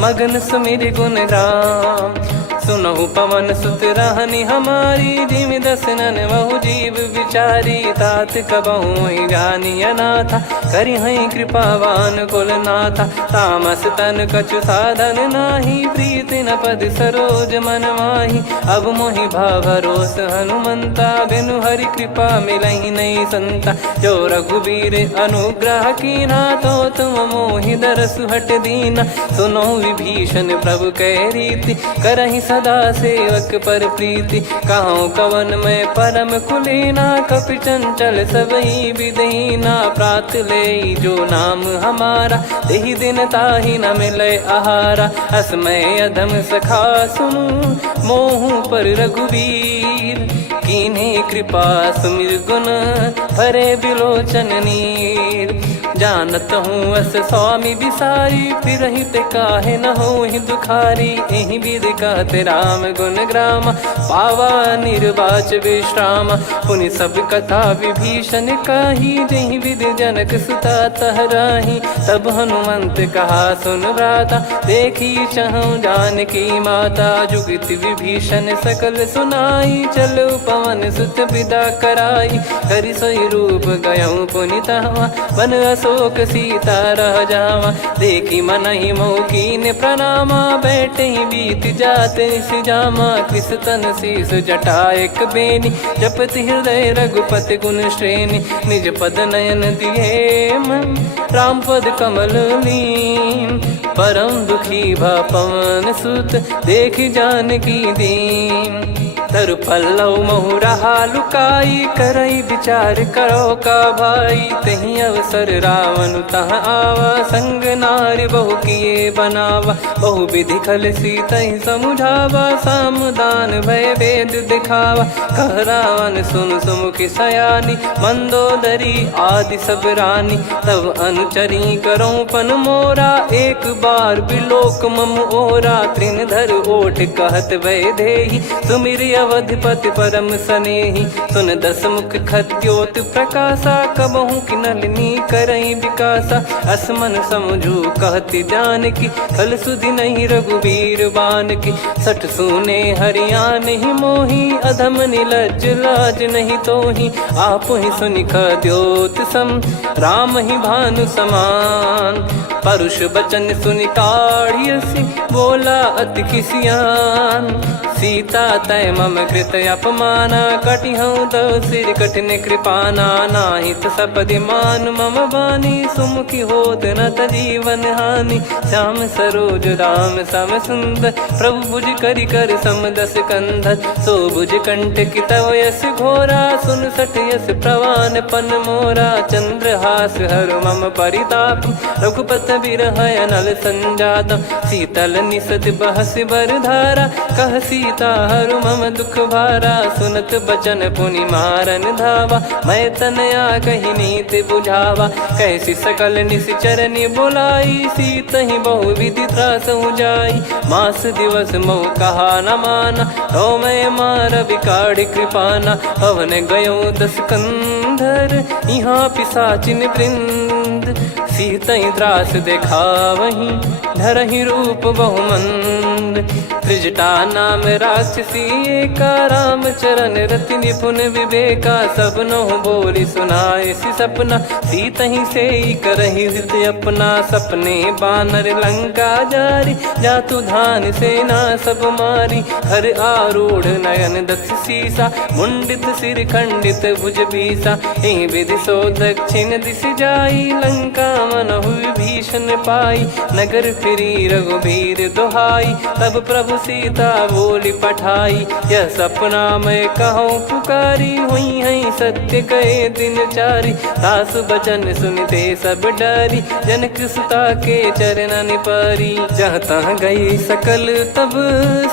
मगन सुमिर गुण राम। सुनहु पवन सुत रहनि हमारी, जिमि दसनन महु जीव विचारी। तात कबहु जानी अनाथा, करिहै कृपावान कुल नाथा। तामस तन कछु साधन नाही, प्रीति न पद सरोज मन माही। अब मोहि भावरोस हनुमंता, बिनु हरि कृपा मिलहि नहीं संता। जो रघुबीर अनुग्रह कीना, तो तुम मोहि दरसु हट दीना। सुनो विभीषण प्रभु कै रीति, करहि सदा सेवक पर प्रीति। कहूँ कवन में परम कुलीना, कपि चंचल सबई विदहीना। प्रात ले जो नाम हमारा, तेहि दिन ताहि न मिले आहारा। असमय अधम सखा सुनु, मोहु पर रघुवीर। कीन्हे कृपा सुमिर गुण, भरे बिलोचन नीर। जानत हूँ अस स्वामी बिसारी, फिरहि ते काहे न होहि दुखारी। एहि विधि कहते राम गुण ग्राम, पावा निर्वाच विश्राम। पुनि सब कथा विभीषण काही, जहि विधि जनक सुता तहराही। तब हनुमंत कहा सुन भ्राता, देखी चहु जानकी माता। जुगित विभीषण सकल सुनाई, चलो पवन सुत विदा कराई। करि सोई रूप गयऊँ पुनि तहाँ, बन अशोक सीता रह जावा। देखी मनहि मोह कीन्ह प्रणामा, बैठे ही बीत जात निस जामा। कृस तन शीस जटा एक बेनी, जपति हृदय रघुपति गुण श्रेणी। निज पद नयन दिए मन, राम पद कमल लीन। परम दुखी भा पवन सुत, देखि जानकी दीन। तरु पल्लव महु रहा लुकाई, करई विचार करो का भाई। तही अवसर रावण तहाँ आवा, संग नारी बहु किए बनावा। बहु विधि खल सीतहि समुझावा, सामदान भय वेद दिखावा। कह रावण सुन सुमुखि सयानी, मंदोदरी आदि सब रानी। तब अनुचरी करो पन मोरा, एक बार बिलोक मम ओरा। तृण धर ओठ कहत वै देहि, सुमिर अवधिपति परम सनेही। सुन दस मुख खद्योत प्रकाशा, कबहू की नलिनी करई विकासा। असमन समझू कहती जान की, कल सुधि नहीं रघुबीर बान की। सठ सुने हरियाण ही मोही, अधम निलज लाज नहीं तोही। आप ही सुनि खद्योत सम, राम ही भानु समान। परुष बचन सुनि काढ़ियसि, बोला अति किसियान। सीता तय मम कृत अपमाना, कटिहऊँ तो सिर कठिन कृपाना। नाहित सपदि मान मम बानी, सुमुखी होत न जीवन हानि। श्याम सरोज राम सम सुंदर, प्रभु भुज करि कर समदस कंधर। सो भुज कंठ की तव यस घोरा, सुन सठ यस प्रवान पन मोरा। चंद्रहास हर मम परिताप, रघुपत बिरह अनल संजातम। शीतल निसत बहस बर धारा, कह सीता हरु मम दुख भारा। सुनत बचन पुनि मारन धावा, मैं तनया कही नीत बुझावा। कैसी सकल निश्चर बुलाई, सीत ही बहु विधि त्रास जाई। मास दिवस मोह कहा न माना, तो मैं मार बिकाड़ कृपाना। पवन गयो दस कंधर, यहाँ पिशाचिन वृंद। सीतई त्रास देखा वहीं, धरहि रूप बहुमंद। त्रिजटा नाम राक्षसी एका, राम चरण रति निपुण विवेका। सबनो बोली सुनाए सि सपना, सीतहि से करहि हित अपना। सपने बानर लंका जारी, जातु धान सेना सब मारी। हर आरूढ़ नयन दस सीसा, मुंडित सिर खंडित भुज बीसा। एहि विधि सो दक्षिण दिश जाई, लंका मनहु भीषण पाई। नगर फिरी रघुबीर दुहाई, तब प्रभु सीता बोली पठाई। यह सपना मैं कहूँ पुकारी, हुई है सत्य कहे दिन चारी। दास बचन सुनते सब डरी, जनक सुता के चरणन परी। जहाँ तहाँ गई सकल तब,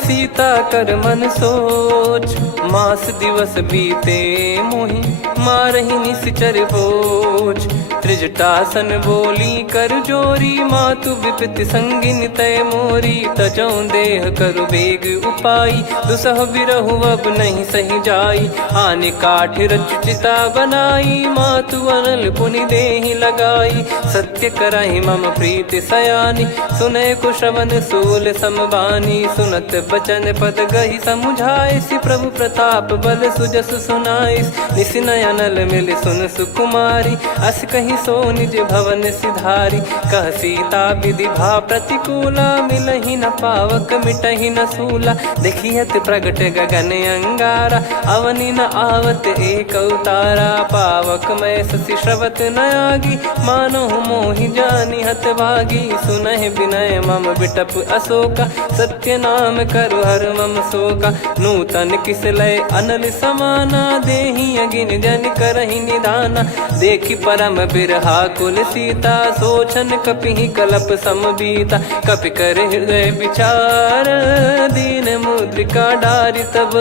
सीता कर मन सोच। मास दिवस बीते मोहि, मारहि निश्चर बोझ। त्रिजटासन बोली कर जोरी, मातु विपति संगिन तय मोरी। तजौ देह करु बेग उपाई, दुसह बिरहु अब नहीं सही जाई। आने काठ रचिता बनाई, मातु अनल पुनि देहि लगाई। सत्य कराई मम प्रीति सयानी, सुनय कुशवन सूल समबानी। सुनत बचन पद गहि समुझाए, सि प्रभु प्रताप बल सुजस सुनाइस। निस नयनल मिल सुन सुकुमारी, अस कहीं सो निज भवन सिधारी। कह सीता विधि भा प्रतिकूला, मिलहि न पावक मिटहि न सूला। देखियत प्रगट गगन अंगारा, अवनि न आवत एक अवतारा। पावक मैं शशि श्रवत न आगी, मानो मोहि जानि हत भागी। सुनहि विनय मम बिटप अशोका, सत्य नाम करु हर मम शोका। नूतन किस लय अनल समाना, देहि अगिन जन करहि निदाना। देखि परम बिरहा कुल सीता, सोचन कपिहि कलप समबीता। कपि कर हृदय विचार, दीन मुद्रिका डारि तब।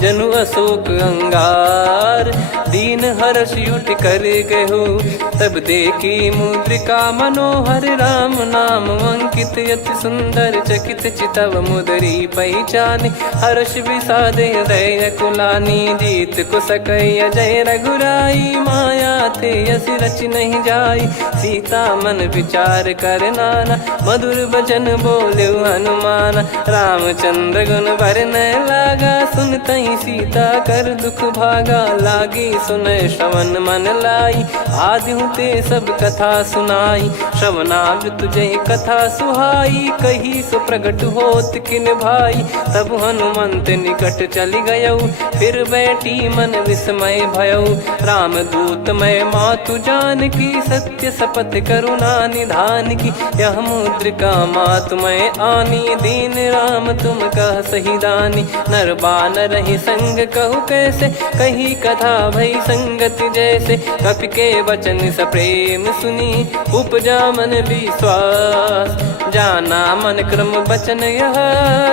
जनु अशोक अंगार, दीन हर्ष उठ कर गहु। तब देखी मुद्रिका मनोहर, राम नाम अंकित अति सुंदर। चकित चितव मुदरी पहचान, हर्ष विषाद हृदय कुलानी। जीत को सकई अजय रघुराई, माया थे यस रच नहीं जाई। सीता मन विचार कर नाना, मधुर बचन बोले हनुमान। रामचंद्र गुण भरन लागा, सुनतहि सीता कर दुख भागा। लागी सुनय श्रवण मन लाई, आदि ते सब कथा सुनाई। श्रवणाव तुझे कथा सुहाई, कही सो प्रगट होत किन भाई। तब हनुमंत निकट चली गयऊ, फिर बैठी मन विस्मय भयऊ। राम दूत मैं मातु जान की, सत्य शपथ करुणा निधान की। यह मुद्रिका मातु मैं आनी, दीन राम तुम कह सही दानी। नर बानर ही संग कहु कैसे, कही कथा भई संगति जैसे। कपि के वचन सप्रेम सुनी, उपजा मन विश्वास। जाना मन क्रम बचन यह,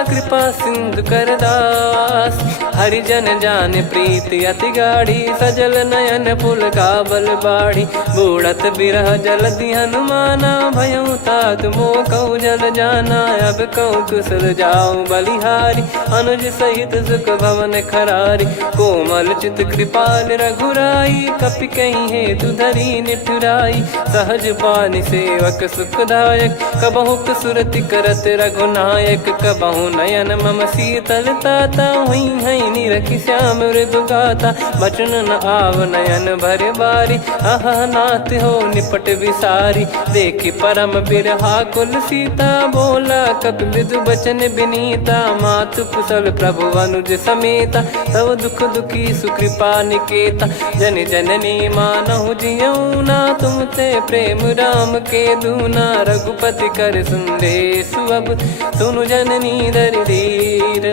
कृपा सिंधु कर दास। हरिजन जान प्रीति अति गाढ़ी, सजल नयन पुल काबल बाढ़ी। बूढ़त बिरह जलधि हनुमाना, भयउ तात मोह कहु जल जाना। अब कहु कुशल जाऊं बलिहारी, अनुज सहित सुख भवन खरारी। कोमल चित कृपाल रघुराई, कपि कहीं हेतु धरी निठुराई। सहज पानि सेवक सुखदायक, कबहु सुरति करत रघुनायक। कबहु नयन मम शीतल ताता, हुई है निरखि श्याम मृदु गाता। बचन न आव नयन भर बारी, अह नाथ हो निपट विसारी। देखि परम बिरहा कुल सीता, बोला कपि मृदु बचन बिनीता। मातु कुशल प्रभु अनुज समेता, तव दुख दुखी सुकृपा निकेता। जन जननी मानहु जियऊ ना, तुम ते प्रेम राम के दूना। रघुपति कर संदेश अब, सुनु जननी दर धीर।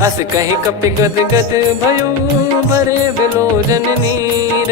अस कहीं कपि गद गद भयो, भरे बिलोचन नीर।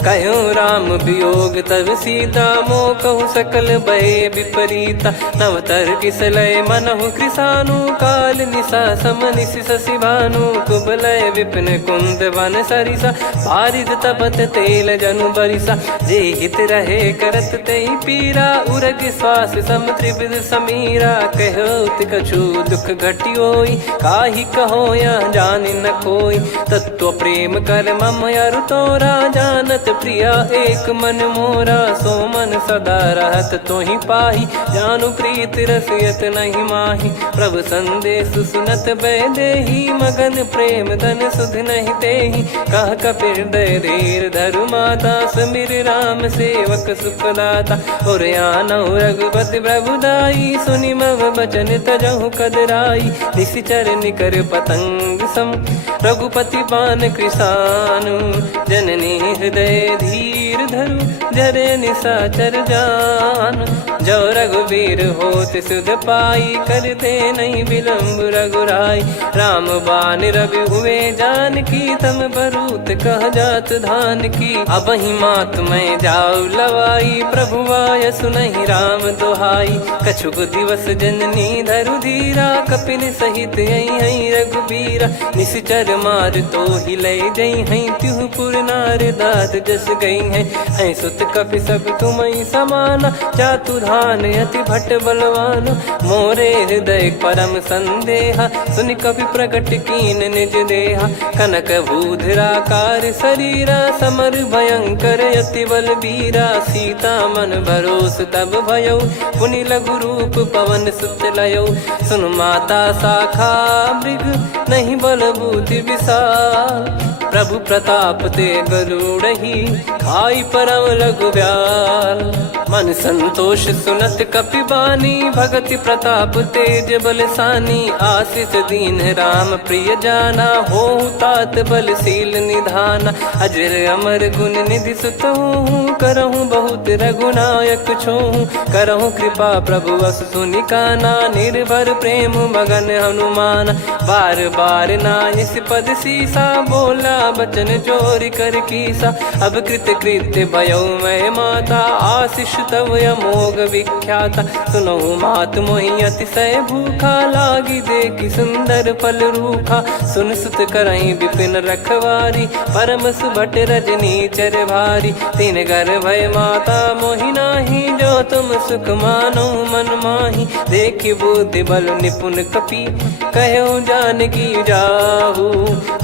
कहूँ राम वियोग तब सीता, मोह कहूँ सकल भय विपरीता। नवतर किसलय मनहु कृसानु, काल निशा समनिश शशि भानु। कुबलय विपिन कुंद वन सरिसा, पारिद तपत तेल जनु बरिसा। जे हित रहे करत तेहि पीरा, उरग श्वास सम त्रिविध समीरा। कहो कछु दुख घटियोई, काहि कहो यह जानि न कोई। तत्व प्रेम कर मम अरु तोरा, जानत प्रिया एक मन मोरा। सो मन सदा रहत तोहि पाही, जानु प्रीत रसियत नहीं माही। प्रभु संदेश सुनत बैदेही, मगन प्रेम धन सुध नहीं तेहि। कह कपिर दय धीर धरु माता, समिर राम सेवक सुखदाता। और आनौ रघुपति प्रभुदाई, सुनि मम बचन तजहु कदराई। निशिचर निकर पतंग सम, रघुपति पान कृसानु। जननी हृदय धीर धरु, जरे निशाचर जान। जो रघुवीर होत सुध पाई, करते नहीं विलम्ब रघुराई। राम बान रवि हुए जानकी, तम बरूत कह जात धान की। अब ही मात मैं जाऊ लवाई, प्रभु आय सुनहि राम दोहाई। कछुक दिवस जननी धरु धीरा, कपिन सहित यही रघुबीरा। निशिचर मार तो ही लय जई हैं, त्युह पुर नार दाद जस गई हैं। सुत कपि सब तुमहि समाना, चातुधान अति भट्ट बलवान। मोरे हृदय परम संदेहा, सुनि कपि प्रकट कीन निज देहा। कनक भूधराकार शरीरा, समर भयंकर अति बलबीरा। सीता मन भरोस तब भयउ, पुनि लघु रूप पवन सुत लयौ। सुन माता शाखा मृग, नहीं बल बुद्धि विशाल। प्रभु प्रताप ते गरुड़हि, खाई परम लघु ब्याल। मन संतोष सुनत कपि बानी, भगति प्रताप तेज बलसानी। आशीष दीन राम प्रिय जाना, होहु तात बलशील निधाना। अजर अमर गुण निधि सुतहु, करहु बहुत रघुनायक छोहु। करहु कृपा प्रभु अस सुनि काना, निर्भर प्रेम मगन हनुमान। बार बार नायस पद सीसा, बोला बचन चोरी कर कीसा। अब कृत कृत्य भयो मैं माता, आशीष तव अमोघ विख्याता। सुनहु मात मोहि अतिशय भूखा, लागी देखि सुंदर फल रूखा। सुन सुत करहि विपिन रखवारी, परम सुभट रजनी चर भारी। तीन घर भय माता मोहि नाही, जो तुम सुख मानो मन माही। देखि बुद्धि बल निपुण कपि, कहो जानकी जाहू।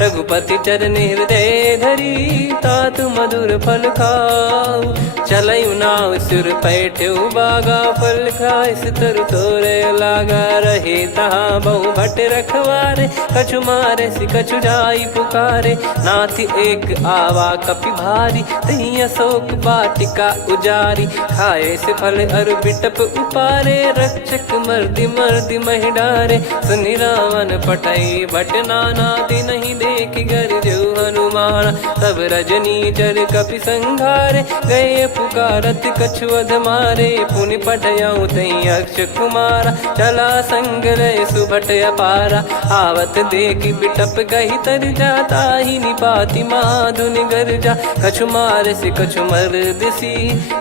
रघुपति चरण हृदय धरी, तात मधुर फल खाऊ। चलयु नाव सुर पैठ्यु बागा, फल खाय सितर तोरे लागा। रहे तहाँ बहु भट रखवारे, कछु मारे सि कछु जाई पुकारे। नाथ एक आवा कपि भारी, तही अशोक वाटिका उजारी। खाए से फल अर बिटप उपारे, रक्षक मर्दि मर्दि महि डारे। सुनि रावण पटई भट नाना, तिनहि देखि गरजउ हनुमान। तब रजनी चर कपि संघारे, गए पुकारत कछु अध मारे। पुनि पटयउ तई अक्ष कुमारा, चला संग लय सुभट अपारा। आवत देखि बिटप गहि तर जाता, ही निपाति माधुनि गर्जा। कछु मार से कछु मर्दिसी,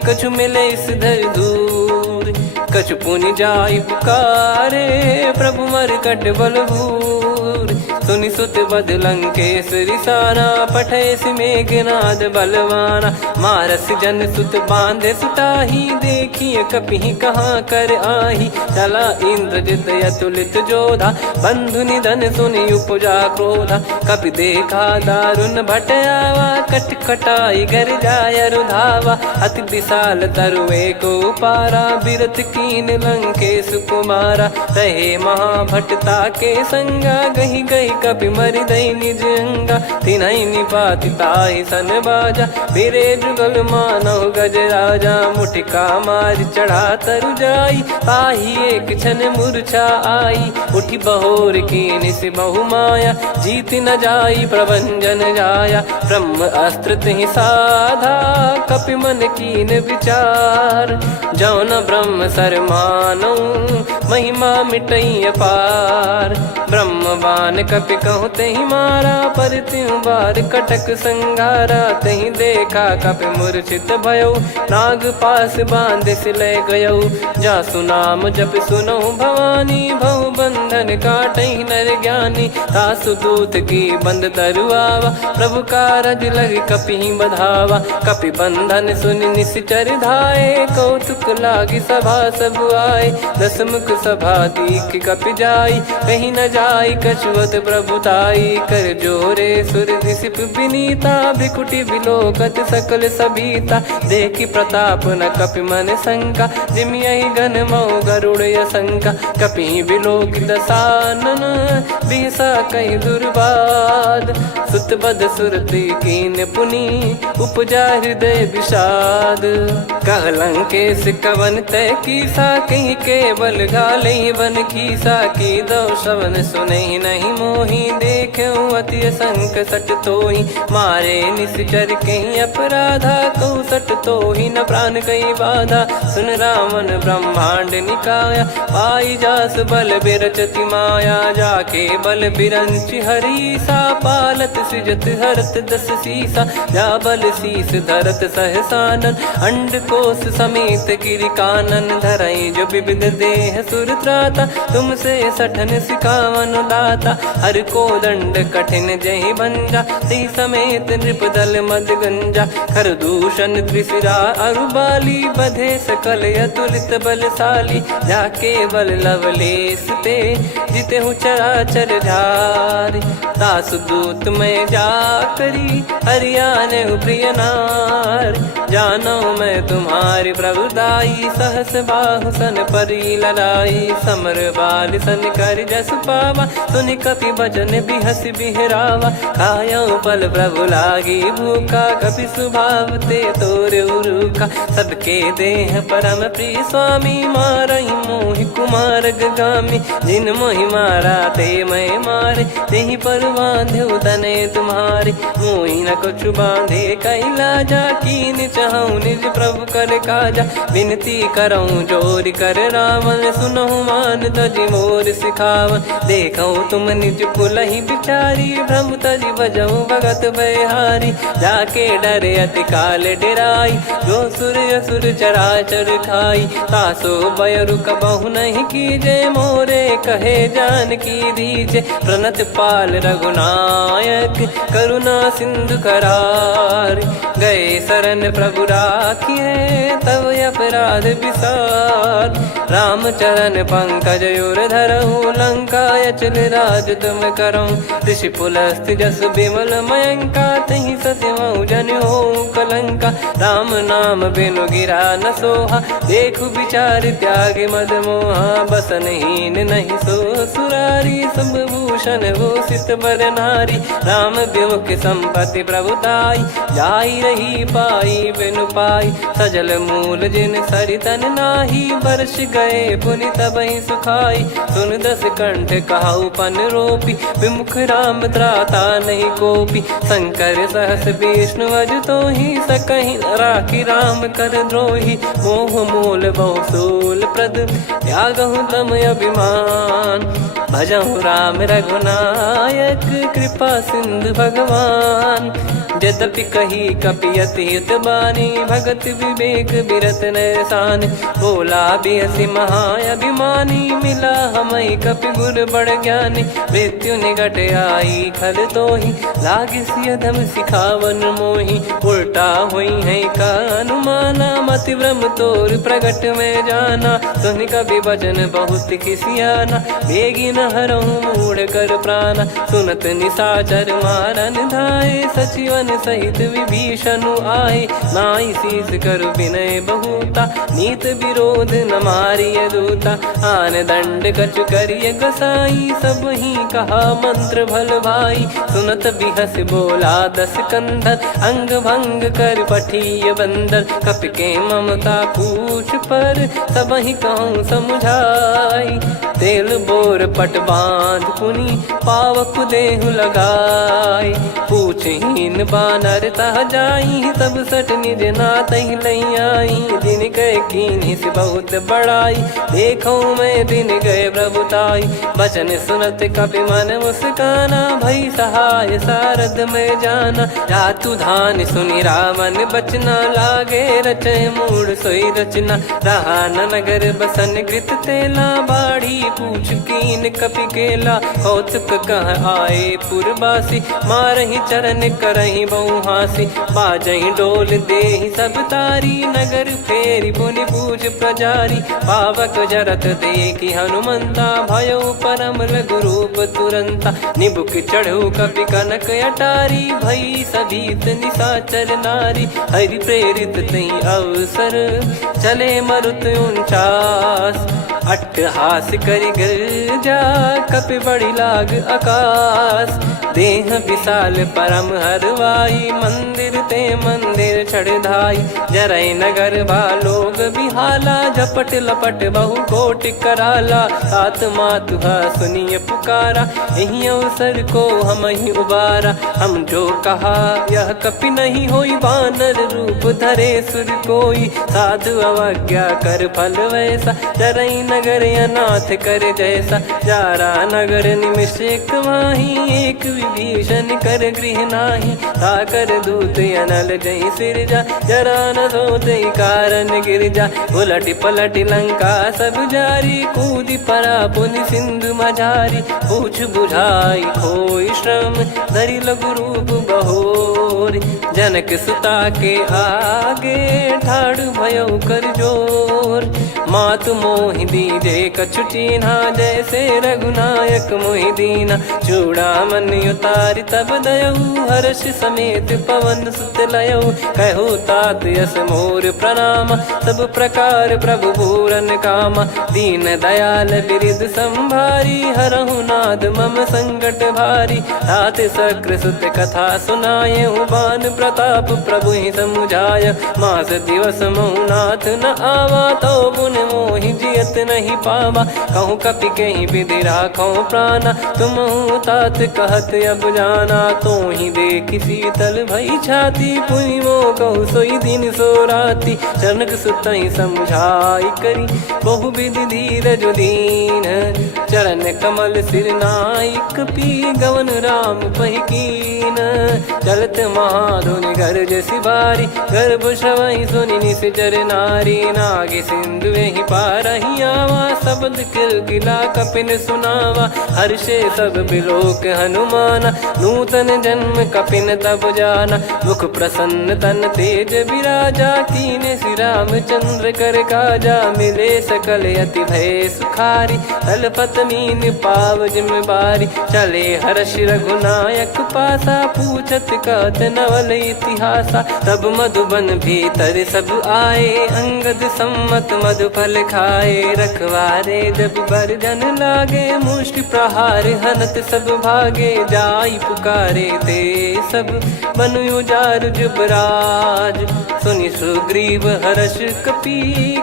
कछु मिले धर दूर। कछु पुनि जाई पुकारे, प्रभु मरकट बल भूर। बहुर सुनि सुत बद लंकेश्वरी सारा पठेसि मेघनाद बलवाना मारस जन सुत बांधे सुताही देखिए कपि कहाँ कर आही चला इंद्रजित अतुलित जोधा बंधु निधन सुनि उपजा क्रोधा कपि देखा दारुण भट आवा कट कटाई घर जाय रुधावा अति विशाल तरुए को पारा बिरत कीन लंकेश कुमारा रहे महाभटता के संगा गही गई कपि मरि दई निज अंगा तिन्है निपाति ताहि सन बाजा बिरे जुगल मानव गज राजा मुटिका मार चढ़ा तरु जाई ताहि एक क्षण मूर्छा आई उठी बहोर कीन से बहु माया जीत न जाई प्रभंजन जाया ब्रह्म अस्त्र तिहि साधा कपि मन कीन विचार जौन ब्रह्म सर मानौ महिमा मिटई अपार ब्रह्म बान कपि कहूँ तहि मारा पर त्यों बार कटक संगारा तहि देखा कपि मूर्छित भयो नाग पास बांध सिले गयो जा सुनाम जप सुनो भवानी भव बंधन काटई नर ज्ञानी तासु दूत की बंद तरुआवा प्रभु कारज लग कपि बधावा कपि बंधन सुनि निश्चर धाये कौतुक लागी सभा सब आए दसमुख सभा दीख कपि जाई कहीं न जाई कछुअत प्रभुताई कर जोरे सुर दिसिप विनीता भिकुटी बिलोकत सकल सबीता देखी प्रताप न कपि मन शंका जिमियहि गन मऊ गरुड़ असंका कपि बिलोक दसानन बिहसा कहीं दुर्बाद सुत बद सुरति कीन पुनि उपजा हृदय विषाद कहलंकेश कवन तय कीसा कहीं केवल घाले बन कीसा की दो श्रवण सुने नहीं मोही देखे अति संक सट तोही मारे निश्चर कहीं अपराधा कहूँ सट तोही न प्राण कहीं बाधा सुन रावण ब्रह्मांड निकाया पाई जास बल बिरचति माया जाके बल बिरंच हरीसा पालत सृजत हरत दस सीसा जा बल शीस धरत सहसानन अंड कोश समेत गिरि कानन धरई जो विविध देह सुर त्राता तुमसे सठन सिखावन दाता हर को दंड कठिन जहि भंजा ती समेत नृपदल मद गंजा खर दूषण त्रिशिरा अरुबाली बधे सकल अतुलित बलशाली जाके बल लवलेस ते जिते हूँ चराचर झारी तासु दूत में जा करी हरियाने प्रिय नार जानो मैं तुम्हारी प्रभुदाई सहस बाहु सन परी ललाई समर बाल सन कर जस पावा सुनि कपि भजन बिहस बिहरावा खायो पल प्रभु लागी भूखा कपि स्वभाव ते तोर उरुखा सबके देह परम प्रिय स्वामी मारई मोहि कुमार गामी जिन मोहि मारा ते मैं मारे तेहि पर बांधे तने तुम्हारे मोहि न कुछ बांधे कैला जा कीन चाहूँ निज प्रभु कर काजा विनती करऊँ जोर कर रावण सुनहु मान तजि मोर सिखावन देखऊँ तुम निज कुलहि बिचारी भ्रम तजि बजऊँ भगत बहारी जाके डरे अति काल डेराई जो सुर असुर चराचर खाई तासो बयरु कबहु नहीं कीजे मोरे कहे जान की दीजे प्रणत पाल रघुनायक करुणा सिंधु करार गए शरण प्रभु राखिए तब अपराध विसार राम चरण पंकज उर धरऊँ लंका अचल राज तुम करऊँ ऋषि पुलस्त जस विमल मयंका तहि सत्यमऊ जन हो कलंका राम नाम बिनु गिरा न सोहा देखु विचार त्याग मद मोहा बसनहीन नहीं सो सुरारी सब भूषण वो सित बर नारी राम विमुख संपत्ति प्रभुताई जाई रही पाई बिनु पाई सजल मूल जिन सरितन नाही वर्ष गए पुनि तबहि सुखाई सुन दस कंठ कहाऊ पन रोपी विमुख राम त्राता नहीं कोपी शंकर सहस विष्णु अज तो ही सकहि राखी राम कर द्रोही मोह मूल बहु सूल प्रद त्यागहु तम अभिमान भजहु राम रघुनायक कृपा सिंधु भगवान। यद्यपि कही कपियत हित बानी भगत विवेक बिरत नैसान। बोला बियसि महाअभिमानी मिला हमई कपि गुर बड़ ज्ञानी। मृत्यु निकट आई खल तोहि लागे सियधम सिखावन मोहि। उल्टा हुई है का अनुमाना मति भ्रम तोर प्रगट में जाना। सुन कवि वचन बहुत खिसियाना बेगी न हरहु मूढ़ कर प्राण। सुनत निशाचर मारन धाये सचिवन सहित विभीषणु आए। नाई शीस कर विनय बहुता नीत विरोध न मारिय दूता। आन दंड कछु करिय गसाई सब ही कहा मंत्र भल भाई। सुनत बिहस बोला दस कंधर अंग भंग कर पठिय बंदर। कपि के ममता पूछ पर सब ही कहूँ समझाई। तेल बोर पट बांध पुनि पावक देहु लगाई। पूछहीन बानर तह जाई तब सट निज नातहि लई आई। दिन गए कीन्ही से बहुत बड़ाई देखो मैं दिन गए प्रभुताई। बचन सुनत कपि मन मुस्काना भई सहाय सारद में जाना। जातु धान सुनि रावण बचना लागे रचय मूढ़ सोई रचना। रहा न नगर बसन कृत तेला बाढ़ी पूछ कीन कपि केला। कौतुक कह आए पुरबासी मारहि चरण करहि बहु हासी। बाजहि डोल देहि सब तारी नगर फेरी पुनि पूज प्रजारी। पावक जरत देखि हनुमंता भयो परम लघु रूप तुरंता। निबुक चढ़ऊ कपि कनक अटारी भई सभीत निशाचर नारी। हरि प्रेरित तई अवसर चले मरुत 49। अट्टहास करि गिरजा कपि बड़ी लाग आकाश। देह विशाल परम हरवाई मंदिर ते मंदिर चढ़धाई। जरई नगर बालोग बिहाला झपट लपट बहु कोटि कराला। सात मातुहा सुनिय पुकारा यही अवसर को हम ही उबारा। हम जो कहा यह कपि नहीं होई वानर रूप धरे सुर कोई। साधु अवज्ञा कर फल वैसा जरई नगर अनाथ कर जैसा। जारा नगर निमिष एक माही एक विभीषण कर गृह नाही। ताकर दूत अनल जय सिरजा जरा न सोते कारण गिरजा। उलट पलट लंका सब जारी कूदी परा पुनि सिंधु मझारी। पूछ बुझाई खोई श्रम धरि लघु रूप बहोरी। जनक सुता के आगे ठाड़ भयो कर जोर। मातु मोहि दीजे कछु चीन्हा जैसे रघुनायक मोहि दीना। चूड़ामन उतारि तब दयऊ हर्ष समेत पवन सुत लयऊ। कहो तात यस मोर प्रणाम सब प्रकार प्रभु पूरन कामा। दीन दयाल बिरिद संभारी हरहु नाद मम संकट भारी। तात सक्र सुत कथा सुनाये बान प्रताप प्रभु ही समुझाय। मास दिवस महु नाथ न आवा तो पुन मोहि जियत नहीं पावा। कहूँ कपि कहीं विधि राखो प्राणा तुम तात कहत अब जाना। तो ही देखी शीतल भई छाती पुनि मो कहु सोई दिन सो राती। जनक सुतहि समुझाई करी बहु विधि धीरज दीन। चरण कमल सिर नाई कपि गवन राम पहि कीन। चलत महाधुनि गर्ज सिबारी गर्भ श्रवहि सुनि निशिचर नारी। नागे सिंधु ही पारहि आवा शब्द किलकिला कपिन सुनावा। हर्षे सब बिलोक हनुमाना नूतन जन्म कपिन तब जाना। मुख प्रसन्न तन तेज विराजा कीने श्री रामचंद्र कर काजा। मिले सकल अति भय सुखारी तलपत मीन पाव जिम बारी। चले हर्ष रघुनायक पासा पूछत कहत नवल इतिहासा। तब मधुबन भीतर सब आए अंगद सम्मत मधु फल खाए। रखवारे जब बरजन लागे मुष्टि प्रहार हनत सब भागे। जाई पुकारे ते सब बनु उजार जुबराज। सुनि सुग्रीव हर्ष कपि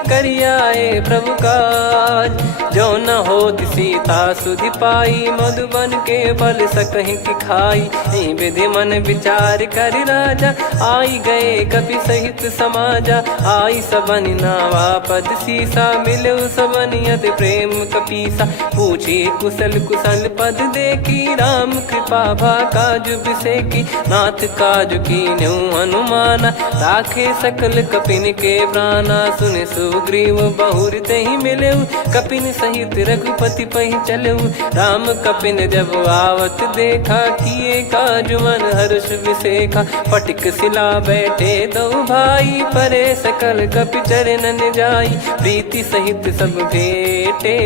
करियाए प्रभु काज। जो न होत सीता सुधि पाई मधुबन के फल सकहि कि खाई। विधि मन विचार कर राजा आई गए कपि सहित समाजा। आई सबन नावा पद सी शीसा, मिलो सबनियत प्रेम कपीसा। पूछी कुशल कुशल पद देखी, राम कृपा भा काज बिसेकी। नाथ काज कीन्हु हनुमाना, राखे सकल कपिन के प्राणा। सुन सुग्रीव बहुर तेहि मिलेउ, कपिन सहित रघुपति पहि चलेउ। राम कपिन जब आवत देखा, किए काज मन हर्ष विसेखा। फटिक सिला बैठे दो भाई, परे सकल कपि चरणन जाई। प्रीति सहित सब भेटे,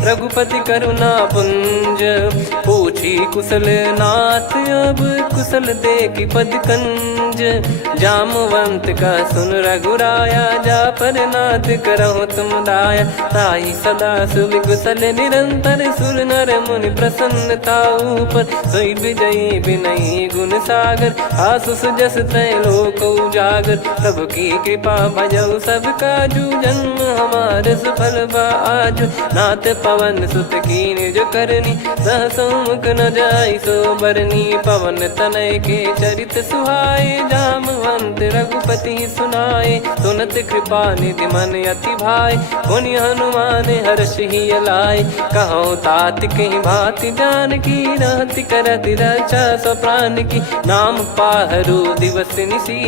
रघुपति करुणा पुंज। पूछी कुशल नाथ, अब कुशल देखि पद कंज। जामवंत का सुन रघुराया, जा पर नाथ करहु तुम दाया। ताहि सदा सुविकुशल निरंतर, सुर नर मुनि प्रसन्नता ऊपर। सोई विजयी विनयी गुण सागर, आसु सुजस त्रैलोक उजागर। प्रभु की कृपा भजऊ सब काजू, जन्म हमार सफल बा आजु। नाथ पवन सुत कीन्ह जो करनी, सहसो मुख न जाई सो बरनी। पवन तनय के चरित सुहाए, जामवंत रघुपति सुनाए। सुनत कृपा निधि मन अति भाए, पुनि हनुमान हर्ष ही लाए। कहो तात कहीं भांति जानकी, रहति करति रक्षा सो प्राण की। नाम पाहरु दिवस निसी,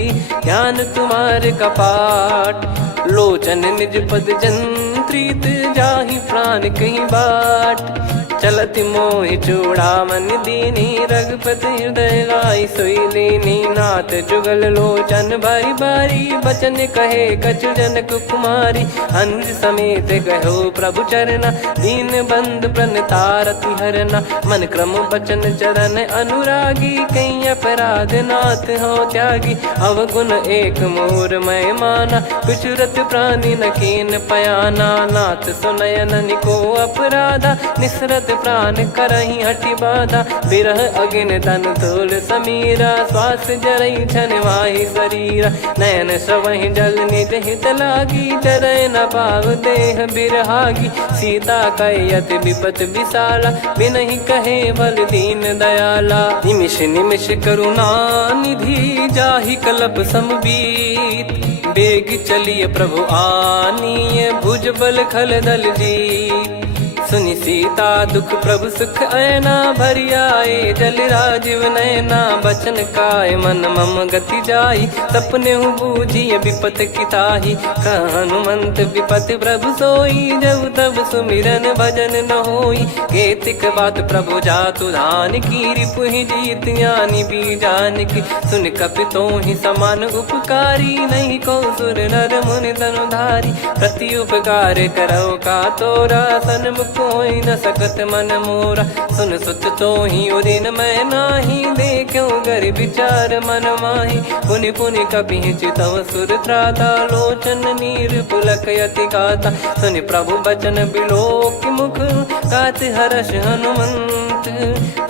ज्ञान तुम्हारे कपाट। लोचन निज पद जंत्रित, जाहि प्राण कहीं बाट। चलति मोहि चूड़ामन दीनी, रघुपति हृदय लाई सोई लीनी। नाथ जुगल लोचन बारी बारी, बचन कहे कछु जनक कुमारी। अनुज समेत कहो प्रभु चरना, दीन बंद प्रणतारति हरना। मन क्रम बचन चरण अनुरागी, कहीं अपराध नाथ हो त्यागी। अवगुण एक मोर मैं माना, विचरत प्राणी न कीन पयाना। नाथ सुनयन को अपराधा, निसरत प्राण करही हटि बाधा। बिरह अगिन तन तोल समीरा, श्वास जरई छन माही शरीरा। नयन श्रवहि जल निज हित लागी, चरय न पाव देह बिरहागी। सीता कयत विपत विशाला, बिनहि कहे बल दीन दयाला। निमिष निमिष करुणा निधि, जाहि कलप समबीत। बेग चलिए प्रभु आनीय, भुज बल खल दल जीत। सुनि सीता दुख प्रभु सुख ऐना, भरि आए जल राजीव नैना। बचन काय मन मम गति जाई, सपने हूँ बूझिए विपत किताही। हनुमंत विपत प्रभु सोई, जब तब सुमिरन भजन न होई। केतिक बात प्रभु जातु धान की, रिपुहि जीत ज्ञानी बीजान की। सुन कपि तोहि समान उपकारी, नहीं को सुर नर मुनि तनुधारी। प्रति उपकार करो का तोरा, सन्मुख कोई न सकत मन मोरा। सुन सुत तो ही उदिन मैं नाही, देखो गर विचार मन माही। पुनि पुनि कपि चितव सुर त्राता, लोचन नीर पुलक यति गाता। सुनि प्रभु बचन बिलोक मुख, गात हर्ष हनुमंत।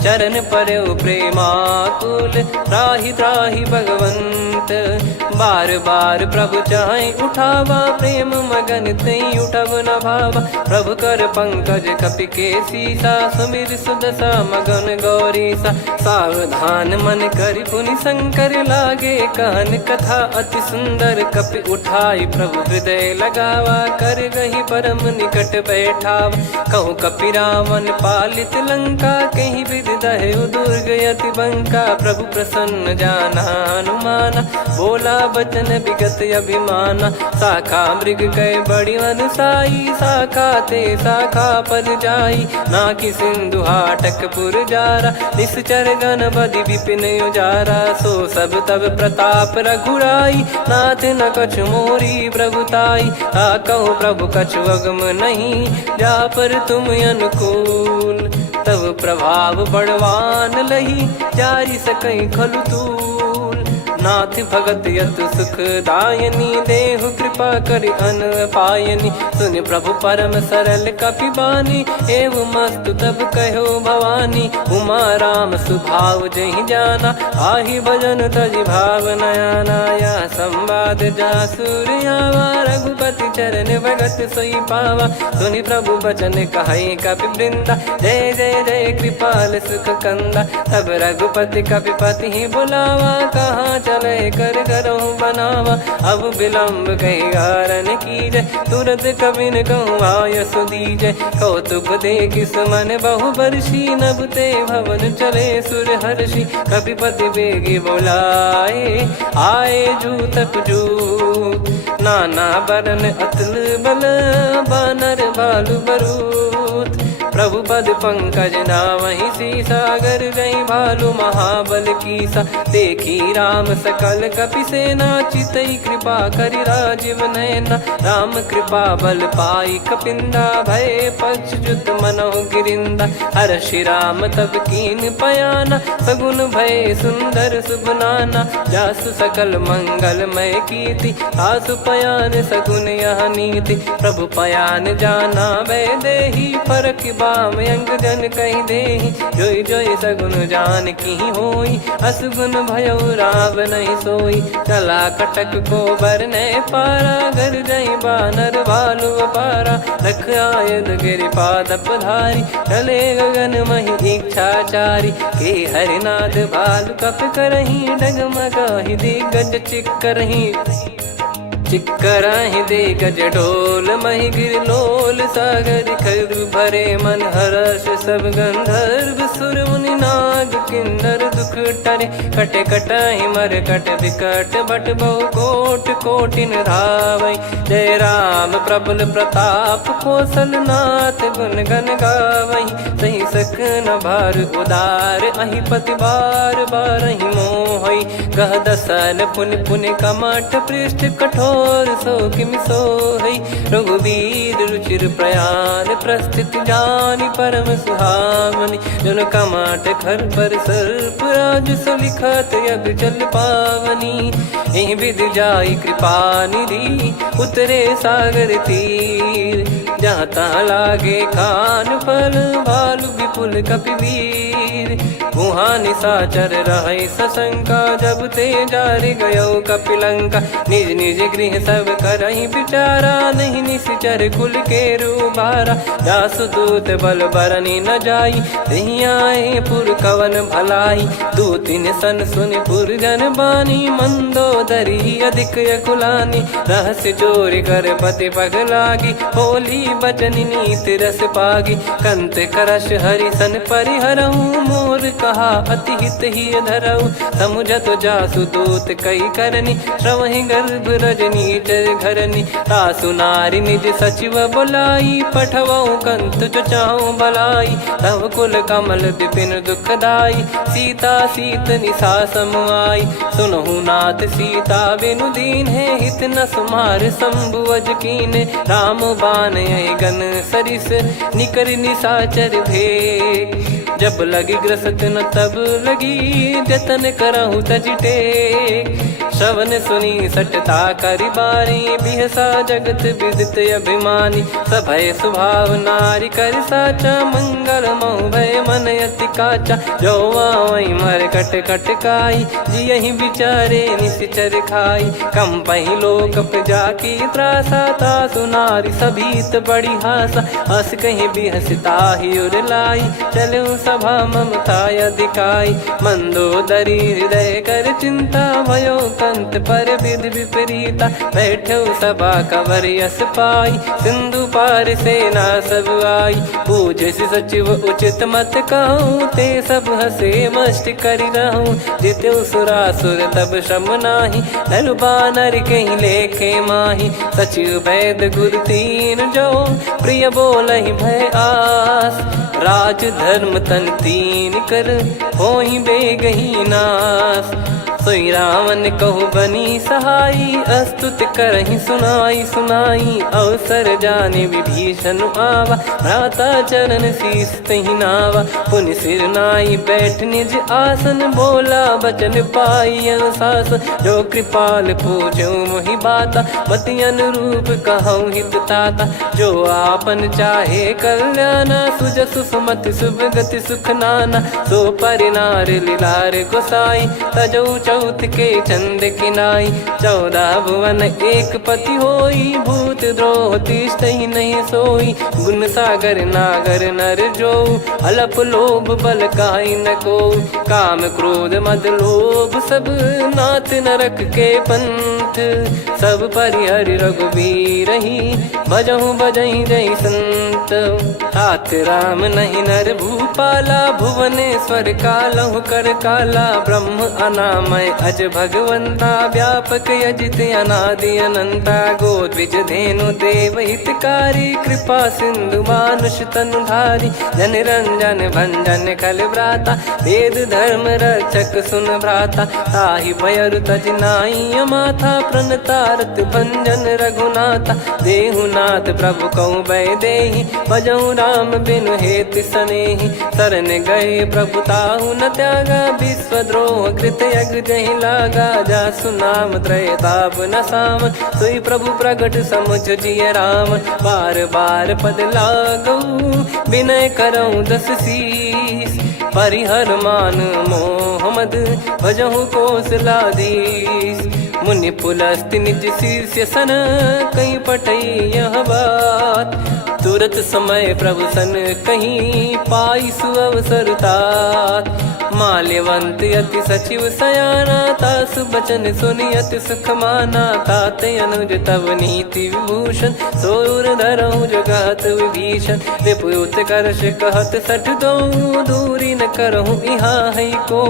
चरण परउ प्रेमाकुल, त्राहि त्राहि भगवंत। बार बार प्रभु चाहि उठावा, प्रेम मगन तई उठब न भावा। प्रभु कर पंकज कपि के सीसा, सुमिर सुदशा मगन गौरीसा। सावधान मन करि पुनि शंकर लागे, कहन कथा अति सुंदर। कपि उठाई प्रभु हृदय लगावा, कर गही परम निकट बैठावा। कहु कपि रावण पालित लंका, कहीं विधि दहेउ दुर्ग यति बंका। प्रभु प्रसन्न जाना हनुमाना, बोला बचन विगत अभिमाना। शाखा मृग गए बड़ी अनुसाई, शाखा ते शाखा पर जाई। नाकि सिंधु हाटक पुर जारा, निश्चर गण बदि विपिन उजारा। सो सब तब प्रताप रघुराई, नाथ न कछु मोरी प्रभुताई। कहो प्रभु कछु अगम नहीं, जा पर तुम अनुकूल। तब प्रभाव बड़वान लही, जारी सकई खलु तूल। नाथ भगत यत सुख दायनी, देहु कृपा करि अन पायनी। सुन प्रभु परम सरल कपि बानी, एव मस्तु तब कहो भवानी। उमा राम सुभाव जहि जाना, आहि भजन तजि भाव नयाना। या संवाद जासुर आवा, रघुपति चरण भगत सोई पावा। सुनि प्रभु बचन कहै कपि वृंदा, जय जय जय कृपाल सुख कंदा। तब रघुपति कपि पति बुलावा, कहाँ लय कर करहु बनावा। अब विलम्ब कही कारण कीजय, तुरत कबिन कहूँ आयस दीजय। कौतुक देखि सुमन बहु बरसी, नभ ते भवन चले सुर हर्षि। कपिपति बेगी बोलाए, आए जूतक जूत। नाना बरन अतुल बल, बानर भालु बरूत। प्रभु पद पंकज नावहि सीसा, गर गई भालु महाबल कीसा। देखी राम सकल कपि सेना, चितई कृपा करि राजीव नयना। राम कृपा बल पाई कपिंदा, भय पश्चात मनहु गिरिंदा। हर्षि राम तब कीन पयाना, सगुन भय सुंदर शुभ नाना। जासु सकल मंगलमय कीर्ति, आसु पयान सगुन यह नीति। प्रभु पयान जाना वै देहि, परख बाम अंग जन कहि देहि। जोई जोई सगुन जान की होई, असगुन भयो राव नहीं सोई। चला कटक को बरने पारा, घर जई बानर भालु अपारा। रख आयद गिरिपाद पधारी, चले गगन महि इच्छाचारी। के हरिनाथ भालु कप करही, डगमगाहि दिग्गज चिक्करही। चिक्कराहि दिग्गज डोल, महि गिर लोल सागर खरु भरे मन हर्ष। सब गंधर्व सुर मुनि नाग किन्नर दुख टरे। कटे कटाहि मरकट विकट, बट बहु कोट कोटिन धावै। जय राम प्रबल प्रताप, कौशल नाथ गुण गण गावै। सही सकन भार उदार, अहि पति बार बारहि मोहै। गह दसन पुनि पुनि कमठ, पृष्ठ कठोर सो किमि सोहै। रघुवीर रुचिर प्रयाण, प्रस्थित जानि परम सुहावनी। जन कमाट खर पर सर्प, राज सलिखत अब चल पावनी। एहि विधि जाई कृपा निधि, उतरे सागर तीर। जहाँ तहाँ लागे खान फल, भालु विपुल कपिवीर। वहाँ निशाचर रहै सशंका, जब ते जारि गयो कपिलंका। निज निज गृह सब करहि विचारा, नहीं निश्चर कुल के रूबारा। जासु दूत बल बरनी न जाई, तहि आए पुर कवन भलाई। दूतिन सन सुनि पुर जन बानी, मंदोदरी अधिक अकुलानी। रहस्य चोरी कर पति पग लागी, होली बचन नीत रस पागी। कंत करश हरि सन परिहरहु, मोर कहा अति हित ही धरऊ। समुझत जासु दूत कई करनी, श्रवहि गर्भ रजनी चर घरनी। तासु नारी निज सचिव बोलाई, पठवऊ कंत जो चाहूं भलाई। तव कुल कमल विपिन दुखदाई, सीता सीत निशा समुआई। सुनहु नाथ सीता बिनु दीन है, हित न सुमार शंभु अज कीने। राम बान यही गन सरिस, निकर निशाचर भेग। जब लगी ग्रसत न तब लगी, जतन करहु तज टेक। श्रवण सुनी सटता करि बारी, बिहसा जगत विदित अभिमानी। सभय स्वभाव नारी कर साचा, मंगल मऊ भय मन अति काचा। जो आवै मर कट कट काई, जियहि विचारे निश्चर खाई। कंपहि लोक जाकी त्रासा, तासु नारी सभीत बड़ी हासा। हस कहीं बिहसता ही उर लाई, चलऊ सभा ममता अधिकाई। मंदोदरी हृदय कर चिंता, भयो कंत पर विधि विपरीता। बैठो सभा कवर यस पाई, सिंधु पार सेना सब आई। पूजस सचिव उचित मत कहूँ, ते सब हसे मस्त करि रहूँ। जित्यु सुरासुर तब श्रम नाही, नर बानर कहीं लेखे माही। सचिव वैद गुरु तीन जो, प्रिय बोलहि भय आस। राज धर्म तन तीन कर, होहि बेगहि नाश। सोई रावण कहु बनी सहाई, अस्तुत करहि सुनाई सुनाई। अवसर जाने विभीषण आवा, भ्राता चरण शीस तहि नावा। पुनि सिर नाई बैठ निज आसन, बोला बचन पाई अनुशासन। जो कृपाल पूछो मोहि बाता, मति अनुरूप कहूँ हित ताता। जो आपन चाहे कल्याणा, सुजसु सुमति शुभ गति सुख नाना। सो परिनार लीलार गोसाई, तजौ चौथ के चंद किनाई 14 भुवन एक पति होई भूत द्रोह तिष्ठ ही नहीं सोई गुण सागर नागर नर जो अलप लोभ बल काई न को काम क्रोध मद लोभ सब नाथ नरक के पंथ सब परिहरि रघुबीर ही भजहु भजहि जय संत हाथ राम नहीं नर भूपाला भुवनेश्वर कालहु कर काला ब्रह्म अनामय अज भगवंता व्यापक यजित अनादि अनंता गोद्विज धेनु देव हितकारी कृपा सिंधु मानुष तनुधारी जन रंजन भंजन खल भ्राता वेद धर्म रक्षक सुन भ्राता ताहि भयरु तज नाई माथा प्रणतारत भंजन रघुनाथा देहुनाथ प्रभु कहु बै देहि भजहु राम बिनु हेति सनेहि शरण गए प्रभु ताहु न त्यागा विश्वद्रोह कृत यज्ञ जहि लागा जासु नाम त्रयताप न सामन सोई प्रभु प्रगट समुझ जिय राम बार बार पद लागऊ विनय करऊँ दस शीस परिहर मान मोहम्मद भजहु कौशलाधीश मुनि पुलस्ति निज शीर्ष सन कहीं पटई यह बात तुरत समय प्रभु सन कहीं पाई सुअवसर तात माल्यवंत अति सचिव सयाना तासु बचन सुनियत सुख माना तात अनुज तव नीति विभूषण सोर धरहु जगत विभीषण विपुत करश कहत सठ दो दूरी न करहु यहाँ है को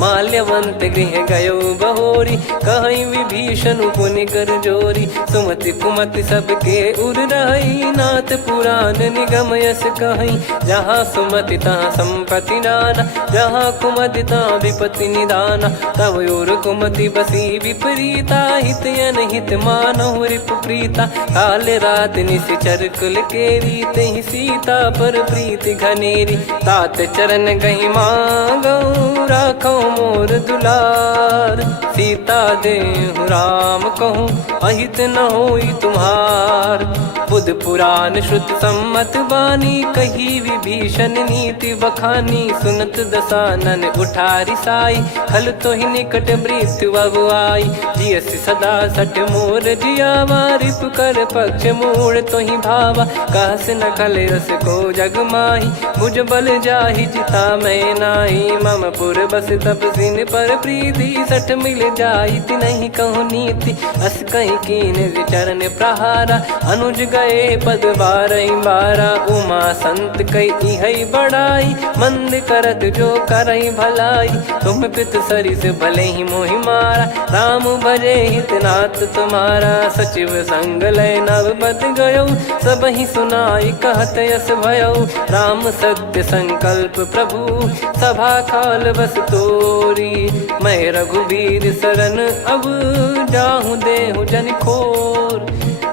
माल्यवंत गृह गयो बहोरी कहीं विभीषण पुनि कर जोरी सुमति कुमति सबके उर रही नाथ पुराण निगम यस कहीं जहाँ सुमति तहाँ संपत्ति नाना जहाँ कुमति तहाँ विपत्ति निदाना तव और कुमति बसी विपरीता हित अनहित मानहु रिपु प्रीता काल रात निशिचर कुल केरी तहि सीता पर प्रीति घनेरी तात चरण गहि मांगऊ राखो मोर दुलार सीता देहु राम कहूँ अहित न होई तुम्हार बुध पुराण श्रुत सम्मत बानी कही विभीषण नीति बखानी सुनत दसानन उठारी साई खल तो ही निकट मृत्यु अब आई जियस सदा सट मोर जियावा रिप कर पक्ष मूड़ तो ही भावा कहस न खल रस को जग माही मुझ बल जाहि जिता मैं नाई मम पुर बस तब सिन पर प्रीति सठ मिल जाई ति नहीं कहूँ नीति अस कहीं कीन चरण प्रहारा अनुज गए पद बारई बारा उमा संत कई है बड़ाई मंद करत जो करई भलाई तुम पित सरिस भले ही मोहि मारा राम भजे हितनाथ तुम्हारा सचिव संग लय नव बद गयो सब ही सुनाई कहत यस भयो राम सत्य संकल्प प्रभु सभा काल बस तोरी मैं रघुबीर शरण अब जाहु देहु जन खोर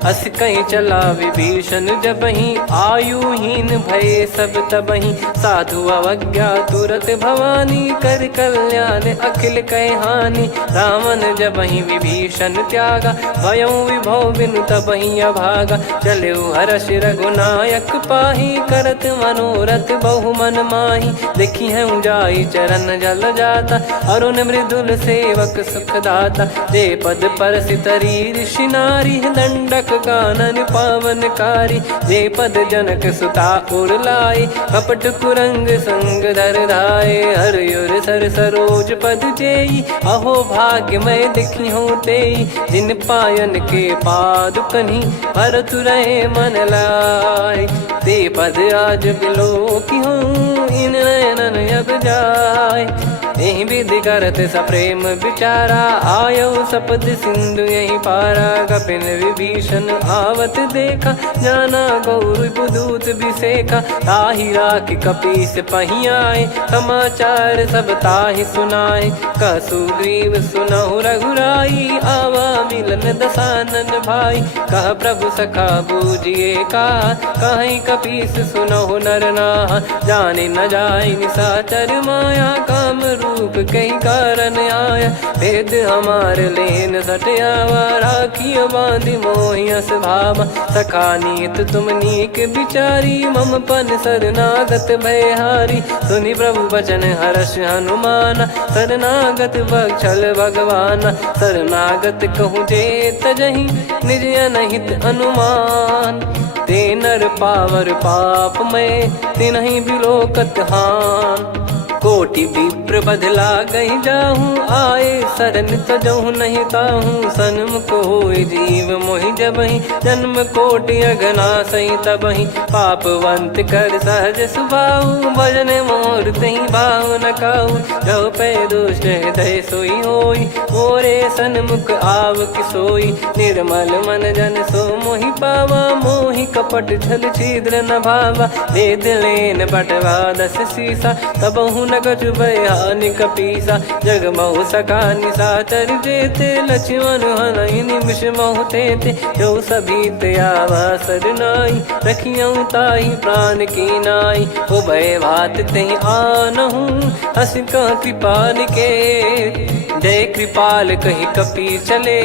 अस कहीं चला विभीषण जबहि आयुहीन भय सब तबहि साधु अवज्ञा तुरत भवानी कर कल्याण अखिल कह हानि रावण जबहि विभीषण त्यागा भयउ विभव बिनु तबहि अभागा चले हर्ष रघुनायक पाही करत मनोरथ बहु मन माही देखी है जाई चरण जल जाता अरुण मृदुल सेवक सुखदाता जे पद पर सितरी ऋषि नारी दंडक कानन पावनकारी जे पद जनक सुता उर लाए कपट कुरंग संग धर धाये हर युर सर सरोज पद जेई अहो भाग्य मैं दिखी हूँ तेई जिन पायन के पादुकनी भरत रहे मन लाए ते पद आज बिलो की हूँ इन नयनन अब जाय यही विधि करत सप्रेम विचारा आयो सपद सिंधु यही पारा कपिन विभीषण आवत देखा जाना गौर बुदूत विसेखा ताहि राख कपीस पहियाए समाचार सब ताहि सुनाए कसुग्रीव सुनहु रघुराई आवा मिलन दसानन भाई कह प्रभु सखा बूझिए का कहीं कपीस सुनहु नर नाहा जाने न जाय निशाचर माया काम रूप कई कारण आया, भेद हमारे लेन सटयावा, राखिया बांधि मोहियस भावा, सखा नीत तुम नीक बिचारी, मम पन शरणागत भयहारी, सुनि प्रभु वचन हर्ष हनुमाना, शरणागत बक्षल भगवाना, शरणागत कहूँ जे तजहि निज अनहित अनुमान, ते नर पावर पाप में तिन्हि बिलोकत हान, कोटि विप्र बदला गई जाहूँ, आए शरण तजहु नहीं ताहूँ, सन्मुख होय जीव मोहि जबहि, जन्म कोटि अघना सही तबहि, पापवंत कर सहज सुभाऊ, भजन मोर तहि भाव न काऊ, जो पै दुष्ट हृदय सोई होई, मोरे सन्मुख आव किसोई, निर्मल मन जन सो मोहि पावा, मोहि कपट छल छिद्र न भावा, वेद लेन बटवा दस सीसा, तबहु न कछु भयानि कपीसा, जग महु सका निशाचर जेते, लक्ष्मण हनहि निमिष महु तेते, जो सभी त्यावा सरनाई, रखियऊ ताहि प्राण की नाई, ओ भय भात तेहि आनहु, हस कह कृपाल के, जय कृपाल कहि कपी चले,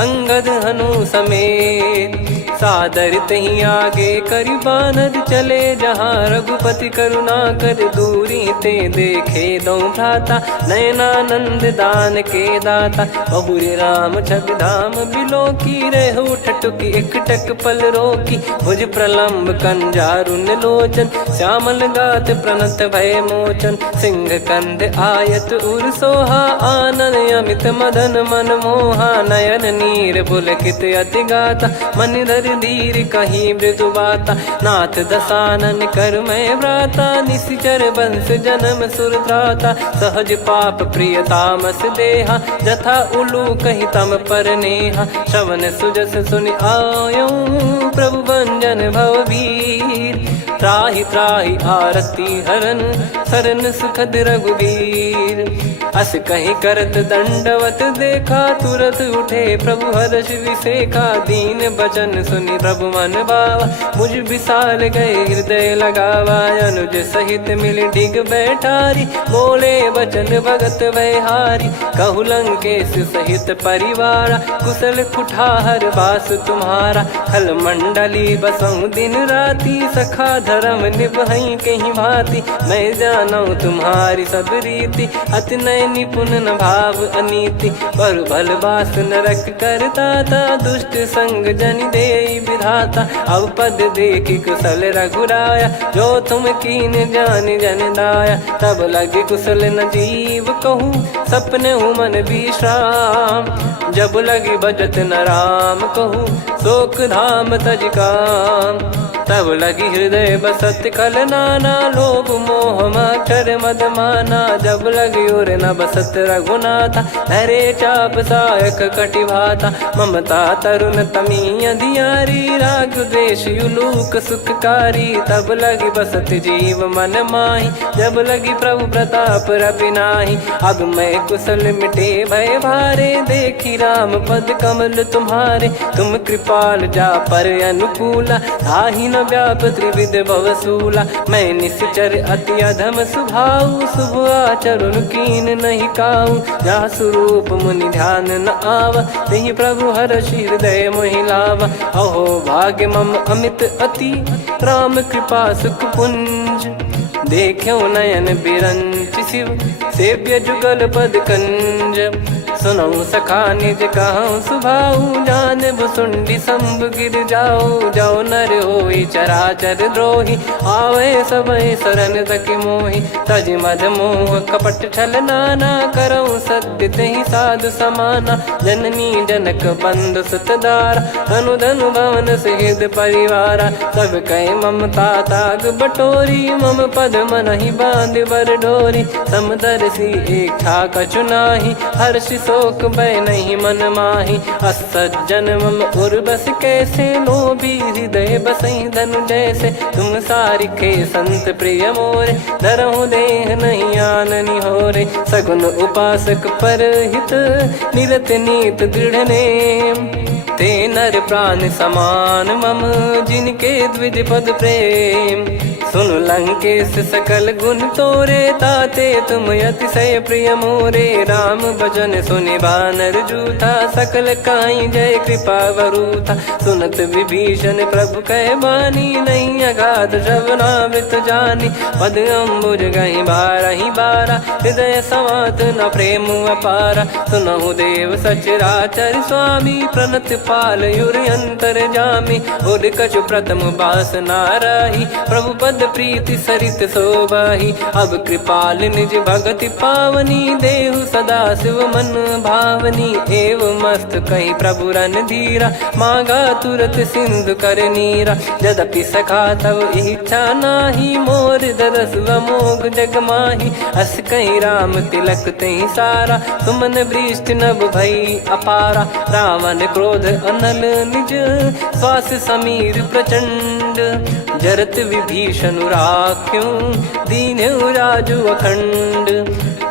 अंगद हनु समेत, सादर तही आगे करि बानर चले, जहाँ रघुपति करुणा कर दूरी ते देखे दो भ्राता, नयनानंद दान के दाता, बहुरी राम छग धाम बिलो की, रहु ठटुकी एकटक पल रोकी, भुज प्रलम्ब कंजारुन लोचन, श्यामल गात प्रणत भय मोचन, सिंह कंद आयत उर सोहा, आनन अमित मदन मन मोहा, नयन नीर पुलकित अति गाता, मन धर धीर कहीं मृदु बाता, नाथ दसानन कर मैं व्राता, निशिचर वंश जन्म सुर त्राता, सहज पाप प्रिय तामस देहा, जथा उलू कही तम पर नेहा, श्रवण सुजस सुनि आयो, प्रभु भंजन भववीर, त्राहि त्राहि आरती हरन, शरण सुखद रघुवीर, अस कहीं करत दंडवत देखा, तुरत उठे प्रभु हर्ष विसेखा, दीन बचन सुनि प्रभु मन भावा, मुझ विशाल गए हृदय लगावा, अनुज सहित मिल डिग बैठारी, बोले बचन भगत वैहारी, कहु लंकेश सहित परिवारा, कुशल कुठार बास तुम्हारा, खल मंडली बसऊं दिन राती, सखा धर्म निभई कहीं भांति, मैं जानऊ तुम्हारी सब रीति, अति नय निपुण न भाव अनीति, पर भल बास नरक करताता, दुष्ट संग जन दे विधाता, अब पद देखि कुशल रघुराया, जो तुम कीन जान जन दाया, तब लगे कुशल न जीव कहूँ, सपने मन विश्राम, जब लगे बजत न राम कहूँ, शोक धाम तज काम, तब लगी हृदय बसत कल नाना, लोभ मोह मक्षर मद माना, जब लगी उर न बसत रघुनाथा, धरे चाप सायक कटि भाता, ममता तरुण तमी अधियारी, राग द्वेष युलूक सुखकारी, तब लगी बसत जीव मन माही, जब लगी प्रभु प्रताप रवि नाही, अब मैं कुशल मिटे भय भारे, देखी राम पद कमल तुम्हारे, तुम कृपाल जा पर अनुकूला, ताहि न व्याप त्रिविध भवसूला, मैं निश्चर अति अधम सुभाऊ, शुभ आचरण कीन नहीं काऊ, जा स्वरूप मुनि ध्यान न आवा, नहीं प्रभु हर्ष हृदय मोहि लावा, अहो भाग्य मम अमित अति, राम कृपा सुख पुंज, देख्यो नयन बिरंच शिव, सेव्य जुगल पद कंज, सुनऊ सखा निज कहूँ सुभाऊ, जान भुसुंडी शंभ गिर जाओ, जाओ नर होई चराचर द्रोही, आवे सबय शरण तक मोहि, तज मद मोह कपट छल नाना, करऊँ सत्य तहि साधु समाना, जननी जनक बंधु सुतदारा, धनु धनु भवन सहित परिवारा, सब कहे ममता ताग बटोरी, मम पद मनहि बांध बर डोरी, समदर्शी इच्छा कछु नाही, हर्ष शोक भय नहीं मन माही, असज्जन मम उर्वश कैसे, लोभी हृदय बसई धनु जैसे, तुम सारिखे संत प्रिय मोरे, धरहु देह नहीं आननि होरे, सगुन उपासक पर हित, निरत नीत दृढ़ नेम, ते नर प्राण समान मम, जिनके द्विज पद प्रेम, सुन लंकेश सकल गुण तोरे, ताते तुम अतिशय प्रिय मोरे। राम भजन सुनि बानर जूथा, सकल काई जय कृपा वरूथा। सुनत विभीषण प्रभु कह बानी, नहीं अगाध श्रवणामृत जानी। पद अम्बुज गहि बारहि बारा, हृदय समात न प्रेम अपारा। सुनहु देव सचराचर स्वामी, प्रणत पाल युरि अंतर जामी। उर कछु प्रथम बास नाराही, प्रभु पद प्रीति सरित शोभाही। अब कृपाल निज भगति पावनी, देहु सदा शिव मन भावनी। एव मस्त कही प्रभु रन धीरा, मांगा तुरत सिंधु कर नीरा। यद्यपि सखा तब इच्छा नाही, मोर दरस अमोघ जग माही। अस कही राम तिलक तहि सारा, सुमन वृष्टि नभ भई अपारा। रावण क्रोध अनल निज, श्वास समीर प्रचंड। जरत विभीषण राख्यों, दीन्हु राजु अखंड।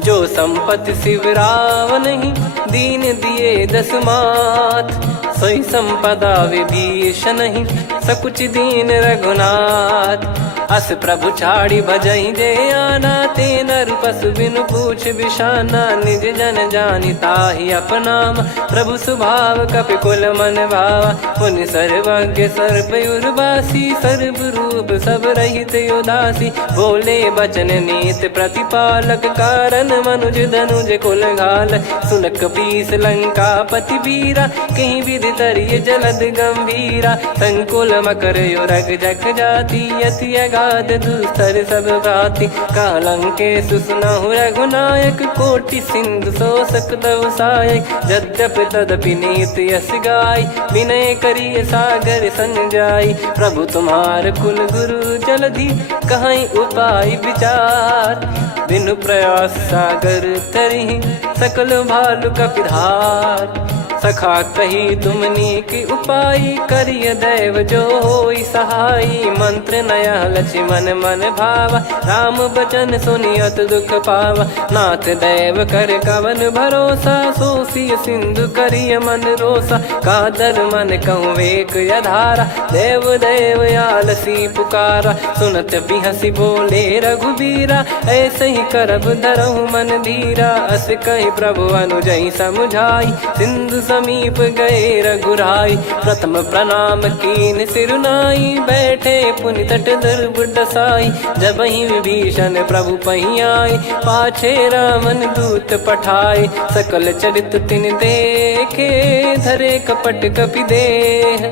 जो संपत्ति शिव रावण ही, दीन दिए दस मात। सोई संपदा विभीषण ही, सकुच दीन रघुनाथ। अस प्रभु छाड़ी भजई जे आना, ते नर पशु बिनु पूछ बिशाना। निज जन जानि ताहि अपनाम, प्रभु स्वभाव कपि कुल मन भावा। मुनि सर्वज्ञ सर्वयुर्वासी, सर्व रूप सब रहित उदासी। बोले बचन नीत प्रतिपालक, कारण मनुज धनुज कुल घाल। सुन कपीस लंका पति वीरा, कहीं विधि तरिय जलद गंभीरा। संकुल मकर युरग जख जाति, अति अगाध दुस्तर सब भांति। कालंकेश सुनहु रघुनायक, कोटि सिंधु शोषक तव सहायक। यद्यपि तदपि नीति यस गाय, विनय करिय सागर सन जाई। प्रभु तुम्हार कुल गुरु जलधि, कहीं उपाय विचार। बिनु प्रयास सागर तरि, सकल भालु कपिधार। सखा कही तुमनी की उपाय, करिय दैव जो होई सहाई। मंत्र नया लक्ष्मण मन भावा, राम बचन सुनियत दुख पावा। नाथ दैव कर कवन भरोसा, सोसिय सिंधु करिय मन रोसा। कादर मन कहूँ वेक यधारा, देव देव आलसी पुकारा। सुनत बिहसी बोले रघुबीरा, ऐसे ही करब धरहु मन धीरा। अस कही प्रभु अनुजई समुझाई, सिंधु समीप गए रघुराई। प्रथम प्रणाम कीन सिरुनाई, बैठे पुनि तट दर्भ डसाई। जब ही विभीषण प्रभु पही आए, पाछे रावण दूत पठाए। सकल चरित तिन देखे, धरे कपट कपि देह।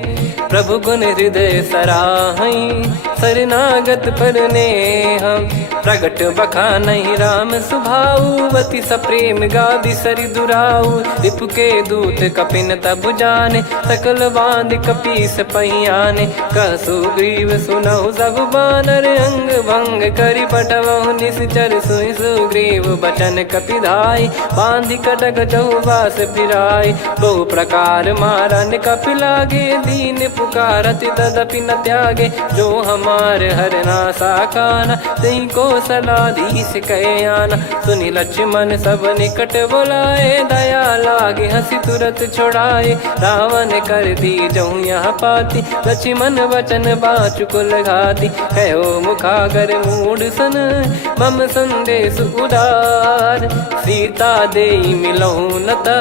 प्रभु गुण हृदय सराहई, शरणागत पर नेह। प्रगट बखानहि राम सुभाऊ, अति सप्रेम गादि सरि दुराऊ। रिपु के दूत कपिन तब जाने, सकल बांध कपीस पहियाने। कह सुग्रीव सुनहु सब बानर, अंग भंग करि पटवहु निश्चर। सुनि सुग्रीव बचन कपिधाई, बांधि कटक चौबास फिराई। बहु प्रकार मारन कपि लागे, दीन पुकारत तदपि न त्यागे। जो हमार हरना साकाना, तही को सलाधीश कहे आना। सुनि लक्ष्मण सब निकट बुलाए, दया लागे हंसी तुरत छुड़ाए। रावण कर दी जहु यहाँ पाती, लक्ष्मण वचन बाचु कुल घाती। कहो मुखागर मूढ़ सन, मम संदेश उदार। सीता देई मिलहु नता,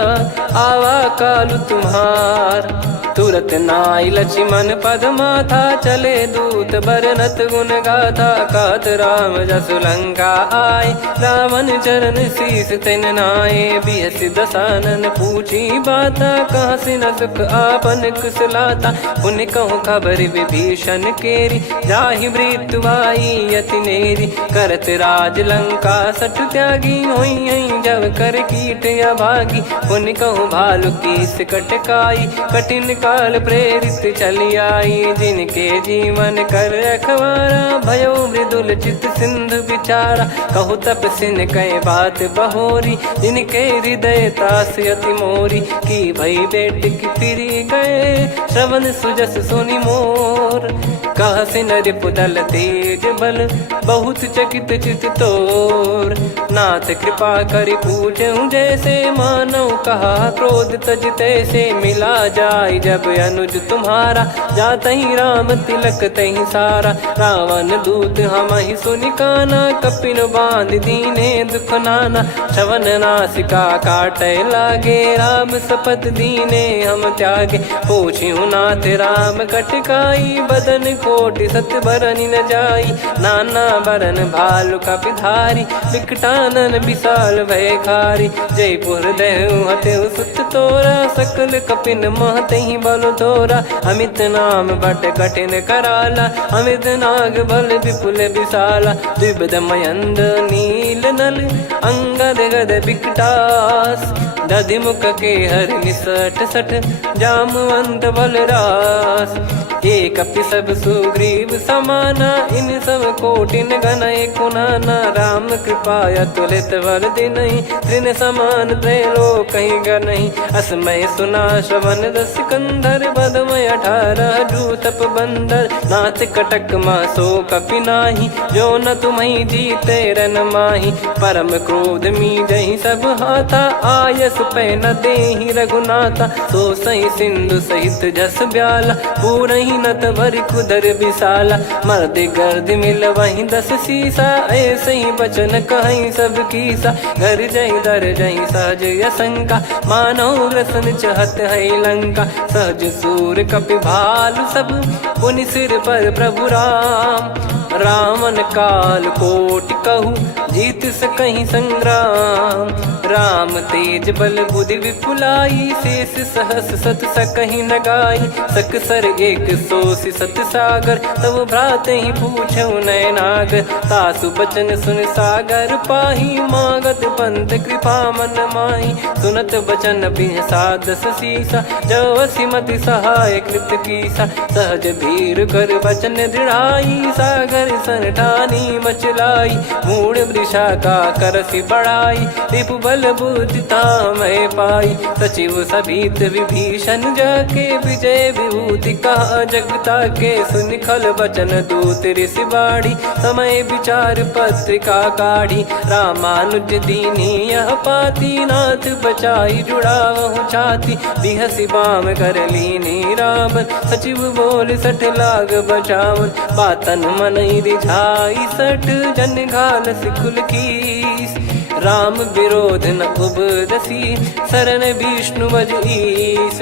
आवा कालु तुम्हार। तुरत नाई लक्ष्मण पद माथा, चले दूत बरनत गुण गाथा। कहत राम जसु लंका आए, रावण चरण शीस तिन नाये। बिहस दसानन पूछी बाता, कहाँ से न सुख आपन कुशलाता। पुन कहूँ खबर विभीषण केरी, जाहि मृत्यु आई अति नेरी। करत राज लंका सठ त्यागी, होई जब कर कीट अभागी। पुन कहूँ भालु कीस कटकाई, कठिन काल प्रेरित चली आई। जिनके जीवन कर रखवारा, भयो मृदुल चित सिंधु विचारा। कहु तपसिन कह बात बहोरी, जिनके हृदय तास अति मोरी। की भई बेट की फिरी गए, श्रवण सुजस सुनि मोर। मोर। कह से नर पुदल तेज बल बहुत चकित चित तोर। नाथ कृपा करि पूछऊं जैसे मानव कहा क्रोध तज तैसे। मिला जाय जब अनुज तुम्हारा जात ही राम तिलक तही सारा। रावण दूत हम ही सुनि काना कपिन बांध दीने दुख नाना। श्रवण नासिका काटे लागे राम शपथ दीने हम त्यागे। पूछ्યું नाथ राम कटकाई बदन कोटि सत बरनि न जाई। नाना बरन भालु कपिधारी विकटानन विशाल भयकारी। जयपुर देहु हतेउ सुत तोरा सकल कपिन महतहि बल तोरा। अमित नाम बट कठिन कराला अमित नाग बल विपुल विशाला। द्विविध मयंद नील नल अंगद गद विकटास। दधिमुख के हर निसठ सठ जामवंत बलरास। एक कपि सब सुग्रीव समाना इन सब कोटिन गणय कुनाना। राम कृपा अतुलित बल दिनहि तृण समान त्रैलोक कहीं गनहि। असमय सुना श्रवण रस कंधर बदमय 18 जूतप बंदर। नाथ कटक मासो कपि नाही जो न तुम्हि जीते रन माही। परम क्रोध मी जहि सब हाथा आयस पै न देहि रघुनाथा। सो सही सिंधु सहित जस ब्याला पूरहि नत भरि कुदर विशाला। मर्द गर्द मिल वही 10 सीसा ऐसे ही बचन कहीं सब कीसा। घर जय दर जय सहज यसंका मानव ग्रसन चहत है लंका। सहज सूर कपि भालु सब पुनि सिर पर प्रभु राम। रावण काल कोटि कहु जीत सकहि संग्राम। राम तेज बल बुद्धि विपुलाई शेष सहस सत सकहि न गाई। सकसर एक सोसी सत सागर तब भ्रात ही पूछऊ नयनागर। तासु बचन सुन सागर पाही मागत पंथ कृपा मन माही। सुनत बचन बिहसादस सीसा जवसी मति सहाय कृत कीसा। सहज भीर कर बचन दृढ़ाई सागर सन ठानी मचलाई। मूढ़ वृषा का करसी बढ़ाई रिपु बल बुद्धि तामय पाई। सचिव सभीत विभीषण जाके विजय विभूति कहा जगता के। सुनि खल बचन दूत ऋषि बाड़ी समय विचार पत्रिका काढ़ी। रामानुज दीनी यह पाती नाथ बचाई जुड़ावहु छाती। बिहसी बाम कर लीनी राम सचिव बोल सठ लाग बचावन। बातन मन रिझाई सठ जन घाल सिकुल कीस। राम विरोध न उपदसी शरण विष्णु बज ईस।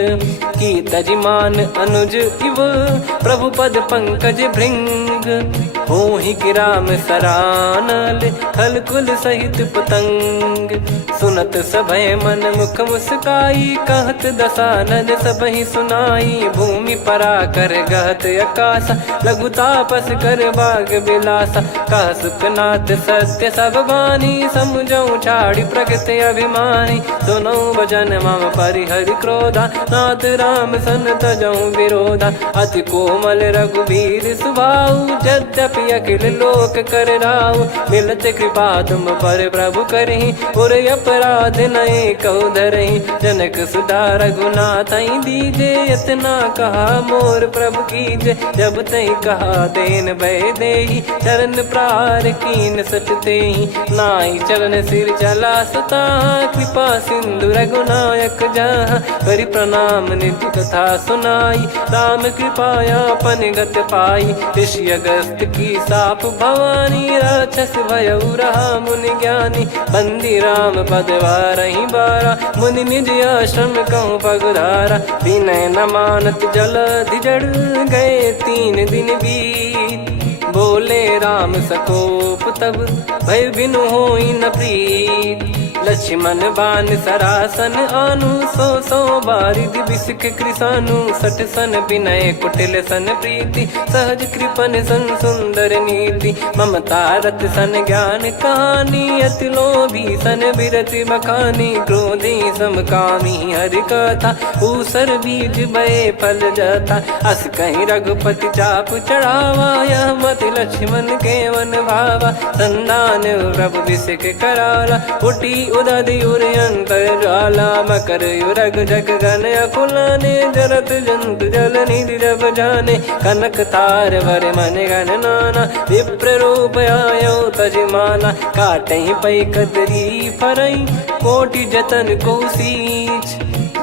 की तजिमान अनुज इव प्रभु पद पंकज भृंग। होहि कि राम सरानल खल कुल सहित पतंग। सुनत सभय मन मुख मुस्काई कहत दसानन सबहि सुनाई। भूमि परा कर गहत आकाशा लघु तापस कर बाग बिलासा। कह सुखनाथ सत्य सब बानी समझौ छाड़ी प्रकृति अभिमानी। सुनो भजन मम परिहरि क्रोधा नाथ राम सन तजौ विरोधा। अति कोमल रघुवीर सुभाऊ यद्यपि अखिल लोक कर राऊ। मिलत कृपा तुम पर प्रभु करहि पुर अपराध नए कहु धरहि। जनक सुधा रघुनाथ दीजे यतना कहा मोर प्रभु कीजे। जब तई कहा देन भय देहि चरण प्रार कीन सटतेहि। नाई चरण सिर चला सता कृपा सिंधु रघुनायक जहाँ। करि प्रणाम निधि कथा सुनाई राम कृपाया पन गत पाई। ऋषि अगस्त की साप भवानी राक्षस भयउ रहा मुनि ज्ञानी। बंदी राम पदवारहि बारा मुनि निज आश्रम कहूँ पगधारा। विनय न मानत जलधि जड़ गए 3 दिन बीत। बोले राम सकोप तब भय बिनु होई न प्रीत। लक्ष्मण बान सरासन आनु 100 बारिधि बिसिक कृसानु। 60 सन विनय कुटिल सन प्रीति सहज कृपन सन सुंदर नीति। ममता रत सन ज्ञान कहानी अति लोभी सन बिरति बखानी। क्रोधी समकामी हरि कथा ऊसर बीज भय फल जाता। अस कहीं रघुपति चाप चढ़ावा यह मति लक्ष्मण के वन भावा। संदान प्रभु बिसिक कराला उठी उदधि उर अंतर ज्वाला मकर युरग जग गन अकुलाने जरत जंतु जल निधि जब जाने कनक तार वर मन गण नाना विप्र रूप आयो तजमाना काटे पै कदरी फरई कोटि जतन को सींच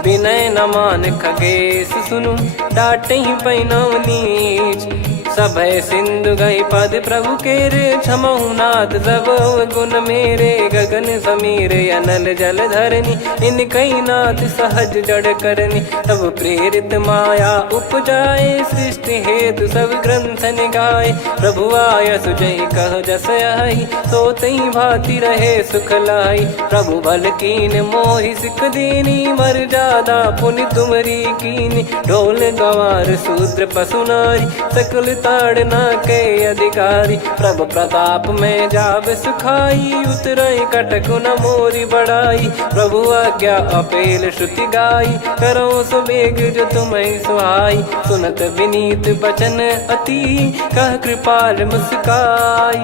विनय न मान खगेश सुनु डाटे पै नव नीच सभय सिंधु गई पद प्रभु केरे क्षमहु नाथ सब गुण मेरे गगन समीर अनल जल धरनी इन कई नाथ सहज जड़ करनी तब प्रेरित माया उपजाए सृष्टि हेतु सब ग्रंथ निगाए प्रभु आय सुजय कह जस आई सो तई भांति रहे सुख लाई प्रभु बल कीन मोहि सिख दीनी मर्यादा पुनि तुमरी कीनी ढोल गवार शूद्र पशु नारी सकल ताड़ना के अधिकारी प्रभु प्रताप में जाब सुखाई उतरई कटक न मोरी बढ़ाई प्रभु आज्ञा अपेल श्रुति गाई करो सुबेग जो तुम्हें सुहाई सुनत विनीत बचन अति कह कृपाल मुस्काई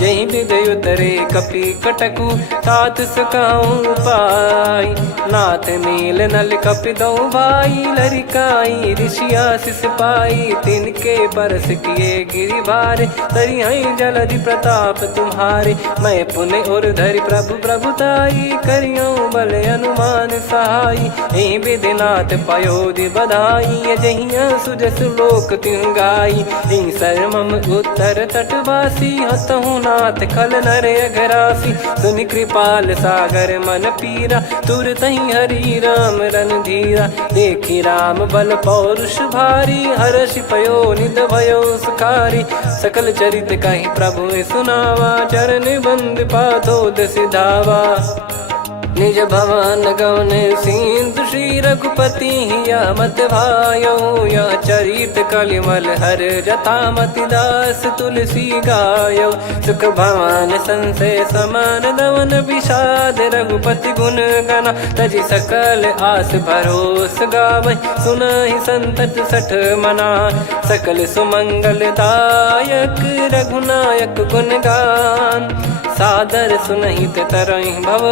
जय विदय उतरे कपि कटकु तात सकाऊं पाई नाथ नील नल कपि दो भाई लरिकाई ऋषि आशीष पाई तिनके परस किए गिरि भारे तरी हई जलधि प्रताप तुम्हारे मैं पुण्य और धरि प्रभु प्रभुताई करियो बल अनुमान सहाई ए विधिनाथ पयोधि बधाई जहिया सुजस लोक तिहु गाई ए सरमम उत्तर तटवासी हतहु नाथ खल नर अघरासी सुनि कृपाल सागर मन पीरा तुरत ही हरि राम रन धीरा देखी राम बल पौरुष भारी हर्ष पयो निध भयो सुखारी सकल चरित कहीं प्रभु सुनावा चरण बंद पादोद सिधावा निज भवन गवन सिंधु श्री रघुपति या मत भायो या चरित कलिमल हर जता मति दास तुलसी गायो सुख भवन संशय समान दवन विषाद रघुपति गुण गना तजि सकल आस भरोस गावै सुनहि संतत सठ मना सकल सुमंगल दायक रघुनायक गुण गान सादर सुनहित तरहि भव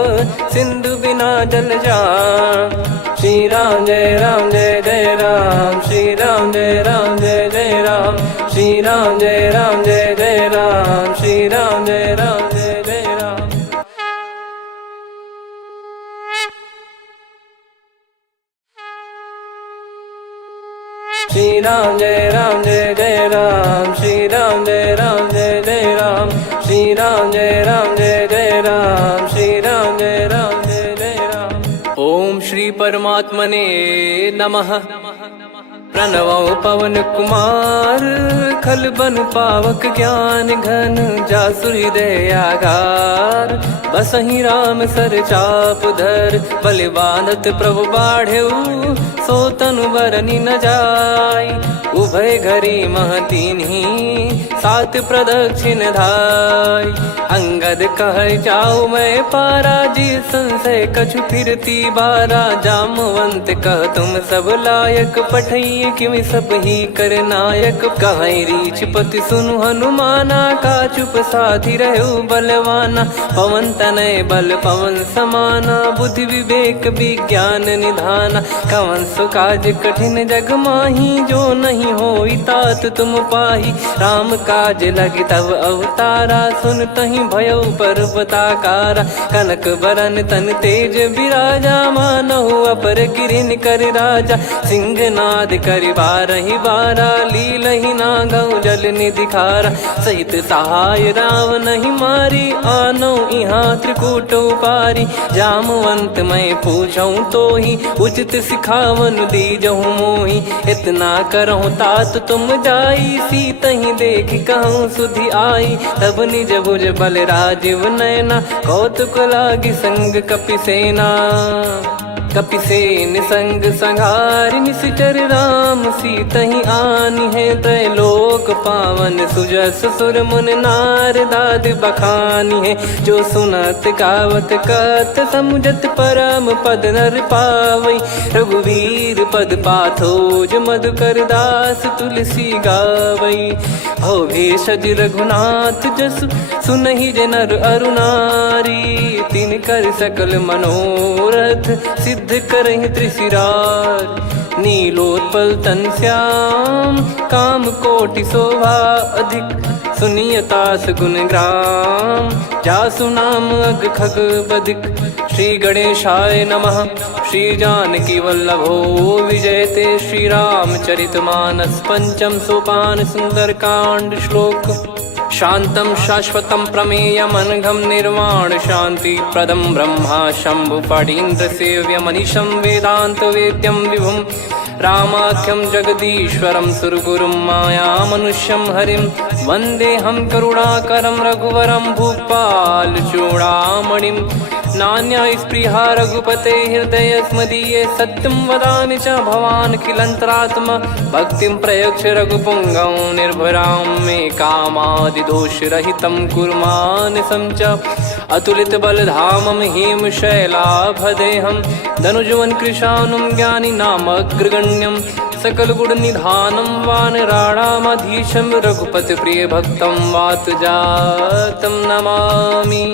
सिंधु बिना जल जान श्री राम जय जय राम श्री राम जय जय राम श्री राम जय राम श्री राम जय जय राम श्री राम जय जय राम श्री राम जय जय राम श्री राम जय जय राम श्री राम जय जय राम। ओम श्री परमात्मने नमः। प्रणवो पवन कुमार खल बन पावक ज्ञान घन जासु हृदय आगार बसहि राम सर चाप धर बलि बांधत प्रभु बाढ़ेऊ सो तनु बरनि न जाय उभय घरी महतीन्ही सात प्रदक्षिण धाय अंगद कह जाऊ मैं पारा जी संशय कछु फिरती बारा जामवंत कह तुम सब लायक पठई किमि सब ही कर नायक कह रीछ पति सुनु हनुमाना का चुप साधि रहु बलवाना पवन तनय बल पवन समाना बुद्धि विवेक विज्ञान निधाना कवन सुकाज कठिन जग माही जो नहीं होई तात तुम पाही राम काज लगी तब अवतारा सुन तहि भयो पर्वताकारा कनक बरन तन तेज विराजा मानहु अपर गिरिन कर राजा सिंहनाद करि बारहि बारा लीलहि नागौ जल निधि खारा सहित सहाय राव नहीं मारी आनो इहाँ त्रिकूट उपारी जामवंत मैं पूछऊं तो ही उचित सिखावन दीजहु मोही इतना करहु तात तुम जाई सीतहि देख कहूँ सुधि आई तब निज भुज बल राजीव नैना कौतुक लागी संग कपि सेना। कपिसेन संग संघारि निश्चर राम सीतहि आनि है त्रैलोक पावन सुजस सुर मुन नार दाद बखानी है। जो सुनत गावत कथ समुझत परम पद नर पावई रघुवीर पद पाथोज मधुकर दास तुलसी गावई। भव भेषज रघुनाथ जसु सुनहि जे नर अरु नारी तिन कर सकल मनोरथ सिद्ध करहि त्रिशिरार। नीलोत्पल तन श्याम काम कोटि शोभा अधिक सुनियतास गुण ग्राम जासु नाम अग खग बदिक। श्री गणेशाय नमः। श्री जानकी वल्लभो विजयते श्री रामचरितमानस। पंचम सोपान सुंदरकांड श्लोक। शांतं शाश्वतं प्रमेयमनघं निर्वाण शांति प्रदं ब्रह्मा शंभु फणीन्द्र सेव्यमनिशं वेदांत वेद्यं विभुं रामाख्यं जगदीश्वरं सुरगुरुं मायामनुष्यं हरिं वन्देऽहं करुणाकरं रघुवरं भूपाल चूडामणिं। नान्या स्पृहा रघुपते हृदय स्मदीये सत्यं वदामि च भवान् खिलन्तरात्मा भक्तिं प्रयक्ष रघुपुङ्गं निर्भरां मे कामादिदोषरहितं कुर्मानसं च। अतुलित बलधामं हेमशैलाभदेहं धनुजवन कृशानुं ज्ञानी नामग्रगण्यं सकल गुण निधानं वानराणामधीशं रघुपति प्रिय भक्तं वात जातं नमामि।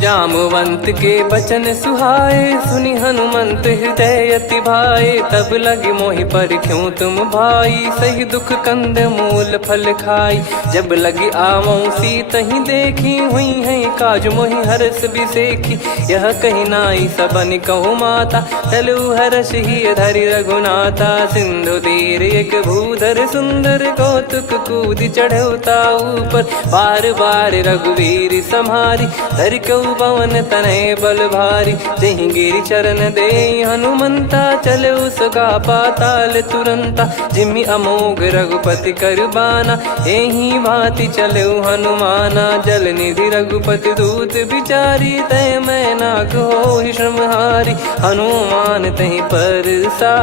जामवंत के बचन सुहाए सुनि हनुमंत हृदय अति भाए तब लगे मोहि पर क्यों तुम भाई सही दुख कंद मूल फल खाई। जब लगी आवऊं सीतहि देखी हुई है काज मोहि हरस बिसेखी यह कही नाई सबन कहु माता तलु हरस ही धरि रघुनाथा। सिंधु तीर एक भूधर सुंदर कौतुक कूद चढ़ौता ऊपर बार बार रघुवीर सम्हारी धरि कहु पवन तनय बल भारी। जहि गिरि चरण दे हनुमंता चले उसका पाताल तुरंता जिमि अमोघ रघुपति कर बाना एहि भांति चले हनुमाना। जल निधि रघुपति दूत बिचारी तय मैं नाग होहि श्रमहारी हनुमान तहि परसा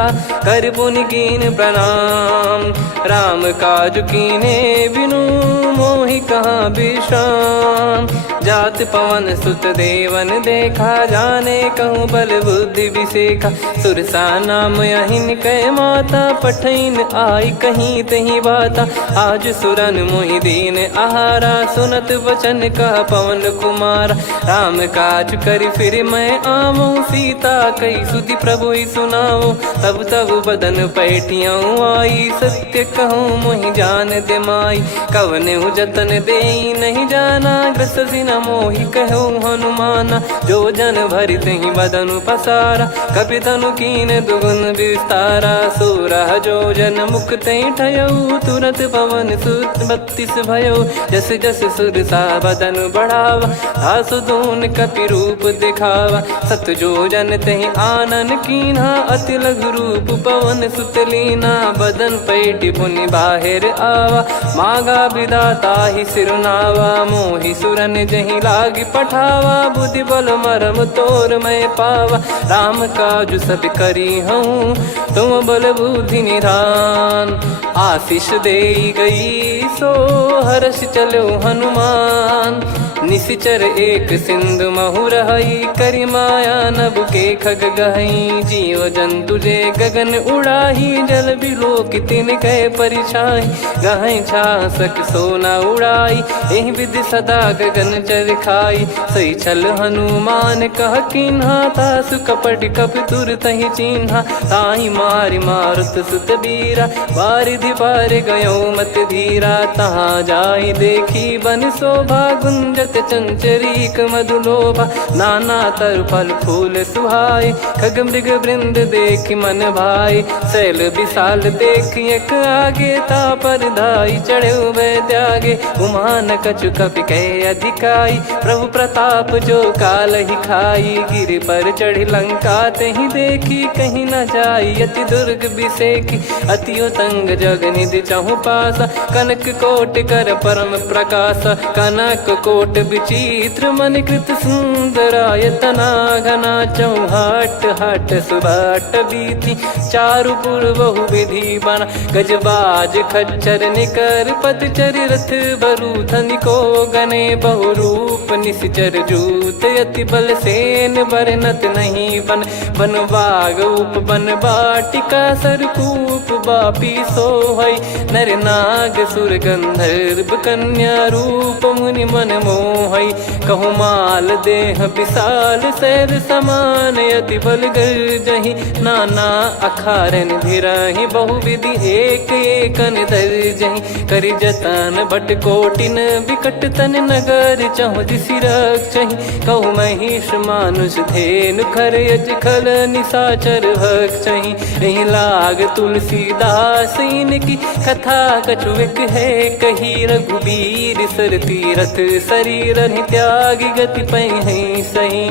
कर पुनि कीन प्रणाम। राम काज कीने बिनु मोहि कहाँ विश्राम जात पवन सुत देवन देखा जाने कहूँ बल बुद्धि विसेखा। सुरसा नाम अहिन कै माता पठैन आई कहीं तही बाता आज सुरन मोहि दीन आहारा सुनत वचन कह पवन कुमारा। राम काज करि फिर मैं आवऊं सीता कई सुधि प्रभु ही सुनाओ तब तब बदन पैठियाँ आई सत्य कहूँ मोहि जान दे माई। कवने जतन दे नहीं जाना ग्रसि न मोहि कहूँ हनुमाना। जो जन भरि तहि बदनु पसारा कपि तनु कीन दुगुन विस्तारा। सोरह जो जन मुख तहि ठयऊ तुरत पवन सुत 32 भयऊ जस जस सुरसा बदन बढ़ावा आसु दून कपि रूप दिखावा। सत जो जन तहि आनन कीन्हा अति लघु रूप पवन सुत लीना बदन पैटि पुनि बाहिर आवा मागा विदाता ही सिरुनावा। मोहि सुरन जहि लागी पठावा बुद्धि बल मरम तोर मैं पावा। राम काजु सब करी हूँ तुम बल बुद्धि निधान आशीष दे गई सो हर्ष चलो हनुमान। निशिचर एक सिंधु महु रहई करि माया नभ के खग गहई। जीव जंतु जे गगन उड़ाही जल बिलोक तिन कह परिछाई गहई छासक सोना उड़ाई एहि विधि सदा गगन चर खाई। सही छल हनुमान कह किन्हा तासु कपट कप तुर तहि चिन्हा ताहि मारि मारुत सुत बीरा बारिधि पार गयो मत धीरा। तहाँ जाई देखी बन शोभा गुंजत चंचरीक मधुलोभा नाना तर फल फूल सुहाई। खग मृग वृंद देख मन भाई शैल विशाल देख एक आगे ता पर धाई चढ़े वै त्यागे उमान कछु कपि कह अधिकारी। दिखाई, प्रभु प्रताप जो काल ही खाई। गिर पर चढ़ी लंका ते ही देखी, कहीं न जाई अति दुर्ग बिसेकी। अति उतंग जग निधि चहु पासा, कनक कोट कर परम प्रकाश। कनक कोट विचित्र मन कृत सुंदरायतना घना। चौहाट हाट सुबाट बीती, चारु पुर बहु विधि बना। गजबाज खच्चर निकर पतचर रथ बरु धनिको गने। बहु रूप निश्चर जूत अति बल सेन बरनत नहीं बन। बन बाग उप बन बाटिका सरकूप बापी सोहई। नर नाग सुर गंधर्व कन्या रूप मुनि मन मोहई। कहु माल देह विशाल शैल समान, अति बल गर्जहि नाना अखारन भिरहि। बहुविधि एक एकन दर्जहि, करि जतन भट कोटिन विकट तन नगर। चहु दिसि रक्षहि, कहु महिष मानुष धेनु खर यज खल निशाचर भक्षहि। एहि लाग तुलसीदास इनकी कथा कछु एक है कही। रघुबीर सर तीरथ शरीर त्यागी, गति पै सही।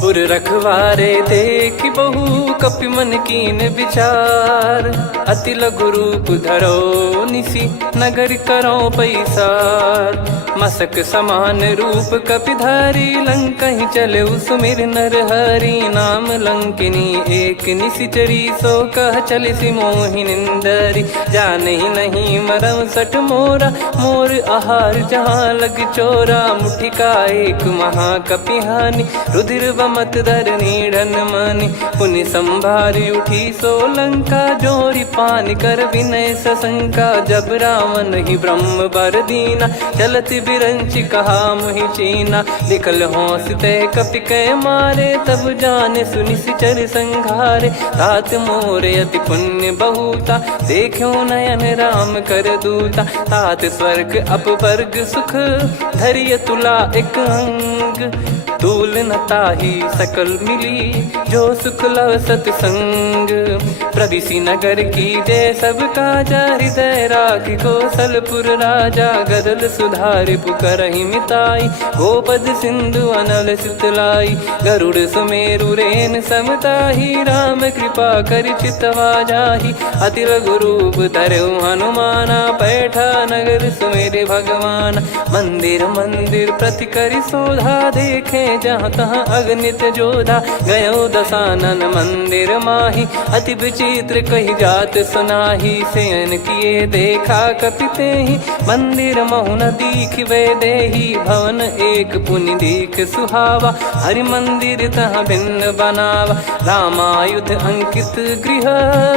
पुर रखवारे देखि बहु कपि मन कीन विचार। अति लघु रूप धरो निसि नगर करो पैसार। मसक समान रूप कपिधारी, लंकहि चले सुमिर नर हरि। नाम लंकिनी एक निशिचरी, सो कह चलिसि मोहि निंदरी। जानहि नहीं मरम सठ मोरा, मोर आहार जहाँ लग चोरा। मुठिका एक महाकपिहानि, रुधिर बमत धरनी ढन मानि। पुनि संभारी उठी सो लंका, जोरी पान कर विनय सशंका। जब रावण ही ब्रह्म बर दीना, चलति बिरंचि कहा मुहि चीना। निकल होंस ते कपि कै मारे, तब जाने सुनि सिचर संघारे। तात मोर अति पुण्य बहुता, देखो नयन राम कर दूता। तात स्वर्ग अपवर्ग सुख, धरिय तुला एक अंग। तूल न ताहि सकल मिली, जो सुख लव सतसंग। प्रविशि नगर की जय सब काजा, हृदय राखि कौशलपुर राजा। गदल सुधारि पुकारहि मिताई, गोपद सिंधु अनल सितलाई। गरुड़ सुमेरु रेन समताहि, राम कृपा करि चितवा जाहि। अति लघु रूप धरऊ हनुमाना, पैठा नगर सुमेरे भगवान। मंदिर मंदिर प्रति करि शोधा, देखे जहाँ तहाँ अगणित जोधा। गयो दशानन मंदिर माही, अति विचित्र कही जात सुनाही। शयन किए देखा कपिते ही, मंदिर महु न दीख वे देही। भवन एक पुनि दीख सुहावा, हरि मंदिर तहाँ भिन्न बनावा। रामायुध अंकित गृह,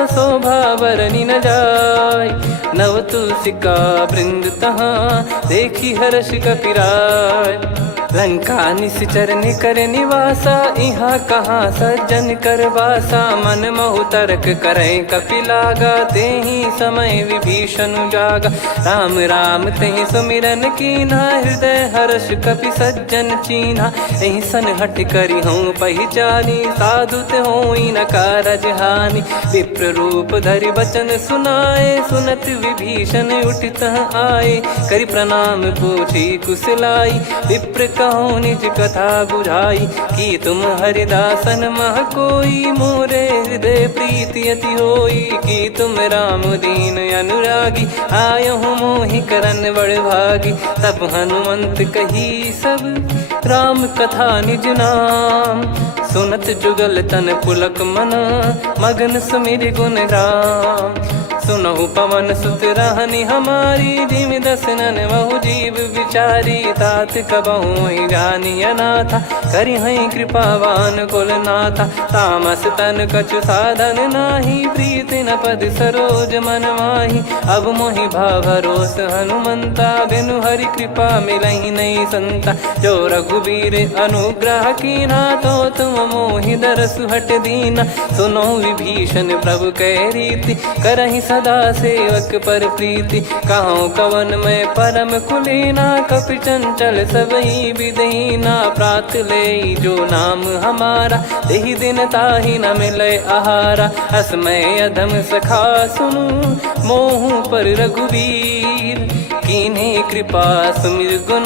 शोभा बरनि न जाय। नव तुलसिका वृंद तहाँ, देखी हर्ष कपिराय। लंका निश्चर निकर निवासा, इहाँ कहाँ सज्जन कर वासा। मन महु तर्क करें कपिलागा, तेहि समय विभीषण जागा। राम राम तेहि सुमिरन कीन्हा, हृदय हर्ष कपि सज्जन चीन्हा। एहि सन हठ करि हूँ पहिचानी, साधु ते होई न कारज हानि। विप्र रूप धरि बचन सुनाए, सुनत विभीषण उठित आए। करि प्रणाम पूछी कुशलाई, विप्र कहो निज कथा बुझाई। कि तुम हरिदासन मह कोई, मोरे हृदय प्रीति अति होई। कि तुम राम दीन अनुरागी, आयहु मोहि करन बड़ भागी। तब हनुमंत कही सब राम कथा निज नाम। सुनत जुगल तन पुलक मना, मगन सुमिर गुण राम। सुनहु पवन सुत रहनी हमारी, जिमि दसनन महु जीव विचारी। तात कबहुँ जानी अनाथा, करिहै कृपावान कुल नाथा। तामस तन कछु साधन नाही, प्रीति न पद सरोज मन माही। अब मोहि भाव भरोस हनुमंता, बिनु हरि कृपा मिलहि नहीं संता। जो रघुबीर अनुग्रह कीन्हा, तो तुम मोहि दरसु हट दीना। सुनो विभीषण प्रभु कै रीति, करहि सदा सेवक पर प्रीति। कहूँ कवन में परम कुलीना, कपि चंचल सबई विदहीना। प्रात ले जो नाम हमारा, यही दिन ताहि न मिले आहारा। असमय अधम सखा सुनु, मोहु पर रघुवीर। कीन्हे कृपा सुमिर गुण,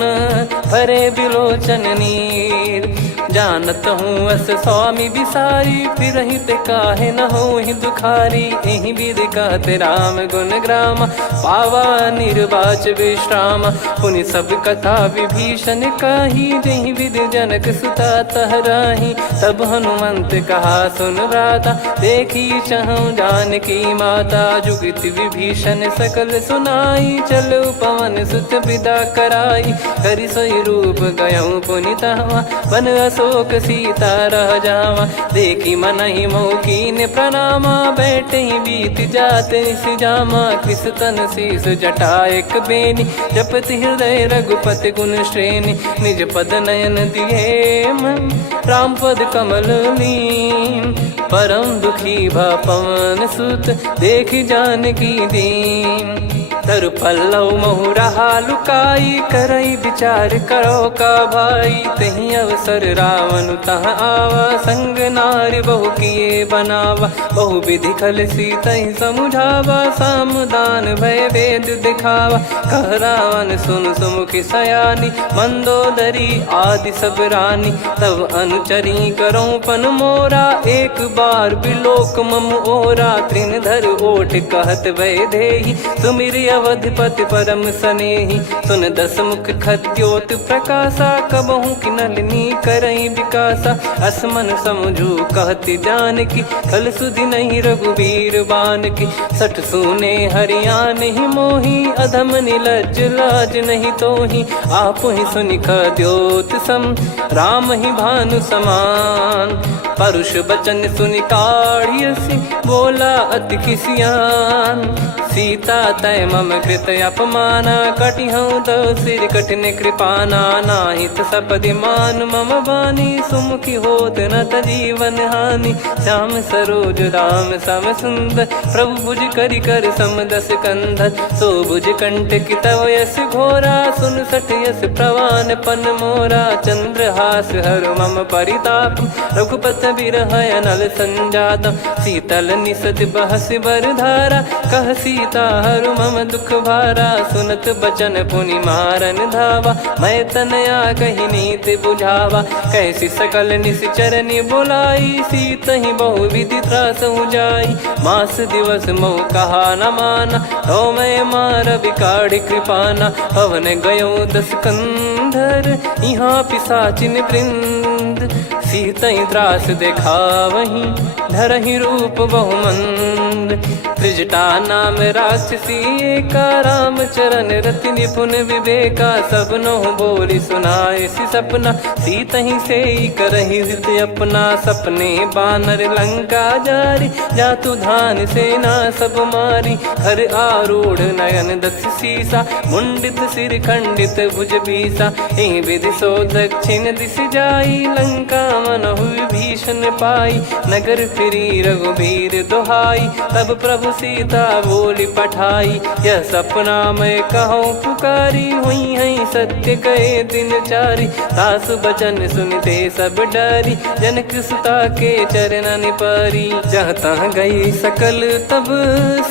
भरे बिलोचन नीर। जानत हूँ अस स्वामी बिसारी, फिर हित काहे न हो ही दुखारी। यही विधि कहते राम गुण ग्राम, पावा निर्वाच विश्राम। पुनि सब कथा विभीषण काही, जही विधि जनक सुता तहराही। तब हनुमंत कहा सुन भ्राता, देखी चहु जानकी माता। जुगित विभीषण सकल सुनाई, चलो पवन सुत विदा कराई। करि सोई रूप गयऊँ पुनि तहवा, बन अशोक सीता रह जावा। देखी मनहि मौकीन प्रणामा, बैठे ही बीत जात निस जामा। कृस तन शीस जटा एक बेनी, जपति हृदय रघुपति गुण श्रेणी। निज पद नयन दिए मन, राम पद कमल लीन। परम दुखी भा पवन सुत, देखि जानकी दीन। तरु पल्लव महु रहा लुकाई, करई विचार करो का भाई। तही अवसर रावण तहाँ आवा, संग नारी बहु किए बनावा। बहु विधि खल सीतहि समुझावा, सामदान भय वेद दिखावा। कह रावण सुन सुमुखी सयानी, मंदोदरी आदि सब रानी। तब अनुचरी करो पन मोरा, एक बार बिलोक मम ओरा। तृण धर ओट कहत भय देहि, सुमिर अवधिपति परम सनेहि। सुन दस मुख खद्योत प्रकाशा, कबहु कि नलिनी करई विकासा। असमन समझू कहति जानकी, कल सुधि नहीं रघुवीर बान की। सठ सुने हरियाण ही मोही, अधम निलज्ज लाज नहीं तोही। आप ही सुनि खद्योत सम, राम ही भानु समान। परुष बचन सुनि काढ़ियसि, बोला अति किसियान। सीता तय मम कृत अपमाना, कटिहऊँ तो सिर कठिन कृपाना। नाहित सपदि मान मम बानी, सुमुखी होत न जीवन हानि। श्याम सरोज राम सम सुंदर, प्रभु भुज करि कर सम दस कंधर। सो भुज कंठ की तव यस घोरा, सुन सठ यस प्रवान पन मोरा। चंद्रहास हर मम परिताप, रघुपत बिरह अनल संजात। शीतल निसत बहस बर धारा, कह सीता हरु मम दुख भारा। सुनत बचन पुनि मारन धावा, मैं तनया कही नीति बुझावा। कैसी सकल निश्चरनि बुलाई, सीतहि बहु विधि त्रास जाई। मास दिवस मोह कहा न माना, तो मैं मार बिकाढ़ कृपाना। पवन गयो दस कंधर, यहाँ पिशाचिन वृंद। सीतहि त्रास देखावहीं, धरहि रूप बहुमंद। त्रिजटा नाम राक्षसी एका, राम चरण रति निपुण विवेका। सबनो बोली सुनाए सि सपना, सीतहि सेई करहि हृदय अपना। सपने बानर लंका जारी, जातु धान सेना सब मारी। हर आरूढ़ नयन दस सीसा, मुंडित सिर खंडित भुज बीसा। एहि विधि सो दक्षिण दिश जाई, लंका मनहु विभीषण पाई। नगर फिरी रघुबीर दुहाई, तब प्रभु सीता बोली पठाई। यह सपना मैं कहूँ पुकारी, हुई है सत्य कहे दिन चारी। सासु बचन सुनते सब डरी, जनक सुता के चरणन परी। जहाँ तहाँ गई सकल तब,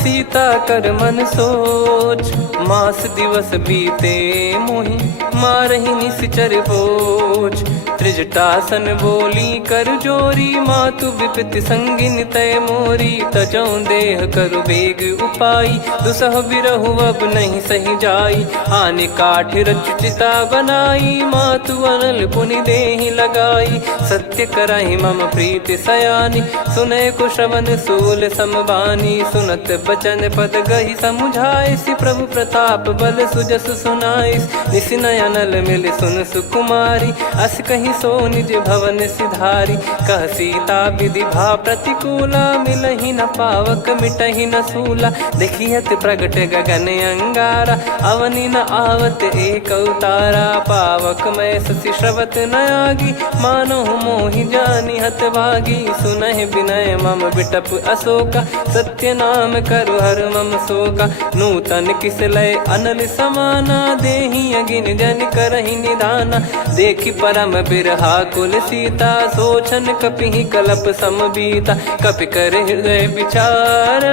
सीता कर मन सोच। मास दिवस बीते मोहि, मारहि निश्चर बोझ। त्रिजटासन बोली कर जोरी, मातु विपति संगिन तय मोरी। तजौ देह करु बेग उपाई, दुसह बिरहु अब नहीं सही जाई। आने काठ रचिता बनाई, मातु अनल पुनि देहि लगाई। सत्य कराई मम प्रीति सयानी, सुनय को श्रवण सूल समबानी। सुनत बचन पद गहि समुझाए, सि प्रभु प्रताप बल सुजस सुनाइस। निस नयनल मिल सुन सुकुमारी, अस कहि नहीं सो निज भवन सिधारी। कह सीता विधि भा प्रतिकूला, मिलहि न पावक मिटहि न सूला। देखियत प्रगट गगन अंगारा, अवनि न आवत एक अवतारा। पावक मैं शशि श्रवत न आगी, मानो मोहि जानि हत भागी। सुनहि विनय मम बिटप अशोका, सत्य नाम करु हर मम शोका। नूतन किस लय अनल समाना, देहि अगिन जन करहि निधाना। देखि परम बिरहा कुल सीता, सोचन कपिहि कलप समबीता। कपि कर हृदय विचार,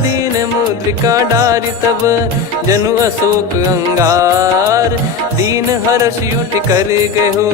दीन मुद्रिका डारि तब जनु अशोक अंगार। दीन हर्ष उठ कर गहु,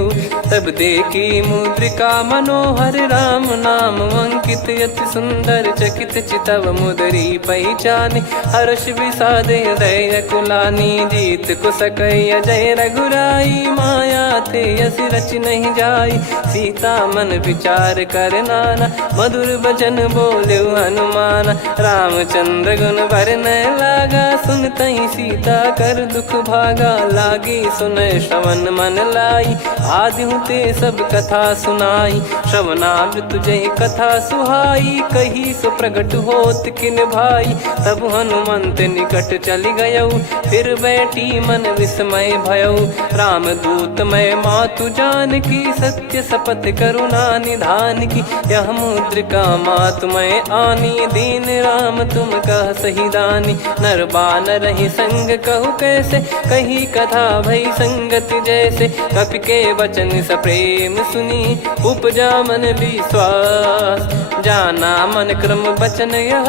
तब देखी मुद्रिका मनोहर। राम नाम अंकित अति सुंदर, चकित चितव मुदरी पहचाने। हर्ष विषाद हृदय कुलानी, जीत को सकय जय रघुराई। माया थे यस रच नहीं जाई, सीता मन विचार कर नाना। मधुर बचन बोले हनुमान, रामचंद्र गुण भरने लागा। सुनतहि सीता कर दुख भागा, लागी सुनय श्रवण मन लाई। आदि ते सब कथा सुनाई, श्रवणामृत जय कथा सुहाई। कही सो प्रगट होत किन भाई, तब हनुमंत निकट चली गयौ। फिर बैठी मन विस्मय भयौ, राम दूत मैं मातु जानकी। सत्य शपथ करुणा निधान की, यह मुद्रिका मातु मैं आनी। दीन राम तुम कह सही दानी, नर बानर रही संग कहु कैसे। कही कथा भई संगति जैसे, कपि के वचन सप्रेम सुनी। उपजा मन विश्वास, जाना मन क्रम बचन यह।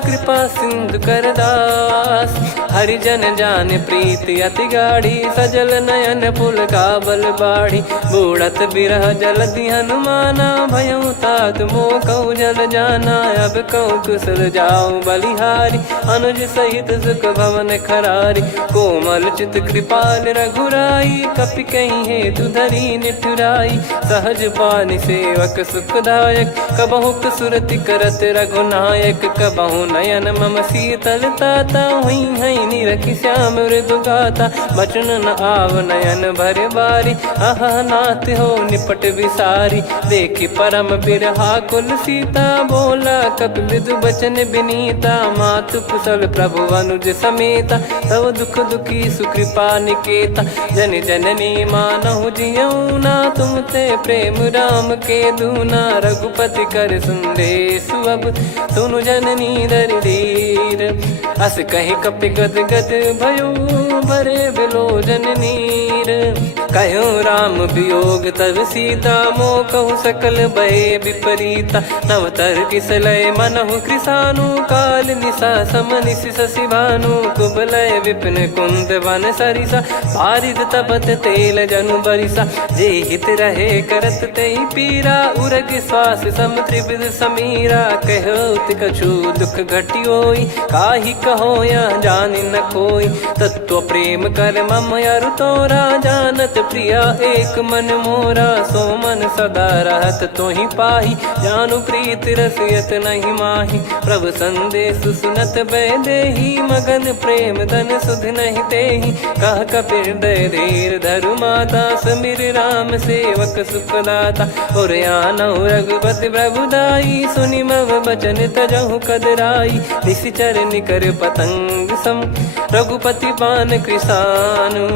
कृपा सिंधु कर दास, हरिजन जान प्रीति अति गाढ़ी। सजल नयन पुल काबल बाढ़ी, बूढ़त बिरह जलधि हनुमाना। भयउ तात मोह कहु जल जाना, अब कहु कुशल जाऊ बलिहारी। अनुज सहित सुख भवन खरारी, कोमल चित कृपाल रघुराई। कपि कहीं हेतु धरी निठुराई, सहज पानि सेवक सुखदायक। कबहु सुरति करत रघुनायक, कबहु नयन मम शीतल ताता। हुई है निरखि श्याम मृदु गाता, बचन न आव नयन भर बारी। अह नाथ हो निपट विसारी, देखि परम बिरहा कुल सीता। बोला कपि मृदु बचन बिनीता, मातु कुशल प्रभु अनुज समेता। तव दुख दुखी सुकृपा निकेता, जन जननी मानहु जियऊ ना। तुम ते प्रेम राम के दूना, रघुपति कर संदेश अब सुनु जननी दर धीर। अस कहि कपि गद गद भयो, भरे बिलोचन नीर। कहो राम वियोग तब सीता, मोह कहु सकल भय विपरीता। नव तर किस लय मनहु कृसानु, काल निशा समनिश शशि भानु। कुबलय विपिन कुंद वन सरिसा, बारिद तपत तेल जनु बरिसा। जे हित रहे करत तेहि पीरा, उरग श्वास सम त्रिविध समीरा। कहो कछु दुख घटी होई, काहि कहो या जानि न कोई। तत्व प्रेम कर मम अरु तोरा, जानत प्रिया एक मन मोरा। सो मन सदा रहत तोहि पाही, जानु प्रीत रसियत नहीं माही। प्रभु संदेश सुनत बैदेही, मगन प्रेम धन सुध नहीं तेहि। कह कपि हृदय धीर धरु माता, समिर राम सेवक सुखदाता। और आनहु रघुपति प्रभुदाई, सुनि मम बचन तजहु कदराई। निशिचर निकर पतंग सम, रघुपति पान कृसानु।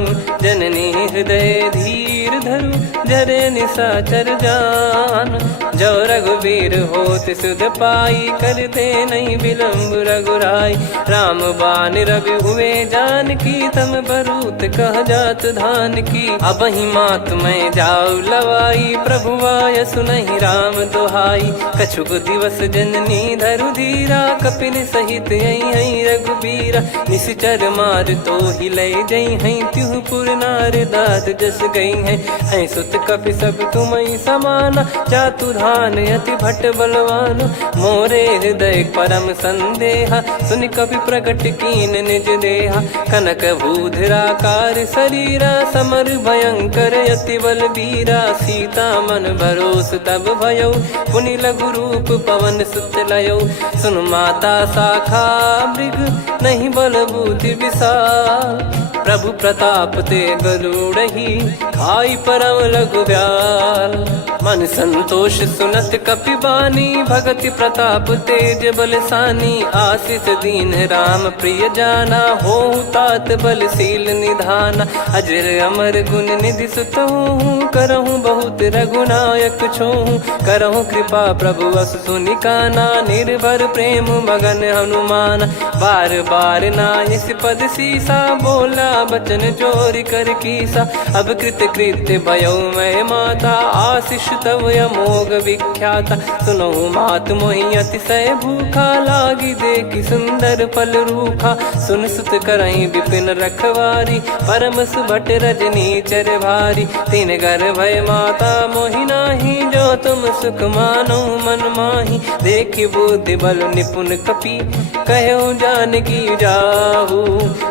जननी हृदय धीर धरु, जरे निशाचर जान। जो रघुवीर होत सुध पाई, कर दे नहीं विलम्ब रघुराई। राम बान रवि हुए जानकी, तम बरूत कह जात धान की। अब ही मात मैं जाऊ लवाई, प्रभु आय सुनहि राम दोहाई। कछुक दिवस जननी धरु धीरा, कपिल सहित यही रघुबीरा। निश्चर मार तो ही ले जई हैं, त्युह पुर नार दाद जस गई हैं। सुत कपि सब तुमहि समाना, चातुधान अति भट्ट बलवान। मोरे हृदय परम संदेहा, सुनि कपि प्रकट कीन निज देहा। कनक भूधराकार शरीरा समर भयंकर अति बल बीरा सीता मन भरोस तब भयो पुनि लघु रूप पवन सुत लयो सुन माता शाखा मृग नहीं बल बुद्धि विशाल प्रभु प्रताप ते गरुड़ही खाई परम लघु ब्याल मन संतोष सुनत कपि बानी भगति प्रताप तेज बलसानी आशीष दीन राम प्रिय जाना हो तात बलशील निधाना अजर अमर गुण निधि सुत हूँ करहूँ बहुत रघुनायक छोहूँ करहूँ कृपा प्रभु अस सुनि काना निर्भर प्रेम मगन हनुमान बार बार नायस पद सीसा बोला बचन चोरी कर कीसा अब कृत कृत्य भयो मैं माता आशीष तव अमोघ विख्याता सुनो मात मोहि अतिशय भूखा लागी देखी सुंदर फल रूखा सुन सुत करई विपिन रखवारी परम सुभट रजनी चर भारी तीन घर भय माता मोहि नाही जो तुम सुख मानो मन माही देखी बुद्धि बल निपुण कपि कहो जानकी जाहू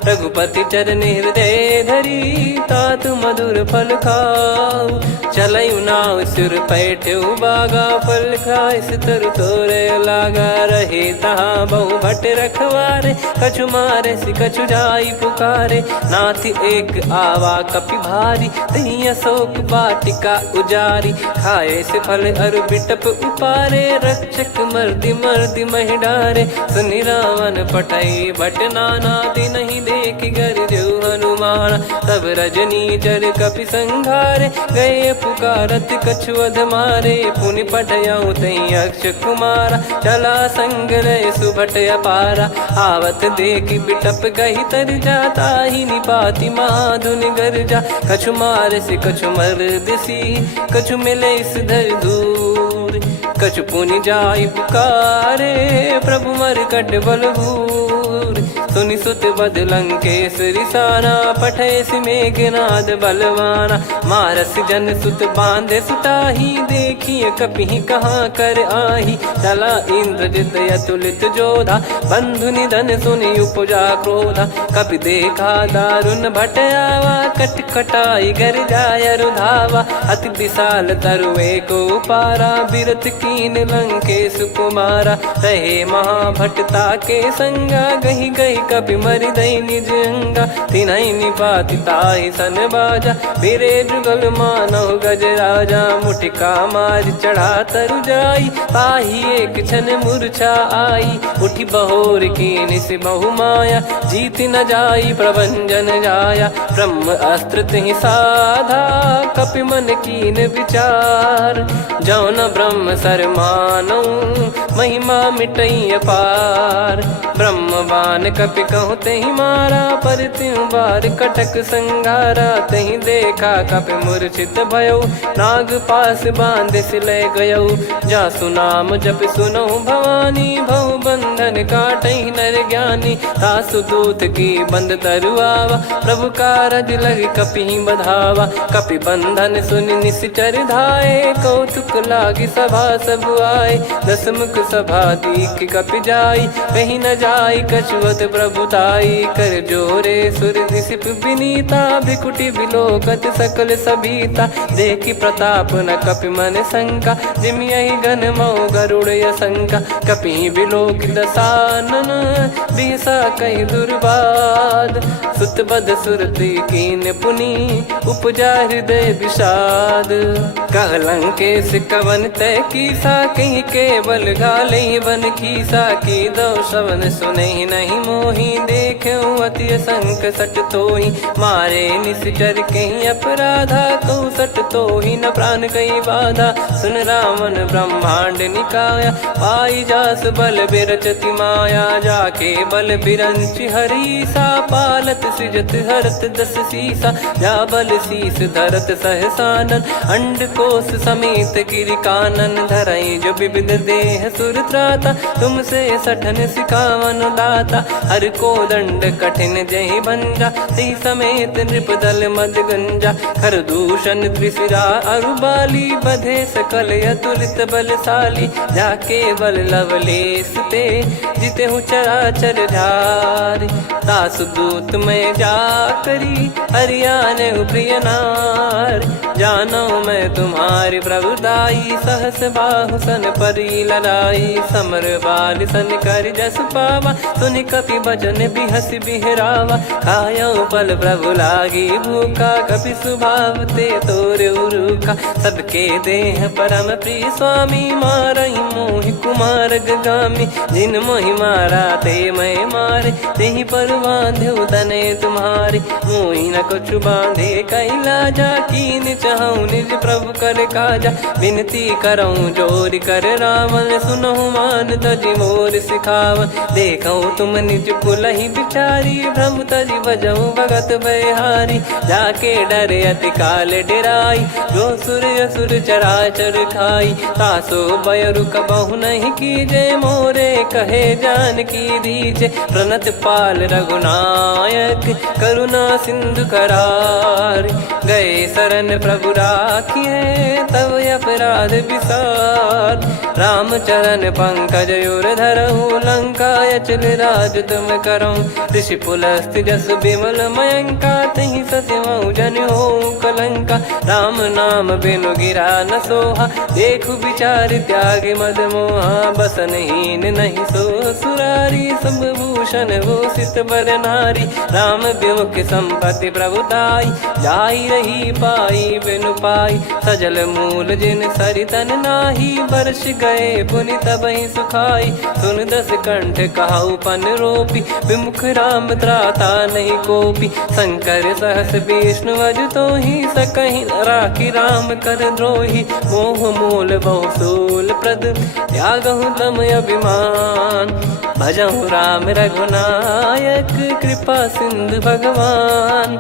रघुपति चरण हृदय धरी तात मधुर फल खाऊ चलयु नाव सिर पैठ्यु बागा फल खाय सितर तोरे लागा रहे तहाँ बहु भट रखवारे कछु मारे सि कछु जाई पुकारे नाथ एक आवा कपि भारी तही अशोक वाटिका उजारी खाए से फल अर बिटप उपारे रक्षक मर्दि मर्दि महि डारे सुनि रावण पटई भट नाना दिन ही देख गर देव हनुमान तब रजनी चर कपि संघारे गए पुकारत कछु अध मारे पुनि पटयऊ तई अक्ष कुमारा चला संग रहे सुभट अपारा आवत देखी बिटप गही तर जाता ही निपाति माधुनि गर्जा कछु मार से कछु मर दिसी कछु मिले इस धर दूर कछु पुनि जाई पुकारे प्रभु मर कट बलभूर सुनि सुत बद लंकेश्वरी साना पठय मेघनाद बलवाना मारस जन सुत बांधे सुताही देखिए कपि कहाँ कर आही चला इंद्रजित अतुलित जोधा बंधु निधन सुनि उपजा क्रोधा कपि देखा दारुण भट आवा कट कटाई घर जाय रुधावा अति विशाल तरुए को पारा बिरत कीन लंकेश कुमारा रहे महाभटता के संगा गही गही कपि मरि दई निज अंगा तिनहि निपाति ताहि सन बाजा बिरे जुगल मानव गज राजा मुटिका मार चढ़ा तरु जाई ताहि एक क्षण मूर्छा आई उठी बहोर कीन से बहु माया जीत न जाई प्रभंजन जाया ब्रह्म अस्त्र तिहि साधा कपि मन कीन विचार जौन ब्रह्म सर मानौ महिमा मिटई अपार ब्रह्म बान कपि कहूँ तही मारा पर त्यों बार कटक संगारा तही देखा कपि मूर्छित भयो नाग पास बांध सिले गयो जा सुनाम जप सुनो भवानी भव बंधन काटई नर ज्ञानी तासु दूत की बंद तरुआवा प्रभु कारज लग कपि बधावा कपि बंधन सुनि निश्चर धाये कौतुक लागी सभा सब आए दसमुख सभा दीख कपि जाई कहीं न जाई कछुअत प्रभुताई कर जोरे सुर दिसिप विनीता भिकुटी बिलोकत सकल सबीता देखी प्रताप न कपि मन शंका जिमियहि गन मऊ गरुड़ असंका कपि बिलोक दसानन बिहसा कहि दुर्बाद सुत बद सुरति कीन पुनि उपजा हृदय विषाद कहलंकेश कवन तय कीसा कहीं केवल गाले बन कीसा की दो शवन सुने नहीं मोही देखे अति संक सट तोही मारे निश्चर कहीं अपराधा कहूँ सट तोही न प्राण कहीं बाधा सुन रावण ब्रह्मांड निकाया पाई जास बल बिरचति माया जाके बल बिरंच हरीसा पालत सृजत हरत दस सीसा जा बल शीस धरत सहसानन अंड कोश समेत गिरि कानन धरई जो विविध देह सुर त्राता तुमसे सठन सिखावन दाता हर को दंड कठिन जय भंजा सी समेत नृपदल मद गंजा खरदूषण त्रिशिरा अरुबाली बधे सकल अतुलित बलशाली जाके बल लवलेस ते जिते हूँ चराचर झार दास दूत में जा करी हरियाने प्रिय नार जानो मैं तुम्हारी प्रभुदाई सहस बाहु सन परी ललाई समर बाल सन कर जस पावा सुन कपि भजन बिहस बिहरावा खायो पल प्रभु लागी भूखा कपि स्वभाव ते तोरे उरुखा सबके देह परम प्रिय स्वामी मारई मोहि कुमार गामी जिन मोहि मारा ते मैं मारे तेहि पर बांधे तने तुम्हारे मोहि न कुछ बांधे कैला जा कीन चाहूं निज प्रभु कर काजा विनती करऊं जोर कर रावण सुनहु मान तजि मोर सिखावन देखऊं तुम निज कुलहि बिचारी भ्रम तजि बजऊं भगत बहारी जाके डरे अति काल डेराई जो सुर असुर चराचर खाई तासो बयरु कबहु नहीं कीजे मोरे कहे जान की दीजे प्रणत पाल रघुनायक करुणा सिंधु करार गए शरण प्रभु राखिए तब अपराध विसार रामचरण पंकज उर धरहु लंका अचल राज तुम करऊं ऋषि पुलस्त जस विमल मयंका तहि ससिमऊ जन हो कलंका राम नाम बिनु गिरा न सोहा देखु विचार त्याग मद मोहा बसनहीन नहीं सो सुरारी सब भूषण भूषित बर नारी राम विमुख संपत्ति प्रभुताई जाई रही पाई बिनु पाई सजल मूल जिन सरितन नाही वर्ष गए पुनि तबहि सुखाई सुन दस कंठ कहाऊ पन रोपी विमुख राम त्राता नहीं कोपी शंकर सहस विष्णु अज तो ही सकहि राखी राम कर द्रोही मोह मूल बहु सूल प्रद त्यागहु तम अभिमान भजहु राम रघुनायक कृपा सिंधु भगवान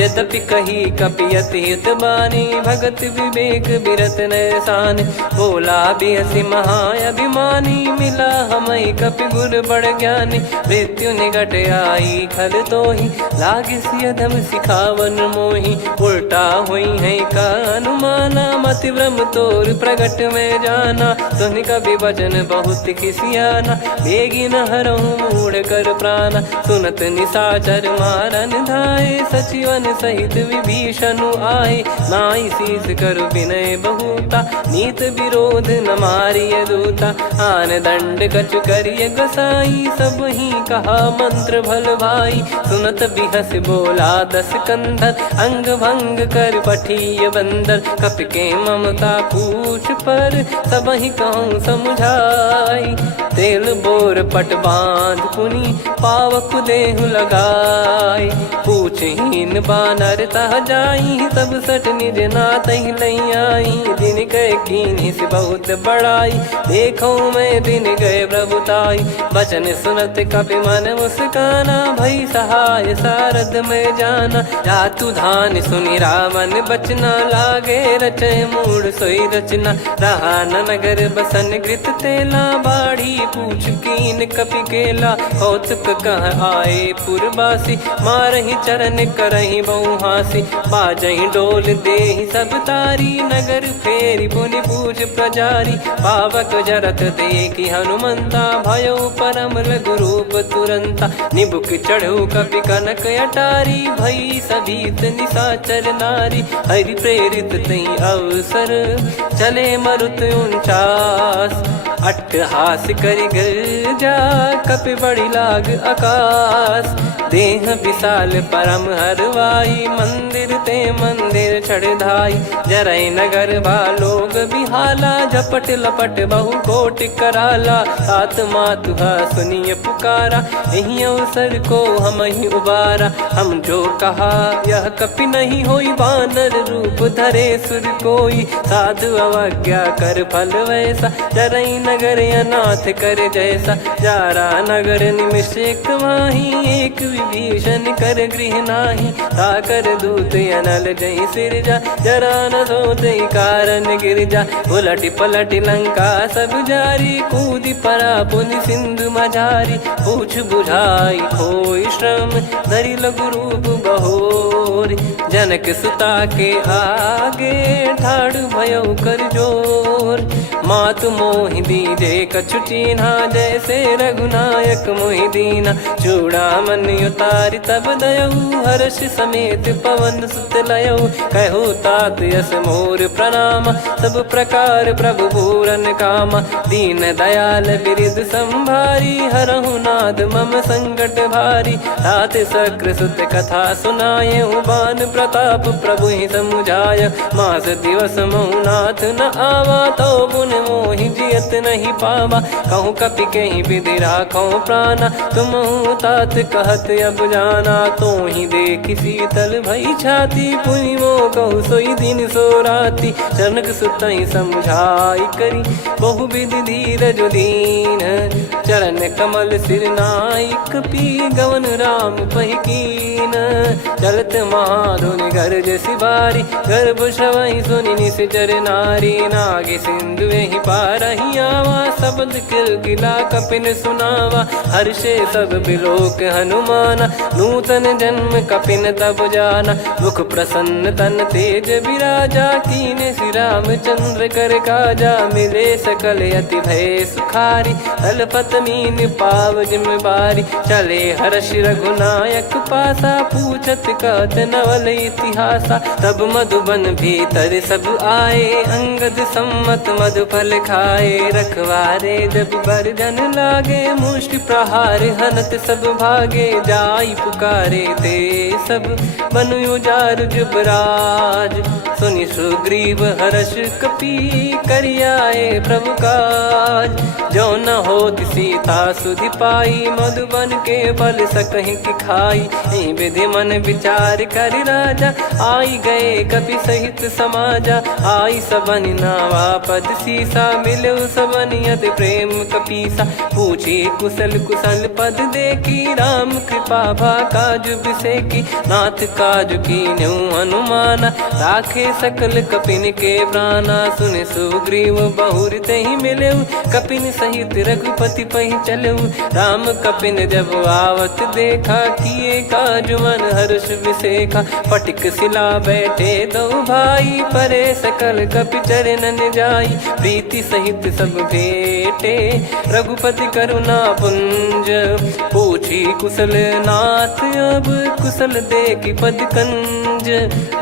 यद्यपि कही कपियत हित बानी भगत विवेक बिरत नैसान बोला बिहसी महाअभिमानी मिला हमई कपि गुर बड़ ज्ञानी मृत्यु निकट आई खल तो ही लागे सियधम सिखावन मोही उल्टा हुई है का अनुमाना मति ब्रह्म तोर प्रगट में जाना सुन कभी वचन बहुत किसियाना बेगी न हरहु मूढ़ कर प्राण सुनत निशाचर मारन धाये सचिवन सहित विभीषणु आए नाई शीस कर विनय बहुता नीत विरोध न मारिय दूता आन दंड कछु करिय गोसाई सब ही कहा मंत्र भल भाई सुनत बिहस बोला दस कंधर अंग भंग कर पठिय बंदर कपि के ममता पूछ पर सब ही कहूँ समझाई तेल बोर पट बांध पुनि पावक देहु लगाई पूछहीन बानर तह जाई सब सट निज नाथ ही लई आई दिन गए कीन्ही से बहुत बड़ाई देखो मैं दिन गए प्रभुताई बचन सुनत कपि मन मुस्काना भई सहाय सारद में जाना जातु धान सुनि रावण बचना लागे रचय मूढ़ सोई रचना रहा न नगर बसन कृत तेला बाढ़ी पूछ कीन कपि केला कौतुक कह आए पुरबासी मारहि चरण करहि बहु हासी बाजहि डोल देहि सब तारी नगर फेरी पुनि पूज प्रजारी पावक जरत देखि हनुमंता भयो परम लघु रूप तुरंता निबुक चढ़ऊ कपि कनक अटारी भई सभीत निशाचर नारी हरि प्रेरित तई अवसर चले मरुत 49 अट्टहास करि गर्जा कपि बड़ी लाग आकाश देह विशाल परम हरवाई मंदिर ते मंदिर चढ़धाई जरई नगर भालोग बिहाला झपट लपट बहु कोटि कराला सात मातुहा सुनिय पुकारा यही अवसर को हम ही उबारा हम जो कहा यह कपि नहीं होई वानर रूप धरे सुर कोई साधु अवज्ञा कर फल वैसा जरई नगर नगर अनाथ कर जैसा, जारा नगर निमिष एक माही, एक विभीषण कर गृह नाही, ताकर दूत अनल जय सिरजा, जरा न सोते कारण गिरजा, उलट पलट लंका सब जारी, कूदी परा पुनि सिंधु मझारी, पूछ बुझाई खोई श्रम, धरि लघु रूप बहोरी, जनक सुता के आगे ठाड़ भयो कर जोर, मातु मोहि दीजे कछु चीन्हा, जैसे रघुनायक मोहि दीना, चूड़ामन उतारि तब दयऊ, हर्ष समेत पवन सुत लयऊ, कहु तात यस मोर प्रणाम, सब प्रकार प्रभु पूरन कामा, दीन दयाल बिरिद संभारी, हरहु नाद मम संकट भारी, तात सक्र सुत कथा सुनाये, बान प्रताप प्रभु ही समुझाय, मास दिवस मौनाथ न आवा, तो पुन मोहि जियत नहीं पावा, कहूँ कपि कहीं विधि राखो प्राणा, तुम तात कहत अब जाना, तो ही देखी शीतल भई छाती, पुनि मो कहु सोई दिन सो राती, जनक सुत ही समझाई करी, बहु विधि धीरज दीन, चरण कमल सिर नाई, कपि गवन राम पहिकीन, चलत महाधुनि गरज सिबारी, गर्भ श्रवहि सुनि निश्चर नारी, नागे सिंधु ही पारहि आवा, शब्द किलकिला कपिन सुनावा, हर्षे सब बिलोक हनुमाना, नूतन जन्म कपिन तब जाना, मुख प्रसन्न तन तेज विराजा, कीने श्री रामचंद्र कर काजा, मिले सकल अति भय सुखारी, तलपत मीन पाव जिम बारी, चले हर्ष रघुनायक पासा, पूछत कहत नवल इतिहासा, तब मधुबन भीतर सब आए, अंगद सम्मत मधुफल खाए, रखवारे जब बरजन लागे, मुष्टि प्रहार हनत सब भागे, जाई पुकारे ते सब बन उजार जुबराज, सुनि सुग्रीव हर्ष कपि करियाए प्रभु काज, जो न होत सीता सुधि पाई, मधुबन के बल सकहि की खाई, विधि मन विचार कर राजा, आई गए कपि सहित समाजा, आई सबन नावा पद सीसा, मिलो सबन यत प्रेम कपीसा, पूछी कुशल कुशल पद देखी, राम कृपा भा काजु बिसेकी, नाथ काजु कीन्यु हनुमाना, राखे सकल कपिन के प्राणा, सुन सुग्रीव बहुर तेहि मिलेऊ, कपिन सहित रघुपति पहि चलेऊ, राम कपिन जब आवत देखा, किए काजु मन हर्ष विसेखा, फटिक सिला बैठे दो भाई, परे सकल कपि चरणन जाई, प्रीति सहित सब भेटे, रघुपति करुणा पुंज, पूछी कुशल नाथ अब कुशल देखि पद कंज,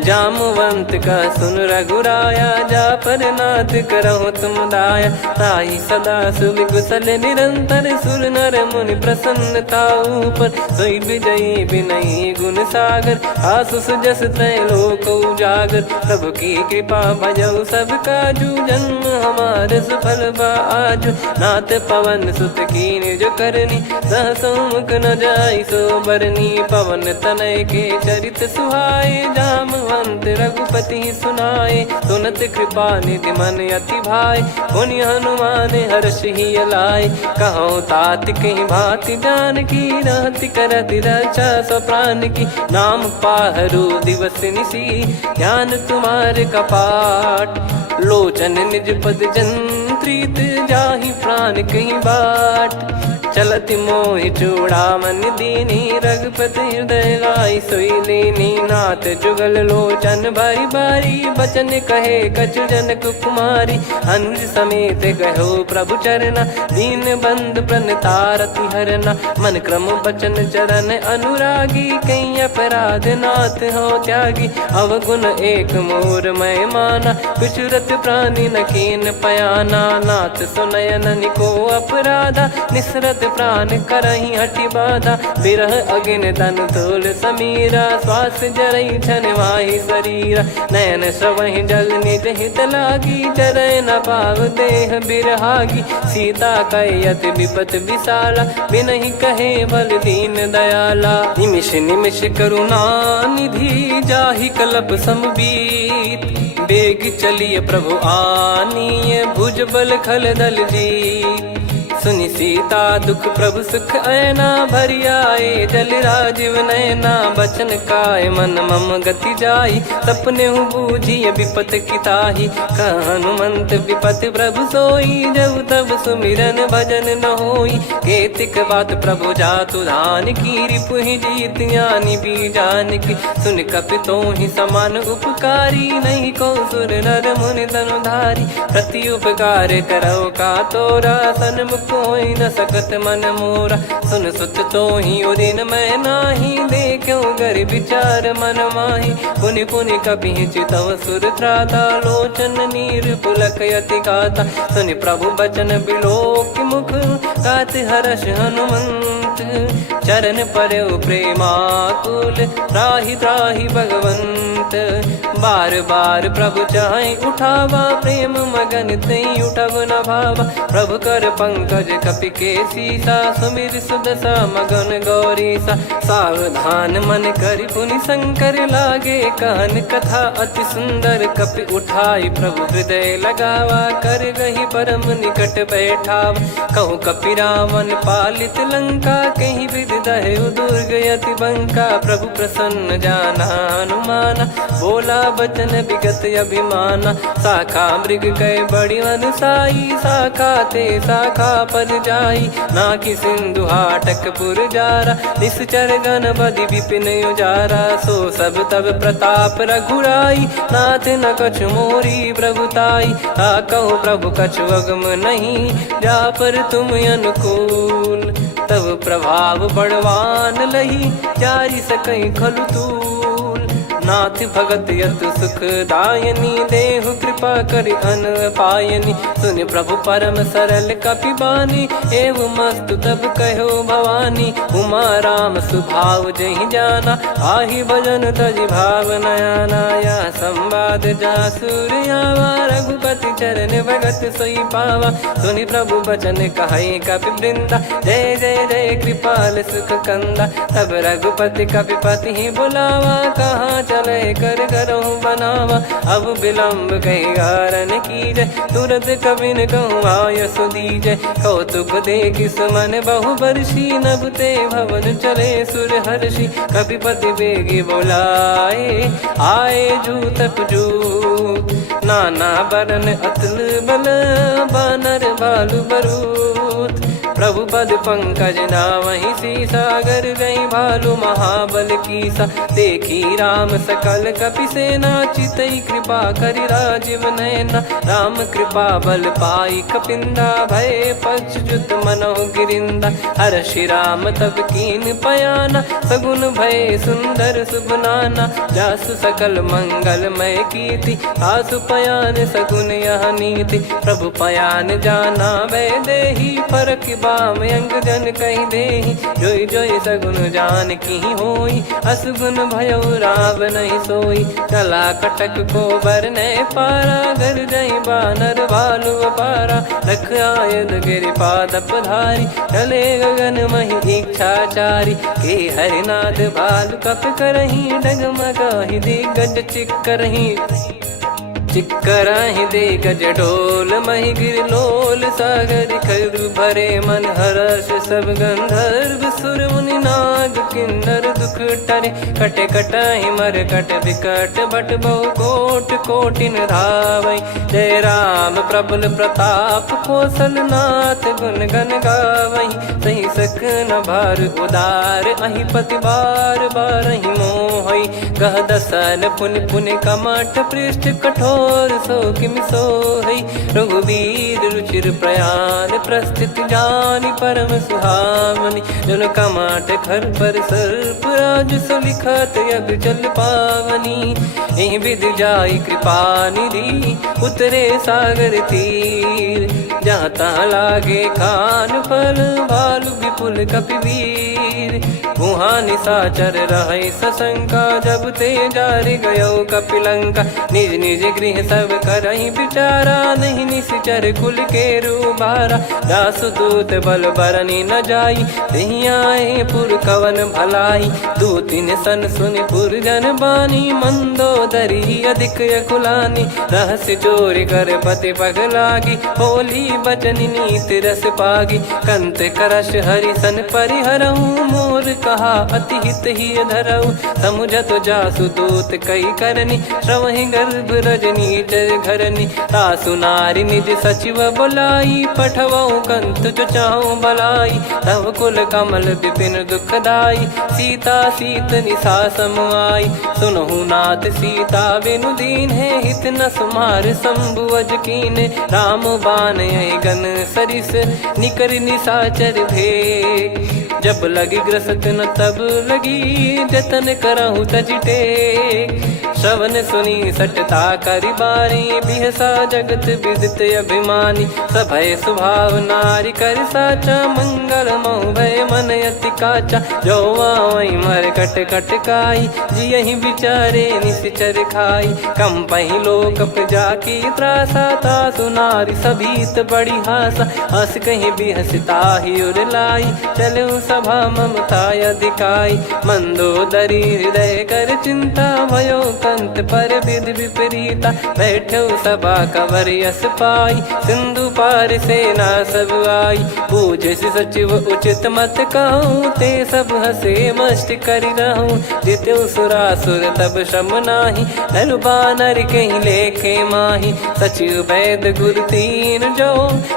जामवंत का सुन रघुराया, जा पर नाथ करहु तुम दाया, ताहि सदा सुविकुशल निरंतर, सुर नर मुनि प्रसन्नता ऊपर, सोई विजयी विनयी गुण सागर, आसुस जस त्रैलोक उजागर, प्रभु की कृपा भजऊ सब काजू, जन्म हमार सफल बा आजु, नाथ पवन सुत कीन्ह जो करनी, सहसो मुख न जाई सो बरनी, पवन तनय के चरित सुहाए, जामवंत रघुपति सुनाए, सुनत कृपा निधि मन अति भाई, पुनि हनुमान हर्ष ही लाए, कहो तात कहीं भांति जान की, रहति करति रक्षा सो प्राण की, नाम पाहरु दिवस निसी, ध्यान तुम्हारे कपाट, लोचन निज पद जंत्रित, जाहि प्राण कहीं बाट, चलति मोहि चूड़ामन दीनी, रघुपति हृदय लाई सोई लीनी, नाथ जुगल लोचन बारी बारी, बचन कहे कछु जनक कुमारी, अनुज समेत कहो प्रभु चरना, दीन बंद प्रणतारति हरना, मन क्रम बचन चरण अनुरागी, कहीं अपराध नाथ हो त्यागी, अवगुण एक मोर मैं माना, विचुरत प्राणी न कीन पयाना, नाथ सुनयन निको अपराधा, निसरत प्राण करही हटि बाधा, बिरह अगिन तन तोल समीरा, श्वास जरई छन वाहि शरीरा, नयन श्रवहि जल निज हित लागी, चरय न पाव देह बिरहागी, सीता कयत विपत विशाला, बिनहि कहे बल दीन दयाला, निमिष निमिष करुणा निधि, जाहि कलप समबीत, बेग चलिए प्रभु आनिए, भुजबल खल दल जी। सुनि सीता दुख प्रभु सुख ऐना, भरि आए जल राजीव नैना। बचन काय मन मम गति जाई, सपने हूँ बूझिए विपत किताही। हनुमंत विपत प्रभु सोई, जब तब सुमिरन भजन न होई। केतिक बात प्रभु जातु धान की, रिपुहि जीत ज्ञानी बीजान की। सुन कपि तोहि समान उपकारी, नहीं को सुर नर मुनि तनुधारी। प्रति उपकार करो का तोरा, सन्मुख कोई न सकत मन मोरा। सुन सुत तो ही उदिन मैं नाही, देखो गर विचार मन माही। पुनि पुनि कपि चितव सुर त्राता, लोचन नीर पुलक यति गाता। सुनि प्रभु बचन बिलोक मुख, गात हर्ष हनुमंत। चरण परउ प्रेमाकुल, त्राहि त्राहि भगवंत। बार बार प्रभु चाहि उठावा, प्रेम मगन तई उठब न भावा। प्रभु कर पंकज कपि के सीसा, सुमिर सुदशा मगन गौरीसा। सावधान मन करि पुनि शंकर लागे, कहन कथा अति सुंदर। कपि उठाई प्रभु हृदय लगावा, कर गही परम निकट बैठावा। कहु कपि रावण पालित लंका, कहीं विधि दहु दुर्ग यति बंका। प्रभु प्रसन्न जाना हनुमाना, बोला बचन विगत अभिमाना। शाखा मृग कै बड़ी अनुसाई, शाखा ते शाखा पर जाई। नाकि सिंधु हाटक पुर जारा, निश्चर गण बधि विपिन उजारा। सो सब तब प्रताप रघुराई, नाथ न कछु मोरी प्रभुताई। कहो प्रभु कछु अगम नहीं, जा पर तुम अनुकूल। तब प्रभाव बड़वान लही, जारी सकई खलु तूल। नाथ भगत यत सुख दायनी, देहु कृपा करि अन पायनी। सुनि प्रभु परम सरल कपि बानी, एव मस्तु तब कहो भवानी। उमा राम सुभाव जहि जाना, आहि भजन तजि भाव नयाना। या संवाद जासुर आवा, रघुपति चरण भगत सोई पावा। सुनि प्रभु बचन कहै कपि वृंदा, जय जय जय कृपाल सुख कंदा। तब रघुपति कपि पति ही बुलावा, कहाँ चले कर करहु बनावा। अब विलम्ब कही कारण कीजय, तुरत कबिन कहूँ आयस दीजय। कौतुक देखि सुमन बहु बरसी, नभ ते भवन चले सुर हर्षि। कपिपति बेगी बोलाए, आए जूतप जूत। नाना बरन अतुल बल, बानर भालु बरूत। प्रभु पद पंकज नावहि सीसा, गर गई भालु महाबल कीसा। देखी राम सकल कपि सेना, चितई कृपा करि राजीव नैना। राम कृपा बल पाई कपिंदा, भय पक्षजुत मनोह गिरिंदा। हर्षि राम तब कीन पयाना, सगुन भय सुंदर सुगुनाना। जासु सकल मंगलमय कीर्ति, आसु पयान सगुन यह नीति। प्रभु पयान जाना वै देहि, परख बाम अंग जन कहि देहि। जोई जोई सगुन जान की होई, असगुन भयो राव नहीं सोई। चला कटक को बरने पारा, घर जई बानर भालु अपारा। रख आयद गिरि पादप धारी, चले गगन महि इच्छाचारी। के हरिनाथ भालु कप करही, डगमगाहि दिग्गज चिक्करही। चिक्कराहि दिग्गज डोल, महि गिर लोल। सागर खरु भरे मन हर्ष, सब गंधर्व सुर मुनि नाग किन्नर दुख टरे। कटे कटाहि मरकट विकट, बट बहु कोट कोटिन धावै। जय राम प्रबल प्रताप, कौशल नाथ गुण गण गावै। सही सकन भार उदार, अहि पति बार बारहि मोहै। गह दसन पुनि पुनि कमठ, पृष्ठ कठोर सो किम सोहै। रघुवीर रुचिर प्रयाण, प्रस्थित जानि परम सुहावनी। जन कमाट खर पर सर्प, राज सलिखत अब चल पावनी। एहि विधि जाई कृपा निधि, उतरे सागर तीर। जहाँ तहाँ लागे खान फल भालू विपुल कपिवीर। वहाँ निशाचर रहे सशंका जब ते जारि गयो कपिलंका। निज निज गृह सब करहि विचारा नहीं निश्चर कुल के रूबारा। दासदूत बल बरनी न जाई तेहि आए पुर कवन भलाई। दूतिन सन सुनि पुरजन बानी मंदोदरी अधिक अकुलानी। रहस्य चोरी कर पति पग लागी होली बचन नीत रस पागी। कंत करश हरि सन परिहरऊ मोर कहा अति हित ही धरऊ। समुझत जासु दूत कई करनी श्रवहि गर्भ रजनी चर घरनी। तासु नारी निज सचिव बुलाई पठवऊ कंत जो चाहूं भलाई। तव कुल कमल विपिन दुखदाई सीता सीत निशा समुआई। सुनहु नाथ सीता बिनु दीन है हित न सुमार शंभु अज कीने। राम बान गन सरिस निकर निशाचर भेग। जब लगी ग्रसत न तब लगी जतन करहु तज टेक। श्रवण सुनी सटता करि बारी बिहसा जगत विदित अभिमानी। सभय स्वभाव नारी कर साचा मंगल मोह भय मन अति काचा। जो आवई मर कट कट काई जियहि विचारे निश्चर खाई। कम पही लोक जाकी त्रासा तासु नारी सभीत बड़ी हासा। हस कहीं बिहसता ही उर लाई चलऊ सभा ममता अधिकाई। मंदोदरी हृदय कर चिंता भयो कंत पर विध विपरीता। बैठो सभा कवर यस पाई सिंधु पार सेना सब आई। पूजे सचिव उचित मत कहूँ ते सब हसे मस्त करि रहूं। जित्यु सुरासुर तब श्रम नाही धनु बानर कहीं लेखे माही। सचिव वैद गुरु तीन जो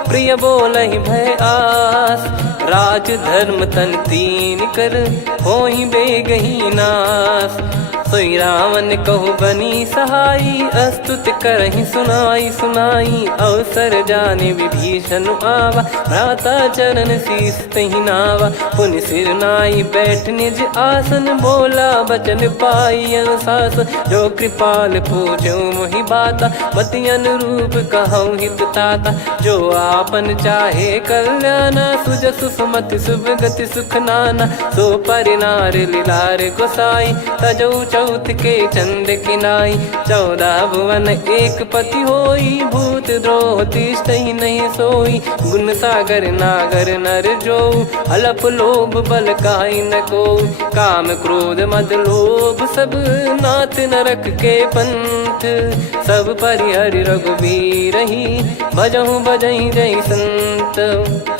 प्रिय बोलहि भय आस। राज धर्म तन तीन कर होहि बेगही नास। सोई रावण कहु बनी सहाई अस्तुत करहि सुनाई सुनाई। अवसर जाने विभीषण आवा भ्राता चरण शीस तहि नावा। पुनि सिर नाई बैठ निज आसन बोला बचन पाई अनुशासन। जो कृपाल पूछो मोहि बाता मति अनुरूप कहूँ हित ताता। जो आपन चाहे कल्याणा सुजसु सुमति शुभ गति सुख नाना। सो परिनार लीलार गोसाई तजौ चौथ के चंद किनाई। 14 भुवन एक पति होई भूत द्रोह तिष्ठहि नहीं सोई। गुण सागर नागर नर जो अलप लोभ बल काई न को। काम क्रोध मद लोभ सब नाथ नरक के पंथ। सब परिहरि रघुबीर ही भजहु भजहि जय संत।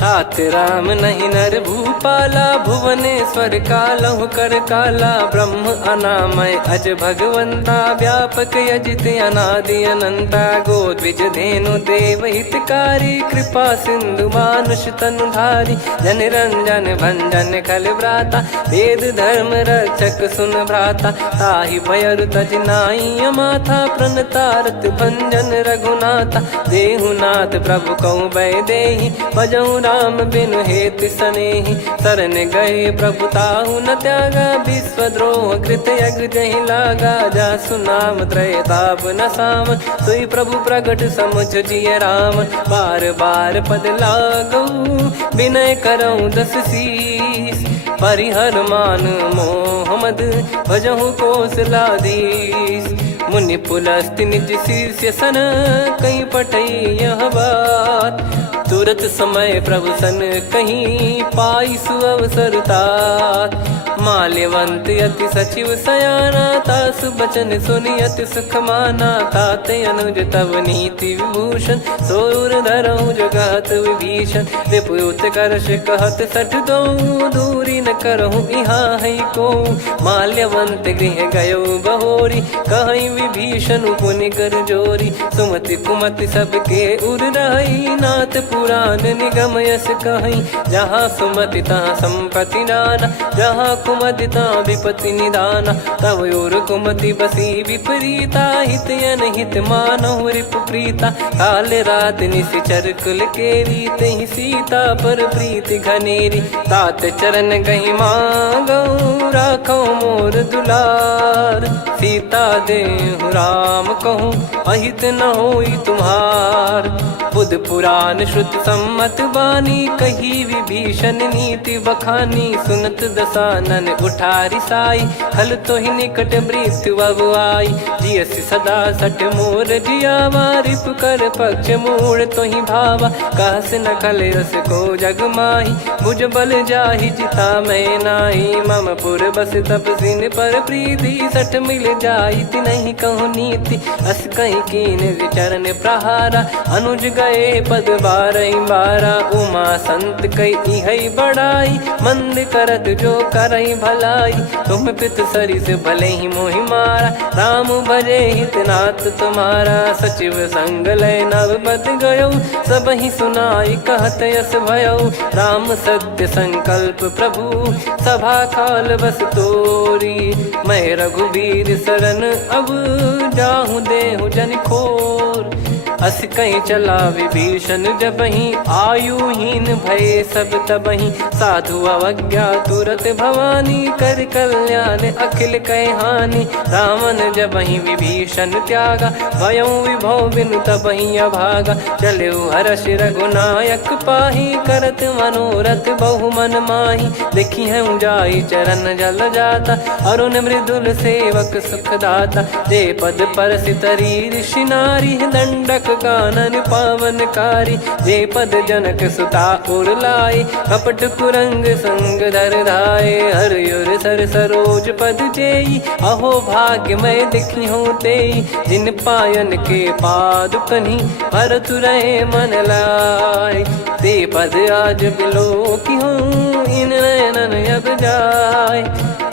हाथ राम नहीं नर भूपाला भुवनेश्वर कालहु कर काला। ब्रह्म अनामय अज भगवंता व्यापक यजित अनादि अनंता। गोद्विज धेनु देव हितकारी कृपा सिंधु मानुष तनुधारी। जन रंजन भंजन खल भ्राता वेद धर्म रक्षक सुन भ्राता। ताहि भयर तज नाई माथा प्रणतारत भंजन रघुनाथा। देहुनाथ प्रभु कहु बै देहि भजहु राम बिनु हेत सनेहि। शरण गए प्रभु ताहु न त्यागा विश्वद्रोह कृत यज्ञ जहि लागा। जासु नाम त्रयताप न सावन सोई प्रभु प्रगट समुझ जिय राम। बार बार पद लागऊ विनय करऊँ 10 शीस। परिहर मान मोह मद भजहु कौशलाधीश। मुनि पुलस्त्य निज शीर्ष सन कहीं पटई यह बात। तुरत समय प्रभु सन कहीं पाई सुअवसर तात। माल्यवंत अति सचिव सयाना तासु बचन सुनि अति सुख माना। ताते अनुज तव नीति विभूषण सोर धरहु जगत विभीषण। विपुत करश कहत सठ दो दूरी न करहु यहाँ है को। माल्यवंत गृह गयो बहोरी कहीं विभीषण पुनि कर जोरी। सुमति कुमति सबके उर रही नाथ पुराण निगम यस कहीं। जहाँ सुमति तहाँ संपत्ति नाना जहाँ कुमति तहाँ विपत्ति निदाना। तव और कुमति बसी विपरीता हित अनहित मानहु रिपु प्रीता। काल रात निशिचर कुल केरी तहि सीता पर प्रीति घनेरी। तात चरण गहि मांगऊ राखो मोर दुलार। सीता देहु राम कहूँ अहित न होई तुम्हार। बुध पुराण श्रुत सम्मत बानी, कही विभीषण नीति बखानी। सुनत दसानन उठारी साई, खल तो ही निकट मृत्यु अब आई। जियसि सदा सठ मोर जियावा, रिप कर पक्ष मूड़ तो ही भावा। कहस न खल रस को जग माही, भुज बल जाहि जिता मैं नाई। मम पुर बस तप सिन पर प्रीति, सठ मिल जाई नहीं कहूँ नीति। अस कहीं कीन विचरण प्रहारा, अनुज गए पद बारही बारा। उमा संत कई है बड़ाई, मंद करत जो करई भलाई। तुम पित सरिस भले ही मोहि मारा, राम भजे हितनाथ तुम्हारा। सचिव संग लय नव बद गयो, सब ही सुनाई कहत यस भयो। राम सत्य संकल्प प्रभु, सभा काल बस तोरी। मैं रघुबीर शरण अब, जाहूँ देहु जन खोर। अस कहीं चला विभीषण जबहि, आयुहीन भय सब तबहि। साधु अवज्ञा तुरत भवानी, कर कल्याण अखिल कह हानि। रावण जबहि विभीषण त्यागा, भयउ विभव बिनु तबहि अभागा। चलऊ हर्ष रघुनायक पाहि, करत मनोरथ बहु मन माहि। देखी हूँ जाई चरण जल जाता, अरुण मृदुल सेवक सुखदाता। जे पद परसि तरी ऋषि नारी, दंडक कानन पावनकारी। जे पद जनक सुता उर लाए, कपट कुरंग संग धर धाये। हरियुर सर सरोज पद जेई, अहो भाग्य मैं दिखी हूँ तेई। जिन पायन के पादुकनि, भरत रहे मन लाए। ते पद आज बिलो की हूँ, इन नयनन अब जाय।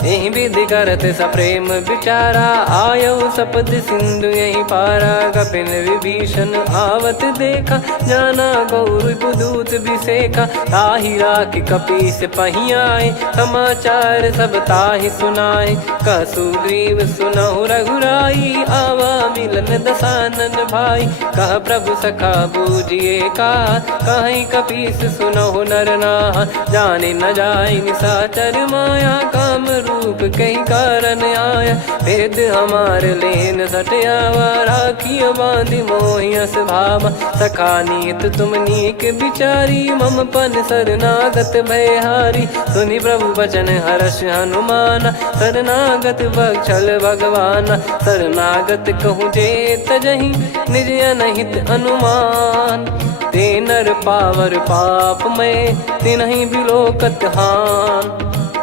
यही विधि करत सप्रेम विचारा, आयऊ सपद सिंधु यही पारा। कपिन विभीषण आवत देखा, जाना गौर बुदूत बिसेखा। ताहि राखि कपीस पही आए, समाचार सब ताहि सुनाए। कह सुग्रीव सुनहु रघुराई, आवा मिलन दसानन भाई। कह प्रभु सखा बूझिए का, कहीं कपीस सुनहु नर नाहा। जाने न जाय निशाचर माया, काम रूप कई कारण आया। भेद हमार लेन सटयावा, राखिय बांधि मोहियस भावा। सखा नीत तुम नीक बिचारी, मम पन शरणागत भयहारी। सुनि प्रभु वचन हर्ष हनुमाना, शरणागत बक्षल भगवाना। शरणागत कहूँ जे तजहि, निज अनहित अनुमान। ते नर पावर पाप में, तिन्हि बिलोकत हान।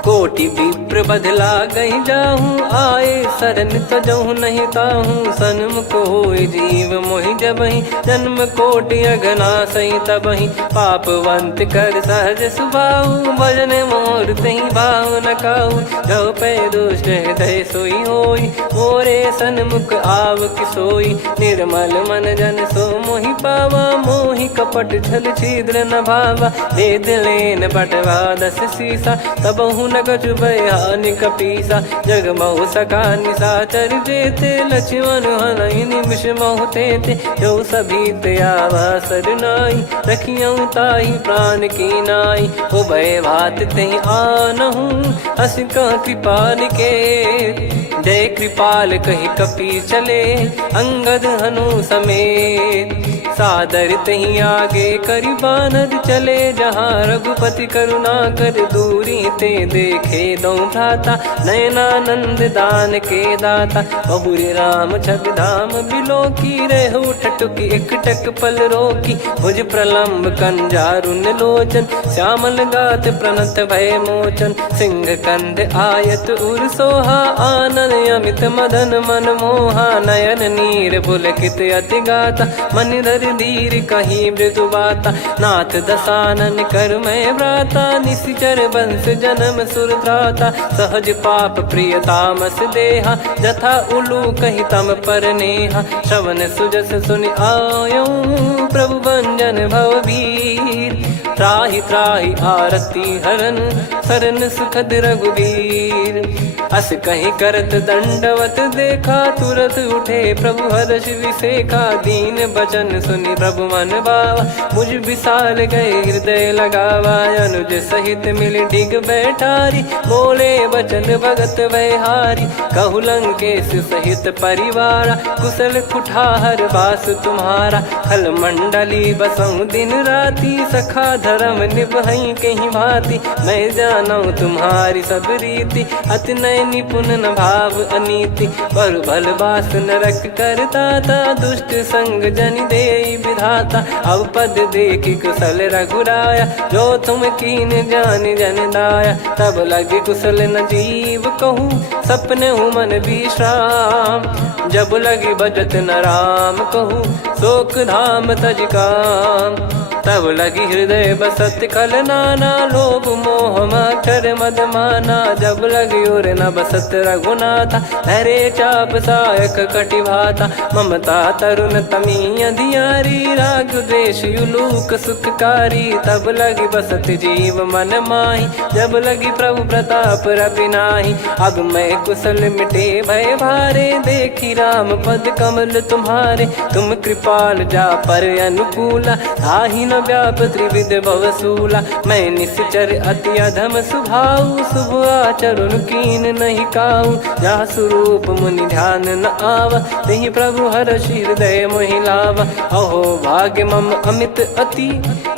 कोटि विप्र बदला गई जाहूँ, आए शरण तजहु नहीं ताहूँ। सन्मुख होय जीव मोहि जबहि, जन्म कोटि अघना सही तबहि। पापवंत कर सहज सुभाऊ, भजन मोर तहि भाव न काऊ। जो पै दुष्ट हृदय सोई होई, मोरे सन्मुख आव कि सोई। निर्मल मन जन सो मोहि पावा, मोहि कपट छल छिद्र न भावा। वेद लेन बटवा दस सीसा, तबहु न कछु भयानि कपीसा। जग महु सका निशाचर जेते, लक्ष्मण हनहि निमिष महु तेते। जो सभी त्यावा सरनाई, रखियऊ ताहि प्राण की नाई। उभय भात तेहि आनहु, हस कह कृपाल के। जय कृपाल कहि कपी चले, अंगद हनु समेत। सादर तही आगे करि बानर चले, जहाँ रघुपति करुणा कर दूरी ते देखे दो भ्राता। नयनानंद दान के दाता, बहुरी राम छवि धाम बिलो की। रहु ठटुकी एकटक पल रोकी, भुज प्रलम्ब कंजारुन लोचन। श्यामल गात प्रणत भय मोचन, सिंह कंद आयत उर सोहा। आनन अमित मदन मन मोहा, नयन नीर पुलकित अति गाता। मन धर धीर कहीं मृदु बाता, नाथ दसानन कर मैं व्राता। निशिचर वंश जन्म सुर त्राता, सहज पाप प्रिय तामस देहा। जथा उलू कही तम पर नेहा, श्रवण सुजस सुनि आयऊं। प्रभु भंजन भववीर, त्राहि त्राहि आरती हरन। शरण सुखद रघुबीर, अस कहीं करत दंडवत देखा, तुरत उठे प्रभु हर्ष विसेखा। दीन बचन सुनि प्रभु मन भावा, मुझ विशाल गए हृदय लगावा। अनुज सहित मिल डिग बैठारी, बोले बचन भगत वैहारी। कहु लंकेश सहित परिवारा, कुशल कुठार बास तुम्हारा। खल मंडली बसऊं दिन राती, सखा धर्म निभई कहीं भांति। मैं जानऊं तुम्हारी सब रीति, अति नय निपुण न भाव अनीति। पर भल बास नरक करता था, दुष्ट संग जन देई विधाता। अब पद देखी कुशल रघुराया, जो तुम कीन जान जन दाया। तब लगे कुशल न जीव कहूँ, सपने हूँ मन विश्राम। जब लगी बजत न राम कहूँ, शोक धाम तज काम। तब लगी हृदय बसत खल नाना, लोभ मोह मकर मद माना। जब लगी और न बसत रघुनाथा, धरे चाप सायक कटि भाता। ममता तरुण तमी अधियारी, राग द्वेष युलूक सुखकारी। तब लगी बसत जीव मन माही, जब लगी प्रभु प्रताप रवि नाही। अब मैं कुशल मिटे भय भारे, देखी राम पद कमल तुम्हारे। तुम कृपाल जा पर अनुकूला, ताहि न व्याप त्रिविध भवसूला। मैं निश्चर अति अधम सुभाऊ, शुभ आचरण कीन नहीं काऊ। जहाँ स्वरूप मुनि ध्यान न आवा, तहि प्रभु हर्षि हृदय मोहि लावा। अहो भाग्य मम अमित अति,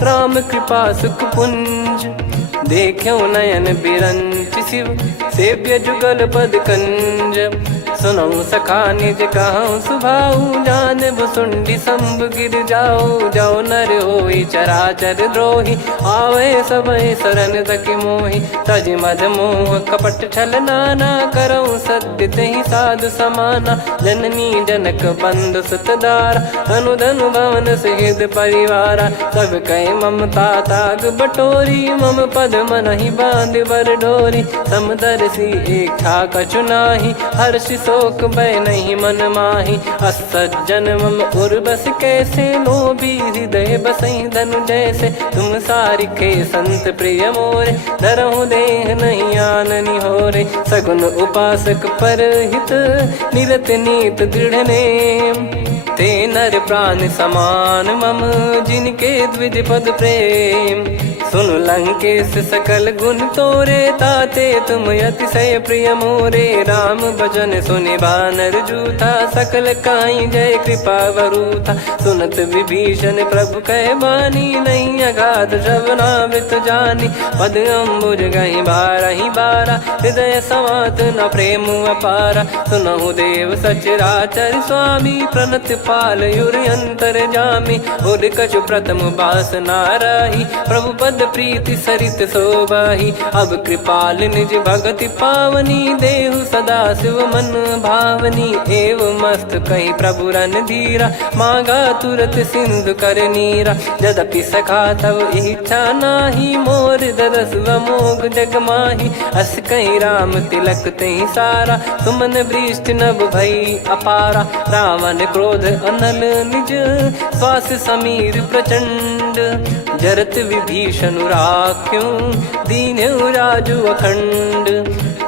राम कृपा सुख पुंज। देख्यो नयन बिरंच शिव, सेव्य जुगल पद कंज। सुनऊ सखा निज कहूँ सुभाऊ, जान भुसुंडी संभ गिर जाओ। जाओ नर होई चराचर द्रोही, आवे सबय शरण तक मोहि। तज मद मोह कपट छल नाना, करऊँ सत्य तहि साधु समाना। जननी जनक बंधु सुतदारा, धनु धनु भवन सहित परिवारा। सब कहे ममता ताग बटोरी, मम पद मनहि बांध बर डोरी। समदर्शी इच्छा कछु नाही, हर्षि शोक भय नहीं मन माही। असज्जन मम उर्वश कैसे, लोभी हृदय बसई धनु जैसे। तुम सारिखे संत प्रिय मोरे, धरहु देह नहीं आननि होरे। सगुन उपासक पर हित, निरत नीत दृढ़ नेम। ते नर प्राण समान मम, जिनके द्विज पद प्रेम। सुन लंकेश सकल गुण तोरे, ताते तुम अतिशय प्रिय मोरे। राम भजन सुनि बानर जूथा, सकल काई जय कृपा वरूथा। सुनत विभीषण प्रभु कह बानी, नहीं अगाध श्रवणामृत जानी। पद अम्बुज गहि बारहि बारा, हृदय समात न प्रेम अपारा। सुनहु देव सचराचर स्वामी, प्रणत पाल युर अंतर जामी। उर कछु प्रथम बास नाराही, प्रभु पद प्रीति सरित शोभाही। अब कृपाल निज भगति पावनी, देहु सदा शिव मन भावनी। एव मस्त कही प्रभु रन धीरा, मांगा तुरत सिंधु कर नीरा। यद्यपि सखा तब इच्छा नाही, मोर दरस वमोग जग माही। अस कही राम तिलक तहि सारा, सुमन वृष्टि नभ भई अपारा। रावण क्रोध अनल निज, श्वास समीर प्रचंड। जरत विभीषण राख्यों, दीन्हु राजु अखंड।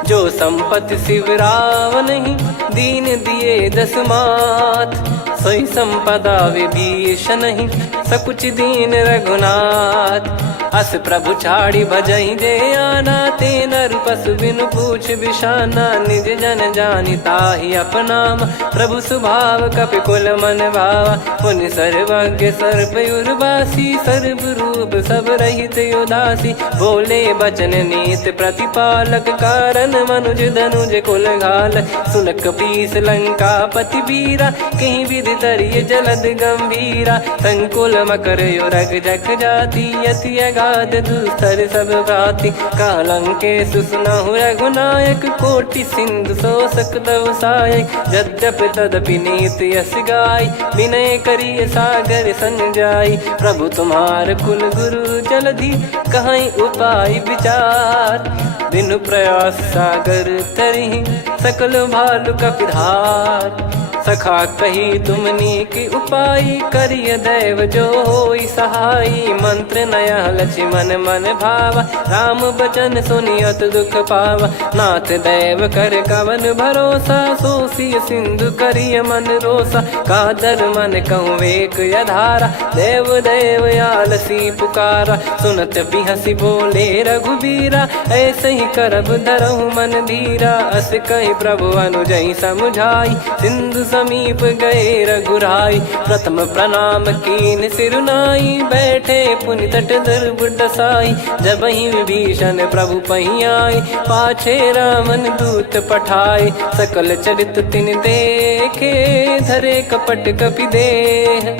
जो संपत्ति शिव रावण ही, दीन दिए दस मात। सोई संपदा विभीषण ही, सकुच दीन रघुनाथ। अस प्रभु छाड़ी भजई जे आना, ते नर पशु बिनु पूछ बिशाना। निज जन जानि ताहि अपनामा, प्रभु स्वभाव कपि कुल मन भावा। मुनि सर्वज्ञ सर्वयुर्वासी, सर्व रूप सब रहित उदासी। बोले बचन नीत प्रतिपालक, कारण मनुज धनुज कुल घाल। सुनक पीस लंका पति वीरा, कहीं विधि तरिय जलद गंभीरा। संकुल मकर युरग जग जाति, यति अगाध दुस्तर सब भांति। कालंकेश सुनहु रघुनायक, कोटि सिंधु शोषक तव सहायक। यद्यपि तदपि नीति यस गाय, विनय करिय सागर सन जाई। प्रभु तुम्हार कुल गुरु जलधि, कहीं उपाय विचार। बिनु प्रयास सागर तरिहि, सकल भालु कपिधार। सखा कही तुमनी की उपाय, करिय दैव जो होई सहाई। मंत्र नया लक्ष्मण मन भावा, राम बचन सुनियत दुख पावा। नाथ दैव कर कवन भरोसा, सोसी सिंधु करिय मन रोसा। कादर मन कहूँ एक यधारा, देव देव आलसी पुकारा। सुनत बिहसी बोले रघुबीरा, ऐसे ही करब धरहु मन धीरा। अस कहि प्रभु अनुजई समझाई, सिंधु समीप गए रघुराई। प्रथम प्रणाम कीन सिरुनाई, बैठे पुनि तट दर्ब डसाई। जब ही विभीषण प्रभु पहियाई, पाछे रावण दूत पठाए। सकल चरित तिन देखे, धरे कपट कपि देह।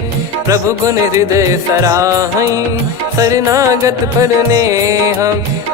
प्रभु गुण हृदय सराहई, शरणागत पर नेह।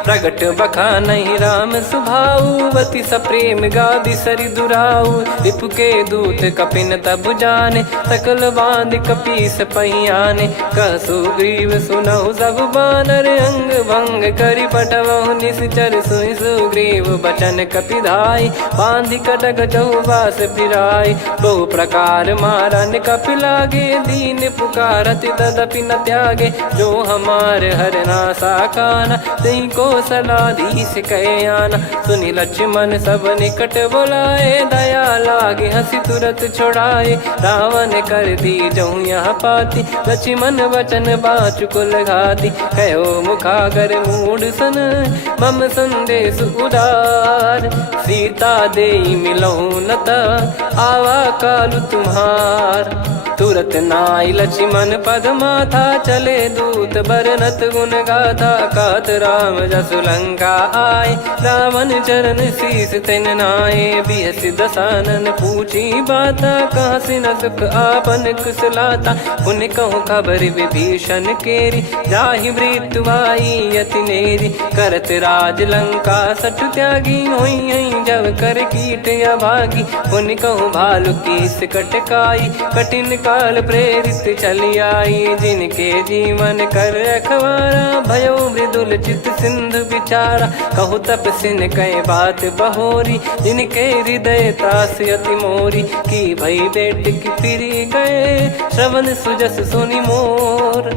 प्रगट बखानहि राम सुभाऊ, बति सप्रेम गादि सरि दुराऊ। रिपु के दूत कपिन तब जाने, सकल बांध कपीस पहियाने। कह सुग्रीव सुनहु सब बानर, अंग भंग करि पठवहु निश्चर। सुनि सुग्रीव बचन कपिधाई, बांधि कटक चौबास फिराई। बहु प्रकार मारन कपि लागे, दीन पुकारत तदपि न त्यागे। जो हमार हरना साकाना, तई को सलाधीश कहे आना। सुनि लक्ष्मण सब निकट बोलाए, दया लागे हंसी तुरत छोड़ाए। रावण कर दी जऊँ यह पाती, लक्ष्मण वचन बाचु कुल घाती। कहो मुखागर मूढ़ सन, मम संदेश उदार। सीता देई मिलहु नत, आवा कालु तुम्हार। तुरत नाई लक्ष्मण पद माथा, चले दूत बरनत गुण गाथा। कहत राम जसु लंका आए, रावण चरण शीस तिन नाये। बिहस दसानन पूछी बाता, कहाँ से न सुख आपन कुशलाता। पुन कहूँ खबर विभीषण केरी, जाहि मृत्यु आई अति नेरी। करत राज लंका सठ त्यागी, होई जब कर कीट अभागी। पुन कहूँ भालु कीस कटकाई, कठिन काल प्रेरित चली आई। जिनके जीवन कर रखवारा, भयो मृदुल चित सिंधु विचारा। कहु तपसिन कई बात बहोरी, जिनके हृदय तास अति मोरी। की भई बेट की फिरी गए, श्रवण सुजस सुनि मोर।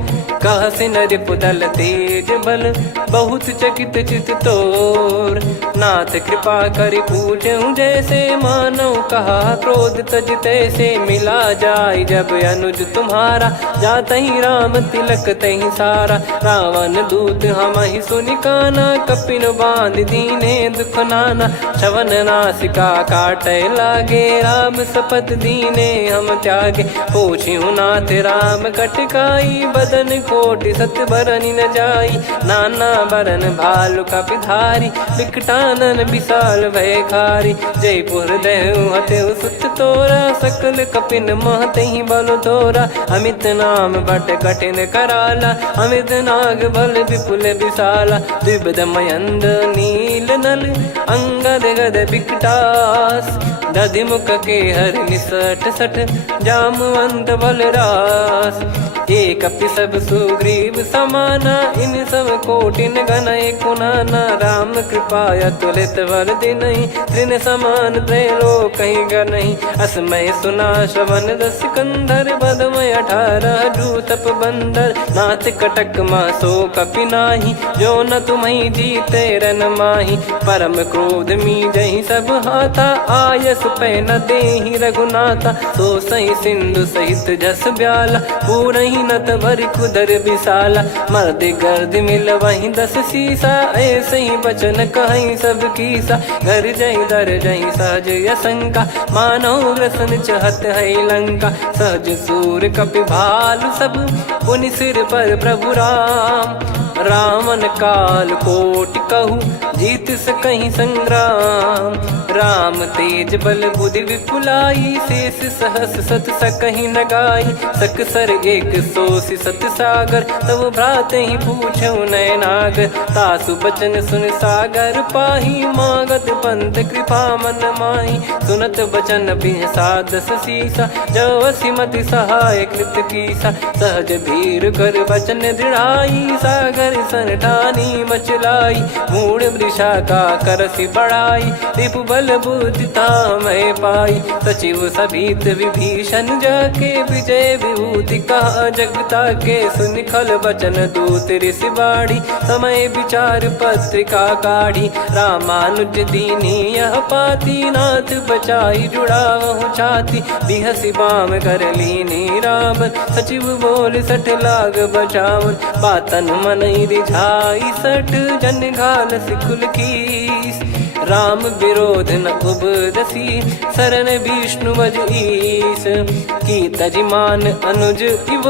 कहसिन रिपुदल तेज बल, बहुत चकित चित तोर। नाथ कृपा करि पूजऊं जैसे, मानव कहा क्रोध तज तैसे। मिला जाय जब अनुज तुम्हारा, जातहि राम तिलक तहि सारा। रावण दूत हमहि सुनि काना, कपिन बांध दीने दुख नाना। श्रवण नासिका काटै लागे, राम शपथ दीने हम त्यागे। पूछिहु नाथ राम कटकाई, बदन कोटि सत बरनि न जाई। नाना बरन भालु कपिधारी, विकटानन विशाल भयखारी। जयपुर देहु हतेउ सुत तोरा, सकल कपिन महतहि बल तोरा। अमित नाम बट कठिन कराला, अमित नाग बल विपुल विशाला। द्विविध मयंद नील नल, अंगद गद विकटास। दधिमुख के हर निसठ सठ, जामवंत बलरास। एक अपि सब सुग्रीव समाना, इन सब कोटिन गणय कुनाना। राम कृपा अतुलित बल दिनहि, तृण समान त्रैलोकहि गणहि। असमय सुना श्रवण रस कंधर, बदमय 18 जूतप बंदर। नाथ कटक मासो कपि नाही, जो न तुम्हि जीते रन माही। परम क्रोध मीजहि सब हाथा, आयस पै न देहि रघुनाथा। सो सही सिंधु सहित जस ब्याला, पूरहि नत भरि कुदर विशाला। मर्द गर्द मिल वही 10 सीसा, ऐसे ही बचन कहीं सब कीसा। घर जय दर जय सहज यसंका, मानव ग्रसन चहत है लंका। सहज सूर कपि भालु सब, पुनि सिर पर प्रभु राम। रावण काल कोटि कहू, जीत सकहि संग्राम। राम तेज बल बुद्धि विपुलाई, शेष सहस सत सकहि न गाई। सकसर 180 सत सागर, तब भ्रात ही पूछऊ नयनागर। तासु बचन सुन सागर पाही, मागत पंथ कृपा मन माही। सुनत बचन बिहसा 10 सीसा, जो असिमति सहाय कृत कीसा। सहज भीर कर बचन दृढ़ाई, सागर दर्शन ठानी मचलाई, मूढ़ वृषा का करसी बढ़ाई, रिपु बल बुद्धि मैं पाई। सचिव सभीत विभीषण जाके, विजय विभूति कहा जगता के, सुन खल बचन दूत ऋषि बाड़ी, समय विचार पत्रिका काढ़ी, रामानुज दीनी यह पाती, नाथ बचाई जुड़ावहु छाती, बिहसी बाम कर लीनी राम, सचिव बोल सठ लाग बचावन, बातन मनई रिझाई सठ, जन घाल सिकुल कीस, राम विरोध न उपदसी, शरण विष्णु मज ईस, की तजिमान अनुज इव,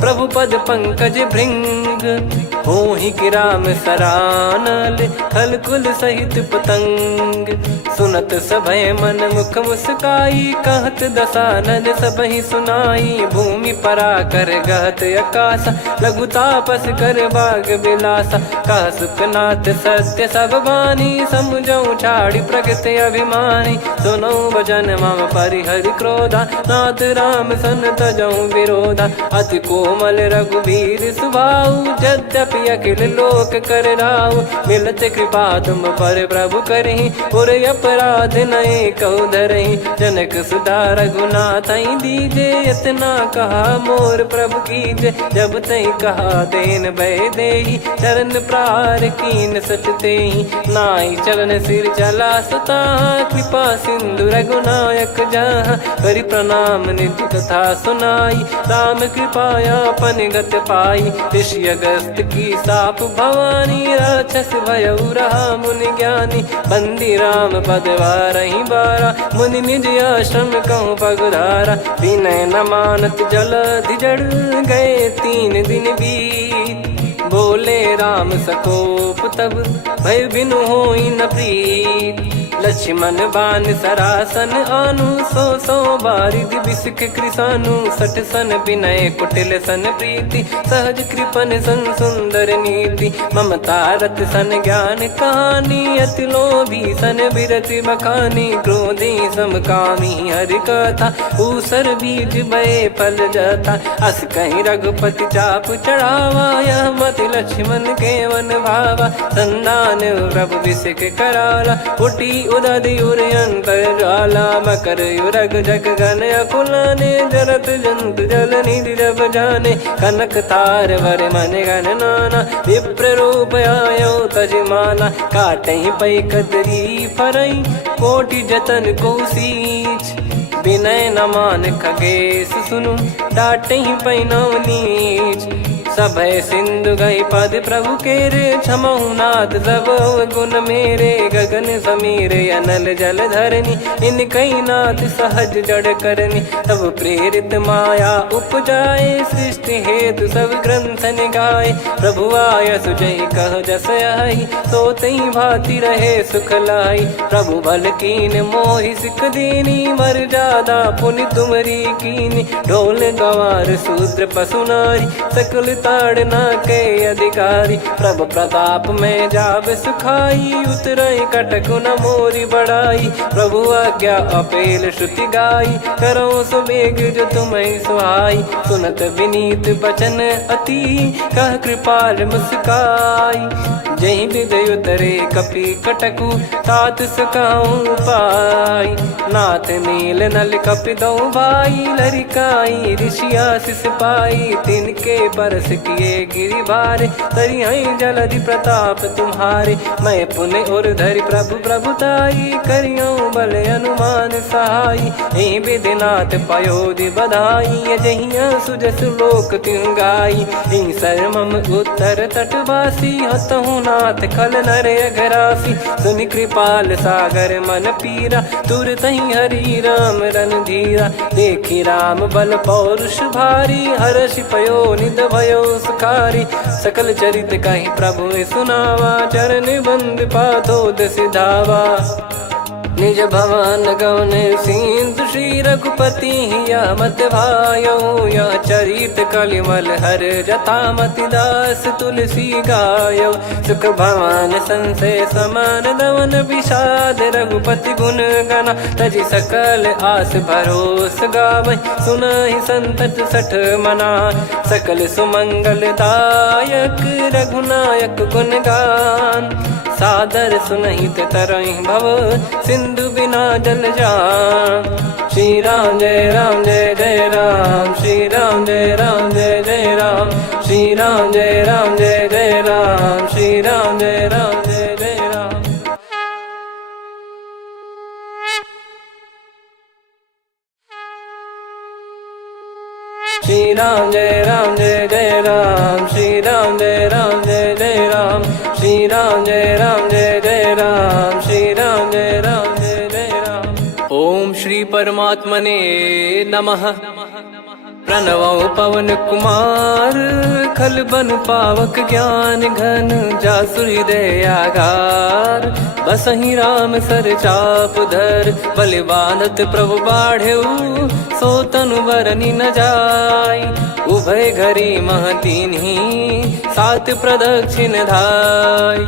प्रभु पद पंकज भृंग, होहि कि राम सरानल, खल कुल सहित पतंग, सुनत सभय मन मुख मुस्काई, कहत दसानन सबहि सुनाई, भूमि परा कर गहत आकाशा, लघु तापस कर बाग बिलासा, कह सुखनाथ सत्य सब बानी, समझौ छाड़ी प्रकृति अभिमानी, सुनो भजन मम परिहरि क्रोधा, नाथ राम सन तजौ विरोधा, अति कोमल रघुवीर सुभाऊ, यद्यपि अखिल लोक कर राऊ, मिलत कृपा तुम पर प्रभु करहि, पुर अपराध नये कौ धरहि, जनक सुधा रघुनाथ दीजे, इतना कहा मोर प्रभु कीजे, जब तई कहा देन भय देहि, चरण प्रार कीन सटतेहि, नाई चरण सिर चला सता, कृपा सिंधु रघुनायक जहाँ, करि प्रणाम निज कथा सुनाई, राम कृपाया अपन गत पाई, ऋषि अगस्त की साप भवानी, राक्षस भयउ रहा मुनि ज्ञानी, बंदी राम पद वारहि बारा, मुनि निज आश्रम कहूँ पगधारा, विनय न मानत जलधि जड़ गए 3 दिन बीत, बोले राम सकोप तब भय बिनु होई न प्रीत, लक्ष्मण बान सरासन आनु, सो बारिधि बिसक कृसानु, सठ सन विनय कुटिल सन प्रीति, सहज कृपन सन सुंदर नीति, ममता रत सन ज्ञान कहानी, अति लोभी सन बिरति बखानी, क्रोधी समकामी हरि कथा, ऊसर बीज भय फल जाता, अस कहीं रघुपति चाप चढ़ावा, यह मति लक्ष्मण के वन भावा, संदान प्रभु बिसक कराला, उठी उदधि उर अंतर ज्वाला, मकर युरग जग गन अकुलाने, जरत जंतु जल निधि जब जाने, कनक तार वर मन गण नाना, विप्र रूप आयो तजमाना, काटे पै कदरी फरई, कोटि जतन को सींच, विनय न मान खगेश सुनु, डाटे पै नव नीच, सभय सिंधु गई पद प्रभु केरे, क्षमहु नाथ सब गुण मेरे, गगन समीर अनल जल धरनी, इन कई नाथ सहज जड़ करनी, तब प्रेरित माया उपजाए, सृष्टि हेतु सब ग्रंथ निगाए, प्रभु आय सुजय कह जस आई, सो तई भांति रहे सुख लाई, प्रभु बल कीन मोहि सिख दीनी, मर जादा पुनि तुमरी कीनी, ढोल गवार शूद्र पशु नारी, सकल ताड़ना के अधिकारी, प्रभु प्रताप में जाब सुखाई, उतरई कटक न मोरी बढ़ाई, प्रभु आज्ञा अपेल श्रुति गाई, करो सुबेग जो तुम्हें सुहाई, सुनत विनीत बचन अति, कह कृपाल मुस्काई, जही विदय उतरे कपि कटकु, तात सकाऊं पाई, नाथ नील नल कपि दो भाई, लरिकाई ऋषि आशीष पाई, तिनके परस किए गिरि भारे, तरिहई जलधि प्रताप तुम्हारे, मैं पुण्य और धरि प्रभु प्रभुताई, करियो बल अनुमान सहाई, ए विधिनाथ पयोधि बधाई, जहिया सुजस लोक तिहु गाई, ए सरमम उत्तर तटवासी, हतहु नाथ खल नर अघरासी, सुनि कृपाल सागर मन पीरा, तुरत ही हरि राम रन धीरा, देखी राम बल पौरुष भारी, हर्ष पयो निध भयो सुखारी, सकल चरित कहि प्रभु सुनावा, चरण बंद पाथो दस धावा। निज भवन गवन सिंधु श्री रघुपति या मत भायो या चरित कलिमल हर जथा मति दास तुलसी गायो सुख भवन संशय समान दवन विषाद रघुपति गुण गना तजि सकल आस भरोस गावै सुनहि संतत सठ मना सकल सुमंगल दायक रघुनायक गुण गान सादर सुनहित तरहि भव सिंधु बिना जल जान। श्री राम जय जय राम श्री राम जय जय राम श्री राम जय जय राम श्री राम जय जय राम। श्री राम जय जय राम श्री राम जय जय राम श्री राम जय जय राम श्री राम जय जय राम। ओम श्री परमात्मने नमः। प्रणवौ पवन कुमार खल बन पावक ज्ञान घन जासु हृदय आगार बसहि राम सर चाप धर बलिवानत प्रभु बाढ़ेऊ सो तनु बरनि न जाय उभय घरी महतीन्ही सात प्रदक्षिण धाय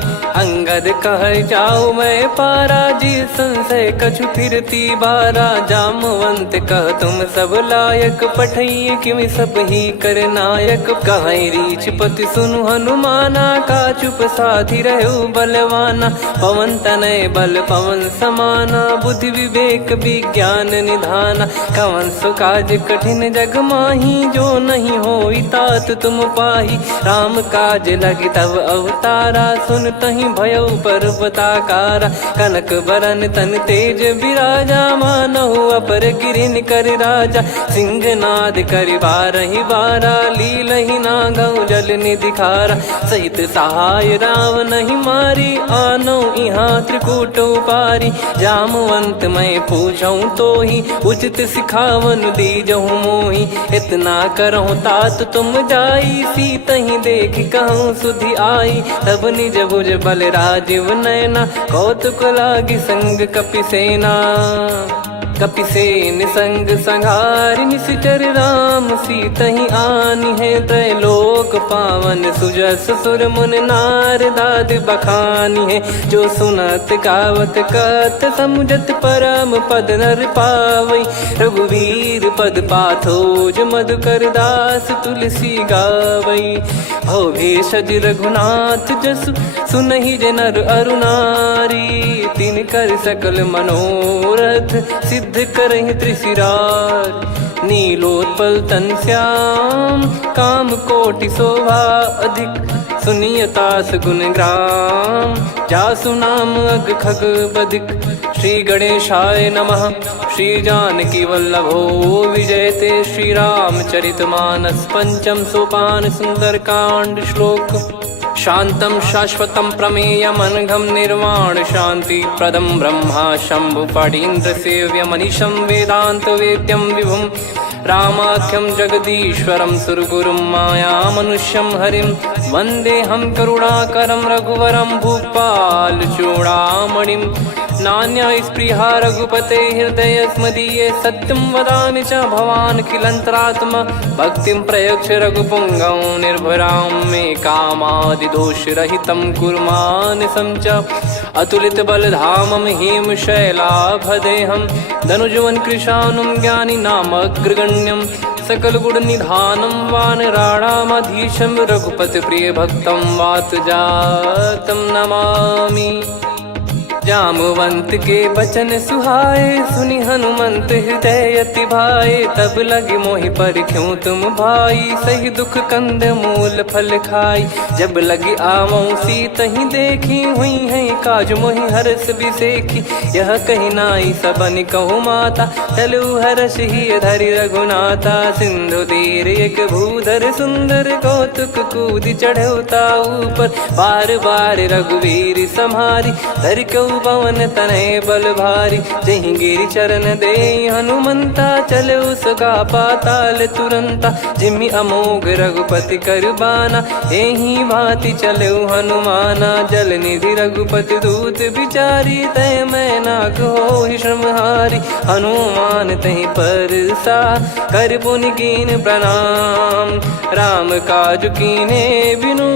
अंगद कह जाऊ मैं पारा जी संशय कछु फिरती बारा जामवंत कह तुम सब लायक पठई किमि सब ही कर नायक कहीं रीछ पति सुनु हनुमाना का चुप साधि रहु बलवाना पवन तनय बल पवन समाना बुद्धि विवेक विज्ञान निधाना कवन सो काज कठिन जग माही जो नहीं होई तात तुम पाही राम काज लगी तब अवतारा सुन तहि भयउ पर्वताकारा कनक बरन तन तेज विराजा मानहु अपर गिरिन कर राजा सिंहनाद करि बारहि बारा लीलहि नागौ जल निधि खारा सहित सहाय राव नहीं मारी आनो इहाँ त्रिकूट उपारी जामवंत मैं पूछऊँ तो ही उचित सिखावन दीजहु मोही इतना करहु तात तुम जाई सीतहि देख कहूँ सुधि आई तब निज भुज बल राजीव नैना कौतुक लागी संग कपिसेना कपिसेन संग संघारि निशिचर राम सीतहि आनि है त्रैलोक पावन सुजस सुर मुन नार दाद बखानी है जो सुनत गावत कथ समुझत परम पद नर पावै रघुवीर पद पाथोज मधुकर दास तुलसी गावै भव भेषज रघुनाथ जसु सुनहि जे नर अरु नारी तिन कर सकल मनोरथ सिद्ध करहि त्रिशिरार नीलोत्पल तन श्याम काम कोटि शोभा अधिक सुनियतास गुण ग्राम जासु नाम अग खग बदिक श्री गणेशाय नमः। श्री जानकी वल्लभो विजयते श्री रामचरितमानस पंचम सोपान सुंदरकांड श्लोक शांतं शाश्वतं प्रमेयमनघं निर्वाण शांति प्रदं ब्रह्मा शंभु फणीन्द्र सेव्य मनीषं वेदांत वेद्यं विभुं रामाख्यं जगदीश्वरं सुरगुरुं माया मनुष्यं हरिं वन्देऽहं करुणाकरं रघुवरं भूपाल चूडामणिं नान्या स्पृहा रघुपते हृदय स्मदीये सत्यं वदामि च भवान् खिलन्तरात्मा भक्तिं प्रयक्ष रघुपुङ्गं निर्भरां मे कामादिदोषरहितं कुर्मानिसं च अतुलित बलधामं हेम शैलाभदेहं धनुजवन कृशानुं ज्ञानी नामग्रगण्यं सकल गुण निधानं वानराणामधीशं रघुपति प्रिय भक्तं वात जातं नमामि। जामवंत के बचन सुहाए सुनि हनुमंत हृदय अति भाए तब लगे मोहि पर क्यों तुम भाई सही दुख कंद मूल फल खाई जब लगी आवऊं सीतहि देखी हुई है काज मोहि हरस बिसेखी यह कही नाई सबन कहु माता चलु हरस ही धरि रघुनाथा सिंधु तीर एक भूधर सुंदर कौतुक कूद चढ़ौता ऊपर बार बार रघुवीर सम्हारी धर कऊ पवन तनय बल भारी। जहि गिरि चरण दे हनुमंता, चले उसका पाताल तुरंता। जिमि अमोघ रघुपति कर बाना, एहि भांति चले हनुमाना। जल निधि रघुपति दूत बिचारी, तय मैं नाग होहि श्रमहारी। हनुमान तहि परसा, कर पुनि कीन प्रणाम। राम काज कीने बिनु,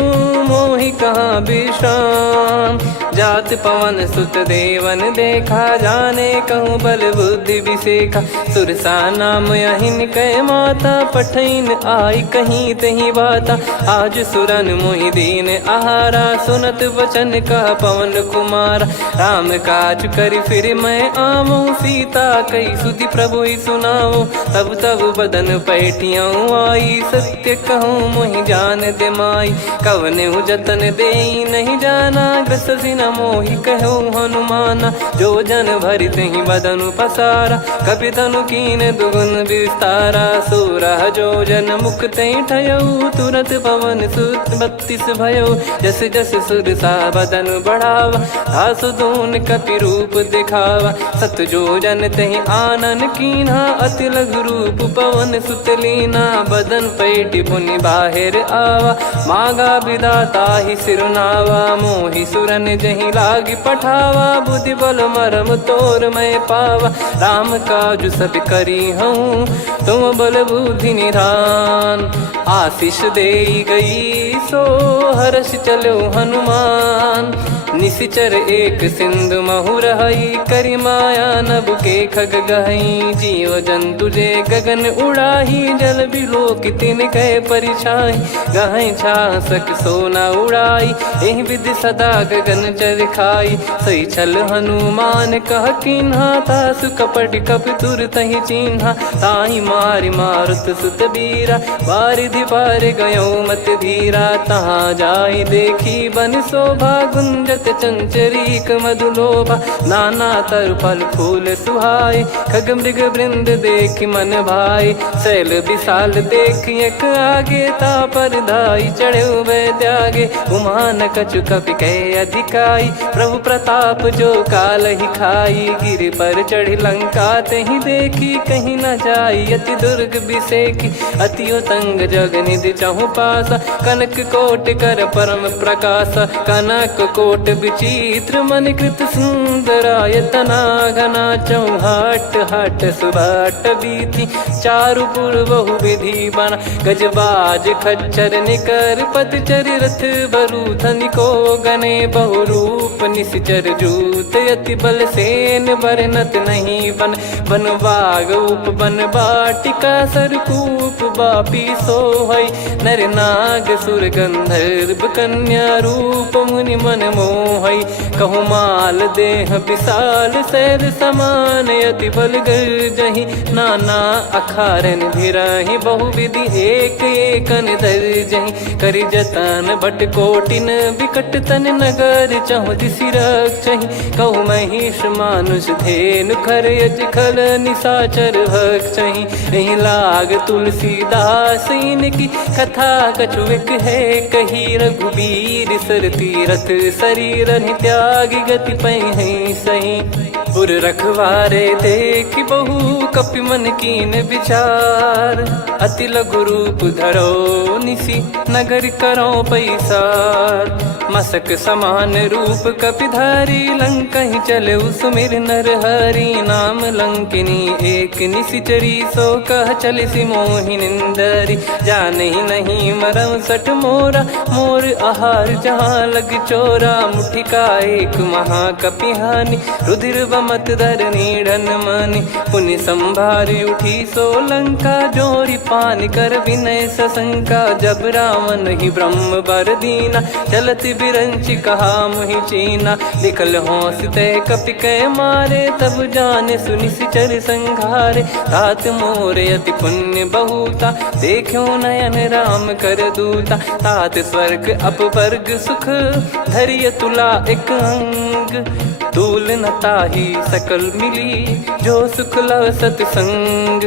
मोहि कहाँ विश्राम। जात पवन सुत देवन देखा, जाने कहूँ बल बुद्धि विसेखा। सुरसा नाम अहिन कै माता, पठैन आई कहीं तहीं बाता। आज सुरन मोहि दीन आहारा, सुनत वचन कह पवन कुमारा। राम काज करि फिर मैं आवूँ, सीता कई सुधि प्रभु ही सुनाऊँ। तब तब बदन पैठियाँ आई, सत्य कहूँ मोहि जान दे माई। कवने जतन दे नहीं जाना, ग्रसि न मोहि कहूँ हनुमाना। जो जन भरि तहि बदनु पसारा, कपि तनु कीन दुगुन विस्तारा। सोरह जो जन मुख तहि ठयऊ, तुरत पवन सुत 32 भयऊ। जस जस सुरसा बदन बढ़ावा, आसु दून कपि रूप दिखावा। सत जो जन तहि आनन कीन्हा, अति लघु रूप पवन सुत लीना। बदन पैठि पुनि बाहिर आवा, मागा विधाता ही सिरुनावा। मोहि सुरन जहि लागी पठावा, बुद्धि बल मरम तोर मैं पावा। राम काजु सब करी हूँ, तुम बल बुद्धि निधान। आशीष दे गई सो हर्ष चलो हनुमान। निशिचर एक सिंधु महु रहई, करि माया नभ के खग गहई। जीव जंतु जे गगन उड़ाही, जल बिलो की तिन कह परिछाई। गहई छासक सोना उड़ाई, एहि विधि सदा गगन चर खाई। सही छल हनुमान कह कीन्हा, तासु कपट कप तुर तहि चिन्हा। ताहि मारि मारुत सुत बीरा, बारिधि पार गयो मत धीरा। तहाँ जाई देखी बन शोभा, गुंजत चंचरीक मधुलोभा। नाना तर फल फूल सुहाई, खग मृग वृंद देख मन भाई। शैल विशाल देख एक आगे, तापर धाई चढ़े वै त्यागे। उमान कछु कपि कह अधिकाई, प्रभु प्रताप जो काल ही खाई। गिर पर चढ़ी लंका तहि देखी, कहीं न जाई अति दुर्ग बिसेखी। अति उतंग जग निधि चहु पासा, कनक कोट कर परम प्रकाशा। कनक कोट विचित्र मन कृत सुंदरायतना। घना चौहाट हाट सुबाट बीथी, चारु पुर बहु विधि बना। गजबाज खच्चर निकर पतचर, रथ बरु धनिको गने। बहु रूप निशिचर जूत, अति बल सेन बरनत नहीं बन। बन बाग उप बन बाटिका, सरकूप बापी सोहई। नर नाग सुर गंधर्व कन्या, रूप मुनि मन मोहई। कहु माल देह विशाल, शैल समान अति बल गर्जहि। नाना अखारन भिरहि, बहु विधि एक एकन दर्जहि। करि जतन भट कोटिन, विकट तन नगर चहु दिसि रक्षहि। कहु महिष मानुष धेनु, खर यज खल निशाचर भक्षहि। एहि लाग तुलसीदास इनकी, कथा कछु एक है कही। रघुबीर सर तीरथ शरीर त्यागी, गति पै सही। पुर रखवारे देख बहु, कपि मन कीन विचार। अति लघु रूप धरो निसी, नगर करो पैसार। मसक समान रूप कपिधारी, लंका ही चले सुमिर नर हरि। नाम लंकिनी एक निशिचरी, सो कह चलिसि मोहि निंदरी। जाने ही नहीं मरम सठ मोरा, मोर आहार जहाँ लग चोरा। मुठिका एक महाकपिहानि, रुधिर बमत धरनी ढन मानि। पुनि संभारी उठी सो लंका, जोरी पान कर विनय सशंका। जब रावण ही ब्रह्म बर दीना, चलत बिरंचि कहा मुहि चीना। निकल होंस तय कपि कै मारे, तब जाने सुनि सिचर संघारे। तात मोर अति पुण्य बहुता, देखो नयन राम कर दूता। तात स्वर्ग अपवर्ग सुख, धरिय तुला एक अंग। तूल न ताहि सकल मिली जो सुख लव सतसंग।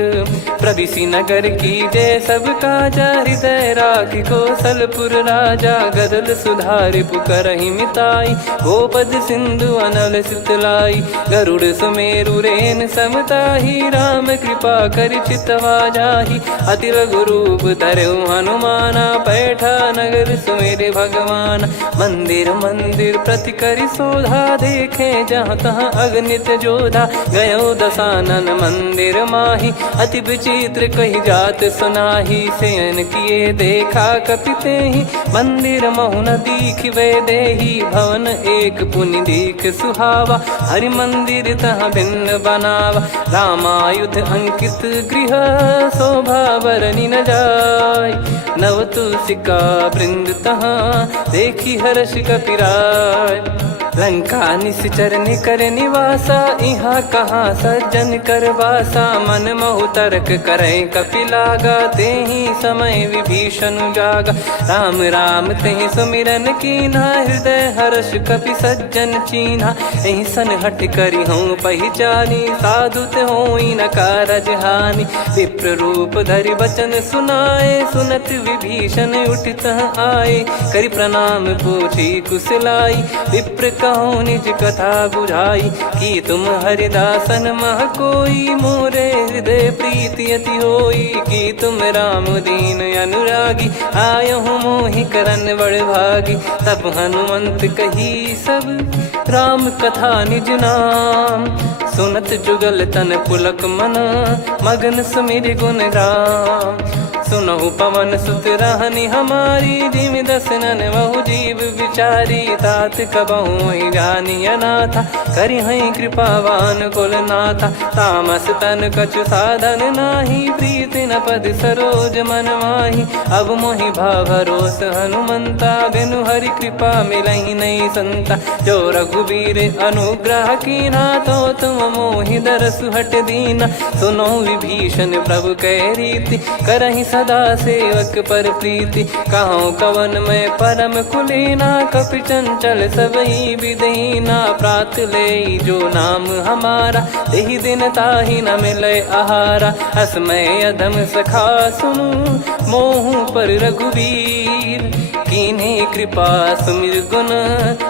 प्रविसी नगर की जय सब काजा हृदय राखी कौशलपुर राजा। गदल सुधारि पुकरहि मिताई गोपद सिंधु अनल सितलाई। गरुड़ सुमेरु रेन समताही राम कृपा कर चितवा जाही। अति लघु रूप धरऊ हनुमाना पैठा नगर सुमेरे भगवान। मंदिर मंदिर प्रति करि शोधा देखे जहाँ तहाँ अगणित जोधा। गयो दशानन मंदिर माही अति विचित्र कही जात सुनाही। शयन किए देखा कपिते ही मंदिर महु न दीख वे देही। भवन एक पुनि दीख सुहावा हरि मंदिर तहाँ भिन्न बनावा। रामायुध अंकित गृह शोभा बरनी न जाय। नव तुलसी का वृंद तहाँ देखी हर्ष कपिराय। लंका निश्चर निकर निवासा यहाँ कहाँ सज्जन कर वासा। मन महु तर्क करें कपिलागा तेहि समय विभीषण जागा। राम राम तेहि सुमिरन कीन्हा हृदय हर्ष कपि सज्जन चीन्हा। एहि सन हट करि हूँ पहिचानी साधु ते होई न कारज हानि। विप्र रूप धरि बचन सुनाए सुनत विभीषण उठित आए। करि प्रणाम पूछी कुशलाई विप्र कहूँ निज कथा बुझाई। कि तुम हरिदासन मह कोई मोरे हृदय प्रीति अति होई। कि तुम राम दीन अनुरागी आयहु मोहि करन बड़ भागी। तब हनुमंत कही सब राम कथा निज नाम। सुनत जुगल तन पुलक मना मगन सुमिर गुण राम। सुनहु पवन सुत रहनी हमारी जिम दसनन बहु जीव विचारी। तात कबहु जानी अनाथा करि हई कृपावान कुल नाथा। तामस तन कछु साधन नाही प्रीति न पद सरोज मन माही। अब मोहि भावरोस हनुमंता बिनु हरि कृपा मिलहि नहीं संता। जो रघुबीर अनुग्रह कीना तो तुम मोहि दरसु हट दीना। सुनो विभीषण प्रभु कह रीति करहि सदा सेवक पर प्रीति। कहूँ कवन में परम कुलीना कपि चंचल सबही विदहीना। प्रात ले जो नाम हमारा तेहि दिन ताहि न मिले आहारा। असमय अधम सखा सुनु मोहु पर रघुवीर। कीन्हे कृपा सुमिर गुण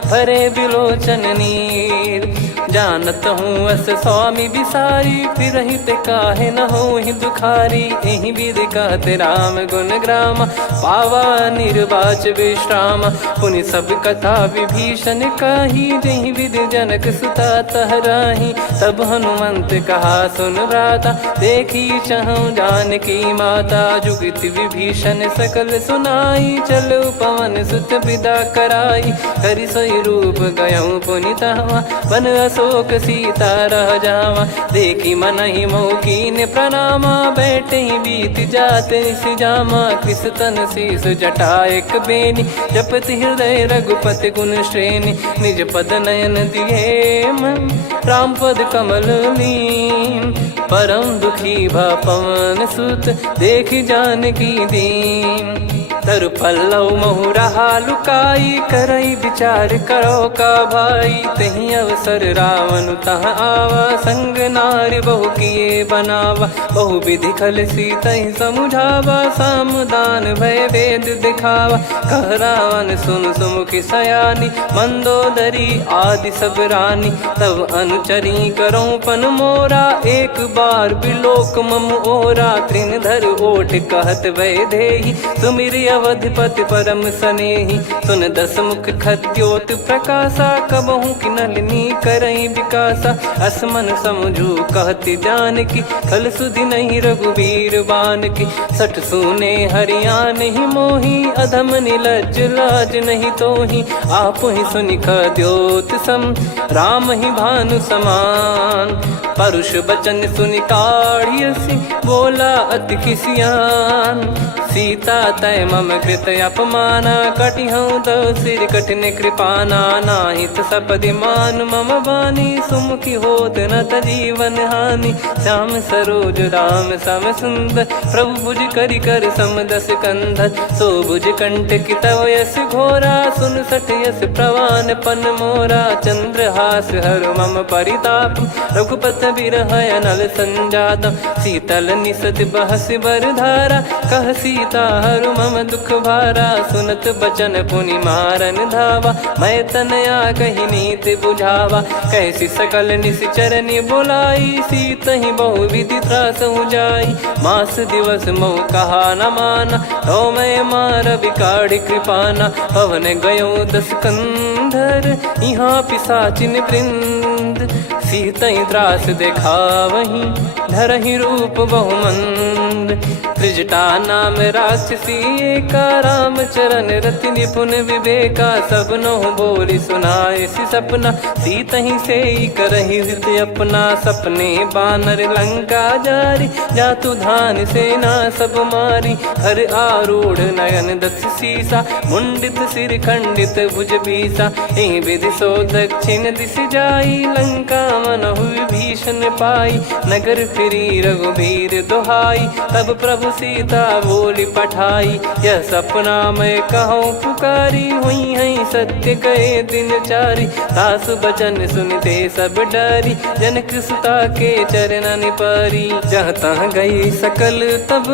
भरे बिलोचन नीर। जानत हूँ अस स्वामी बिसारी फिरहि ते काहे न होहि दुखारी। एहि विधि कहते राम गुण ग्राम पावा निर्वाच विश्राम। पुनि सब कथा विभीषण कही जहि विधि जनक सुता तहराही। तब हनुमंत कहा सुन भ्राता देखी चहु जानकी माता। जुगति विभीषण सकल सुनाई चलो पवन सुत विदा कराई। हरि सोई रूप गयऊँ पुनि तहवा बन अशोक सीता रह जावा। देखी मनहि मौकीन प्रणामा बैठे ही बीत जात निस जामा। कृस तन शीस जटा एक बेनी जपति हृदय रघुपति गुण श्रेणी। निज पद नयन दिए मन राम पद कमल लीन। परम दुखी भा पवन सुत देखि जानकी दीन। तरु पल्लव महु रहा लुकाई करई विचार करो का भाई। तही अवसर रावण तहाँ आवा संग नारी बहु किए बनावा। बहु विधि खल सीतहि समुझावा सामदान भय वेद दिखावा। कह रावण सुन सुमुखी सयानी मंदोदरी आदि सब रानी। तब अनुचरी करो पन मोरा एक बार बिलोक मम ओरा। तृण धर ओठ कहत भय देहि सुमिर अवधिपति परम सनेहि। सुन दस मुख खद्योत प्रकाशा कबहु कि नलिनी करई विकासा। असमन समझू कहति जानकी खल सुधि नहीं रघुवीर बान की। सठ सुने हरियान ही मोही अधम निलज लाज नहीं तोही। आप ही सुनि खद्योत सम राम ही भानु समान। परुष बचन सुनि काढ़ियसि बोला अति किसियान। सीता तय मम कृत अपमाना कटिहऊँ तो सिर कठिन कृपाना नाहित सपदि मान मम बानी सुमुखी होत न त जीवन हानि श्याम सरोज राम सम सुंदर प्रभु भुज करि कर समदस कंधर सो भुज कंठ की तव यस घोरा सुन सठ यस प्रवान पन मोरा चंद्रहास हर मम परिताप रघुपत बिरह अनल संजात शीतल निसत बहस बर धारा कह सीता हर मम दुख भारा सुनत बचन पुनि मारन धावा मैं तनया कही नीत बुझावा कैसी सकल निश्चर बुलाई सीत ही बहु विधि त्रास जाई मास दिवस मोह कहा न माना तो मैं मार बिकाड़ कृपाना पवन गयो दस कंधर यहाँ पिसाचिन वृंद सीत ही त्रास देखा वहीं धरहि रूप बहुमंद त्रिजटा नाम राक्षसी एका राम चरण रति निपुण विवेका सबनो बोली सुनाए सी सपना सीत ही से करहि हृदय अपना सपने बानर लंका जारी जातु धान सेना सब मारी हर आरूढ़ नयन दस सीसा मुंडित सिर खंडित भुज बीसा एहि विधि सो दक्षिण दिश जाई लंका मनहु भीषण पाई नगर फिरी रघुबीर दोहाई तब प्रभु सीता बोली पठाई यह सपना मैं कहूँ पुकारी हुई है सत्य कहे दिन चारी सासु बचन सुनते सब डरी जनक सुता के चरण पारी जहाँ तहाँ गई सकल तब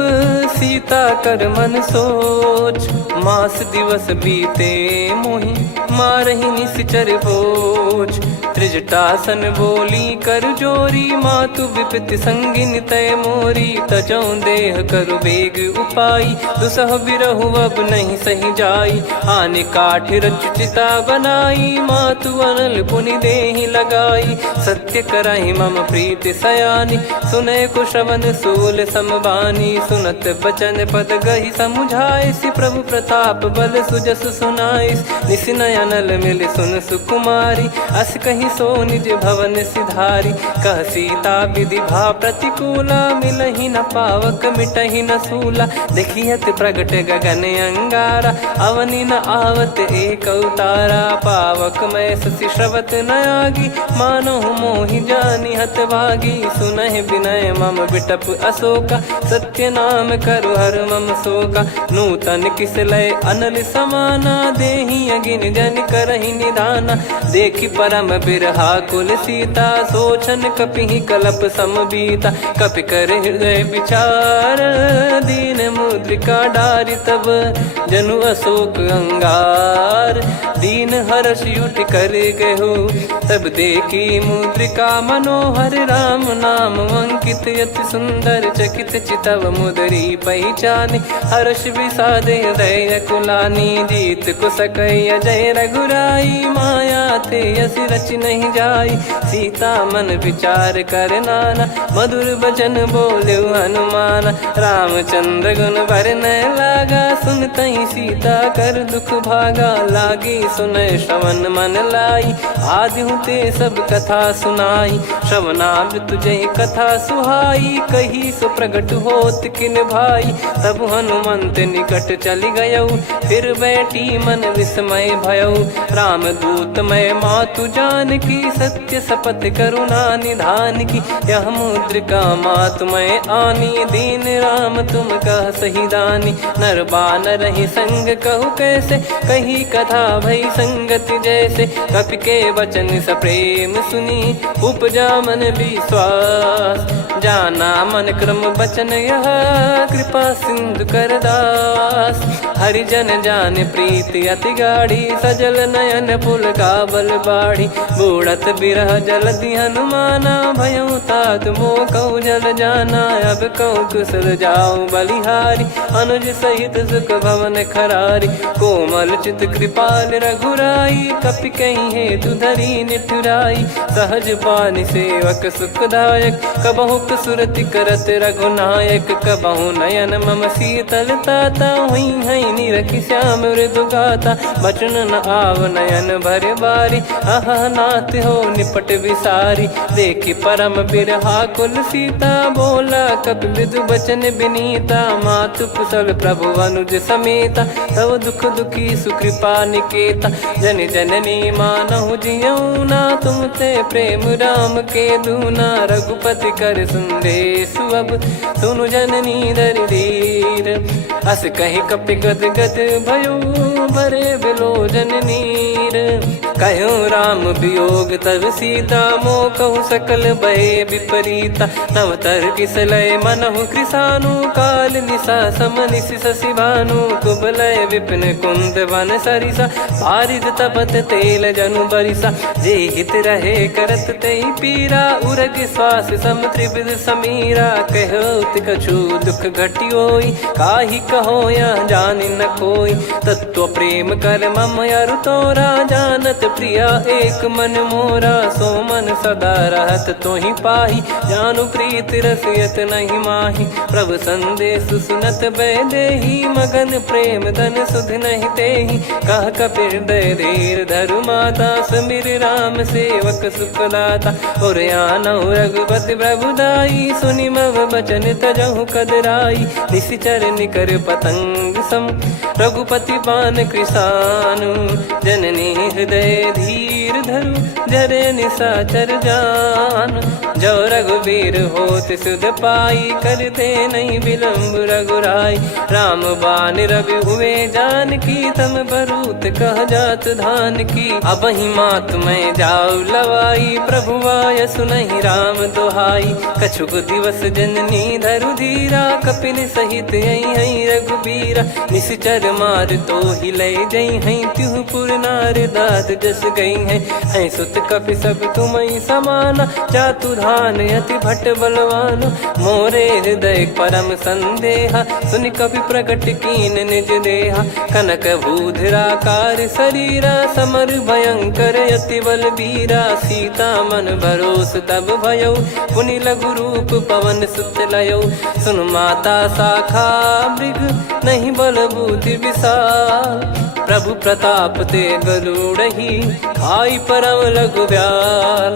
सीता कर मन सोच मास दिवस बीते मोहि मारहि निश्चर बोझ त्रिजटासन बोली कर जोरी मातु विपित संगिन तय मोरी तजौ देह करु बेग उपाई दुसह बिरहु अब नहीं सही जाई आने काठ रचिता बनाई मातु अनल पुनि देहि लगाई सत्य कराई मम प्रीति सयानी सुने कुशवन सूल समबानी सुनत बचन पद गही समुझाए सि प्रभु प्रताप बल सुजस सुनाइस निसिनय अनल मिल सुन सुकुमारी अस कहीं सो निज भवन सिधारी कह सीता विधि भा प्रतिकूला मिलहि न पावक मिटहि न सूला देखियत प्रगट गगन अंगारा अवनि न आवत एक अवतारा पावक मैं शशि श्रवत न आगी मानो मोहि जानि हत भागी सुनहि विनय मम बिटप अशोका सत्य नाम करु हर मम शोका नूतन किस लय अनल समाना देहि अगिन जन करहि निदाना देखि परम बिरहा कुल सीता सोचन कपिहि कलप समबीता कपि कर हृदय विचार दीन मुद्रिका डारि तब जनु अशोक अंगार दीन हर्ष उठ कर गहु तब देखी मुद्रिका मनोहर राम नाम अंकित अति सुंदर चकित चितव मुदरी पहचाने हर्ष विषाद हृदय कुलानी जीत को सकय जय रघुराई माया थे यस रच नहीं जाई सीता मन विचार कर नाना मधुर बचन बोले हनुमान रामचंद्र गुण भरन लागा सुनत ही सीता कर दुख भागा लागी सुनय श्रवण मन लाई आदि हुते सब कथा सुनाई श्रवणामृत जय कथा सुहाई कही सो प्रगट होत किन भाई तब हनुमंत निकट चली गयऊ फिर बैठी मन विस्मय भयऊ राम दूत मैं मातु जान की सत्य शपथ करुणा निधान की यह मुद्रिका मातु मैं आनी दीन राम तुम कह सही दानी नर बानर ही संग कहु कैसे कही कथा भई संगति जैसे कपि के वचन सप्रेम सुनी उपजा मन विश्वास जाना मन क्रम बचन यह कृपा सिंधु कर दास हरिजन जान प्रीति अति गाढ़ी सजल नयन पुल का बल बाढ़ी बूढ़त बिरह जल दी हनुमाना भयउ तात मोह कहु जल जाना अब कहु कुशल जाऊं बलिहारी अनुज सहित सुख भवन खरारी कोमल चित कृपाल रघुराई कपि कहीं हेतु धरी निठुराई सहज पानि सेवक सुखदायक कबहु सुरति करत रघुनायक कबहु नयन मम शीतल ताता हुई है निरखि श्याम मृदु गाता बचन न आव नयन भर बारी अह ना नाथ हो निपट विसारी। देखी परम बिरहा कुल सीता, बोला कपि विदु बचन बिनीता। मातु कुशल प्रभु अनुज समेता, तव दुख दुखी सुकृपा निकेता। जन जननी मानहु जियऊ ना, तुम ते प्रेम राम के दूना। रघुपति कर संदेशु अब, सुनु जननी दर धीर। अस कहीं कपि गद गद भयो, भरे बिलोचन नीर। कहूँ राम वियोग तब सीता, मोह कहूँ सकल भय विपरीता। नव तर किसलय मनहु कृसानु, काल निशा समनिश शशि भानु। कुबलय विपिन कुंद वन सरिसा, पारिद तपत तेल जनु बरिसा। जे हित रहे करत तई पीरा, उरग श्वास सम त्रिविध समीरा। कहो कछु दुख घटियोई, काहि कहो या जानि न कोई। तत्व प्रेम कर मम अरु तोरा, जानत प्रिया एक मन मोरा। सो मन सदा रहत तोहि पाही, जानु प्रीत रसियत नहीं माही। प्रभु संदेश सुनत बैदेही, मगन प्रेम धन सुध नहीं तेहि। कह कपि हृदय धीर धरु माता, समिर राम सेवक सुखदाता। और आनौ रघुपति प्रभुदाई, सुनि मम बचन तजहु कदराई। निशिचर निकर पतंग सम, रघुपति पान कृसानु। जननी हृदय धीर धरु, जरे निशाचर जान। जो रघुवीर होत सुध पाई, करते नहीं विलम्ब रघुराई। राम बान रवि हुए जानकी, तम बरूत कह जात धान की। अब ही मात मैं जाऊ लवाई, प्रभु आय सुनहि राम दोहाई। कछुक दिवस जननी धरु धीरा, कपिन सहित यही रघुबीरा। निश्चर मार तो ही ले जई हैं, त्युह पुर नार दाद जस गई हैं। सुत कपि सब तुमहि समाना, जातु धान अति भट बलवान। मोरे हृदय परम संदेहा, सुनि कपि प्रकट कीन निज देहा। कनक भूधराकार शरीरा, समर भयंकर अति बलबीरा। सीता मन भरोस तब भयउ, पुनि लघु रूप पवन सुत लयौ। सुन माता शाखा मृग, नहीं बल बुद्धि विशाल। प्रभु प्रताप ते गरुड़हि, खाई परम लघु ब्याल।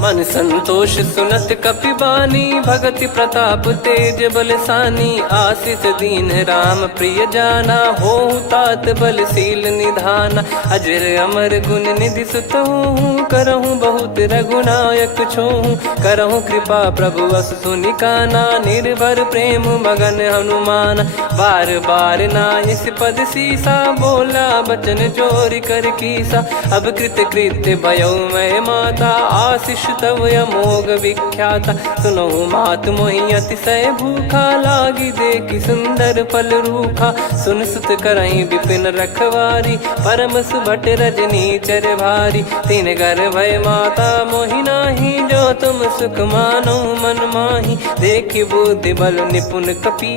मन संतोष सुनत कपि बानी, भगति प्रताप तेज बलसानी। आशीष दीन राम प्रिय जाना, होहु तात बलशील निधाना। अजर अमर गुण निधि सुतहु, करहु बहुत रघुनायक छोहु। करहु कृपा प्रभु अस सुनि काना, निर्भर प्रेम मगन हनुमान। बार बार नायस पद सीसा, बोला बचन चोरी कर कीसा। अब कृत कृत्य भयो मैं माता, आशीष तव अमोघ विख्याता। सुनो मात मोहि अतिशय भूखा, लागी देखी सुंदर फल रूखा। सुन सुत करई विपिन रखवारी, परम सुभट रजनी चर भारी। तीन घर भय माता मोहि नाही, जो तुम सुख मानो मन माही। देखी बुद्धि बल निपुण कपि,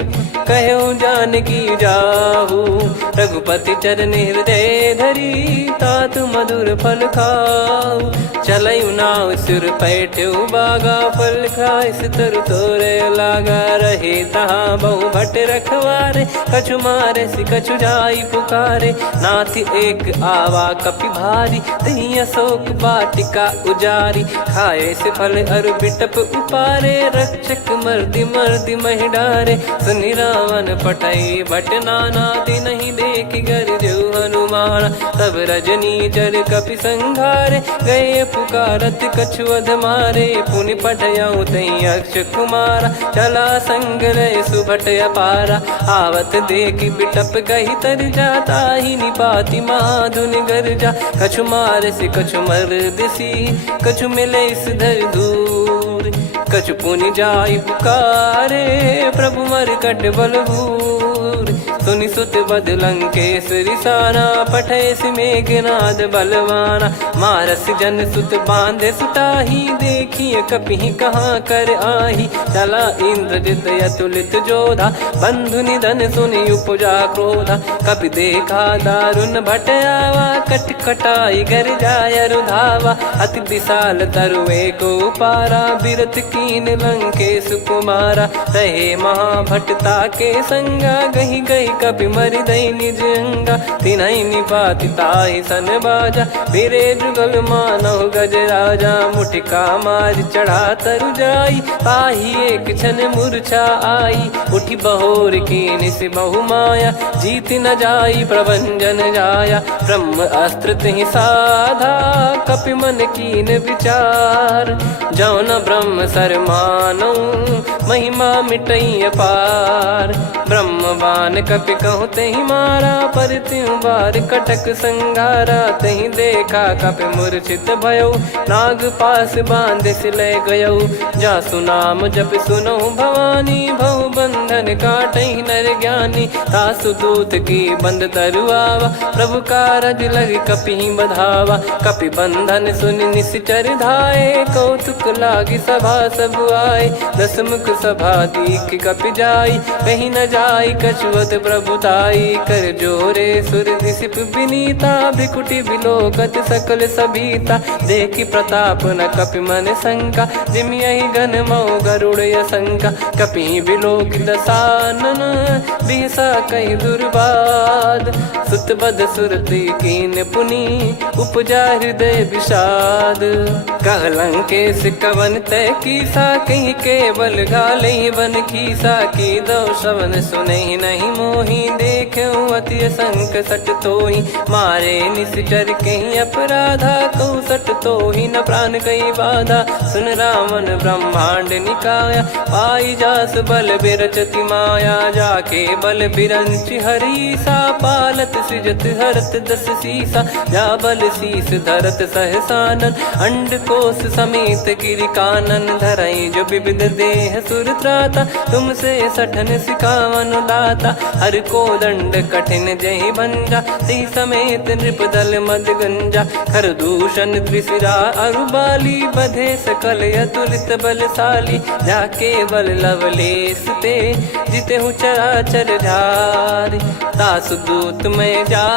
कहो जानकी जाहू। रघुपति चरण हृदय धरी, तात मधुर फल खाऊ। चलऊ नाव सिर पैठ्यु बागा, फल खाय तरु तोरे लागा। रहे तहाँ बहु भट रखवारे, कछु मारे सि कछु जाई पुकारे। नाथ एक आवा कपि भारी, दही अशोक बाटिका उजारी। खाए से फल अरु बिटप उपारे, रक्षक मर्दि मर्दि महि डारे। सुनि रावण पटई भट नाना, तिनहि देखि गर देउ हनुमान। तब रजनी चर कपि संघारे, गए पुकारत कछु अध मारे। पुनि पटयऊ तई अक्ष कुमारा, चला संग रहे सुभट अपारा। आवत देखि बिटप गही तर जाता, ही निपाति माधुनि गर्जा। कछु मार से कछु मर्दिसी, कछु मिले इस धर दूर। कछु पुनि जाई पुकारे, प्रभु मरकट बलभूर। सुनि सुत बद लंकेश्वरी साना, पठैसि मेघनाद बलवाना। मारस जन सुत बांधे सुताही, देखिए कपिहि कहाँ कर आही। चला इंद्रजित अतुलित जोधा, बंधु निधन सुनि उपजा क्रोधा। कपि देखा दारुण भट आवा, कट कटाई घर जाय रुधावा। अति विशाल तरुए को पारा, बिरत कीन लंकेश कुमारा। रहे महाभटता के संगा, गही गही कपि मरि दई निज अंगा तिन्हई निपाति ताहि सन बाजा फिरे जुगल मानव गज राजा मुटिका मार चढ़ा तरु जाई ताहि एक क्षण मूर्छा आई उठी बहोर की निस बहु माया जीत न जाई प्रभंजन जाया ब्रह्म अस्त्र तिहि साधा कपि मन कीन विचार जौ न ब्रह्म सर मानौ महिमा मिटई अपार ब्रह्मवान कपि कहु तेहि मारा पर त्यों बार कटक संगारा तेहि देखा कपि मूर्छित भयो नाग पास बांध सिले गयो जासु नाम जप सुनो भवानी भव बंधन काटहि नर ज्ञानी तासु दूत की बंद तरुआवा प्रभु कारज लग कपि बधावा कपि बंधन सुन निश्चर धाये कौतुक लागी सभा सब आए दसमुख सभा दीख कपि जाई कहीं न जाई कछुवत प्रभुताई कर जोरे सुर दिसिप विनीता भ्रिकुटी विलोकत सकल सबीता देखी प्रताप न कपि मन शंका जिमियहि गन मऊ गरुड़ असंका कपि विलोक दसानन बिहसा कहि दुर्बाद सुत बद सुरति कीन पुनि उपजा हृदय विषाद कहलंकेश कवन तय कीसा कहीं केवल गाले बन खीसा की दो श्रवण सुने नहीं मोही देखे अति संक सट तोही मारे निश्चर कहीं अपराधा कहु सट तोही न प्राण कहीं बाधा सुन रावण ब्रह्मांड निकाया पाई जास बल बिरचति माया जाके बल बिरंच हरीसा पालत सृजत हरत दस सीसा जा बल शीस धरत सहसानन अंड कोश समेत गिरि कानन धरई जो विविध देह सुर त्राता तुमसे सठन सिखावन दाता हर को दंड कठिन जहि भंजा ती समेत नृप दल मद गंजा खर दूषण त्रिशिरा अरुबाली बधे सकल अतुलित बलशाली जाके बल लवलेस ते जिते हूँ चराचर झारी दासु दूत में जा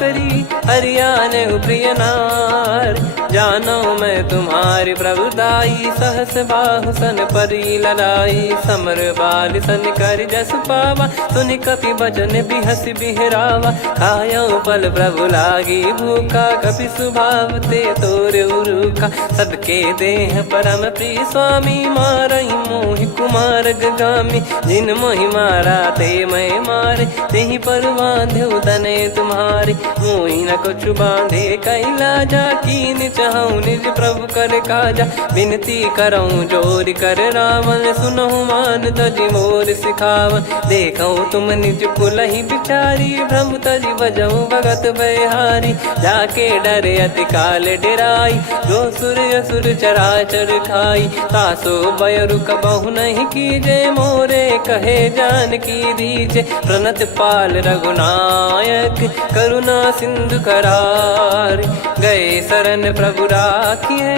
करी हरियाने प्रिय नार जानो मैं तुम्हारी प्रभुदाई सहस बाहु सन परी ललाई समर बाल सन कर जस पावा सुनि कपि भजन बिहस बिहरावा खायो पल प्रभु लागी भूखा कपि स्वभाव ते तोर उरुखा सबके देह परम प्रिय स्वामी मारई मोहि कुमार गामी जिन मोहि मारा ते मैं मारे तेहि पर बांधे तने तुम्हारे मोहि न कुछ बांधे कैला जा कीन चाहूं निज प्रभु कर काजा विनती करऊं जोर कर रावण सुनहु मान तजि मोर सिखावन देखऊं तुम निज कुलहि बिचारी भ्रम तजि बजऊं भगत बहारी जाके डरे अति काल डेराई जो सुर असुर चराचर खाई तासो भय रुक बहु नहीं कीजे मोरे कहे जान की दीजे प्रणत पाल रघुनायक करुणा सिंधु करार गए शरण प्रभु राखिए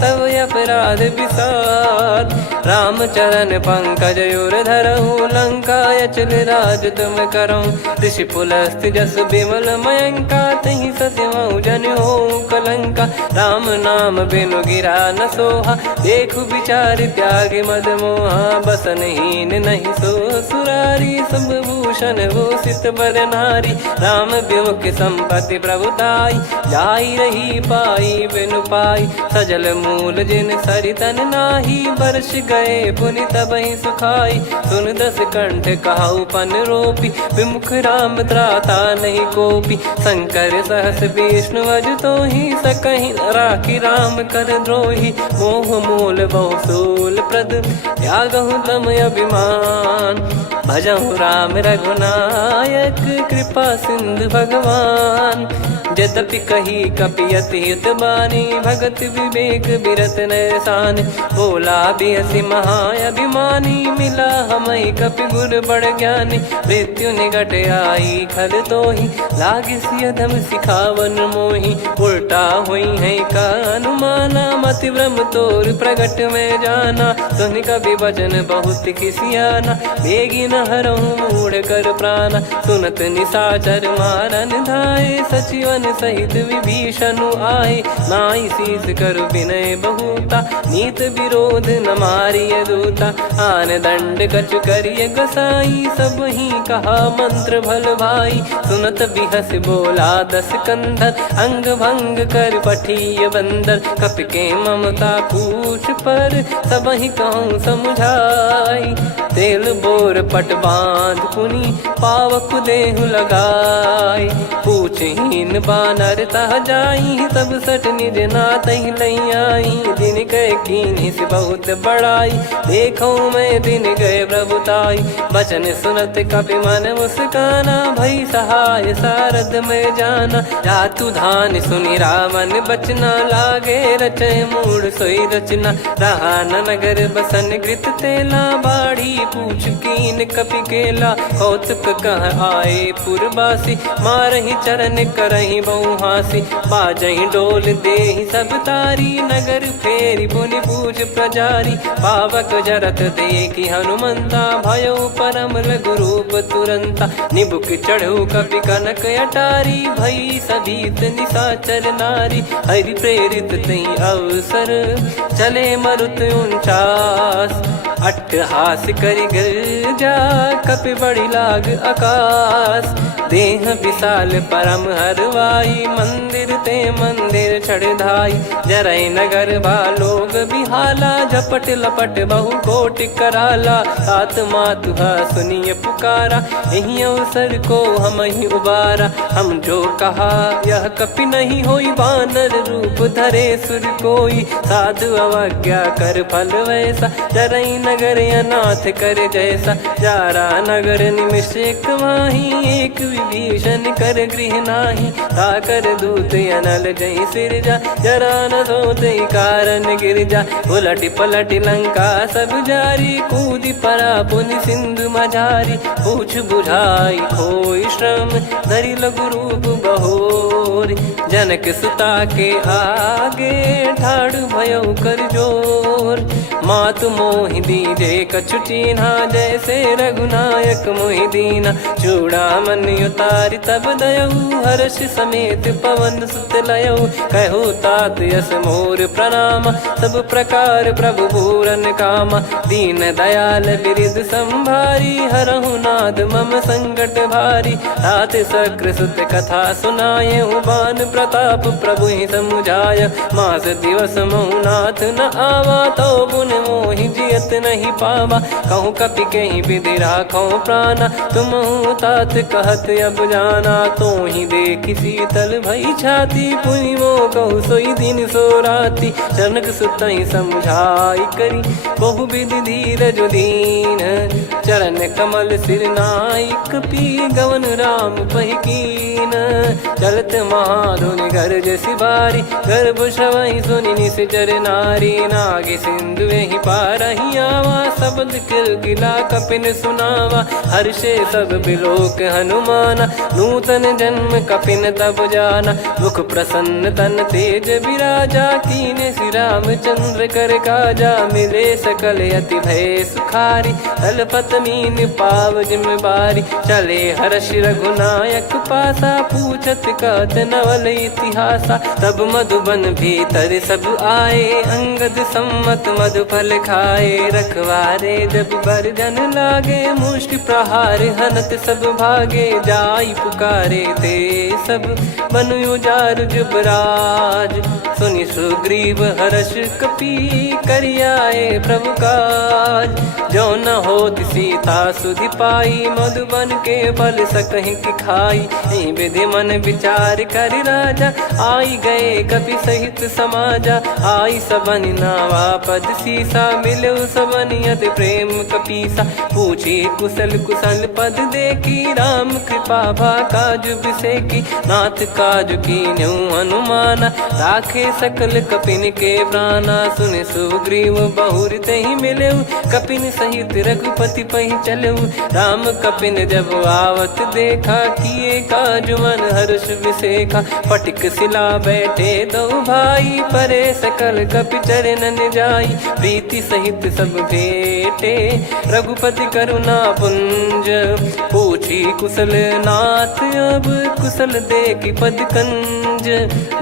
तब अपराध विसार राम चरण पंकज उर धरहु लंका अचल राज तुम करऊं ऋषि पुलस्त जस विमल मयंका तहि सत्यमऊ जन हो कलंका राम नाम बिनु गिरा न सोहा देखु विचार त्याग मद मोहा बसनहीन नहीं सो सुरारी सब भूषण भूषित बर नारी राम विमुख संपत्ति प्रभुताई जाई रही पाई बिनु पाई सजल मूल जिन सरितन नाही बरस गए पुनि तबहि सुखाई सुन दस कंठ कहाऊ पन रोपी विमुख राम त्राता नहीं कोपी शंकर सहस विष्णु अज तो ही सकहि राखी राम कर द्रोही मोह मूल बहु सूल प्रद त्यागहु तम अभिमान भजहु राम रघुनायक कृपा सिंधु भगवान यद्यपि कही कपियत हित बानी भगत विवेक बिरत नैसान बोला बिहसी महाअभिमानी मिला हमई कपि गुर बड़ ज्ञानी मृत्यु निकट आई खल तो ही लागी सियधम सिखावन मोही उल्टा हुई है का अनुमाना भांति ब्रह्म तोर प्रगट में जाना। सुन कवि वचन बहुत खिसियाना, बेगी न हरहु मूढ़ कर प्राणा। सुनत निशाचर मारन धाये, सचिवन सहित विभीषण आए। नाई शीस कर विनय बहुता, नीत विरोध न मारिय दूता। आन दंड कछु करिय गोसाई, सब ही कहा मंत्र भल भाई। सुनत बिहस बोला दस कंधर, अंग भंग कर पठिय बंदर। कपि के ममता पूछ पर, सब ही कहूँ समझाई। तेल बोर पट बांध पुनि, पावक देहु लगाई। पूछहीन बानर तह जाई, तब सट निज नाथ लई आई। दिन गए कीन्ही से बहुत बड़ाई, देखो मैं दिन गए प्रभुताई। बचन सुनत कपि मन मुस्काना, भई सहाय सारद में जाना। जातु धान सुनि रावण बचना, लागे रचय मूढ़ सोई रचना। रहा न नगर बसन कृत तेला, बाढ़ी पूछ कीन कपि केला। कौतुक कह आए पुरबासी, मारहि चरण करहि बहु हासी। बाजहि डोल देहि सब तारी, नगर फेरी पुनि पूछ प्रजारी। पावक जरत देखी हनुमंता, भयो परम रघुरूप तुरंता। निबुक चढ़ऊ कपि कनक अटारी, भई सभीत निशाचर नारी। हरि प्रेरित तई अवसर, चले मरुत 49। अट्टहास करि गिरजा, कपि बड़ी लाग आकाश। देह विशाल परम हरवाई, मंदिर ते मंदिर चढ़धाई। जरई नगर बालोग बिहाला, झपट लपट बहु कोटि कराला। सात मातुहा सुनिय पुकारा, यही अवसर को हम ही उबारा। हम जो कहा यह कपि नहीं होई, वानर रूप धरे सुर कोई। साधु अवज्ञा कर फल वैसा, जरई नगर अनाथ कर जैसा। जारा नगर निमिष एक माही, एक विभीषण कर गृह नाही। ताकर दूत अनल जय सिरजा, जरा न सोते कारण गिरजा। उलट पलट लंका सब जारी, कूदी परा पुनि सिंधु मझारी। पूछ बुझाई खोई श्रम, धरि लघु रूप बहोरी। जनक सुता के आगे, ठाड़ भयउ कर जोर। मातु मोहि दीजे कछु चीन्हा, जैसे रघुनायक मोहि दीना। चूड़ामन उतारि तब दयऊ, हर्ष समेत पवन सुत लयऊ। कहु तात यस मोर प्रणाम, सब प्रकार प्रभु पूरन कामा। दीन दयाल बिरिद संभारी, हरहु नाद मम संकट भारी। तात सकृ सुत कथा सुनाय, बान प्रताप प्रभु ही समुझाय। मास दिवस महु नाथ न आवा, तो पुन मोहि जियत नहीं पावा। कहूँ कपि कहीं विधि राखो प्राणा, तुम तात कहत अब जाना। तो ही देखी शीतल भई छाती, पुनि मो कहु सोई दिन सो राती। जनक सुत ही समझाई करी, बहु विधि धीरज दीन। चरण कमल सिर नाई, कपि गवन राम पहिकीन। चलत महाधुनि गरज सिबारी, गर्भ श्रवहि सुनि निश्चर नारी। नागे सिंधु ही पारहि आवा, शब्द किलकिला कपिन सुनावा। हर्षे सब बिलोक हनुमाना, नूतन जन्म कपिन तब जाना। मुख प्रसन्न तन तेज विराजा, कीने श्री रामचंद्र कर काजा। मिले सकल अति भय सुखारी, तलपत मीन पाव जिम्मेवारी। चले हर्ष रघुनायक पासा, पूछत कहत नवल इतिहासा। तब मधुबन भीतर सब आए, अंगद सम्मत मधुफल खाए। रखवारे जब बरजन लागे, मुष्टि प्रहार हनत सब भागे। जाई पुकारे ते सब, बन उजार जुबराज। सुनि सुग्रीव हर्ष कपि, करियाए प्रभु काज। जो न होत सीता सुधि पाई, मधुबन के फल सकहि की खाई। विधि मन विचार कर राजा, आई गए कपि सहित समाजा। आई सबन नावा पद सी सीसा, मिलो सबनियत प्रेम कपीसा। पूछी कुशल कुशल पद देखी, राम कृपा भा काज बिसेकी। नाथ काज की न्यू हनुमाना, राखे सकल कपिन के प्राणा। सुन सुग्रीव बहुर तहि मिलेऊ, कपिन सहित रघुपति पहि चलेऊ। राम कपिन जब आवत देखा, किए काज मन हर्ष विसेखा। फटिक सिला बैठे दो भाई, परे सकल कपि चरणन जाई। प्रीति सहित सब भेटे, रघुपति करुणा पुंज। पूछी कुशल नाथ, अब कुशल देखि पद कंज।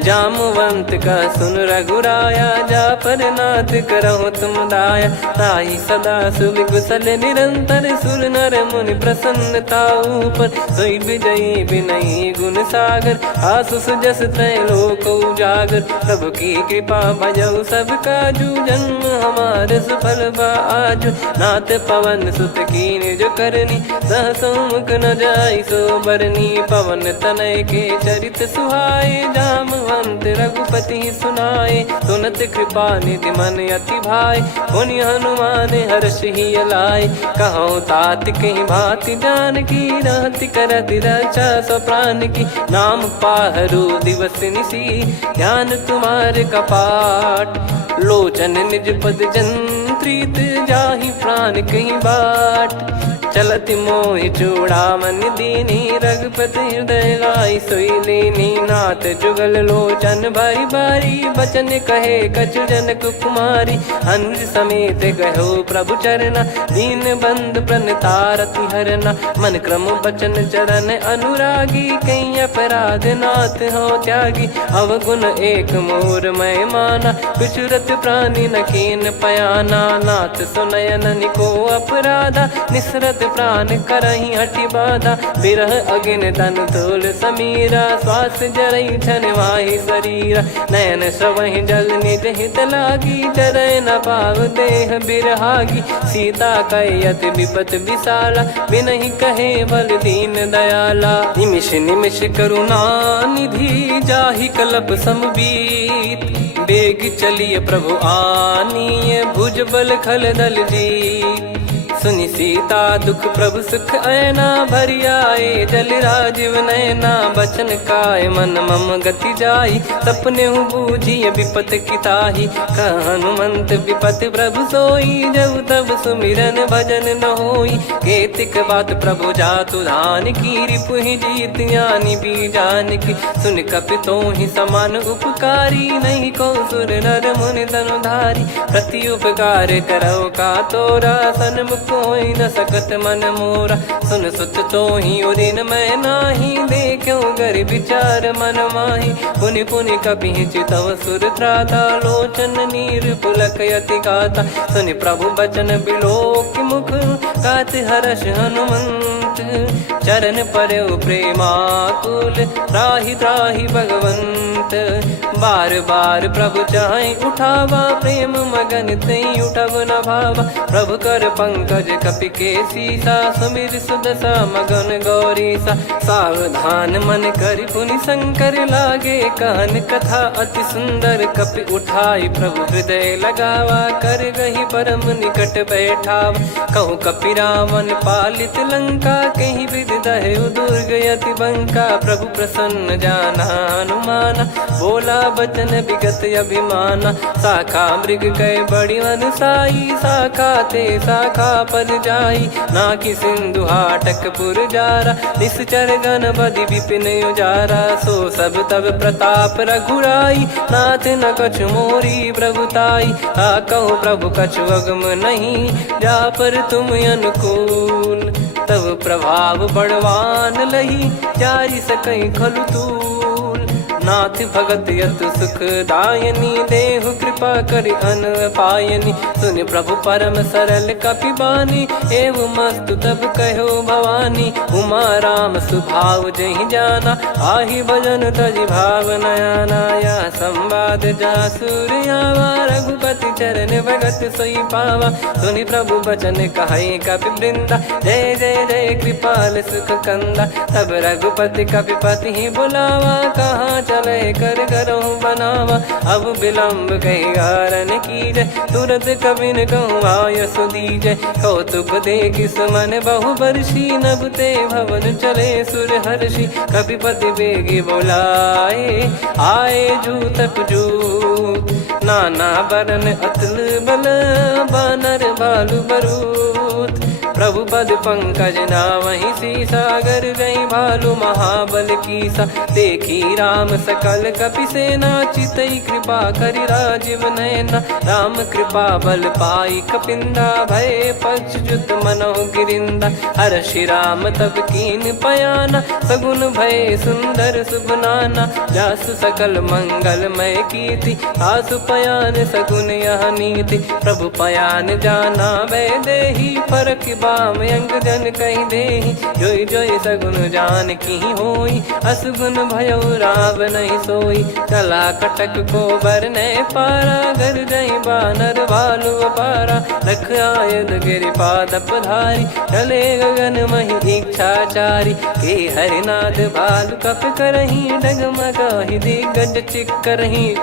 जामवंत का सुन रघुराया, जा पर नाथ करहु तुम दाया। ताहि सदा सुभि कुशल निरंतर, सुर नर मुनि प्रसन्नता ऊपर। सोई विजयी विनयी गुण सागर, आसुस जस त्रैलोक उजागर। प्रभु की कृपा भजऊ सब काजू, जन्म हमार सफल बा आजु। नाथ पवन सुत की निज करनी, सहसो मुख न जाई सो बरनी। पवन तनय के चरित सुहाए, जामवंत रघुपति सुनाए। सुनत कृपा निधि मन अति भाई, पुनि हनुमान हर्ष ही लाए। कहो तात कहीं भांति जानकी, रहति करति रक्षा सो प्राण की। नाम पाहरु दिवस निसी, ध्यान तुम्हारे कपाट। लोचन निज पद जंत्रित, जाहि प्राण कहीं बाट। चलति मोहि चूड़ामणि दीनी, रघुपति हृदय लाई सोई लीनी। नाथ जुगल लोचन बारी बारी, बचन कहे कछु जनक कुमारी। अनुज समेत गयो प्रभु चरना, दीन बंधु प्रणतारति हरना। मन क्रम बचन चरण अनुरागी, कहीं अपराध नाथ हो त्यागी। अवगुण एक मोर मैं माना, बिचुरत प्राणी न कीन पयाना। नाथ सुनयन निको अपराधा, निसरत प्राण करही हटि बाधा। बिरह अगिन तन तोल समीरा, श्वास जरई छन माही शरीरा। नयन श्रवहि जल निज हित लागी, चरय न पाव देह बिरहागी। सीता कयत विपत विशाला, बिनहि कहे बल दीन दयाला। निमिष निमिष करुणा निधि, जाहि कलप समबीत। बेग चलिए प्रभु आनीय, भुज बल खल दल जीत। सुनि सीता दुख प्रभु सुख ऐना, भरि आए जल राजीव नैना। बचन काय मन मम गति जाई, सपने हूँ बूझिए विपत किताही। हनुमंत विपत प्रभु सोई, जब तब सुमिरन भजन न होई। केतिक बात प्रभु जातु धान की, रिपुहि जीत ज्ञानी बीजान की। सुन कपि तोहि समान उपकारी, नहीं को सुर नर मुनि तनुधारी। प्रति उपकार करो का तोरा, सन्मुख कोई न सकत मन मोरा। सुन सुत तो ही उदिन मैं नाही, देखो गर विचार मन माही। पुनि पुनि कपि चितव सुर त्राता, लोचन नीर पुलक यति गाता। सुनि प्रभु बचन बिलोक मुख, गात हर्ष हनुमंत। चरण परउ प्रेमाकुल, त्राहि त्राहि भगवंत। बार बार प्रभु चाहि उठावा, प्रेम मगन तई उठब न भावा। प्रभु कर पंकज कपि के सीसा, सुमिर सुदशा मगन गौरीसा। सावधान मन करि पुनि शंकर लागे, कहन कथा अति सुंदर। कपि उठाई प्रभु हृदय लगावा, कर गही परम निकट बैठावा। कहूँ कपि रावण पालित लंका, कहीं विधि दहु दुर्ग यति बंका। प्रभु प्रसन्न जाना हनुमाना, बोला बचन विगत अभिमाना। शाखा मृग कह बड़ी अनुसाई, शाखा ते शाखा पर जाई। नाकि सिंधु हाटक पुर जारा, निश्चर गण बधि विपिन उजारा। सो सब तब प्रताप रघुराई, नाथ न कछु मोरी प्रभुताई। कहो प्रभु कछु अगम नहीं, जा पर तुम अनुकूल। तब प्रभाव बड़वान लही, जारी सकई खलु तूल। नाथ भगत यत सुख दायनी, देहु कृपा करि अन पायनी। सुन प्रभु परम सरल कपि बानी, एव मस्तु तब कहो भवानी। उमा राम सुभाव जहि जाना, आहि भजन तजि भाव नयाना। या संवाद जासुर आवा, रघुपति चरण भगत सोई पावा। सुनि प्रभु बचन कहे कपि वृंदा, जय जय जय कृपाल सुख कंदा। तब रघुपति कपिपति ही बुलावा, कहाँ चले कर करहु बनावा। अब विलम्ब कही कारण कीजय, तुरत कबिन कहूँ आय सुदीजय। कौतुक देखि सुमन बहु बरसी, नभ ते भवन चले सुर हर्षि। कपिपति बेगी बोलाए, आए जूतक जूत। नाना बरन अतुल बल, बानर भालु बरूत। प्रभु पद पंकज नावहि सीसा, गर गई भालु महाबल कीसा। देखी राम सकल कपि सेना, चितई कृपा करि राजीव नयना। राम कृपा बल पाई कपिंदा, भय पक्षजुत मनहु गिरिंदा। हर्षि राम तब कीन पयाना, सगुन भय सुंदर शुभ नाना। जासु सकल मंगलमय कीर्ति, आसु पयान सगुन यह नीति। प्रभु पयान जाना वै देहि, फरक बाम अंग जन कहि देहि। जोई जोई सगुन जान की होई, असगुन भयो राव नहीं सोई। चला कटक को बरने पारा, घर जई बानर भालु अपारा। लख आयन गिरिपाद पधारी, चले गगन महि इच्छाचारी। के हरिनाथ भालु कप करही, डगमगाहि दिग्गज चिक्करही।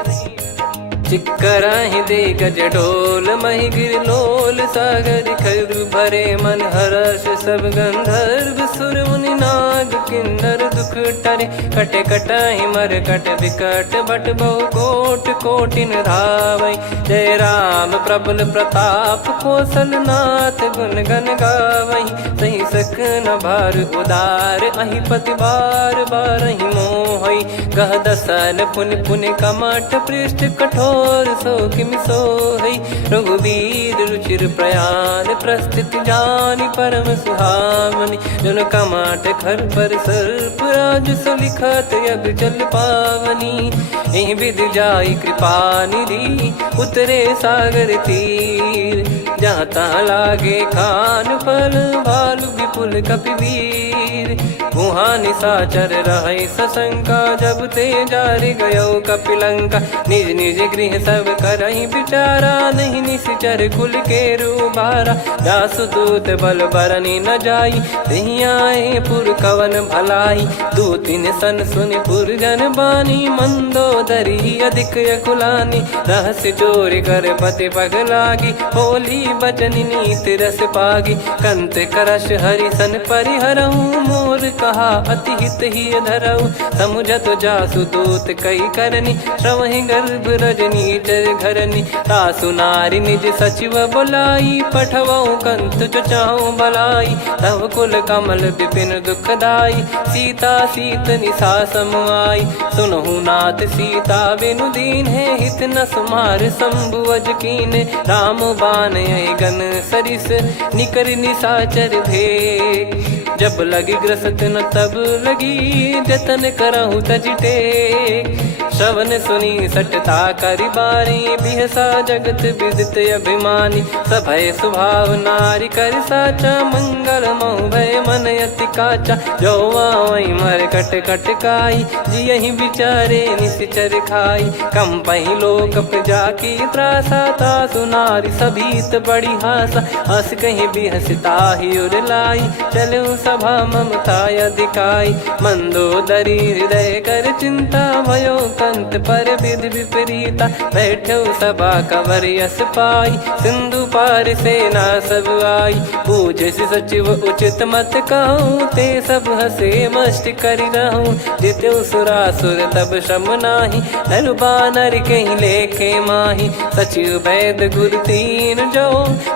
चिक्कराहि दिग्गज ढोल, महि गिर लोल। सागर खर भरे मन हर्ष, सब गंधर्व सुर मुनि नाग किन्नर दुख टरे। कटे कटाहि मरकट विकट, बट बहु कोट कोटिन धावै। जय राम प्रबल प्रताप, कौशल नाथ गुण गण गावै। सही सकन भार उदार, अहि पति बार बारहि मोहै। गह दसन पुनि पुनि कमठ, पृष्ठ कठोर सो किमि सोहै। रघुवीर रुचिर प्रयाण, प्रस्थित जानि परम सुहावनी। जन कमाट खर पर सर्प, राज सलिखत अब चल पावनी। एहि विधि जाई कृपा निधि, उतरे सागर तीर। जहाँ तहाँ लागे खान फल, भालु विपुल कपि वीर। वहाँ निशाचर रहै सशंका, जब ते जारि गयो कपिलंका। निज निज गृह सब करहि विचारा, नहीं निश्चर कुल के रूबारा। जासु दूत बल बरनी न जाई, तेहि आए पुर कवन भलाई। दूतिन सन सुनि पुर जन बानी, मंदोदरी अधिक अकुलानी। रहस्य चोरी कर पति पगलागी, होली बचन नीति रस पागी। कंत करश हरि सन परिहरहु, मोर कहा अति हित ही धरऊ। समुझत जासु दूत कई करनी, श्रवहि गर्भ रजनी चर घरनी। सासु नारी निज सचिव बुलाई, पठवऊ कंत जो चाहूं भलाई। तव कुल कमल विपिन दुखदाई, सीता सीत निशा समुआई। सुनहु नाथ सीता बिनु दीन है, हित न सुमार शंभु अज कीने। राम बान यही गन सरिस, निकर निशाचर भेग। जब लगी ग्रसत न तब लगी, जतन करहु तज टेक। श्रवण सुनी सटता करि बारी, बिहसा जगत विदित अभिमानी। सभय स्वभाव नारी कर साचा, मंगल मोह भय मन अति काचा। जो आवई मर कट कट काई, जियहि विचारे निश्चर खाई। कम पहि लोक प्रजा की त्रासा, तासु नारी सभीत बड़ी हासा। हस कहीं बिहसता ही उर लाई, चलऊ सभा ममता अधिकाई। मंदोदरी हृदय कर चिंता, भयो कंत पर विधि विपरीता। बैठो सभा कवर यस पाई, सिंधु पार सेना सब आई। पूजे सचिव उचित मत कहूँ, ते सब हसे मस्त करि रहूँ। जित्यु सुरासुर तब श्रम नाही, नर बानर कहीं लेखे माही। सचिव वैद गुरु तीन जो,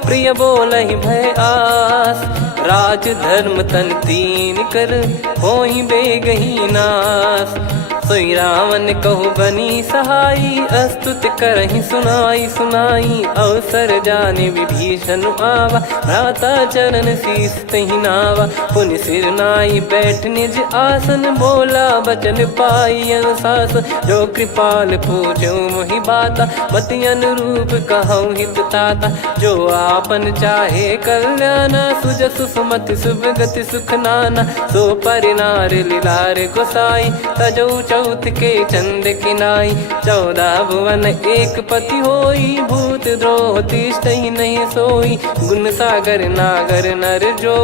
प्रिय बोलहि भय आस। राज धर्म तन तीन कर, होहि बेगहि नाश। सोई रावण कहु बनी सहाई, अस्तुत करहि सुनाई सुनाई। अवसर जाने विभीषण आवा, भ्राता चरण शीस तहि नावा। पुनि सिर नाई बैठ निज आसन, बोला बचन पाई अनुशासन। जो कृपाल पूछो मोहि बाता, मति अनुरूप कहूँ हित ताता। जो आपन चाहे कल्याणा, सुजसु सुमति शुभ गति सुख नाना। सो परिनार लीलार गोसाई, तजौ चौथ के चंद किनाई। 14 भुवन एक पति होई, भूत द्रोह तिष्ठहि नहीं सोई। गुण सागर नागर नर जो,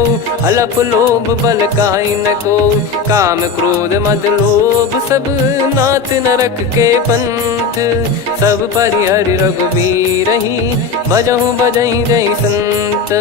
अलप लोभ बल काई न को। काम क्रोध मद लोभ सब, नाथ नरक के पंथ। सब परिहरि रघुबीर ही, भजहु भजहि जय संत।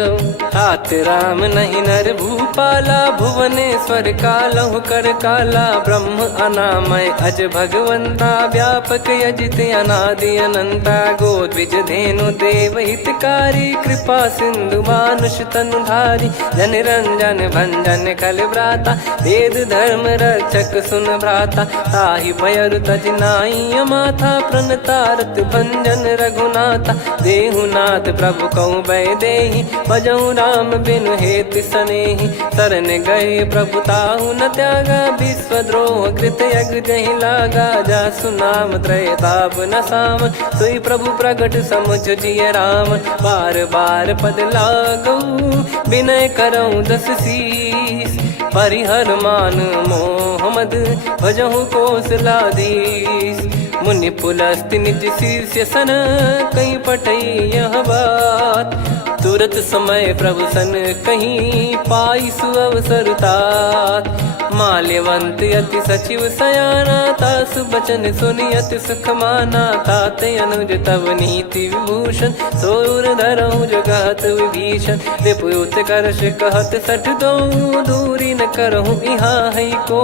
तात राम नहीं नर भूपाला, भुवनेश्वर कालहु कर काला। ब्रह्म अनामय अज भगवंता, व्यापक यजित अनादि अनंता। गोद्विज धेनु देव हितकारी, कृपा सिंधु मानुष तनुधारी। जन रंजन भंजन कल भ्राता, वेद धर्म रक्षक सुन भ्राता। ताहि भयरु तज नाई माथा, प्रणतारत भंजन रघुनाथा। देहुनाथ प्रभु कहु बै देहि, भजहु राम बिनु हेति सनेहि। शरण गए प्रभु ताहु न त्यागा, विश्वद्रोह कृत यज्ञ जहि लागा। जासु नाम त्रयताप न सावन, सोई प्रभु प्रगट समुझ जिय राम। बार बार पद लागऊ, विनय करऊँ दस शीस। परिहर मान मोह मद, भजहु कौशलाधीश। मुनि पुलस्त्य निज शीर्ष सन, कहीं पटई यह बात। तुरत समय प्रभु सन कहीं, पाई सुअवसर तात। माल्यवंत अति सचिव सयाना, तासु बचन सुनि अति सुख माना। ताते अनुज तव नीति विभूषण, सोर धरहु जगत विभीषण। रिपुत करश कहत सठ दो, दूरी न करहु यहाँ है को।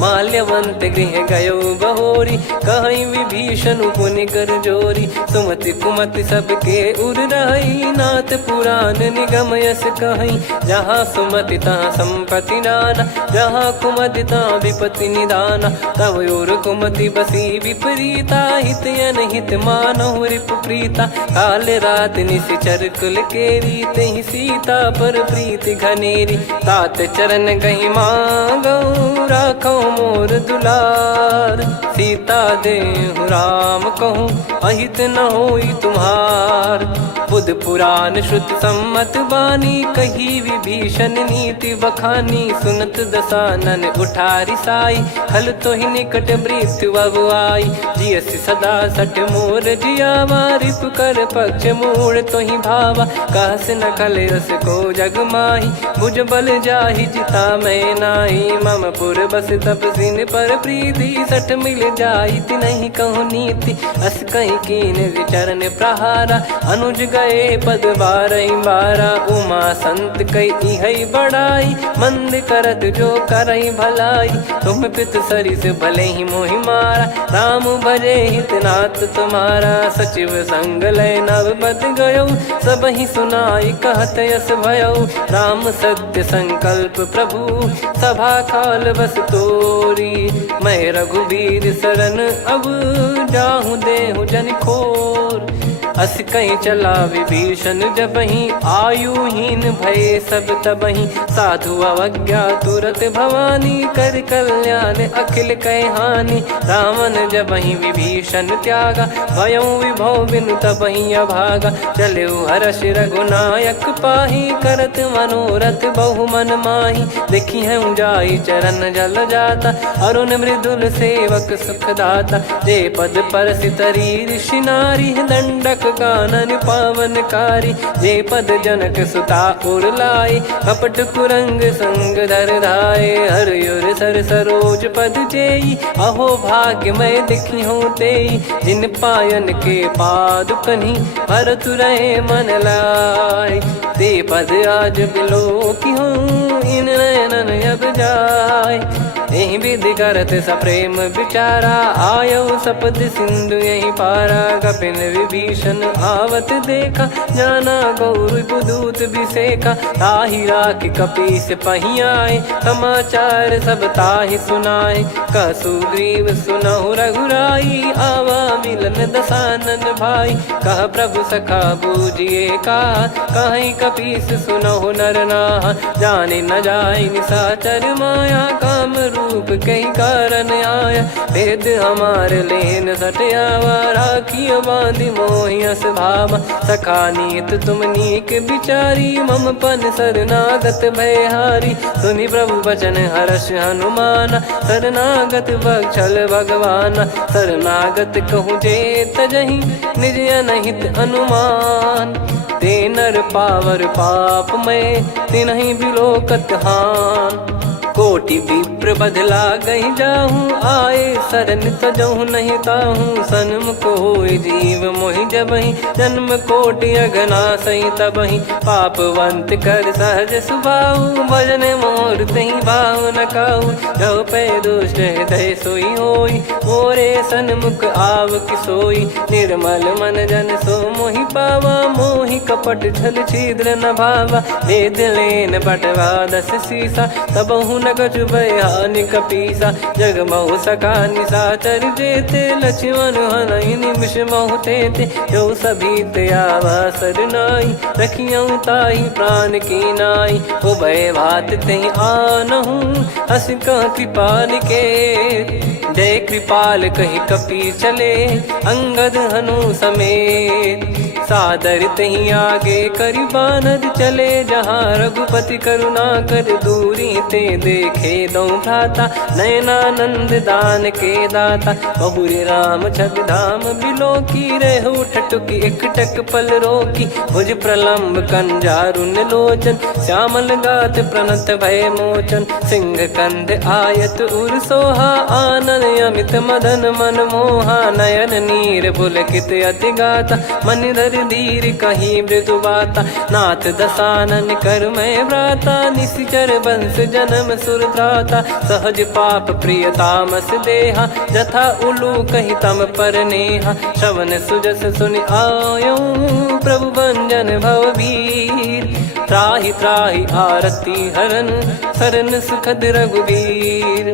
माल्यवंत गृह गयो बहोरी, कहीं विभीषण पुनि कर जोरी। सुमति कुमति सबके उर रही, नाथ पुराण निगम यस कहीं। जहाँ सुमति तहाँ संपत्ति नाना, जहाँ कुमति तहाँ विपत्ति निदाना। तव और कुमति बसी विपरीता, हित अनहित मानहु रिपु प्रीता। काल रात निशिचर कुल केरी, तेहि सीता पर प्रीति घनेरी। तात चरण गहि मांगऊ, राखो मोर दुलार। सीता देहु राम कहूँ, अहित न होई तुम्हार। बुध पुराण श्रुति सम्मत बानी, कही विभीषण नीति बखानी। सुनत दसानन उठारी साई, खल तो ही निकट मृत्यु अब आई। जियसि सदा सठ मोर जियावा, रिपु कर पक्ष मूड़ तो ही भावा। कहस न कलेस को जग माही, भुज बल जाहि जिता मैं नाई। मम पुर बस तपसिन पर प्रीति, सठ मिल जाई तिनहि कहु नीति। अस कहीं कीन विचरण प्रहारा, अनुज गए पद बारहि बारा। उमा संत कई है बड़ाई, मंद करत जो करई भलाई। तुम पित सरिस भले ही मोहि मारा, राम भजे हितनाथ तुम्हारा। सचिव संग लय नव बद गयो, सब ही सुनाई कहत यस भयो। राम सत्य संकल्प प्रभु, सभा काल बस तोरी। मैं रघुबीर शरण अब, जाहु देहु जन खोर। अस कहीं चला विभीषण जबहि, आयुहीन भय सब तबहि। साधु अवज्ञा तुरत भवानी, कर कल्याण अखिल कह हानि। रावण जबहि विभीषण त्यागा, भयउ विभव बिनु तबहि अभागा। चलऊ हर्ष रघुनायक पाहि, करत मनोरथ बहु मन माहि। देखी हूँ जाई चरण जल जाता, अरुण मृदुल सेवक सुखदाता। जे पद पर सितरी ऋषि नारी, दंडक कानन पावनकारी। जे पद जनक सुता उर लाए, कपट कुरंग संग धर धाये। हरियुर सर सरोज पद जेई, अहो भाग्य मैं दिखी हूँ तेई। जिन पायन के पादुकनि, भरत रहे मन लाय। ते पद आज बिलो की हूँ, इन नयनन अब जाय। यही विधि करत सप्रेम विचारा, आयो सपद सिंधु यही पारा। कपिन विभीषण आवत देखा, जाना गौर बुदूत बिसेखा। ताहि राखि कपीस पही आए, समाचार सब ताहि सुनाए। कह सुग्रीव सुनहु रघुराई, आवा मिलन दसानन भाई। कह प्रभु सखा बूझिए का, कहीं कपीस सुनहु नर नाहा। जाने न जाय निशाचर माया, काम रूप कई कारण आया। भेद हमारे लेन सटयावा, राखियो बांधि मोहियस भावा। सखा नीत तुम नीक बिचारी, मम पन शरणागत भयहारी। सुनि प्रभु वचन हर्ष हनुमाना, शरणागत बक्षल भगवाना। शरणागत कहूँ जे तजहि, निज अनहित अनुमान। ते नर पावर पाप में, तिन्हि बिलोकत हान। कोटि विप्र बदला गई जाहूँ, आए शरण तजहु नहीं ताहूँ। सन्मुख होय जीव मोहि जबहि, जन्म कोटि अघना सही तबहि। पापवंत कर सहज सुभाऊ, भजन मोर तहि भाव न काऊ। जो पै दुष्ट हृदय सोई होई, मोरे सन्मुख आव किसोई। निर्मल मन जन सो मोहि पावा, मोहि कपट छल छिद्र न भावा। भेद लेन बटवा दस सीसा, तबहु न कछु भयानि कपीसा। जग महु सखा निशाचर जेते, लक्ष्मण हनहि निमिष महु तेते। जो सभी ते आवा सरनाई, रखियऊँ ताहि प्राण की नाई। उभय भात तेहि आनहूँ, हस कह कृपाल के। जय कृपाल कहि कपी चले, अंगद हनु समेत। सादर तही आगे करि बानर चले, जहाँ रघुपति करुणा कर दूरी ते देखे दो भ्राता। नयनानंद दान के दाता, बहुरी राम छवि धाम बिलो की। रहु ठटुकी एकटक पल रोकी, भुज प्रलम्ब कंजारुन लोचन। श्यामल गात प्रणत भय मोचन, सिंह कंध आयत उर सोहा। आनन अमित मदन मन मोहा, नयन नीर पुलकित अति गाता। मन धर धीर कहीं मृदु बाता, नाथ दसानन कर मैं व्राता। निशिचर बंस जन्म सुर त्राता, सहज पाप प्रिय तामस देहा। जथा उलू कही तम पर नेहा, श्रवण सुजस सुनि आयो। प्रभु भंजन भवबीर, त्राहि त्राहि आरती हरन। शरण सुखद रघुवीर,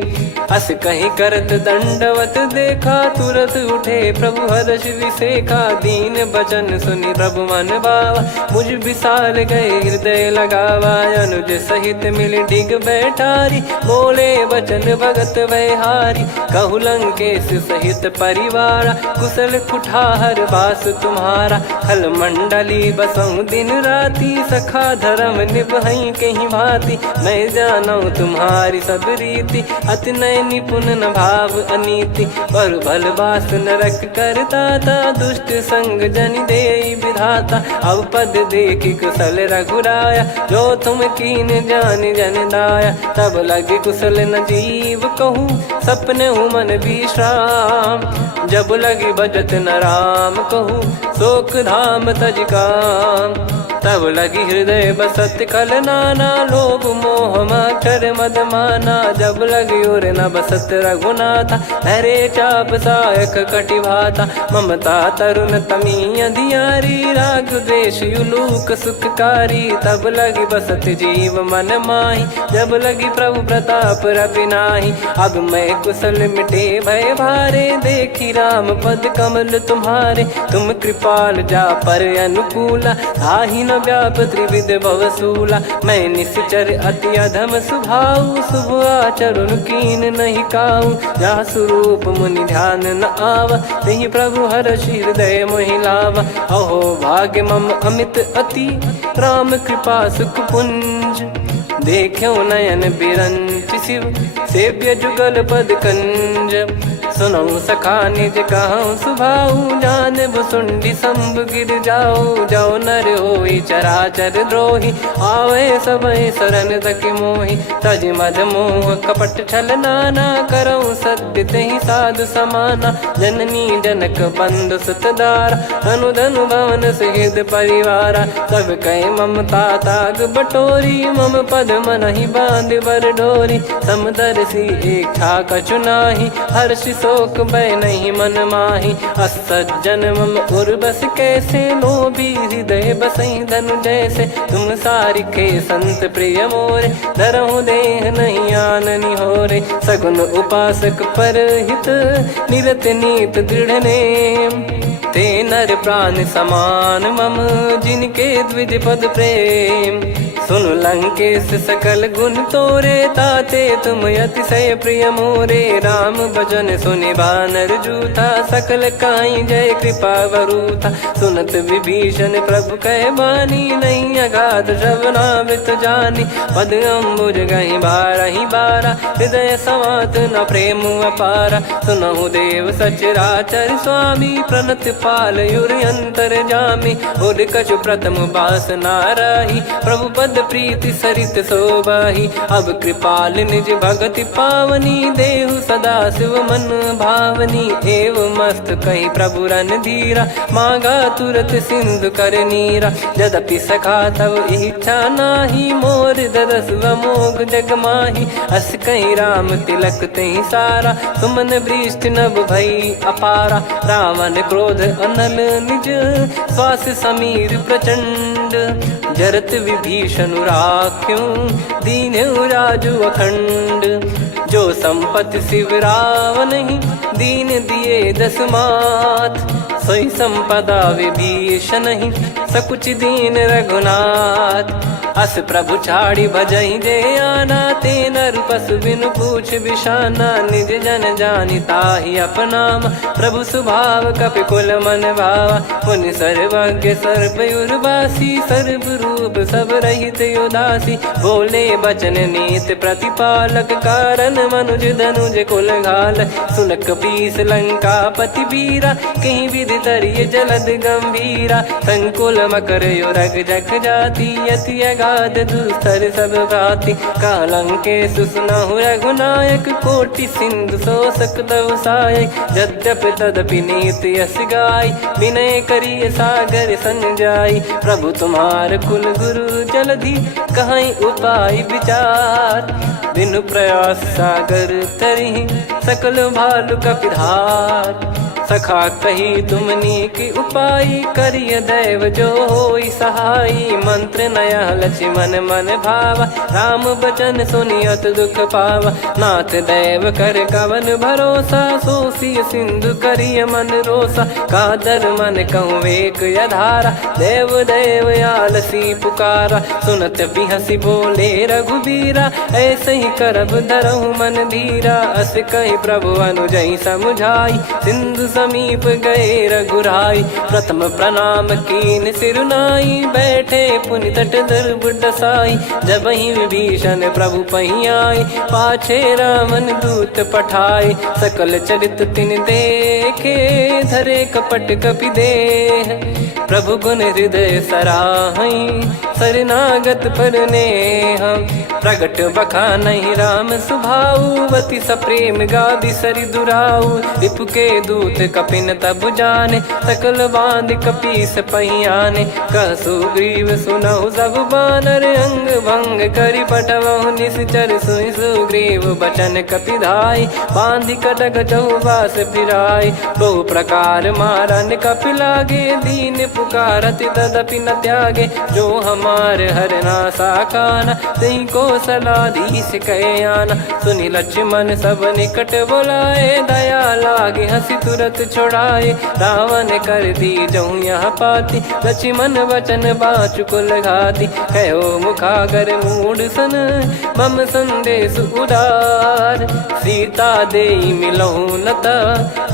अस कहीं करत दंडवत देखा। तुरत उठे प्रभु हर्ष विसेखा, दीन बचन सुनि प्रभु मन भावा। मुझ विशाल गए हृदय लगावा, अनुज सहित मिल डिग बैठारी। बोले बचन भगत भयहारी, कहु लंकेश सहित परिवारा। कुशल कुठार बास तुम्हारा, खल मंडली बसऊं दिन राती। सखा धर्म निभई कहीं भांति, मैं जानू तुम्हारी सब रीति। अति नय निपुण न भाव अनीति, पर भल बास नरक करताता। दुष्ट संग जन दे विधाता, अब पद देखी कुशल रघुराया। जो तुम कीन जान जन दाया, तब लगे कुशल न जीव कहूँ। सपने मन विश्राम, जब लगी बजत न राम कहूँ। शोक धाम तज काम, तब लगी हृदय बसत कल नाना। लोभ मोह मकर मद माना, जब लगी उर न बसत रघुनाथा। हरे चाप सायक कटि भाता, ममता तरुण तमी अधियारी। राग द्वेष युलूक सुखकारी, तब लगी बसत जीव मन माही। जब लगी प्रभु प्रताप रवि नाही, अब मैं कुशल मिटे भय भारे। देखी राम पद कमल तुम्हारे, तुम कृपाल जा पर अनुकूला। ताहि न व्याप त्रिविध भवसूला, मैं निश्चर अति अधम स्वभाव। शुभ आचरण कीन नहीं काऊ, जा स्वरूप मुनि ध्यान न आवा। तेहि प्रभु हर्षि हृदय मोहि लावा। अहो भाग्य मम अमित अति, राम कृपा सुख पुंज। देखो नयन बिरंच शिव, सेव्य जुगल पद कंज। सुनऊ सखा निज कहूँ सुभाऊ, जान भुसुंडी शंभ गिर जाओ। जाओ नर होई चराचर द्रोही, आवे सबय शरण तक मोहि। तज मद मोह कपट छल नाना, करऊँ सत्य तेहि साधु समाना। जननी जनक बंधु सुतदारा, धनु धनु भवन सहित परिवारा। सब कहे ममता ताग बटोरी, मम पद मनहि बांध बर डोरी। समदर्शी इच्छा कछु नाही, हर्षि शोक भय नहीं मन माही। असज्जन मम उर बस कैसे, लोभी हृदय बसई धनु जैसे। तुम सारिखे संत प्रिय मोरे, धरहु देह नहीं आननि होरे। सगुन उपासक पर हित, निरत नीत दृढ़ नेम। ते नर प्राण समान मम, जिनके द्विज पद प्रेम। सुन लंकेश सकल गुण तोरे, ताते तुम अतिशय प्रिय मोरे। राम भजन सुनि बानर जूथा, सकल काई जय कृपा वरूथा। सुनत विभीषण प्रभु कह बानी, नहीं अगाध श्रवणामृत जानी। पद अम्बुज गहि बारहि बारा, हृदय समात न प्रेम अपारा। सुनहु देव सचराचर स्वामी, प्रणत पाल युर अंतर जामी। उर कछु प्रथम बास नाराही, प्रभु पद प्रीति सरित शोभाही। अब कृपाल निज भगति पावनी, देहु सदा शिव मन भावनी। एव मस्त कही प्रभु रन धीरा, मांगा तुरत सिंधु कर नीरा। यद्यपि सखा तब इच्छा नाही, मोर दरस मोग जग माही। अस कहीं राम तिलक तही सारा, सुमन वृष्ट नभ भई अपारा। रावण क्रोध अनल निज, श्वास समीर प्रचंड। जरत विभीषण राख्यों, दीन्हु राजु अखंड। जो संपत्ति शिव रावण ही, दीन दिए दस मात। सोई संपदा विभीषण ही, सकुच दीन रघुनाथ। अस प्रभु छाड़ी भजहि जे आना, ते नर पशु बिनु पूछ बिशाना। निज जन जानि ताहि अपनामा, प्रभु स्वभाव कपि कुल मन भावा। मुनि सर्वज्ञ सर्व उर्वासी, सर्व रूप सब रहित उदासी। बोले बचन नीत प्रतिपालक, कारण मनुज धनुज कुल घाल। सुन कपीस लंका पति वीरा, कहीं विधि तरिय जलद गंभीरा। संकुल मकर युरग जग जाति, यति अगाध दुस्तर सब भांति। कालंकेश सुनहु रघुनायक, कोटि सिंधु शोषक तव सहायक। यद्यपि तदपि नीति यस गाय, विनय करिय सागर संजाई। प्रभु तुम्हार कुल गुरु जलधि, कहीं उपाय विचार। बिनु प्रयास सागर तरिहि, सकल भालु कपिधार। सखा कही तुमनी की उपाय, करिय दैव जो होई सहाई। मंत्र नया लक्ष्मण मन भावा, राम बचन सुनियत दुख पावा। नाथ दैव कर कवन भरोसा, सोसी सिंधु करिय मन रोसा। कादर मन कहूँ एक यधारा, देव देव आलसी पुकारा। सुनत बिहसी बोले रघुबीरा, ऐसे ही करब धरहु मन धीरा। अस कही प्रभु अनुजई समुझाई, सिंधु समीप गए रघुराई। प्रथम प्रणाम कीन सिरुनाई, बैठे पुनि तट दर्भ डसाई। जब ही विभीषण प्रभु पही आए, पाछे रावण दूत पठाए। सकल चरित तिन देखे, धरे कपट कपि देह। प्रभु गुण हृदय सराहई, शरणागत पर नेह। प्रगट बखानहि राम सुभाऊ, अति सप्रेम गादि सरि दुराऊ। रिपु के दूत कपिन तब जाने, सकल बांध कपीस पहियाने। कह सुग्रीव सुनहु सब बानर, अंग भंग करि पठवहु निश्चर। सुनि सुग्रीव बचन कपिधाई, बांधि कटक चौबास फिराई। बहु प्रकार मारन कपि लागे, दीन पुकारत तदपि न त्यागे। जो हमार हरना साकाना, तही को सलाधीश कहे आना। सुनि लक्ष्मण सब निकट बुलाए, दया लागे हंसी तुरत छुड़ाए। रावण कर दी जऊँ यहाँ पाती, लक्ष्मण वचन बाचु कुल घाती। कहो मुखागर मूढ़ सन, मम संदेश उदार। सीता देई मिलहु नता,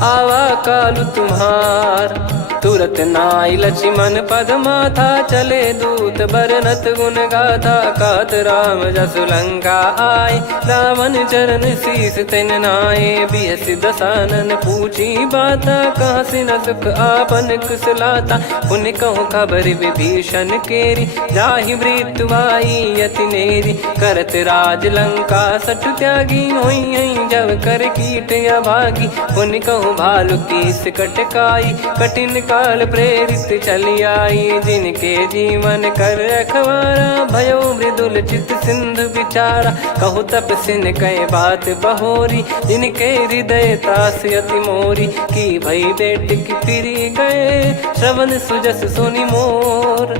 आवा कालु तुम्हार। तुरत नाई लक्ष्मण पद माथा, चले दूत बरनत गुण गाथा। कात राम जसु लंका आए, रावण चरण शीस तिन नाये। बिहस दसानन पूछी बाता, कहाँ से न सुख आपन कुशलाता। पुन कहूँ खबर विभीषण केरी, जाहि मृत्यु आई यति नेरी। करत राज लंका सठ त्यागी, होई जब कर कीट अभागी। पुन कहूँ भालु कीस कटकाई, कठिन काल प्रेरित चली आई। जिनके जीवन कर रखवारा, भयो मृदुल चित सिंधु विचारा। कहु तप सिन कह बात बहोरी, जिनके हृदय तास अति मोरी। की भई बेट की फिरी गए, श्रवण सुजस सुनि मोर।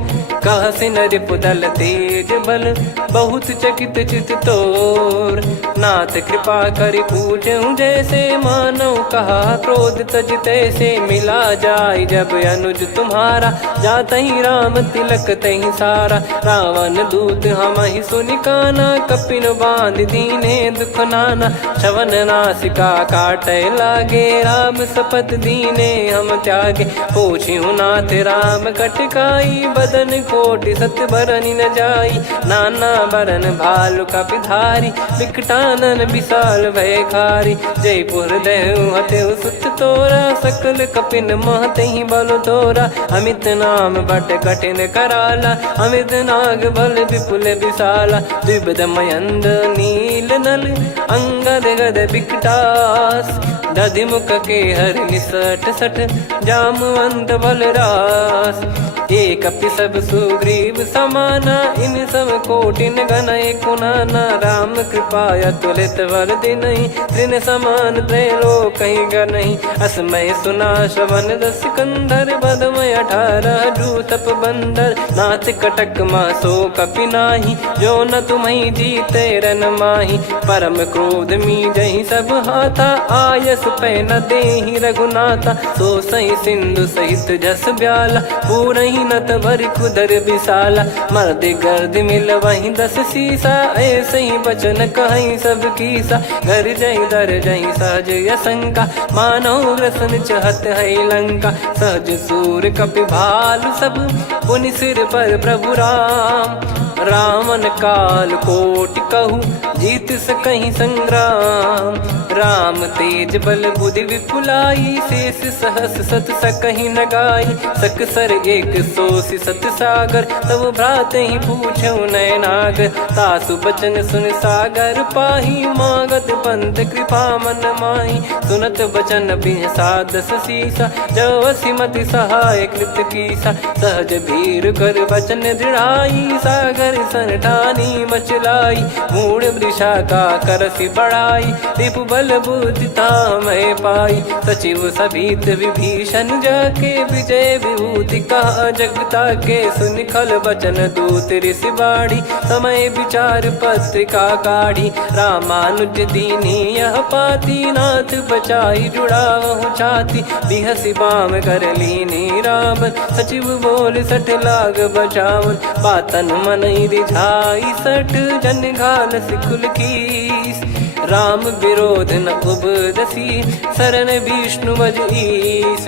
कह सिन रिपुदल तेज बल, बहुत चकित चित तोर। नाथ कृपा करि पूजऊं जैसे, मानव कहा क्रोध तज तैसे। मिला जाय जब अनुज तुम्हारा, जातहि राम तिलक तहि सारा। रावण दूत हमहि सुनि काना, कपिन बांध दीने दुख नाना। श्रवण नासिका काटै लागे, राम शपथ दीने हम त्यागे। पूछिहु नाथ राम कटकाई, बदन कोटि सत बरनि न जाई। नाना बरन भालु कपिधारी, विकटानन विशाल भयकारी। जयपुर देहु हतेउ सुत तोरा, सकल कपिन महतहि बल तोरा। अमित नाम बट कठिन कराला, अमित नाग बल विपुल विशाला। द्विविध मयंद नील नल, अंगद गद विकटास। दधिमुख के हर निसठ सठ, जामवंत बलरास। एक कपि सब सुग्रीव समाना, इन सब कोटिन गणय कुनाना। राम कृपा अतुलित बल दिनहि, तृण समान त्रैलोकहि गणहि। असमय सुना श्रवण दस कंधर, बदमय 18 जूतप बंदर। नाथ कटक मासो कपि नाही, जो न तुम्हि जीते रन माही। परम क्रोध मीजहि सब हाथा, आयस पै न देहि रघुनाथा। सो सही सिंधु सहित जस ब्याला, पूरहि नत भरि कुदर विशाला। मर्द गर्द मिल वहीं 10 सीसा, ऐसे ही बचन कहीं सब कीसा। घर जय दर जय सहज यसंका, मानव ग्रसन चहत है लंका। सहज सूर कपि भालु सब, पुनि सिर पर प्रभु राम। रावण काल कोटि कहु, जीत सकहि संग्राम। राम तेज बल बुद्धि विपुलाई, शेष सहस सत सकहि न गाई। सकसर एक सोसी सत सागर, तब भ्रात ही पूछऊ नयनागर। तासु बचन सुन सागर पाही, मागत पंथ कृपा मन माही। सुनत बचन बिहसा 10 सीसा, जो सिमति सहाय कृत कीसा। सहज भीर कर बचन दृढ़ाई, सागर सन ठानी मचलाई। मूढ़ वृषा का करसि बढ़ाई, रिपु बल बुद्धि तामय पाई। सचिव सभीत विभीषण जाके, विजय विभूति कहा जगता के। सुन खल बचन दूत ऋषि बाड़ी, समय विचार पत्रिका काढ़ी। रामानुज दीनी यह पाती, नाथ बचाई जुड़ावहु छाती। बिहसि बाम कर लीनी राम, सचिव बोल सठ लाग बचावन। बातन मन रिझाई सठ, जन घाल सिकुल कीस। राम विरोध न उपदसी, शरण विष्णु मज ईस।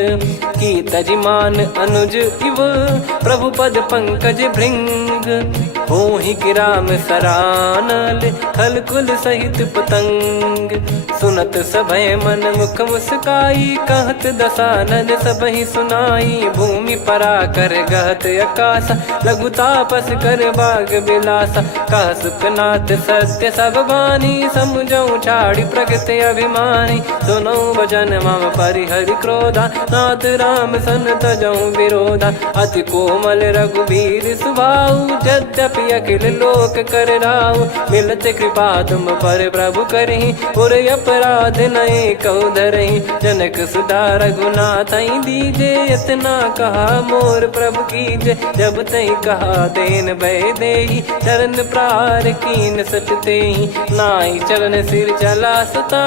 की तजिमान अनुज इव, प्रभु पद पंकज भृंग। होहि कि राम सरानल, खल कुल सहित पतंग। सुनत सभय मन मुख मुस्काई, कहत दसानन सबहि सुनाई। भूमि परा कर गहत आकाशा, लघु तापस कर बाग बिलासा। कह सुखनाथ सत्य सब बानी, समझौ छाड़ी प्रकृति अभिमानी। सुनो भजन मम परिहरि क्रोधा, नाथ राम सन तजौ विरोधा। अति कोमल रघुवीर सुभाऊ, यद्यपि अखिल लोक कर राऊ। मिलत कृपा तुम पर प्रभु करहि, पुर अपराध नए कौ धरहि। जनक सुधा रघुनाथ दीजे, इतना कहा मोर प्रभु कीजे। जब तई कहा देन भय देहि, चरण प्रार कीन सटतेहि। नाई चरण सिर चला सता,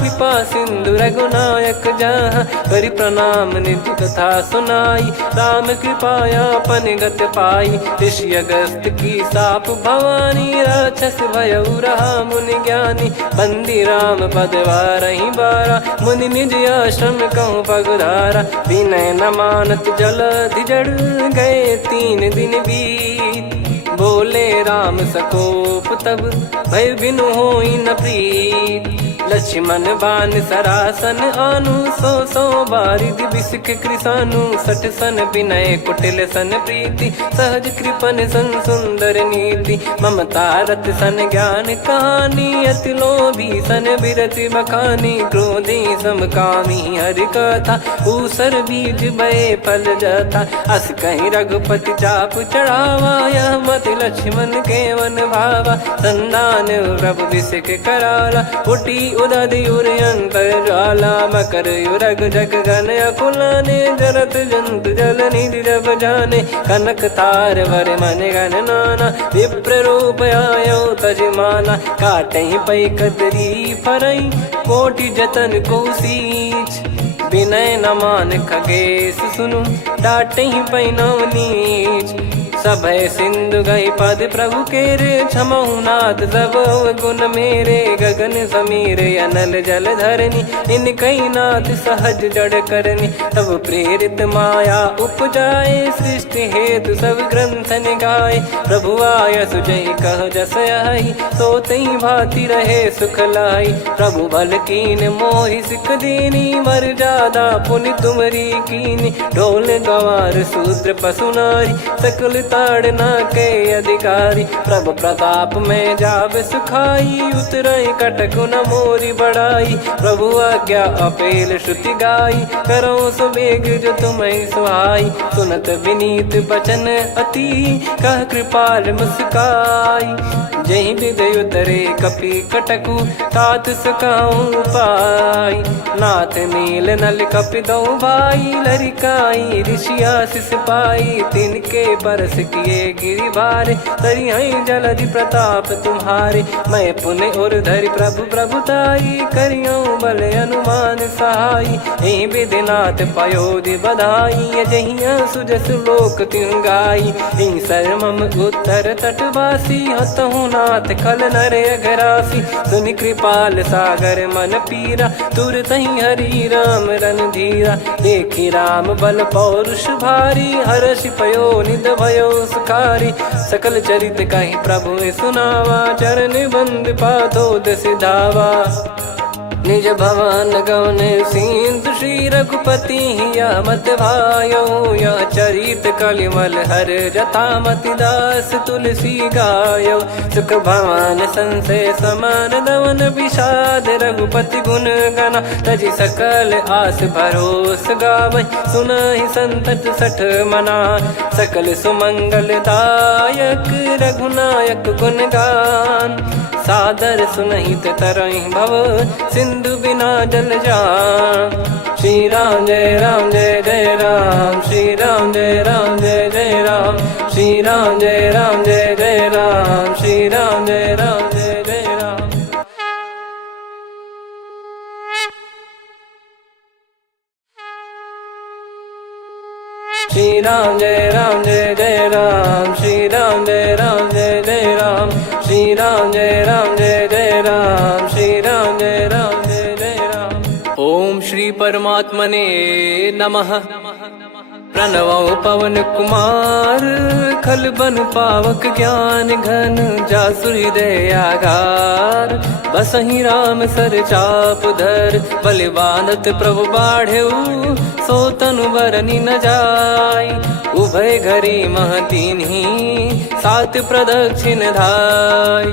कृपा सिंधु रघुनायक जहाँ। करि प्रणाम निधि कथा सुनाई, राम कृपाया अपन गत पाई। ऋषि अगस्त की साप भवानी, राक्षस भयउ रहा मुनि ज्ञानी। बंदी राम पद वारहि बारा, मुनि निज आश्रम कहूँ पगधारा। विनय न मानत जलधि जड़, गए 3 दिन बीत। बोले राम सकोप तब, भय बिनु होई न प्रीत। लक्ष्मण बान सरासन आनु, 100 बारिधि बिसक कृसानु। 60 सन विनय कुटिल सन प्रीति, सहज कृपन सन सुंदर नीति। ममता रत सन ज्ञान कहानी, अति लोभी सन बिरति बखानी। क्रोधी समकामी हरि कथा, ऊसर बीज भय फल जथा। अस कहीं रघुपति चाप चढ़ावा, यह मत लक्ष्मण के वन भावा। संदान प्रभु बिसक कराला, उठी उदधि उर्यंतर ज्वाला मकर युरग जग गण अकुलाने जरत जंत जल निधि जब जाने कनक तार वर मन गण नाना विप्र रूप आयो तजमाना काटे पै कदरी फरई कोटि जतन को सींच विनय न मान खगेश सुनु डाटे पै नव नीच सभय सिंधु गई पद प्रभु केरे क्षमहु नाथ सब गुण मेरे गगन समीर अनल जल धरनी इन कई नाथ सहज जड़ करनी तब प्रेरित माया उपजाए सृष्टि हेतु सब ग्रंथ गाए प्रभु आय सुजय कह जस आई सो तई भांति रहे सुख लाई प्रभु बल कीन मोहि सिख दीनी मर जादा पुनि तुमरी कीनी ढोल गवार शूद्र पशु नारी सकल ताड़ना के अधिकारी प्रभु प्रताप में जाब सुखाई उतरई कटक न मोरी बढ़ाई प्रभु आज्ञा अपेल श्रुति गाई करो सो बेग जो तुम्हें सुहाई सुनत विनीत बचन अति कह कृपाल मुस्काई जही विदय उतरे कपि कटकु तात सकाऊं पाई नाथ नील नल कपि दो भाई लरिकाई ऋषि आशीष पाई तिनके परस किए गिरि भारे तरिहई जलधि प्रताप तुम्हारे मैं पुण्य और धरि प्रभु प्रभुताई करियो बल अनुमान सहाई यही विधिनाथ पयोधि बधाई जहिया सुजस लोक तिहु गाई यही सरमम उत्तर तटवासी हतहु नाथ खल नर अघरासी सुनि कृपाल सागर मन पीरा तुरत ही हरि राम रन धीरा देखी राम बल पौरुष भारी हर्ष पयो निध भयो सुखारी सकल चरित कहि प्रभु सुनावा चरण बंद पाथोद सिधावा निज भवन गवन सिंधु श्री रघुपति या मत भायो या चरित कलिमल हर जथा मति दास तुलसी गायो सुख भवन संशय समान दवन विषाद रघुपति गुण गना तजि सकल आस भरोस गावै सुनहि संतत सठ मना सकल सुमंगल दायक रघुनायक गुण गान सादर सुनहित तरहि भव सिंधु बिना जल जान श्री राम जय जय राम श्री राम जय जय राम श्री राम जय जय राम श्री राम जय जय राम श्री राम जय जय राम श्री राम जय जय राम श्री राम जय जय राम श्री राम जय जय राम। ओम श्री परमात्मने नमः। प्रणवो पवन कुमार खल बन पावक ज्ञान घन जासु हृदय आगार बसहि राम सर चाप धर बलि बांधत प्रभु बाढ़ेऊ सो तनु बरनि न जाय उभय घरी महतीन्ही सात प्रदक्षिण धाय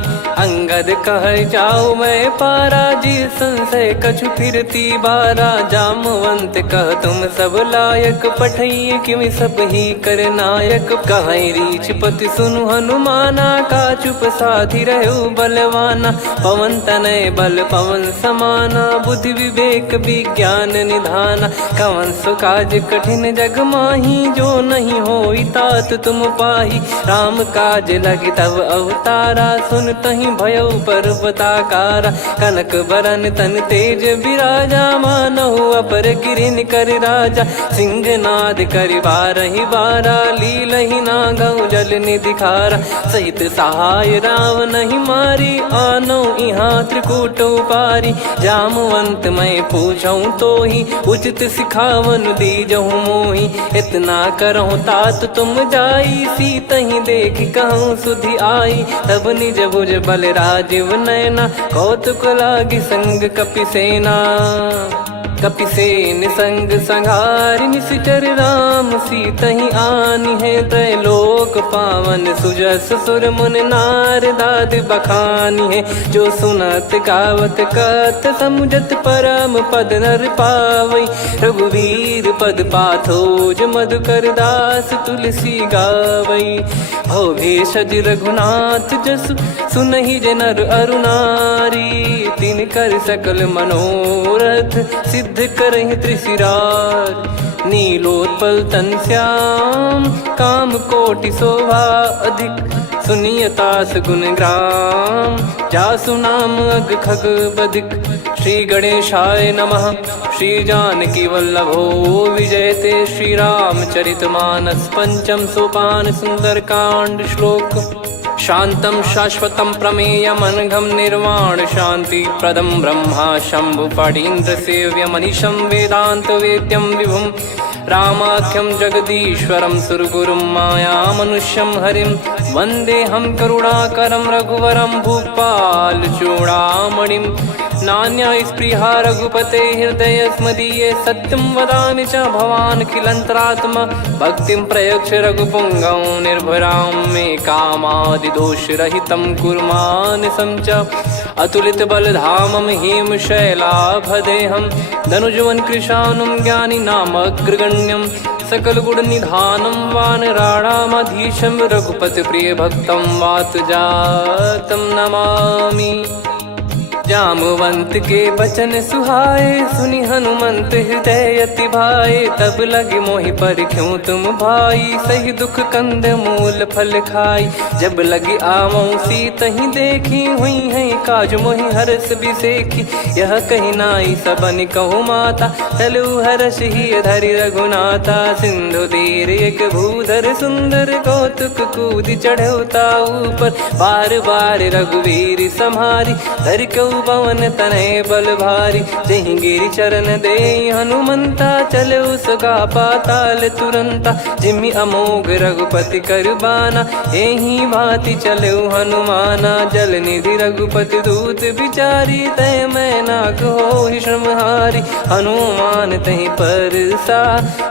अंगद कह जाऊ मैं पारा जी संशय कछु फिरती बारा जामवंत कह तुम सब लायक पठई किमि सब ही कर नायक कहीं रीछ पति सुनु हनुमाना का चुप साधि रहु बलवाना पवन तनय बल पवन समाना बुद्धि विवेक विज्ञान निधाना कवन सो काज कठिन जग माही जो नहीं होई तात तुम पाही राम काज लगी तब अवतारा सुन तहीं भयो पर्वताकारा कनक बरन तन तेज विराजा मानहु अपर गिरिन कर राजा सिंहनाद करि बारहि बारा लीलहि नागौ जल निधि खारा सहित सहाय राव नहीं मारी आनो इहाँ त्रिकूट उपारी जामवंत मैं पूछऊं तो ही उचित सिखावन दीजहु मोही इतना करहु तात तुम जाई सीत ही देख कहूँ सुधि आई तब निज भुज बल राजीव नैना कौतुक लागी संग कपि सेना कपिसेन संग संघारि निशिचर राम सीतहि आनी है त्रैलोक पावन सुजस सुर मुन नार दाद बखानी है। जो सुनत गावत कथ समुझत परम पद नर पावई रघुवीर पद पाथोज मधुकर दास तुलसी गावई। भव भेषज रघुनाथ जसु सुनहि जे नर अरु नारी तिन कर सकल मनोरथ सिद्ध करहि त्रिशिरार। नीलोत्पल तन श्याम काम कोटि शोभा अधिक सुनियतास गुण ग्राम जासु नाम अग खग बदिक। श्री गणेशाय नमः। श्री जानकी वल्लभो विजयते श्री रामचरितमानस। पंचम सोपान सुंदरकांड श्लोक। शांतं शाश्वतं प्रमेयमनघं निर्वाण शांति प्रदं ब्रह्मा शंभु फणीन्द्र सेव्यमनिशं वेदांत वेद्यं विभुं रामाख्यं जगदीश्वरं सुरगुरुं मायामनुष्यं हरिं वन्देऽहं करुणाकरं रघुवरं भूपाल चूडामणिं। नान्या स्पृहा रघुपते हृदय स्मदीये सत्यं वदामि च भवान् खिलन्तरात्मा भक्तिं प्रयच्छ रघुपुङ्गं निर्भरां मे कामादिदोषरहितं कुर्मानसं च अतुलित बलधामं हेमशैलाभदेहं धनुजवन् कृशानुं ज्ञानिनामग्रगण्यं सकल गुण निधानं वानराणामधीशं रघुपति प्रिय भक्तं वातजातं नमामि। जामवंत के बचन सुहाए सुनि हनुमंत हृदय अति भाए तब लगे मोहि पर क्यों तुम भाई सही दुख कंद मूल फल खाई। जब लगी आवऊं सीतहि देखी हुई है काज मोहि हरस बिसेखी यह कही नाई सबन कहु माता चलु हरष ही धरि रघुनाथा। सिंधु तीर एक भूधर सुंदर कौतुक कूद चढ़ौता ऊपर बार बार रघुवीर सम्हारी धरि कऊ पवन तनय बल भारी। जहि गिरि चरण दे हनुमंता चले उसका पाताल तुरंता जिमि अमोघ रघुपति कर बाना एहि भांति चले हनुमाना। जल निधि रघुपति दूत बिचारी तय मैं नाक हो श्रमहारी हनुमान तहि परसा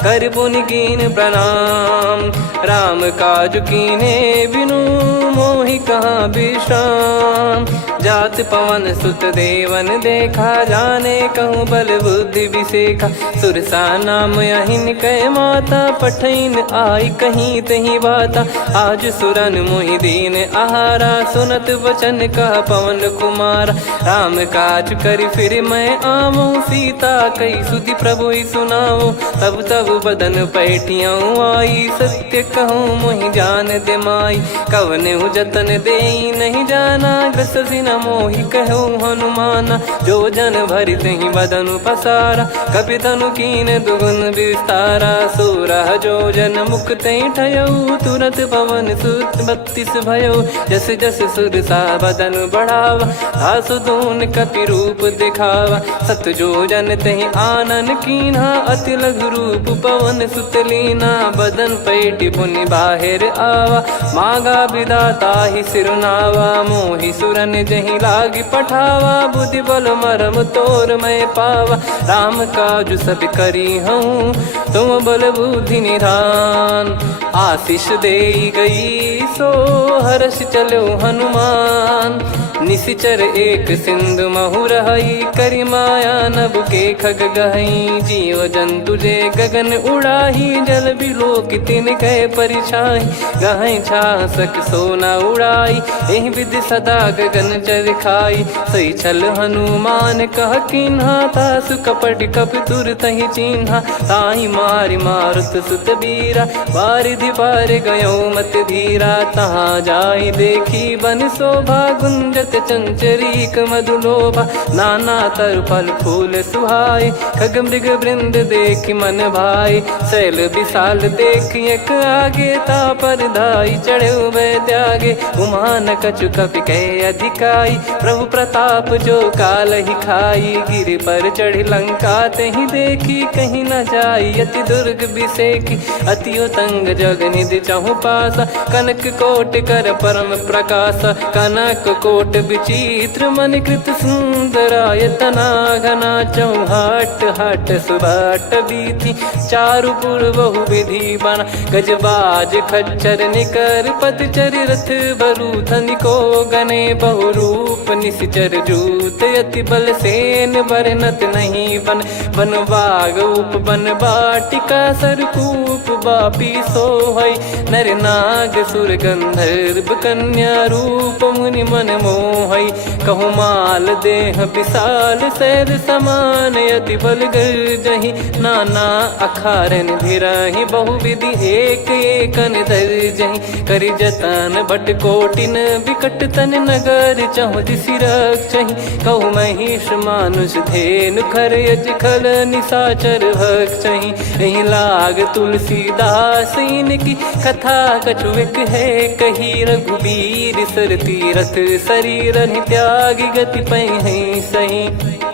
कर पुनि कीन प्रणाम। राम काज कीने बिनु मोहि कहाँ विश्राम जात पवन सुत देवन देखा जाने कहूँ बल बुद्धि विसेखा। सुरसा नाम अहिन कै माता पठैन आई कहीं तही बाता आज सुरन मोहि दीन आहारा सुनत वचन कह पवन कुमारा। राम काज कर फिर मैं आवऊं सीता कई सुधि प्रभु ही सुनाओ तब तब बदन पैठियाँ आई सत्य कहूँ मोहि जान दे माई। कवन जतन दे नहीं जाना ग्रसि न मोहि कहो हनुमाना। जो जन भरित ही बदनु पसारा कपि तनु कीन दुगुन विस्तारा। सोरह जो जन मुक्त ठयऊ तुरंत पवन सुत 32 भयो जस जस सुरसा बदन बढ़ावा आसु दून कपि रूप दिखावा। सत जो जन तहि आनन कीन्हा अति लघु रूप पवन सुत लीना बदन पैटि पुनि बाहिर आवा मागा विदाता ही सिरनावा। मोहि सुरन जहि लागी पठावा बुद्धि बल मरम तोर मैं पावा। राम काज सब करी हूँ तुम बल बुद्धि निधान आशीष दे गई सो हर्ष चलो हनुमान। निशिचर एक सिंधु महु रहई करि माया नभ के खग गहई। जीव जंतु जे गगन उड़ाही जल बिलो तिन गए परिछाई गहई छासक सोना उड़ाई एहि विधि सदा गगन चर खाई। सही छल हनुमान कह किन्हा तासु कपट कप तुर तहि चिन्हा ताहि मारि मारुत सुत बीरा बारिधि पार गयो मत धीरा। तहाँ जाई देखी बन शोभा गुंजत चंचरीक मधुलोभा नाना तर फल फूल सुहाई। खग मृग वृंद देख मन भाई शैल विशाल देख एक आगे ता पर धाई चढ़े वै त्यागे उमान कछु कपि कह अधिकारी। गाई, प्रभु प्रताप जो काल ही खाई। गिर पर चढ़ी लंका ते ही देखी, कहीं न जाई अति दुर्ग बिसेकी। अति उतंग जग निधि चहु पासा, कनक कोट कर परम प्रकाश। कनक कोट विचित्र मन कृत सुंदराय, तना घना चौहाट हाट सुबाट बीथी। चारु पुर बहु विधि बना, गजबाज खच्चर निकर पतचर रथ बरु। धनिको गने बहु रूप निश्चर जूत, अति बल सेन बरनत नहीं बन। बन बाग उप बन बाटिका, सरकूप बापी सोहई। नर नाग सुर गंधर्व कन्या, रूप मुनि मन मोहई। कहु माल देह विशाल, सैद समान अति बल गर्जहि। नाना अखारन भिराहि, बहु विधि एक एकन दर्जहि। करि जतन भट कोटिन, विकट तन नगर चहु दिसि रक्षहि। कहु महिष मानुष धेनु, खर यज खल निशाचर भक्षहि। एहि लाग तुलसीदास इनकी, कथा कछुक है कही। रघुबीर सर तीरथ शरीर त्यागी, गति पहि सही।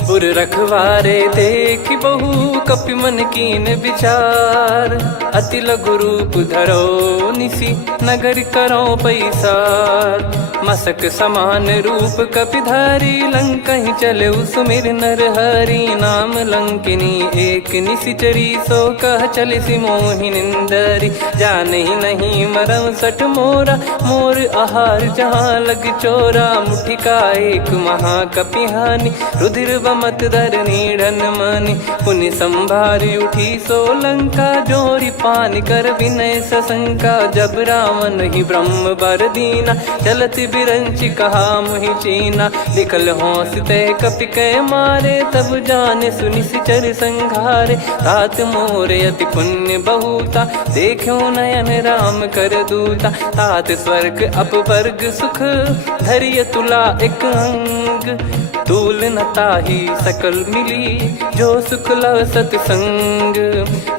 पुर रखवारे देखि बहु, कपि मन कीन विचार। अति लघु रूप धरो निसी, नगर करो पैसार। मसक समान रूप कपिधारी, लंकहि चले सुमिर नर हरि। नाम लंकिनी एक निशिचरी, सो कह चलिसि मोहि निंदरी। जानहि नहीं मरम सठ मोरा, मोर आहार जहाँ लग चोरा। मुठिका एक महाकपिहानि, रुधिर बमत धरनी ढन मानि। पुनि संभारी उठी सो लंका, जोरी पान कर विनय सशंका। जब रावण ही ब्रह्म बर दीना, चलत बिरंचि कहा मुहि चीना। लिखल होंस ते कपि कै मारे, तब जाने सुनि सिचर संघारे। तात मोर अति पुण्य बहुता, देखो नयन राम कर दूता। तात स्वर्ग अपवर्ग सुख, धैर्य तुला एक अंग। तूल न ताहि सकल मिली, जो सुख लव सतसंग।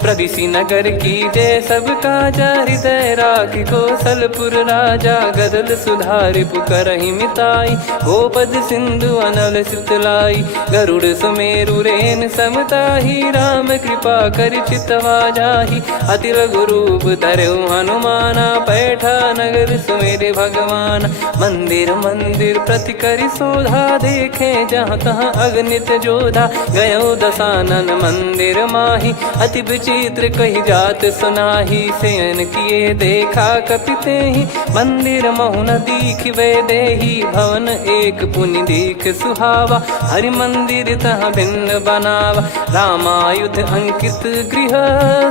प्रदिशि नगर की जय सब काजा, हृदय राखि कौशलपुर राजा। गदल सुधारि पुकारहि मिताई, गोपद सिंधु अनल सितलाई। गरुड़ सुमेरु रेन समताहि, राम कृपा कर चितवा जाहि। अति लघु रूप धरऊ हनुमाना, पैठा नगर सुमेरे भगवान। मंदिर मंदिर प्रति करि शोधा, देखे जहाँ तहाँ अगणित जोधा। गयो दशानन मंदिर माही, अति विचित्र कही जात सुनाही। शयन किए देखा कपिते ही, मंदिर महु न दीख वे देही। भवन एक पुनि दीख सुहावा, हरि मंदिर तहाँ भिन्न बनावा। रामायुध अंकित गृह,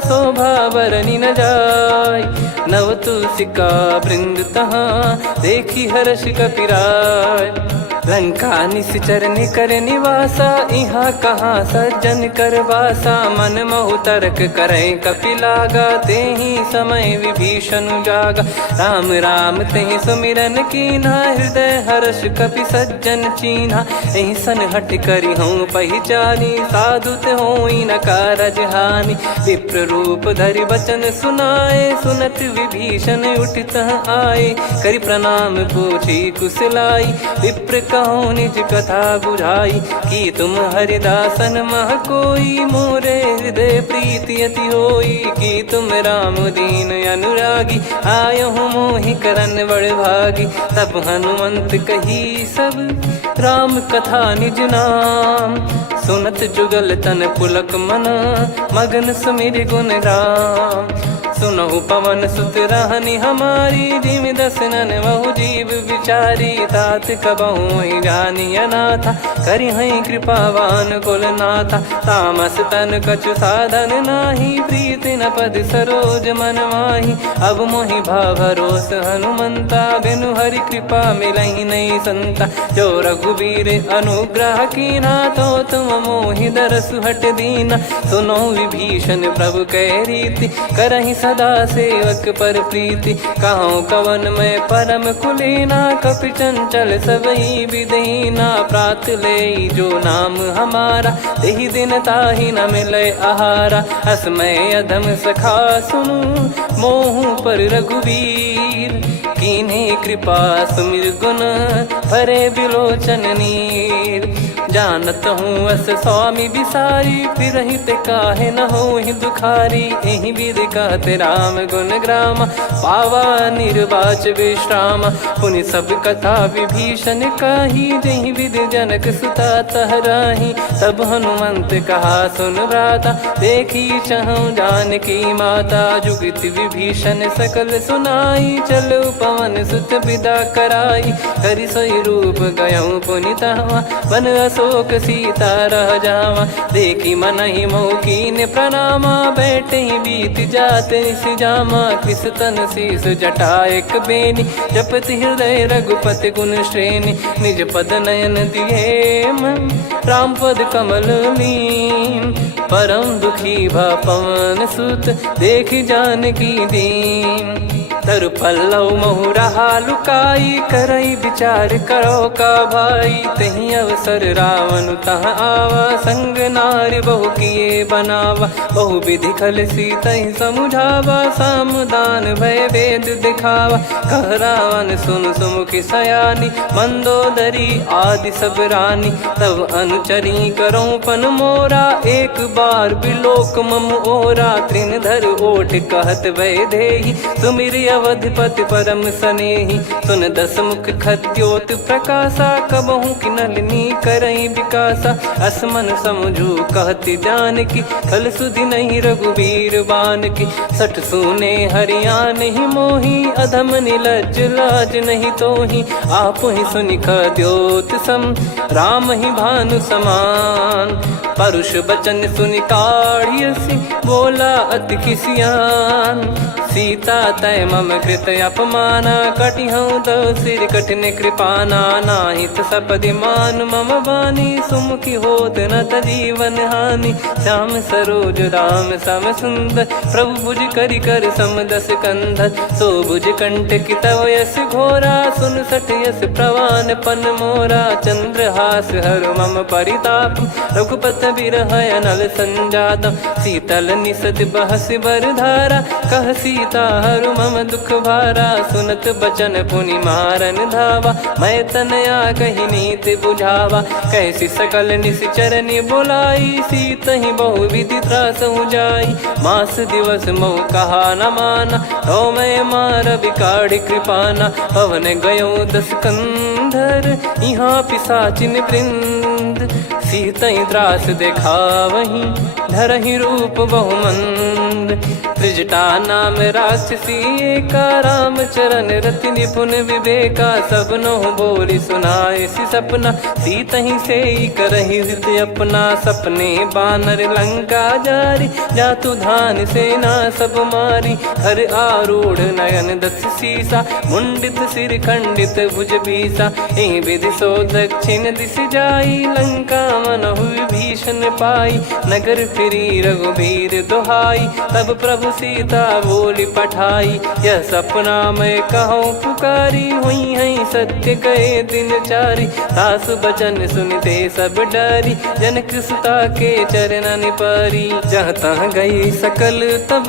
शोभा बरनि न जाय। नव तुलसिका वृंद तहाँ, देखी हर्ष कपिराय। लंका निश्चर निकर निवासा, इहाँ कहाँ सज्जन कर वासा। मन महु तर्क करे कपिलागा, तेहि समय विभीषण जागा। राम राम तेहि सुमिरन कीन्हा, हृदय हर्ष कपि सज्जन चीन्हा। एहि सन हट करि हूँ पहिचानी, साधु ते होई न कारज हानि। विप्र रूप धरि बचन सुनाए, सुनत विभीषण उठित आए। करि प्रणाम पूछी कुशलाई, विप्र कहो निज कथा बुझाई। कि तुम हरिदासन मह कोई, मोरे हृदय प्रीति अति होई। कि तुम राम दीन अनुरागी, आयो हूँ मोहि करन बड़ भागी। तब हनुमंत कही सब, राम कथा निज नाम। सुनत जुगल तन पुलक मना, मगन सुमिर गुण राम। सुनहु पवन सुत रहनी हमारी, जिम दसनन बहु जीव विचारी। तात कबहु जानी अनाथा, करि हई कृपावान कुल नाथा। तामस तन कछु साधन नाही, प्रीति न पद सरोज मन माही। अब मोहि भावरोस हनुमंता, बिनु हरि कृपा मिलहि नहीं संता। जो रघुबीर अनुग्रह कीना, तो तुम मोहि दरसु हट दीना। सुनो विभीषण प्रभु कै रीति, करहि सदा सेवक पर प्रीति, कहूँ कवन में परम कुलीना, कपि चंचल सबही विदहीना, प्रात ले जो नाम हमारा, तेहि दिन ताहि न मिले आहारा, असमय अधम सखा सुनु, मोहु पर रघुवीर, कीन्हे कृपा सुमिर गुण, भरे बिलोचन नीर, जानत हूँ अस स्वामी बिसारी, फिर हित काहे न हो ही दुखारी, एहि विधि कहते राम गुण ग्राम, पावा निर्वाच विश्राम, पुनि सब कथा विभीषण काही, जहि विधि जनक सुता तहराही, तब हनुमंत कहा सुन भ्राता, देखी चहु जानकी माता, जुगति विभीषण सकल सुनाई, चलो पवन सुत विदा कराई, करि सोई रूप गयऊँ पुनि तहवा, बन अशोक सीता रह जावा, देखी मनहि मौकीन प्रणामा, बैठे ही बीत जात निस जामा, कृस तन शीस जटा एक बेनी, जपति हृदय रघुपति गुण श्रेणी, निज पद नयन दिए मन, राम पद कमल लीन, परम दुखी भा पवन सुत, देखि जानकी दीन, तरु पल्लव महु रहा लुकाई, करई विचार करो का भाई, तही अवसर रावण तह आवा, संग नारी बहु किए बनावा, बहु विधि खल सीतहि समुझावा, सामदान भय वेद दिखावा, कह रावण सुन सुमुखि सयानी, मंदोदरी आदि सब रानी, तब अनुचरी करो पन मोरा, एक बार बिलोक मम ओरा, तृण धर ओठ कहत भय देहि, सुमिर अवधपति परम सनेहि, सुन दस मुख खद्योत प्रकाशा, कबहु कि नलिनी करई विकासा, असमन समझू कहति जानकी, खल सुधि नहीं रघुबीर बान की, सठ सुने हरियाण ही मोही, अधम निलज्ज लाज नहीं तोही, आप ही सुनि खद्योत सम, राम ही भानु समान, परुष बचन सुनि काढ़ियसि, बोला अति किसियान, सीता तय मम कृत अपमाना, कटिहऊँ तो सिर कठिन कृपाना, नाहित सपदि मान मम बानी, सुमुखी होत न जीवन हानि, श्याम सरोज राम सम सुंदर, प्रभु भुज करि कर सम दस कंधर, सो भुज कंठ की तव यस घोरा, सुन सठ यस प्रवान पन मोरा, चंद्रहास हर मम परिताप, रघुपत बिरह अनल संजात, शीतल निसत बहस बर धारा, कह सीता हर मम दुख भारा, सुनत बचन पुनि मारन धावा, मैं तनया कही नीति बुझावा, कैसी सकल निश्चर बुलाई, सीतहि बहु विधि त्रासहु जाई, मास दिवस मऊ कहा न माना, तो मैं मार बिकाढ़ कृपाना, पवन गयो दस कंधर, यहाँ पिशाचिन वृंद, सीतहि त्रास देखावहीं, धरहि रूप बहुमंद, त्रिजटा नाम राक्षसी एका, राम चरण रति निपुण विवेका, सब नोह बोली सुनाए सि सपना, सीतहि से करहि हृद अपना, सपने बानर लंका जारी, जातु धान सेना सब मारी, हर आरूढ़ नयन दस सीसा, मुंडित सिर खंडित भुज बीसा, एहि विधि सो दक्षिण दिश जाई, लंका मनहु विभीषण पाई, नगर फिरी रघुबीर दुहाई, तब प्रभु सीता बोली पठाई, यह सपना मैं कहूँ पुकारी, हुई है सत्य कहे दिन चारी, सास बचन सुनते सब डरी, जनक सुता के चरण पारी, जहाँ तहाँ गई सकल तब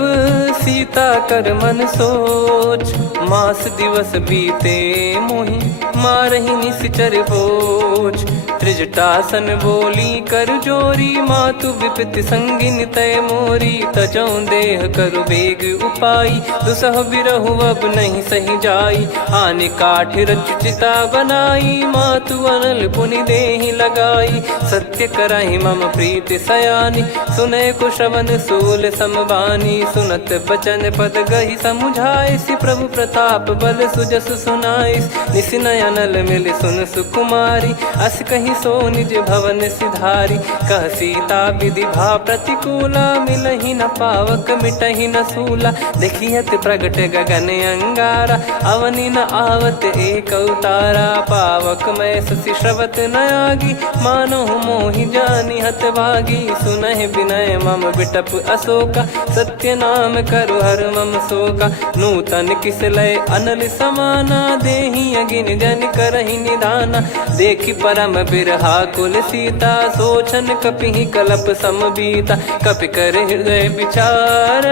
सीता कर मन सोच, मास दिवस बीते मोहि मारहि निश्चर बोझ, त्रिजटासन बोली कर जोरी, मातु विपित संगिन तय मोरी, तजौ देह करु बेग उपाई, दुसह बिरहु अब नहीं सही जाई, आने काठ रचिता बनाई, मातु अनल पुनि देहि लगाई, सत्य करहि मम प्रीति सयानी, सुनय को श्रवण सूल समबानी, सुनत बचन पद गहि समुझाई, सि प्रभु प्रताप बल सुजस सुनाई, निसिनय अनल मिल सुन सुकुमारी, अस कहि नहीं सो निज भवन सिधारी। कह सीता विधि भा प्रतिकूला, मिलहि न पावक मिटहि न सूला। देखियत प्रगट गगन अंगारा, अवनि न आवत एक अवतारा। पावक मैं शशि श्रवत न आगी, मानो मोहि जानि हत भागी। सुनहि विनय मम बिटप अशोका, सत्य नाम करु हर मम शोका। नूतन किस लय अनल समाना, देहि अगिन जन करहि निधाना। देखि परम बिरहा कुल सीता, सोचन कपिहि कलप समबीता। कपि कर हृदय विचार,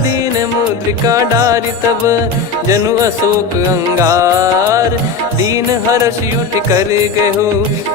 दीन मुद्रिका डारि तब जनु अशोक अंगार। दीन हर्ष उठ कर गहु,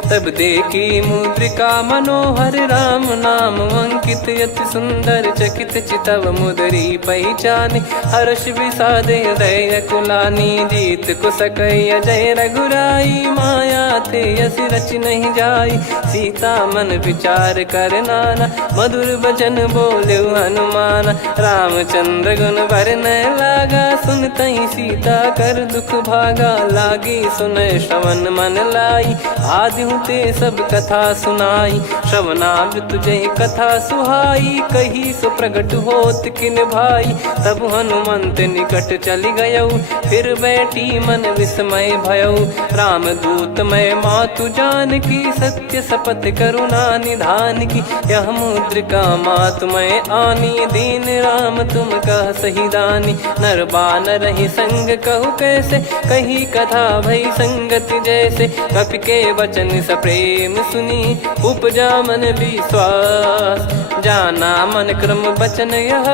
तब देखी मुद्रिका मनोहर। राम नाम अंकित अति सुंदर, चकित चितव मुदरी पहचाने। हर्ष विषाद हृदय कुलानी, जीत को सकय जय रघुराई। माया थे यस रच नहीं जाई, सीता मन विचार कर नाना। मधुर बचन बोले हनुमान, रामचंद्र गुण वरन लागा। सुनतहि सीता कर दुख भागा, लागी सुनय श्रवण मन लाई। आदि ते सब कथा सुनाई, श्रवणामृत जय कथा सुहाई। कही सो प्रगट होत किन भाई, तब हनुमंत निकट चली गयौ। फिर बैठी मन विस्मय भयौ, राम दूत मैं मातु जान की। सत्य शपथ करुणा निधान की, यह मुद्रिका मातु मैं आनी। दीन राम तुम कह सही दानी, नर बानर ही संग कहु कैसे। कही कथा भई संगति जैसे, कपि के वचन सप्रेम सुनी। उपजा मन विश्वास, जाना मन क्रम बचन यह।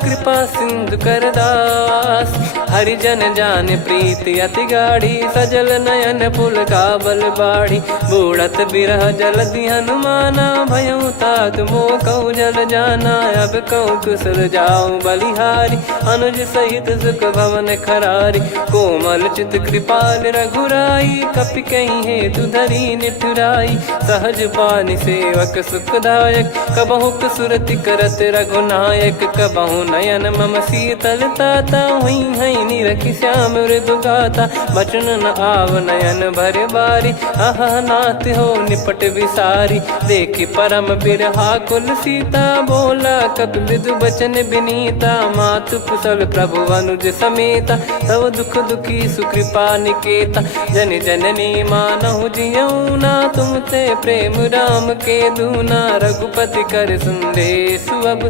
कृपा सिंधु कर दास, हरिजन जान प्रीति अति गाढ़ी। सजल नयन पुल काबल बाढ़ी, बूढ़त बिरह जलधि हनुमाना। भयउ तात मोह कहु जल जाना, अब कहु कुशल जाऊं बलिहारी। अनुज सहित सुख भवन खरारी, कोमल चित कृपाल रघुराई। कपि कहीं हेतु धरी निठुराई, सहज पानि सेवक सुखदायक। कबहु सुरति करत रघुनायक, कबहु नयन मम शीतल ताता। हुई है निरखि श्याम मृदु गाता, बचन न आव नयन भर बारी। आह नाथ हो निपट विसारी, देखि परम बिरहा कुल सीता। बोला कपि विदु बचन बिनीता, मातु कुशल प्रभु अनुज समेता। तव दुख दुखी सुकृपा निकेता, जन जननी मानहु जियऊ ना। तुम ते प्रेम राम के दूना, रघुपति कर संदेशु अब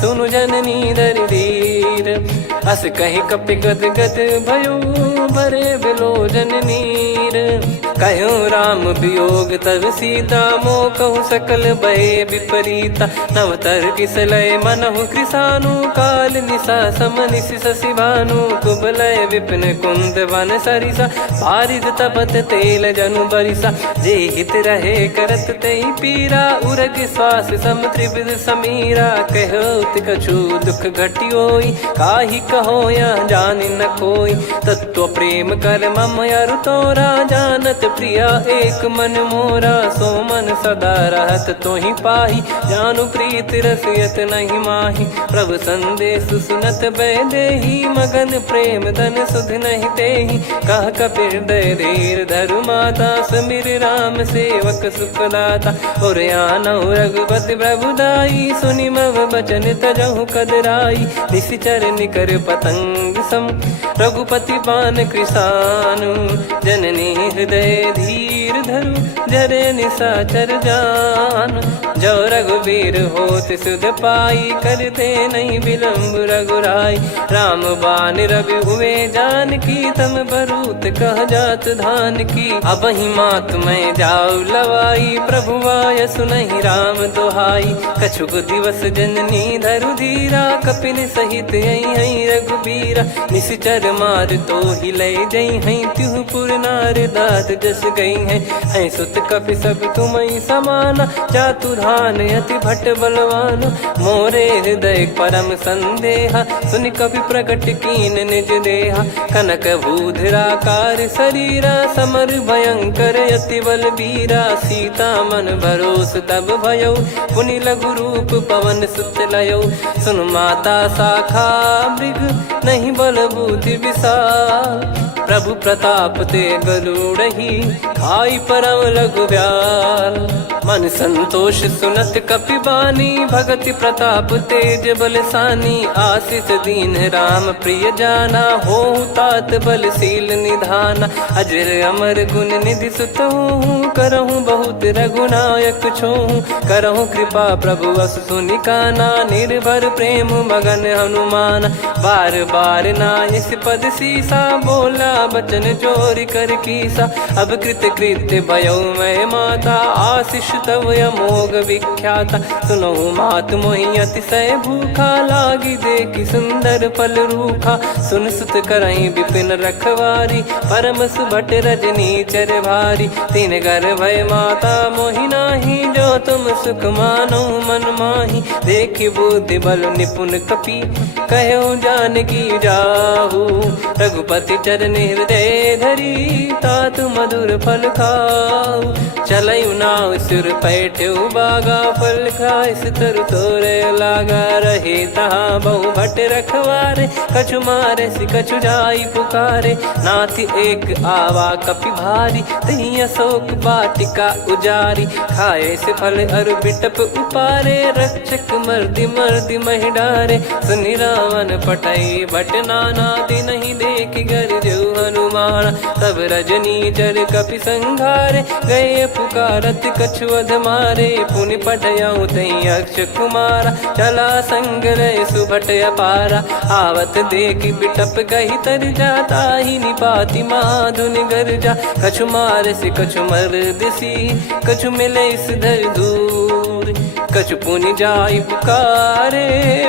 सुनु जननी दर धीर। अस कहि कपि गद गद भयो, भरे विलोचन नीर। कहूँ राम वियोग तब सीता, मोह कहूँ सकल भय विपरीता। नवतर किसलय मनहु कृसानु, काल निशा समनिश शशि भानु। कुबलय विपिन कुंद वन सरिसा, पारिद तपत तेल जनु बरिसा। जे हित रहे करत तेहि पीरा, उरग श्वास सम त्रिविध समीरा। कहो कछु दुख घटियोई, काहि कहो या जानि न कोई। तत्व प्रेम कर मम अरु तोरा, जानत प्रिया एक मन मोरा। सो मन सदा रहत तोहि पाही, जानु प्रीत रसियत नहीं माही। प्रभु संदेश सुनत बैदेही, मगन प्रेम धन सुध नहीं तेहि। कह कपि हृदय धीर धरु माता, समिर राम सेवक सुखदाता। और आनहु रघुपति प्रभुदाई, सुनि मम बचन तजहु कदराई। निशिचर निकर पतंग सम, रघुपति पान कृसानु। जननी हृदय धीर धरु, जरे निशाचर जान। जो रघुबीर होत सुध पाई, करते नहीं विलम्ब रघुराई। राम बान रवि हुए जानकी, तम बरूत कह जात धान की। अब ही मात मैं जाऊ लवाई, प्रभु आय सुनहि राम दोहाई। कछुक दिवस जननी धरु धीरा, कपिन सहित यही रघुबीरा। निशिचर मार तो ही ले जई हैं, त्युह पुर नार दात जस गई हैं। सुत कपि सब तुमहि समाना, जातु धान अति भट बलवान। मोरे हृदय परम संदेहा, सुनि कपि प्रकट कीन निज देहा। कनक भूधराकार शरीरा, समर भयंकर अति बलबीरा। सीता मन भरोस तब भयौ, पुनि लघु रूप पवन सुत लयौ। सुन माता शाखा मृग, नहीं बल बुद्धि विशाल। प्रभु प्रताप ते गरुड़ही खाई परम लघु ब्याल। मन संतोष सुनत कपि बानी भगति प्रताप तेज बलसानी। आशीष दीन राम प्रिय जाना हो तात बलशील निधाना। अजर अमर गुण निधि सुत हूँ करहूँ बहुत रघुनायक छोहूँ। करहूँ कृपा प्रभु अस सुनिकाना निर्भर प्रेम मगन हनुमान। बार बार नायस पद सीसा बोला बचन चोरी कर कीसा। अब कृत कृत्य भयो मैं माता आशीष तव अमोघ विख्याता। सुनो मात मोहि अतिशय भूखा लागी देखी सुंदर फल रूखा। सुन सुत करई विपिन रखवारी परम सुभट रजनी चर भारी। तीन घर भय माता मोहि नाही जो तुम सुख मानो मन माही। देखी बुद्धि बल निपुण कपि कहो जानकी जाहू। रघुपति चरण हृदय धरी तात मधुर फल खाऊ। चलऊ नाव सिर पैठ्यू बागा फल खाइस तरु तोरे लागा। रहे तहाँ बहु भट रखवारे कछु मारे सि कछु जाई पुकारे। नाथ एक आवा कपि भारी तही अशोक वाटिका उजारी। खाए से फल अरु बिटप उपारे रक्षक मर्दि मर्दि महि डारे। सुनि रावण पटई भट नाना तिनहि देख गर जो हनुमान। तब रजनी चर कपि संघारे गए पुकारत कछु अध मारे। पुनि पटयऊ तई अक्ष कुमारा चला संग रहे सुभट अपारा। आवत देखी बिटप गही तर जाता ही निपाति माधुनि गर्जा। कछु मार से कछु मर दिसी कछु मिले इस धर दूर। कछु पुनि जाई पुकारे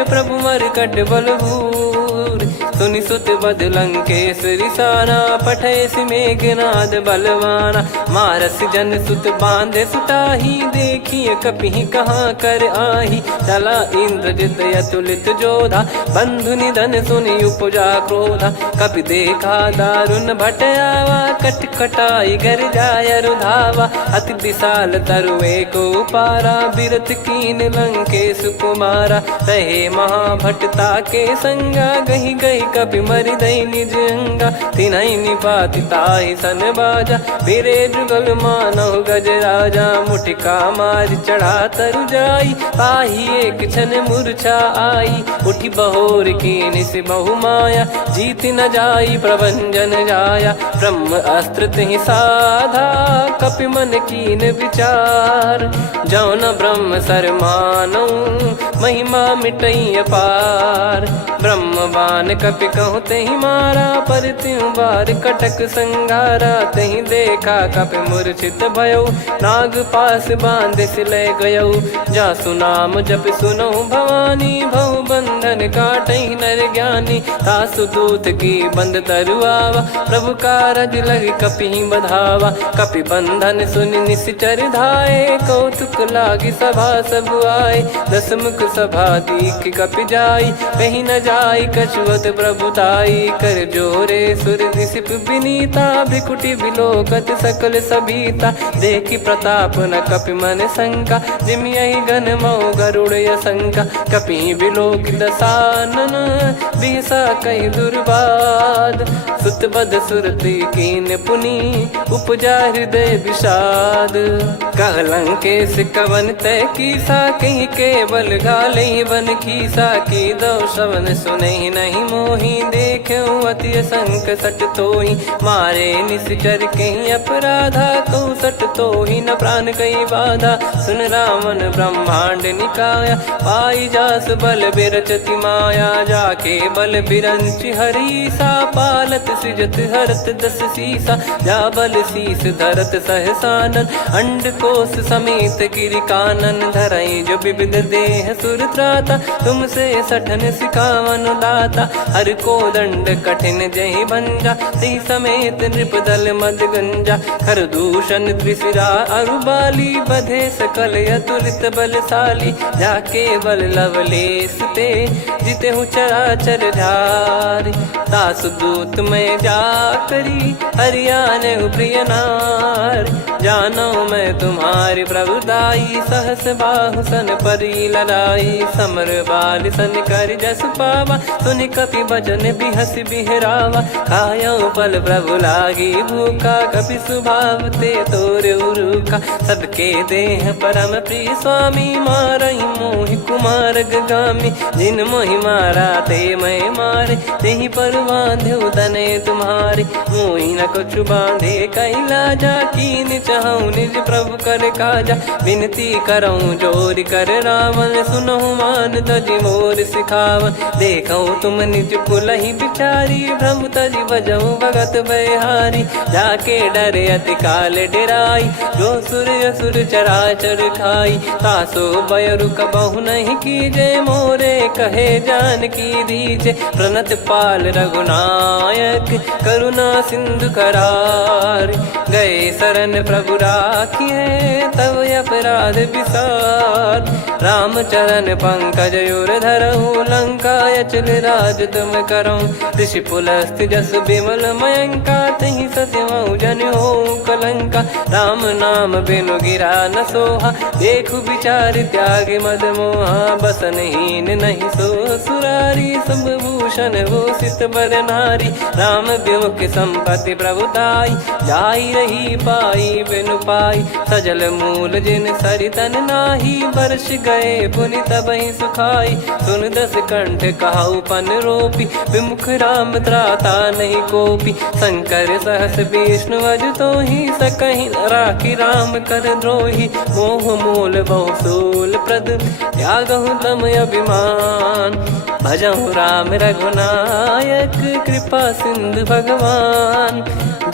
प्रभु मरकट बलभूर। सुनि सुत बद लंकेश्वरी साना पठयसि मेघनाद बलवाना। मारस जन सुत बांधे सुताही देखिए कपि कहाँ कर आही। चला इंद्रजित अतुलित जोधा बंधु निधन सुनि उपजा क्रोधा। कपि देखा दारुण भट आवा कट कटाई घर जाय रुधावा। अति विशाल तरुए को पारा बिरत कीन लंकेश कुमारा। रहे महाभटता के संगा गही गही कपि मरि दई निज अंगा। तिन्हि निपाति ताहि सन बाजा फिरे जुगल मानव गज राजा। मुटिका मार चढ़ा तरु जाई पाही एक क्षण मूर्छा आई। उठी बहोर कीन से बहु माया जीत न जाई प्रभंजन जाया। ब्रह्म अस्त्र तिहि साधा कपि मन कीन विचार। जौ न ब्रह्म सर मानौ महिमा मिटई अपार। ब्रह्म बान कपि कहूँ तहि मारा पर त्यों बार कटक संगारा। तहि देखा कपि मूर्छित भयो नाग पास बांध सिले गयो। जा सुनाम जप सुनो भवानी भव बंधन काटहि नर ज्ञानी। तासु दूत की बंद तरुआवा प्रभु कारज लग कपि बधावा। कपि बंधन सुनि निश्चर धाये कौतुक लागी सभा सब आए। दस मुख सभा दीख कपि जाई कहीं न जाई कछुअत प्रभुताई। कर जोरे सुर दिसिप विनीता भ्रिकुटि बिलोकत सकल सबीता। देखी प्रताप न कपि मन शंका जिमियहि गन मऊ गरुड़ असंका। कपि बिलोक दसानन बिहसा कहि दुर्बाद। सुत बद सुरति कीन पुनि उपजा हृदय विषाद। कह लंकेश कवन तय कीसा कहीं केवल घाले बन खीसा। की दो शवन सुनहि नहीं मोहि देखऊँ अति संक सट तोहि। मारे निश्चर कहीं अपराधा कहूँ सट तोहि न प्राण कहीं बाधा। सुन रावण ब्रह्मांड निकाया पाई जास बल बिरचति माया। जाके बल बिरंच हरीसा पालत सृजत हरत दस सीसा। जा बल शीस धरत सहसानन अंड कोश समेत गिरि कानन। धरई जो विविध देह सुर त्राता तुमसे सठन सिखावन दाता। हर को दंड कठिन जहि भंजा ती समेत नृपदल मद गंजा। खर दूषण त्रिशिरा अरुबाली बधे सकल अतुलित बलशाली। जाके बल लवलेस ते जिते हूँ चराचर झारी। दास दूत में जा करी हरियाण प्रिय नार। जानो मैं तुम्हारी प्रभुदाई। सहस बाहु सन परी ललाई, समर बाल सन कर जस पावा। सुन कपि बचन बिहस बिहरावा, खायो पल प्रभु लागी भूखा। कपि स्वभाव ते तोर उरुका, सबके देह परम प्रिय स्वामी। मारई मोहि कुमार गगामी, जिन मोहि मारा ते मैं मारे। तेहि पर बांध्यो तने तुम्हारे, मोहि न कुछ बांधे कैला जा। कीन चाहूं निज प्रभु कर काजा, विनती करऊं जोर कर रावण। सुनहु मान तजि मोर सिखावन, देखऊं तुम निज कुलहि बिचारी। भ्रम तजि बजऊं भगत बहारी, जाके डरे अति काल डेराई। जो सुर असुर चराचर खाई, तासो बयरु कबहु नहीं कीजे। मोरे कहे जान की दीजे, प्रणत पाल रघुनायक करुणा सिंधु करार। गए शरण प्रभु राखिए, तब अपराध विसार। राम चरण पंकज उर धरऊं, लंका अचल राज तुम करऊं। ऋषि पुलस्त्य जस विमल मयंका, तहि सत्यमऊ जन हो कलंका। राम नाम बिनु गिरा न सोहा, देखु विचार त्याग मद मोहा। बसनहीन नहीं सो सुरारी, सब भूषण भूषित बर नारी। राम विमुख संपत्ति प्रभुताई, जाई रही पाई बिनु पाई। सजल मूल जिन सरितन नाही, वर्ष गए पुनि तबहि सुखाई। सुन दस कंठ कहाऊ पन रोपी, विमुख राम त्राता नहीं कोपी। शंकर सहस विष्णु अज तोहि, सकहि न राखी राम कर द्रोही। मोह मूल बहु सूल प्रद, त्यागहु तम अभिमान। भजहु राम रघुनायक, कृपा सिंधु भगवान।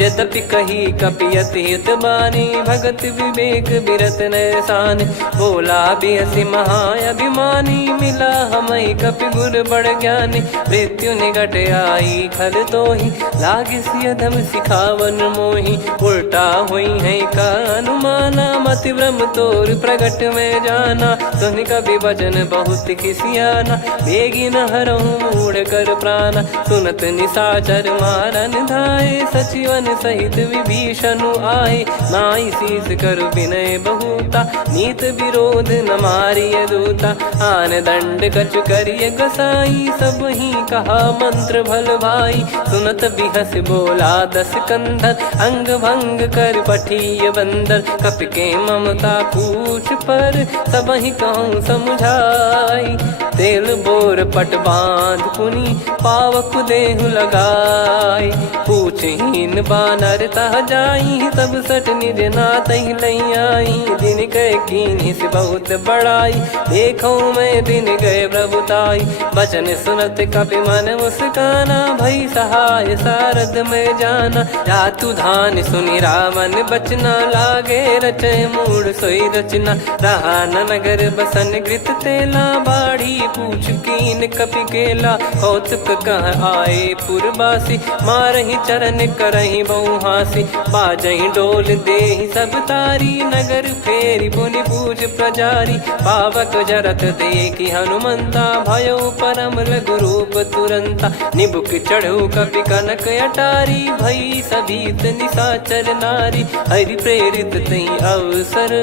यद्यपि कही कपियति हित बानी, भगत विवेक बिरत नैसान। बोला बिहसि महाअभिमानी, मिला हमई कपि गुर बड़ ज्ञानी। मृत्यु निकट आई खल तोहि, लागिसि अधम सिखावन मोहि। उल्टा हुई है का अनुमाना, मति भ्रम तोर प्रगट में जाना। सुन कपि वचन बहुत खिसियाना, बेगी न हरहु मूढ़ कर प्राणा। सुनत निशाचर मारन धाये, सचिवन सहित विभीषणु आए। नाई शीस कर विनय बहुता, नीत विरोध न मारिय दूता। आन दंड कछु करिय गसाई, सब ही कहा मंत्र भल भाई। सुनत बिहस बोला दस कंधर, अंग भंग कर पठिय बंदर। कपि के ममता पूछ पर, सब ही कहूँ समझाई। तेल बोर पट बांध पुनि, पावक देहु लगाई। पूछहीन बानर तह जाई, सब सट निज नातहि लई आई। दिन गए कीन्ही से बहुत बड़ाई, देखूं मैं दिन गए प्रभुताई। बचन सुनत कपि मन मुस्काना, भई सहाय सारद में जाना। जातु धान सुनि रावण बचना, लागे रचय मूढ़ सोई रचना। रहा न नगर बसन कृत तेला, बाढ़ी पूछ कीन कपि केला। कौतुक कह आए पुरबासी, मारहि चरण करहि बहु हासी। बाजहि डोल देहि सब तारी, नगर फेरी पुनि पूज प्रजारी। पावक जरत देखि हनुमंता, भयो परम लघु रूप तुरंता। निबुक चढ़ऊ कपि कनक अटारी, भई सभीत निशाचर नारी। हरि प्रेरित तई अवसर,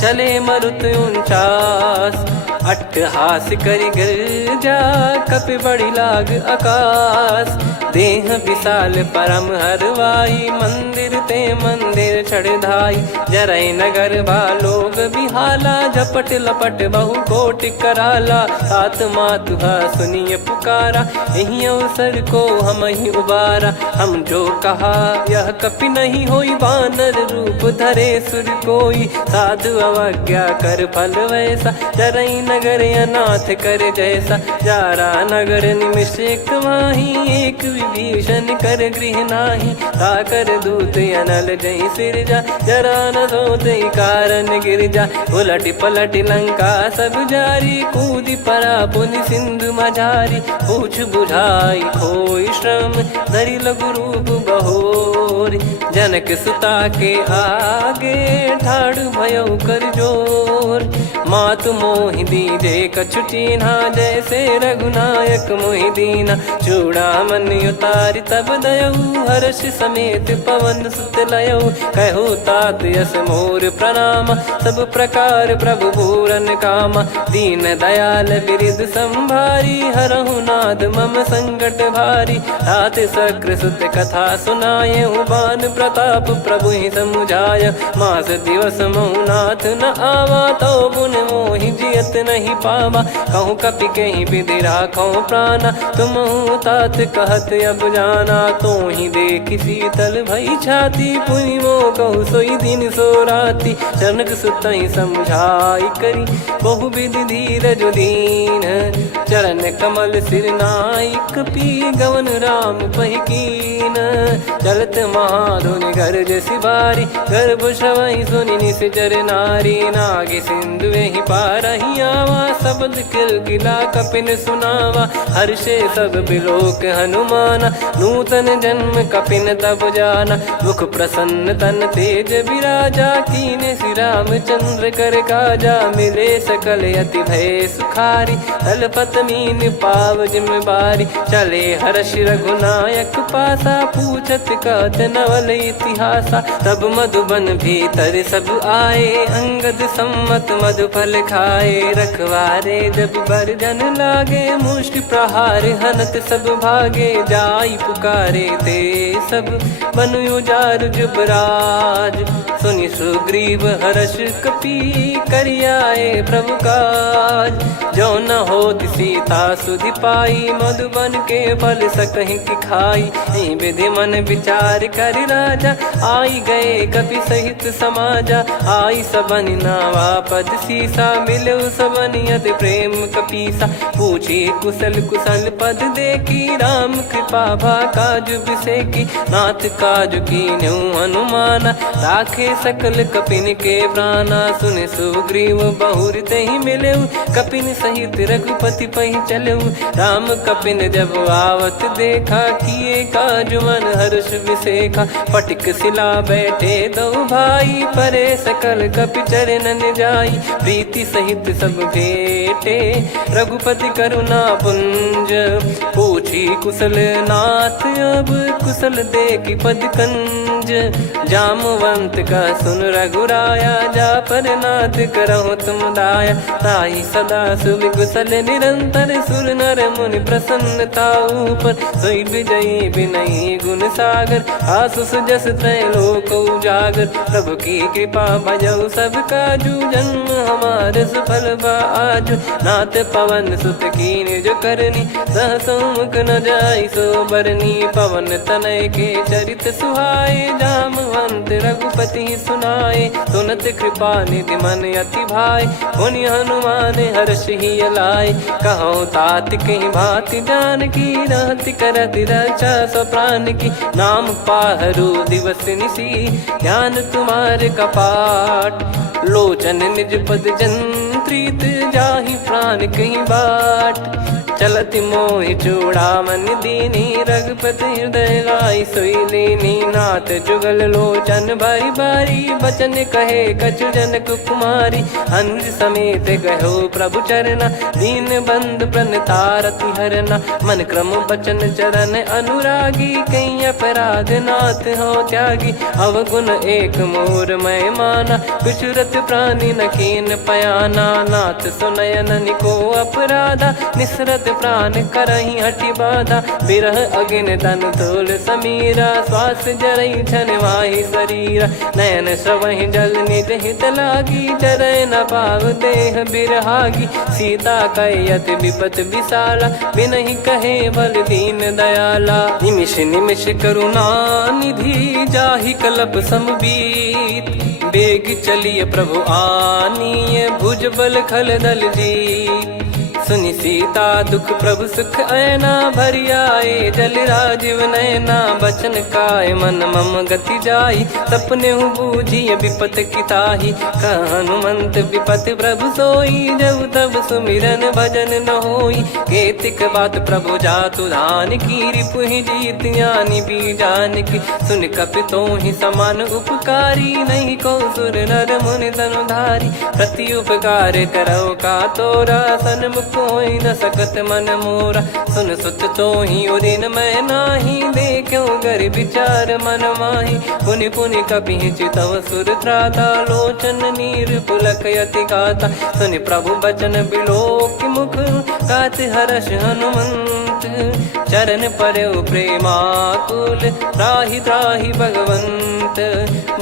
चले मरुत 49। अट्टहास करि गिरजा, कपि बड़ी लाग आकाश। देह विशाल परम हरवाई, मंदिर ते मंदिर चढ़धाई। जरई नगर बालोग बिहाला, झपट लपट बहु कोटि कराला। सात मातुहा सुनिय पुकारा, यही अवसर को हम ही उबारा। हम जो कहा यह कपि नहीं होई, बानर रूप धरे सुर कोई। साधु अवज्ञा कर फल वैसा, जरई नगर अनाथ कर जैसा। जारा नगर निमिष एक माही, एक विभीषण कर गृह नाही। ताकर दूत अनल जय सिरजा, जरा न सोते कारण गिरजा। उलट पलट लंका सब जारी, कूदी परा पुनि सिंधु मझारी। पूछ बुझाई खोई श्रम, धरि लघु रूप बहोरी। जनक सुता के आगे, ठाड़ भयो कर जोर। मातु मोहि दीजे कछु चीन्हा, जैसे रघुनायक मोहि दीना। चूड़ामणि उतारि तब दयऊ, हर्ष समेत पवन सुत लयऊ। कहु तात यस मोर प्रणाम, सब प्रकार प्रभु पूरन कामा। दीन दयाल बिरिद संभारी, हरहु नाथ मम संकट भारी। तात सक्र सुत कथा सुनाए, बान प्रताप प्रभु ही समुझाय। मास दिवस महु नाथ न आवा, तो पुन मोहि जियत नहीं पावा। कहूँ कपि कहीं विधि राखो प्राणा, तुम तात कहत अब जाना। तो ही देख शीतल भई छाती, पुनि मो कहु सोई दिन सो राती। जनक सुत ही समझाई करी, बहु विधि धीरज दीन। चरण कमल सिर नाई, कपि गवन राम पहिकीन। चलत महाधुनि गरज सिबारी, गर्भ श्रवहि सुनि निश्चर नारी। नागे सिंधु ही पारहि आवा, शब्द किलकिला कपिन सुनावा। हर्षे सब बिलोक हनुमाना, नूतन जन्म कपिन तब जाना। मुख प्रसन्न तन तेज विराजा, कीने श्री रामचंद्र कर काजा। मिले सकल अति भय सुखारी, तलपत मीन पाव जिम्मेवारी। चले हर्ष रघुनायक पासा, पूछत कहत नवल इतिहासा। तब मधुबन भीतर सब आए, अंगद सम्मत मधुफल खाए। रखवारे जब बरजन लागे, मुष्टि प्रहार हनत सब भागे। जाई पुकारे ते सब बन उजार जुबराज। सुनि सुग्रीव हर्ष कपि, करियाए प्रभु काज। जो न होत सीता सुधि पाई, मधुबन के फल सकहि की खाई। विधि मन विचार कर राजा, आई गए कपि सहित समाजा। आई सबन नावा पद सीसा, मिलो सबन अति प्रेम कपीसा। पूछी कुशल कुशल पद देखी, राम कृपा भा काज बिसेकी। नाथ काज कीन्हु हनुमाना, राखे सकल कपिन के प्राणा। सुन सुग्रीव बहुर तेहि मिलेऊ, कपिन सहित रघुपति पहि चलेऊ। राम कपिन जब आवत देखा, किए काज मन हर्ष विसेखा। फटिक सिला बैठे दो भाई, परे सकल कपि चरणन जाई। प्रीति सहित सब भेटे, रघुपति करुणा पुंज। पूछी कुशल नाथ अब, कुशल देखि पद कंज। जामवंत का सुन रघुराया, जा पर नाथ करहु तुम दाया। ताहि सदा सुविकुशल निरंतर, सुर नर मुनि प्रसन्नता ऊपर। सोई विजयी विनयी गुण सागर, आसुस जस त्रैलोक उजागर। प्रभु की कृपा भजऊ सब काजू, जन्म हमार सफल बा आजु। नाथ पवन सुत कीन्ह जो करनी, सहसो मुख न जाई सो बरनी। पवन तनय के चरित सुहाए, जामवंत रघुपति सुनाए। सुनत कृपा निधि मन अति भाई, पुनि हनुमान हर्ष ही लाए। कहो तात कहीं भांति जानकी, रहति करति रक्षा सो प्राण की। नाम पाहरु दिवस निसी, ध्यान तुम्हारे कपाट। लोचन निज पद जंत्रित, जाहि प्राण कहीं बाट। चलति मोहि चूड़ामणि दीनी, रघुपति हृदय लाई सोई लीनी। नाथ जुगल लोचन बारी बारी, बचन कहे कछु जनक कुमारी। अनुज समेत गयो प्रभु चरना, दीन बंधु प्रणतारति हरना। मन क्रम बचन चरण अनुरागी, कहीं अपराध नाथ हो त्यागी। अवगुण एक मोर मैं माना, बिचुरत प्राणी न कीन पयाना। नाथ सुनयन निको अपराधा, निसरत प्राण करहि हटि बाधा। बिरह अगिन तन तोल समीरा, श्वास जरई छन माहि शरीरा। नयन श्रवहि जल निज हित लागी, जरय न पाव देह बिरहागी। सीता कयत विपत विशाला, बिनहि कहे बल दीन दयाला। निमिष निमिष करुणा निधि, जाहि कलप समबीत। बेग चलिए प्रभु आनीय, भुज बल खल दल जीत। सुनि सीता दुख प्रभु सुख ऐना भरि आए जल राजीव नैना बचन काय मन मम गति जाई सपने हूँ बूझी विपत किताही हनुमंत विपत प्रभु सोई जब तब सुमिरन भजन न होई केतिक बात प्रभु जातु धान की रिपु ही जीत ज्ञानी बीजान की सुन कपि तो ही समान उपकारी नहीं को सुर नर मुनि तनुधारी प्रति उपकार करो का तोरा सन्मुख होई न सकत मन मोरा सुन सुत तो ही उदिन मैं नाही देखो गर विचार मन माही पुनि पुनि कपि चितव सुर त्राता लोचन नीर पुलक यति गाता सुनि प्रभु बचन बिलोक मुख गात हर्ष हनुमंत चरण परउ प्रेमाकुल त्राहि त्राहि भगवंत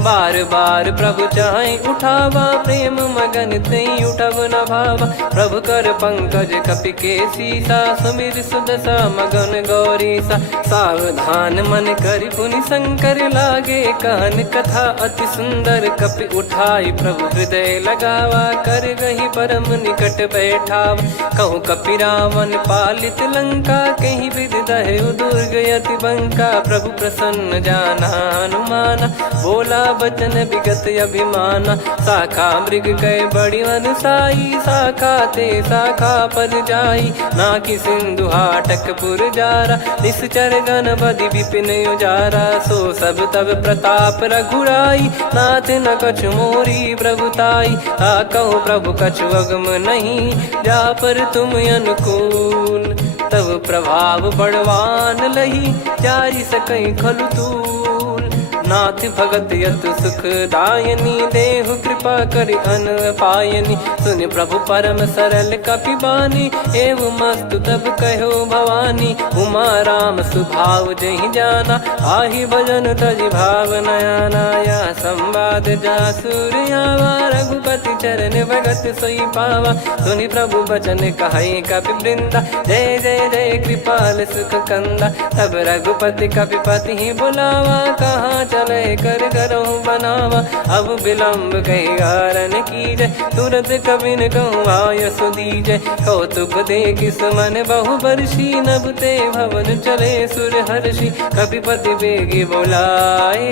बार बार प्रभु चाहे उठावा प्रेम मगन तई उठब न भावा प्रभु कर पंकज कपि के सीसा सुमिर सुदशा मगन गौरीसा सावधान मन करि पुनि शंकर लागे कहन कथा अति सुंदर कपि उठाई प्रभु हृदय लगावा कर गही परम निकट बैठाव कहूँ कपि रावण पालित लंका कहीं विद दहे दुर्ग यति बंका प्रभु प्रसन्न जाना हनुमाना बोला बचन विगत अभिमाना शाखा मृग कह बड़ी अनुसाई शाखा ते शाखा पर जाई ना कि सिंधु हाटक पुर जारा निश्चर गण बदि विपिन उजारा सो सब तब प्रताप रघुराई नाथ न कछु मोरी प्रभुताई आ कहो प्रभु कछु अगम नहीं जा पर तुम अनुकूल तब प्रभाव बड़वान लही जारी सकई खलु तूल नाथ भगत यत सुख दायनी देहु कृपा करि अन पायनी सुनि प्रभु परम सरल कपि बानी एव मस्तु तब कहो भवानी उमा राम सुभाव जहि जाना आहि भजन तजि भाव नयाना या संवाद जासुर आवा रघुपति चरण भगत सोई पावा सुनि प्रभु बचन कहै कपि वृंदा जय जय जय कृपाल सुख कंदा तब रघुपति कपि पति ही बुलावा कहाँ चले कर करहु बनावा अब विलम्ब कही कारण कीजय तुरंत कबिन कहूँ आयस दीजय कौतुक देखि सुमन बहु बरसी नभ ते भवन चले सुर हर्षि कपिपति बेगी बोलाए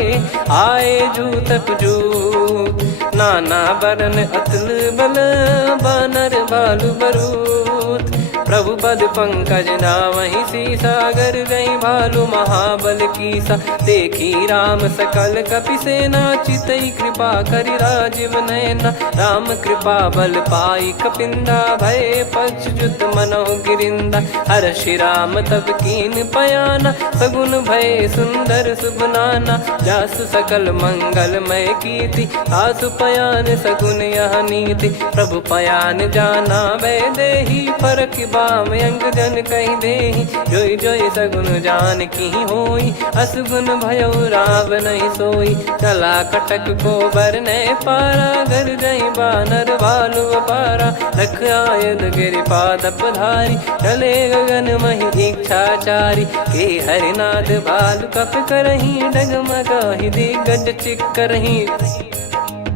आए जूतक जूत नाना बरन अतुल बल बानर बालु बरूत प्रभु पद पंकज नावहि सीसागर गई भालु महाबल कीसा देखी राम सकल कपि सेना चितई कृपा करि राजीव नैना राम कृपा बल पाई कपिंदा भय पक्ष जुत मनोह गिरिंदा हर्षि राम तब कीन पयाना सगुन भय सुंदर शुभ नाना जासु सकल मंगलमय कीर्ति आसु पयान सगुन यह नीति प्रभु पयान जाना वै देही फरक बाम अंग जन कही देही जोई जोई सगुन जान की होई असगुन भयो राव नहीं सोई चला कटक को बरने पारा घर जई बानर भालु अपारा लख आयद गिरिपाद पधारी चले गगन मही इच्छाचारी के हरिनाथ भालु कप करही डगमगाहि दिग्गज चिक्करही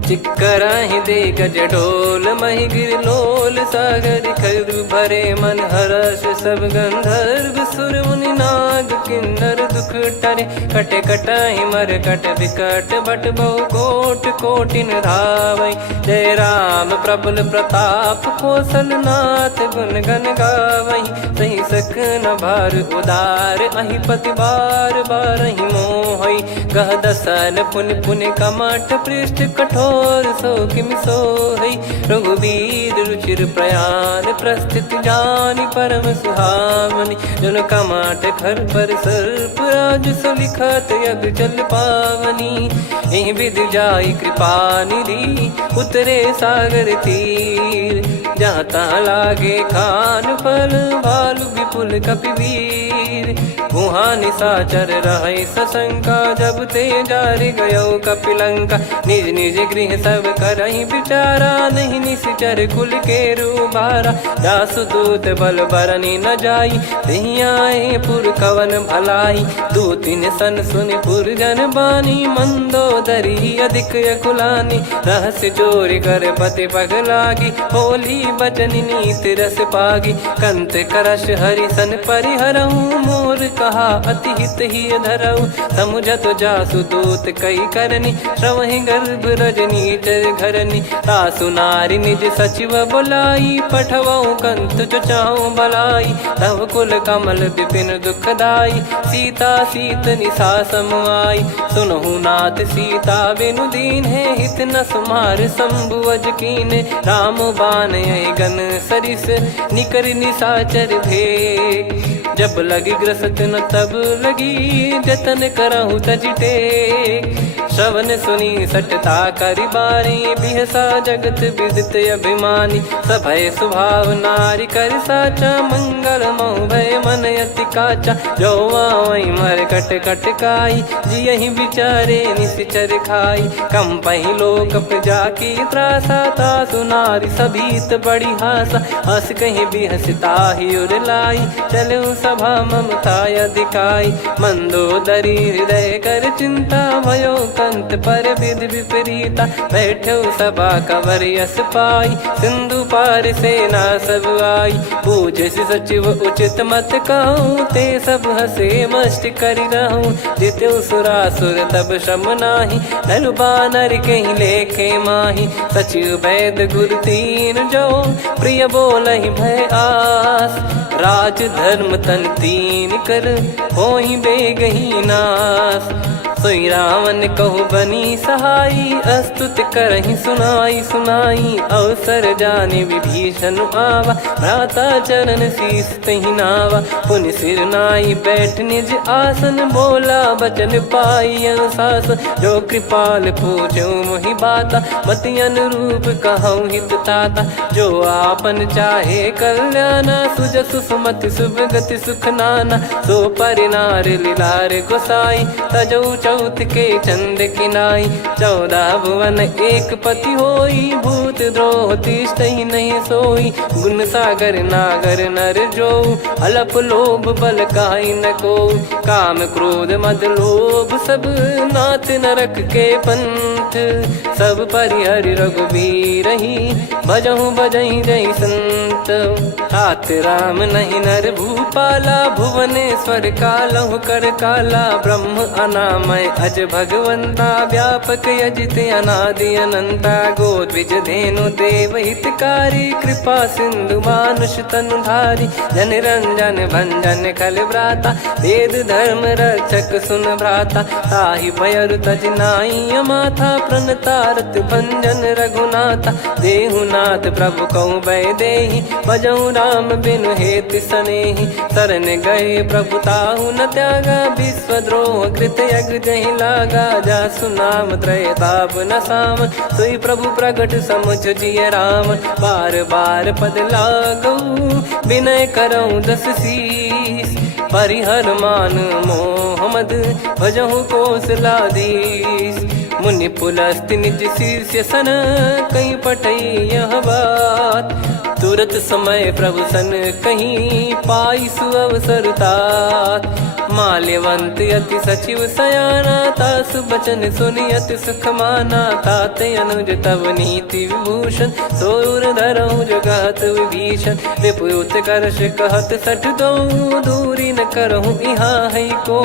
चिक्कराहि दे गज ढोल महि गिर लोल सागर खर भरे मन हर्ष सब गंधर्व सुर मुनि नाग किन्नर दुख टरे कटे कटाहि मर कट विकट बट बहु कोट कोटिन धावै जय राम प्रबल प्रताप कौशल नाथ गुण गन गावै सही सक न भार उदार अहि पति बार बारहि मोहै गह दसन पुन पुन कमठ पृष्ठ कठोर सो किम सोहै रघुवीर रुचिर प्रयाण प्रस्थित जानि परम सुहावनि जन कमठ खर पर सर्प राज सलिखत यग चल पावनी एहि विधि जाई कृपा निधि उतरे सागर तीर जहाँ तहाँ लागे खान फल भालु विपुल कपिवीर वीर गुहा निशाचर रहे सशंका जब ते जारि गयो कपिलंका निज निज गृह सब करहि विचारा नहीं निश्चर कुल के रूबारा जासु दूत बल बरनी न जाई तेहि आए पुर कवन भलाई दूतिन सन सुनि पुर जन बानी मंदोदरी अधिक अकुलानी रहस्य चोरी कर पति पग लागी होली बचन नीति रस पागी कंत करश हरिसन परिहरऊ मोर कहा अति हित ही धरऊ समुझत जासु दूत कई करनी श्रवहि गर्भ रजनी चर घरनी तासु नारी निज सचिव बुलाई पठवऊ कंत जो चाहूं भलाई तव कुल कमल विपिन दुखदाई सीता सीत निशा समुआई सुनहु नाथ सीता बिनु दीन है हित न सुमार शंभु अज कीने राम बान गन सरिस निकर निशाचर भेग जब लगी ग्रसत न तब लगी जतन करहु तज टेक श्रवण सुनी सटता करि बारी बिहसा जगत विदित अभिमानी सभय स्वभाव नारी कर साचा मंगल मऊ भय मन अति काचा जो आवई मर कट कट काई जियहि विचारे निश्चर खाई कम पही लोक प्रजा की त्रासा तासु नारी सभीत बड़ी हासा हस कहीं भी हंसता ही उर लाई चलऊ सभा ममता अधिकाई मंदोदरी हृदय कर चिंता भयो कंत पर विध विपरीता बैठो सभा कवर यस पाई सिंधु पार सेना सब आई पूज सचिव उचित मत कहूँ ते सब हसे मस्त करि रहूं जित्यु सुरासुर तब श्रम नाही नल बानर कहीं लेखे माही सचिव वैद गुरु तीन जो प्रिय बोलहि भय आस राज धर्म तन तीन कर होई बेगही नास सोई रावण कहु बनी सहाई अस्तुत करहि सुनाई सुनाई अवसर जाने विभीषण आवा भ्राता चरण शीस तहि नावा पुनि सिर नाई बैठ निज आसन बोला बचन पाई अनुशासन जो कृपाल पूछो मोहि बाता मति अनुरूप कहूँ हित ताता जो आपन चाहे कल्याणा सुजसु सुमति शुभ गति सुख नाना सो परिनार लीलार गोसाई तजौ चौथ के चंद किनाई 14 भुवन एक पति होई भूत द्रोह तिष्ठहि नहीं सोई गुण सागर नागर नर जो अलप लोभ बल काई न को काम क्रोध मद लोभ सब नाथ नरक के पंथ सब परिहरि रघुबीर ही भजहु भजहि जय संत तात राम नहीं नर भूपाला भुवनेश्वर कालहु कर काला ब्रह्म अनामय अज भगवंता व्यापक यजित अनादि अनंता गोद्विज धेनु देव हितकारी कृपा सिंधु मानुष तनुधारी जन रंजन भंजन खल भ्राता वेद धर्म रक्षक सुन भ्राता ताहि भयरु तज नाई माथा प्रणतारत भंजन रघुनाथा देहुनाथ प्रभु कहु भय देहि भजहु राम बिनु हेत सनेहि शरण गए प्रभु ताहु न त्यागा विश्वद्रोह कृत यज्ञ जहि लागा जासु नाम त्रय ताप न साम सोई प्रभु प्रगट समुझ जिय राम बार बार पद लागऊ विनय करऊँ 10 शीस परिहर मान मोहम्मद भजहु कौशलाधीश मुनि पुलस्त्य निज शीर्ष सन कहीं पटई यह बात तुरत समय प्रभु सन कहीं पाई सुअवसर तात माल्यवंत अति सचिव सयाना तासु बचन सुनि अति सुख माना ताते अनुज तव नीति विभूषण सोर धरहु जगत विभीषण विपुत करश कहत सठ दो दूरी न करहु यहाँ है को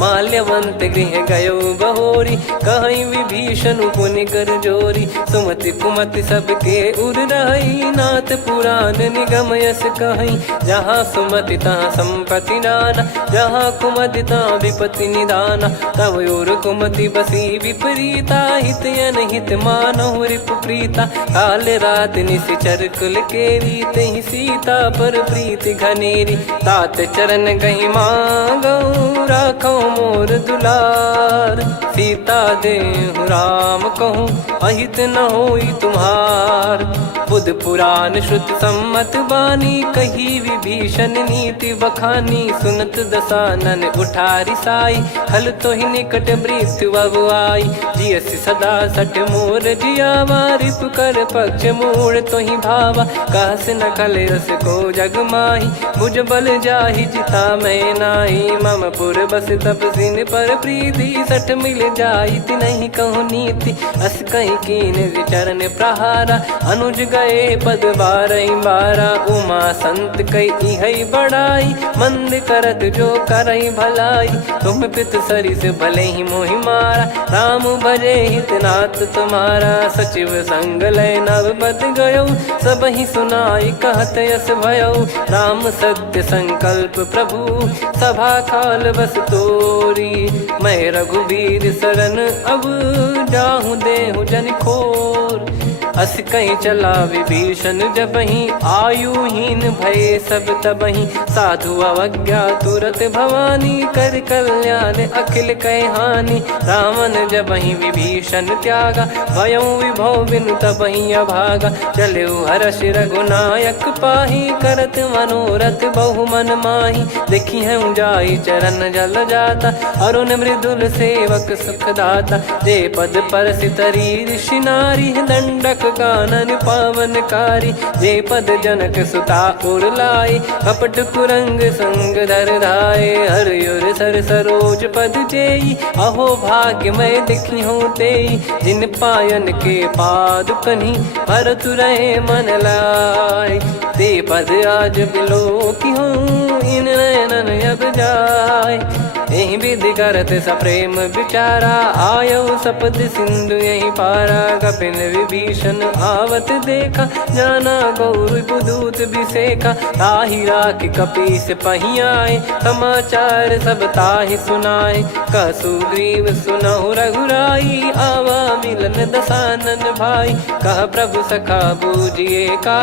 माल्यवंत गृह गयो बहोरी कहीं विभीषण पुनि कर जोरी सुमति कुमति सबके उर रही नाथ पुराण निगम यस कहीं जहाँ सुमति तहाँ संपत्ति नाना जहाँ कुमति तहाँ विपत्ति निदाना तव और कुमति बसी विपरीता हित अनहित मानहु रिपु प्रीता काल रात निशिचर कुल केरी तहि सीता पर प्रीति घनेरी तात चरण गही मांगऊ राखो मोर दुलार सीता देहु राम कहूँ अहित न होई तुम्हार। बुध पुराण श्रुत सम्मत बानी कही विभीषण नीति बखानी। सुनत दसानन उठारी साई हल तो ही निकट मृत्यु अब आई। जियस सदा सठ मोर जियावा रिप कर पक्ष मूड़ तो ही भावा। कहस न कलेस को जग माही भुज बल जाहि जिता मैं नाई। मम पुर बस तप सिन पर प्रीति सठ मिल जाई तिनहि कहूँ नीति। अस कहीं कीन विचरण प्रहारा अनुज गए पद बारही बारा। उमा संत कई हई बड़ाई मंद करत जो करई भलाई। तुम पित सरिस भले ही मोहि मारा राम भजे हितनाथ तुम्हारा। सचिव संग लय नव बद गयो सब ही सुनाई कहत यस भयो। राम सत्य संकल्प प्रभु सभा काल बस तोरी। मैं रघुबीर शरण अब जाहूँ देहु जन खोर। अस कहीं चला विभीषण जबहि आयुहीन भये सब तबहि। साधु अवज्ञा तुरत भवानी कर कल्याण अखिल कह हानि। रावण जबहि विभीषण त्यागा भयउ विभव बिनु तबहि अभागा। चले हर्ष रघुनायक पाही करत मनोरथ बहु मन माही। देखी है जाई चरण जल जाता अरुण मृदुल सेवक सुखदाता। जे पद पर सितरी ऋषि नारी दंडक कानन पावनकारी। जे पद जनक सुता उर लाए कपट कुरंग संग धर धाये। हरियुर सर सरोज पद जेई अहो भाग्य मैं दिखी हूँ तेई। जिन पायन के पाद कन्ही भरत रहे मन लाए। ते पद आज बिलो की हूँ इन नयनन अब जाए। यही विधि करत सप्रेम विचारा आयो सपद सिंधु यही पारा। कपिल विभीषण आवत देखा जाना गौर बुदूत बिसेखा। ताहि राख कपीस पही आए समाचार सब ताहि सुनाए। कह सुग्रीव सुनहु रघुराई आवा मिलन दसानन भाई। कह प्रभु सखा बूझिए का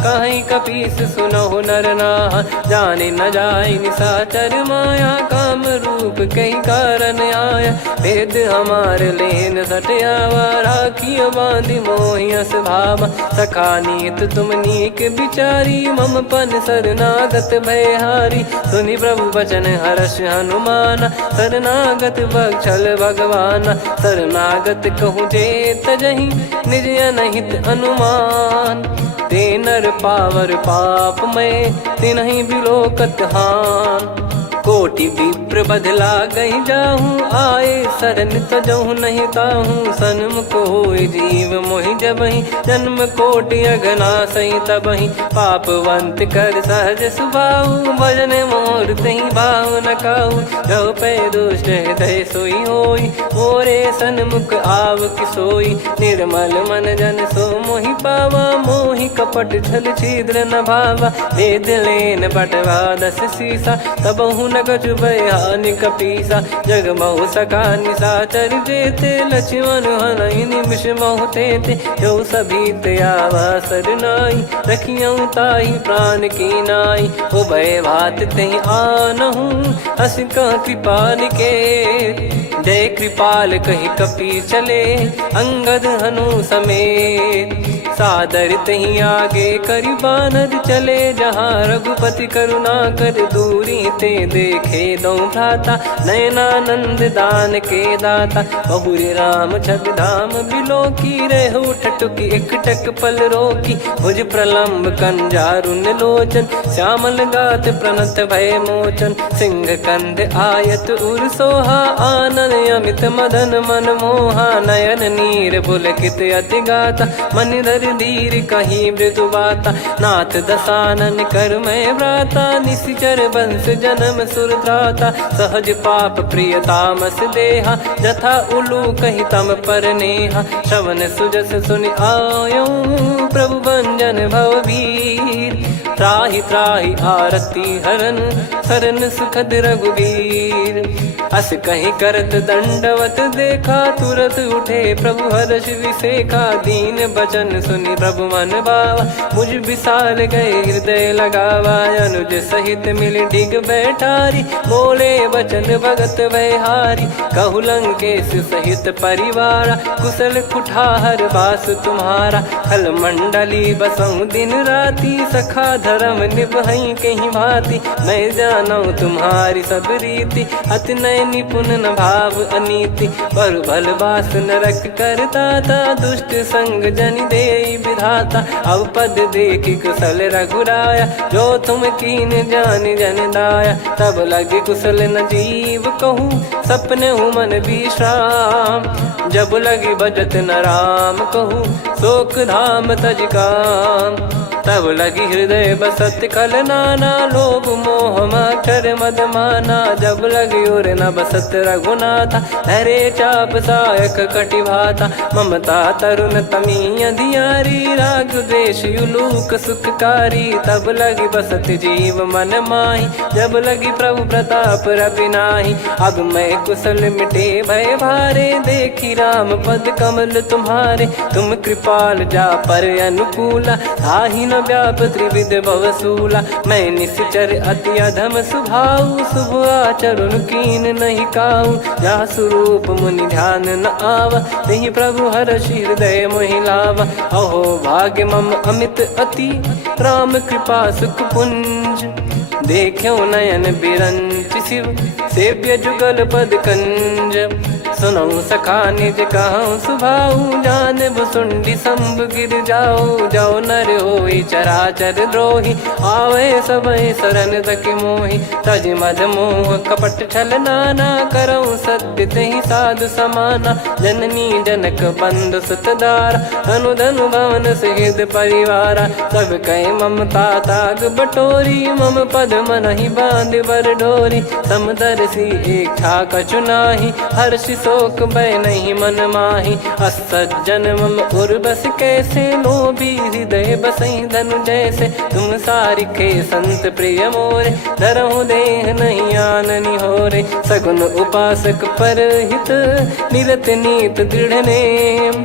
कहीं कपीस सुनहु नर नाहा। जाने न जाय निशाचर माया काम रूप कई कारण आया। भेद हमार लेन सटयावा राखियो बांधि मोहियस भावा। सखा नीत तुम नीक बिचारी मम पन शरणागत भयहारी। सुनि प्रभु वचन हर्ष हनुमाना शरणागत बक्षल भगवाना। शरणागत कहूँ जे तजहि निज अनहित अनुमान। ते नर पावर पाप में तिनहि बिलोकत हान। कोटि विप्र बदला गई जाहूँ आए शरण तजहु नहीं ताहूँ। सन्मुख होय जीव मोहि जबहि जन्म कोटि अघना सही तबहि। पापवंत कर सहज सुभाऊ भजन मोर तहि भाव न काऊ। जो पै दुष्ट हृदय सोई होई मोरे सन्मुख आव किसोई। निर्मल मन जन सो मोहि पावा मोहि कपट छल छिद्र न भावा। वेद लेन बटवा दस सीसा तबहु न गजु हानि कपीसा। जग महु सका निशाचर जेते लक्ष्मण हनहि निमिष महु तेते। जो सभी त्यावा सरनाई रखियऊ ताहि प्राण की नाई। उभय भात तहि आनहु हस कह कृपाल के। जय कृपाल कहि कपी चले अंगद हनु समेत। सादर तही आगे करि बानर चले जहाँ रघुपति करुणा कर दूरी ते देखे दो भ्राता। नयनानंद दान के दाता बहुरी राम छवि धाम बिलो की। रेहु ठटुकी एकटक पल रोकी भुज प्रलम्ब कंजारुन लोचन। श्यामल गात प्रणत भय मोचन सिंह कंध आयत उर सोहा। आनन अमित मदन मन मोहा नयन नीर पुलकित अति गाता। मन धर धीर कहीं मृदु बाता। नाथ दसानन कर मैं व्राता निशिचर वंश जन्म सुर त्राता। सहज पाप प्रिय तामस देहा जथा उलू कही तम पर नेहा। श्रवण सुजस सुनि आयो प्रभु भंजन भववीर। त्राहि त्राहि आरती हरन सरन सुखद रघुवीर। अस कहीं करत दंडवत देखा, तुरत उठे प्रभु हर्ष विसेखा। दीन बचन सुनि प्रभु मन भावा, मुझ विशाल गए हृदय लगावा। अनुज सहित मिल डिग बैठारी, बोले बचन भगत वैहारी। कहु लंकेश सहित परिवारा, कुशल कुठार बास तुम्हारा। खल मंडली बसऊं दिन राती, सखा धर्म निभई कहीं भांति। मैं जानूं तुम्हारी सब रीति, अति नय निपुण न भाव अनीति। पर भल बास नरक करता था, दुष्ट संग जन दे विधाता। अब पद देखी कुशल रघुराया, जो तुम कीन जान जन दाया। तब लगे कुशल न जीव कहूँ, सपने मन विश्राम। जब लगी बजत न राम कहूँ, शोक धाम तज काम। तब लगी हृदय बसत खल नाना, लोभ मोह मकर मद माना। जब लगी उर न बसत रघुनाथा, धरे चाप सायक कटि भाता। ममता तरुण तमी अधियारी, राग द्वेष युलूक सुखकारी। तब लगी बसत जीव मन माही, जब लगी प्रभु प्रताप रवि नाही। अब मैं कुशल मिटे भय भारे, देखी राम पद कमल तुम्हारे। तुम कृपाल जा पर अनुकूला, ताहि न व्याप त्रिविध भवसूला। मैं निश्चर अति अधम स्वभाव, शुभ आचरण कीन नहीं काऊ। जा स्वरूप मुनि ध्यान न आवा, नहीं प्रभु हर्षि हृदय मोहि लावा। अहो भाग्य मम अमित अति, राम कृपा सुख पुंज। देखो नयन बिरंच शिव, सेव्य जुगल पद कंज। सुनऊ सखा निज कहूँ सुभाऊ, जान भुसुंडी संभ गिर जाओ। जाओ नर होई चराचर द्रोही, आवे सबय शरण तक मोहि। तज मद मोह कपट छल नाना, करऊँ सत्य तहि साधु समाना। जननी जनक बंधु सुतदारा, धनु धनु भवन सहित परिवारा। सब कहे ममता ताग बटोरी, मम पद मनहि बांध बर डोरी। समदर्शी इच्छा कछु नाही, हर्षि शोक भय नहीं मन माही। असज्जन मम उर बस कैसे, लोभी हृदय बसई धनु जैसे। तुम सारिखे संत प्रिय मोरे, धरहु देह नहीं आननि होरे। सगुन उपासक पर हित, निरत नीत दृढ़ नेम।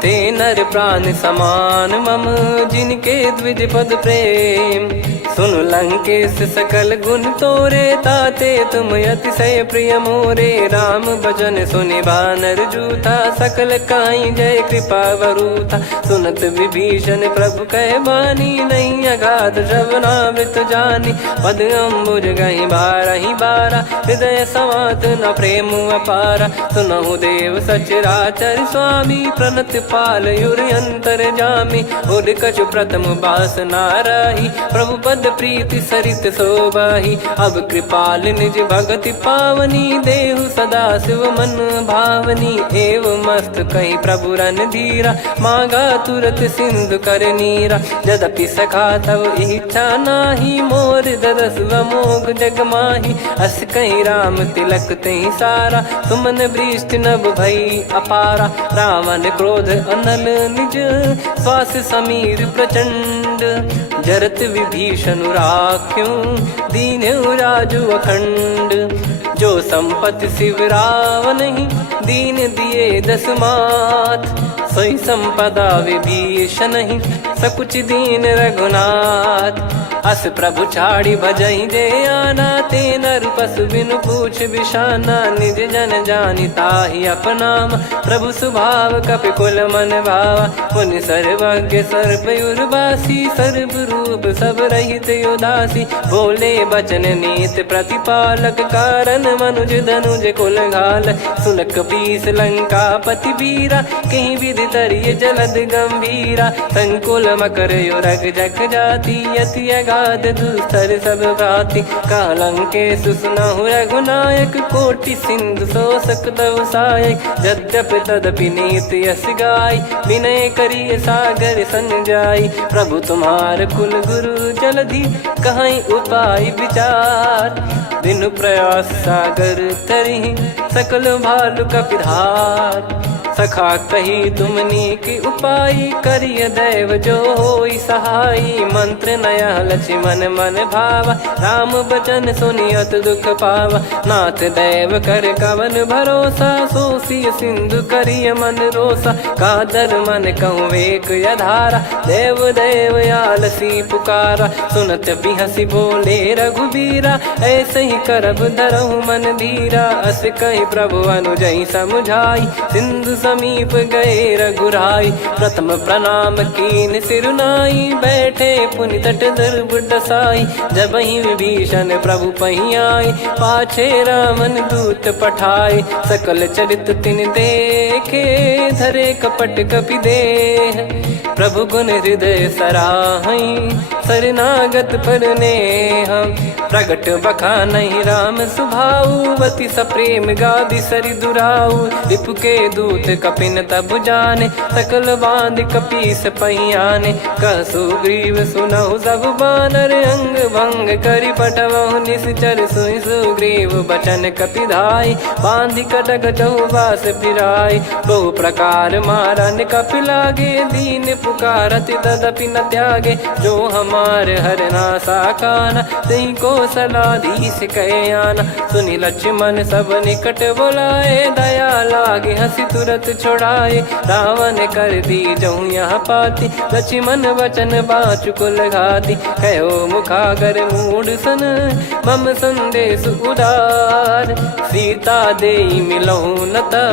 ते नर प्राण समान मम, जिनके द्विज पद प्रेम। सुन लंकेश सकल गुण तोरे, ताते तुम अतिशय प्रिय मोरे। राम भजन सुनि बानर जूथा, सकल काई जय कृपा वरूथा। सुनत विभीषण प्रभु कह बानी, नहीं अगाध श्रवणामृत जानी। पद अम्बुज गहि बारहि बारा, हृदय समात न प्रेम अपारा। सुनहु देव सचराचर स्वामी, प्रणत पाल युर अंतर जामी। उर कछु प्रथम बास नाराही, प्रभु पद प्रीति सरित शोभाही। अब कृपाल निज भगति पावनी, देहु सदा शिव मन भावनी। एव मस्त कहीं प्रभु रन धीरा, मांगा तुरत सिंधु कर नीरा। यद्यपि सखा तब इच्छा नाही, मोर दरस मोग जग माही। अस कहीं राम तिलक तही सारा, सुमन वृष्ट नभ भई अपारा। रावण क्रोध अनल निज, श्वास समीर प्रचंड। जरत विभीषण राख्यों, दीन्हु राजु अखंड। जो संपत्ति शिव रावण ही, दीन दिए दस मात। सोई संपदा विभीषण ही, सकुच दीन रघुनाथ। अस प्रभु छाड़ी भजई जे आना, ते नर पशु बिनु पूछ बिशाना। निज जन जानि ताहि अपनामा, प्रभु स्वभाव कपि कुल मन भावा। मुनि सर्वज्ञ सर्प उर्वासी, सर्व रूप सब रहित उदासी। बोले बचन नीत प्रतिपालक, कारण मनुज धनुज कुल घाल। सुन कपीस लंका पति वीरा, कहीं विधि तरिय जलद गंभीरा। संकुल मकर युरग जग जाति, अति अगाध दुस्तर सब भांति। कालंकेश सुनहु रघुनायक, कोटि सिंधु शोषक तव सहायक। यद्यपि तदपि नीति यस गाय, विनय करिय सागर सन जाई। प्रभु तुम्हार कुल गुरु जलधि, कहीं उपाय विचार। बिनु प्रयास सागर तरिहि, सकल भालु कपिधार। सखा कही तुमनी की उपाय, करिय दैव जो होई सहाई। मंत्र नया लक्ष्मण मन भावा, राम बचन सुनियत दुख पावा। नाथ दैव कर कवन भरोसा, सोसी सिंधु करिय मन रोसा। कादर मन कहूँ एक यधारा, देव देव आलसी पुकारा। सुनत बिहसी बोले रघुबीरा, ऐसे ही करब धरहु मन धीरा। अस कही प्रभु अनुजई समुझाई, सिंधु समीप गए रघुराई। प्रथम प्रणाम कीन सिरुनाई, बैठे पुनि तट दर्ब डसाई। जब ही विभीषण प्रभु पही आई, पाछे रामन दूत पठाए। सकल चरित तिन देखे, धरे कपट कपि देह। प्रभु गुण हृदय सराहई, शरणागत पर नेह। प्रगट बखानहि राम सुभाऊ, अति सप्रेम गादि सरि दुराऊ। रिपु के दूत कपिन तब जाने, सकल बांध कपीस पहियाने। कह सुग्रीव सुनहु सब बानर, अंग भंग करि पठवहु निश्चर। सुनि सुग्रीव बचन कपिधाई, बांधि कटक चौबास फिराई। बहु प्रकार मारन कपि लागे, दीन पुकारत तदपि न त्यागे। जो हमार हरना साकाना, तही को सलाधीश कहे आना। सुनि लक्ष्मण सब निकट बोलाए, दया लागे हंसी तुरत छोड़ाए। रावण कर दी जहु यहाँ पाती, लक्ष्मण वचन बाचु कुल घाती। कहो मुखागर मूढ़ सन, मम संदेश उदार। सीता देई मिलहु नता,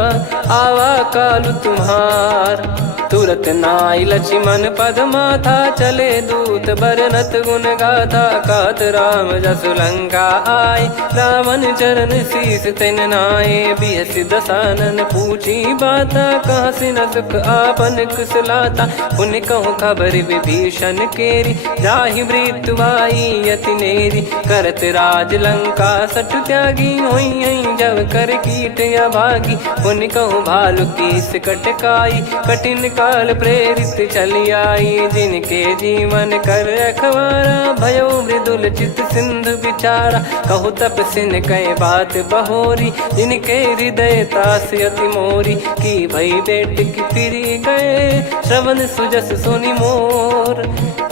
आवा कालु तुम्हार। तुरत नाई लक्ष्मण पद माथा, चले दूत बरनत गुण गाथा। कहत राम जसु लंका आए, रावण चरण शीस तिन नाए। बिहस दसानन पूछी बाता, कहाँ से न सुख आपन कुशलाता। पुन कहूँ खबर विभीषण केरी, जाहि मृत्यु आई अति नेरी। करत राज लंका सठ त्यागी, होई जब कर कीट अभागी। पुन कहूँ भालु कीस कटकाई, कठिन काल प्रेरित चली आई। जिनके जीवन कर रखवारा, भयो मृदुल चित सिंधु विचारा। कहु तपसिन कह बात बहोरी, जिनके हृदय तास अति मोरी। की भई बेट की फिरी गए, श्रवण सुजस सुनि मोर।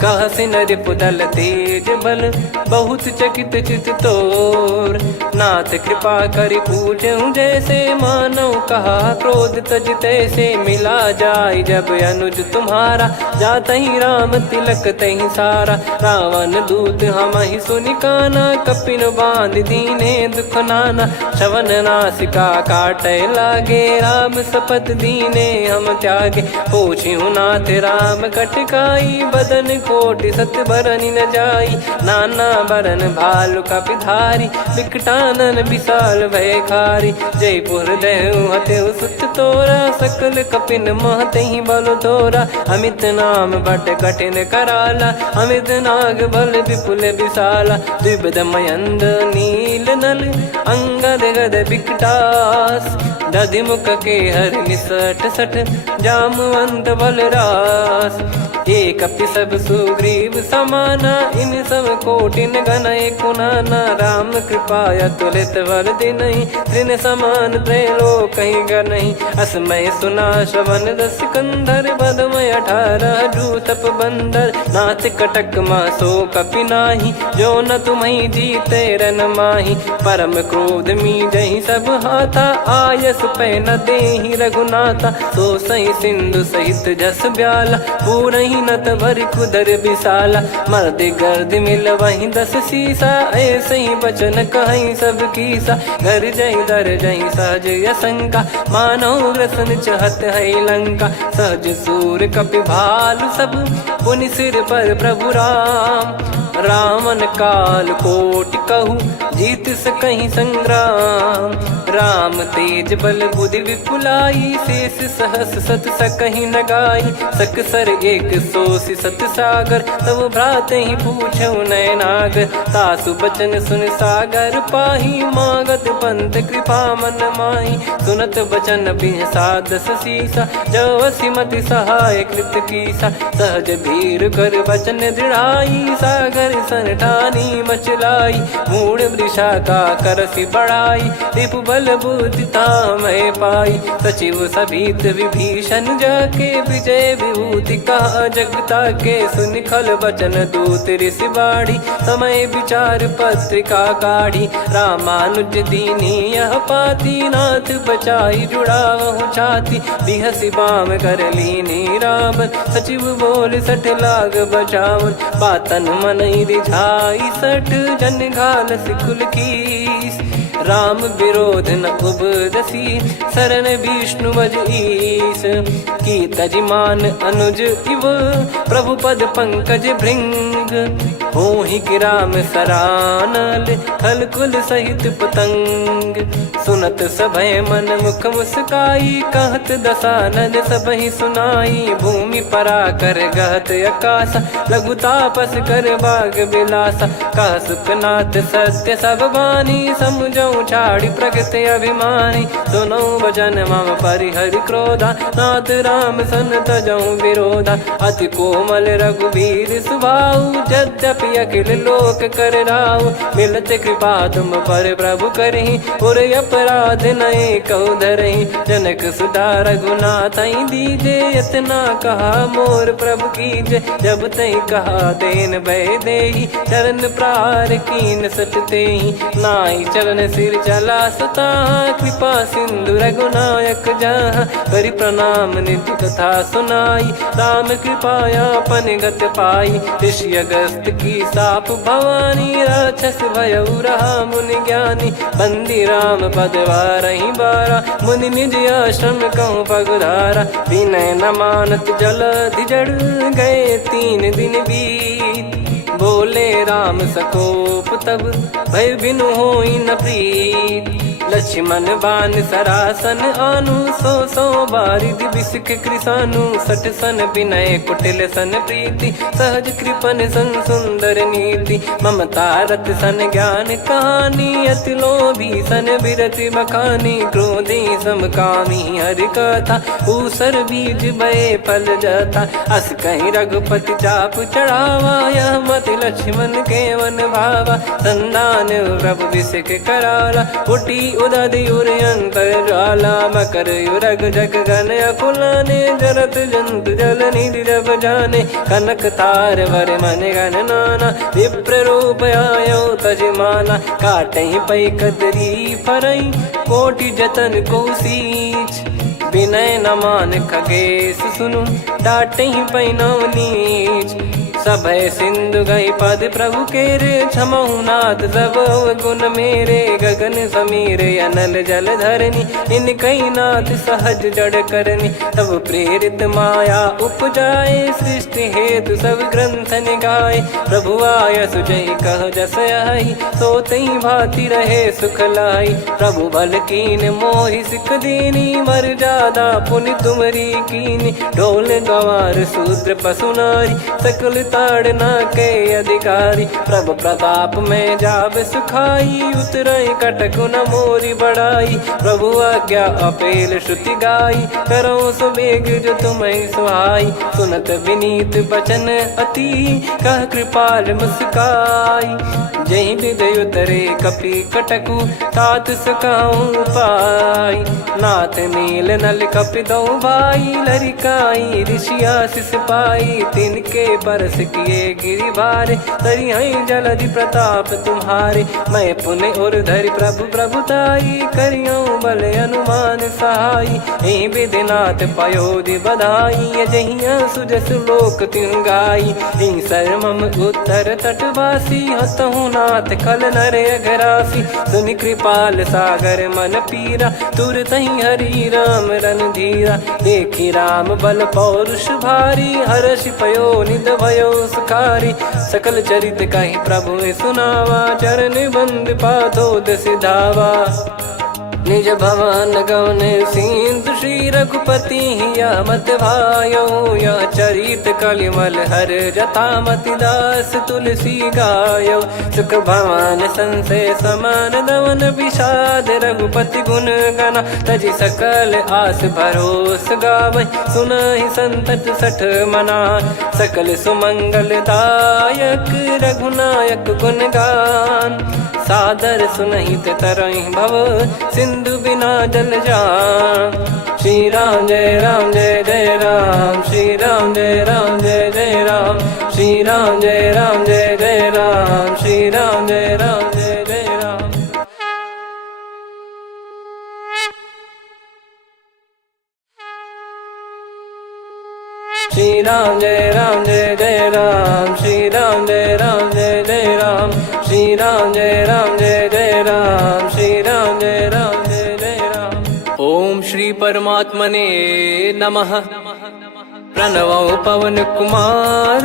कह सिन रिपुदल तेज बल, बहुत चकित चित तोर। नाथ कृपा करि पूछऊं जैसे, मानव कहा क्रोध तज तैसे। मिला जाय जब अनुज तुम्हारा, जाता ही राम तिलक तही सारा। रावण दूत हम ही सुनि काना, कपिन बांध दीने दुख नाना। श्रवण नासिका काटे लागे, राम सपत दीने हम त्यागे। पूछिहु नाथ राम कटकाई, बदन कोटि सत बरनि न जाई। नाना बरन भालु कपिधारी, विकटानन विशाल भयखारी। जयपुर देहु हतेउ सुत तोरा, सकल कपिन महतहि बल तोरा। अमित नाम बट कठिन कराला, अमित नाग बल विपुल विशाला। द्विविध मयंद नील नल, अंगद गद विकटास। दधिमुख के हर निसठ सठ, जामवंत बलरास। एक कपि सब सुग्रीव समाना, इन सब कोटिन गण कुनाना। राम कृपा अतुलित वर दिनहि, तृण समान त्रैलोक कहीं गनहि। असमय सुना श्रवण दस कंधर, बदमय 18 जूतप बंदर। नाथ कटक मां सो कपि नाही, जो न तुम्हि जीते रन माही। परम क्रोध मीजहि सब हाथा, आयस पै न देहि रघुनाथा। तो सही सिंधु सहित जस ब्याला, पूरहि नत भरि कुदर विशाला। मर्द गर्द मिल वही 10 सीसा, ऐसे ही बचन कहीं सब कीसा। घर जहि दर जहि सहज यसंका, मानव रसन चहत है लंका। सहज सूर कपि भालु सब, पुनि सिर पर प्रभु राम। रावण काल कोटि कहूँ, जीत सकहि संग्राम। राम तेज बल बुद्धि विपुलाई, शेष सहस सत सकहि न गाई। सकसर एक सोसी सत सागर, तब भ्रात ही पूछऊ नयनाग। तासु बचन सुन सागर पाही, मागत पंथ कृपा मन माही। सुनत बचन बिहसा 10 सीसा, जो सिमति सहाय कृत कीसा। सहज भीर कर बचन दृढ़ाई, सागर सन ठानी मचलाई। मूढ़ वृषा का करसी बढ़ाई, रिपु बल बल बुद्धिता मैं पाई। सचिव सभीत विभीषण जाके विजय विभूति कहा, जगता के सुन खल बचन दूत ऋषि बाड़ी। समय विचार पत्रिका काढ़ी, रामानुज दीनी यह पाती। नाथ बचाई जुड़ावहु छाती, बिहसी बाम कर लीनी रावण। सचिव बोल 60 लाख बचावन, बातन मन रिझाई 60 जन घाल सिकुल कीस। राम विरोध न उपदसी, शरण विष्णु बज ईस। की तजिमान अनुज इव, प्रभु पद पंकज भृंग। होहि कि राम सरानल, खल कुल सहित पतंग। सुनत सभय मन मुख मुस्काई, कहत दसानन सबहि सुनाई। भूमि परा कर गहत आकाशा, लघु तापस कर बाग बिलासा। कह सुखनाथ सत्य सब बानी, समुझौ छाड़ी प्रगति अभिमानी। सुनो भजन मम परिहरि क्रोधा, नाथ राम सन तजौ विरोधा। अति कोमल रघुवीर सुभाऊ, यद्यपि अखिल लोक कर राऊ। मिलत कृपा तुम पर प्रभु करहि, पुर अपराध नए कौ धरहि। जनक सुता रघुनाथ दीजे, इतना कहा मोर प्रभु कीजे। जब तई कहा देन भय देहि, चरण प्रार कीन सटतेहि। नाई चरण सिर चला सता, कृपा सिंधु रघुनायक जहाँ। करि प्रणाम निधि कथा सुनाई, राम कृपाया अपन गत पाई। ऋषि अगस्त की साप भवानी, राक्षस भयउ रहा मुनि ज्ञानी। बंदी राम पद वारहि बारा, मुनि निज आश्रम कहूँ पगधारा। विनय न मानत जलधि जड़, गए 3 दिन बीत। बोले राम सकोप तब, भय बिनु होई न प्रीत। लक्ष्मण बान सरासन आनु, 100 बारिधि बिसक कृसानु। 60 सन विनय कुटिल सन प्रीति, सहज कृपन सन सुंदर नीति। ममता रत सन ज्ञान कहानी, अति लोभी सन बिरति बखानी। क्रोधी समकामी हरि कथा, ऊसर बीज बये फल जथा। अस कहीं रघुपति चाप चढ़ावा, यह मति लक्ष्मण के मन भावा। संदान प्रभु बिसक कराला, उठी उदधि उर अंतर ज्वाला। मकर युरग जग गन अकुलाने, जरत जंतु जल निधि जब जाने। कनक तार वर मन गण नाना, विप्र रूप आयो तजमाना। काटहि पै कतरी फरई, कोटि जतन को सींच। विनय न मान खगेश सुनु, डांटहि पै नव नीच। सभय सिंधु गई पद प्रभु केरे, क्षमहु नाथ सब गुण मेरे। गगन समीरे अनल जल धरनी, इनकई नाथ सहज जड़ करनी। तब प्रेरित माया उपजाए, सृष्टि हेतु सब ग्रंथ निगाए। प्रभु आय सुजय कह जस आई, सोतई भांति रहे सुख लाई। प्रभु बल कीन मोहि सिख दीनी, मर्यादा पुनि तुमरी कीनी। ढोल गवार शूद्र पशु नारी, सकल ताड़ना के अधिकारी। प्रभु प्रताप में जाब सुखाई, उतरई कटक न मोरी बढ़ाई। प्रभु आज्ञा अपेल श्रुति गाई, करो सो बेग जो तुम्हें सुहाई। सुनत विनीत बचन अति, कह कृपाल मुस्काई। जही विदय उतरे कपि कटकु, तात सकाऊं पाई। नाथ नील नल कपि दो भाई, लरिकाई ऋषि आशीष पाई। तिनके परस किए गिरि भारे, तरिहै जलधि प्रताप तुम्हारे। मैं पुण्य और धरि प्रभु प्रभुताई, करियौ बल अनुमान सहाई। एहि विधिनाथ पयोधि बधाई, जहिया सुजस लोक तिहुँ गाई। हिंसर मम उत्तर तटवासी, हतहु नाथ खल नर अघरासी। सुनि कृपाल सागर मन पीरा, तुरतहि हरि राम रणधीरा। देखि राम बल पौरुष भारी, हर्षि पयो निध भयो सुखारी। सकल चरित कहि प्रभु सुनावा, चरण बंद पाथोद सिधावा। निज भवन गवन सिंधु, श्री रघुपति हिया मत भायो। यह चरित कलिमल हर जथा, मति दास तुलसी गायो। सुख भवन संशय समान दवन, विषाद रघुपति गुण गना। तजि सकल आस भरोस गावै, सुनहि संतत सठ मना। सकल सुमंगल दायक, रघुनायक गुण गान। सादर सुनहित तरहि भव सिंधु बिना जल जान। श्री राम जय जय राम, श्री राम जय जय राम, श्री राम जय जय राम, श्री राम जय जय राम। श्री राम जय जय राम, श्री राम जय जय राम, श्री राम जय जय राम, श्री राम जय जय राम। ओम श्री परमात्मने नमः। प्रणवो पवन कुमार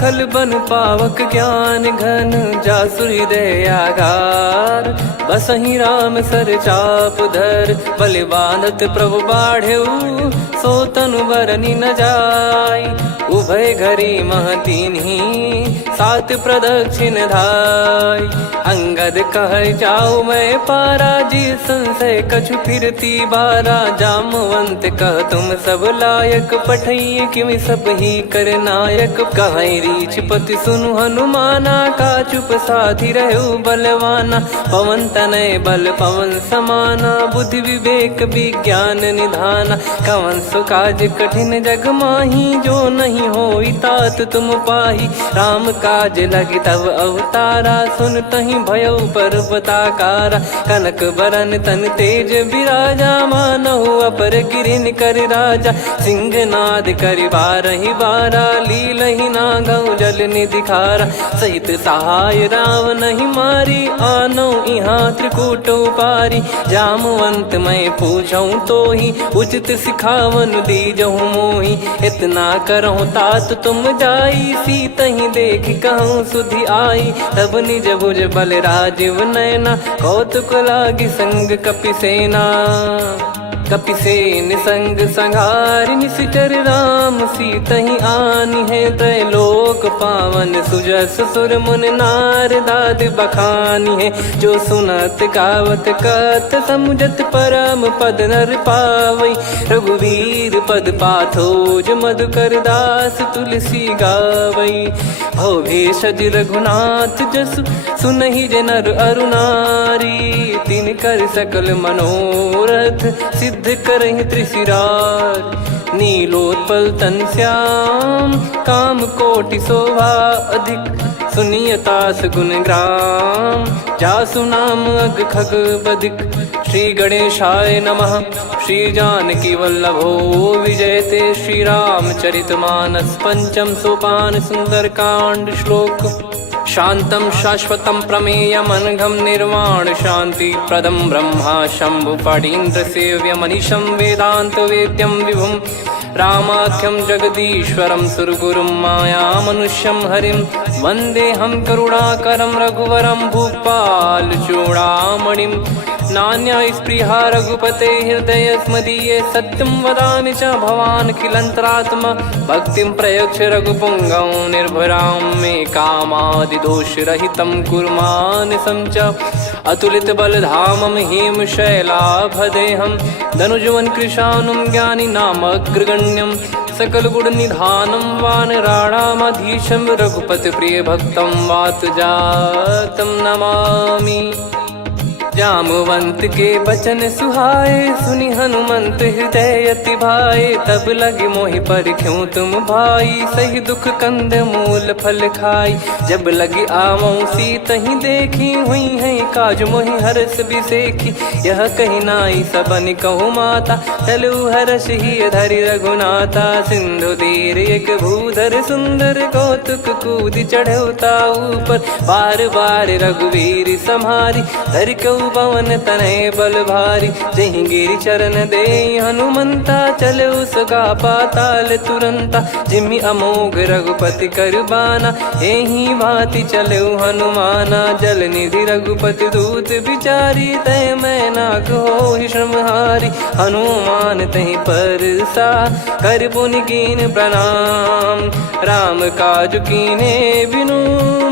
खल बन पावक ज्ञान घन जासु हृदय आगार। बसहि राम सर चाप धर बलि बांधत प्रभु बाढ़ेऊ सो तनु बरनि न जाय। उभय घरी महतीन्ही सात प्रदक्षिण धाय। अंगद कह जाऊ मैं पारा जी संशय कछु फिरती बारा। जामवंत कह तुम सब लायक पठइय किमि सब ही कर नायक। कहीं रीछ पति सुनु हनुमाना का चुप साधि रहु बलवाना। पवन तनय बल पवन समाना बुद्धि विवेक विज्ञान निधाना। कवन सो काज कठिन जग माही जो नहीं होई तात तुम पाही। राम काज लगी तब अवतारा सुन तहि भयउ पर्वताकारा। कनक बरन तन तेज विराजा मानहु अपर गिरिन कर राजा। सिंहनाद करि बारहि बारा लीलहि नागौ जल निधि खारा। सहित सहाय राव नहीं मारी आनो इहाँ त्रिकूट पारी। जामवंत मैं पूछऊँ तो ही उचित सिखावन दीजहु मोही। इतना करहु तात तुम जाई सीतहि देख कहूँ सुधि आई। तब निज भुज बल राजीव नैना कौतुक लागी संग कपिसेना। कपिसेन संग संघार निशिचर राम सीतहि आनी है। त्रैलोक पावन सुजस सुर मुन नार दाद बखानी है। जो सुनत गावत कथ समुझत परम पद नर पावई। रघुवीर पद पाथोज मधुकर दास तुलसी गावई। भव भेषज रघुनाथ जसु सुनहि जे नर अरु नारी। तिन कर सकल मनोरथ सिद्ध करहि त्रिशिरार। नीलोत्पल तन श्याम काम कोटि शोभा अधिक। सुनियतास गुण ग्राम जासु नाम अग खग बदिक। श्री गणेशाय नमः। श्री जानकी वल्लभो विजयते श्री रामचरित मानस। पंचम सोपान सुंदर कांड श्लोक। शांतं शाश्वतं प्रमेयमनघं निर्वाण शांति प्रदं ब्रह्मा शंभु फणीन्द्र सेव्यमनिशं वेदांत वेद्यं विभुं। रामाख्यं जगदीश्वरं सुरगुरुं मायामनुष्यं हरिं। वन्देऽहं करुणाकरं रघुवरं भूपाल चूडामणिं। नान्या स्पृहा रघुपते हृदय स्मदीये। सत्यं वदामि च भवान् खिलन्तरात्मा। भक्तिं प्रयच्छ रघुपुङ्गं निर्भरां मे कामादिदोषरहितं कुर्मानिसं च। अतुलित बलधामं हेमशैलाभदेहं धनुजवन कृशानुं ज्ञानी नामग्रगण्यं। सकल गुण निधानं वानराणामधीशं। रघुपति प्रिय भक्तं वातजातं नमामि। जामवंत के बचन सुहाए सुनि हनुमंत हृदय अति भाए। तब लगे मोहि पर क्यों तुम भाई सही दुख कंद मूल फल खाई। जब लगे आवऊं सीतहि देखी हुई है काज मोहि हरस बिसेखी। यह कही नाई सबन कहु माता चलु हरष ही धरि रघुनाथा। सिंधु तीर एक भूधर सुंदर कौतुक कूद चढ़ौता ऊपर। बार बार रघुवीर सम्हारी धरि कऊ पवन तनय बल भारी। जहि गिरि चरण दे हनुमंता चले उसका पाताल तुरंता। जिमि अमोघ रघुपति कर बाना एहि भांति चले हनुमाना। जल निधि रघुपति दूत बिचारी तय मैं नाग होहि श्रमहारी। हनुमान तहि परसा कर पुनि कीन प्रणाम। राम काज कीने बिनु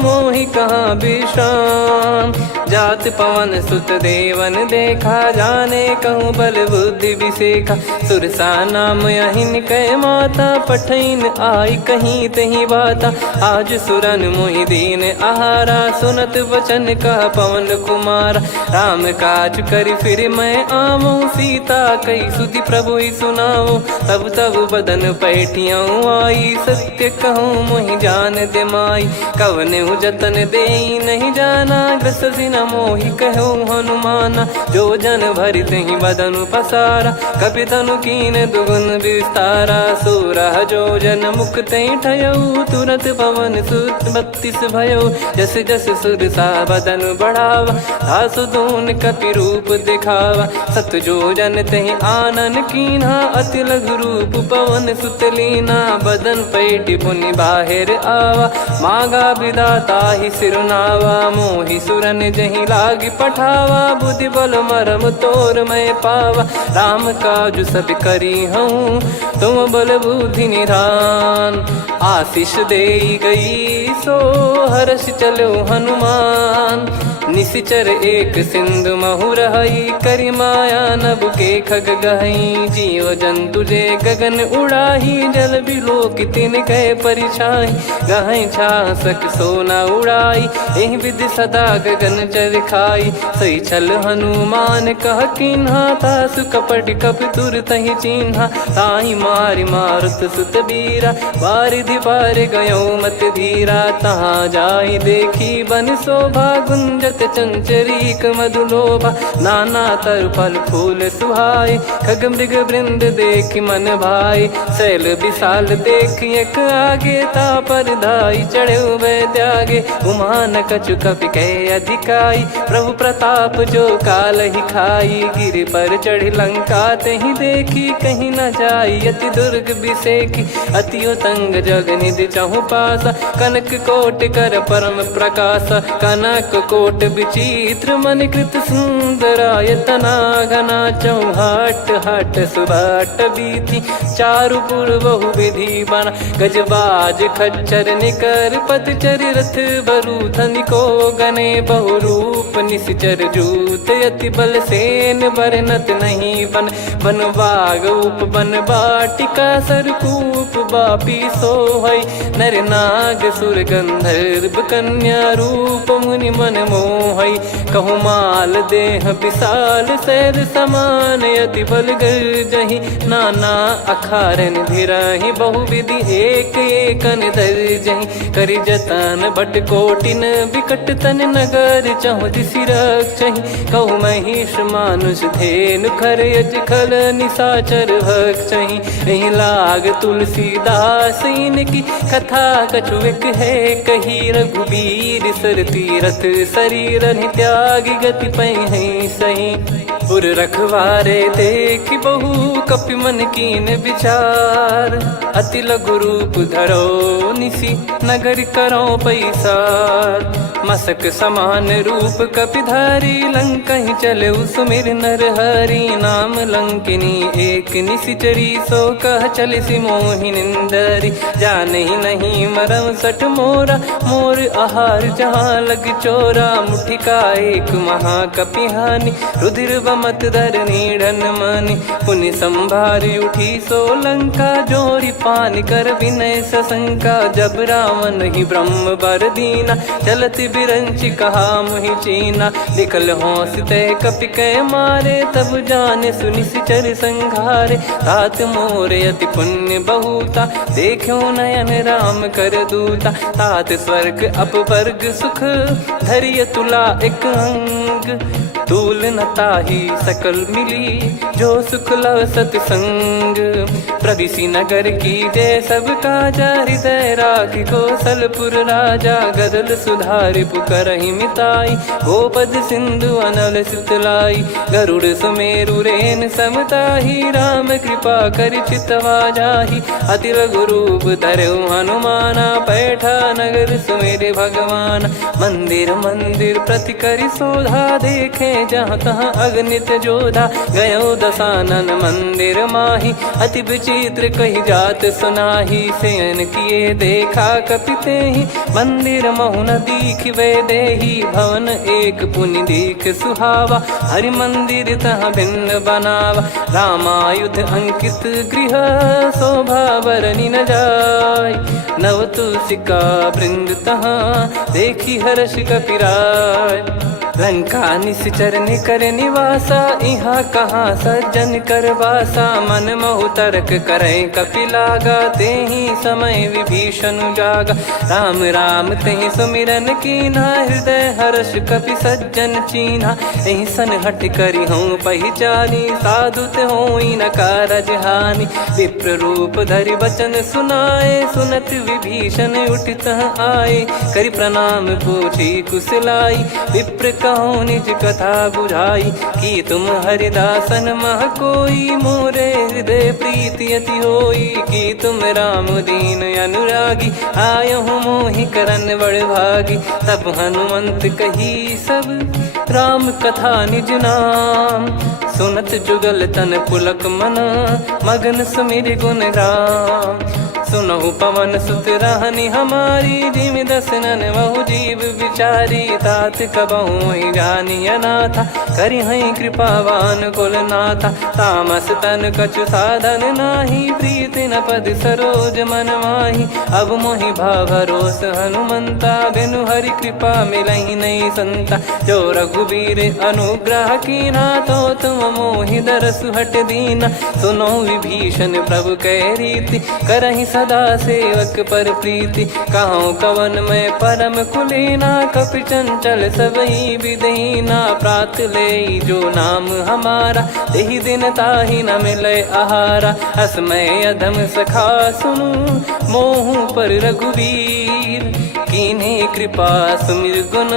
मोहि कहाँ विश्राम। जात पवन सुत देवन देखा, जाने कहूँ बल बुद्धि विसेखा। सुरसा नाम अहिन कै माता, पठैन आई कहीं तहीं बाता। आज सुरन मोहि दीन आहारा, सुनत वचन कह पवन कुमारा। राम काज कर फिर मैं आऊँ, सीता कई सुधि प्रभु ही सुनाऊँ। तब तब बदन पैठियाँ आई, सत्य कहूँ मोहि जान दे माई। कवने जतन दे नहीं जाना, ग्रसि न मोहि कहूँ हनुमाना। जो जन भरि तहि बदन पसारा, कपि तनु कीन दुगुन विस्तारा। 16 जो जन मुख तहि ठयऊ, तुरत पवन सुत 32 भयऊ। जस जस सुरसा बदन बढ़ावा, दासु दून कपि रूप दिखावा। 7 जो जन तहि आनन कीन्हा, अति लघु रूप पवन सुत लीना। बदन पैठि पुनि बाहिर आवा, मागा विधाता ही सिरुनावा। मोहि सुरन जहि लागी पठावा, बुद्धि बल मरम तोर मैं पावा। राम काज सब करी हूँ, तुम बल बुद्धि निधान। आशीष दे गई सो हर्ष चलो हनुमान। निशिचर एक सिंधु महु रहई, करि माया नभ के खग गहई। जीव जंतु जे गगन उड़ाही, जल बिलो की तिन गए परिछाई। गहई छासक सोना उड़ाई, एहि विधि सदा गगन चर खाई। सही छल हनुमान कह कीन्हा, तासु कपट कप तुर तहि चिन्हा। ताहि मारि मारुत सुत बीरा, बारिधि पार गयो मत धीरा। तहाँ जाई देखी बन शोभा, गुंजत चंचरीक मधुलोभा। नाना तर फल फूल सुहाई, खग मृग वृंद देख मन भाई। शैल विशाल देख एक आगे, तापर धाई चढ़े वै त्यागे। उमान कछु कपि कह अधिकाई, प्रभु प्रताप जो काल ही खाई। गिर पर चढ़ी लंका तहि देखी, कहीं न जाई अति दुर्ग विसेखी। अति उतंग जग निधि चहु पासा, कनक कोट कर परम प्रकाश। कनक कोट विचित्र मन कृत सुंदरायतना घना। चौहाट हाट सुबाट बीथी, चारु पुर बहु विधि बना। गजबाज खच्चर निकर पदचर, रथ बरु धनिको गने। बहु रूप निशिचर जूत, अति बल सेन बरनत नहीं बन। बन बाग उप बन बाटिका, सरकूप बापी सोहई। नर नाग सुर गंधर्व कन्या, रूप मुनि मन मोहई। कहु माल देह विशाल, सैर समान अति बल गर्जहि। नाना अखारन भिरहि, बहु विधि एक एकन दर्जहि। करि जतन भट कोटिन, विकट तन नगर चहु दिसि रक्षहि। कहु महिष मानुष धेनु, खर यज खल निशाचर भक्षहि। एहि लाग तुलसीदास इनकी, कथा कछु एक है कही। रघुबीर सर तीरथ शरीर त्यागी, गति पै सही। पुर रखवारे देखि बहु, कपि मन कीन विचार। अति लघु रूप धरो निसि, नगर करो पैसार। मसक समान रूप कपिधारी, लंकहि चले सुमिर नर हरि। नाम लंकिनी एक निशिचरी, सो कह चलिसि मोहि निंदरी। जानहि नहीं मरम सठ मोरा, मोर आहार जहाँ लग चोरा। मुठिका एक महाकपिहानि, रुधिर बमत धरनी ढन मानि। पुनि संभारि उठी सो लंका, जोरी पान कर विनय सशंका। जब रावण ही ब्रह्म बर दीना, चलत बिरंचि कहा मुहि चीना। निकल होंस ते कपि कै मारे, तब जाने सुनिशिचर संघारे। तात मोरे अति पुण्य बहुता, देखो नयन राम कर दूता। तात स्वर्ग अपवर्ग सुख, धैर्य तुला एक अंग। तूल न ताहि सकल मिली, जो सुख लव सतसंग। प्रविशि नगर की जय सब काजा, हृदय राखि कौशलपुर राजा। गदल सुधारि पुकरहि मिताई, गोपद सिंधु अनल सितलाई। गरुड़ सुमेरु रेन समताहि, राम कृपा करि चितवा जाहि। अति लघु रूप धरऊ हनुमाना, बैठा नगर सुमेरे भगवान। मंदिर मंदिर प्रति करि शोधा, देखे जहाँ तहाँ अगणित जोधा। गयो दशानन मंदिर माहि, अति विचित्र विचित्र कही जात सुनाही, सेन किए देखा कपिते ही, मंदिर महु न दीख वे देही, भवन एक पुनि दीख सुहावा, हरि मंदिर तह भिन्न बनावा, रामायुध अंकित गृह शोभा बरनी न जाय, नव तुलसी का वृंद तहाँ देखी हर्ष कपिराय, लंका निश्चर निकर निवासा, इहाँ कहाँ सज्जन कर वासा, मन महु तर्क करें कपिलागा, तेहि समय विभीषण जागा, राम राम तेहि सुमिरन कीन्हा, हृदय हर्ष कपि सज्जन चीन्हा, एहि सन हट करि हूँ पहिचानी, साधुत होई न कारज हानि, विप्र रूप धरि वचन सुनाए, सुनत विभीषण उठित आए, करि प्रणाम पूछी कुशलाई, विप्र कहो निज कथा बुझाई, कि तुम हरिदासन मह कोई, मोरे हृदय प्रीति अति होई, कि तुम राम दीन अनुरागी, आयहु मोहि करन बड़ भागी, तब हनुमंत कही सब राम कथा निज नाम, सुनत जुगल तन पुलक मन, मगन सुमिर गुण राम, सुनहु पवन सुत रहनी हमारी, जिमि दसनन महु जीव विचारी, तात कबहु ही जानी अनाथा, करि हई कृपावान कुल नाथा, तामस तन कछु साधन नाही, प्रीति न पद सरोज मन माही, अब मोहि भाव भरोस हनुमंता, बिनु हरि कृपा मिलहि नहीं संता, जो रघुबीर अनुग्रह कीना, तो तुम मोहि दरसु हट दीना, सुनो विभीषण प्रभु कह रीति, करहि सदा सेवक पर प्रीति, कहूँ कवन में परम कुलीना, कपि चंचल सबई विदहीना, प्रात ले जो नाम हमारा, तेहि दिन ताहि न मिले आहारा, असमय अधम सखा सुनु, मोहु पर रघुवीर, कीन्हे कृपा सुमिर गुण,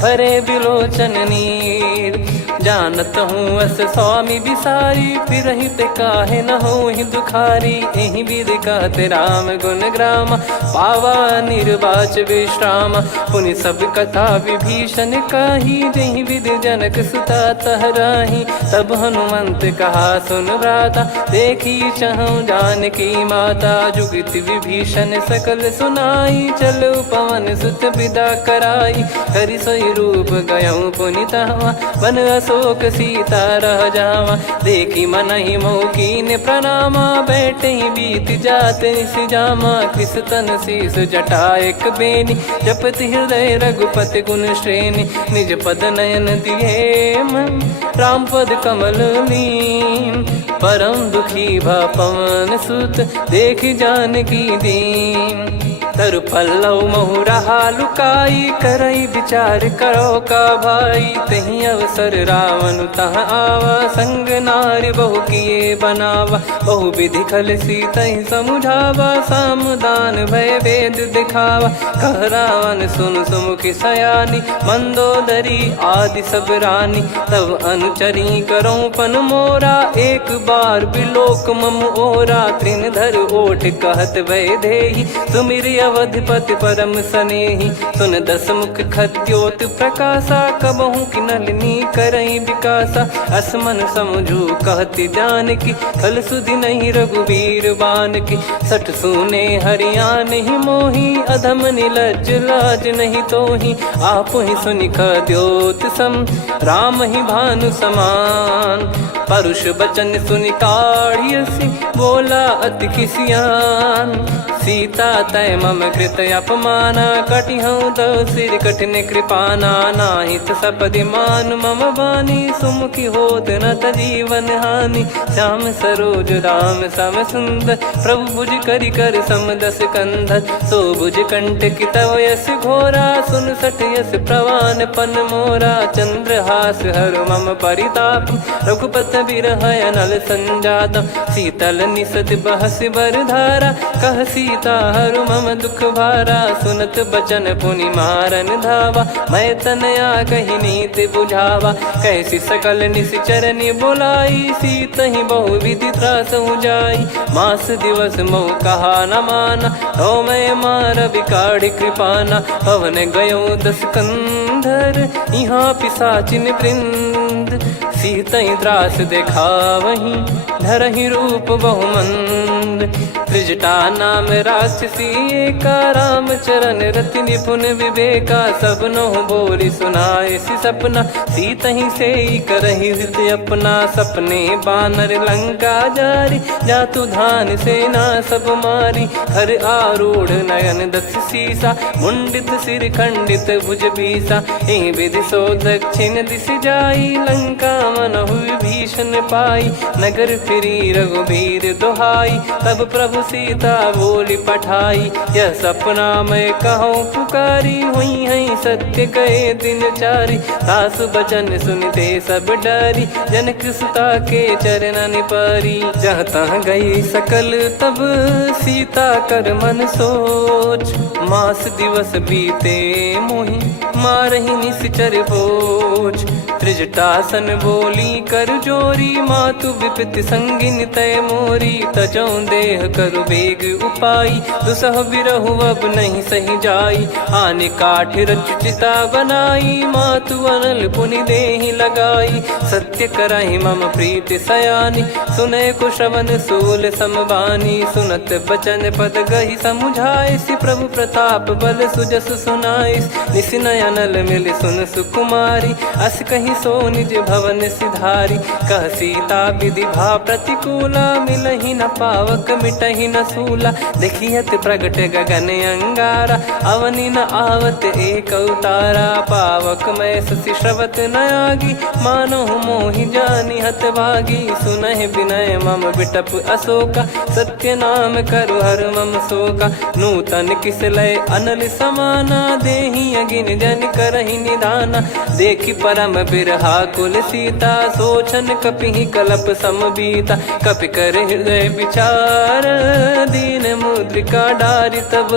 भरे बिलोचन नीर, जानत हूँ अस स्वामी बिसारी, फिर हित काहे न हो ही दुखारी, एहि विध कहते राम गुण ग्राम, पावा निर्वाच विश्राम, पुनि सब कथा विभीषण काही, जहि विध जनक सुता तहराही, तब हनुमंत कहा सुन भ्राता, देखी चहु जानकी माता, जुगति विभीषण सकल सुनाई, चलो पवन सुत विदा कराई, हरि सोई रूप गयऊँ पुनि तहवा, वन अशोक सीता रह जावा, देखी मन ही मौकीन प्रणामा, बैठे ही बीत जात निस जामा, कृस तन शीस जटा एक बेनी, जपति हृदय रघुपति गुण श्रेणी, निज पद नयन दिए मन, राम पद कमल लीन, परम दुखी भा पवन सुत, देखी जानकी दीन, तरु पल्लव महु रहा लुकाई, करई विचार करो का भाई, तही अवसर रावण तह आवा, संग नारी बहु किए बनावा, बहु विधि खल सीतहि समुझावा, सामदान भय वेद दिखावा, कह रावण सुन सुमुखि सयानी, मंदोदरी आदि सब रानी, तब अनुचरी करो पन मोरा, एक बार बिलोक मम ओरा, तृण धर ओठ कहत भय देहि, सुमिर अवधिपति परम सनेहि, सुन दस मुख खद्योत प्रकाशा, कबहु कि नलिनी करई विकासा, असमन समझू कहती जानकी, खल सुधि नहीं रघुवीर बान की, सठ सुने हरियान ही मोही, अधम निलज्ज लाज नहीं तोही, आप ही सुनि खद्योत सम, राम ही भानु समान, परुष बचन सुनि काढ़ियसि, बोला अति किसियान, सीता तय मम कृत अपमाना, कटिहऊँ तो सिर कठिन कृपाना, नाहित सपदि मान मम बानी, सुमुखी होत न जीवन हानि, श्याम सरोज राम सम सुंदर, प्रभु भुज करि कर सम दस कंधर, सो भुज कंठ की तव यस घोरा, सुन सठ यस प्रवान पन मोरा, चंद्रहास हर मम परिताप, रघुपत बिरह अनल संजात, शीतल निसत बहस बर धारा, कह सीता हरु मम दुख भारा, सुनत बचन पुनि मारन धावा, मैं तनया कही नीति बुझावा, कैसी सकल निश्चरनि बुलाई, सीतहि बहु विधि त्रासहु जाई, मास दिवस मोह कहा न माना, तो मैं मार बिकाढ़ कृपाना, पवन गयो दस कंधर, यहाँ पिशाचिन वृंद, सुर सीतई द्रास देखावहीं धरहि रूप बहुमंद त्रिजटा नाम राक्षसी एका राम चरण रति निपुण विवेका सबनो बोली सुनाए सी सपना सीतहि से करहि हृदय अपना सपने बानर लंका जारी जातु धान सेना सब मारी हर आरूढ़ नयन दस सीसा मुंडित सिर खंडित भुज बीसा ए विधि सो दक्षिण दिश जाई लंका मनहु भीषण पाई नगर फिरी रघुबीर दोहाई तब प्रभु सीता बोली पठाई यह सपना मैं कहूँ पुकारी हुई है सत्य गए दिन चारी सासु बचन सुनते सब डरी जनक सुता के चरण पारी जहाँ तहाँ गई सकल तब सीता कर मन सोच मास दिवस बीते मोहि मारहि निश्चर बोझ त्रिजटासन बोली कर जोरी मातु विपित संगिन तय मोरी तजौ देह करु बेग उपाई दुसह बिरहु अब नहीं सही जाई आने काठ रचिता बनाई मातु अनल पुनि देहि लगाई सत्य करहि मम प्रीति सयानी सुनय को श्रवण सूल समबानी सुनत बचन पद गहि समुझाए सि प्रभु प्रताप बल सुजस सुनाइस निसिनय अनल मिल सुन सुकुमारी अस कहीं सो निज भवन सिधारी कह सीता विधि भा प्रतिकूला मिलहि न पावक मिटहि न सूला देखियत प्रगट गगन अंगारा अवनि न आवत एक उतारा पावक मैं ससि श्रवत न आगी मानो मोहि जानी हत भागी सुनहि विनय मम बिटप अशोका सत्य नाम करु हर मम शोका नूतन किस लय अनल समाना देहि अगिन जन करहि निदाना देखि परम बिरहा कुल सीता सोचन कपिहि कलप समबीता कपि कर हृदय विचार दीन मुद्रिका डारि तब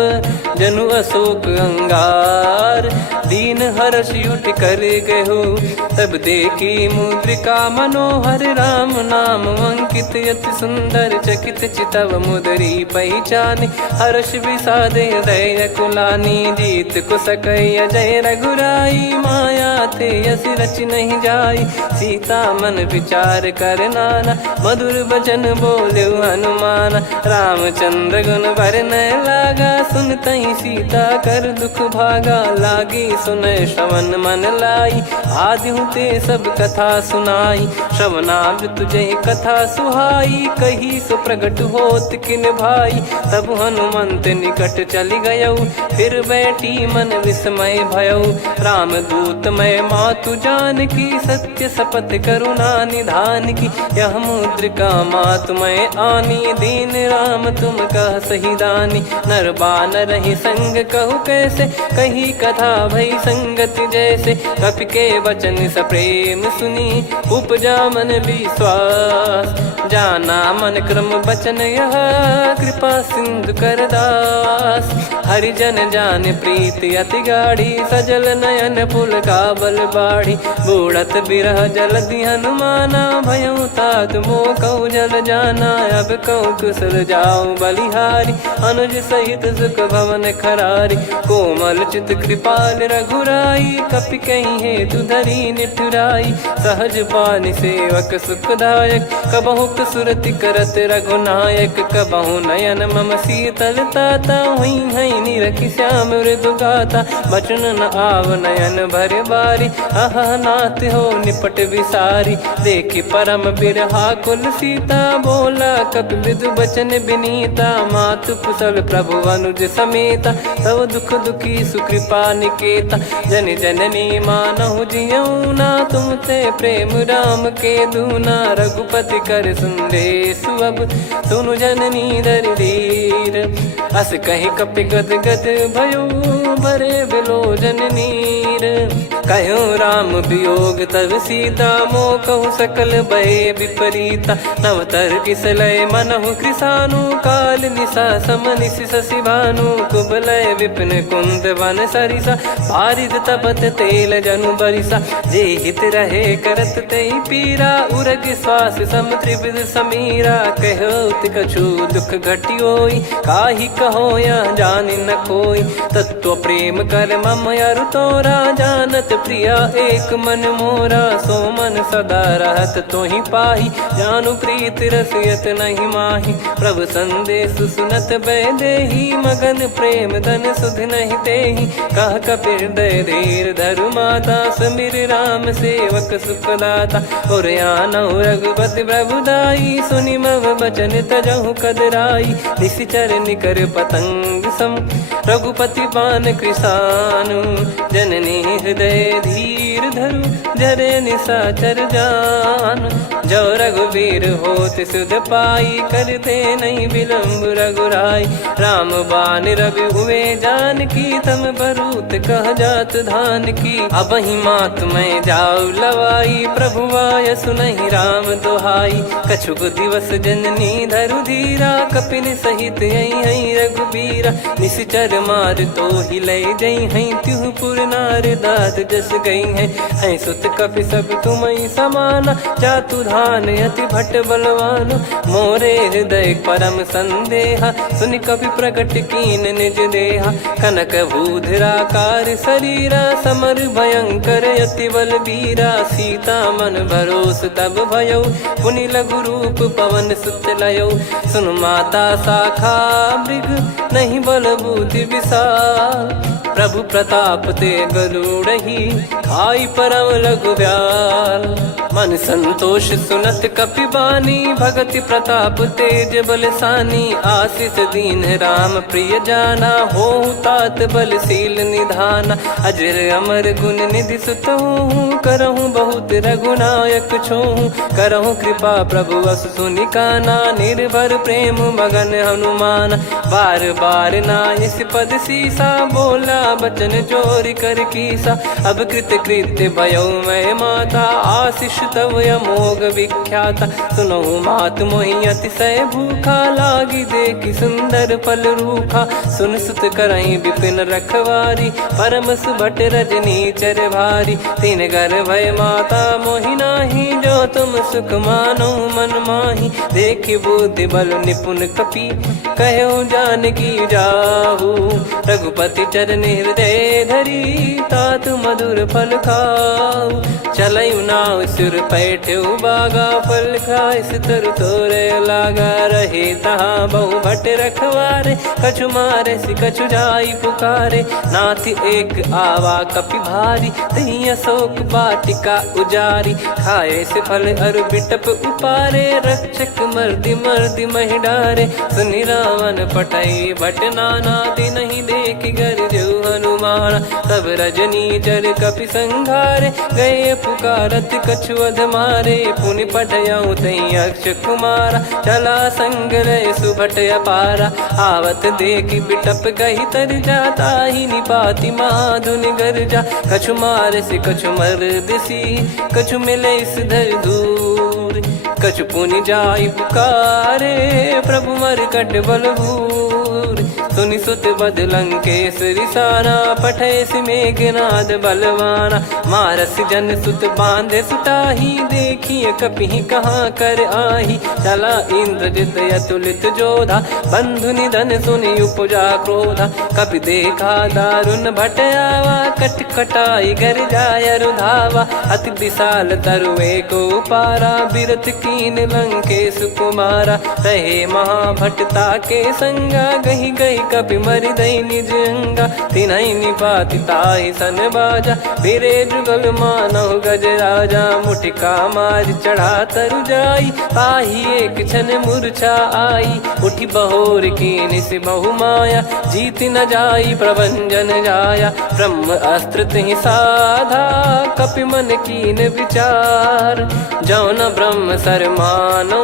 जनु अशोक अंगार दीन हर्ष उठ कर गहु तब देखी मुद्रिका मनोहर राम नाम अंकित अति सुंदर चकित चितव मुदरी पहचान हर्ष विषाद हृदय कुलानी जीत को सकय जय रघुराई माया थे यस रच नहीं जाई सीता मन विचार कर नाना मधुर वचन बोले हनुमान रामचंद्र गुण वरन लागा सुनतहि सीता कर दुख भागा लागी सुनय श्रवण मन लाई आदि ते सब कथा सुनाई श्रवणामृत जय कथा सुहाई कही सो प्रगट होत किन भाई तब हनुमंत निकट चली गयौ फिर बैठी मन विस्मय भयौ राम दूत मैं मातु जान की सत्य शपथ करुणा निधान की यह मुद्रिका मातु मैं आनी दीन राम तुम कह सही दानी नर बानर ही संग कहु कैसे कही कथा भई संगति जैसे कपि के वचन सप्रेम सुनी उपजा मन विश्वास जाना मन क्रम बचन यह कृपा सिंधु कर दास हरिजन जान प्रीति अति गाढ़ी सजल नयन पुल का बल बाढ़ी बूढ़त बिरह जल दी हनुमाना भयउ तात मो कऊ जल जाना अब कऊ कुशल जाऊ बलिहारी अनुज सहित सुख भवन खरारी कोमल चित कृपाल रघुराई कपि कहीं हेतु धरी निठुराई सहज पानि सेवक सुखदायक कबहु सुरति करत रघुनायक कबहु नयन मम शीतल ताता हुई है निरखि श्याम मृदु गाता बचन न आव नयन भर बारी अह नाथ हो निपट विसारी देखि परम बिरहा कुल सीता बोला कपि विदु बचन बिनीता मातु कुशल प्रभु अनुज समेता तव दुख दुखी सुकृपा निकेता जन जननी मानहु जियऊ ना तुम ते प्रेम राम के दूना रघुपति कर संदेशु अब सुनु जननी दर धीर अस कहीं कपि गद गद भयो भरे बिलोचन नीर कहो राम वियोग तब सीता मो कहु सकल भय विपरीता नवतर किसलय मनहु कृसानु काल निशा समनिशि शशि भानु कुबलय विपिन कुंद वन सरिसा पारिद तपत तेल जनु बरिसा जे हित रहे करत तई पीरा उरग श्वास सम त्रिविध समीरा कहो कछु दुख घटियोई काहि कहो या जान न कोई तत्व प्रेम कर मम अरु तोरा, जानत प्रिया एक मन मोरा। सो मन सदा रहत तोहि पाही, जानु प्रीत रसियत नहीं माही। प्रभु संदेश सुनत बैदेही, मगन प्रेम धन सुध नहीं तेहि। कह कपिर दय धीर धरु माता, सुमिर राम सेवक सुखदाता। और आनौ रघुपति प्रभुदाई, सुनि मव बचन तजहु कदराई। निशिचर निकर पतंग सम, रघुपति पान कृसानु। जननी हृदय धीर धरु, जरे निशाचर जानु। जो रघुवीर होत सुध पाई, करते नहीं विलम्ब रघुराई। राम बान रवि हुए जानकी, तम बरूत कह जात धान की। अब ही मात मैं जाऊ लवाई, प्रभु आय सुनहि राम दुहाई। कछुक दिवस जननी धरु धीरा, कपिन सहित यही रघुबीरा। निशिचर मार तो ही ले जई हैं, त्युह पुर नार दाद जस गई हैं। सुत कपि सब तुमहि समाना, जातु धान अति भट बलवान। मोरे हृदय परम संदेहा, सुनि कपि प्रकट कीन निज देहा। कनक भूधराकार शरीरा, समर भयंकर अति बलबीरा। सीता मन भरोस तब भयौ, पुनि लघु रूप पवन सुत लयौ। सुन माता शाखा मृग, नहीं बल बुद्धि विशाल। प्रभु प्रताप ते गरुड़हि, खाई परम लघु ब्याल। मन संतोष सुनत कपि बानी, भगति प्रताप तेज बलसानी। आशीष दीन राम प्रिय जाना, होहु तात बलशील निधाना। अजर अमर गुण निधि सुतहु, करहु बहुत रघुनायक छोहु। करहु कृपा प्रभु अस सुनि काना, निर्भर प्रेम मगन हनुमान। बार बार नायस पद सीसा, बोला बचन चोरी कर कीसा। अब कृत कृत्य भयो मैं माता, आशीष तव अमोघ विख्याता। सुनहु मात मोहि अतिशय भूखा, लागी देखि सुंदर फल रूखा। सुन सुत करई विपिन रखवारी, परम सुभट रजनी चर भारी। तीन घर भय माता मोहि नाही, जो तुम सुख मानो मन माही। देखि बुद्धि बल निपुण कपि, कहु जानकी जाहु। रघुपति चरण हृदय धरी, तात मधुर फल खाऊ। चलऊ नाव सिर पैठऊ बागा, फल खाइस तरु तोरे लागा। रहे तहाँ बहु भट रखवारे, कछु मारे सि कछु जाई पुकारे। नाथ एक आवा कपि भारी, तही अशोक वाटिका उजारी। खाए से फल अरु बिटप उपारे, रक्षक मर्दि मर्दि महि डारे। सुनि रावण पटई भट नाना, तिनहि देखि गरजऊ हनुमान। तब रजनी चर कपि संघारे, गए पुकारत कछु अध मारे। पुनि पटयऊ तई अक्ष कुमारा, चला संग रहे सुभट अपारा। आवत देखि बिटप गही तर जाता, ही निपाति माधुनि गर्जा। कछु मार से कछु मर्दिसी, कछु मिले इस धर दूर। कछु पुनि जाई पुकारे, प्रभु मरकट बलभूर। सुनि सुत बद लंकेश रिसाना, पठय मेघनाद बलवाना। मारस जन सुत बांधे सुताही, देखिए कपिहि कहाँ कर आही। चला इंद्रजित अतुलित जोधा, बंधु निधन सुनि उपजा क्रोधा। कपि देखा दारुण भट आवा, कट कटाई घर जाय रुधावा। अति विशाल तरु एको पारा, बिरत कीन लंकेश कुमारा। रहे महाभटता के संगा, गही गही कपि मरि दई निज अंगा। तिन्हि निपाति ताहि सन बाजा, फिरे जुगल मानव गज राजा। मुटिका मार चढ़ा तरु जाई, ताहि एक क्षण मूर्छा आई। उठि बहोर कीन से बहु माया, जीत न जाई प्रभंजन जाया। ब्रह्म अस्त्र तिहि साधा, कपि मन कीन विचार। जौ न ब्रह्म सर मानौ,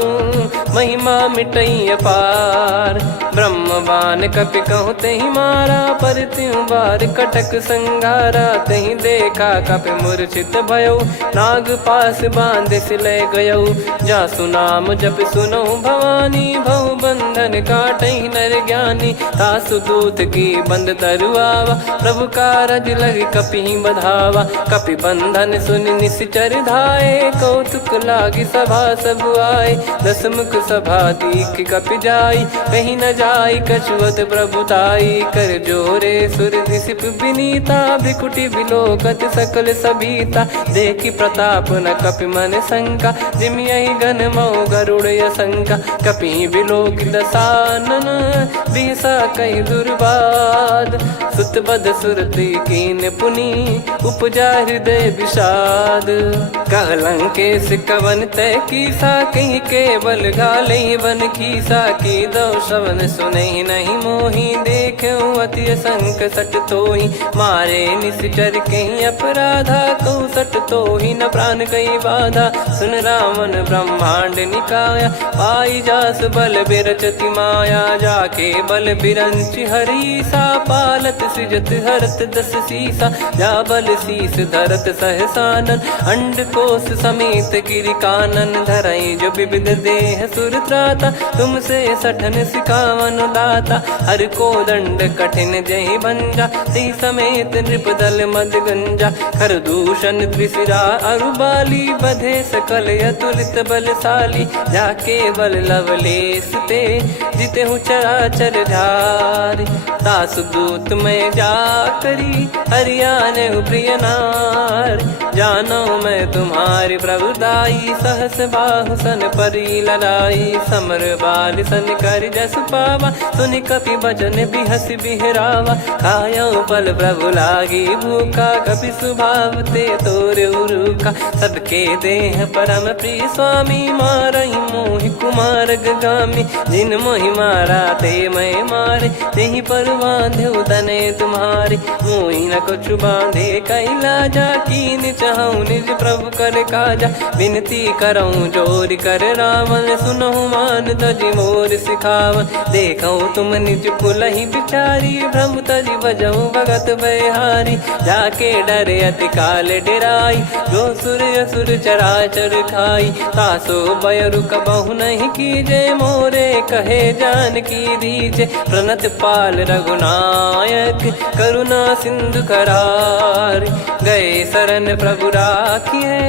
महिमा मिटई अपार। ब्रह्म बान कपि कहु तहि मारा, पर त्यों बार कटक संगारा। तहि देखा कपि मूर्छित भयो, नाग पास बांध सिले गयौ। जासु नाम जप सुनहु भवानी, भव बंधन काटहि नर ज्ञानी। तासु दूत की बंद तरुआवा, प्रभु कारज लग कपि बधावा। कपि बंधन सुन निश्चर धाये, कौतुक लागी सभा सब आए। दसमुख सभा दीख कपि जाई, कहीं न जाई कछु जुगत प्रभुताई कर जोरे सुर दिसिप विनीता भ्रिकुटी बिलोकत सकल सबीता देखी प्रताप न कपि मन शंका जिमियहि गण मऊ गरुड़ शंका कपि बिलोक दसानन बिहसा कई दुर्बाद सुत बद सुरति कीन पुनि उपजा हृदय विषाद कहलंकेश कवन तय कीसा कहीं केवल घाले बन खीसा की दो शवन सुने नहीं मोही देखे अति संक सट तोही मारे निश्चर कहीं अपराधा को सट तोही न प्राण कई बाधा सुन रावण ब्रह्मांड निकाया पाई जास बल बिरचति माया जाके बल बिरंच हरीसा पालत सृजत हरत दस सीसा जा बल शीस धरत सहसानन अंड कोश समेत गिरि कानन धरई जो विविध देह सुर त्राता तुमसे सठन सिखावन दाता हर को दंड कठिन जय भंजा ती समेत नृपदल मद गंजा खर दूषण त्रिशिरा अरुबाली बधे सकल अतुलित बलशाली जाके बल लवलेस ते जिते हूँ चराचर धारी दास दूत में जा करी हरियाणे प्रिय नार जानो मैं तुम्हारी प्रभुताई सहस बाहु सन परी लड़ाई समर बाल सन कर जस पावा सुनि कपि बचन बिहस बिहरावा खायो पल प्रभु लागी भूखा कपि स्वभाव ते तोर उरुका सबके देह परम प्रिय स्वामी मारई मोहि कुमार गामी जिन मोहि मारा ते मैं मारे तेहि पर बांधे तने तुम्हारे मोहि न कुछ बांधे कैला जा कीन चाहूं निज प्रभु कर काजा विनती करऊं जोर कर रावण सुनहु मान तजी मोर सिखावन देखऊं तुम निज कुलहि बिचारी भ्रम तजी बजऊं भगत बहारी जाके डरे अति काल डेराई जो सुर असुर चराचर खाई तासो बयरु कबहु नहीं कीजे मोरे कहे जान की दीजे प्रणत पाल रघुनायक करुणा सिंधु करार गए शरण प्रभु राखिए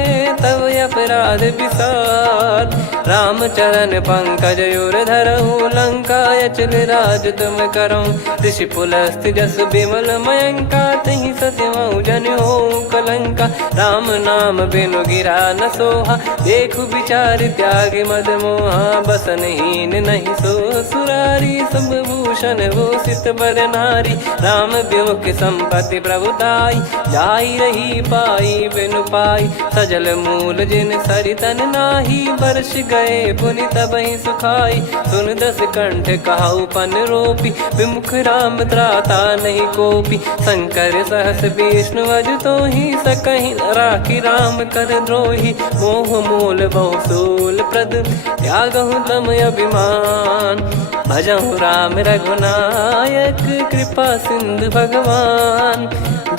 तब अपराध विसार राम चरण पंकज उर धरऊं लंका अचल राज तुम करऊं ऋषि पुलस्त जस विमल मयंका तहि सत्यमऊ जन हो कलंका राम नाम बिनु गिरा न सोहा देखु विचार त्याग मद मोहा बसनहीन नहीं सो सुरारी सब भूषण भूषित बर नारी राम विमुख संपत्ति प्रभुताई जाई रही पाई बिनु पाई सजल मूल जिन सरितन नाही वर्ष गए पुनि तबहि सुखाई सुन दस कंठ कहाऊ पन रोपी विमुख राम त्राता नहीं कोपी शंकर सहस विष्णु अज तो ही सकहि राखी राम कर द्रोही मोह मूल बहु सूल प्रद त्यागहु तम अभिमान भजहु राम रघुनायक कृपा सिंधु भगवान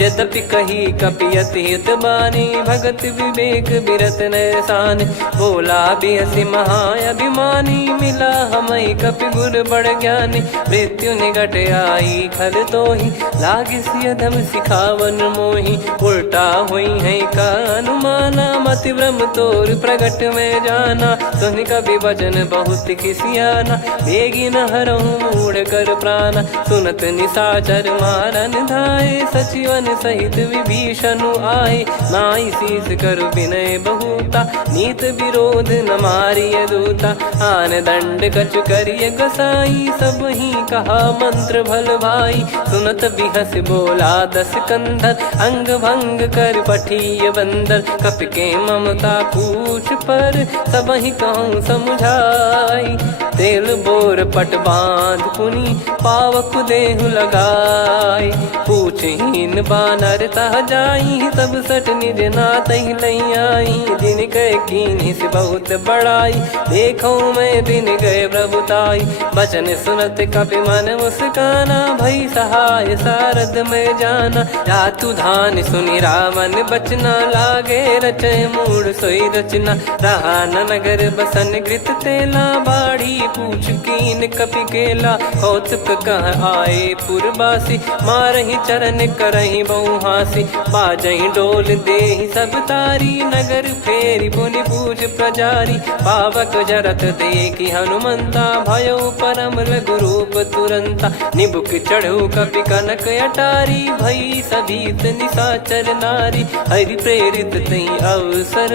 यद्यपि कही कपियति हित बानी भगत विवेक बिरत नैसान बोला बिहसी महाअभिमानी मिला हमई कपि गुर बड़ ज्ञानी मृत्यु निकट आई खल तो ही लागे सियधम सिखावन मोही उल्टा हुई है का अनुमाना मति ब्रह्म तोर प्रगट में जाना सुन कभी वचन बहुत खिसियाना बेगी न हरहूँ मूढ़ कर प्राणा सुनत निशाचर मारन धाये सचिवन सहित विभीषणु आए नाई शीस कर विनय बहुता नीत विरोध न मारिय दूता आन दंड कछु करिय गसाई सब ही कहा मंत्र भल भाई सुनत बिहस बोला दस कंधर अंग भंग कर पठिय बंदर कप के ममता पूछ पर सब ही कहूँ समझाई तेल बोर पट बांध पुनि पावक देहु लगाई पूछहीन बानर तह जाई सब सट निज नाथ लई आई दिन गए कीनी से बहुत बड़ाई देखो मैं दिन गए प्रभुताई बचन सुनत कपि मन मुस्काना भई सहाय सारद में जाना जातु धान सुनि रामन बचना लागे रचय मूड सोई रचना रहा न नगर बसन कृत तेला बाड़ी पूछ कीन कपि केला कौतुक कह आए पुरबासी मारही चरण करही बहु हासी बाजही डोल देहि सब तारी नगर फेरी पुनि पूज प्रजारी पावक जरत देखी हनुमंता भयो परम लघु रूप तुरंता निबुक चढ़ऊ कपि कनक अटारी भई सभीत निशाचर नारी हरि प्रेरित तई अवसर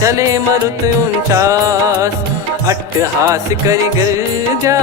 चले मरुत 49 अट्टहास करि गिरजा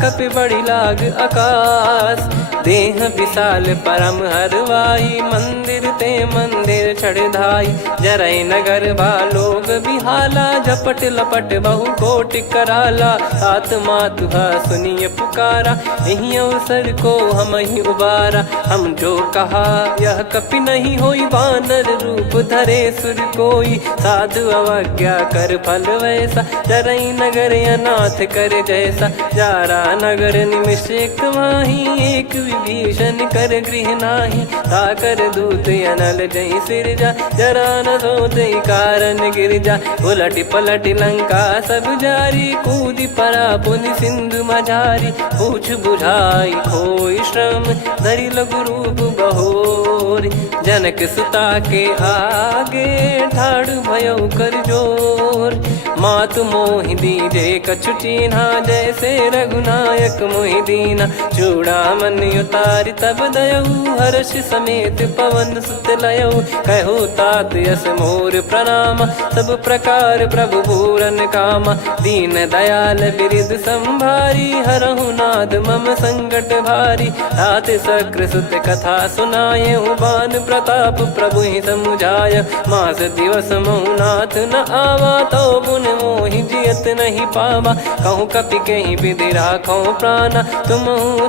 कपि बड़ी लाग आकाश देह विशाल परम हरवाई मंदिर ते मंदिर चढ़ाई जरई नगर लोग बिहाला झपट लपट बहु कोट कराला सात मातुहा सुनिय पुकारा यही अवसर को हम ही उबारा हम जो कहा यह कपि नहीं होई वानर रूप धरे सुर कोई साधु अवज्ञा कर फल वैसा जरई नगर अनाथ कर जैसा जारा नगर निमिष एक माही एक विभीषण कर गृह नाही ताकर दूत अनल जय सिरजा जरा न सोते कारण गिरजा उलट पलट लंका सब जारी कूदी परा पुनि सिंधु मझारी पूछ बुझाई खोई श्रम धरि लघु रूप बहोरी जनक सुता के आगे ठाड़ भयो कर जोर मातु मोहि दीजे कछु चीन्हा जैसे रघुनायक मोहि दीना चूड़ामन उतारि तब दयऊ हर्ष समेत पवन सुत लयऊ कहो तात यस मोर प्रणाम सब प्रकार प्रभु पूरन कामा दीन दयाल बिरिद संभारी हरहु नाद मम संकट भारी तात सक्र सुत कथा सुनाये बान प्रताप प्रभु ही समुझाय मास दिवस मौनाथ न आवा तो बुन मोहि जियत नहीं पावा कहूँ कपि कहीं विधि राखो प्राणा तुम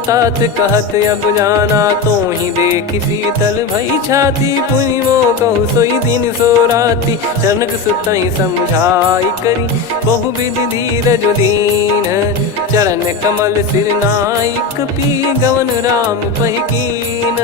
तात कहत अब जाना तो ही देख शीतल भई छाती पुनि मो कहु सोई दिन सो राती जनक सुतई समझाई करी बहु विधि धीरज दीन चरण कमल सिर नायक पी गवन राम पहिकीन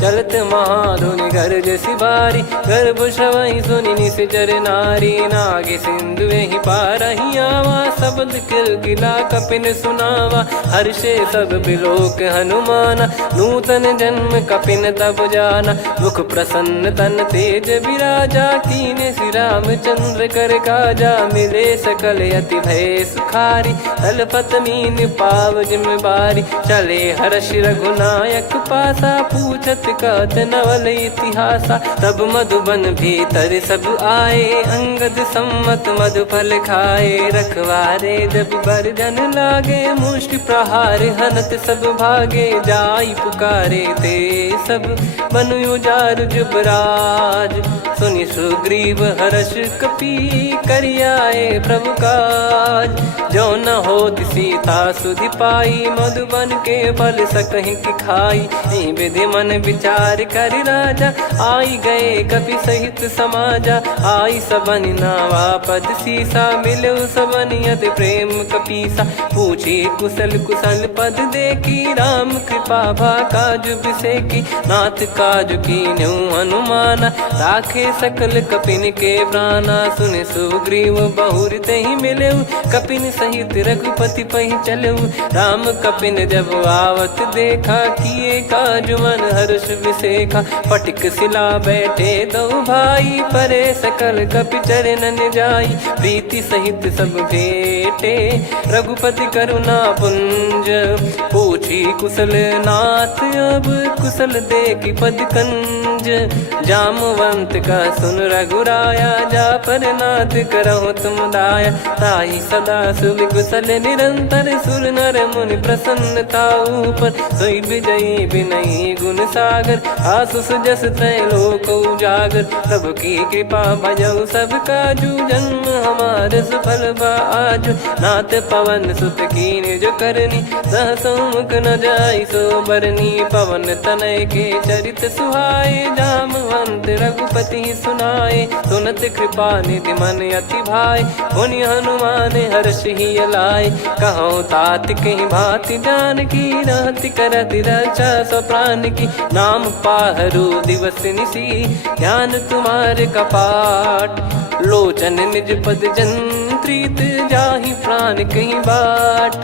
चलत महाधुनि गर्ज सिबारी गर्भ श्रवई सुनि निश्चर नारी नागे सिंधु ही पारही आवा शब्द किल गिला कपिन सुनावा हर्षे सब बिलोक हनुमाना नूतन जन्म कपिन तब जाना मुख प्रसन्न तन तेज विराजा कीने श्री रामचंद्र कर काजा मिले सकल अति भय सुखारी तलपत मीन पाव जिम्मेवारी चले हर्ष रघुनायक पासा पूछत कहत नवल इतिहासा तब मधुबन भीतर सब आए अंगद सम्मत मधुफल खाए रखवारे जब बरजन लागे मुष्टि प्रहार हनत सब भागे जाई पुकारे ते सब बनु उजार जुबराज सुनि सुग्रीव हर्ष कपि करियाए प्रभु काज जो न होत सीता सुधि पाई मधुबन के फल सकहि की खाई विधि मन विचार कर राजा आई गए कपि सहित समाजा आई सबन नावा पद सीसा मिलो सबनियत प्रेम कपीसा पूछी कुशल कुशल पद देखी राम कृपा भा काज बिसेकी नाथ काज की न्यू हनुमाना राखे सकल कपिन के प्राणा सुने सुग्रीव बहुर ते ही मिले कपिन सहित रघुपति पही चले राम कपिन जब आवत देखा किए काज मन हर्ष विसेखा पटिक सिला बैठे दो भाई परे सकल कपि चरणन जाई प्रीति सहित सब भेटे रघुपति करुणा पुंज पूछी कुशल नाथ अब कुशल देखी पद कंज जामवंत का सुन रघुराया जा पर नाथ करहु तुम दाया ताई सदा सुभि कुशल निरंतर सुर नर मुनि प्रसन्नता ऊपर सोई विजयी विनयी गुण सागर आसु सुजस तय लोक उजागर प्रभु की कृपा भजऊ सब काजू जन्म हमार सफल आज नाथ पवन सुत कीन जो करनी सहसमुख न जाई सो बरनी पवन तनय के चरित सुहाए जामवंत रघुपति सुनाए सुनत कृपा निधि मन अति भाई मुनि हनुमान हर्ष ही लाए कहो तात कहीं भांति जान की रहति करति रक्षा सो प्राण की नाम पाहरू दिवस निसी ध्यान तुम्हारे कपाट लोचन निज पद जंत्रित जाहि प्राण कहीं बाट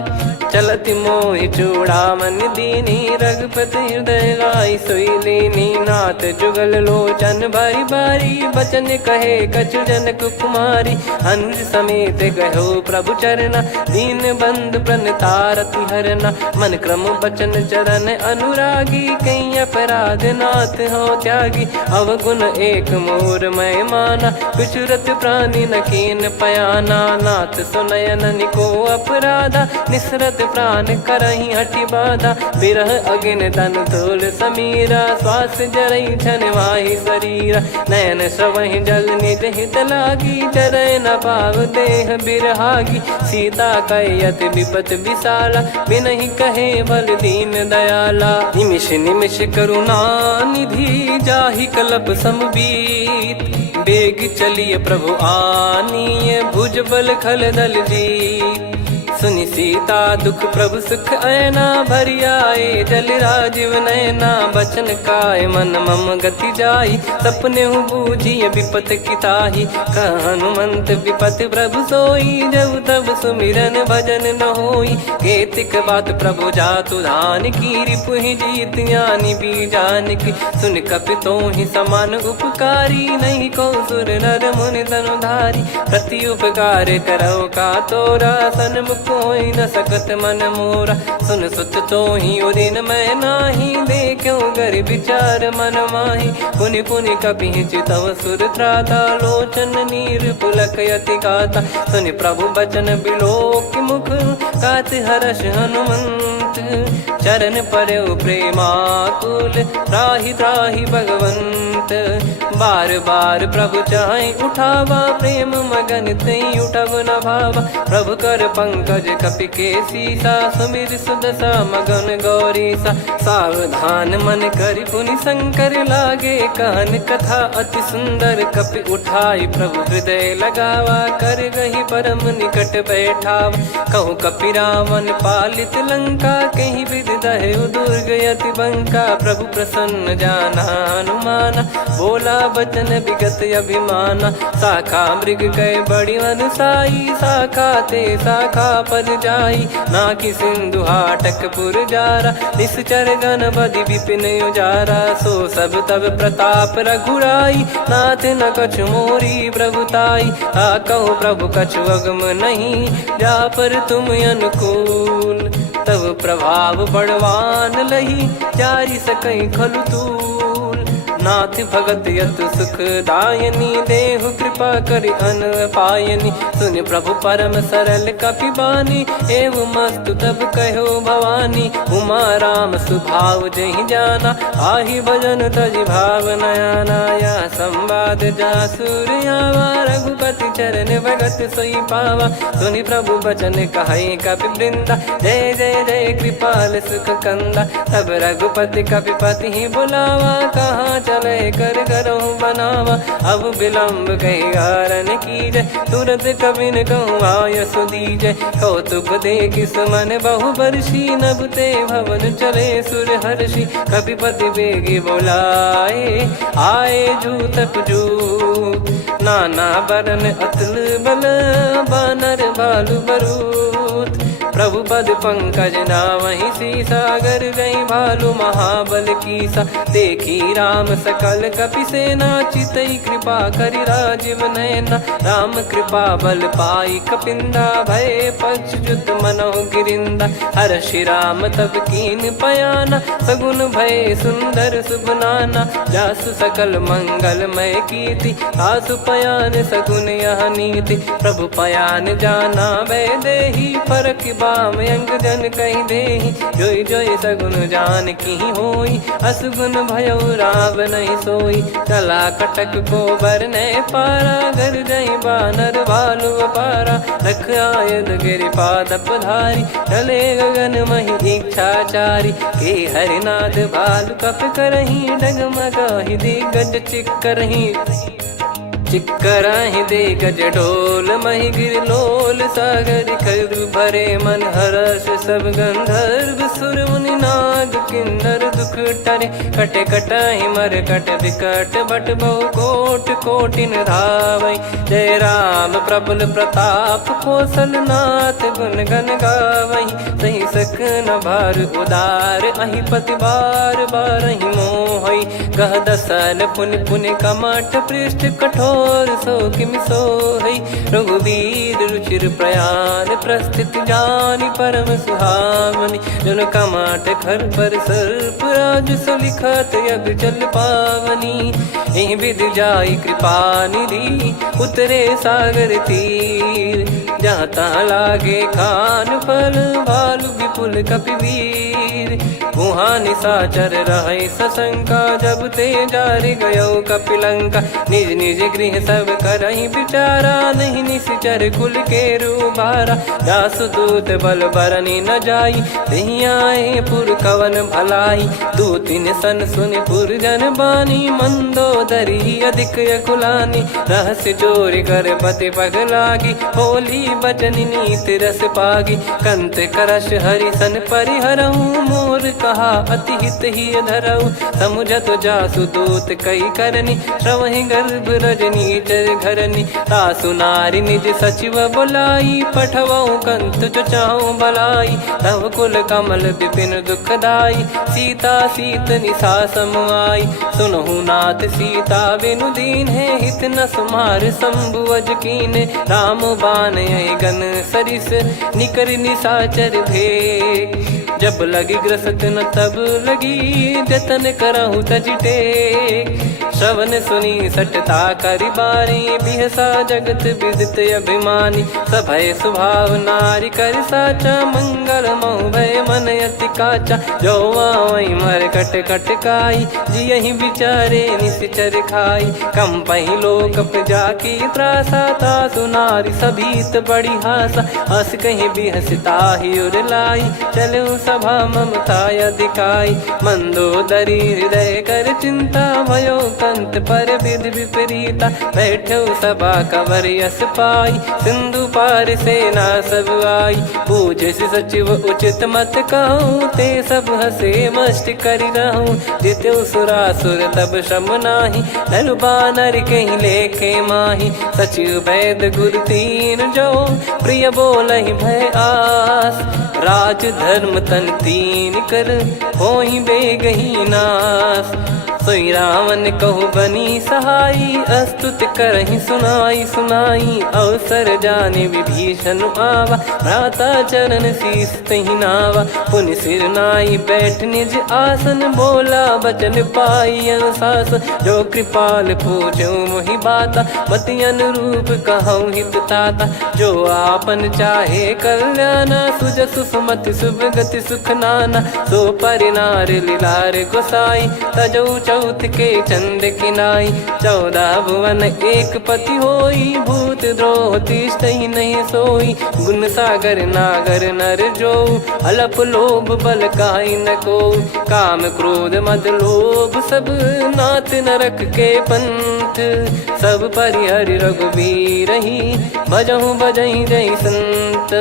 चलति मोहि चूड़ामन दीनी रघुपति हृदय लाई सोई लीनी नाथ जुगल लोचन बारी बारी बचन कहे कछु जनक कुमारी अनुज समेत गयो प्रभु चरना दीन बंद प्रणतारति हरना मन क्रम बचन चरण अनुरागी कई अपराध नाथ हो त्यागी अवगुण एक मोर मैं माना विचुरत प्राणी न कीन पयाना नाथ सुनयन निको अपराधा निसरत प्राण करही हटि बाधा बिरह अगिन तन तोल समीरा श्वास जरई छन वाही शरीरा नयन सवहि जल निज हित लागी जरय न पाव देह बिरहागी सीता कयत विपत विशाला बिनहि कहे बल दीन दयाला निमिष निमिष करुणा निधि जाहि कलप समबीत बेग चलिए प्रभु आनीय भुज बल खल दल जी सुनि सीता दुख प्रभु सुख ऐना भरि आए जल राजीव नैना बचन काय मन मम गति जाई सपने हूँ बूझिए विपत किताही हनुमंत विपत प्रभु सोई जब तब सुमिरन भजन न होई केतिक बात प्रभु जातु धान की रिपु ही जीत यानी बीजान की सुन कपितो ही समान उपकारी नहीं को सुर नर मुनि तनुधारी प्रति उपकार करो का तोरा सन्मुख कोई न सकत मन मोरा सुन सुत तो ही उदिन मैं नाही देखो गर विचार मन माही पुनि पुनि कपि चितव सुर त्राता लोचन नीर पुलक यति गाता सुनि प्रभु बचन बिलोक मुख गात हर्ष हनुमंत चरण परयो प्रेमाकुल त्राहि त्राहि भगवंत बार बार प्रभु चाहि उठावा प्रेम मगन तई उठब न भावा प्रभु कर पंकज कपि के सीसा सुमिर सुदशा मगन गौरीसा सावधान मन करि पुनि शंकर लागे कहन कथा अति सुंदर कपि उठाई प्रभु हृदय लगावा कर गही परम निकट बैठाव कहूँ कपि रावण पालित लंका कहीं विद दहे दुर्ग यति बंका प्रभु प्रसन्न जाना हनुमाना बोला बचन विगत अभिमाना शाखा मृग गए बड़ी अनुसाई शाखा ते शाखा पर जाई ना कि सिंधु हाटक पुर जारा निश्चर गण बदि विपिन उजारा सो सब तब प्रताप रघुराई नाथ न कछु मोरी प्रभुताई आ कहो प्रभु कछु अगम नहीं जा पर तुम अनुकूल तब प्रभाव बड़वान लही जारी सकई खलु तूल नाथ भगत यत सुख दायनी देहु कृपा करि अन पायनी सुन प्रभु परम सरल कपि बानी एव मस्तु तब कहो भवानी उमा राम सुभाव जहि जाना आहि भजन तजि भाव नयाना या संवाद जासुर आवा रघुपति चरण भगत सोई पावा सुनि प्रभु बचन कहै कपि वृंदा जय जय जय कृपाल सुख कंदा तब रघुपति कपि पति ही बुलावा कहाँ चले कर करहु बनावा अब विलम्ब कही कारण कीजय तुरंत कबिन कहूँ आयस दीजय कौतुक देखि सुमन बहु बरसी नभ ते भवन चले सुर हर्षि कपिपति बेगी बोलाए आए जूतक जूत नाना बरन अतुल बल बानर भालु बरूत प्रभु पद पंकज नावहि सीसागर गई भालु महाबल कीसा देखी राम सकल कपि सेना चितई कृपा करि राजीव नयना राम कृपा बल पाई कपिंदा भय पक्ष जुत मनोह गिरिंदा हर्षि राम तब कीन पयाना सगुन भय सुंदर सुबनाना जासु सकल मंगलमय कीर्ति आसु पयान सगुन यह नीति प्रभु पयान जाना वै देही फरक बाम अंग जन कही देही जोई जोई सगुन जान की होई असगुन भयो राव नहीं सोई चला कटक को बरने पारा घर जई बानर भालु पारा रख आयद गिरि पाद पधारी चले गगन मही इच्छाचारी के हरिनाथ भालु कप करही डगमगाही दिग्गज चिक्करही चिक्कराहि दे गज ढोल मही गिर लोल सागर खर भरे मन हर्ष सब गंधर्व सुर मुनि नाग किन्नर दुख दुख टरे। कटे कटहि मर कट विकट बट बहु कोट कोटिन धावै। जय राम प्रबल प्रताप कौशलनाथ गुण गण गावै। सही सकन भार उदार अहि पति बार बारहि मोहै। गह दसन पुन पुन कमठ पृष्ठ कठोर सो किम सोहै। रघुवीर रुचिर प्रयाण प्रस्थित जानि परम सुहावनि। जन कमठ खर पर सर्प राज सलिखत यग जल पावनी। एहि विधि जाई कृपा निधि उतरे सागर तीर। जहाँ तहाँ लागे खान फल भालु विपुल कपिवीर। वहाँ निशाचर रहै सशंका जब ते जारि गयो कपिलंका। निज निज गृह सब करहि विचारा नहीं निश्चर कुल के रूबारा। जासु दूत बल बरनि न जाई तेहि आए पुर कवन भलाई। दूतिन सन सुन पुर जन बानी मंदोदरी अधिक अकुलानी। रहस्य चोरी कर पति पग लागी होली बचन नीति रस पागी। कंत करश हरिसन परिहरऊँ मोर कहा अति हित ही धरऊ। समुझत जासु दूत कई करनी श्रवहि गर्भ रजनी चर घरनी। तासु नारी निज सचिव बुलाई पठवऊ कंत जो चाहूं भलाई। तव कुल कमल विपिन दुखदाई सीता सीत निशा समाई। सुनहु नाथ सीता बिनु दीन है हित न सुमार शंभु अज कीने। राम बाण गन सरिस निकर निशाचर भेग। जब लगी ग्रसत न तब लगी जतन करहु तज टेक। श्रवण सुनी सटता करि बारी बिहसा जगत विदित अभिमानी। सभय स्वभाव नारी कर साचा मंगल मऊ भय मन अति काचा। जो आवै मर कट कट काई जियहि विचारे निश्चर खाई। कम पहि लोक जाकी त्रासा तासु नारी सभीत बड़ी हासा। हस कहीं बिहसता ही उर लाई चलऊ सभा ममता अधिकाई। मंदोदरी हृदय कर चिंता भयो कंत पर विध विपरीता। बैठो सभा कवर यस पाई सिंधु पार सेना सब आई। पूजे से सचिव उचित मत कहूँ ते सब हसे मष्ट करि रहूँ। जित्यु सुरासुर तब श्रम नाही नर बानर कहीं लेखे माही। सचिव वैद गुरु तीन जो प्रिय बोलहि भय आस। राज धर्म तन तीन कर होहि बेगहि नाश। सोई रावण कहु बनी सहाई अस्तुत करहि सुनाई सुनाई। अवसर जाने विभीषण आवा भ्राता चरण शीस तहि नावा। पुनि सिर नाई बैठ निज आसन बोला बचन पाई अनुशासन। जो कृपाल पूछो मोहि बाता मति अनुरूप कहूँ हित ताता। जो आपन चाहे कल्याणा सुजसु सुमति शुभ गति सुख नाना। सो परिनार लीलार गोसाई तजौ चौथ के चंद किनाई। 14 भुवन एक पति होई भूत द्रोह तिष्ठहि नहीं सोई। गुण सागर नागर नर जो अलप लोभ बल काई न को। काम क्रोध मद लोभ सब नाथ नरक के पंथ। सब परिहरि रघुबीर ही भजहु भजहि जय संत।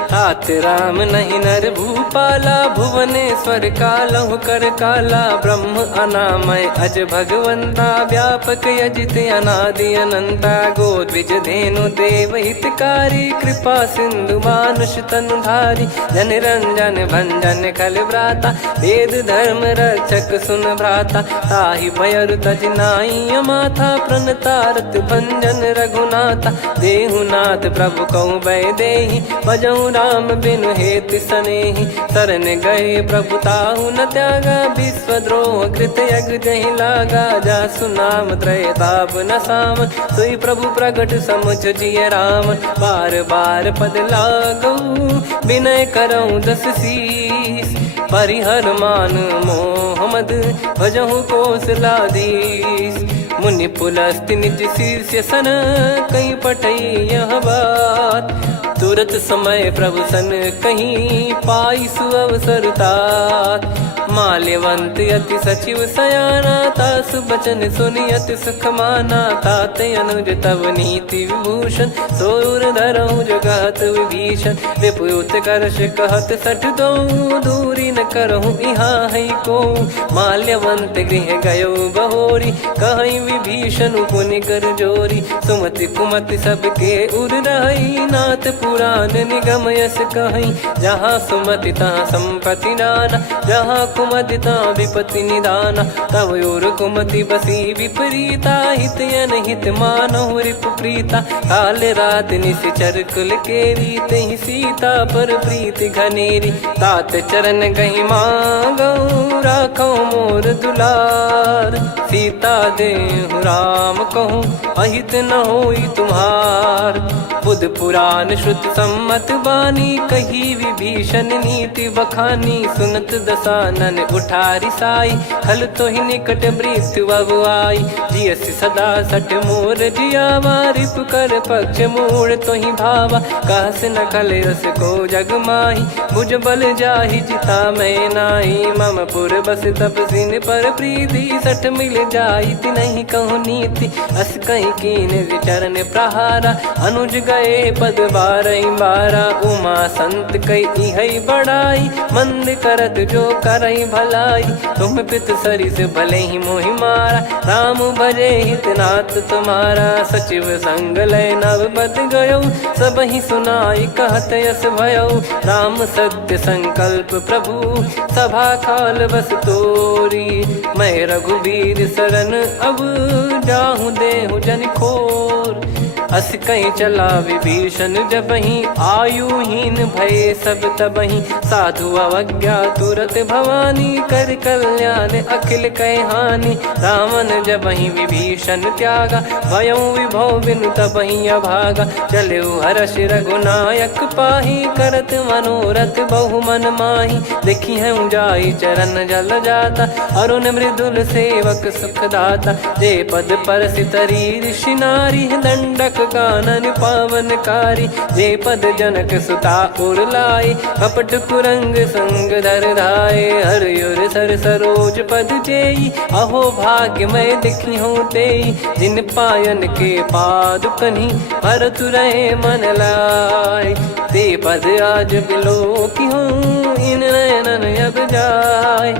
तात राम नहीं नर भूपाला भुवनेश्वर कालहु कर काला। ब्रह्म अनामय अज भगवंता व्यापक यजित अनादि अनंता। गोद्विज धेनु देव हितकारी कृपा सिंधु मानुष तनुधारी। जन रंजन भंजन खल भ्राता वेद धर्म रक्षक सुन भ्राता। ताहि भयरु तज नाई माथा प्रणतारत भंजन रघुनाथा। देहुनाथ प्रभु कहु भय देहि भजहु राम बिनु हेत सनेहि। शरण गए प्रभु ताहु न त्यागा विश्वद्रोह कृत यज्ञ जहि लागा। जासु नाम त्रयताप न साम सोई प्रभु प्रगट समुझ जिय राम। बार बार पद लागऊ विनय करऊँ 10 शीस। परिहर मान मोह मद भजहु कौशलाधीश। मुनि पुलस्त्य निज शीर्ष सन कहीं पठई यह बात। तुरत समय प्रभु सन कहीं पाई सुअवसर तात। माल्यवंत अति सचिव सयाना, तास बचन सुनि अति सुख माना। ताते अनुज तव नीति विभूषण, सोर धरहु जगत विभीषण। विपुत करश कहत सठ दो, दूरी न करहु यहाँ है को। माल्यवंत गृह गयो बहोरी, कहीं विभीषण पुनि कर जोरी। सुमति कुमति सबके उर रही, नाथ पुराण निगम यस कहीं। जहाँ सुमति तहाँ संपत्ति नाना, जहाँ कुमति तहाँ विपत्ति निदाना। तव और कुमति बसी विपरीता, हित अनहित मानहु रिपु प्रीता। काल रात निश्चर कुल केरी, तहि सीता पर प्रीति घनेरी। तात चरण गहि मांगऊ, राखो मोर दुलार। सीता देहु राम कहूँ, अहित न होई तुम्हार। बुध पुराण श्रुत सम्मत बानी, कही विभीषण नीति बखानी। सुनत दसानन उठारी साई, खल तो ही निकट मृत्यु अब आई। जियस सदा सठ मोर जियावा, रिप कर पक्ष मूड़ तो ही भावा। कहस न खल रस को जग माही, भुज बल जाहि जिता मैं नाई। मम पुर बस तपसिन पर प्रीति, सठ मिल जाई नहीं कहूँ नीति। अस कहीं कीन विचरण प्रहारा, अनुज गए पद बारई बारा। उमा संत कई है बड़ाई, मंद करत जो करई भलाई। तुम पित सरिस भले ही मोहि मारा, राम भजे हित नाथ तुम्हारा। सचिव संग लय नव बद गयो, सब ही सुनाई कहत यस भयो। राम सत्य संकल्प प्रभु, सभा काल बस तोरी। मैं रघुबीर शरण अब, जाहूँ देहु जन खोर। अस कहीं चला विभीषण जबहि, आयुहीन भय सब तबहि। साधु अवज्ञा तुरत भवानी, कर कल्याण अखिल कह हानि। रावण जबहि विभीषण त्यागा, भयउ विभव बिनु तबहि अभागा। चले हर्ष रघुनायक पाही, करत मनोरथ बहु मन माही। देखी है जाई चरण जल जाता, अरुण मृदुल सेवक सुख दाता। जे पद पर सितरी ऋषि नारी, दंडक कानन पावनकारी। जे पद जनक सुता उर लाए, कपट कुरंग संग धर धाये। हरियुर सर सरोज पद जेई, अहो भाग्य मैं दिखी हूँ तेई। जिन पायन के पाद कन्ही, भरत रहे मन लाए। ते पद आज बिलो की हूँ, इन नयनन अब जाय।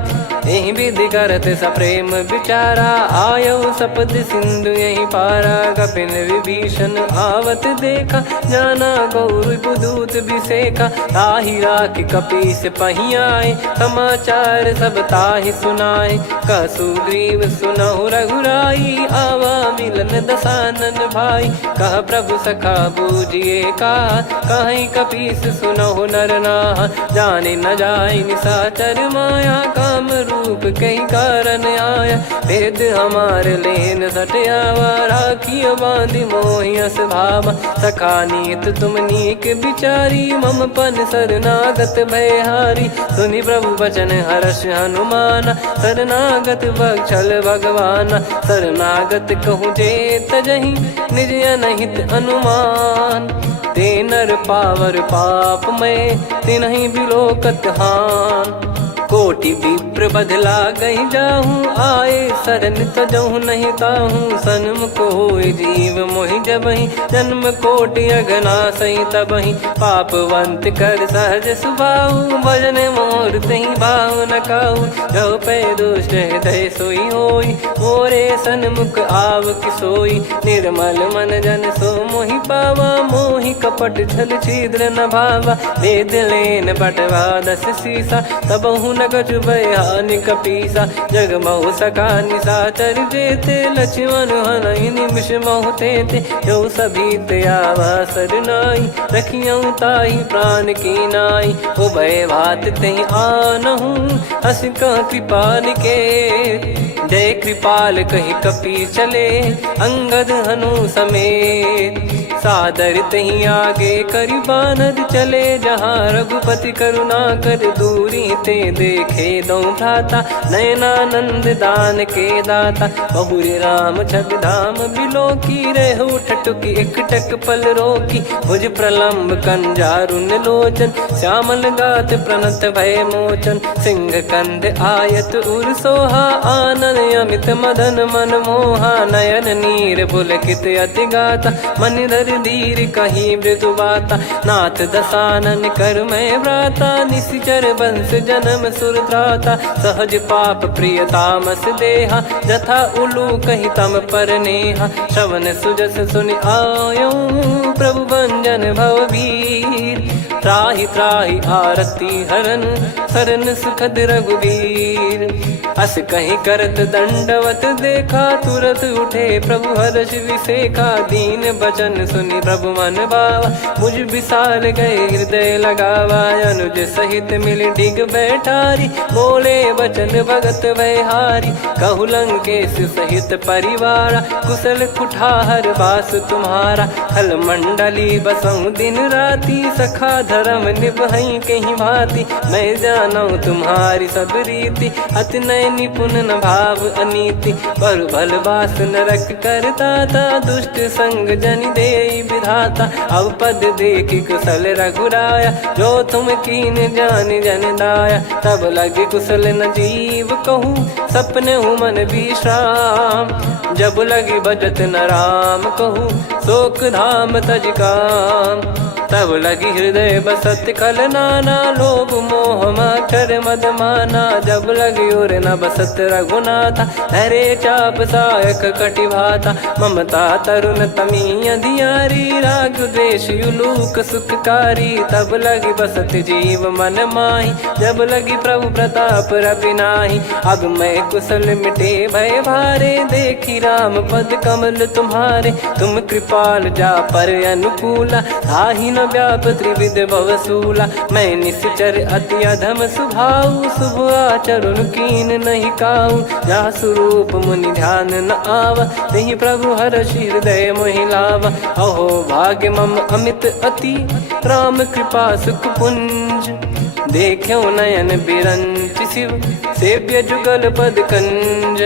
यही विधि करत सप्रेम विचारा, आयो सपद सिंधु यही पारा। कपिन विभीषण आवत देखा, जाना गौर बुदूत बिसेखा। ताहि राखि कपीस पही आए, समाचार सब ताहि सुनाए। कह सुग्रीव सुनहु रघुराई, आवा मिलन दसानन भाई। कह प्रभु सखा बूझिए का, कहीं कपीस सुनहु नर नाहा। जाने न जाय निशाचर माया, काम रूप कई कारण आया। भेद हमार लेन सटयावा, राखियो बांधि मोहियस भावा। सखा नीत तुम नीक बिचारी, मम पन शरणागत भयहारी। सुनि प्रभु वचन हर्ष हनुमाना, शरणागत बक्षल भगवाना। शरणागत कहूँ जे तजहि, निज अनहित अनुमान। ते नर पावर पाप में, तिन्हि बिलोकत हान। कोटि विप्र बदला गई जाहूँ, आए शरण तजहु नहीं ताहूँ। सन्मुख होय जीव मोहि जबहि, जन्म कोटि अगना सही तबहि। पापवंत कर सहज सुभाऊ, भजन मोर तहि भाव न काहू। जो पै दुष्ट हृदय सोई होई, मोरे सन्मुख आव किसोई। निर्मल मन जन सो मोहि पावा, मोहि कपट छल छिद्र न भावा। वेद लेन बटवा दस सीसा, तबहु न कछु भयानि कपीसा। जग महु सका निशाचर जेते, लक्ष्मण हनहि निमिष महु तेते। जो सभी त्यावा सरनाई, रखियऊ ताहि प्राण की नाई। उभय भात तहि आनहु, हस कह कृपाल के। जय कृपाल कहि कपी चले, अंगद हनु समेत। सादर तही आगे करि बानर चले, जहाँ रघुपति करुणा कर दूरी ते देखे दो भ्राता। नयनानंद दान के दाता, बहुरी राम छग धाम बिलो की रहु ठठ टुकी एकटक पल रोकी, भुज प्रलम्ब कंजारुन लोचन, श्यामल गात प्रणत भय मोचन, सिंह कंध आयत उर सोहा, आनन अमित मदन मन मोहा, नयन नीर पुलकित अति गाता, मन धर धीर कहीं मृदु बाता, नाथ दसानन कर मैं व्राता, निशिचर बंस जन्म सुर त्राता, सहज पाप प्रिय तामस देहा, जथा उलू कही तम पर नेहा, श्रवण सुजस सुनि आयो प्रभु भंजन भववीर, त्राहि त्राहि आरती हरन सरन सुखद रघुवीर, अस कहीं करत दंडवत देखा, तुरत उठे प्रभु हर्ष विसेखा, दीन बचन सुनि प्रभु मन भावा, मुझ विसार गए हृदय लगावा, अनुज सहित मिल डिग बैठारी, बोले वचन भगत वैहारी, कहु लंकेश सहित परिवारा, कुशल कुठार बास तुम्हारा, खल मंडली बसऊं दिन राती, सखा धर्म निभई कहीं भांति, मैं जानू तुम्हारी सब रीति, अति नय निपुण न भाव अनीति, पर भल बास नरक करता था, दुष्ट संग जन दे विधाता, अब पद देखी कुशल रघुराया, जो तुम कीन जान जन दाया, तब लगे कुशल न जीव कहूँ, सपने हूँ मन विश्राम, जब लगी बजत न राम कहूँ, शोक धाम तज काम, तब लगी हृदय बसत खल नाना, लोभ मोह मकर मद माना, जब लगी और न बसत रघुनाथा, हरे चाप सायक कटि भाता, ममता तरुण तमी अधियारी, राग द्वेष युलूक सुखकारी, तब लगी बसत जीव मन माही, जब लगी प्रभु प्रताप रवि नाही, अब मैं कुशल मिटे भय भारे, देखी राम पद कमल तुम्हारे, तुम कृपाल जा पर अनुकूला, आही न व्याप त्रिविध भवसूला, मैं निश्चर अति अधम सुभाऊ, शुभ आचरण कीन नहीं काऊ, जा स्वरूप मुनि ध्यान न आवा, नहीं प्रभु हर्ष हृदय मोहिलावा, अहो भाग्य मम अमित अति, राम कृपा सुख पुंज, देखो नयन बिरंच शिव, सेव्य जुगल पद कंज,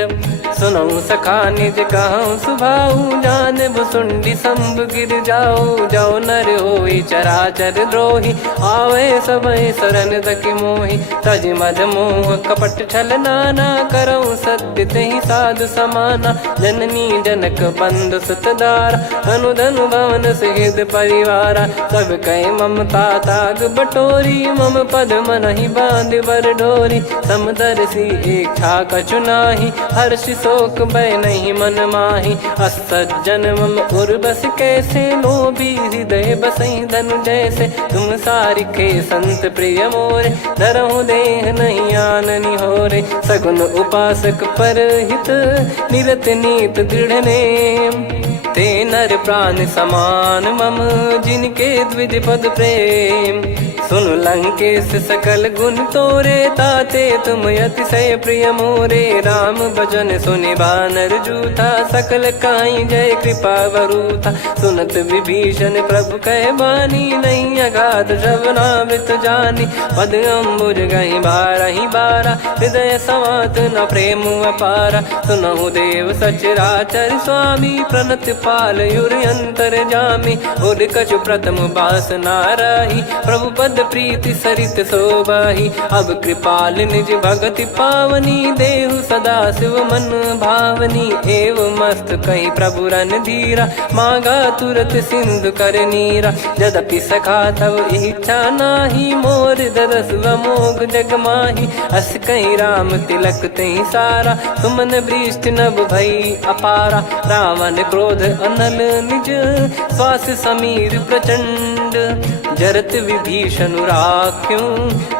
सुनऊ सखा निज कहूँ सुभाऊ, जान भुसुंडी संभ गिर जाओ, जाओ नर होई चराचर द्रोही, आवे सबय शरण तकी मोहि, तज मद मोह कपट छल नाना, करऊँ सत्य तेहि साधु समाना, जननी जनक बंधु सुतदारा, अनुधनु भवन सहित परिवारा, सब कहे ममता ताग बटोरी, मम पद मन ही बांध बर डोरी, समदर्शी इच्छा कछु नाही, हर्ष शोक भय नहीं मन माही, असज्जन मम उर बस कैसे, लोभी हृदय बसई धनु जैसे, तुम सारिखे संत प्रिय मोरे, धरहु देह नहीं आननि होरे, सगुन उपासक पर हित, निरत नीत दृढ़ नेम, ते नर प्राण समान मम, जिनके द्विज पद प्रेम, सुन लंकेश सकल गुण तोरे, ताते तुम अतिशय प्रिय मोरे, राम भजन सुनि बानर जूथा, सकल काई जय कृपा वरूथा, सुनत विभीषण प्रभु कह बानी, नहीं अगाध श्रवणामृत जानी, पद अम्बुज गहि बारहि बारा, हृदय समात न प्रेम अपारा, सुनहु देव सचराचर स्वामी, प्रणत पाल युर अंतर जामी, उर कछु प्रथम बास नाराही, प्रभु पद प्रीति सरित शोभाही, अब कृपाल निज भगति पावनी, देहु सदा शिव मन भावनी, एव मस्त कहीं प्रभु रन धीरा, मांगा तुरत सिंधु कर नीरा, यद्यपि सखा तव इच्छा नाही, मोर दरस मोग जग माही, अस कहीं राम तिलक तही सारा, सुमन वृष्ट नभ भई अपारा, रावण क्रोध अनल निज, श्वास समीर प्रचंड, जरत विभीषण राख्यों,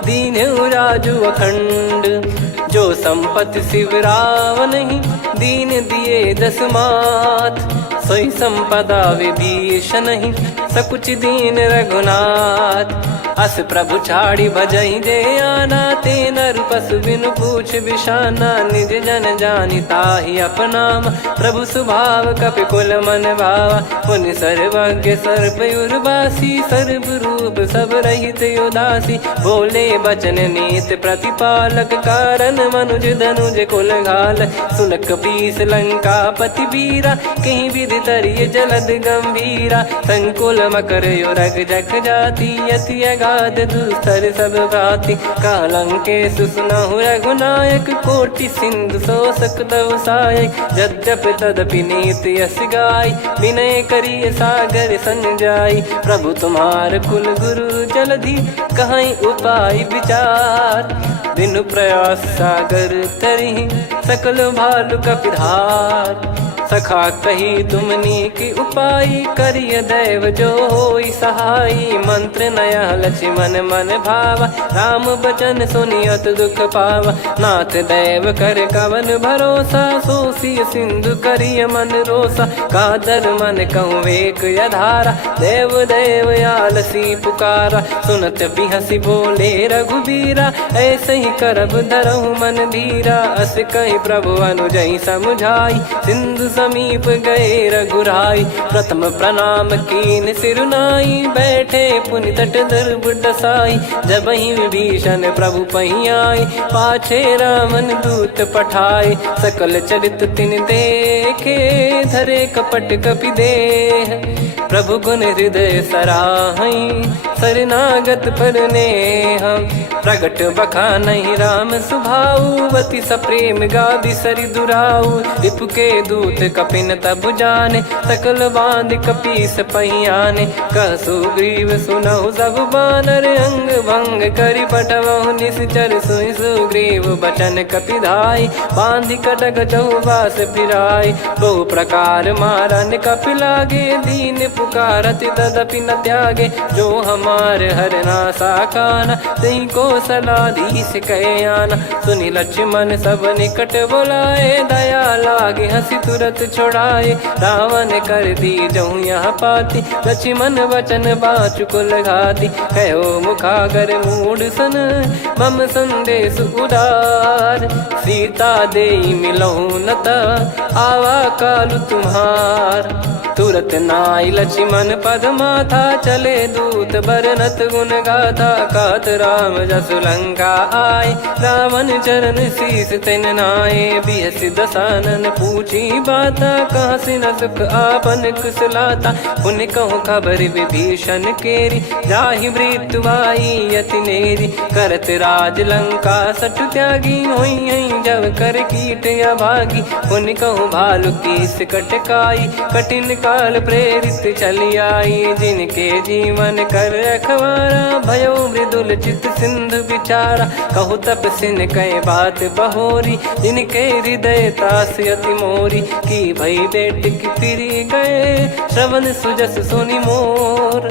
दीन राजु अखंड, जो संपत्ति शिव रावण ही, दीन दिए दस मात, सोई संपदा विभीषण ही, सकुच दीन रघुनाथ, अस प्रभु छाड़ी भजई जे आना, ते नर पशु बिनु पूछ बिशाना। निज जन जानि ताहि अपनाम, प्रभु स्वभाव कपि कुल मन भावा। मुनि सर्वज्ञ सर्प उर्वासी, सर्व रूप सब रहित उदासी। बोले बचन नीत प्रतिपालक, कारण मनुज धनुज कुल घाल। सुन कपीस लंका पति वीरा, कहीं विधि तरिय जलद गंभीरा। संकुल मकर युरग जख जाति, अति अगाध दुस्तर सब भांति। कालंकेश सुनहु रघुनायक, कोटि सिंधु शोषक तव सहायक। यद्यप तदपि नीति यस गाय, विनय करिय सागर सन जाई। प्रभु तुम्हार कुल गुरु जलधि, कहीं उपाय विचार। बिनु प्रयास सागर तरिहि, सकल भालु कपिधार। सखा कही तुमनी की उपाय, करिय दैव जो होई सहाई। मंत्र नया लक्ष्मण मन भावा, राम बचन सुनियत दुख पावा। नाथ दैव कर कवन भरोसा, सोसिय सिंधु करिय मन रोसा। कादर मन कहूँ वेक यधारा, देव देव आलसी पुकारा। सुनत बिहसी बोले रघुबीरा, ऐसे ही करब धरहु मन धीरा। अस कही प्रभु अनुजई समुझाई, सिंधु समीप गए रघुराई। प्रथम प्रणाम कीन सिरुनाई, बैठे पुनि तट दर्भ डसाई। जब ही विभीषण प्रभु पही आए, पाछे रामन दूत पठाए। सकल चरित तिन देखे, धरे कपट कपि देह। प्रभु गुण हृदय सराहई, शरणागत पर नेह। प्रगट बखानहि राम सुभाऊ, अति सप्रेम गादि सरि दुराऊ। रिपु के दूत कपिन तब जाने, सकल बांध कपीस पहियाने। कह सुग्रीव सुनहु सब बानर, अंग भंग करि पठवहु निश्चर। सुनि सुग्रीव बचन कपिधाई, बांधि कटक चहुबास फिराई। बहु प्रकार मारन कपि लागे, दीन पुकारत तदपि न त्यागे। जो हमार हरना साकाना, तही को सलाधीश कहे आना। सुनि लक्ष्मण सब निकट बुलाए, दया लागे हंसी तुरत छोड़ाए। रावण कर दी जहु यहाँ पाती, लक्ष्मण वचन बाचु कुल घाती। कहो मुखागर मूढ़ सन, मम संदेश उदार। सीता देई मिलहु नता, आवा कालु तुम्हार। तुरत नाई लक्ष्मण पद माथा, चले दूत बरनत गुण गाथा। कहत राम जसु लंका आए, रावण चरण शीस तिन नाये। बिहसि दसानन पूछी बाता, कहाँ से न सुख आपन कुशलाता। पुन कहूँ खबर विभीषण केरी, जाहि मृत्यु आई अति नेरी। करत राज लंका सठ त्यागी, होई जब कर कीट अभागी। पुन कहूँ भालु कीस कटकाई, कठिन काल प्रेरित चली आई। जिनके जीवन कर रखवारा, भयो मृदुल चित सिंधु विचारा। कहु तप सिन कह बात बहोरी, जिनके हृदय तास अति मोरी। की भई बेट की फिरी गए, श्रवण सुजस सुनि मोर।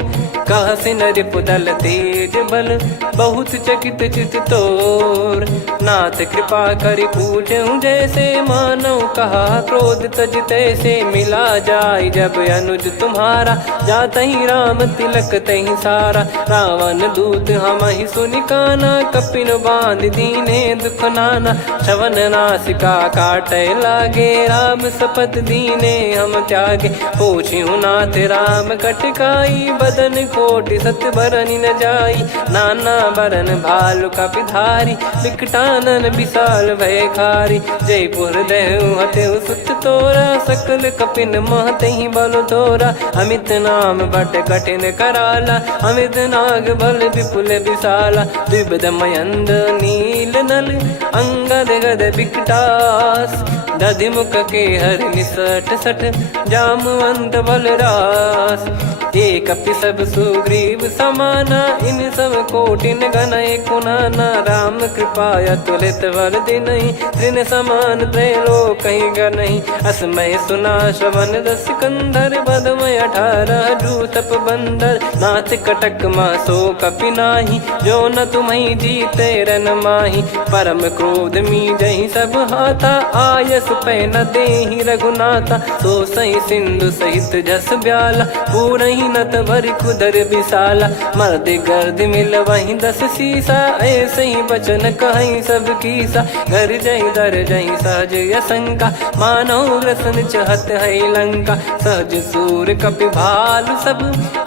कह सिन रिपुदल तेज बल, बहुत चकित चित तोर। नाथ कृपा करि पूछऊं जैसे, मानव कहा क्रोध तज तैसे। मिला जाय जब अनुज तुम्हारा, जातहि राम तिलक तहि सारा। रावण दूत हमहि सुनि काना, कपिन बांध दीने दुख नाना। श्रवण नासिका काटय लागे, राम शपथ दीने हम त्यागे। पूछिहु नाथ राम कटकाई, बदन कोटि सत बरनि न जाई। नाना बरन भालु कपिधारी, विकटानन विशाल भयखारी। जयपुर देहु हतेहु सुत तोरा, सकल कपिन महतहि बल तोरा। अमित नाम बट कठिन कराला, अमित नाग बल विपुल विशाला। द्विविध मयंद नील नल, अंगद गद विकटास। दधिमुख के हर निसठ सठ, जामवंत बलरास। एक कपि सब सुग्रीव समाना, इन सब कोटिन गनय कुनाना। राम कृपा अतुलित वर दिनहि, तृण समान त्रैलोकहि गनहि। असमय सुना श्रवण दस कंधर, बदमय 18 जूतप बंदर। नाथ कटक मां सो कपि नाही, जो न तुम्हि जीते रन माही। परम क्रोध मी जहि सब हाथा, आयस पै न देहि रघुनाथा। तो सही सिंधु सहित जस ब्याला, पूरही नत भरि कुदर विशाला। मर्द गर्द मिल वहीं 10 सीसा, ऐसे ही बचन कहीं सब कीसा। घर जही दर जही सहज असंका, मानव ग्रसन चहत है लंका। सहज सूर कपि भालु सब,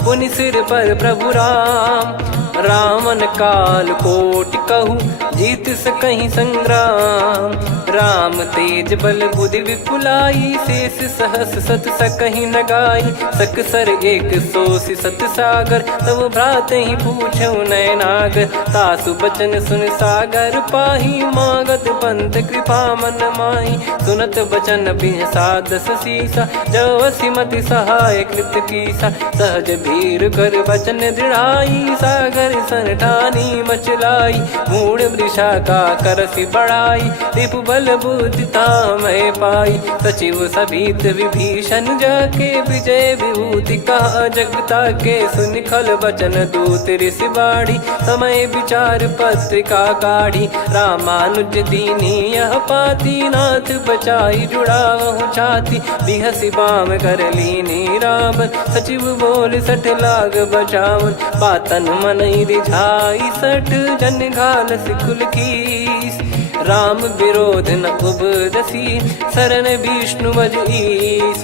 पुनि सिर पर प्रभु राम। रावण काल कोटि कहु, जीत सकहि संग्राम। राम तेज बल बुद्धि विपुलाई, शेष सहस सत सकहि न गाई। सकसर एक सोसि सत सागर, तब भ्रात ही पूछौ नयनागर। तासु बचन सुन सागर पाही, मागत पंथ कृपा मन माही। सुनत बचन बिहसा 10 सीसा, जवसि मति सहाय कृत कीसा। सहज भीर कर बचन दृढ़ाई, सागर सन ठानी मचलाई। मूढ़ वृषा का करसि बढ़ाई, रिपु बल बुद्धि तामय पाई। सचिव सभीत विभीषण जाके, विजय विभूति कहा जगता के। सुनि खल बचन दूत ऋषि बाड़ी, समय विचार पत्रिका काढ़ी। रामानुज दीनी यह पाती, नाथ बचाई जुड़ावहु छाती। बिहसि बाम कर लीनी रावण, सचिव बोल 60 लाग बचावन। बातन मनई रिझाई 60, जन घाल सिकुल कीस। राम विरोध न उपजसी, शरण विष्णु बज ईस।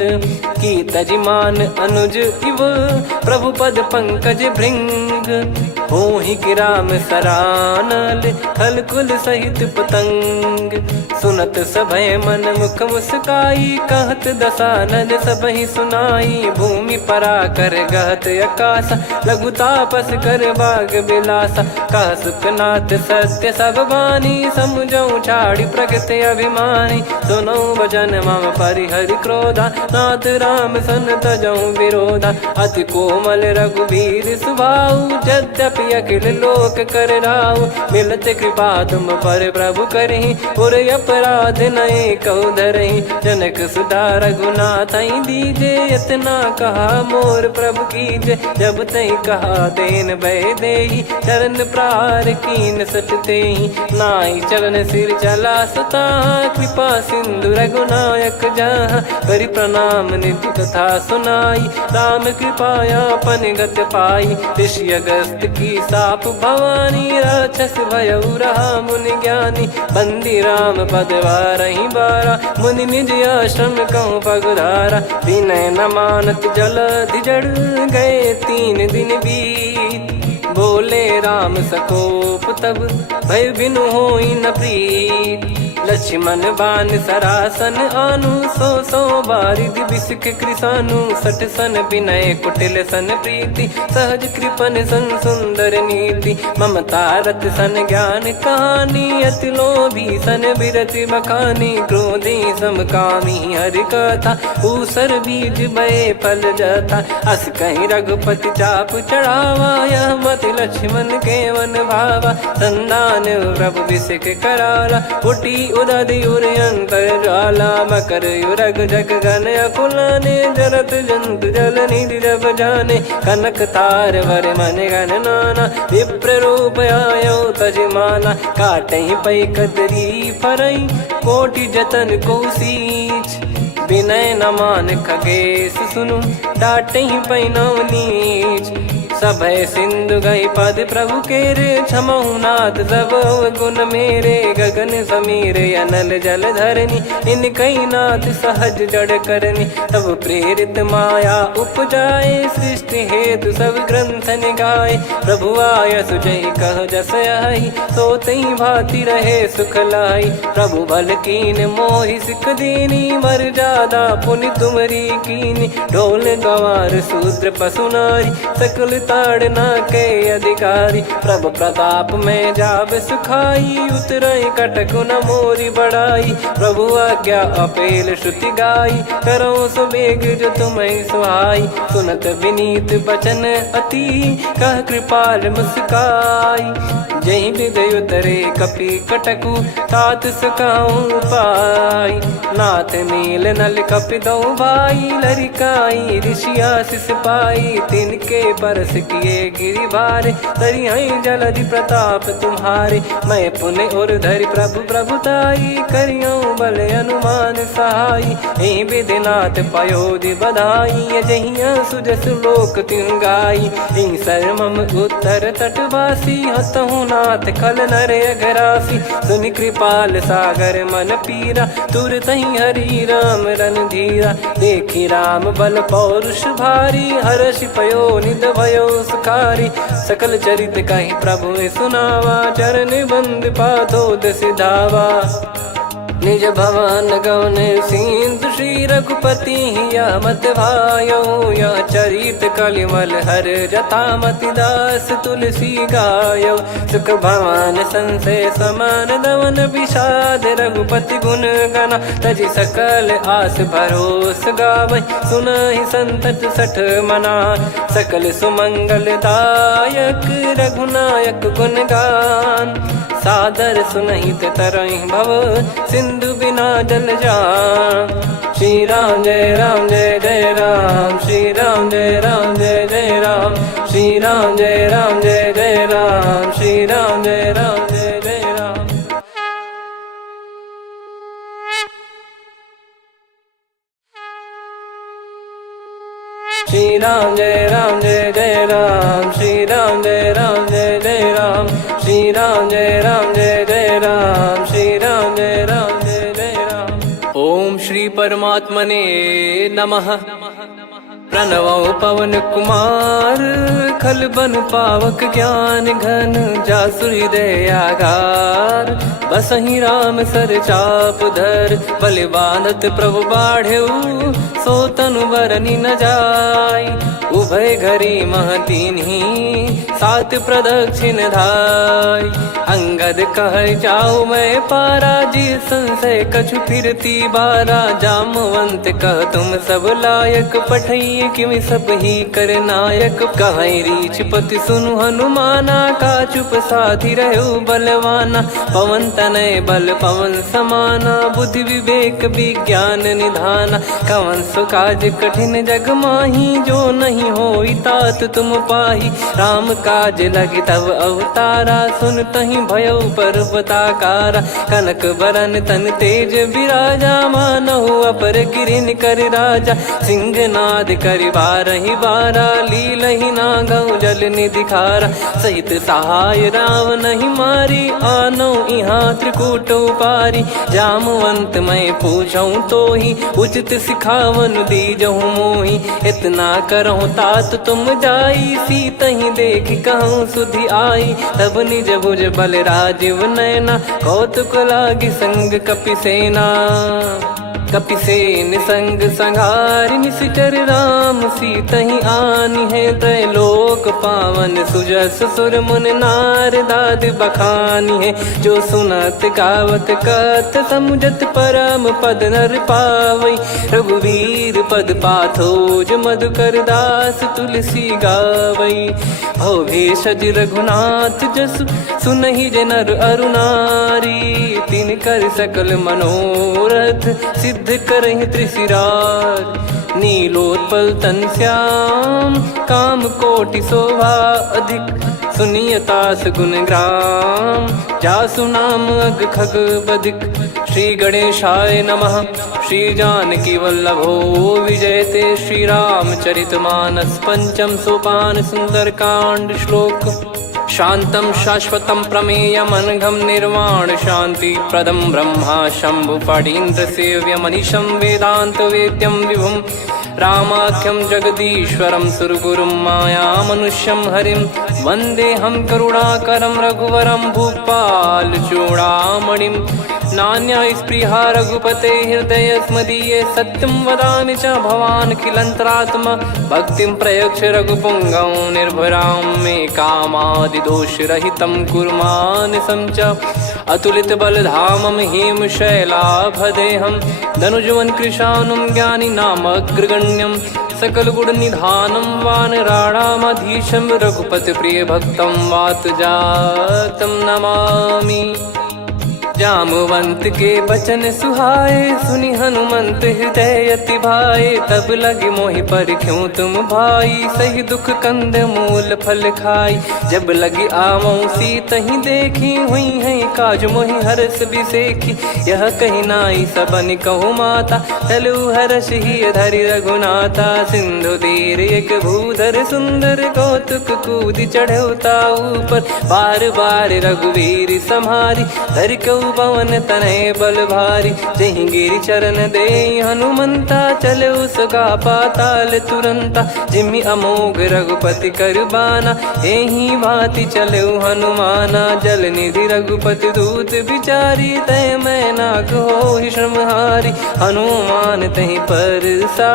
की तजिमान अनुज इव, प्रभु पद पंकज भृंग। होहि कि राम सरानल, खल कुल सहित पतंग। सुनत सभय मन मुख मुस्काई, कहत दसानन सबहि सुनाई। भूमि परा कर गहत आकाश, लघु तापस कर बाग बिलासा। कह सुखनाथ सत्य सब बानी, समुझौ छाड़ी प्रगति अभिमानी। सुनो भजन मम परिहरि क्रोधा, नाथ राम सन तजौ विरोधा। अति कोमल रघुवीर सुभाऊ, यद्यपि अखिल लोक कर राऊ। मिलत कृपा तुम पर प्रभु करहि, पुर अपराध नए कौ धरहि। जनक सुधा रघुनाथ दीजे, इतना कहा मोर प्रभु कीजे। जब तई कहा देन भय देहि, चरण प्रार कीन सट तेहि। नाई चरण सिर चला सता, कृपा सिंधु रघुनायक जहाँ। करि प्रणाम निधि कथा सुनाई, राम कृपाया पन गत पाई। ऋषि अगस्त की साप भवानी, राक्षस भयउ रहा मुनि ज्ञानी। बंदी राम पद वारहि बारा, मुनि निज आश्रम कहूँ पगधारा। विनय न मानत जलधि जड़, गए 3 दिन बीत। बोले राम सकोप तब, भय बिनु होई न प्रीत। लक्ष्मण बान सरासन आनु, 100 बारिधि बिसक कृसानु। 60 सन विनय कुटिल सन प्रीति, सहज कृपन सन सुंदर नीति। ममता रत सन ज्ञान कहानी, अति लोभी सन बिरति बखानी। क्रोधी समकामी हरि कथा, ऊसर बीज भय फल जथा। अस कहीं रघुपति चाप चढ़ावा, यह मत लक्ष्मण के मन भावा। संदान प्रभु बिसक कराला, उठी उदधि उर अंतर ज्वाला। मकर युरग जग गन अकुलाने, जरत जंतु जल निधि जब जाने। कनक तार वर मन गण नाना, विप्र रूप आयो तजमाना। काटहि पै कदरी फरई, कोटि जतन को सींच। विनय न मान खगेश सुनु, डांटहि पै नव नीच। सभय सिंधु गई पद प्रभु केरे, क्षमहु नाथ सब गुण मेरे। गगन समीरे अनल जल धरनी, इनकई नाथ सहज जड़ करनी। तब प्रेरित माया उपजाए, सृष्टि हेतु सब ग्रंथ निगाए। प्रभु आय सुजहि कह जस आई, सोतहि भांति रहे सुख लाई। प्रभु बल कीन मोहि सिख दीनी, मर्यादा पुनि तुमरी कीनी। ढोल गवार शूद्र पशु नारी, सकल ताड़ना के अधिकारी। प्रभु प्रताप में जाब सुखाई, उतरई कटक न मोरी बढ़ाई। प्रभु आज्ञा अपेल श्रुति गाई, करो सुबेग जो तुम्हें सुहाई। सुनत विनीत बचन अति, कह कृपाल मुस्काई। जही विदय उतरे कपि कटकु, तात सकाऊं पाई। नाथ नील नल कपि दो भाई, लरिकाई ऋषि आशीष पाई। तिनके के परस किए गिरि भारे, तरिहै जलधि प्रताप तुम्हारे। मैं पुण्य और धरि प्रभु प्रभुताई, करियौ बल अनुमान सहाई। एहि विधिनाथ पयोधि बधाई, जहिया सुजस लोक तिहुँ गाई। एहि सरमम उत्तर तटवासी, हतहु नाथ खल नर अघरासी। सुनि कृपाल सागर मन पीरा, तुरतहि हरि राम रणधीरा। देखि राम बल पौरुष भारी, हर्षि पयो निध भयो सुखारी। सकल चरित कहि प्रभु सुनावा, चरण बंद पादोद सिधावा। निज भवन गौन सिंधु श्री रघुपति, यह मत भायो यह चरित कलिमल हर जथा मति दास तुलसी गायो। सुख भवन संशय समान दवन, विषाद रघुपति गुण गना। तजि सकल आस भरोस गावै, सुनहि संतत सठ मना। सकल सुमंगल दायक रघुनायक गुण गान, सादर सुनहित तरहि भव सिंधु बिना जल जान। श्री राम जय राम जय जय राम, श्री राम जय राम जय जय राम, श्री राम जय राम जय जय राम, श्री राम जय राम जय जय राम। श्री राम जय राम जय जय राम, श्री राम जय राम जय जय राम, श्री राम जय राम जय जय राम, श्री राम जय राम जय जय राम। ओम श्री परमात्मने नमः। प्रणवो पवन कुमार, खल बन पावक ज्ञान घन। जासु हृदय आगार, बसहि राम सर चाप धर। बलि बांधत प्रभु बाढ़ऊ, सो तनु बरनि न जाय। उभय घरी महतीन्ही, सात प्रदक्षिण धाय। अंगद कह जाऊ मैं पारा, जी संशय कछु फिरती बारा। जामवंत कह तुम सब लायक, पठई किमि सब ही कर नायक। कहै रीछ पति सुनु हनुमाना, का चुप साधि रहु बलवाना। पवन तनय बल पवन समाना, बुद्धि विवेक विज्ञान निधाना। कवन सो काज कठिन जग माही, जो नहीं होई तात तुम पाही। राम काज लगी तब अवतारा, सुन तहि भयउ पर्वताकारा। कनक बरन तन तेज बिराजा, मानहु अपर गिरिन कर राजा। सिंहनाद करि बारहि बारा, लीलहि नागौ जल निधि खारा। सहित सहाय राम नहीं मारी, आनौ इहाँ त्रिकूट उपारी। जामवंत मैं पूछऊँ तोहि, उचित सिखावन दीजहु मोहि। इतना करहु तात तुम जाई, सीतहि देख कहूँ सुधि आई। तब निज भुज बल राजीव नयना, कौतुक लागी संग कपिसेना। कपिसेन संग संघारि निशिचर राम, सीतहि आनि है त्रैलोक पावन। सुजस सुर मुन नार दाद बखानी है, जो सुनत गावत कथ समुझत परम पद नर पावै। रघुवीर पद पाथोज मधुकर दास तुलसी गावै। भव भेषज रघुनाथ जसु, सुनहि जे नर अरु नारी। तिन कर सकल मनोरथ, सिद्ध करहि त्रिशिरार। नीलोत्पल तन श्याम, काम कोटि शोभा अधिक। सुनियतास गुण ग्राम, जासु नाम अग खग बदिक। श्री गणेशाय नमः। श्री जानकी वल्लभो विजयते, श्री रामचरितमानस। पंचम सोपान सुंदरकांड श्लोक। शांतं शाश्वतं प्रमेयमनघं निर्वाण शांति प्रदं ब्रह्मा शंभु फणीन्द्र सेव्यमनिशं वेदांत वेद्यं विभुं। रामाख्यं जगदीश्वरं सुरगुरुं मायामनुष्यं हरिं। वन्देऽहं करुणाकरं रघुवरं भूपाल चूडामणिं। नान्या स्पृहा रघुपते हृदयस्मदीये, सत्यं वदामि च भवान् खिलन्तरात्मा। भक्तिं प्रयच्छ रघुपुङ्गं निर्भरां मे कामादिदोषरहितं कुर्मानसं च। अतुलित बलधामं हेमशैलाभदेहं, धनुजवन कृशानुं ज्ञानी नामग्रगण्यं। सकल गुण निधानं वानराणामधीशं, रघुपति प्रिय भक्तं वात जातं नमामि। जामवंत के बचन सुहाए, सुनि हनुमंत हृदय अति भाए। तब लगे मोहि पर क्यों तुम भाई, सही दुख कंद मूल फल खाई। जब लगी आवऊं सीतहि देखी, हुई है काज मोहि हरस बिसेखी। यह कही नाई सबन कहु माता, चलु हरष ही धरि रघुनाथा। सिंधु तीर एक भूधर सुंदर, कौतुक कूद चढ़ौता ऊपर। बार बार रघुवीर सम्हारी, धरि कहु पवन तनय बल भारी। जहि गिरि चरण दे हनुमंता, चले उसका पाताल तुरंता। जिमि अमोघ रघुपति कर बाना, एहि भांति चले हनुमाना। जल निधि रघुपति दूत बिचारी, तय मैं नाग होहि श्रमहारी। हनुमान तहि परसा,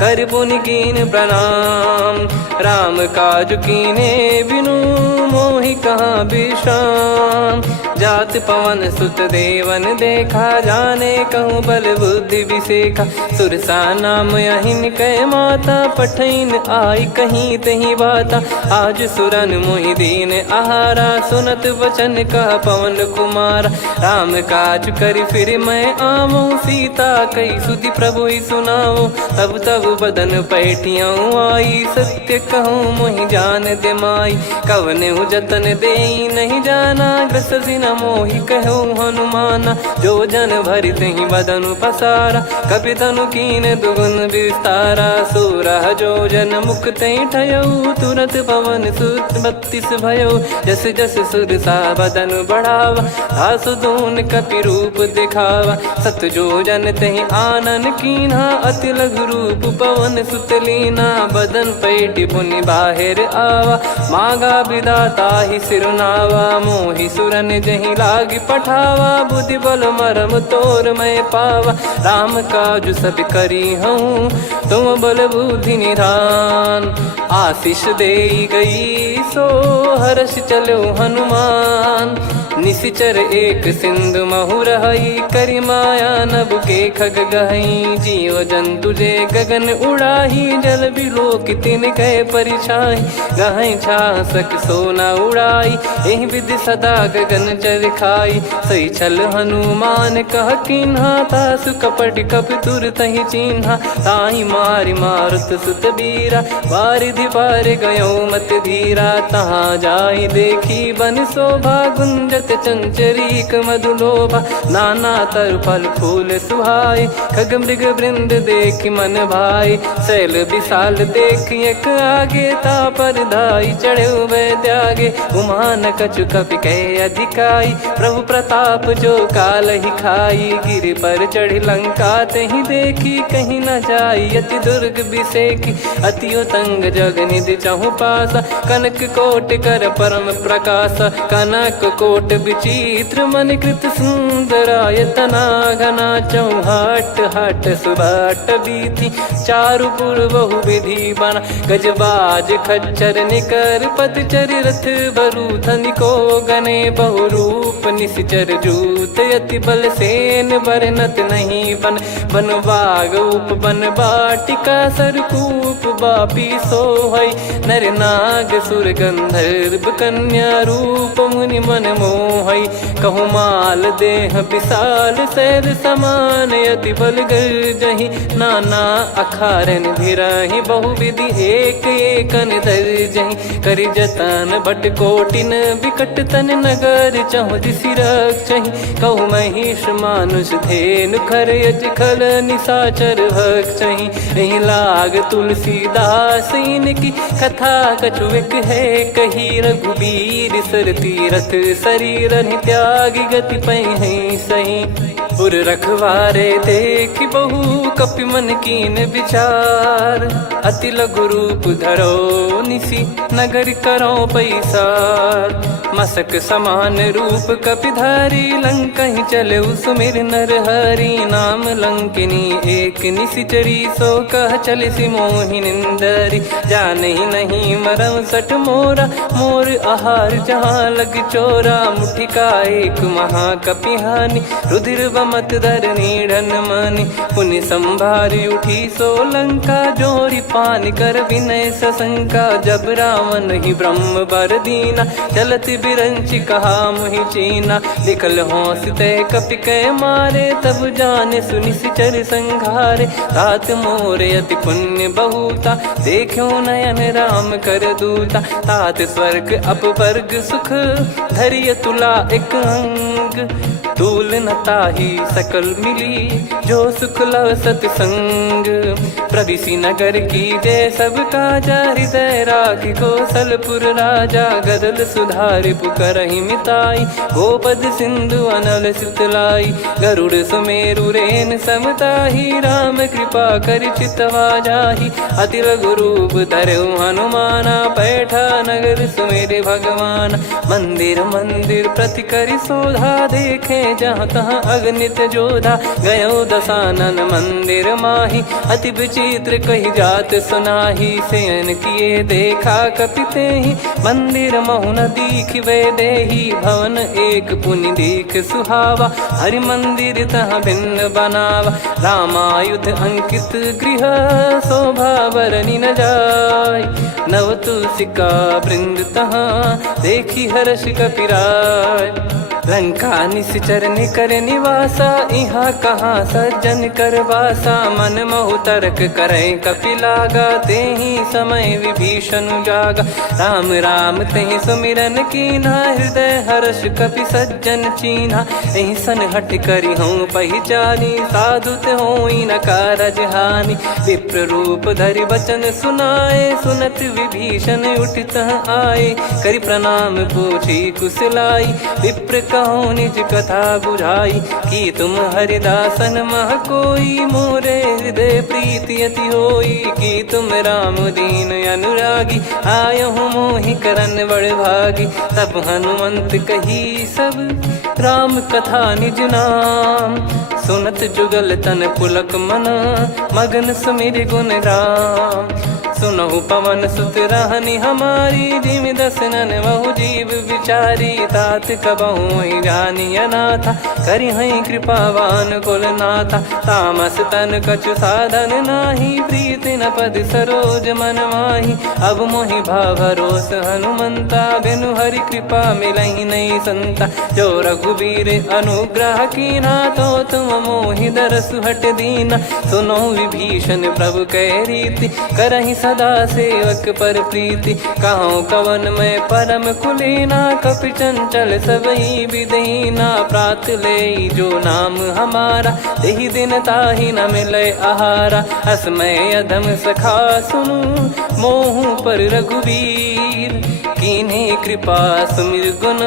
कर पुनि कीन प्रणाम। राम काज कीने बिनु, मोहि कहाँ विश्राम। जात पवन सुत देवन देखा, जाने कहूँ बल बुद्धि विसेखा। सुरसा नाम अहिन कै माता, पठैन आई कहीं तहीं बाता। आज सुरन मोहि दीन आहारा, सुनत वचन कह पवन कुमारा। राम काज कर फिर मैं आवऊं, सीता कई सुधि प्रभु ही सुनाऊं। तब तब बदन पैठियाँ आई, सत्य कहूँ मोहि जान दे माई। कवने जतन दे नहीं जाना, ग्रसि न मोहि कहूँ हनुमाना। जो जन भरि तहि बदन पसारा, कपि तनु कीन दुगुन विस्तारा। सोरह जो जन मुख तहि ठयऊ, तुरत पवन सुत 32 भयऊ। जस जस सुरसा बदन बढ़ावा, आसु दून कपि रूप दिखावा। सत जो जन तहि आनन कीन्हा, अति लघु रूप पवन सुत लीना। बदन पैठि पुनि बाहिर आवा, मांगा विधाता ही सिरुनावा। मोहि सुरन जहि लागी पठावा, बुद्धि बल मरम तोर मैं पावा। राम काज सब करी हूँ, तुम बल बुद्धि निधान। आशीष दे गई सो, हर्ष चलो हनुमान। निशिचर एक सिंधु महु रहई, करि माया नभ के खग गहई। जीव जंतु जे गगन उड़ाही, जल बिलोक तिन कह परिछाई। गहई छासक सोना उड़ाई, एहि विधि सदा गगन चर खाई। सही छल हनुमान कह कीन्हा, तासु कपट कप तुर तहि चिन्हा। ताहि मारि मारुत सुत बीरा, वारिधि पार गयो मत धीरा। तहाँ जाई देखी बन शोभा, गुंजत चंचरीक मधुलोभा। नाना तरु फल फूल सुहाए, खग मृग वृंद देख मन भाई। शैल विशाल देख एक आगे, तापर धाई चढ़े वै त्यागे। उमान कछु कपि कह अधिकाई, प्रभु प्रताप जो काल ही खाई। गिर पर चढ़ी लंका तहि देखी, कहीं न जाई अति दुर्ग बिसेकी। अति उतंग जग निधि चहु पासा, कनक कोट कर परम प्रकाश। कनक कोट विचित्र मन कृत सुंदरायतना। घना चौहाट हाट सुबाट बीथी, चारु पुर बहु विधि बना। गजबाज खच्चर निकर पदचर, रथ बरु धनिको गने। बहु रूप निशिचर जूत, अति बल सेन बरनत नहीं बन। बन बाग उप बन बाटिका, सरकूप बापी सोहई। नर नाग सुर गंधर्व कन्या, रूप मुनि मन मोहई। कहु माल देह विशाल, शैल समान अति बल गर्जहि। नाना अखारन भिराहि, बहु विधि एक एकन दर्जहि। करि जतन बट कोटिन, बिकट तन नगर चहु दिसि रक्षहि। कहु महिष मानुष धेनु, खर यज खल निशाचर भक्षहि। एहि लाग तुलसीदास इनकी, कथा कछु एक है कही। रघुबीर सर तीरथ शरीर, त्यागी गति पहि सही। पुर रखवारे देख बहु, कपि मन कीन विचार। अति लघु रूप धरो निसी, नगर करो पैसार। मसक समान रूप कपिधारी, लंकहि चले सुमिर नर हरि। नाम लंकिनी एक निशिचरी, सो कह चलिसि मोहि निंदरी। जानहि नहीं मरम सठ मोरा, मोर आहार जहाँ लग चोरा। मुठिका एक महाकपिहानि, रुधिर बमत धरनी ढन मानी। पुनि संभारी उठी सोलंका, जोरी पान कर विनय सशंका। जब रावण ही ब्रह्म बर दीना, चलत बिरंच कहा मुहि चीना। लिखल होंस तय कपि कै मारे, तब जाने सुनि सिचर संघारे। तात मोर अति पुण्य बहुता, देखो नयन राम कर दूता। तात स्वर्ग अपवर्ग सुख, धरिय तुला एक अंग। तूल न ताहि सकल मिली, जो सुख लव सतसंग। प्रविशि नगर की जय सब काजा, हृदय राखि कौशलपुर राजा। गदल सुधारि पुकारहि मिताई, गोपद सिंधु अनल सितलाई। गरुड़ सुमेरु रेन समताहि, राम कृपा करि चितवा जाहि। अति लघु रूप धरऊ हनुमाना, बैठा नगर सुमेरे भगवान। मंदिर मंदिर प्रति करि शोधा, देखे जहाँ तहाँ अगणित जोधा। गयो दशानन मंदिर माही, अति विचित्र कही जात सुनाही। शयन किए देखा कपिते ही, मंदिर महु न दीखिबे देही। भवन एक पुनि दीख सुहावा, हरि मंदिर तहाँ भिन्न बनावा। रामायुध अंकित गृह, शोभा बरनि न जाय। नव तुलसी का वृंद तहाँ, देखी हर्ष कपिराय। लंका निश्चर कर निवासा, इहाँ कहाँ सज्जन कर वासा। मन महु तर्क करे कपिलागा, तेहि समय विभीषण जागा। राम राम तेहि सुमिरन कीन्हा, हृदय हर्ष कपि सज्जन चीन्हा। एहि सन हट करि हूँ पहिचानी, साधु होई न कारज हानि। विप्र रूप धरि वचन सुनाए, सुनत विभीषण उठित आए। करि प्रणाम पूछी कुशलाई, विप्र कहो निज कथा बुझाई। कि तुम हरिदासन मह कोई, मोरे हृदय प्रीति अति होई। कि तुम राम दीन अनुरागी, आयहु मोहि करन बड़ भागी। तब हनुमंत कही सब, राम कथा निज नाम। सुनत जुगल तन पुलक मन, मगन सुमिर गुण राम। सुनहु पवन सुत रहनी हमारी, जिमि दसनन महु जीव विचारी। तात कबहु ही जानी अनाथा, करि हई कृपावान कुल नाथा। तामस तन कछु साधन नाही, प्रीति न पद सरोज मन माही। अब मोहि भाव भरोस हनुमंता, बिनु हरि कृपा मिलहि नहीं संता। जो रघुबीर अनुग्रह कीन्हा, तो तुम मोहि दरसु हट दीना। सुनो विभीषण प्रभु कह रीति, करहि सदा सेवक पर प्रीति। कहूँ कवन में परम कुलीना, कपि चंचल सबई विदहीना। प्रात ले जो नाम हमारा, तेहि दिन ताहि न मिले आहारा। असमय अधम सखा सुनु, मोहु पर रघुवीर। कीन्हे कृपा सुमिर गुण,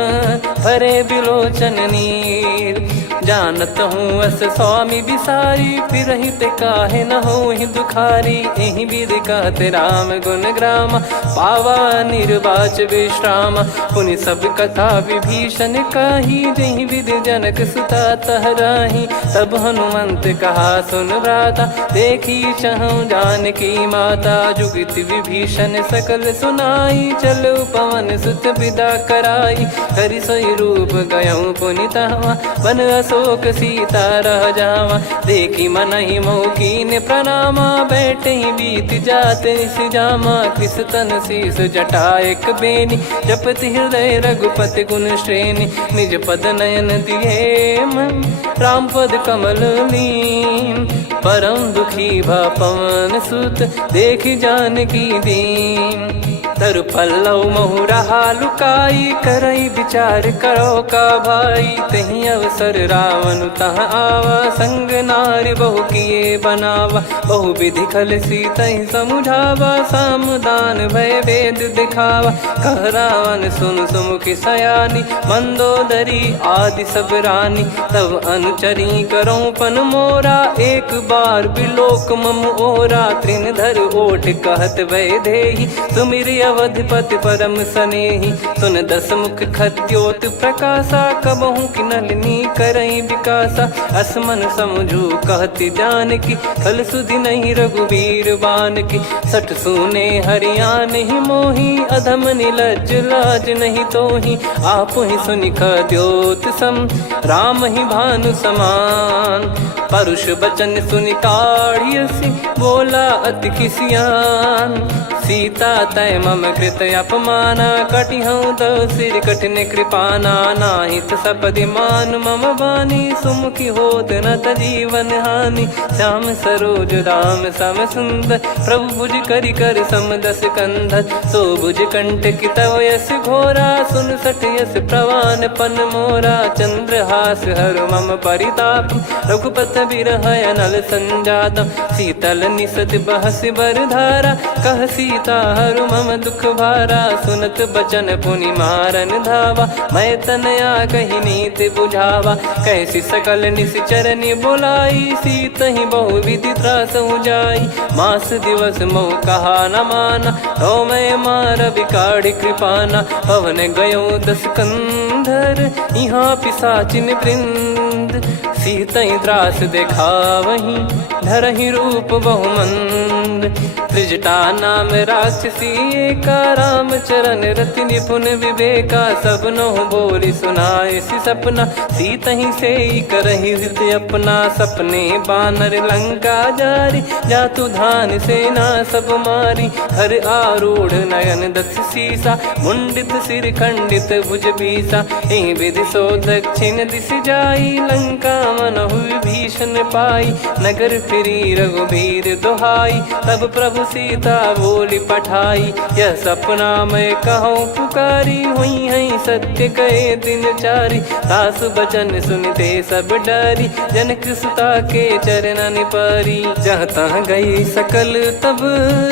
भरे बिलोचन नीर। जानत हूँ अस स्वामी बिसारी, फिर ते काहे न हो ही दुखारी। एहि विधि कहते राम गुण ग्राम, पावा निर्वाच विश्राम। पुनि सब कथा विभीषण काही, जहि विधि जनक सुता तहराही। तब हनुमंत कहा सुन भ्राता, देखी चहु जानकी माता। जुगति विभीषण सकल सुनाई, चलो पवन सुत विदा कराई। हरि सोई रूप गयऊँ पुनि तहवा, वन अशोक सीता रह जावा। देखी मनहि मौकीन प्रणामा, बैठे ही बीत जात निस जामा। कृस तन शीस जटा एक बेनी, जपति हृदय रघुपति गुण श्रेणी। निज पद नयन दिए मन, राम पद कमल लीन। परम दुखी भा पवन सुत, देखि जानकी दीन। तरु पल्लव महु रहा लुकाई, करई विचार करो का भाई। तहि अवसर रावण तहाँ आवा, संग नारी बहु किए बनावा। बहु विधि खल सीतहि समुझावा, सामदान भय वेद दिखावा। कह रावण सुन सुमुखि सयानी, मंदोदरी आदि सब रानी। तब अनुचरी करो पन मोरा, एक बार बिलोक मम ओरा। तृण धर ओठ कहत भय देहि, सुमिर अवधिपति परम सनेही। सुन दस मुख खद्योत प्रकाशा, कबहू की नलिनी करई विकासा। असमन समझू कहती जान की, फल सुधि नहीं रघुबीर बान की। सठ सुने हरियाण ही मोही, अधम निलज लाज नहीं तोही। आप ही सुनि खद्योत सम, राम ही भानु समान। परुष बचन सुनि काढ़ियसि, बोला अति किसियान। सीता तय मम कृत अपमाना, कटिहऊँ तव सिर कठिन कृपाना। नाहित सपदि मान मम बानी, सुमुखी होत न जीवन हानि। श्याम सरोज राम सम सुंदर, प्रभु भुज करि कर सम दस कंधर। सो भुज कंठ की तव यस घोरा, सुन सठ यस प्रवान पन मोरा। चंद्रहास हर मम परिताप, रघुपत बिरह अनल संजात। शीतल निसत बहस बर धारा, कह सीता हरु मम दुख भारा। सुनत बचन पुनि मारन धावा, मैं तनया कही नीति बुझावा। कैसी सकल निश्चरनि बुलाई, सीत ही बहु विधि त्रासहु जाई। मास दिवस मोह कहा न माना, तो मैं मार बिकाढ़ी कृपाना। पवन गयो दस कंधर, यहाँ पिशाचिन वृंद। सीतहि त्रास देखावहीं, धरहि रूप बहुमंद। त्रिजटा नाम राक्षसी एका, राम चरण रति निपुण विवेका। सबनो बोली सुनाए सि सपना, सीतहि से करहि हित अपना। सपने बानर लंका जारी, जातु धान सेना सब मारी। हर आरूढ़ नयन दस सीसा, मुंडित सिर खंडित भुज बीसा। एहि विधि सो दक्षिण दिश जाई, लंका मनहु भीषण पाई। नगर फिरी रघुबीर दुहाई, तब प्रभु सीता बोली पठाई। यह सपना मैं कहूँ पुकारी, हुई है सत्य कहे दिन चारी। सास बचन सुनते सब डरी, जनक सुता के चरण परी। जहाँ तहाँ गई सकल तब,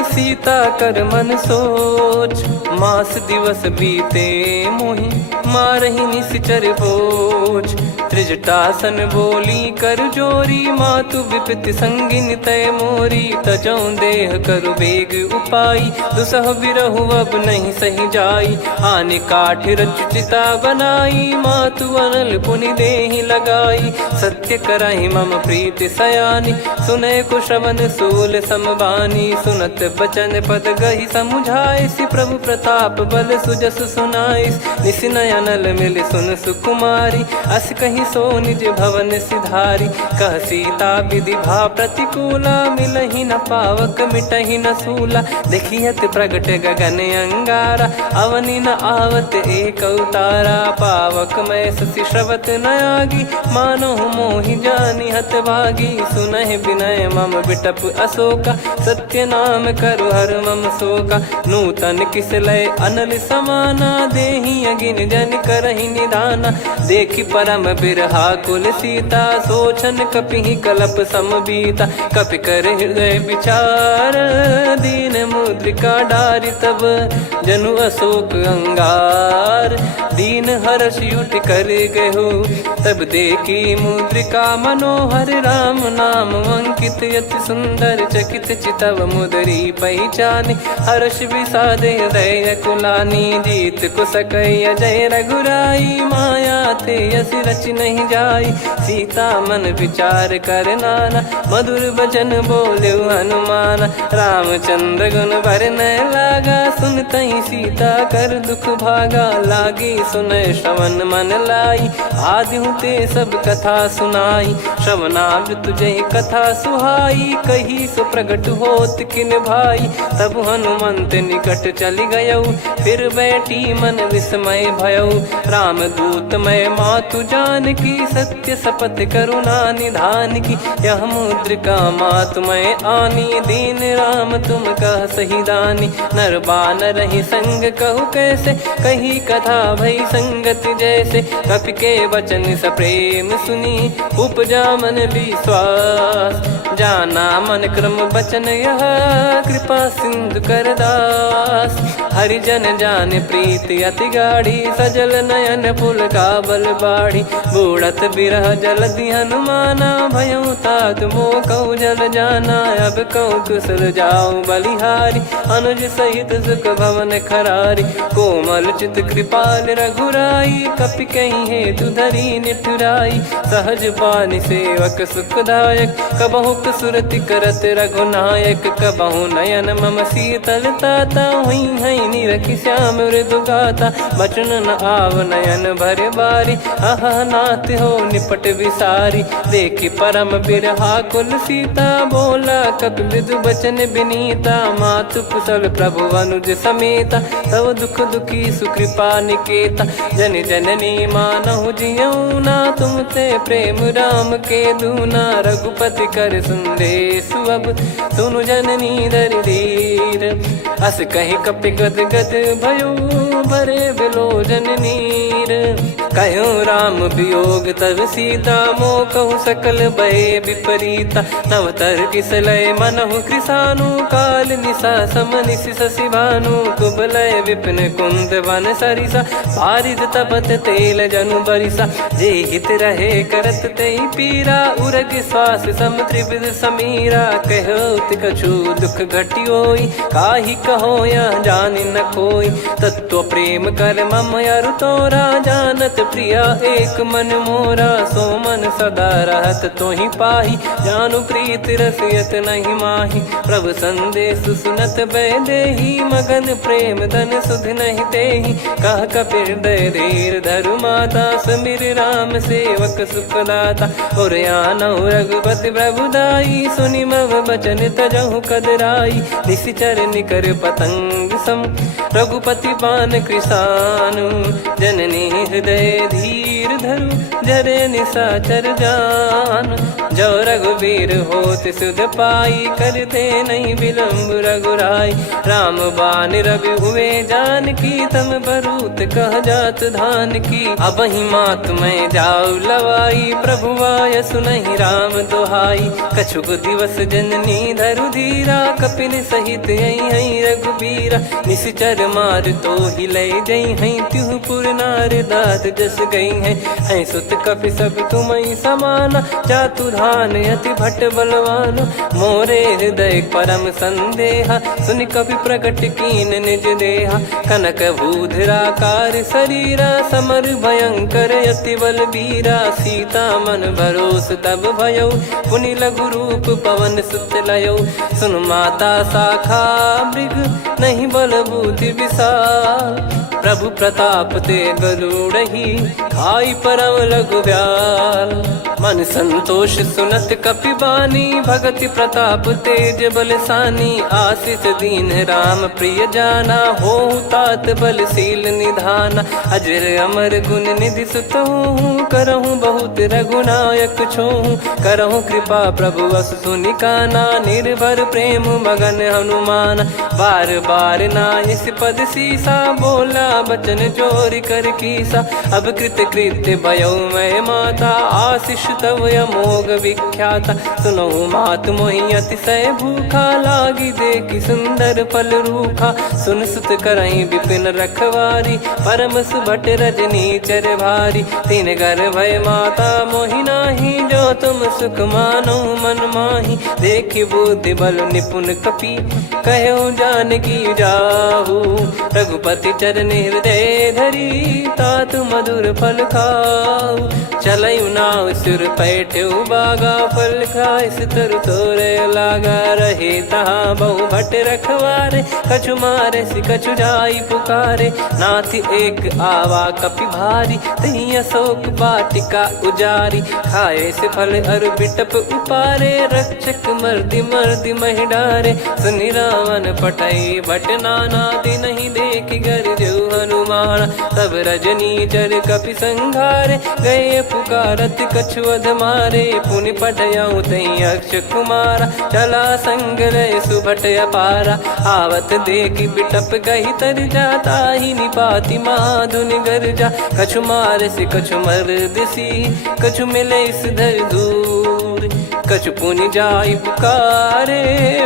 सीता कर मन सोच। मास दिवस बीते मोहि, मारहि निश्चर बोझ। त्रिजटासन बोली कर जोरी, मातु विपति संगिन तय मोरी। तजौ देह करु बेग उपाई, दुसह बिरहु अब नहीं सही जाई। आने काठ रचिता बनाई, मातु अनल पुनि देहि लगाई। सत्य करहि मम प्रीति सयानी, सुनय को श्रवण सूल समबानी। सुनत बचन पद गहि समुझाइसि, प्रभु प्रताप बल सुजस सुनाइस। निसिनय अनल मिल सुन सुकुमारी, अस कहि सो निज भवन सिधारी। कह सीता विधि भा प्रतिकूला, मिलहि न पावक मिटहि न सूला। देखियत प्रगट गगन अंगारा, अवनि न आवत एक अवतारा। पावक मैं शशि श्रवत न आगी, मानो मोहि जानि हत भागी। सुनहि विनय मम बिटप अशोका, सत्य नाम करु हर मम शोका। नूतन किस लय अनल समाना, देहि अगिन जन करहि निधाना। देखि परम बिरहा कुल सीता, सोचन कपिहि कलप समबीता। कपि कर हृदय विचार, दीन मुद्रिका डारि तब। जनु अशोक अंगार, दीन हर्ष उठ कर गहु। तब देखी मुद्रिका मनोहर, राम नाम अंकित अति सुंदर। चकित चितव मुदरी पहचान, हर्ष विषाद हृदय कुलानी। जीत को सकय जय रघुराई, माया थे यस रच नहीं जाई। सीता मन विचार कर नाना, मधुर बचन बोले हनुमान। रामचंद्र गुण भरन लागा, सुनतहि सीता कर दुख भागा। लागी सुनय श्रवण मन लाई, आदिहु ते सब कथा सुनाई। श्रवणामृत जय कथा सुहाई, कही सो प्रगट होत किन भाई। तब हनुमंत निकट चल गयौ, फिर बैठी मन विस्मय भयौ। राम दूत मैं मातु जान की, सत्य शपथ करुणा निधान की। यह मुद्रिका मातु मैं आनी, दीन राम तुम कह सही दानी। नर बानर ही संग कहु कैसे, कही कथा भई भई संगति जैसे, कपि के वचन सप्रेम सुनी उपजा मन विश्वास। जाना मन क्रम बचन यह कृपा सिंधु कर दास। हरिजन जान प्रीति अति गाढ़ी, सजल नयन पुल का बल बाढ़ी। बूढ़त बिरह जलधि हनुमाना, भयउ तात मोह कहु जल जाना। अब कहु कुशल जाऊं बलिहारी, अनुज सहित सुख भवन खरारी। कोमल चित कृपाल रघुराई, कपि कहीं हेतु धरी निठुराई। सहज पानि सेवक सुखदायक, कबहु सुरति करत रघुनायक। कबहु नयन मम शीतलता, हुई हई निरखि श्याम मृदु गाता। बचन न आव नयन भर बारी, अह नाथ हो निपट विसारी। देखि परम बिरहा कुल सीता, बोला कपि मृदु बचन बिनीता। मातु कुशल प्रभु अनुज समेता, तव दुख दुखी सुकृपा निकेता। जन जननी मानहु जियऊ ना, तुम ते प्रेम राम के दूना। रघुपति कर संदेशु अब, सुनु जननी दरि धीर। अस कहि कपि गद गद भयो, भरे बिलोचन नीर। कहूँ राम वियोग तब सीता, मोह कहूँ सकल भय विपरीता। नव तर किसलय मनहु कृसानु, काल निशा सम निशि शशि भानु। कुबलय विपिन कुंद वन सरिसा, पारिद तपत तेल जनु बरिसा। जे हित रहे करत तेहि पीरा, उरग श्वास सम त्रिविध समीरा। कहो कछु दुख घटियोई, काहि कहो या जानि न कोई। तत्व प्रेम कर मम अरु तोरा, जानत प्रिया एक मन मोरा। सो मन सदा रहत तोहि पाहि, जानु प्रीत रसियत नहीं माहि। प्रभु संदेश सुनत बैदेही, मगन प्रेम धन सुध नहीं तेहि। कह कपिर दय धीर धरु माता, समिर राम सेवक सुखदाता। और आनौ रघुपति प्रभुदाई, सुनि मम बचन तजहु कदराई। निशिचर निकर पतंग सम, रघुपति पान कृसानु। जननी हृदय धीर धरु, जरे निशाचर जान। जो रघुवीर होत सुध पाई, करते नहीं विलम्ब रघुराई। राम बान रवि हुए जानकी, तम बरूत कह जात धान की। अब ही मात मैं जाऊ लवाई, प्रभु आय सुनहि राम दोहाई। कछुक दिवस जननी धरु धीरा, कपिन सहित यही रघुबीरा। निशिचर मार तो ही ले जई हैं, त्यों पुर नार दात जस गई हैं। सुत कपि सब तुमहि समाना, जातु धान अति भट बलवान। मोरे हृदय परम संदेहा, सुनि कपि प्रकट कीन निज देहा। कनक भूधराकार शरीरा, समर भयंकर अति बलबीरा। सीता मन भरोस तब भयउ, पुनि लघु रूप पवन सुत लयौ। सुन माता शाखा मृग, नहीं बल बुद्धि विशाल। प्रभु प्रताप ते गरुड़हि, खाई परम लघु ब्याल। मन संतोष सुनत कपि बानी, भगति प्रताप तेज बलसानी। आशीष दीन राम प्रिय जाना, होहु तात बलशील निधाना। अजर अमर गुण निधि सुतहु, करहु बहुत रघुनायक छोहु। करहु कृपा प्रभु अस सुनि काना, निर्भर प्रेम मगन हनुमान। बार बार नायस पद सीसा, बोला बचन चोरी कर कीसा। अब कृत कृत्य भयो मैं माता, आशीष तव अमोघ विख्याता। सुनहु मात मोहि अतिशय भूखा, लागी देखि सुंदर फल रूखा। सुन सुत करहि विपिन रखवारी, परम सुभट रजनी चर भारी। तीन घर भय माता मोहि नाही, जो तुम सुख मानो मन माही। देखि बुद्धि बल निपुण कपि, कहु जानकी जाहु। रघुपति चरण हृदय धरी, तात मधुर फल खाऊ। चलयु नाव सुर पैठ्यु बागा, फल खाइस तरु तोरे लागा। रहे तहाँ बहु भट रखवारे, कछु मारे सि कछु जाई पुकारे। नाथ एक आवा कपि भारी, तही अशोक वाटिका उजारी। खाए से फल अरु बिटप उपारे, रक्षक मर्दि मर्दि महि डारे। सुनि रावण पटई भट नाना, नहीं देखि गरजउ हनुमान। तब रजनी चर कपि संघारे, गए पुकारत कछु अध मारे। पुनि मुनि पठयऊ तई अक्ष कुमारा, चला संग रहे सुभट अपारा। आवत देखी बिटप गही तर जाता ही निपाति महाधुनि गर्जा। कछु मार से कछु मर दिसी, कछु मिले इस धर दूर। कछु पुनि जाई पुकारे,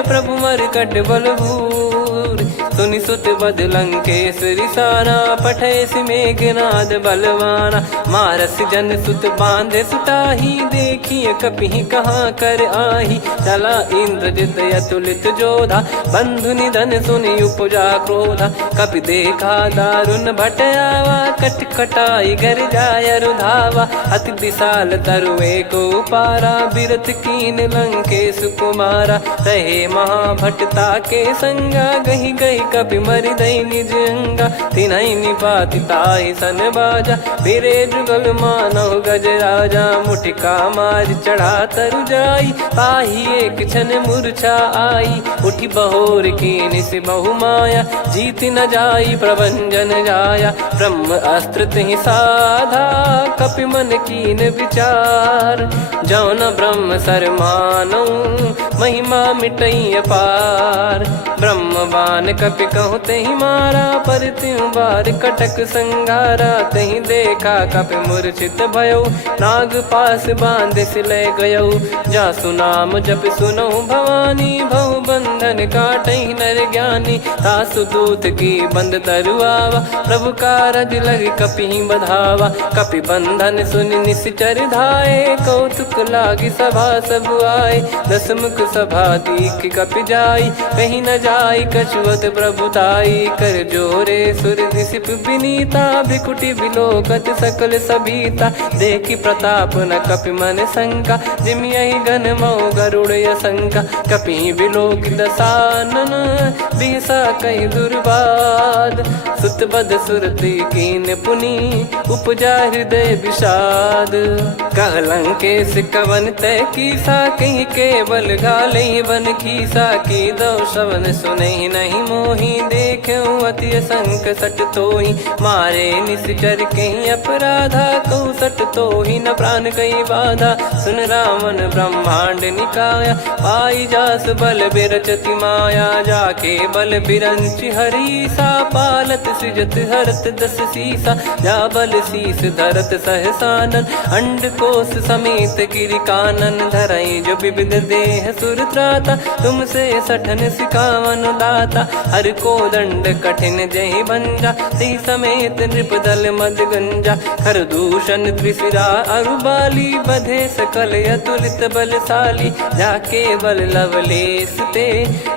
प्रभु मर कट बलभूर। सुनि सुत बद लंकेश्वरी साना, पठे सि मेघनाद बलवाना। मारस जन सुत बांधे सुताही, देखिए कपिहि कहाँ कर आही। चला इंद्रजित अतुलित जोधा, बंधु निधन सुनि उपजा क्रोधा। कपि देखा दारुण भट आवा, कट कटाई घर जाय रुधावा। अति विशाल तरुए को पारा, बिरत कीन लंकेश कुमारा। रहे महाभटता के संगा, गही गही कपि मरि दई निज अंगा। तिन्हि निपाति ताहि सन बाजा, फिरे जुगल मानव गज राजा। मुटिका मार चढ़ा तरु जाई, ताहि एक क्षण मूर्छा आई। उठी बहोर कीन से बहु माया, जीत न जाई प्रभंजन जाया। ब्रह्म अस्त्र तिहि साधा, कपि मन कीन विचार। जौ न ब्रह्म सर मानौ, महिमा मिटई अपार। ब्रह्म बान कपि कहु तहि मारा, पर त्यों बार कटक संगारा। तहि देखा कपि मूर्छित भयो, नाग पास बांध सिले गयो। जासु नाम जप सुनहु भवानी, भव बंधन काटहि नर ज्ञानी। तासु दूत की बंद तरुआवा, प्रभु कारज लग कपि बधावा। कपि बंधन सुनि निश्चर धाये, कौतुक लागी सभा सब आए। दस मुख सभा दीख कपि जाई, कहीं न जाई कछुवत प्रभुताई। कर जोरे सुर दिसिप विनीता, भिकुटी बिलोकत सकल सबीता। देखी प्रताप न कपि मन शंका, जिमि यही घन मऊ गरुड़ असंका। कपि बिलोक दसानन, बिहसा कई दुर्बाद। सुत बद सुरति कीन पुनि, उपजा हृदय विषाद। कहलंकेश कवन तय कीसा, कहीं केवल घाले बन खीसा। की दो श्रवण सुनहि नहीं मोही, देखऊं अति संक सट तोहि। मारे निश्चर कहीं अपराधा, कहूँ सट तोहि न प्राण कहीं बाधा। सुन रावण ब्रह्मांड निकाया, पाई जास बल बिरचति माया। जाके बल बिरंच हरीसा, पालत सृजत हरत दस सीसा। जा बल शीस धरत सहसानन, अंड कोश समेत गिरि कानन। धरई जो विविध देह सुर त्राता, तुमसे सठन सिखावन दाता। हर को दंड कठिन जहि भंजा, ती समेत नृप दल मद गंजा। खर दूषण त्रिशिरा अरुबाली, बधे सकल अतुलित बलशाली। जाके बल लवलेस ते,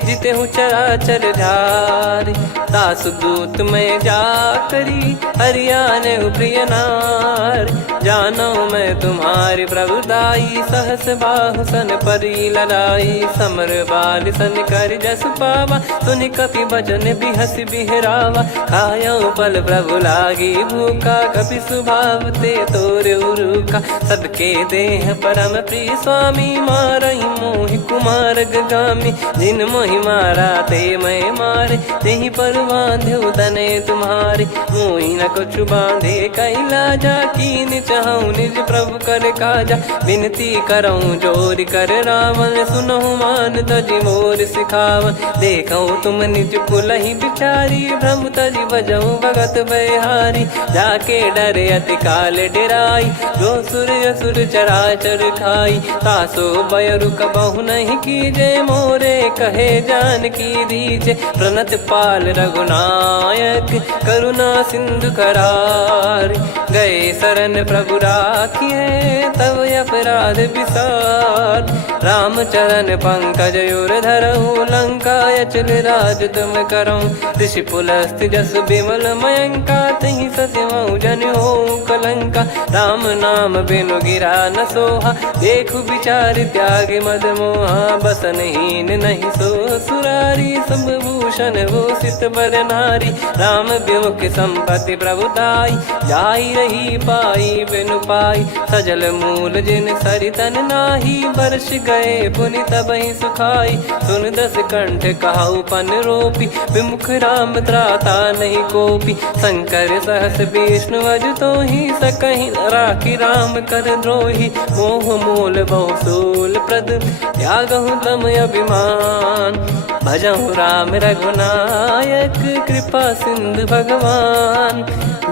जिते हूँ चराचर झारी। दास दूत में जा करी, हरियाने प्रिय नार। जानो मैं तुम्हारी प्रभुदाई, सहस बाहु सन परी लड़ाई। समर बाल सन कर जस पावा, सुनि कपि भजन बिहस बिहरावा। खायो पल प्रभु लागी भूखा, कपि स्वभाव ते तोर उरुखा। सबके देह परम प्रिय स्वामी, मारहि मोहि कुमार गगामी। जिन मोहि मारा ते मैं मारे, तेहि पर बांधो तने तुम्हारे। मोहि न कछु बांधे कैलाजा, कीन चाहूं निज प्रभु कर काजा। विनती करऊं जोरि कर रावण, सुनहु मान तजि मोर सिखावन। देखऊं तुम निज पुलहि बिचारी, भ्रम तजि भजऊं भगत बयहारी। जाके डरे अति काल डेराई, जो सुर असुर चराचर खाई। तासो बयरु कबहु नहीं कीजे, मोरे कहे जान की दीजे। प्रणत पाल रघुनायक, करुणा सिंधु करार। गए शरण प्रभु राखिए, तब अपराध विसार। राम चरण पंकज उर धरऊं, लंका अचल राज तुम करऊं। ऋषि पुलस्त्य जस विमल मयंका, तहि ससिमऊ जन होऊं कलंका। राम नाम बिनु गिरा न सोहा, देखु विचार त्याग मद मोहा। बसनहीन नहीं सो सुरारी, सब भूषण भूषित वर नारी, राम विमुख संपत्ति प्रभुताई, जाई रही पाई बिनु पाई, सजल मूल जिन सरितन नाही, वर्ष गए पुनि तबहि सुखाई, सुन दस कंठ कहाऊ पन रोपी, विमुख राम त्राता नहीं कोपी, शंकर सहस विष्णु अज तो ही, सकहि न राखी राम कर द्रोही, मोह मूल बहु सूल प्रद, त्यागहु तम अभिमान, भजहु राम रघुनायक, कृपा सिंधु भगवान,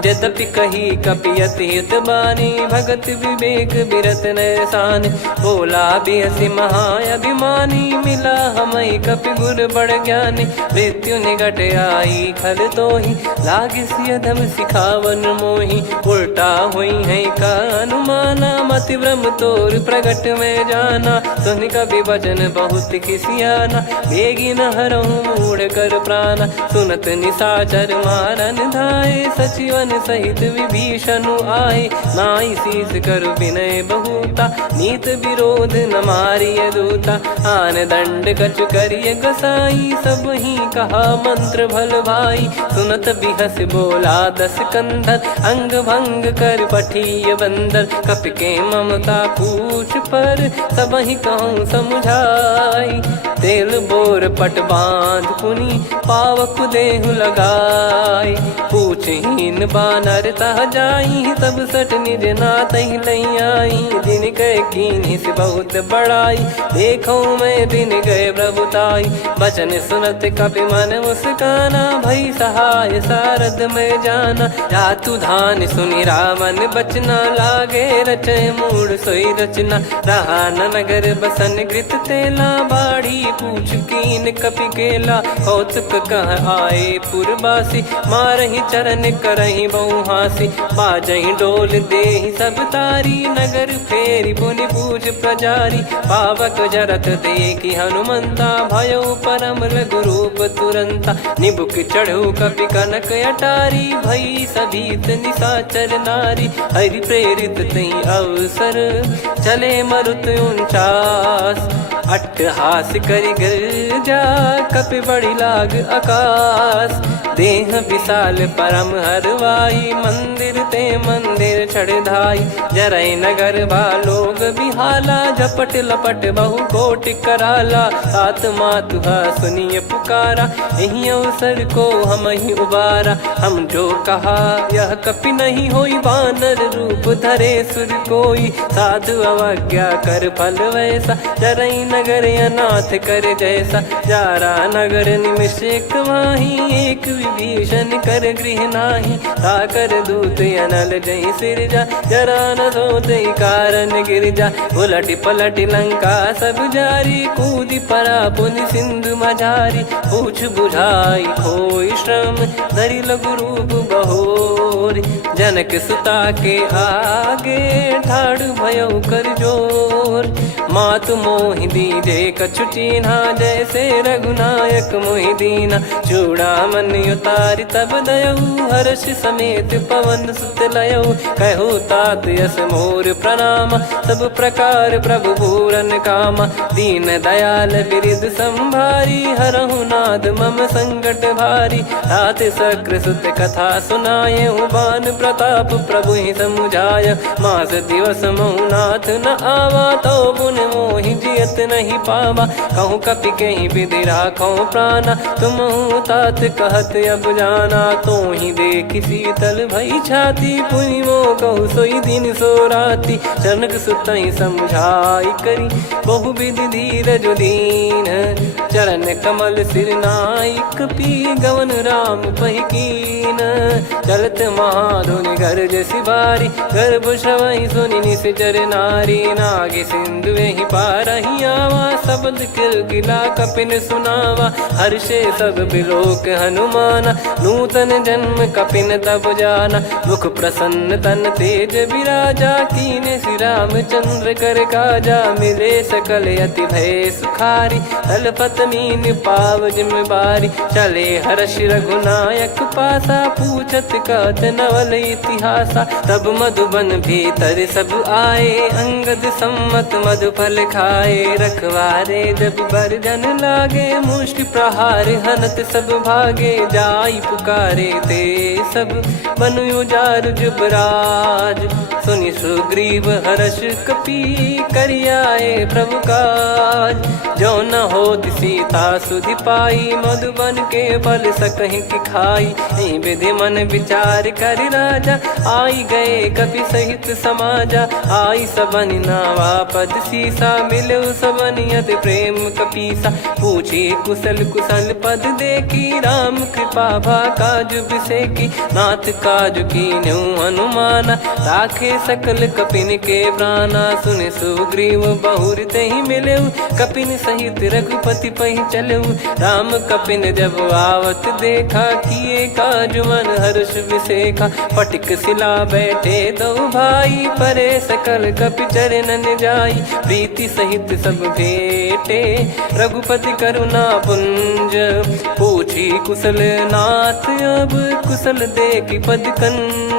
यद्यपि कही कपियति हित बानी, भगत विवेक बिरत नैसान, बोला बिहसी महाअभिमानी, मिला हमई कपि गुर बड़ ज्ञानी, मृत्यु निकट आई खल तोहि, लागे सिय धम सिखावन मोहि, उल्टा हुई है का अनुमाना, मति भ्रम तोर प्रगट में जाना, सुन कवि वचन बहुत खिसियाना, बेगी न हरहु मूढ़ कर प्राणा, सुनत निशाचर मारन धाये, सचिवन सहित विभीषण आए, नाई शीस कर विनय बहुता, नीत विरोध न मारिय दूता, आन दंड कछु करिय गसाई, सब ही कहा मंत्र भल भाई, सुनत बिहस बोला दस कंधर, अंग भंग कर पठिय बंदर, कपि के ममता पूछ पर, सब ही कहूँ समुझाई, तेल बोर पट बांध पुनि, पावक देहु लगाई, पूछहीन बानर तह जाई, तब सट निज नातहि लई आई, दिन गए कीन्ही से बहुत बड़ाई, देखो मैं दिन गए प्रभुताई, बचन सुनत कपि मन मुस्काना, भई सहाय सारद में जाना, जातु धान सुनि रामन बचना, लागे रचे मूड सोई रचना, रहा न नगर बसन कृत तेला, बाड़ी पूछ कीन कपि केला, कौतुक कह आए पुरबासी, मारहि चरण करहि बहु हासी, बाजहि डोल देहि सब तारी, नगर फेरी पुनि पूज प्रजारी, पावक जरत देखि हनुमंता, भयो परम लघु रूप तुरंता, निबुक चढ़ऊ कपि कनक अटारी, भई सभीत निशाचर नारी, हरि प्रेरित तहि अवसर, चले मरुत 49, अट्टहास करि गिरजा, कपि बड़ी लाग आकाश, देह विशाल परम हरवाई, मंदिर ते मंदिर चढ़धाई, जरई नगर बालोग बिहाला, झपट लपट बहु कोटि कराला, सात मातुहा सुनिय पुकारा, यही अवसर को हम ही उबारा, हम जो कहा यह कपि नहीं होई, वानर रूप धरे सुर कोई, साधु अवज्ञा कर फल वैसा, जरई नगर अनाथ कर जैसा, जारा नगर निमिष एक माही, एक विभीषण कर गृह नाही, ताकर दूत अनल जय सिरजा, जरा न सोते कारण गिरजा, उलट पलट लंका सब जारी, कूदी परा पुनि सिंधु मझारी, पूछ बुझाई खोई श्रम, धरि लघु रूप बहोरी, जनक सुता के आगे, ठाड़ भयो कर जोर, मातु मोहि दीजे कछु चीन्हा, जैसे रघुनायक मोहि दीना, चूड़ामन उतारि तब दयऊ, हर्ष समेत पवन सुत लयऊ, कहु तात यस मोर प्रणाम, सब प्रकार प्रभु पूरन कामा, दीन दयाल बिरिद संभारी, हरहु नाद मम संकट भारी, तात सक्र सुत कथा सुनाये, बान प्रताप प्रभु ही समुझाय, मास दिवस महु नाथ न आवा, तो पुन मोहि जियत नहीं पावा, कहूँ कपि कहीं विधि राखो प्राणा, तुम तात कहत अब जाना, तो ही देख शीतल भई छाती, पुनि मो कहु सोई दिन सो राती, जनक सुतहि समझाई करी, बहु विधि धीरज दीन, चरण कमल सिर नाइक, पी गवन राम पहि कीन, चलत महाधुनि गरज सिबारी, गर्भ श्रवहि सुनि निश्चर नारी, नागे सिंधु ही पारहि आवा, शब्द किलकिला कपिन सुनावा, हर्षे सब बिलोक हनुमाना, नूतन जन्म कपिन तब जाना, मुख प्रसन्न तन तेज विराजा, कीने श्री रामचंद्र कर काजा, मिले सकल अति भय सुखारी, तलपत मीन पाव जिम्मेवारी, चले हर्ष रघुनायक पासा, पूछत कहत नवल इतिहासा, तब मधुबन भीतर सब आए, अंगद सम्मत मधुफल खाए, रखवारे मारे जब बरजन लागे, मुष्टि प्रहार हनत सब भागे। जाई पुकारे ते सब बनु उजार जुबराज, सुनि सुग्रीव हर्ष कपि करियाए प्रभु काज। जो न होत सीता सुधि पाई, मधुबन के फल सकहि की खाई। विधि मन विचार कर राजा, आई गए कपि सहित समाजा। आई सबनि नावा पद सीसा, मिलउ सबनि अति प्रेम कपीसा। पूछी कुशल कुशल पद देखी, राम कृपा भा काज बिसेकी। नाथ काज कीन्हु हनुमाना, राखे सकल कपिन के प्राणा। सुन सुग्रीव बहुर तेहि मिलउ, कपिन सहित रघुपति पहि चलऊ। राम कपिन जब आवत देखा, किए काज मन हर्ष विसेखा। फटिक सिला बैठे दो भाई, परे सकल कपि चरणन जाई। प्रीति सहित सब भेटे, रघुपति करुणा पुंज। पूछी कुशल नाथ अब, कुशल देखि पद कंज।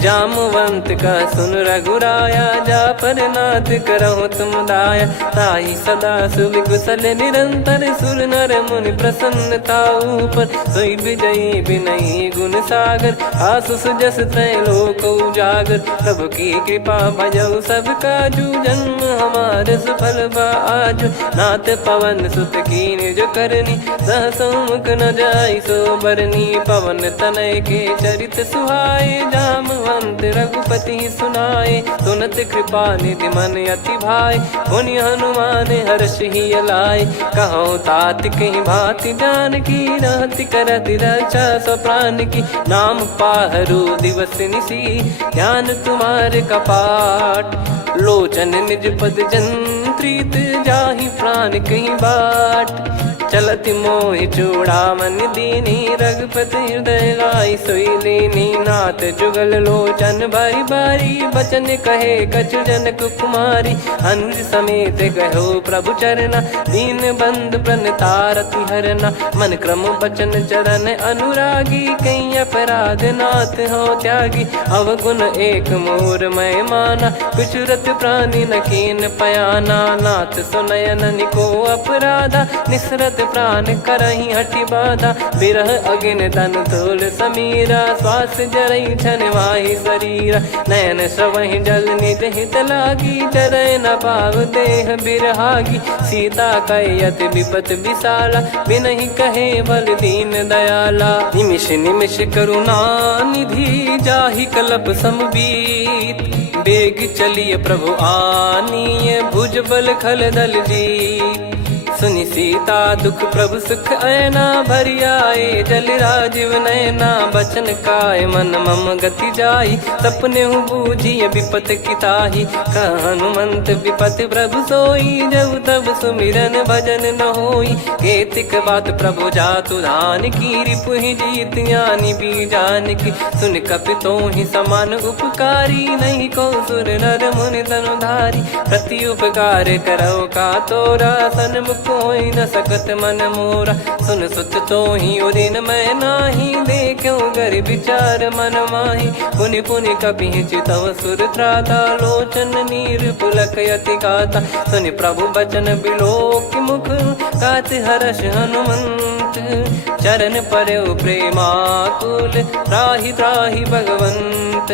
जामवंत का सुन रघुराया, जा पर नाथ करहु तुम दाया। ताहि सदा सुविकुशल निरंतर, सुर नर मुनि प्रसन्नता ऊपर। सोई विजयी बिनयी गुण सागर, आसु सुजस त्रैलोक उजागर। प्रभु की कृपा भजऊ सब काजू, जन्म हमार सफल बा आजु। नाथ पवन सुत कीन्ह जो करनी, सहसौ मुख न जाई सो बरनी। पवन तनय के चरित सुहाए, जामवंत रघुपति सुनाए। सुनत कृपा निधि मन अति भाई, मुनि हनुमान हर्ष ही लाए। कहो तात कहीं भांति जानकी, रहति करति रक्षा सो प्राण की। नाम पाहरु दिवस निसी, ध्यान तुम्हारे कपाट। लोचन निज पद जंत्रित, जाहि प्राण कहीं बाट। चलति मोहि चूड़ामन दीनी, रघुपति हृदय लाई सोई लीनी। नाथ जुगल लोचन बारी बारी, बचन कहे कछु जनक कुमारी। अनुज समेत गहो प्रभु चरना, दीन बंद प्रणतारति हरना। मन क्रम बचन चरण अनुरागी, कहीं अपराध नाथ हो त्यागी। अवगुण एक मोर मैं माना, कुछुरत प्राणी न कीन पयाना। नाथ सुनयन निको अपराधा, निसरत प्राण करहि हटि बाधा। बिरह अगिन तन तोल समीरा, श्वास जरई छन वाहि शरीरा। नयन श्रवहि जल निज हित लागी, चरय न पाव देह बिरहागी। सीता कहि अति विपत विशाला, बिनहि कहे बल दीन दयाला। निमिष निमिष करुणा निधि, जाहि कल्प समबीत। बेग चलिए प्रभु आनीय, भुज बल खल दल जीत। सुनि सीता दुख प्रभु सुख ऐना, भरि आए जल राजीव नैना। बचन काय मन मम गति जाई, सपने हूँ बूझिए विपत किताही। हनुमंत विपत प्रभु सोई, जब तब सुमिरन भजन न होई। केतिक बात प्रभु जातु धान की, रिपु ही जीत ज्ञानी बीजान की। सुन कपि तोहि समान उपकारी, नहीं को सुर नर मुनि तनुधारी। प्रति उपकार करो का तोरा, सन्मुख कोई न सकत मन मोरा। सुन सुत तोहि उदिन मैं नाही, देखो गर विचार मन माही। पुनि पुनि कपि चितव सुर त्राता, लोचन नीर पुलक यति गाता। सुनि प्रभु बचन बिलोक मुख, गात हर्ष हनुमंत। चरण परौ प्रेमाकुल, त्राहि त्राहि भगवंत।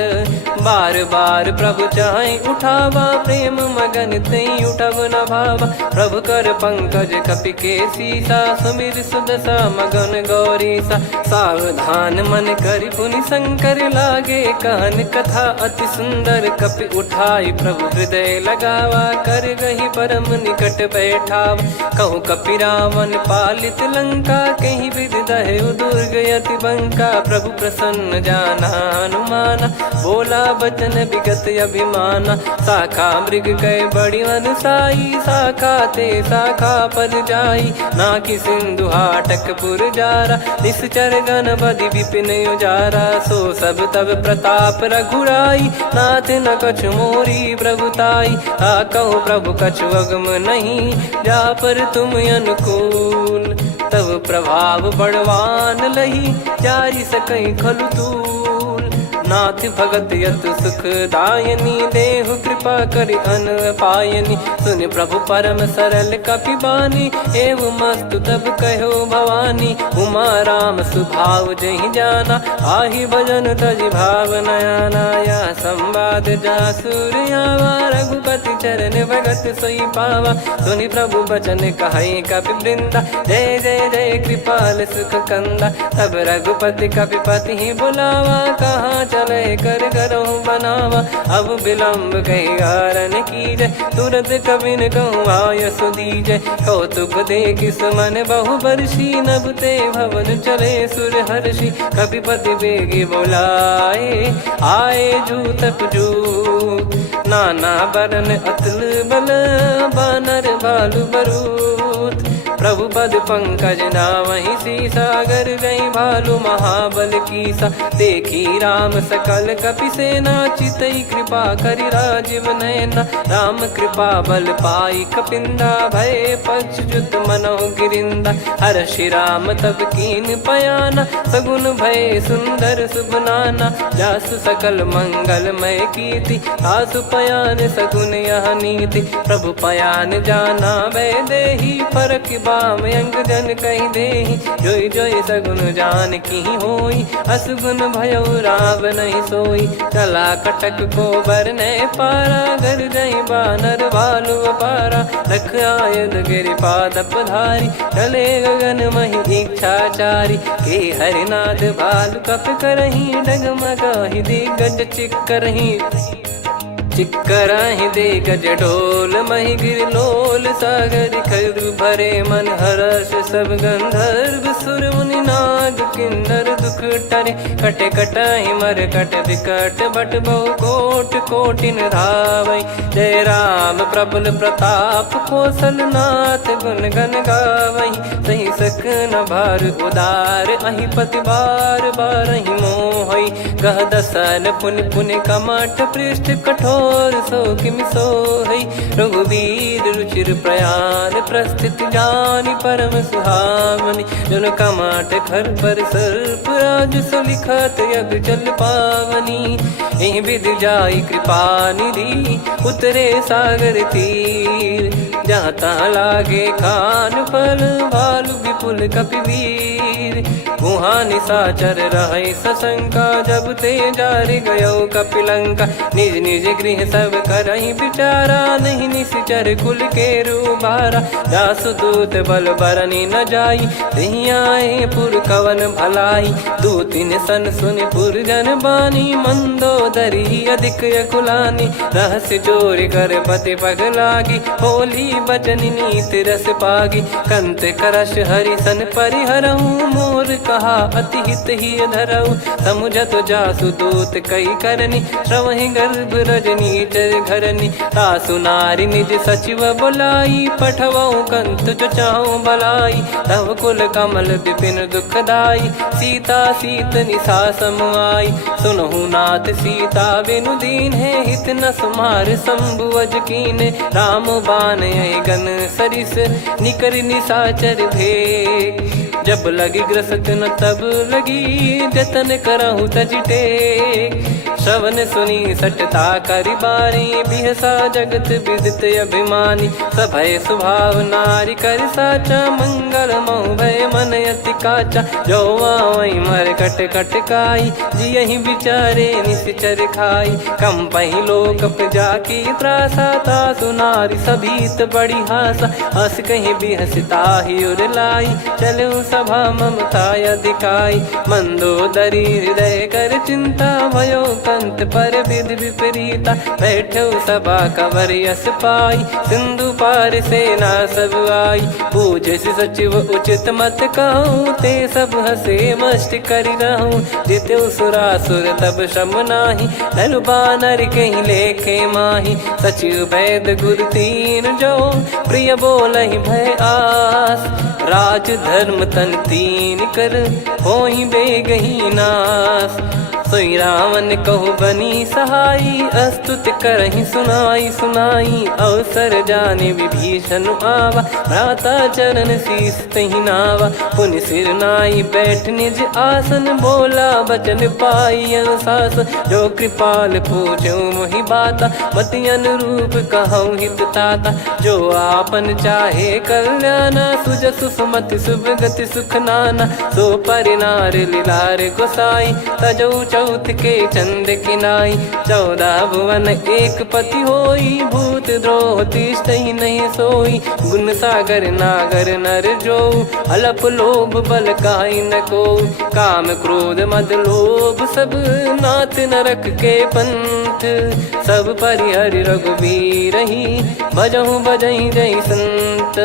बार बार प्रभु चाहि उठावा, प्रेम मगन तई उठब न भावा। प्रभु कर पंकज कपि के सीसा, सुमिर सुदशा मगन गौरीसा। सावधान मन करि पुनि शंकर, लागे कहन कथा अति सुंदर। कपि उठाई प्रभु हृदय लगावा, कर गही परम निकट बैठावा। कहूँ कपि रावण पालित लंका, कहीं विधि दहु दुर्ग अति बंका। प्रभु प्रसन्न जाना हनुमाना, बोला बचन विगत अभिमाना। शाखा मृग गए बड़ी अनुसाई, शाखा ते शाखा पर जाई। नाकि सिंधु हाटक पुर जारा, निश्चर गण बदि विपिन उजारा। सो सब तब प्रताप रघुराई, नाथ न कछु मोरी प्रभुताई। कहूँ प्रभु कछु अगम नहीं, जा पर तुम अनुकूल। तब प्रभाव बड़वान लही, जारी सकई खलु तूल। नाथ भगत यत सुखदायनी, देहु कृपा करि अन पायनी। सुन प्रभु परम सरल कपिबानी, एवं मस्तु तब कहो भवानी। उमा राम सुभाव जहि जाना, आहि भजन तजि भाव नयाना। या संवाद जासुर आवा, रघुपति चरण भगत सोई पावा। सुनि प्रभु बचन कहै कपि वृंदा, जय जय जय कृपाल सुख कंदा। तब रघुपति कपिपति ही बुलावा, कहाँ चले कर करहु बनावा। अब विलम्ब कही कारण कीजय, तुरत कबिन कहूँ आयस दीजय। कौतुक देखि सुमन बहु बरसी, नभ ते भवन चले सुर हर्षि। कपिपति बेगी बोलाए, आए जूतक जूत। नाना बरन अतुल बल, बानर भालु बरूत। प्रभु पद पंकज नावहि सीसा, गर गई भालु महाबल कीसा। देखी राम सकल कपि सेना, चितई कृपा करि राजीव नयना। राम कृपा बल पाई कपिंदा, भय पक्ष जुत मनोह गिरिंदा। हर्षि राम तब कीन पयाना, सगुन भय सुंदर सुबनाना। जासु सकल मंगलमय कीर्ति, आसु पयान सगुन यह नीति। प्रभु पयान जाना वै देहि, फरक बाम अंग जन कहि देहि। जोई जोई सगुन जान की होई, असगुन भयो राव नहीं सोई। चला कटक को बरने पारा, घर जई बानर भालु अपारा। रख आयद गिरिपाद पधारी, चले गगन महि इच्छाचारी। के हरिनाथ भालु कप करही, डगमगाहि दिग्गज चिक्करही। चिक्कराहि दिग्गज ढोल, महि गिर लोल। सागर खर भरे मन हर्ष, सब गंधर्व सुर मुनि नाग किन्नर दुख टरे। कटे कटाहि मर कट विकट, बट बहु कोट कोटिन धावै। जय राम प्रबल प्रताप, कौशल नाथ गुण गन गावै। सही सकन भार उदार, अहि पति बार बारहि मोहै। गह दसन पुन पुन कमठ, पृष्ठ कठोर सो किमि सोहै। रघुवीर रुचिर प्रयाण, प्रस्थित जानि परम सुहावनी। जन कमाट खर पर सर्प, राज सलिखत यग जल पावनी। एहि विधि जाई कृपा निधि, उतरे सागर तीर। जहाँ तहाँ लागे खान फल, भालु विपुल कपिवीर। वहाँ निशाचर रहै सशंका, जब ते जारि गयो कपिलंका। निज निज गृह सब करहि विचारा, नहीं निश्चर कुल के रूबारा। दासदूत बल बरनि न जाई, तेहि आए पुर कवन भलाई। दूतिन सन सुन पुर जन बानी, मंदोदरी अधिक यकुलानी। रहस्य चोरी कर पति पग लागी, होली बचन नीत रस पागी। कंत करश हरिसन परिहरहु, मोर कहा अति हित ही धरऊ। समुझत जासु दूत कई करनी, श्रवहि गर्भ रजनी चर घरनी। तासु नारी निज सचिव बुलाई, पठवऊ कंत जो चाहूं भलाई। तव कुल कमल विपिन दुखदाई, सीता सीत निशा समुआई। सुनहु नाथ सीता बिनु दीन है, हित न सुमार शंभु अज कीने। राम बान गन सरिस, निकर निशाचर भेग। जब लगी ग्रसत न तब लगी, जतन करहु तज टेक। श्रवण सुनी सटता करि बारी, बिहसा जगत विदित अभिमानी। सभय स्वभाव नारी कर साचा, मंगल मऊ भय मन अति काचा। जो आवै मर कट कट काई, जियहि विचारे निश्चर खाई। कम पहि लोक जाकी त्रासा, तासु नारी सभीत बड़ी हासा। हस कहीं बिहसता ही उर लाई, चलऊ सभा ममता अधिकाई। मंदोदरी हृदय कर चिंता, भयो कंत पर विधि विपरीता। बैठो सभा कवर यस पाई, सिंधु पार सेना सब आई। पूज सचिव उचित मत कहूँ, ते सब हसे मस्त करि रहूँ। जित्यु सुरासुर तब श्रम नाही, नर बानर कहीं लेखे माही। सचिव वैद गुरु तीन जो, प्रिय बोलहि भय आस। राज धर्म तन तीन कर, होई बेगही नास। सोई रावण कहु बनी सहाई, अस्तुत करहि सुनाई सुनाई। अवसर जाने विभीषण आवा, भ्राता चरण शीस तहि नावा। पुनि सिर नाई बैठ निज आसन, बोला बचन पाई अनुशासन। जो कृपाल पूछो मोहि बाता, मति अनुरूप कहूँ हित ताता। जो आपन चाहे कल्याणा, सुजसु सुमति सुभगति सुख नाना। सो परिनार लीलार गोसाई, तजौ चौथ के चंद किनाई। 14 भुवन एक पति होई, भूत द्रोह तिष्ठहि नहीं सोई। गुण सागर नागर नर जो, अलप लोभ बल काई न को। काम क्रोध मद लोभ सब, नाथ नरक के पंथ। सब परिहरि रघुबीर ही, भजहु भजहि जय संत।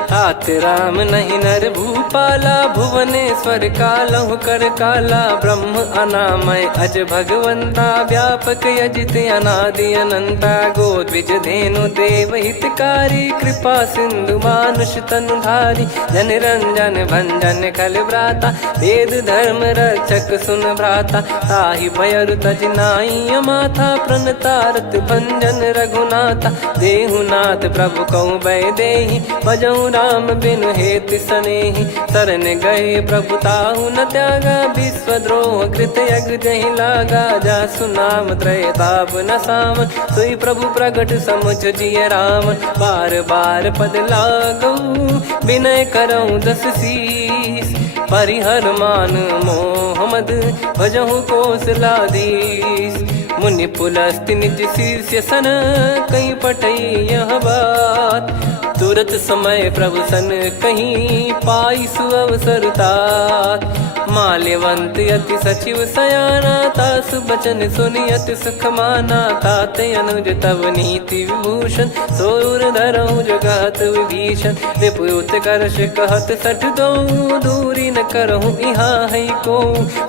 तात राम नहीं नर भूपाला, भुवनेश्वर कालहु कर काला। ब्रह्म अनामय अज भगवंता, व्यापक यजित अनादि अनंता। गोद्विज धेनु देव हितकारी, कृपा सिंधु मानुष तनुधारी। जन रंजन भंजन खल भ्राता, वेद धर्म रक्षक सुन भ्राता। ताहि भयरु तज नाई माथा, प्रणतारत भंजन रघुनाथा। देहुनाथ प्रभु कहु भय देहि, भजहु राम बिनु हेतु सनेहि। शरण गए प्रभु ताहु न त्यागा, विश्वद्रोह कृत यज्ञ जहि लागा। जासु नाम त्रय ताप न सावन, सोई प्रभु प्रगट समुझ जिय राम। बार बार पद लागऊ, विनय करऊँ 10 शीस। परिहर मान मोह मद, भजहु कौशलाधीश। मुनि पुलस्त्य निज शीर्ष सन, कहीं पटई यह बात। तुरत समय प्रभु सन कहीं, पाई सुअवसर तात। माल्यवंत अति सचिव सयाना, तासु बचन सुनि अति सुख माना। ताते अनुज तव नीति विभूषण, सोर धरहु जगत विभीषण। रिपुत करश कहत सठ दो, दूरी न करहु इहाँ है को।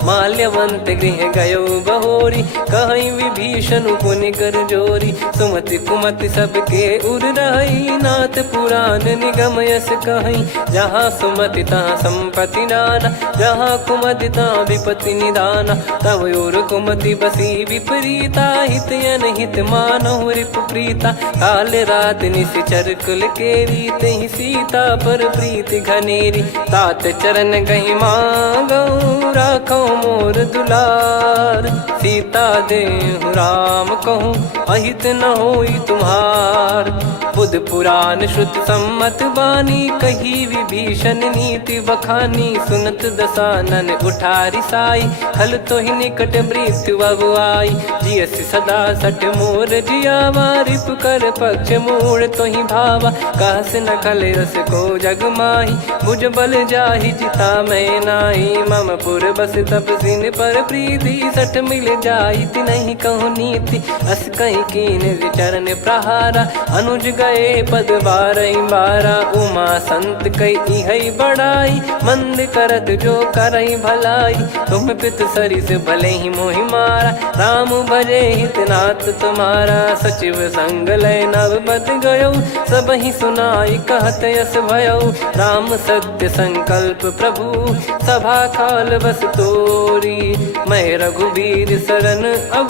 माल्यवंत गृह गयो बहोरी, कहीं विभीषण पुनि कर जोरी। सुमति कुमति सबके उर रही, नाथ पुराण निगम यस कहीं। जहाँ सुमति तहाँ संपत्ति नाना, जहाँ कुमति तहाँ विपत्ति निदाना। तव और कुमति बसी विपरीता, हित अनहित मानहु रिपु प्रीता। काल रात निश्चर कुल केरी, तहि सीता पर प्रीति घनेरी। तात चरण गहि मांगऊ, राखो मोर दुलार। सीता देहु राम कहूँ, अहित न होई तुम्हार। बुध पुराण श्रुत सम्मत बानी, कही विभीषण नीति बखानी। सुनत दसानन उठारी साई, खल तो ही निकट मृत्यु अब आई। जियस सदा सठ मोर जियावा, रिप कर पक्ष मूड़ तो ही भावा। कहस न खल रस को जग माही, भुज बल जाहि जिता मैं नाई। मम पुर बस तपसिन पर प्रीति, सठ मिल जाई नहीं कहूँ नीति। अस कहीं कीन चरण प्रहारा, अनुज गए पद 12 उमा संत कई है बड़ाई। मंद करत जो करई भलाई, तुम पित सरिस भले ही मोहि मारा। राम भजे हित नाथ तुम्हारा, सचिव संग लय नव बद गयो। सब ही सुनाई कहत यस भयो, राम सत्य संकल्प प्रभु। सभा काल बस तोरी, मैं रघुबीर शरण अब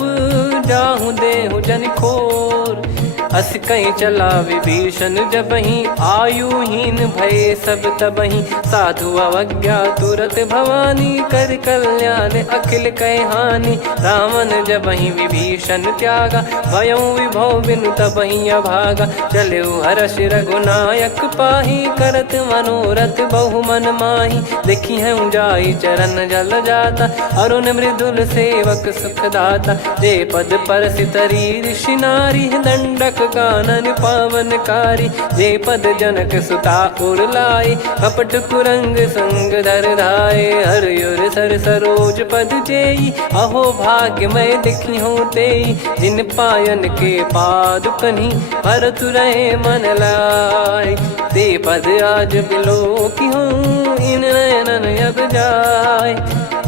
जाहूँ देहु जन खोर। अस कहीं चला विभीषण जबहि, आयुहीन भय सब तबहि। साधु अवज्ञा तुरत भवानी, कर कल्याण अखिल कह हानि। रावण जबहि विभीषण त्यागा, भयउ विभव बिनु तबहि अभागा। चलऊ हर्ष रघुनायक पाही, करत मनोरथ बहु मन माही। देखी है जाई चरण जल जाता, अरुण मृदुल सेवक सुख दाता। जे पद पर सितरी ऋषि नारी, दंडक कानन पावनकारी। जे पद जनक सुता उर लाए, कपट कुरंग संग धर धाये। हरियुर सर सरोज पद जेई, अहो भाग्य मैं दिखी हूँ तेई। जिन पायन के पाद कन्ही, भरत रहे मन लाय। ते पद आज बिलो की हूँ, इन नयनन अब जाय।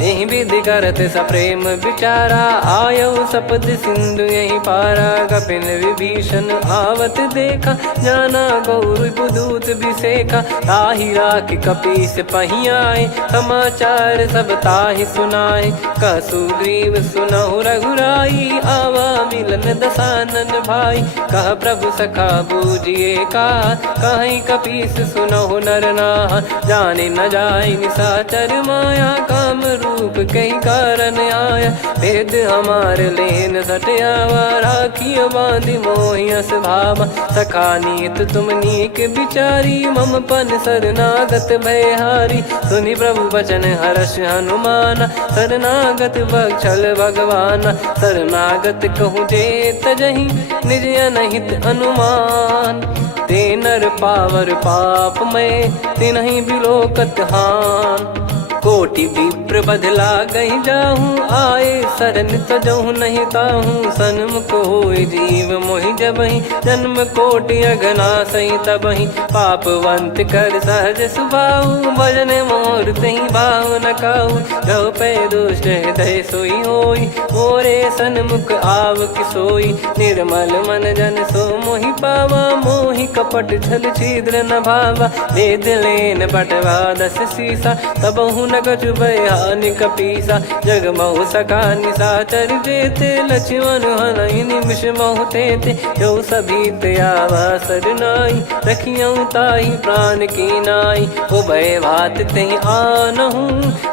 यही विधि करत सप्रेम विचारा, आयऊ सपद सिंधु यही पारा। कपिन विभीषण आवत देखा, जाना गौर बुदूत बिसेखा। ताहि राख कपीस पहियाए, समाचार सब ताहि सुनाए। कह सुग्रीव सुनहु रघुराई, आवा मिलन दसानन भाई। कह प्रभु सखा बूझिए का, कहीं कपीस सुनहु नर नाहा। जाने न जाय निशाचर माया, काम रूप कई कारण आया। भेद हमार लेन सटयावा, राखियो बांधि मोहियस भावा। सखा नीत तुम नीक बिचारी, मम पन शरणागत भयहारी। सुनि प्रभु वचन हर्ष हनुमाना, शरणागत बक्षल भगवाना। शरणागत कहूँ जे तजहि, निज अनहित अनुमान। ते नर पावर पाप में, तिन्हि बिलोकत हान। कोटि विप्र बदला गई जाहूँ, आए शरण तजहु नहीं ताहूँ। सन्मुख होय जीव मोहि जबहि, जन्म कोटि अगना सही तबहि। पापवंत कर सहज सुभाऊ, भजन मोर तहि भाव न काहू। गौ पै दुष्ट हृदय सोई होई, मोरे सन्मुख आव किसोई। निर्मल मन जन सो मोहि पावा, मोहि कपट छल छिद्र न भावा। वेद लेन बटवा दस सीसा, तबहु न कछु भयानि कपीसा। जग महु सका निशाचर जेते, लक्ष्मण हनहि निमिष महु तेते। जो सभी त्यावा सरनाई, रखियऊ ताहि प्राण की नाई। उभय भात तेहि आनहु,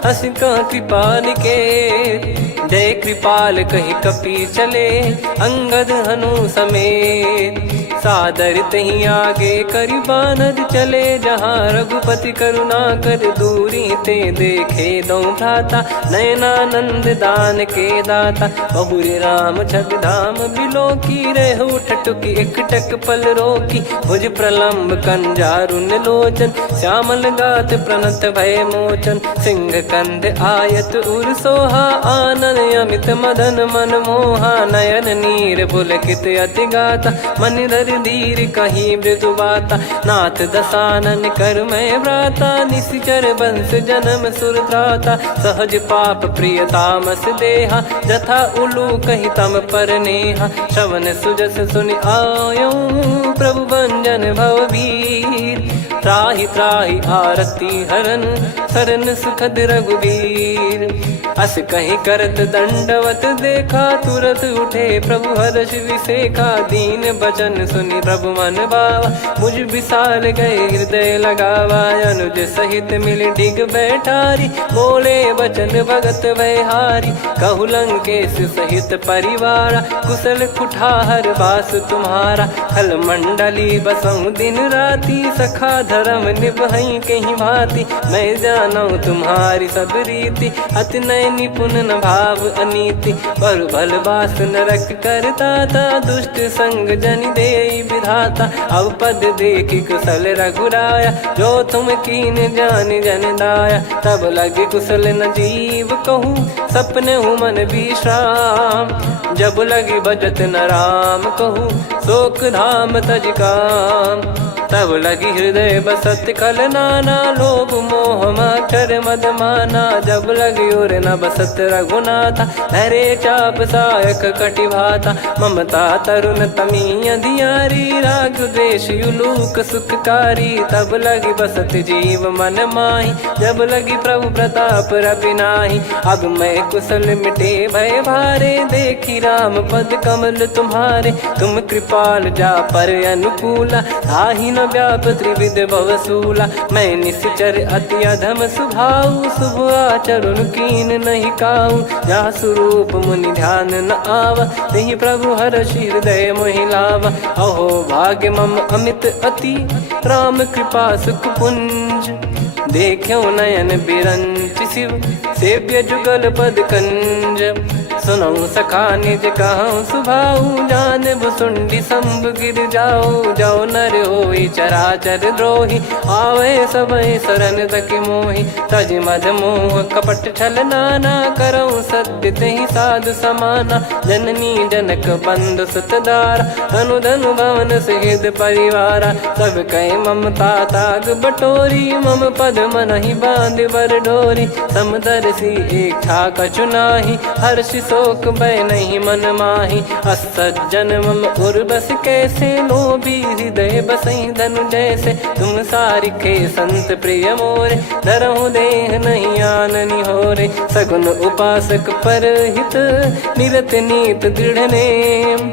हस कह कृपाल के। जय कृपाल कहि कपी चले, अंगद हनु समेत। सादर तही आगे करि बानर चले, जहाँ रघुपति करुणा कर दूरी ते देखे दो भ्राता। नयनानंद दान के दाता, बहुरी राम छगधाम बिलोकी। रेहु ठटुकी एकटक पल रोकी, भुज प्रलम्ब कंजारुन लोचन। श्यामल गात प्रणत भय मोचन, सिंह कंध आयत उर सोहा। आनन अमित मदन मन मोहा, नयन नीर पुलकित अति गाता। मन धर धीर कहीं मृदु बाता, नाथ दसानन कर मैं भ्राता। निश्चर वंश जन्म सुरत्राता, सहज पाप प्रिय तामस देहा। जथा उलू कही तम पर नेहा, श्रवण सुजस सुनि आयो। प्रभु भंजन भवभीर, त्राहि त्राहि आरती हरन। शरण सुखद रघुबीर, अस कहीं करत दंडवत देखा। तुरत उठे प्रभु हर्ष विसेखा, दीन बचन सुनि प्रभु मन भावा। मुझ विसाल गए हृदय लगावा, अनुज सहित मिल डिग बैठारी। बोले बचन भगत भयहारी, कहु लंकेश सहित परिवारा। कुशल कुठार बास तुम्हारा, खल मंडली बसऊं दिन राती। सखा धर्म निभई कहीं भांति, मैं जानू तुम्हारी सब रीति। अति नय निपुण न भाव अनीति, पर भल बास नरक करता था। दुष्ट संग जन दे विधाता, अब पद देखी कुशल रघुराया। जो तुम कीन जान जन दाया, तब लगे कुशल न जीव कहूँ। सपने हूँ मन विश्राम, जब लगी बजत न राम कहूँ। शोक धाम तज काम, तब लगी हृदय बसत कल नाना। लोभ मोह मक्षर मद माना, जब लगी उर न बसत रघुनाथा। धरे चाप सायक कटि भाता, ममता तरुण तमी अधियारी। राग द्वेष युलूक सुखकारी, तब लगी बसत जीव मन माही। जब लगी प्रभु प्रताप रवि नाही, अब मैं कुशल मिटे भय भारे। देखी राम पद कमल तुम्हारे, तुम कृपाल जा पर अनुकूला। ताहि न व्याप त्रिविध भवसूला, मैं निश्चर अति अधम सुभाऊ। शुभ आचरण कीन नहीं काऊ, जा स्वरूप मुनि ध्यान न आवा। तेहि प्रभु हर्ष हृदय मोहि लावा। अहो भाग्य मम अमित अति, राम कृपा सुख पुंज। देखो नयन बिरंच शिव, सेव्य जुगल पद कंज। सुनऊ सखा निज कहूँ सुभाऊ जान भुसुंडी संभ गिर जाओ जाओ नर होई चराचर द्रोही आवे सबई शरण तक मोहि तज मद मोह कपट छल नाना करऊँ सत्य तेहि साधु समाना जननी जनक बंधु सुतदार धनु धनु भवन सहित परिवारा सब कहे ममता ताग बटोरी मम पद मनहि बांध बर डोरी समदर्शी इच्छा कछु नाही हर्ष शोक भय नहीं मन माही असज्जन मम उर्वश कैसे लोभी हृदय बसई धनु जैसे तुम सारिखे संत प्रिय मोरे धरहु देह नहीं आननि होरे सगुन उपासक पर हित निरत नीत दृढ़ नेम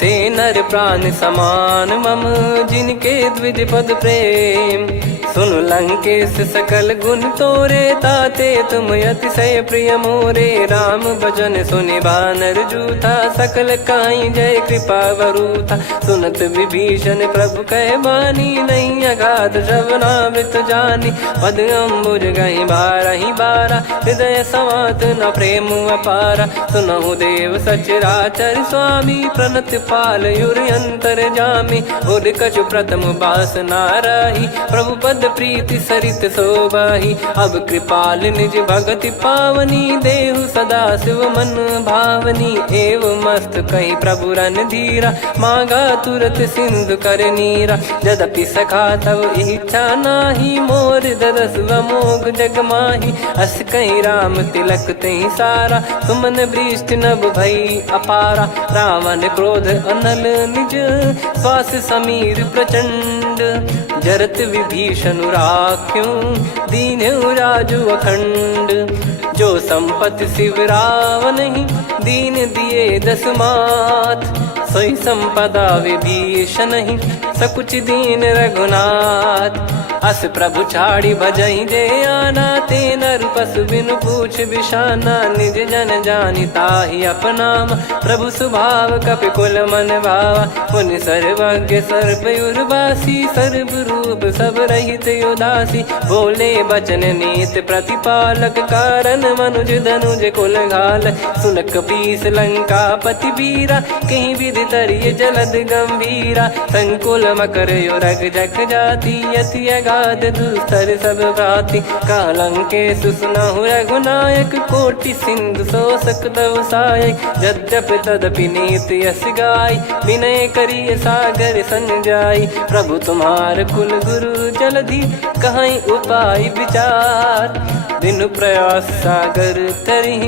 ते नर प्राण समान मम जिनके द्विज पद प्रेम सुन लंकेश सकल गुण तोरे ताते तुम अतिशय प्रिय मोरे राम भजन सुनि बानर जूथा सकल काई जय कृपा वरूथा सुनत विभीषण प्रभु कह बानी नहीं अगाध श्रवणामृत जानी पद अम्बुज गहि बारहि बारा हृदय समात न प्रेम अपारा सुनहु देव सचराचर स्वामी प्रणत पाल युर अंतर जामी उद कछु प्रथम बास नाराही प्रभु पद प्रीति सरित शोभाही अब कृपाल निज भगति पावनी देहु सदा शिव मन भावनी एव मस्त कही प्रभु रन धीरा मांगा तुरत सिंधु कर नीरा यद्यपि सखा तब इच्छा नाही मोर दरस मोग जग माही अस कहीं राम तिलक तही सारा सुमन वृष्ट नभ भई अपारा रावण क्रोध अनल निज श्वास समीर प्रचंड जरत विभीषण राख्यों दीन राजु अखंड जो संपत्ति शिव रावण ही दीन दिए दस मात सोई संपदा विभीषण ही सकुच दीन रघुनाथ अस प्रभु छाड़ी भजई जे आना ते नर पशु बिनु पूछ बिशाना निज जन जानि ताहि अपनाम प्रभु स्वभाव कपि कुल मन भावा मुनि सर्वज्ञ सर्वयुर्वासी सर्व रूप सब रहित उदासी बोले बचन नीत प्रतिपालक कारण मनुज धनुज कुल घाल सुन कपीस लंका पति वीरा कहीं विधि तरिय जलद गंभीरा संकुल मकर युरग जग जाति यति अगाध दुस्तर सब भाति कालंकेश सुनहु रघुनायक कोटि सिंधु शोषक तव सहायक यद्यपि तदपि नीति यस गाय विनय करिय सागर सन जाय प्रभु तुम्हार कुल गुरु जलधि कहीं उपाय विचार दिन प्रयास सागर तरि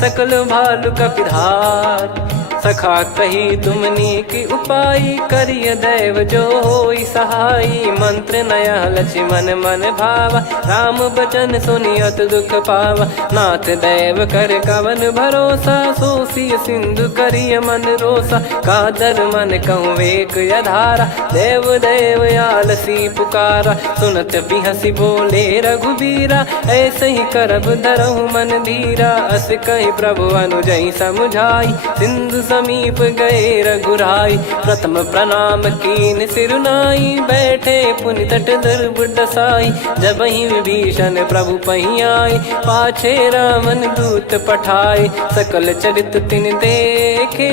सकल भालु कपिधार सखा कही तुमनी की उपाय करिय दैव जो होई सहाई मंत्र नया लक्ष्मण मन भावा राम बचन सुनियत दुख पावा नाथ दैव कर कवन भरोसा सोसिय सिंधु करिय मन रोसा कादर मन कहूँ वेक यधारा देव देव आलसी पुकारा सुनत बिहसी बोले रघुबीरा ऐसे ही करब धरहु मन धीरा अस कही प्रभु अनुजई समुझाई सिंधु समीप गए रघुराई प्रथम प्रणाम कीन सिरुनाई बैठे पुनि तट दर्भ डसाई जब ही विभीषण प्रभु पही आए पाछे रामन दूत पठाए सकल चरित तिन देखे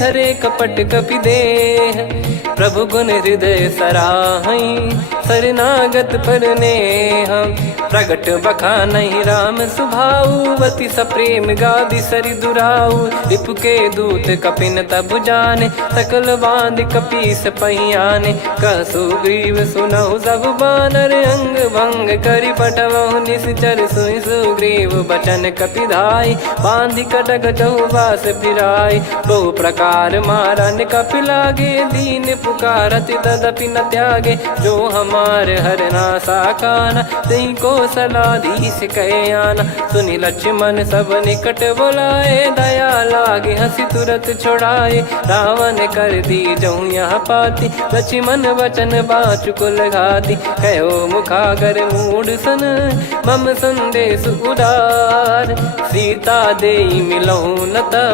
धरे कपट कपि देह प्रभु गुण हृदय सराहई शरणागत पर नेह प्रगट बखानहि राम सुभाऊ वति सप्रेम गादि सरि दुराऊ रिपु के दूत कपिन तब जाने सकल बांध कपीस पहियाने कह सुग्रीव सुनहु सब बानर अंग भंग करि पटवहु निश्चर सुनि सुग्रीव बचन कपिधाई बांधि कटक चहुबास फिराई बहु प्रकार मारन कपि लागे दीन पुकारत तदपि न त्यागे जो हमार हरना साकाना तही को सलाधीश कहे आना सुनि लक्ष्मण सब निकट बुलाए दया लागे हंसी तुरत छोड़ाए रावण कर दी जऊँ यहाँ पाती लक्ष्मण वचन बाचु कुल घाती कहो मुखागर मूड सन मम संदेश उदार सीता देई मिलहु नता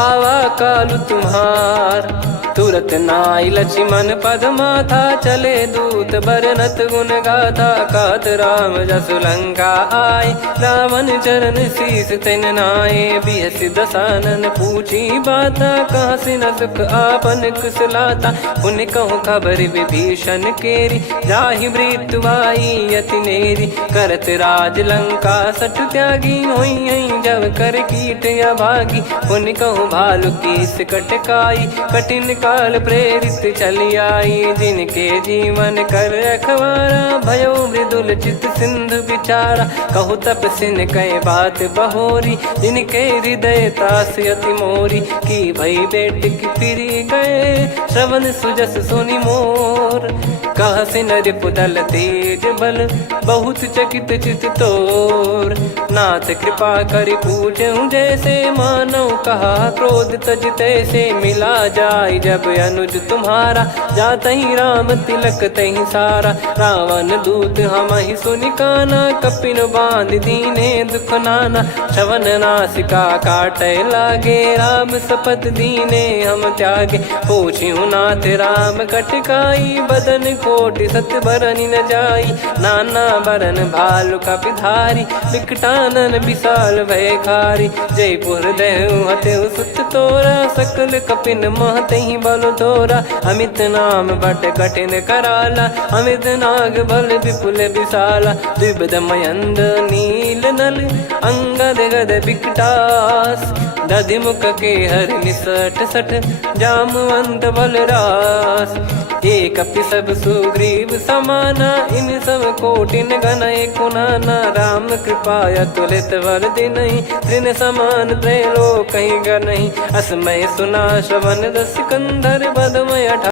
आवा कालु तुम्हार तुरत नाई लक्ष्मण पद्मा था, चले दूत बरनत गुण गाथा। कहत राम जसु लंका आए, रावण चरण शीस तिन नाये। बिहस दसानन पूछी बाता, कहाँ से न सुख आपन कुशलाता। पुन कहूँ खबर विभीषण केरी, जाहि मृत्यु आई अति नेरी। करत राज लंका सठ त्यागी, होई जब कर कीट अभागी। पुन कहूँ भालु कीस कटकाई, कठिन काल प्रेरित चली आई। जिनके जीवन कर रखवारा, भयो मृदुल चित सिंधु विचारा। कहु तपसिन कह बात बहोरी, जिनके हृदय त्रास अति मोरी। की भई बेट की फिरी गए, श्रवण सुजस सुनि मोर। कह से नरिपुदल तेज बल, बहुत चकित चित तोर। नाथ कृपा करि पूछऊं जैसे, मानव कहा क्रोध तज तैसे। मिला जाय जब अनुज तुम्हारा, जातहि राम तिलक तहि सारा। रावण दूत हमहि सुनि काना, कपिन बांध दीने दुख नाना। श्रवण नासिका काटै लागे, राम शपथ दीने हम त्यागे। पूछिहु नाथ राम कटकाई, बदन कोटि सत बरनि न जाई। नाना बरन भालु कपिधारी, विकटानन विशाल भयखारी। जयपुर देहु हतेउ सुत तोरा, सकल कपिन महतहि बल तोरा। अमित नाम बट कठिन कराला, अमित नाग बल विपुल विशाला। द्विविध मयंद नील नल, अंगद गद विकटास। दधिमुख के हर निसठ सठ, जामवंत बलरास। एक कपि सब सुग्रीव समाना, इन सब कोटिन गणय कुनाना। राम कृपा अतुलित बल दिनहि, तृण समान त्रैलोक्यहि गणहि। असमय सुना श्रवण दस कंधर, बदमय